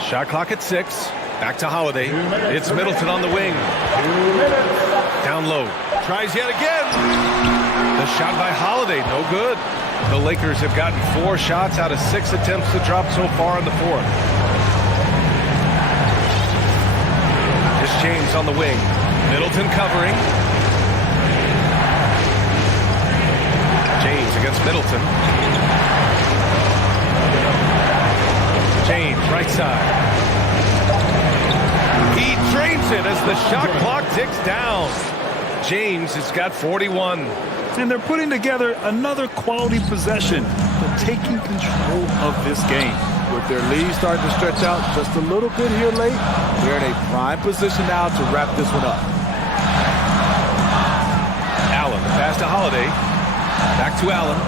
Shot clock at 6. Back to Holiday. It's Middleton on the wing. Down low. Tries yet again. The shot by Holiday, no good. The Lakers have gotten 4 shots out of 6 attempts to drop so far in the 4th. It's James on the wing. Middleton covering. James against Middleton. James, right side. He drains it as the shot clock ticks down. James has got 41. And they're putting together another quality possession, but taking control of this game. With their lead starting to stretch out just a little bit here late, they're in a prime position now to wrap this one up. Allen, the pass to Holiday. Back to Allen.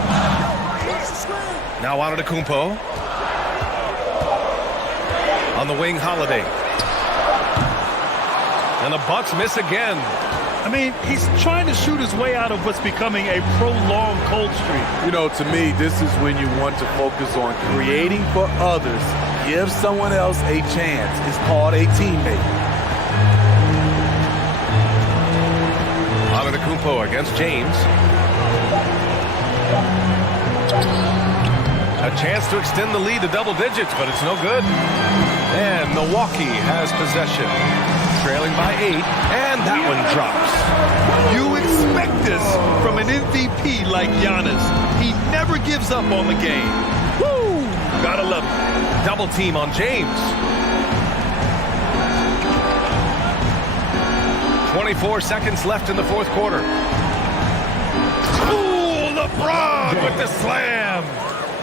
Now Antetokounmpo. On the wing, Holiday. And the Bucks miss again. I mean, he's trying to shoot his way out of what's becoming a prolonged cold streak. You know, to me, this is when you want to focus on creating for others. Give someone else a chance. It's called a teammate. Antetokounmpo against James. A chance to extend the lead to double digits, but it's no good. And Milwaukee has possession. Trailing by 8, and that one drops. You expect this from an MVP like Janis. He never gives up on the game. Woo! Gotta love it. Double team on James. 24 seconds left in the 4th quarter. Ooh, LeBron with the slam.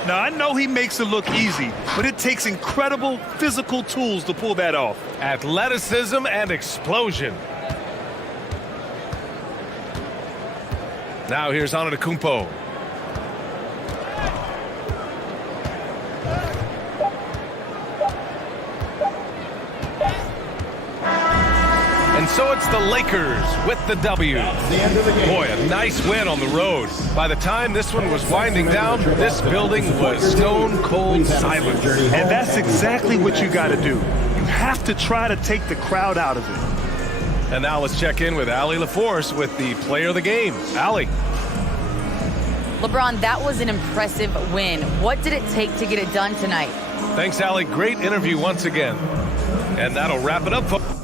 Now, I know he makes it look easy, but it takes incredible physical tools to pull that off. Athleticism and explosion. Now here's Antetokounmpo. And so it's the Lakers with the W. Boy, a nice win on the road. By the time this one was winding down, this building was stone cold silence. And that's exactly what you got to do. You have to try to take the crowd out of it. And now let's check in with Allie LaForce with the player of the game. Allie. LeBron, that was an impressive win. What did it take to get it done tonight? Thanks, Allie. Great interview once again. And that'll wrap it up, folks.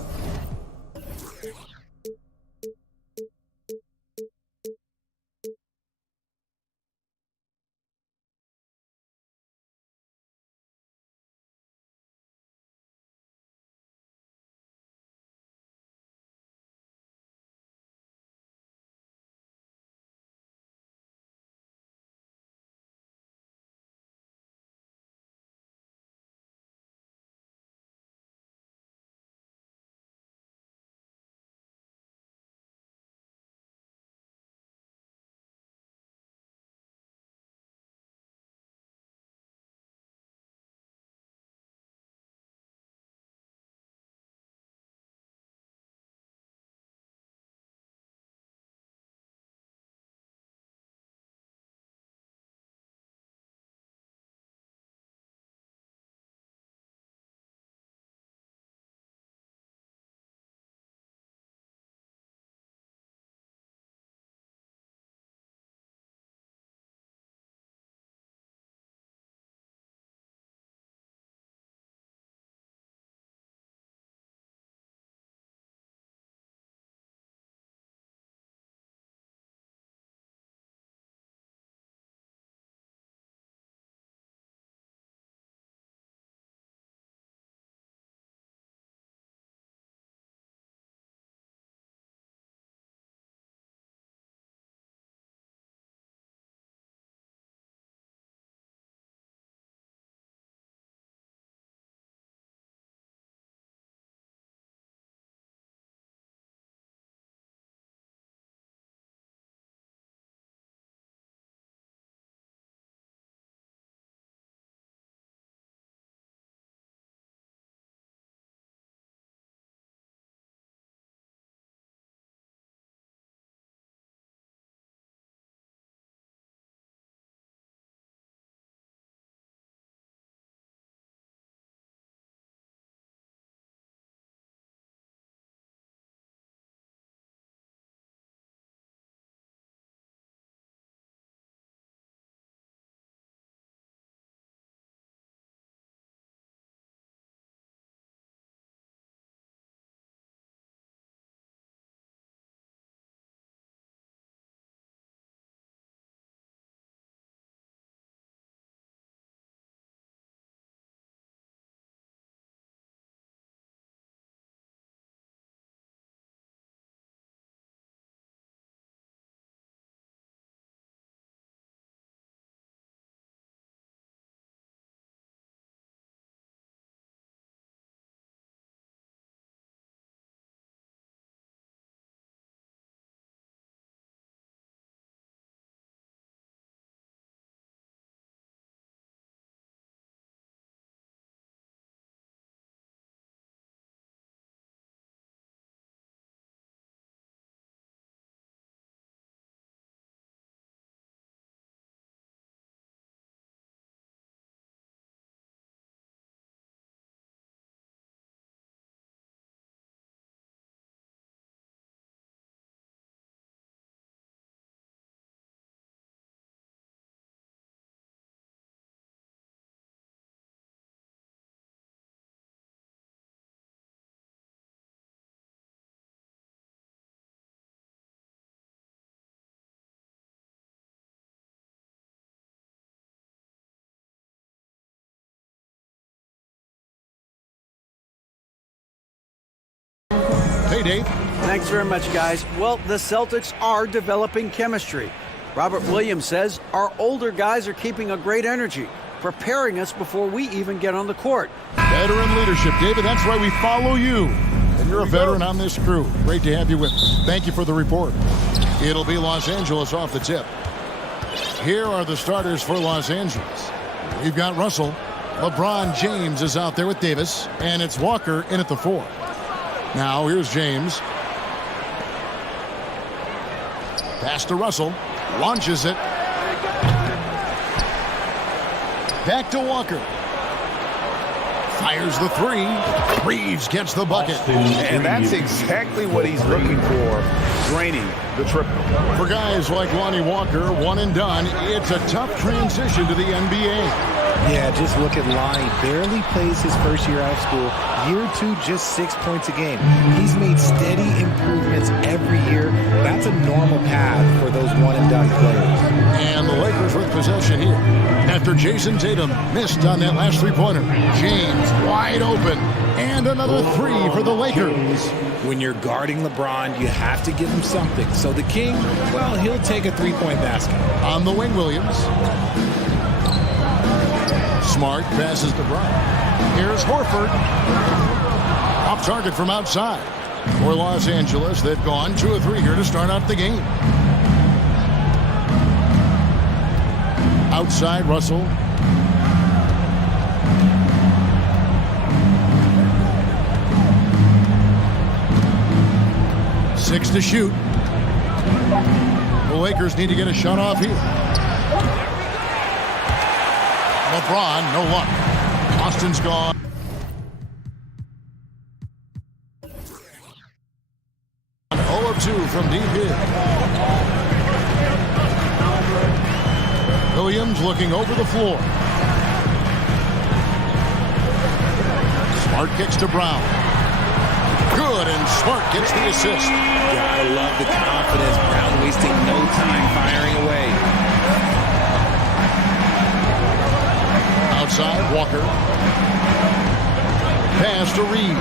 Hey, Dave. Thanks very much, guys. Well, the Celtics are developing chemistry. Robert Williams says our older guys are keeping a great energy, preparing us before we even get on the court. Veteran leadership, David. That's why we follow you. And you're a veteran on this crew. Great to have you with us. Thank you for the report. It'll be Los Angeles off the tip. Here are the starters for Los Angeles. We've got Russell. LeBron James is out there with Davis. And it's Walker in at the 4. Now here's James. Pass to Russell. Launches it. Back to Walker. Fires the 3. Reeves gets the bucket. And that's exactly what he's looking for, draining the triple. For guys like Lonnie Walker, one and done, it's a tough transition to the NBA. Yeah, just look at Lonnie. Barely plays his first year out of school. Year 2, just 6 points a game. He's made steady improvements every year. That's a normal path for those one-and-done players. And the Lakers with possession here. After Jason Tatum missed on that last three-pointer. James wide open. And another 3 for the Lakers. When you're guarding LeBron, you have to give him something. So the King, well, he'll take a three-point basket. On the wing, Williams. Smart passes to Brown. Here's Horford. Off target from outside. For Los Angeles, they've gone 2 of 3 here to start out the game. Outside, Russell. Six to shoot. The Lakers need to get a shot off here. LeBron, no luck. Austin's gone. An 0 of 2 from deep here. Williams looking over the floor. Smart kicks to Brown. Good, and Smart gets the assist. Gotta love the confidence. Brown wasting no time firing away. Outside, Walker. Pass to Reeves.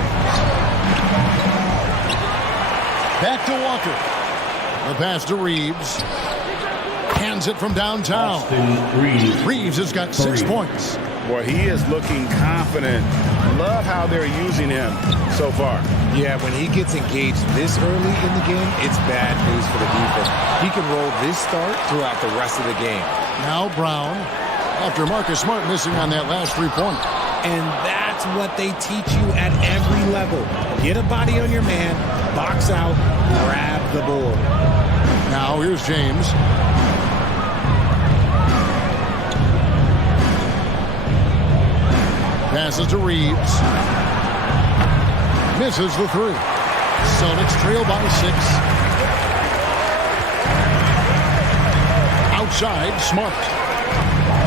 Back to Walker. The pass to Reeves. Hands it from downtown. Reeves has got 6 points. Boy, he is looking confident. Love how they're using him so far. Yeah, when he gets engaged this early in the game, it's bad news for the defense. He can roll this start throughout the rest of the game. Now Brown, after Marcus Smart missing on that last three-pointer. And that's what they teach you at every level. Get a body on your man, box out, grab the board. Now here's James. Passes to Reeves. Misses the 3. Celtics trail by 6. Outside, Smart.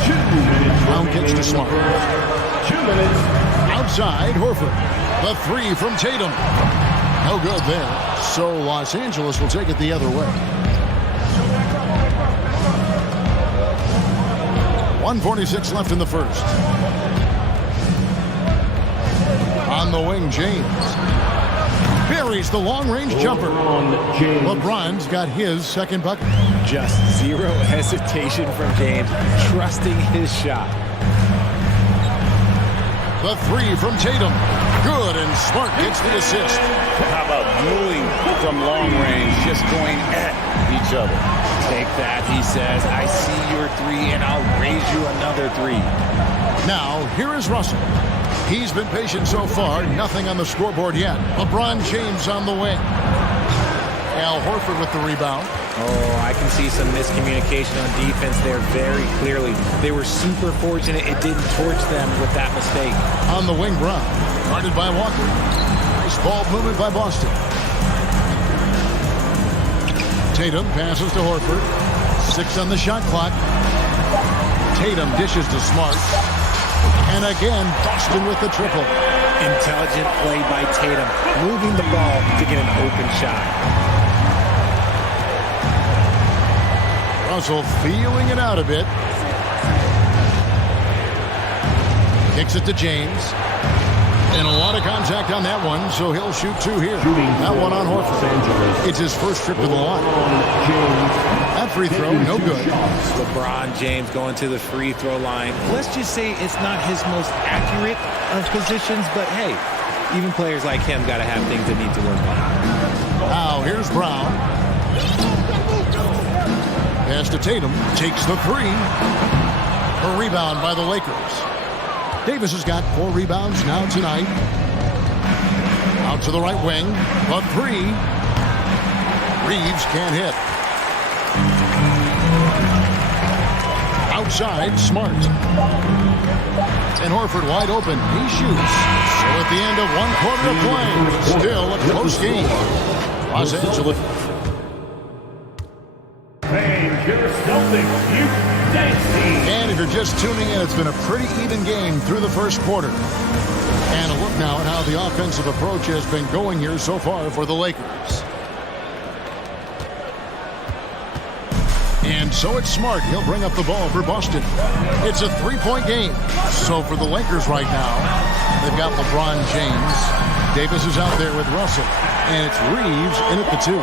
2 minutes. Brown kicks to Smart. 2 minutes. Outside, Horford. The 3 from Tatum. No good there. So Los Angeles will take it the other way. 1:46 left in the first. On the wing, James. Buries the long-range jumper. LeBron's got his second bucket. Just zero hesitation from James, trusting his shot. The 3 from Tatum. Good, and Smart gets the assist. How about dueling from long range, just going at each other? Take that, he says. I see your 3, and I'll raise you another 3. Now, here is Russell. He's been patient so far. Nothing on the scoreboard yet. LeBron James on the wing. Al Horford with the rebound. Oh, I can see some miscommunication on defense there very clearly. They were super fortunate it didn't torch them with that mistake. On the wing, Brown. Guarded by Walker. Nice ball movement by Boston. Tatum passes to Horford. 6 on the shot clock. Tatum dishes to Smart. And again, Boston with the triple. Intelligent play by Tatum, moving the ball to get an open shot. Russell feeling it out a bit. Kicks it to James. And a lot of contact on that one, so he'll shoot 2 here. That one on Horford. It's his first trip to the line. That free throw, no good. LeBron James going to the free throw line. Let's just say it's not his most accurate of positions, but hey, even players like him got to have things they need to work on. Now here's Brown. Pass to Tatum. Takes the 3. A rebound by the Lakers. Davis has got 4 rebounds now tonight. Out to the right wing. A 3. Reeves can't hit. Outside, Smart. And Horford wide open. He shoots. So at the end of 1 quarter of play, still a close game. Los Angeles. And if you're just tuning in, it's been a pretty even game through the first quarter. And a look now at how the offensive approach has been going here so far for the Lakers. And so it's Smart. He'll bring up the ball for Boston. It's a 3-point game. So for the Lakers right now, they've got LeBron James. Davis is out there with Russell. And it's Reeves in at the 2.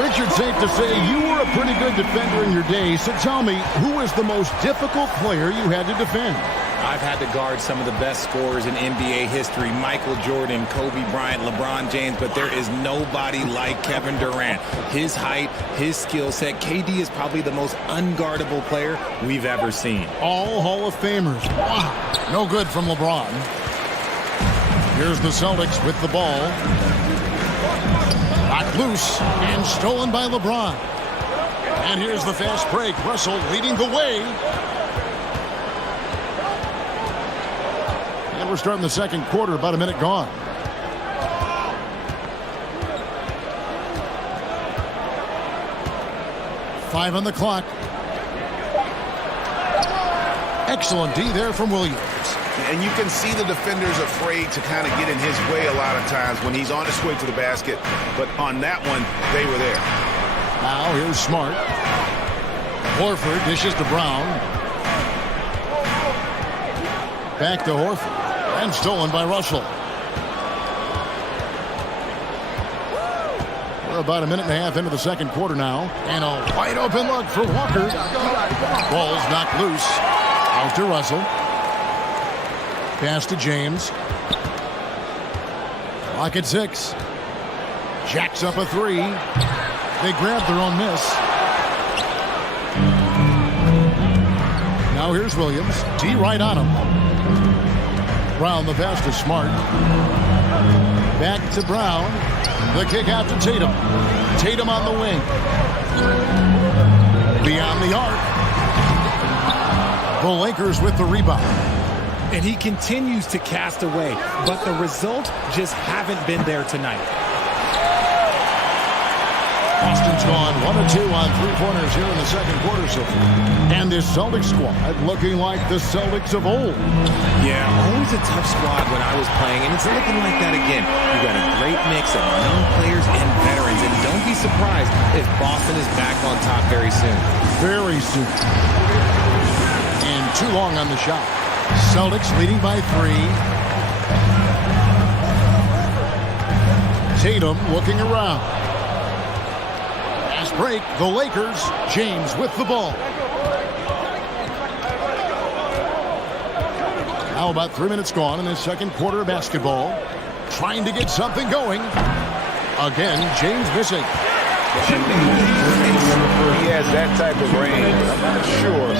Richard, safe to say you were a pretty good defender in your day. So tell me, who is the most difficult player you had to defend? I've had to guard some of the best scorers in NBA history. Michael Jordan, Kobe Bryant, LeBron James, but there is nobody like Kevin Durant. His height, his skill set. KD is probably the most unguardable player we've ever seen. All Hall of Famers. Wow. No good from LeBron. Here's the Celtics with the ball. Knocked loose and stolen by LeBron. And here's the fast break. Russell leading the way. And we're starting the second quarter, about a minute gone. Five on the clock. Excellent D there from Williams. And you can see the defenders afraid to kind of get in his way a lot of times when he's on his way to the basket. But on that one, they were there. Now here's Smart. Horford dishes to Brown. Back to Horford. And stolen by Russell. We're about a minute and a half into the second quarter now. And a wide open look for Walker. Ball's knocked loose. Out to Russell. Pass to James. Clock at 6. Jacks up a 3. They grab their own miss. Now here's Williams. D right on him. Brown the pass to Smart. Back to Brown. The kick out to Tatum. Tatum on the wing. Beyond the arc. The Lakers with the rebound. And he continues to cast away, but the results just haven't been there tonight. Boston's gone 1 of 2 on 3-pointers here in the second quarter so far. And this Celtics squad looking like the Celtics of old. Yeah, always a tough squad when I was playing, and it's looking like that again. You got a great mix of young players and veterans, and don't be surprised if Boston is back on top very soon. Very soon. And too long on the shot. Celtics leading by 3. Tatum looking around. Fast break, the Lakers. James with the ball. Now about 3 minutes gone in the second quarter of basketball. Trying to get something going. Again, James missing. He has that type of range. I'm not sure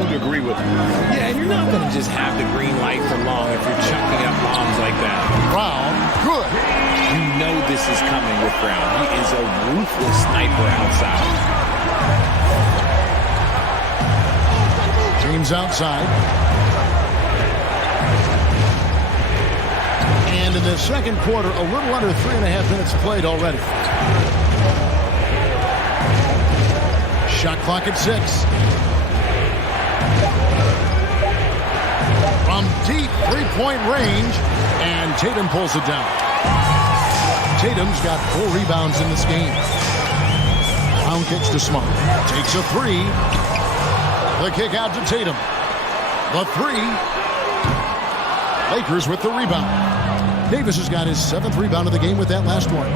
who'd agree with him. Yeah, and you're not going to just have the green light for long if you're chucking up bombs like that. Brown, good. You know this is coming with Brown. He is a ruthless sniper outside. James outside. And in the second quarter, a little under 3.5 minutes played already. Shot clock at 6. From deep three-point range, and Tatum pulls it down. Tatum's got 4 rebounds in this game. Brown kicks to Smart. Takes a 3. The kick out to Tatum. The 3. Lakers with the rebound. Davis has got his 7th rebound of the game with that last one.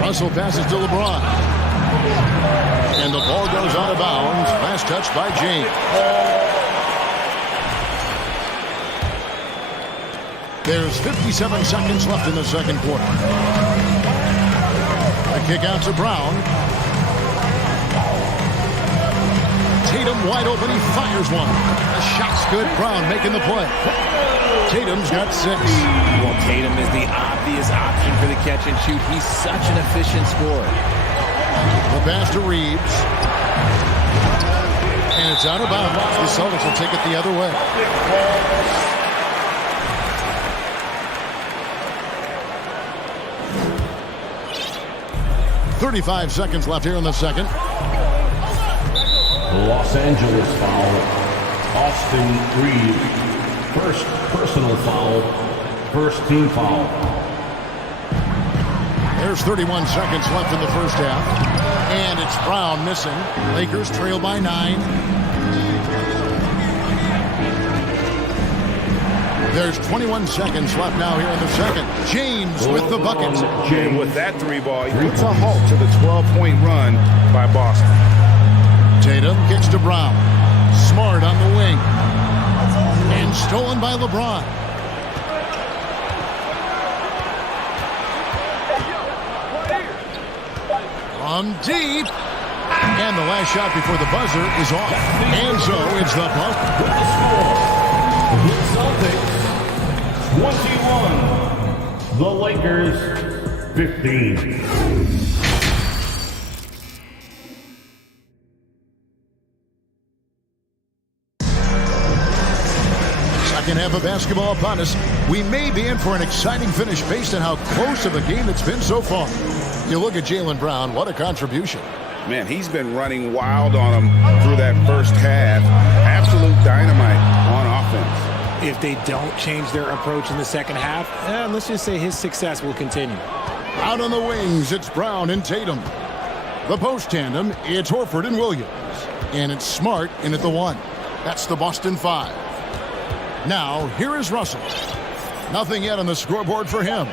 Russell passes to LeBron. And the ball goes out of bounds. Last touch by James. There's 57 seconds left in the second quarter. The kick out to Brown. Tatum wide open. He fires one. The shot's good. Brown making the play. Tatum's got 6. Well, Tatum is the obvious option for the catch and shoot. He's such an efficient scorer. The pass to Reeves. And it's out of bounds. The Celtics will take it the other way. .35 seconds left here in the second. Los Angeles foul. Austin Reeves. First personal foul. First team foul. There's 31 seconds left in the first half. And it's Brown missing. Lakers trail by 9. There's 21 seconds left now here in the second. James with the bucket. And with that 3 ball, he puts a halt to the 12-point run by Boston. Tatum kicks to Brown. Smart on the wing. And stolen by LeBron. From deep. And the last shot before the buzzer is off. And so it's the Celtics 21. The Lakers 15. Second half of basketball upon us. We may be in for an exciting finish based on how close of a game it's been so far. You look at Jaylen Brown, what a contribution. Man, he's been running wild on him through that first half. Absolute dynamite on offense. If they don't change their approach in the second half, let's just say his success will continue. Out on the wings, it's Brown and Tatum. The post tandem, it's Horford and Williams. And it's Smart in at the 1. That's the Boston 5. Now, here is Russell. Nothing yet on the scoreboard for him.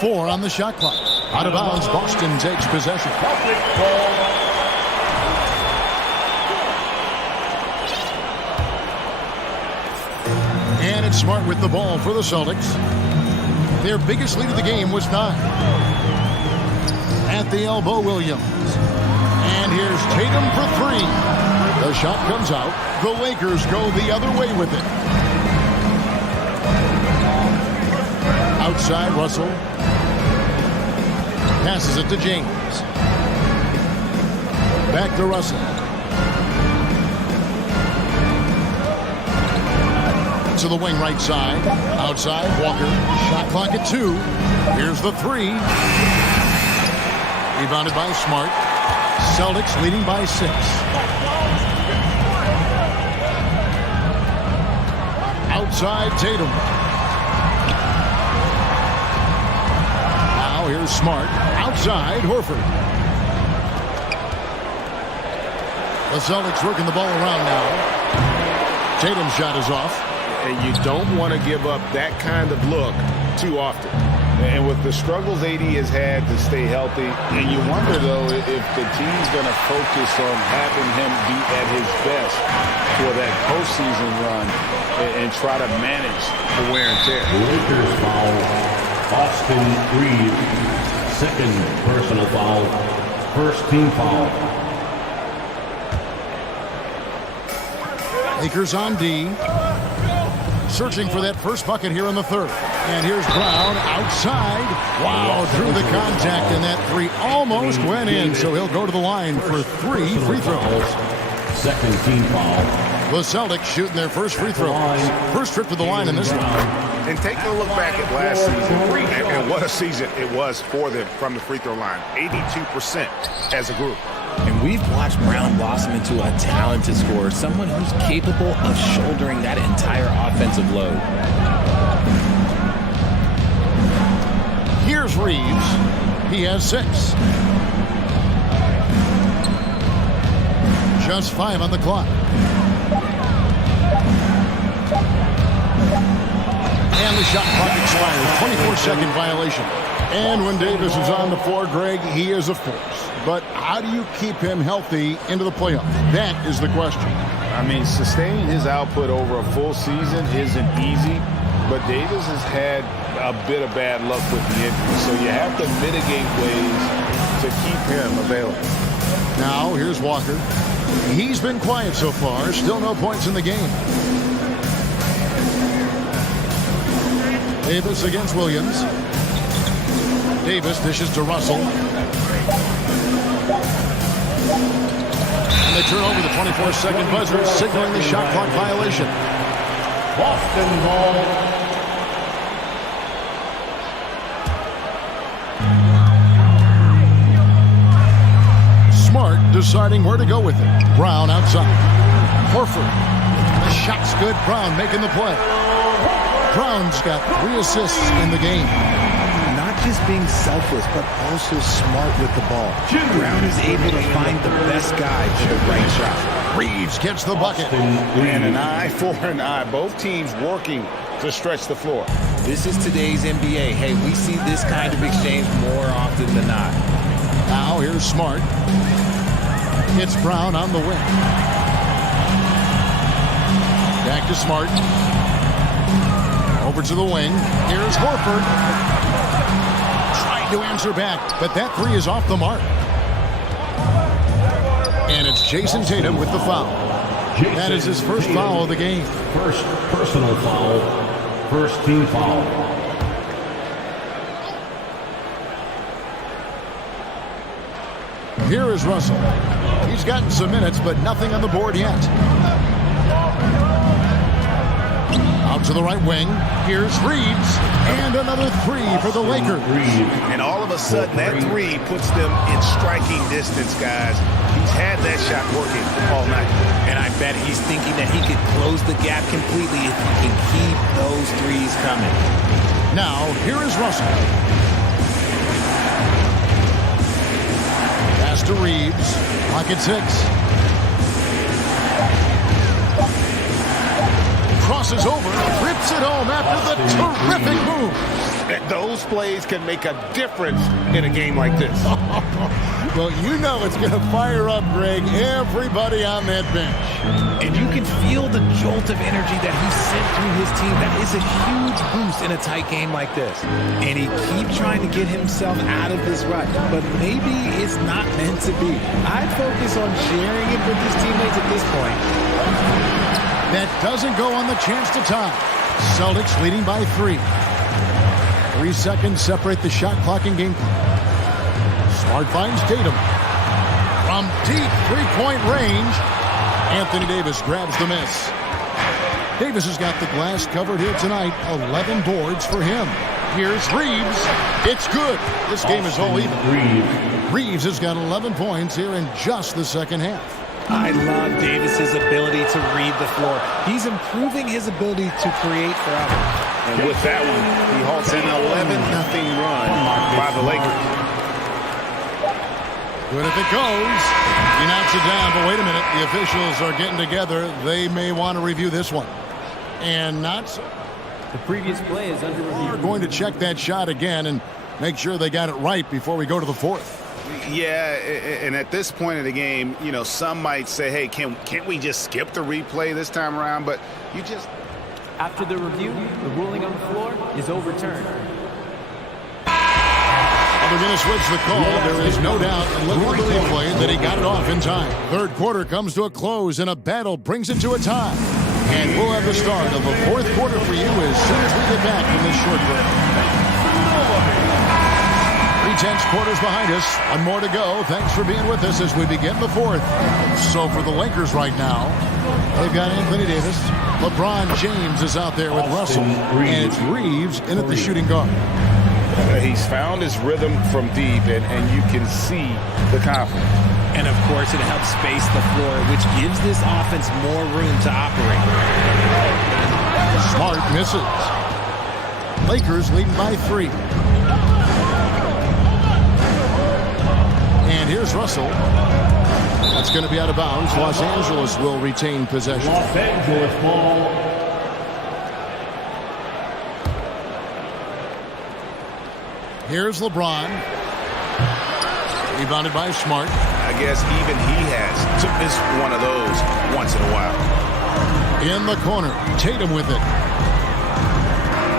4 on the shot clock. Out of bounds, Boston takes possession. And it's Smart with the ball for the Celtics. Their biggest lead of the game was 9. At the elbow, Williams. And here's Tatum for 3. The shot comes out. The Lakers go the other way with it. Outside, Russell. Passes it to James. Back to Russell. To the wing right side. Outside, Walker. Shot clock at 2. Here's the 3. Rebounded by Smart. Celtics leading by 6. Outside, Tatum. Now here's Smart. Outside, Horford. The Celtics working the ball around now. Tatum's shot is off. And you don't want to give up that kind of look too often. And with the struggles AD has had to stay healthy, and you wonder, though, if the team's going to focus on having him be at his best for that postseason run and try to manage the wear and tear. Lakers foul. Austin Reeves. Second personal foul. First team foul. Lakers on D. Searching for that first bucket here in the third. And here's Brown outside. Wow, through the contact, and that 3 almost went in. So he'll go to the line for 3 free throws. Second team foul. The Celtics shooting their first free throws. First trip to the line in this one. And take a look back at last season, and what a season it was for them from the free throw line. 82% as a group. And we've watched Brown blossom into a talented scorer, someone who's capable of shouldering that entire offensive load. Here's Reeves. He has 6. Just 5 on the clock. And the shot clock expires. 24-second violation. And when Davis is on the floor, Greg, he is a force. But how do you keep him healthy into the playoffs? That is the question. I mean, sustaining his output over a full season isn't easy, but Davis has had a bit of bad luck with the injury, so you have to mitigate ways to keep him available. Now, here's Walker. He's been quiet so far. Still no points in the game. Davis against Williams. Davis dishes to Russell. And they turn over the 24-second buzzer, signaling the shot clock violation. Boston ball. Smart deciding where to go with it. Brown outside. Horford. The shot's good. Brown making the play. Brown's got 3 assists in the game. Not just being selfless, but also smart with the ball. Brown is able to find the best guy for the right shot. Reeves gets the bucket. And an eye for an eye. Both teams working to stretch the floor. This is today's NBA. Hey, we see this kind of exchange more often than not. Now here's Smart. It's Brown on the wing. Back to Smart. Over to the wing. Here's Horford. Trying to answer back, but that 3 is off the mark. And it's Jason Tatum with the foul. That is his first foul of the game. First personal foul. First team foul. Here is Russell. He's gotten some minutes, but nothing on the board yet. Out to the right wing. Here's Reeves. And another 3 for the Lakers. And all of a sudden, that 3 puts them in striking distance, guys. He's had that shot working all night. And I bet he's thinking that he could close the gap completely if he can keep those 3s coming. Now, here is Russell. Pass to Reeves. Pocket 6. Crosses over, rips it home after the terrific move. Those plays can make a difference in a game like this. Well, you know it's going to fire up, Greg, everybody on that bench. And you can feel the jolt of energy that he sent through his team. That is a huge boost in a tight game like this. And he keeps trying to get himself out of this rut. But maybe it's not meant to be. I'd focus on sharing it with his teammates at this point. That doesn't go on the chance to tie. Celtics leading by 3. 3 seconds separate the shot clock and game clock. Smart finds Tatum. From deep 3-point range, Anthony Davis grabs the miss. Davis has got the glass covered here tonight. 11 boards for him. Here's Reeves. It's good. This game is all even. Reeves has got 11 points here in just the second half. I love Davis's ability to read the floor. He's improving his ability to create for others. And with that one, he halts an 11-0 run by the Lakers. Good if it goes. He knocks it down, but wait a minute. The officials are getting together. They may want to review this one. And not so. The previous play is under review. We're going to check that shot again and make sure they got it right before we go to the 4th. Yeah, and at this point of the game, you know, some might say, hey, can't we just skip the replay this time around? But you just... After the review, the ruling on the floor is overturned. They're going to switch the call. There is no doubt, looking at the replay, that he got it off in time. Third quarter comes to a close, and a battle brings it to a tie. And we'll have the start of the 4th quarter for you as soon as we get back from this short break. 3/10 quarters behind us. One more to go. Thanks for being with us as we begin the 4th. So for the Lakers right now, they've got Anthony Davis. LeBron James is out there with Russell. And it's Reeves in at the shooting guard. He's found his rhythm from deep, and you can see the confidence. And, of course, it helps space the floor, which gives this offense more room to operate. Smart misses. Lakers leading by 3. And here's Russell. That's going to be out of bounds. Los Angeles will retain possession. Los Angeles ball. Here's LeBron. Rebounded by Smart. I guess even he has to miss one of those once in a while. In the corner, Tatum with it.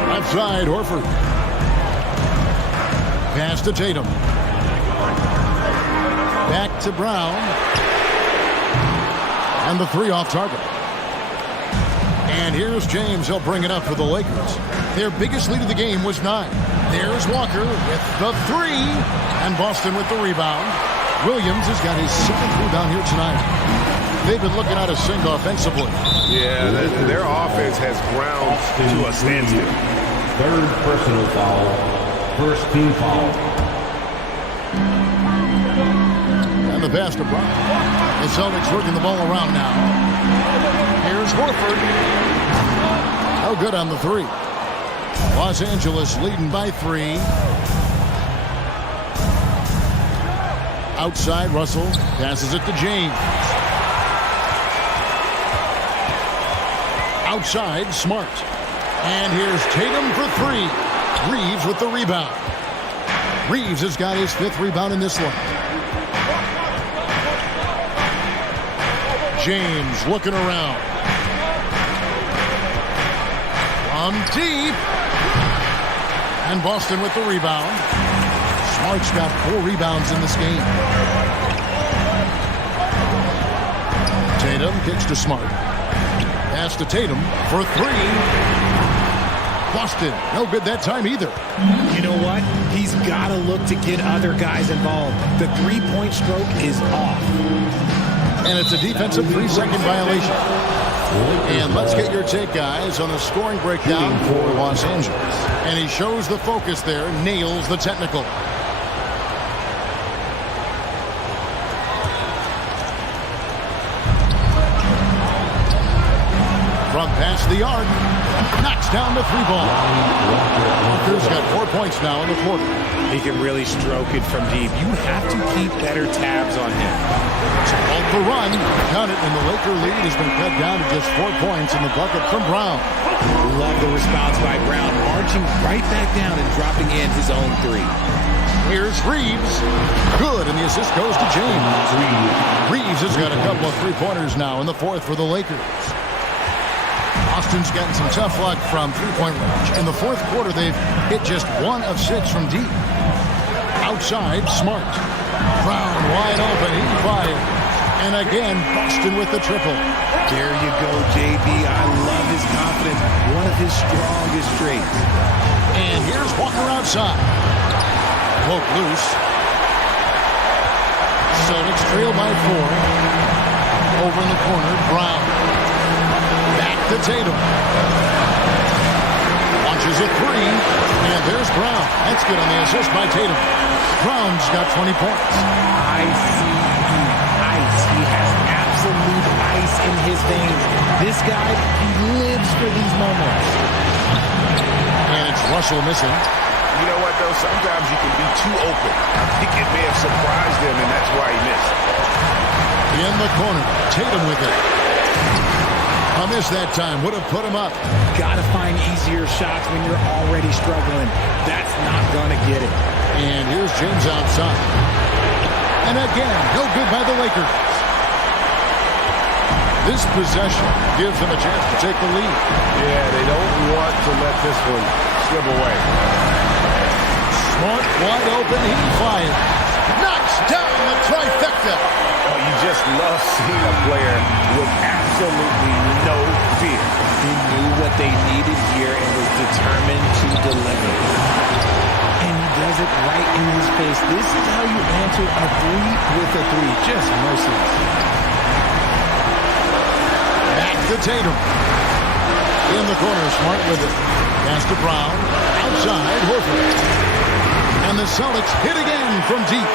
Left side, Horford. Pass to Tatum. Back to Brown. And the three off target. And here's James. He'll bring it up for the Lakers. Their biggest lead of the game was 9. There's Walker with the 3. And Boston with the rebound. Williams has got his 7th rebound here tonight. They've been looking out of sync offensively. Yeah, their offense has ground to a standstill. Third personal foul. First team foul. And the pass to Brown. The Celtics working the ball around now. Here's Horford. No good on the 3. Los Angeles leading by 3. Outside, Russell passes it to James. Outside, Smart. And here's Tatum for 3. Reeves with the rebound. Reeves has got his 5th rebound in this one. James looking around. From deep. And Boston with the rebound. Smart's got 4 rebounds in this game. Tatum kicks to Smart. Pass to Tatum for 3. Boston, no good that time either. You know what? He's got to look to get other guys involved. The three-point stroke is off. And it's a defensive 3-second violation. And let's get your take, guys, on the scoring breakdown for Los Angeles. And he shows the focus there, nails the technical. From past the arc, knocks down the 3-ball. Walker's got 4 points now in the quarter. He can really stroke it from deep. You have to keep better tabs on him. Called for run. Count it, and the Laker lead has been cut down to just 4 points in the bucket from Brown. Love the response by Brown, marching right back down and dropping in his own 3. Here's Reeves. Good, and the assist goes to James. Reeves has got a couple of 3-pointers now in the 4th for the Lakers. Austin's gotten some tough luck from 3-point range. In the 4th quarter, they've hit just 1 of 6 from deep. Outside, Smart. Brown wide open. He fires. And again, Boston with the triple. There you go, JB. I love his confidence. One of his strongest traits. And here's Walker outside. Poke loose. Celtics trail by 4. Over in the corner, Brown. Back to Tatum. Launches a 3. And there's Brown. That's good on the assist by Tatum. Brown's got 20 points. I see ice. He has absolute ice in his veins. This guy, he lives for these moments. And it's Russell missing. You know what, though? Sometimes you can be too open. I think it may have surprised him, and that's why he missed. In the corner, Tatum with it. A miss that time. Would have put him up. Got to find easier shots when you're already struggling. That's not going to get it. And here's James outside. And again, no good by the Lakers. This possession gives them a chance to take the lead. Yeah, they don't want to let this one slip away. Smart wide open. He fires. Knocks down the trifecta. Oh, you just love seeing a player with absolutely no fear. He knew what they needed here and was determined to deliver. And he does it right in his face. This is how you answer a 3 with a 3. Just merciless. Back to Tatum. In the corner, Smart with it. Pass to Brown. Outside, Horford. And the Celtics hit again from deep.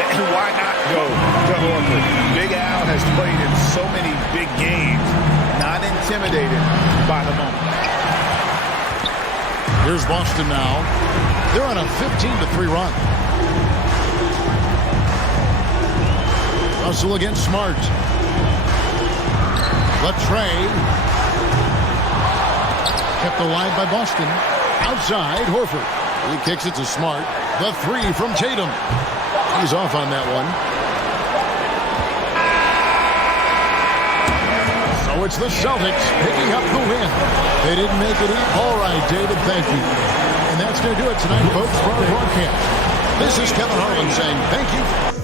And why not go to Horford? Big Al has played in so many big games, not intimidated by the moment. Here's Boston now. They're on a 15-3 run. Russell against Smart. Latrey. Kept alive by Boston. Outside, Horford. He kicks it to Smart. The three from Tatum. He's off on that one. So it's the Celtics picking up the win. They didn't make it in. All right, David, thank you. And that's going to do it tonight, folks, for our broadcast. This is Kevin Harlan saying thank you.